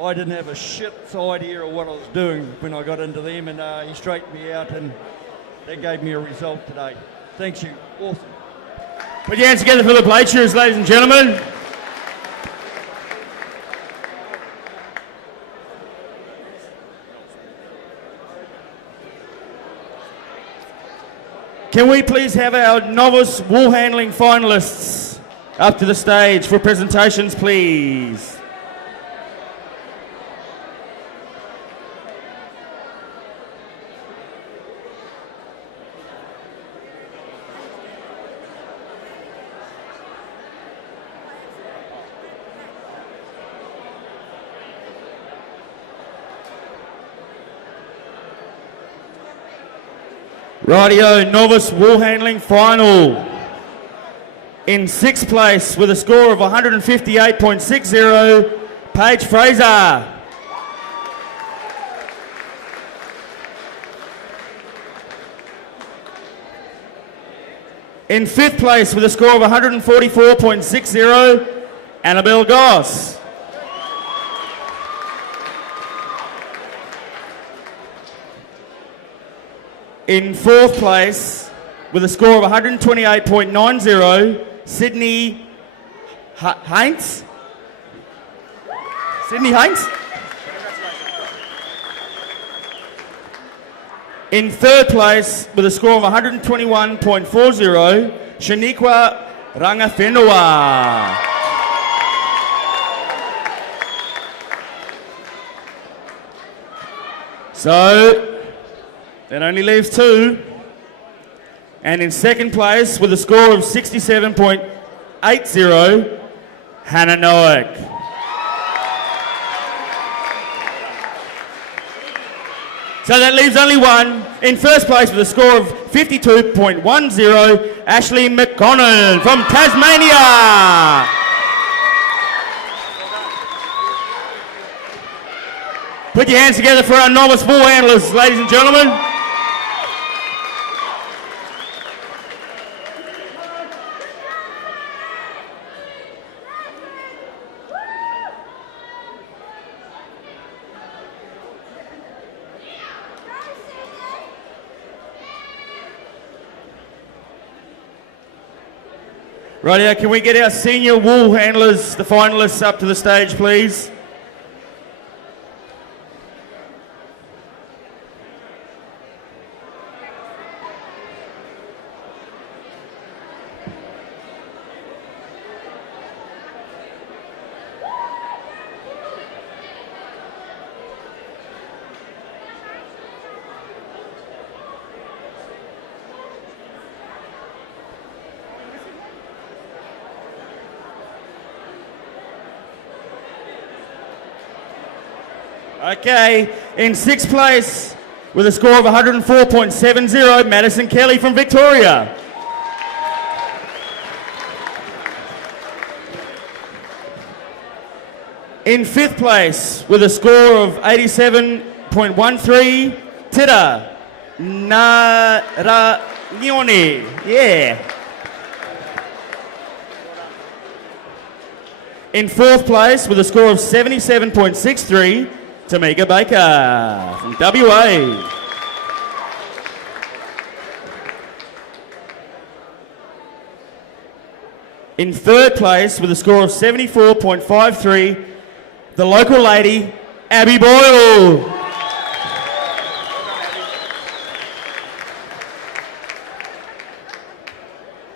I didn't have a shit's idea of what I was doing when I got into them, and he straightened me out, and that gave me a result today. Thanks you. Awesome. Put your hands together for the blade shearers, ladies and gentlemen. Can we please have our novice wool handling finalists up to the stage for presentations, please? Rightio, novice wool handling final. In 6th place with a score of 158.60, Paige Fraser. In 5th place with a score of 144.60, Annabelle Goss. In 4th place, with a score of 128.90, Sydney Heinz. Sydney Heinz? In 3rd place, with a score of 121.40, Shaniqua Rangawhenua. So, that only leaves 2. And in 2nd place, with a score of 67.80, Hannah Noack. So that leaves only 1. In 1st place, with a score of 52.10, Ashley McConnell from Tasmania. Put your hands together for our novice ball handlers, ladies and gentlemen. Rightio, can we get our senior wool handlers, the finalists, up to the stage, please? Okay, in 6th place with a score of 104.70, Madison Kelly from Victoria. In 5th place with a score of 87.13, Tita Naranyoni. Yeah. In 4th place with a score of 77.63, Tamika Baker from WA. In 3rd place with a score of 74.53, the local lady, Abby Boyle.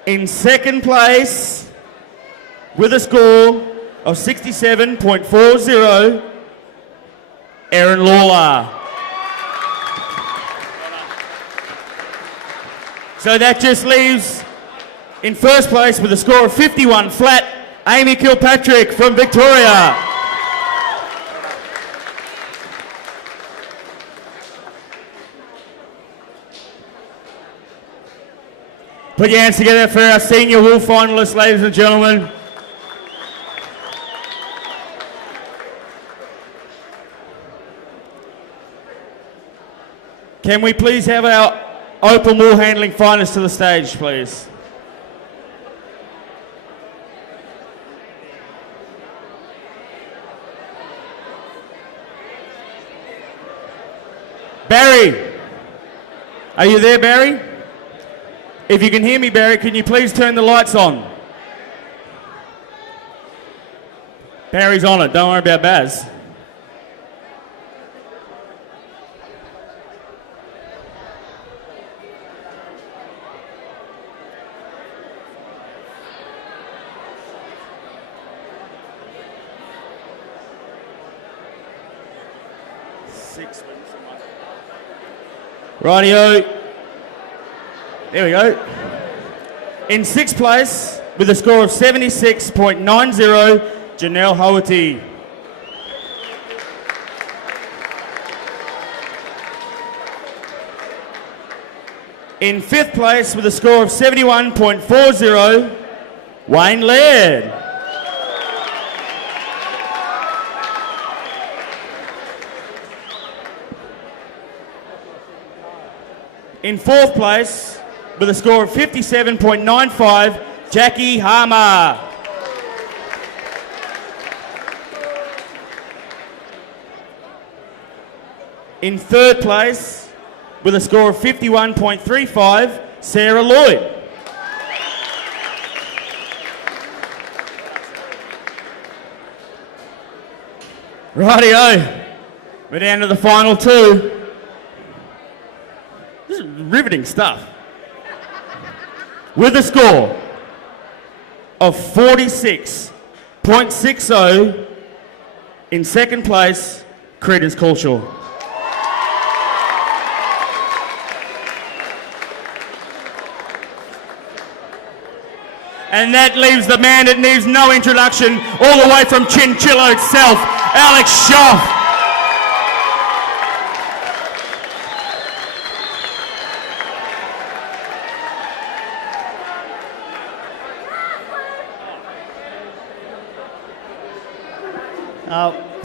In 2nd place with a score of 67.40, Aaron Lawler. So that just leaves in 1st place with a score of 51 flat, Amy Kilpatrick from Victoria. Put your hands together for our senior wool finalists, ladies and gentlemen. Can we please have our open wool handling finalists to the stage, please? Barry, are you there, Barry? If you can hear me, Barry, can you please turn the lights on? Barry's on it, don't worry about Baz. Rightio. There we go. In 6th place, with a score of 76.90, Janelle Howarty. In 5th place, with a score of 71.40, Wayne Laird. In 4th place, with a score of 57.95, Jackie Harmer. In 3rd place, with a score of 51.35, Sarah Lloyd. Rightio, we're down to the final 2. This is riveting stuff. With a score of 46.60, in 2nd place, Credence Culshaw. And that leaves the man that needs no introduction, all the way from Chinchilla itself, Alex Schaff.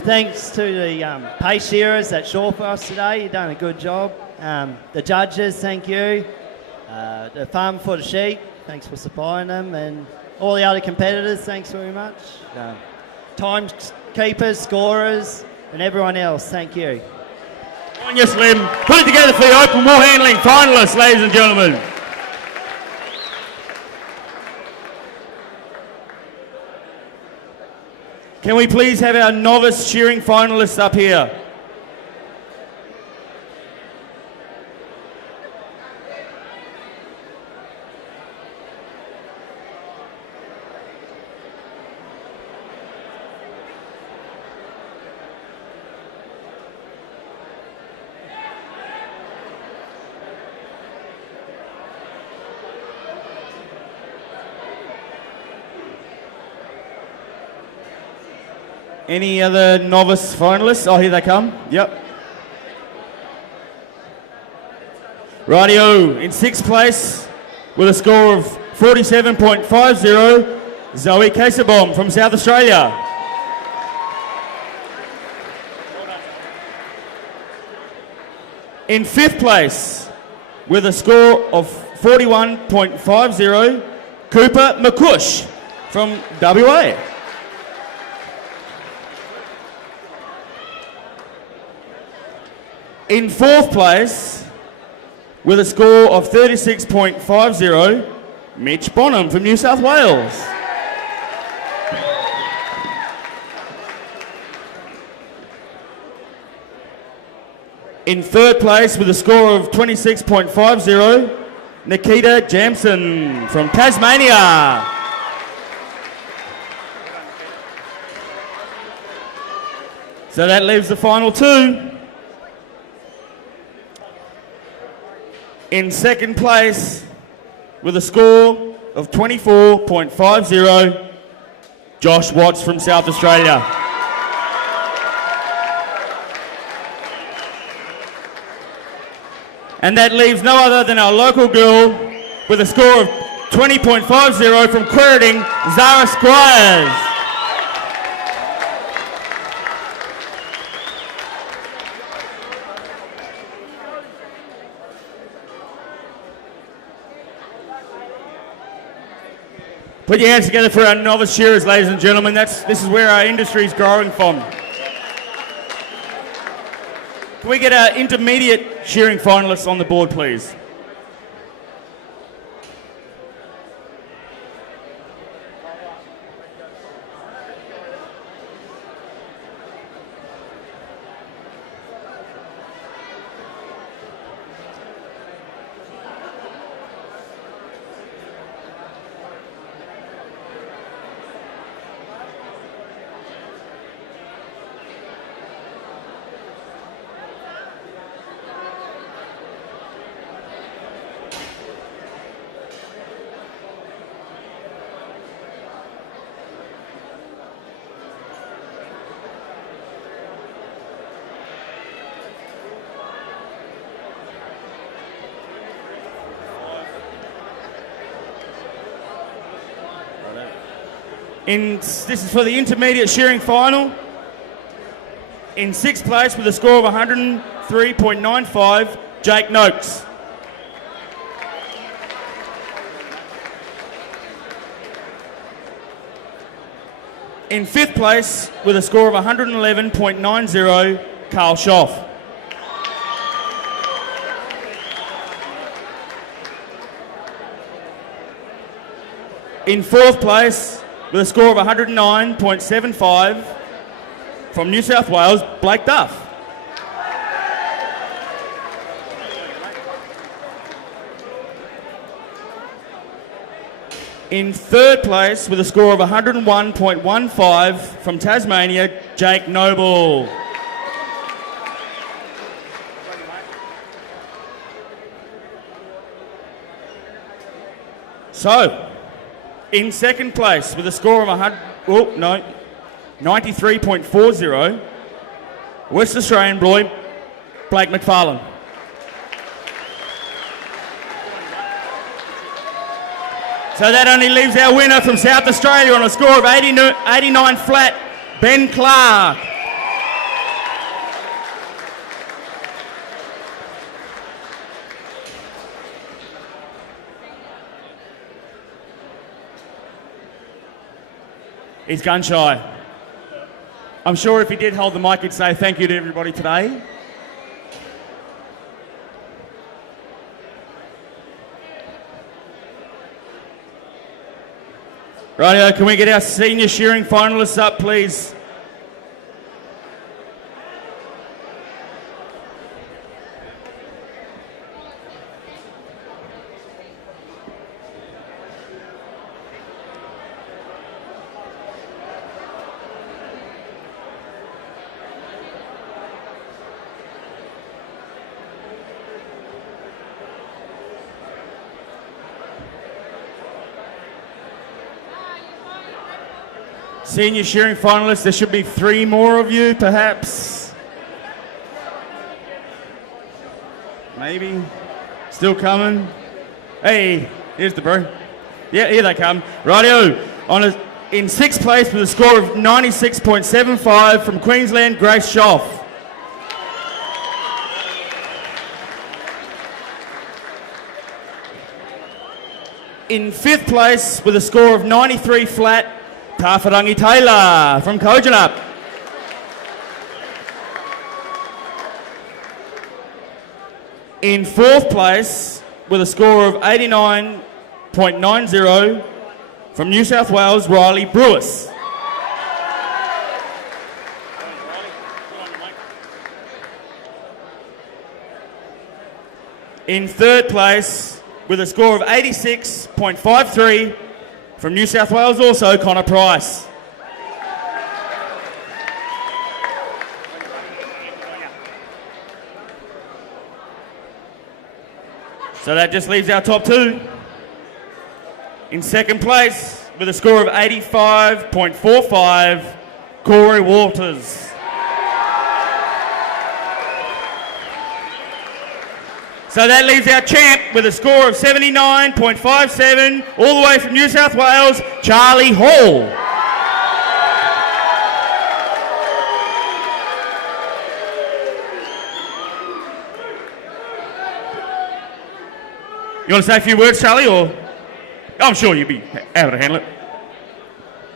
Thanks to the pace shearers that shore for us today. You've done a good job. The judges, thank you. The farm for the sheep, thanks for supplying them. And all the other competitors, thanks very much. Timekeepers, scorers, and everyone else, thank you. On your slim. Put it together for the open wall handling finalists, ladies and gentlemen. Can we please have our novice shearing finalists up here? Any other novice finalists? Oh, here they come. Yep. Rightio, in sixth place with a score of 47.50, Zoe Casabom from South Australia. In fifth place with a score of 41.50, Cooper McCush from WA. In fourth place, with a score of 36.50, Mitch Bonham from New South Wales. In third place, with a score of 26.50, Nikita Jamson from Tasmania. So that leaves the final two. In second place, with a score of 24.50, Josh Watts from South Australia. And that leaves no other than our local girl with a score of 20.50 from Queriting, Zara Squires. Put your hands together for our novice shearers, ladies and gentlemen. This is where our industry is growing from. Can we get our intermediate shearing finalists on the board, please? This is for the intermediate shearing final. In sixth place with a score of 103.95, Jake Noakes. In fifth place with a score of 111.90, Carl Schoff. In fourth place with a score of 109.75 from New South Wales, Blake Duff. In third place with a score of 101.15 from Tasmania, Jake Noble. So, in second place with a score of 93.40, West Australian boy, Blake McFarlane. So that only leaves our winner from South Australia on a score of 89 flat, Ben Clark. He's gun shy. I'm sure if he did hold the mic, he'd say thank you to everybody today. Rightio, can we get our senior shearing finalists up, please? Senior shearing finalists, there should be 3 more of you, perhaps. Maybe. Still coming. Hey, here's the bro. Yeah, here they come. Rightio. In 6th place with a score of 96.75 from Queensland, Grace Schoff. In 5th place with a score of 93 flat, Tafarangi Taylor from Kojonup. In 4th place with a score of 89.90 from New South Wales, Riley Brewis. In 3rd place with a score of 86.53 from New South Wales also, Connor Price. So that just leaves our top 2. In 2nd place with a score of 85.45, Corey Walters. So that leaves our champ with a score of 79.57, all the way from New South Wales, Charlie Hall. You want to say a few words, Charlie, or? I'm sure you'll be able to handle it.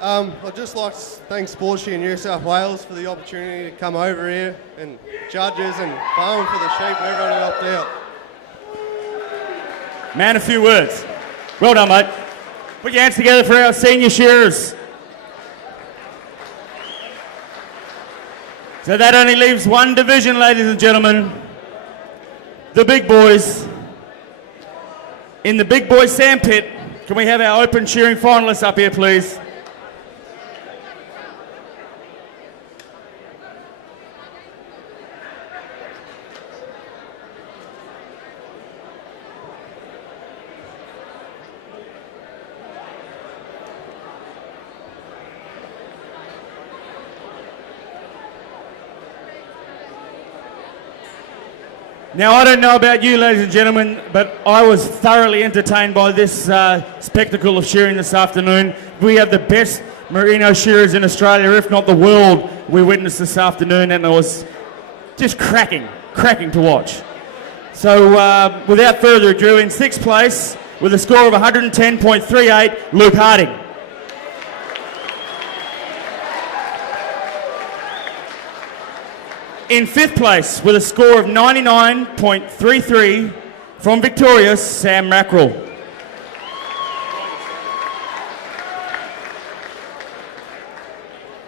I'd just like to thank Speed Shear New South Wales for the opportunity to come over here, and judges and farming for the sheep and everyone who helped out. Man, a few words. Well done, mate. Put your hands together for our senior shearers. So that only leaves one division, ladies and gentlemen. The big boys. In the big boys sandpit, can we have our open shearing finalists up here, please? Now, I don't know about you, ladies and gentlemen, but I was thoroughly entertained by this spectacle of shearing this afternoon. We have the best merino shearers in Australia, if not the world, we witnessed this afternoon, and it was just cracking to watch. So, without further ado, in 6th place, with a score of 110.38, Luke Harding. In 5th place, with a score of 99.33 from Victoria, Sam Mackerel.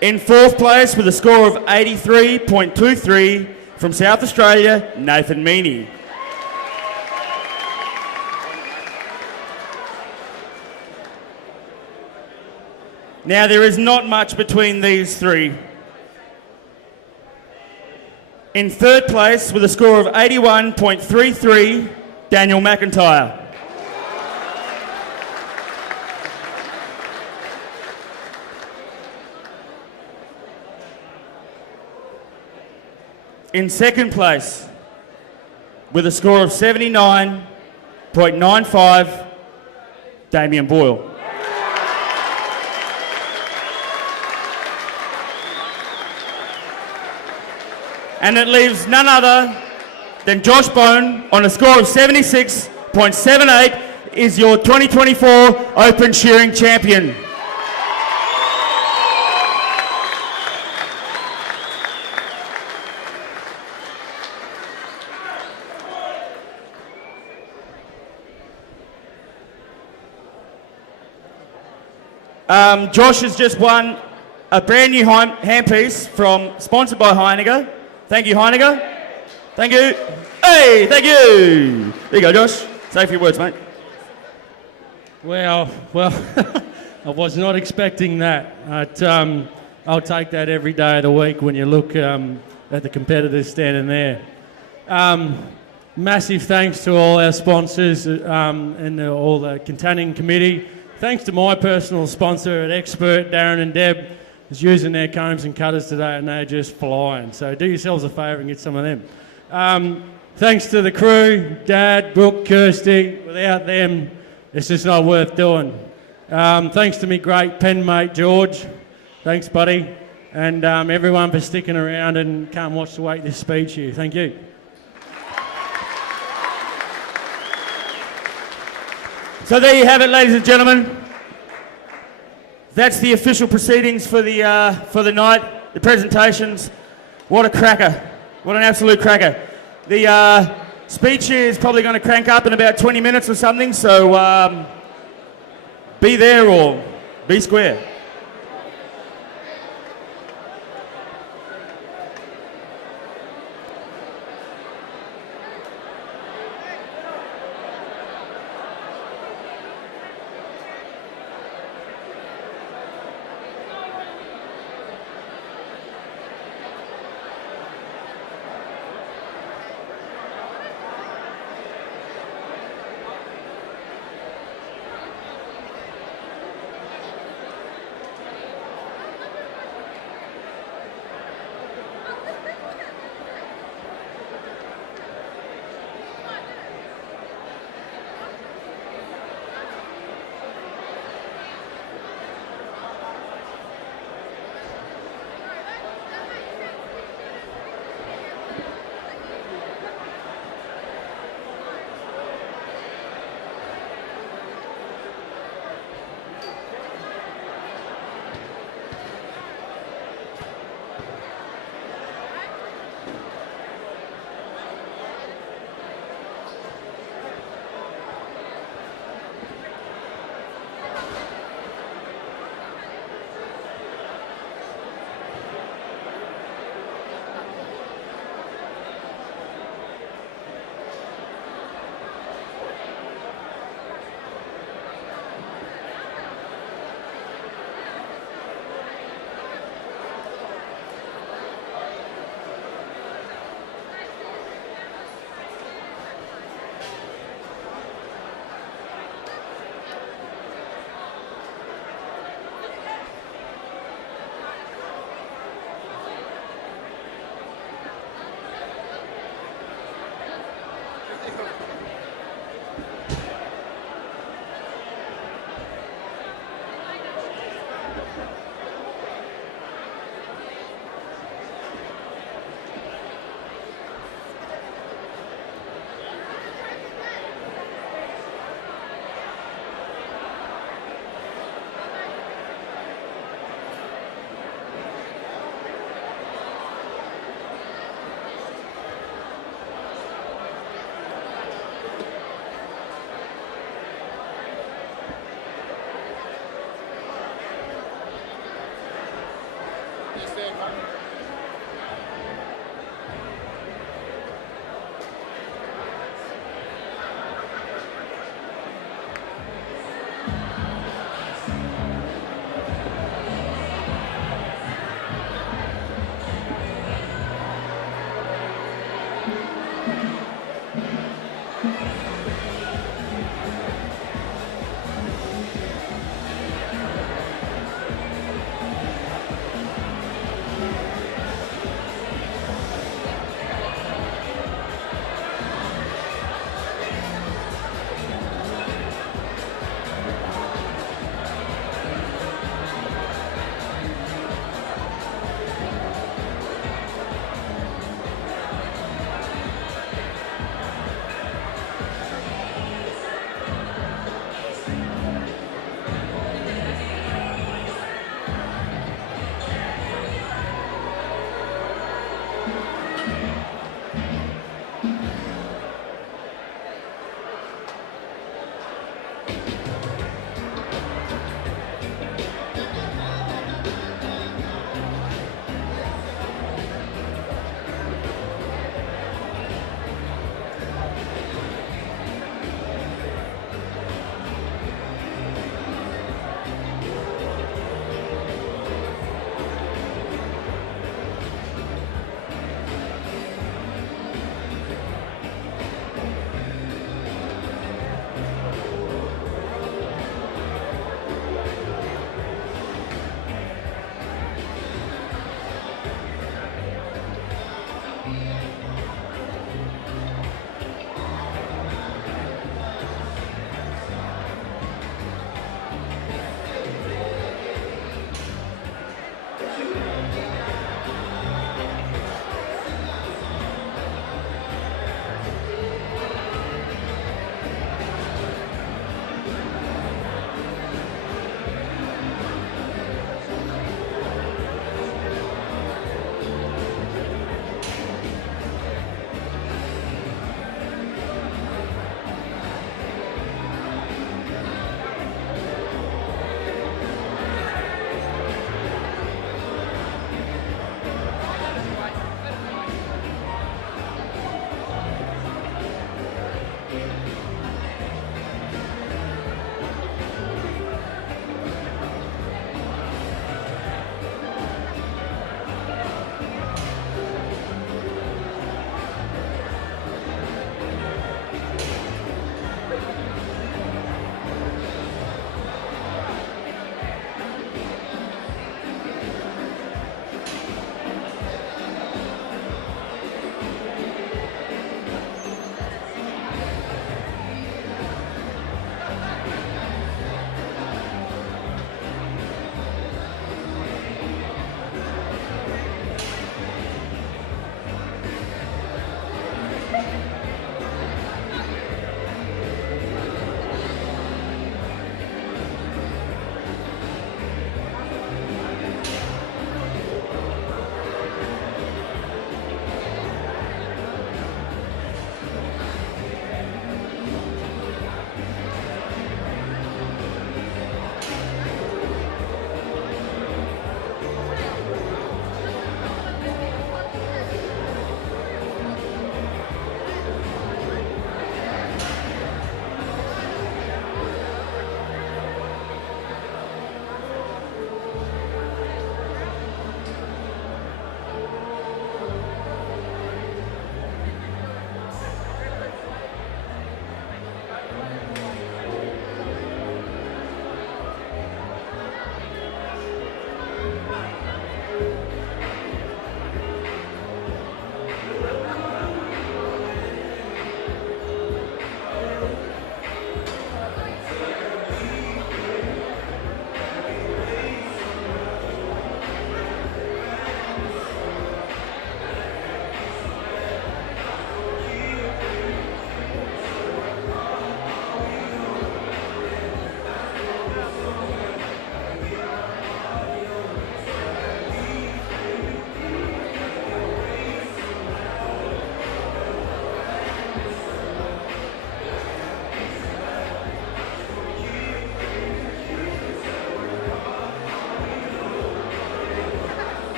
In 4th place, with a score of 83.23 from South Australia, Nathan Meaney. Now, there is not much between these 3. In 3rd place, with a score of 81.33, Daniel McIntyre. In 2nd place, with a score of 79.95, Damien Boyle. And it leaves none other than Josh Bone on a score of 76.78 is your 2024 Open Shearing Champion. Josh has just won a brand new handpiece sponsored by Heineken. Thank you, Heineken. Thank you. Hey, thank you. There you go, Josh. Say a few words, mate. Well, I was not expecting that. I'll take that every day of the week when you look at the competitors standing there. Massive thanks to all our sponsors and all the Katanning committee. Thanks to my personal sponsor at Expert, Darren and Deb, who's using their combs and cutters today, and they're just flying. So do yourselves a favour and get some of them. Thanks to the crew, Dad, Brooke, Kirsty. Without them, it's just not worth doing. Thanks to me great pen mate, George. Thanks, buddy. And everyone for sticking around and can't watch the wait this Speed Shear. Thank you. So there you have it, ladies and gentlemen. That's the official proceedings for the night. The presentations. What a cracker! What an absolute cracker! The Speed Shear is probably going to crank up in about 20 minutes or something. So be there or be square.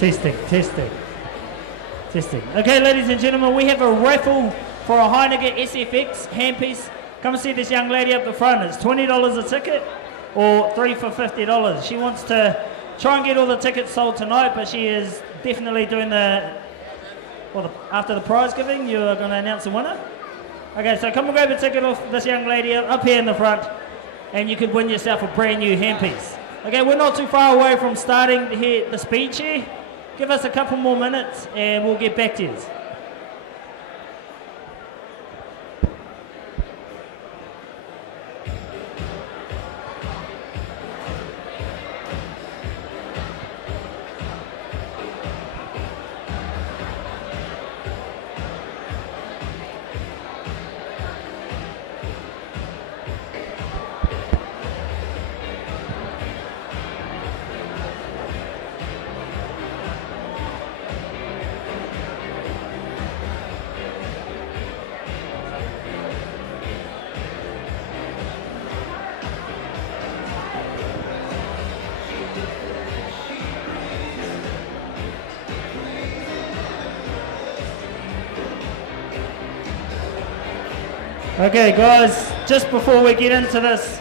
Testing, testing, testing. Okay, ladies and gentlemen, we have a raffle for a Heineken SFX handpiece. Come and see this young lady up the front. It's $20 a ticket or 3 for $50. She wants to try and get all the tickets sold tonight, but she is definitely doing after the prize giving, you're going to announce the winner. Okay, so come and grab a ticket off this young lady up here in the front, and you could win yourself a brand new handpiece. Okay, we're not too far away from starting the Speed Shear. Give us a couple more minutes and we'll get back to you. Okay guys, just before we get into this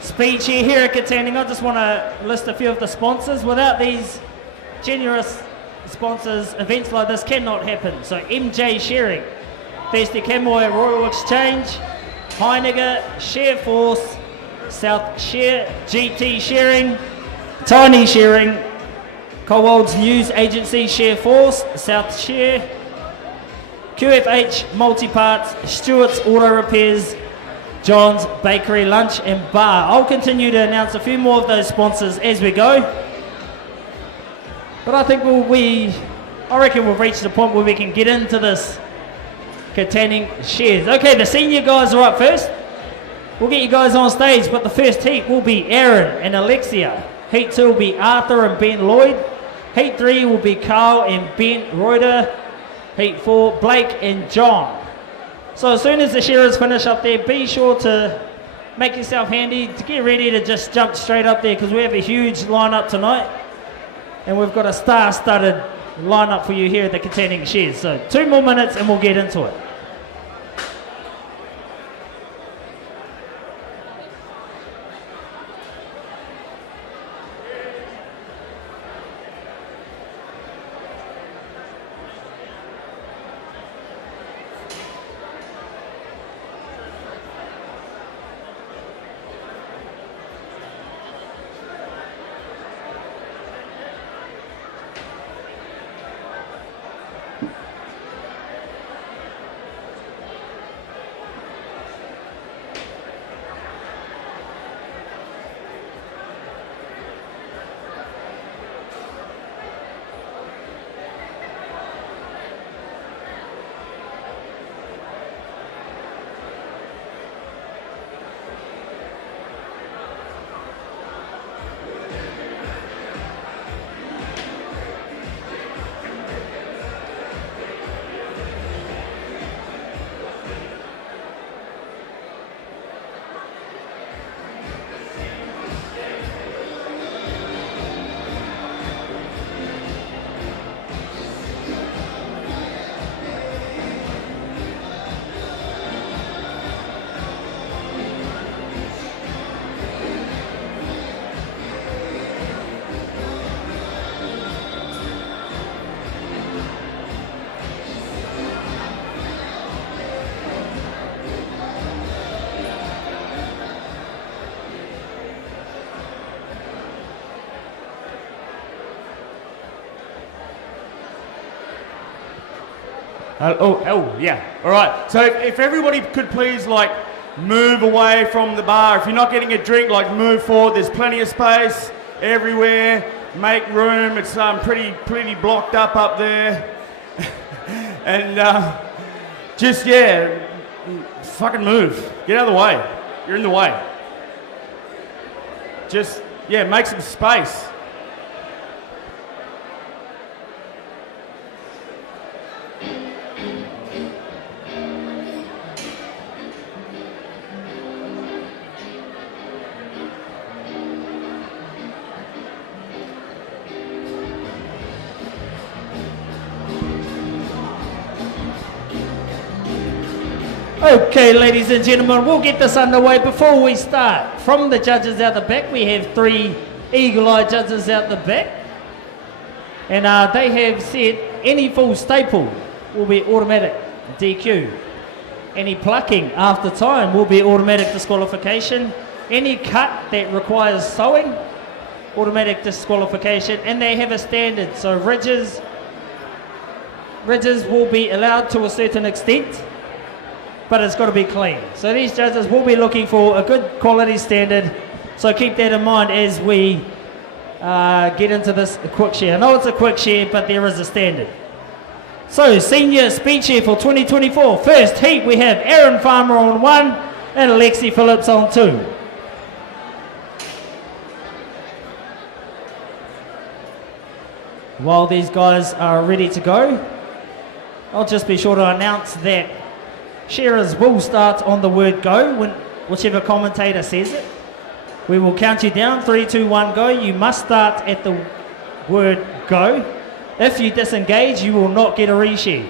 Speed Shear here at Katanning, I just want to list a few of the sponsors. Without these generous sponsors, events like this cannot happen. So MJ Shearing, Thirsty Camoy Royal Exchange, Heineken, Shear Force, South Shear, GT Shearing, Tiny Shearing, Cowald's News Agency Shear Force, South Shear, QFH Multiparts, Stewart's Auto Repairs, John's Bakery Lunch and Bar. I'll continue to announce a few more of those sponsors as we go. But I think I reckon we've reached the point where we can get into this Katanning Shears. Okay, the senior guys are up first. We'll get you guys on stage, but the first heat will be Aaron and Alexia. Heat 2 will be Arthur and Ben Lloyd. Heat 3 will be Carl and Ben Reuter. Heat 4, Blake and John. So as soon as the shearers finish up there, be sure to make yourself handy to get ready to just jump straight up there, because we have a huge lineup tonight. And we've got a star-studded lineup for you here at the Katanning Shears. So 2 more minutes and we'll get into it. Yeah. All right. So if everybody could please move away from the bar. If you're not getting a drink, move forward. There's plenty of space everywhere. Make room. It's pretty blocked up there. And fucking move. Get out of the way. You're in the way. Make some space. Okay, ladies and gentlemen, we'll get this underway. Before we start, from the judges out the back, we have 3 eagle-eye judges out the back. And they have said any full staple will be automatic DQ. Any plucking after time will be automatic disqualification. Any cut that requires sewing, automatic disqualification. And they have a standard, so ridges will be allowed to a certain extent, but it's got to be clean. So these judges will be looking for a good quality standard, so keep that in mind as we get into this quick shear. I know it's a quick shear, but there is a standard. So senior speed shear for 2024. First heat we have Aaron Farmer on 1 and Alexi Phillips on 2. While these guys are ready to go, I'll just be sure to announce that shearers will start on the word go, whichever commentator says it. We will count you down, 3, 2, 1, go. You must start at the word go. If you disengage, you will not get a re-shear.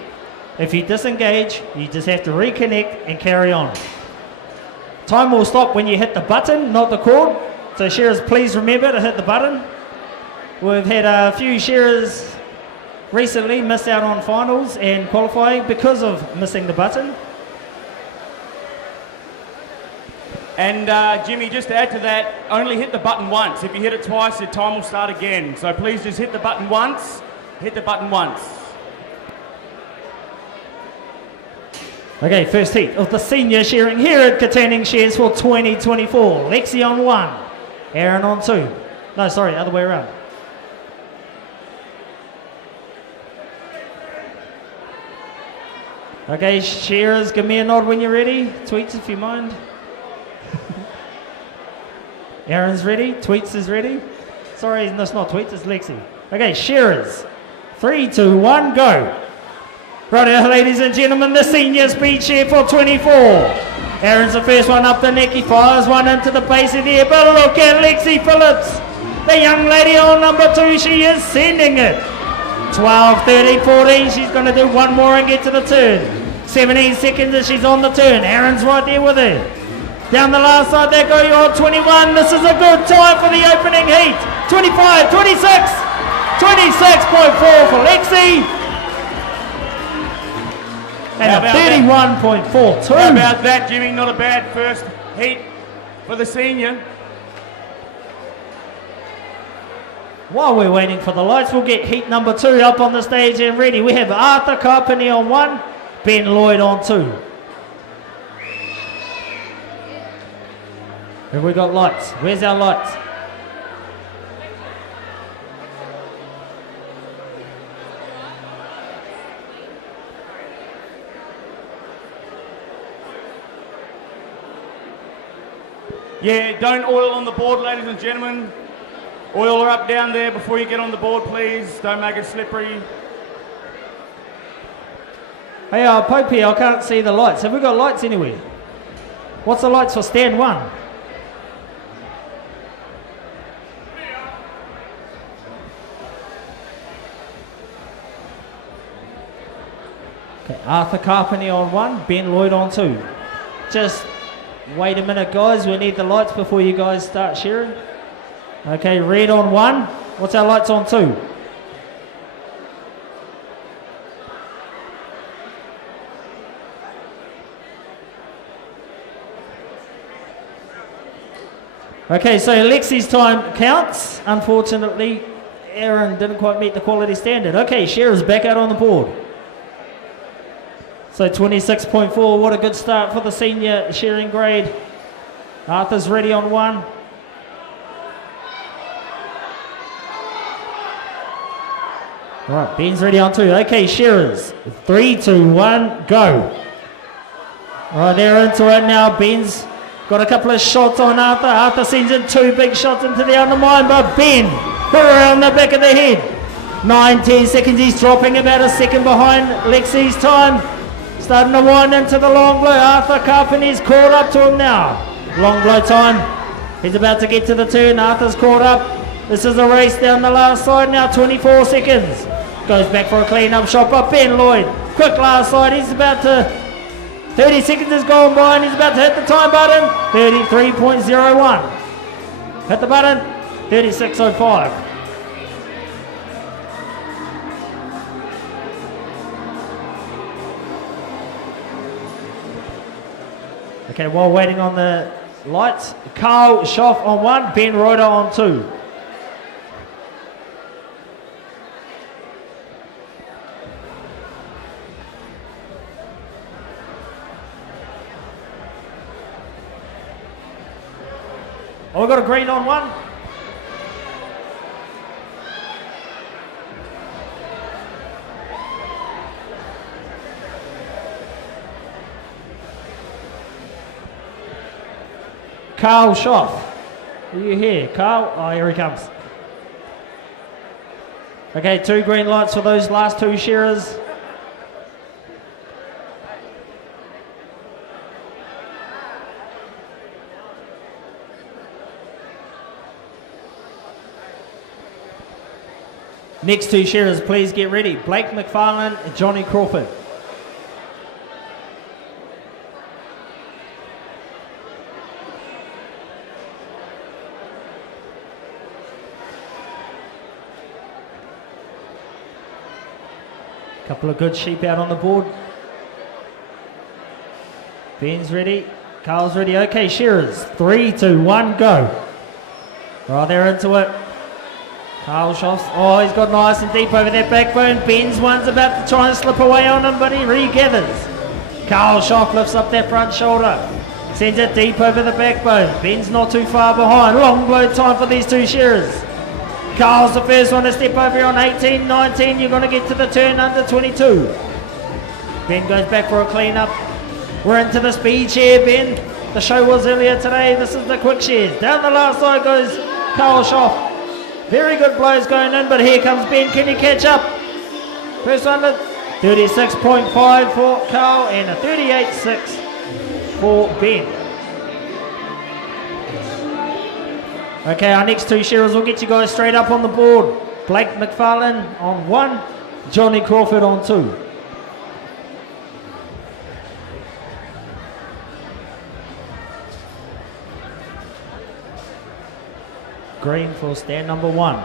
If you disengage, you just have to reconnect and carry on. Time will stop when you hit the button, not the cord. So shearers, please remember to hit the button. We've had a few shearers recently miss out on finals and qualifying because of missing the button. And Jimmy, just to add to that, only hit the button once. If you hit it twice, the time will start again. So please just hit the button once. Hit the button once. Okay, first heat of the senior shearing here at Katanning Shears for 2024. Lexi on 1, Aaron on 2. No, sorry, other way around. Okay, shearers, give me a nod when you're ready. Tweets if you mind. Aaron's ready. Tweets is ready. Sorry, no, it's not Tweets, it's Lexi. Okay, shearers. 3, 2, 1, go. Right, ladies and gentlemen, the senior speed shear for 24. Aaron's the first one up the neck. He fires one into the base of the air. But look at Lexi Phillips. The young lady on number 2, she is sending it. 12, 13, 14. She's going to do one more and get to the turn. 17 seconds as she's on the turn. Aaron's right there with her. Down the last side, there go you on 21. This is a good time for the opening heat. 25, 26, 26.4 for Lexi. And a 31.42. How about that, Jimmy? Not a bad first heat for the senior. While we're waiting for the lights, we'll get heat number 2 up on the stage and ready. We have Arthur Carpenny on 1, Ben Lloyd on 2. Have we got lights? Where's our lights? Yeah, don't oil on the board, ladies and gentlemen. Oil her up down there before you get on the board, please. Don't make it slippery. Hey, Popey, I can't see the lights. Have we got lights anywhere? What's the lights for stand 1? Okay, Arthur Carpenny on 1, Ben Lloyd on 2. Just wait a minute, guys. We need the lights before you guys start shearing. Okay, red on 1. What's our lights on 2? Okay, so Lexi's time counts. Unfortunately, Aaron didn't quite meet the quality standard. Okay, shearers back out on the board. So 26.4, what a good start for the senior shearing grade. Arthur's ready on 1. All right, Ben's ready on 2. Okay, shearers, 3, 2, 1, go. All right, they're into it now. Ben's got a couple of shots on Arthur. Arthur sends in 2 big shots into the undermine, but Ben put around the back of the head. 9, 10 seconds, he's dropping about a second behind Lexi's time. Starting to wind into the long blow. Arthur Carpenny's caught up to him now. Long blow time. He's about to get to the turn. Arthur's caught up. This is a race down the last side now. 24 seconds. Goes back for a clean up shot by Ben Lloyd. Quick last side. He's about to 30 seconds has gone by and he's about to hit the time button. 33.01. Hit the button. 36.05. Okay, while waiting on the lights, Carl Schoff on 1, Ben Reuter on 2. Oh, we've got a green on 1. Carl Schoff. Are you here? Carl? Oh, here he comes. Okay, 2 green lights for those last 2 shearers. Next 2 shearers, please get ready. Blake McFarlane and Johnny Crawford. Couple of good sheep out on the board. Ben's ready. Carl's ready. Okay, shearers. 3, 2, 1, go. Right, they're into it. Carl Schoff. Oh, he's got nice and deep over that backbone. Ben's one's about to try and slip away on him, but he regathers. Carl Schoff lifts up that front shoulder. Sends it deep over the backbone. Ben's not too far behind. Long blow time for these 2 shearers. Carl's the first one to step over here on 18, 19. You're going to get to the turn under 22. Ben goes back for a clean up. We're into the speed shear, Ben. The show was earlier today. This is the quick shears. Down the last side goes Carl Schoff. Very good blows going in, but here comes Ben. Can you catch up? First one, 36.5 for Carl and a 38.6 for Ben. Okay, our next 2 shearers will get you guys straight up on the board. Blake McFarlane on 1, Johnny Crawford on 2. Green for stand number 1.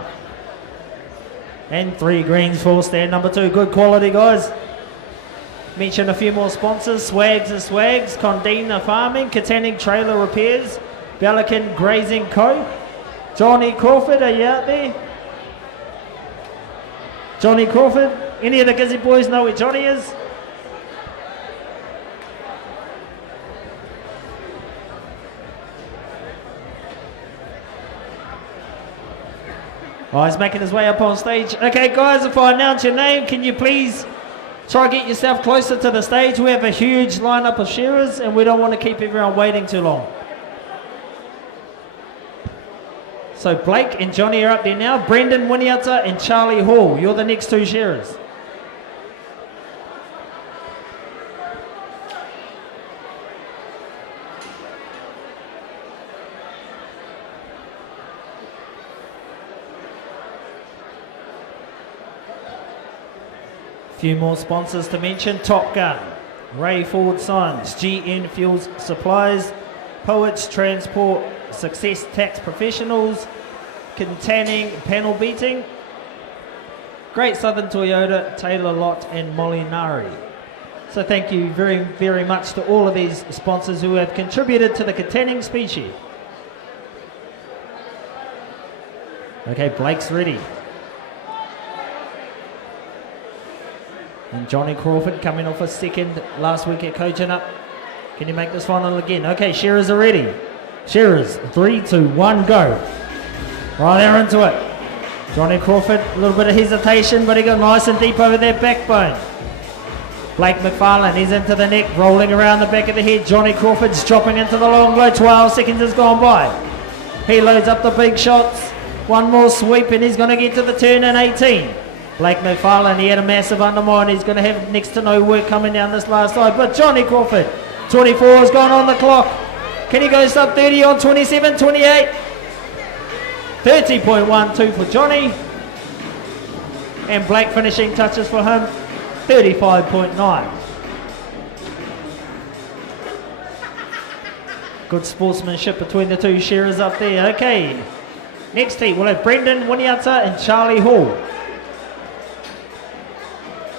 And 3 greens for stand number 2. Good quality, guys. Mention a few more sponsors. Swags and Swags, Condina Farming, Katanning Trailer Repairs, Bellican Grazing Co. Johnny Crawford, are you out there? Johnny Crawford? Any of the Gizzy boys know where Johnny is? Oh, he's making his way up on stage. Okay, guys, if I announce your name, can you please try and get yourself closer to the stage? We have a huge lineup of shearers and we don't want to keep everyone waiting too long. So Blake and Johnny are up there now. Brendan Winiata and Charlie Hall. You're the next 2 shearers. Few more sponsors to mention. Top Gun, Ray Ford Signs, GN Fuels Supplies, Poets Transport, Success Tax Professionals, Katanning Panel Beating, Great Southern Toyota, Taylor Lott and Molinari. So thank you very, very much to all of these sponsors who have contributed to the Katanning Speed Shear. Okay, Blake's ready. And Johnny Crawford coming off a second last week at Coaching Up. Can you make this final again? Okay, shearers are ready. Shearers, 3, 2, 1, go. Right, they're into it. Johnny Crawford, a little bit of hesitation, but he got nice and deep over their backbone. Blake McFarlane, he's into the neck, rolling around the back of the head. Johnny Crawford's dropping into the long low. 12 seconds has gone by. He loads up the big shots. One more sweep and he's going to get to the turn in 18. Blake McFarlane, he had a massive undermine. He's going to have next to no work coming down this last side. But Johnny Crawford, 24 has gone on the clock. Can he go sub 30 on 27, 28? 30.12 for Johnny. And Blake finishing touches for him, 35.9. Good sportsmanship between the two shearers up there. Okay, next heat we'll have Brendan Winiata and Charlie Hall.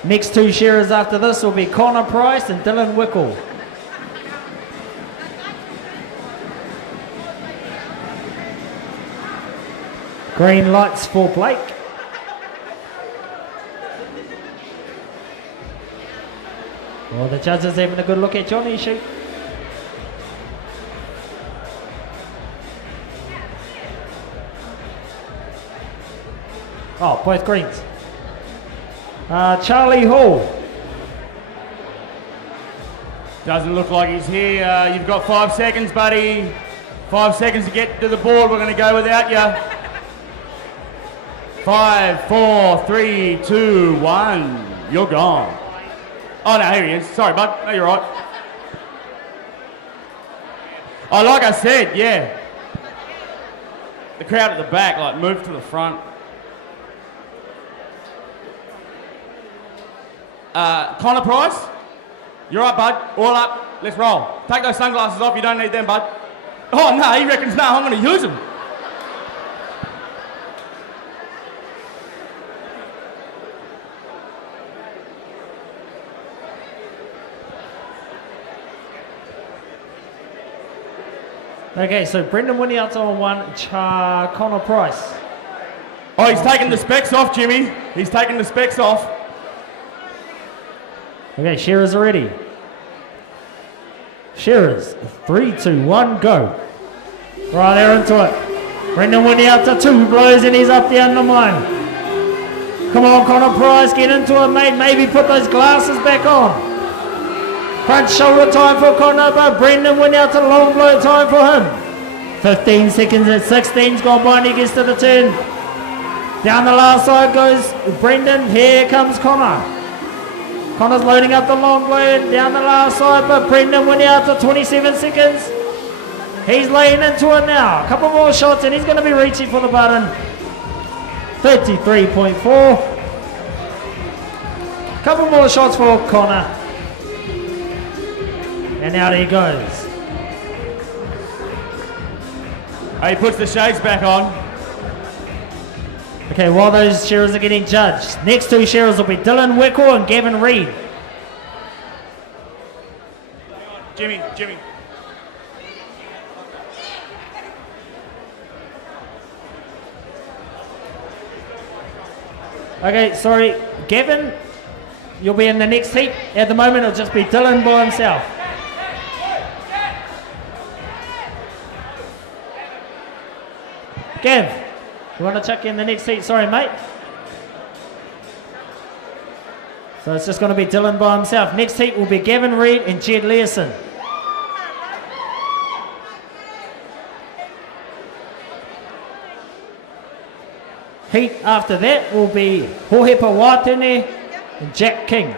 Next two shearers after this will be Connor Price and Dylan Wickle. Green lights for Blake. Well, the judges having a good look at Johnny Sheep. Oh, both greens. Charlie Hall. Doesn't look like he's here. You've got 5 seconds, buddy. 5 seconds to get to the board. We're going to go without you. 5, 4, 3, 2, 1. You're gone. Oh, no, here he is. Sorry, bud. No, you're right. Oh, like I said, yeah. The crowd at the back, like, moved to the front. Connor Price? You're right, bud. All up. Let's roll. Take those sunglasses off. You don't need them, bud. Oh, no, he reckons, no, I'm going to use them. Okay, so Brendan Winiata on one, Connor Price. Oh, he's taking the specs off, Jimmy. He's taking the specs off. Okay, shearers are ready. Shearers, 3, 2, 1, go. Right, they're into it. Brendan Winiata, 2 blows and he's up the undermine. Come on, Connor Price, get into it, mate. Maybe put those glasses back on. Crunch shoulder time for Connor, but Brendan Winiata, long blow time for him. 15 seconds at 16's gone by and he gets to the turn. Down the last side goes Brendan. Here comes Connor. Connor's loading up the long blow and down the last side, but Brendan Winiata, 27 seconds. He's laying into it now. A couple more shots and he's going to be reaching for the button. 33.4. Couple more shots for Connor. And out he goes. He puts the shades back on. Okay, while those shearers are getting judged, next two shearers will be Dylan Wickle and Gavin Reid. Jimmy. Okay, sorry, Gavin, you'll be in the next heat. At the moment, it'll just be Dylan by himself. Gav, you want to chuck in the next heat? Sorry, mate. So it's just going to be Dylan by himself. Next heat will be Gavin Reid and Jed Learson. Heat after that will be Hohepa Watene and Jack King.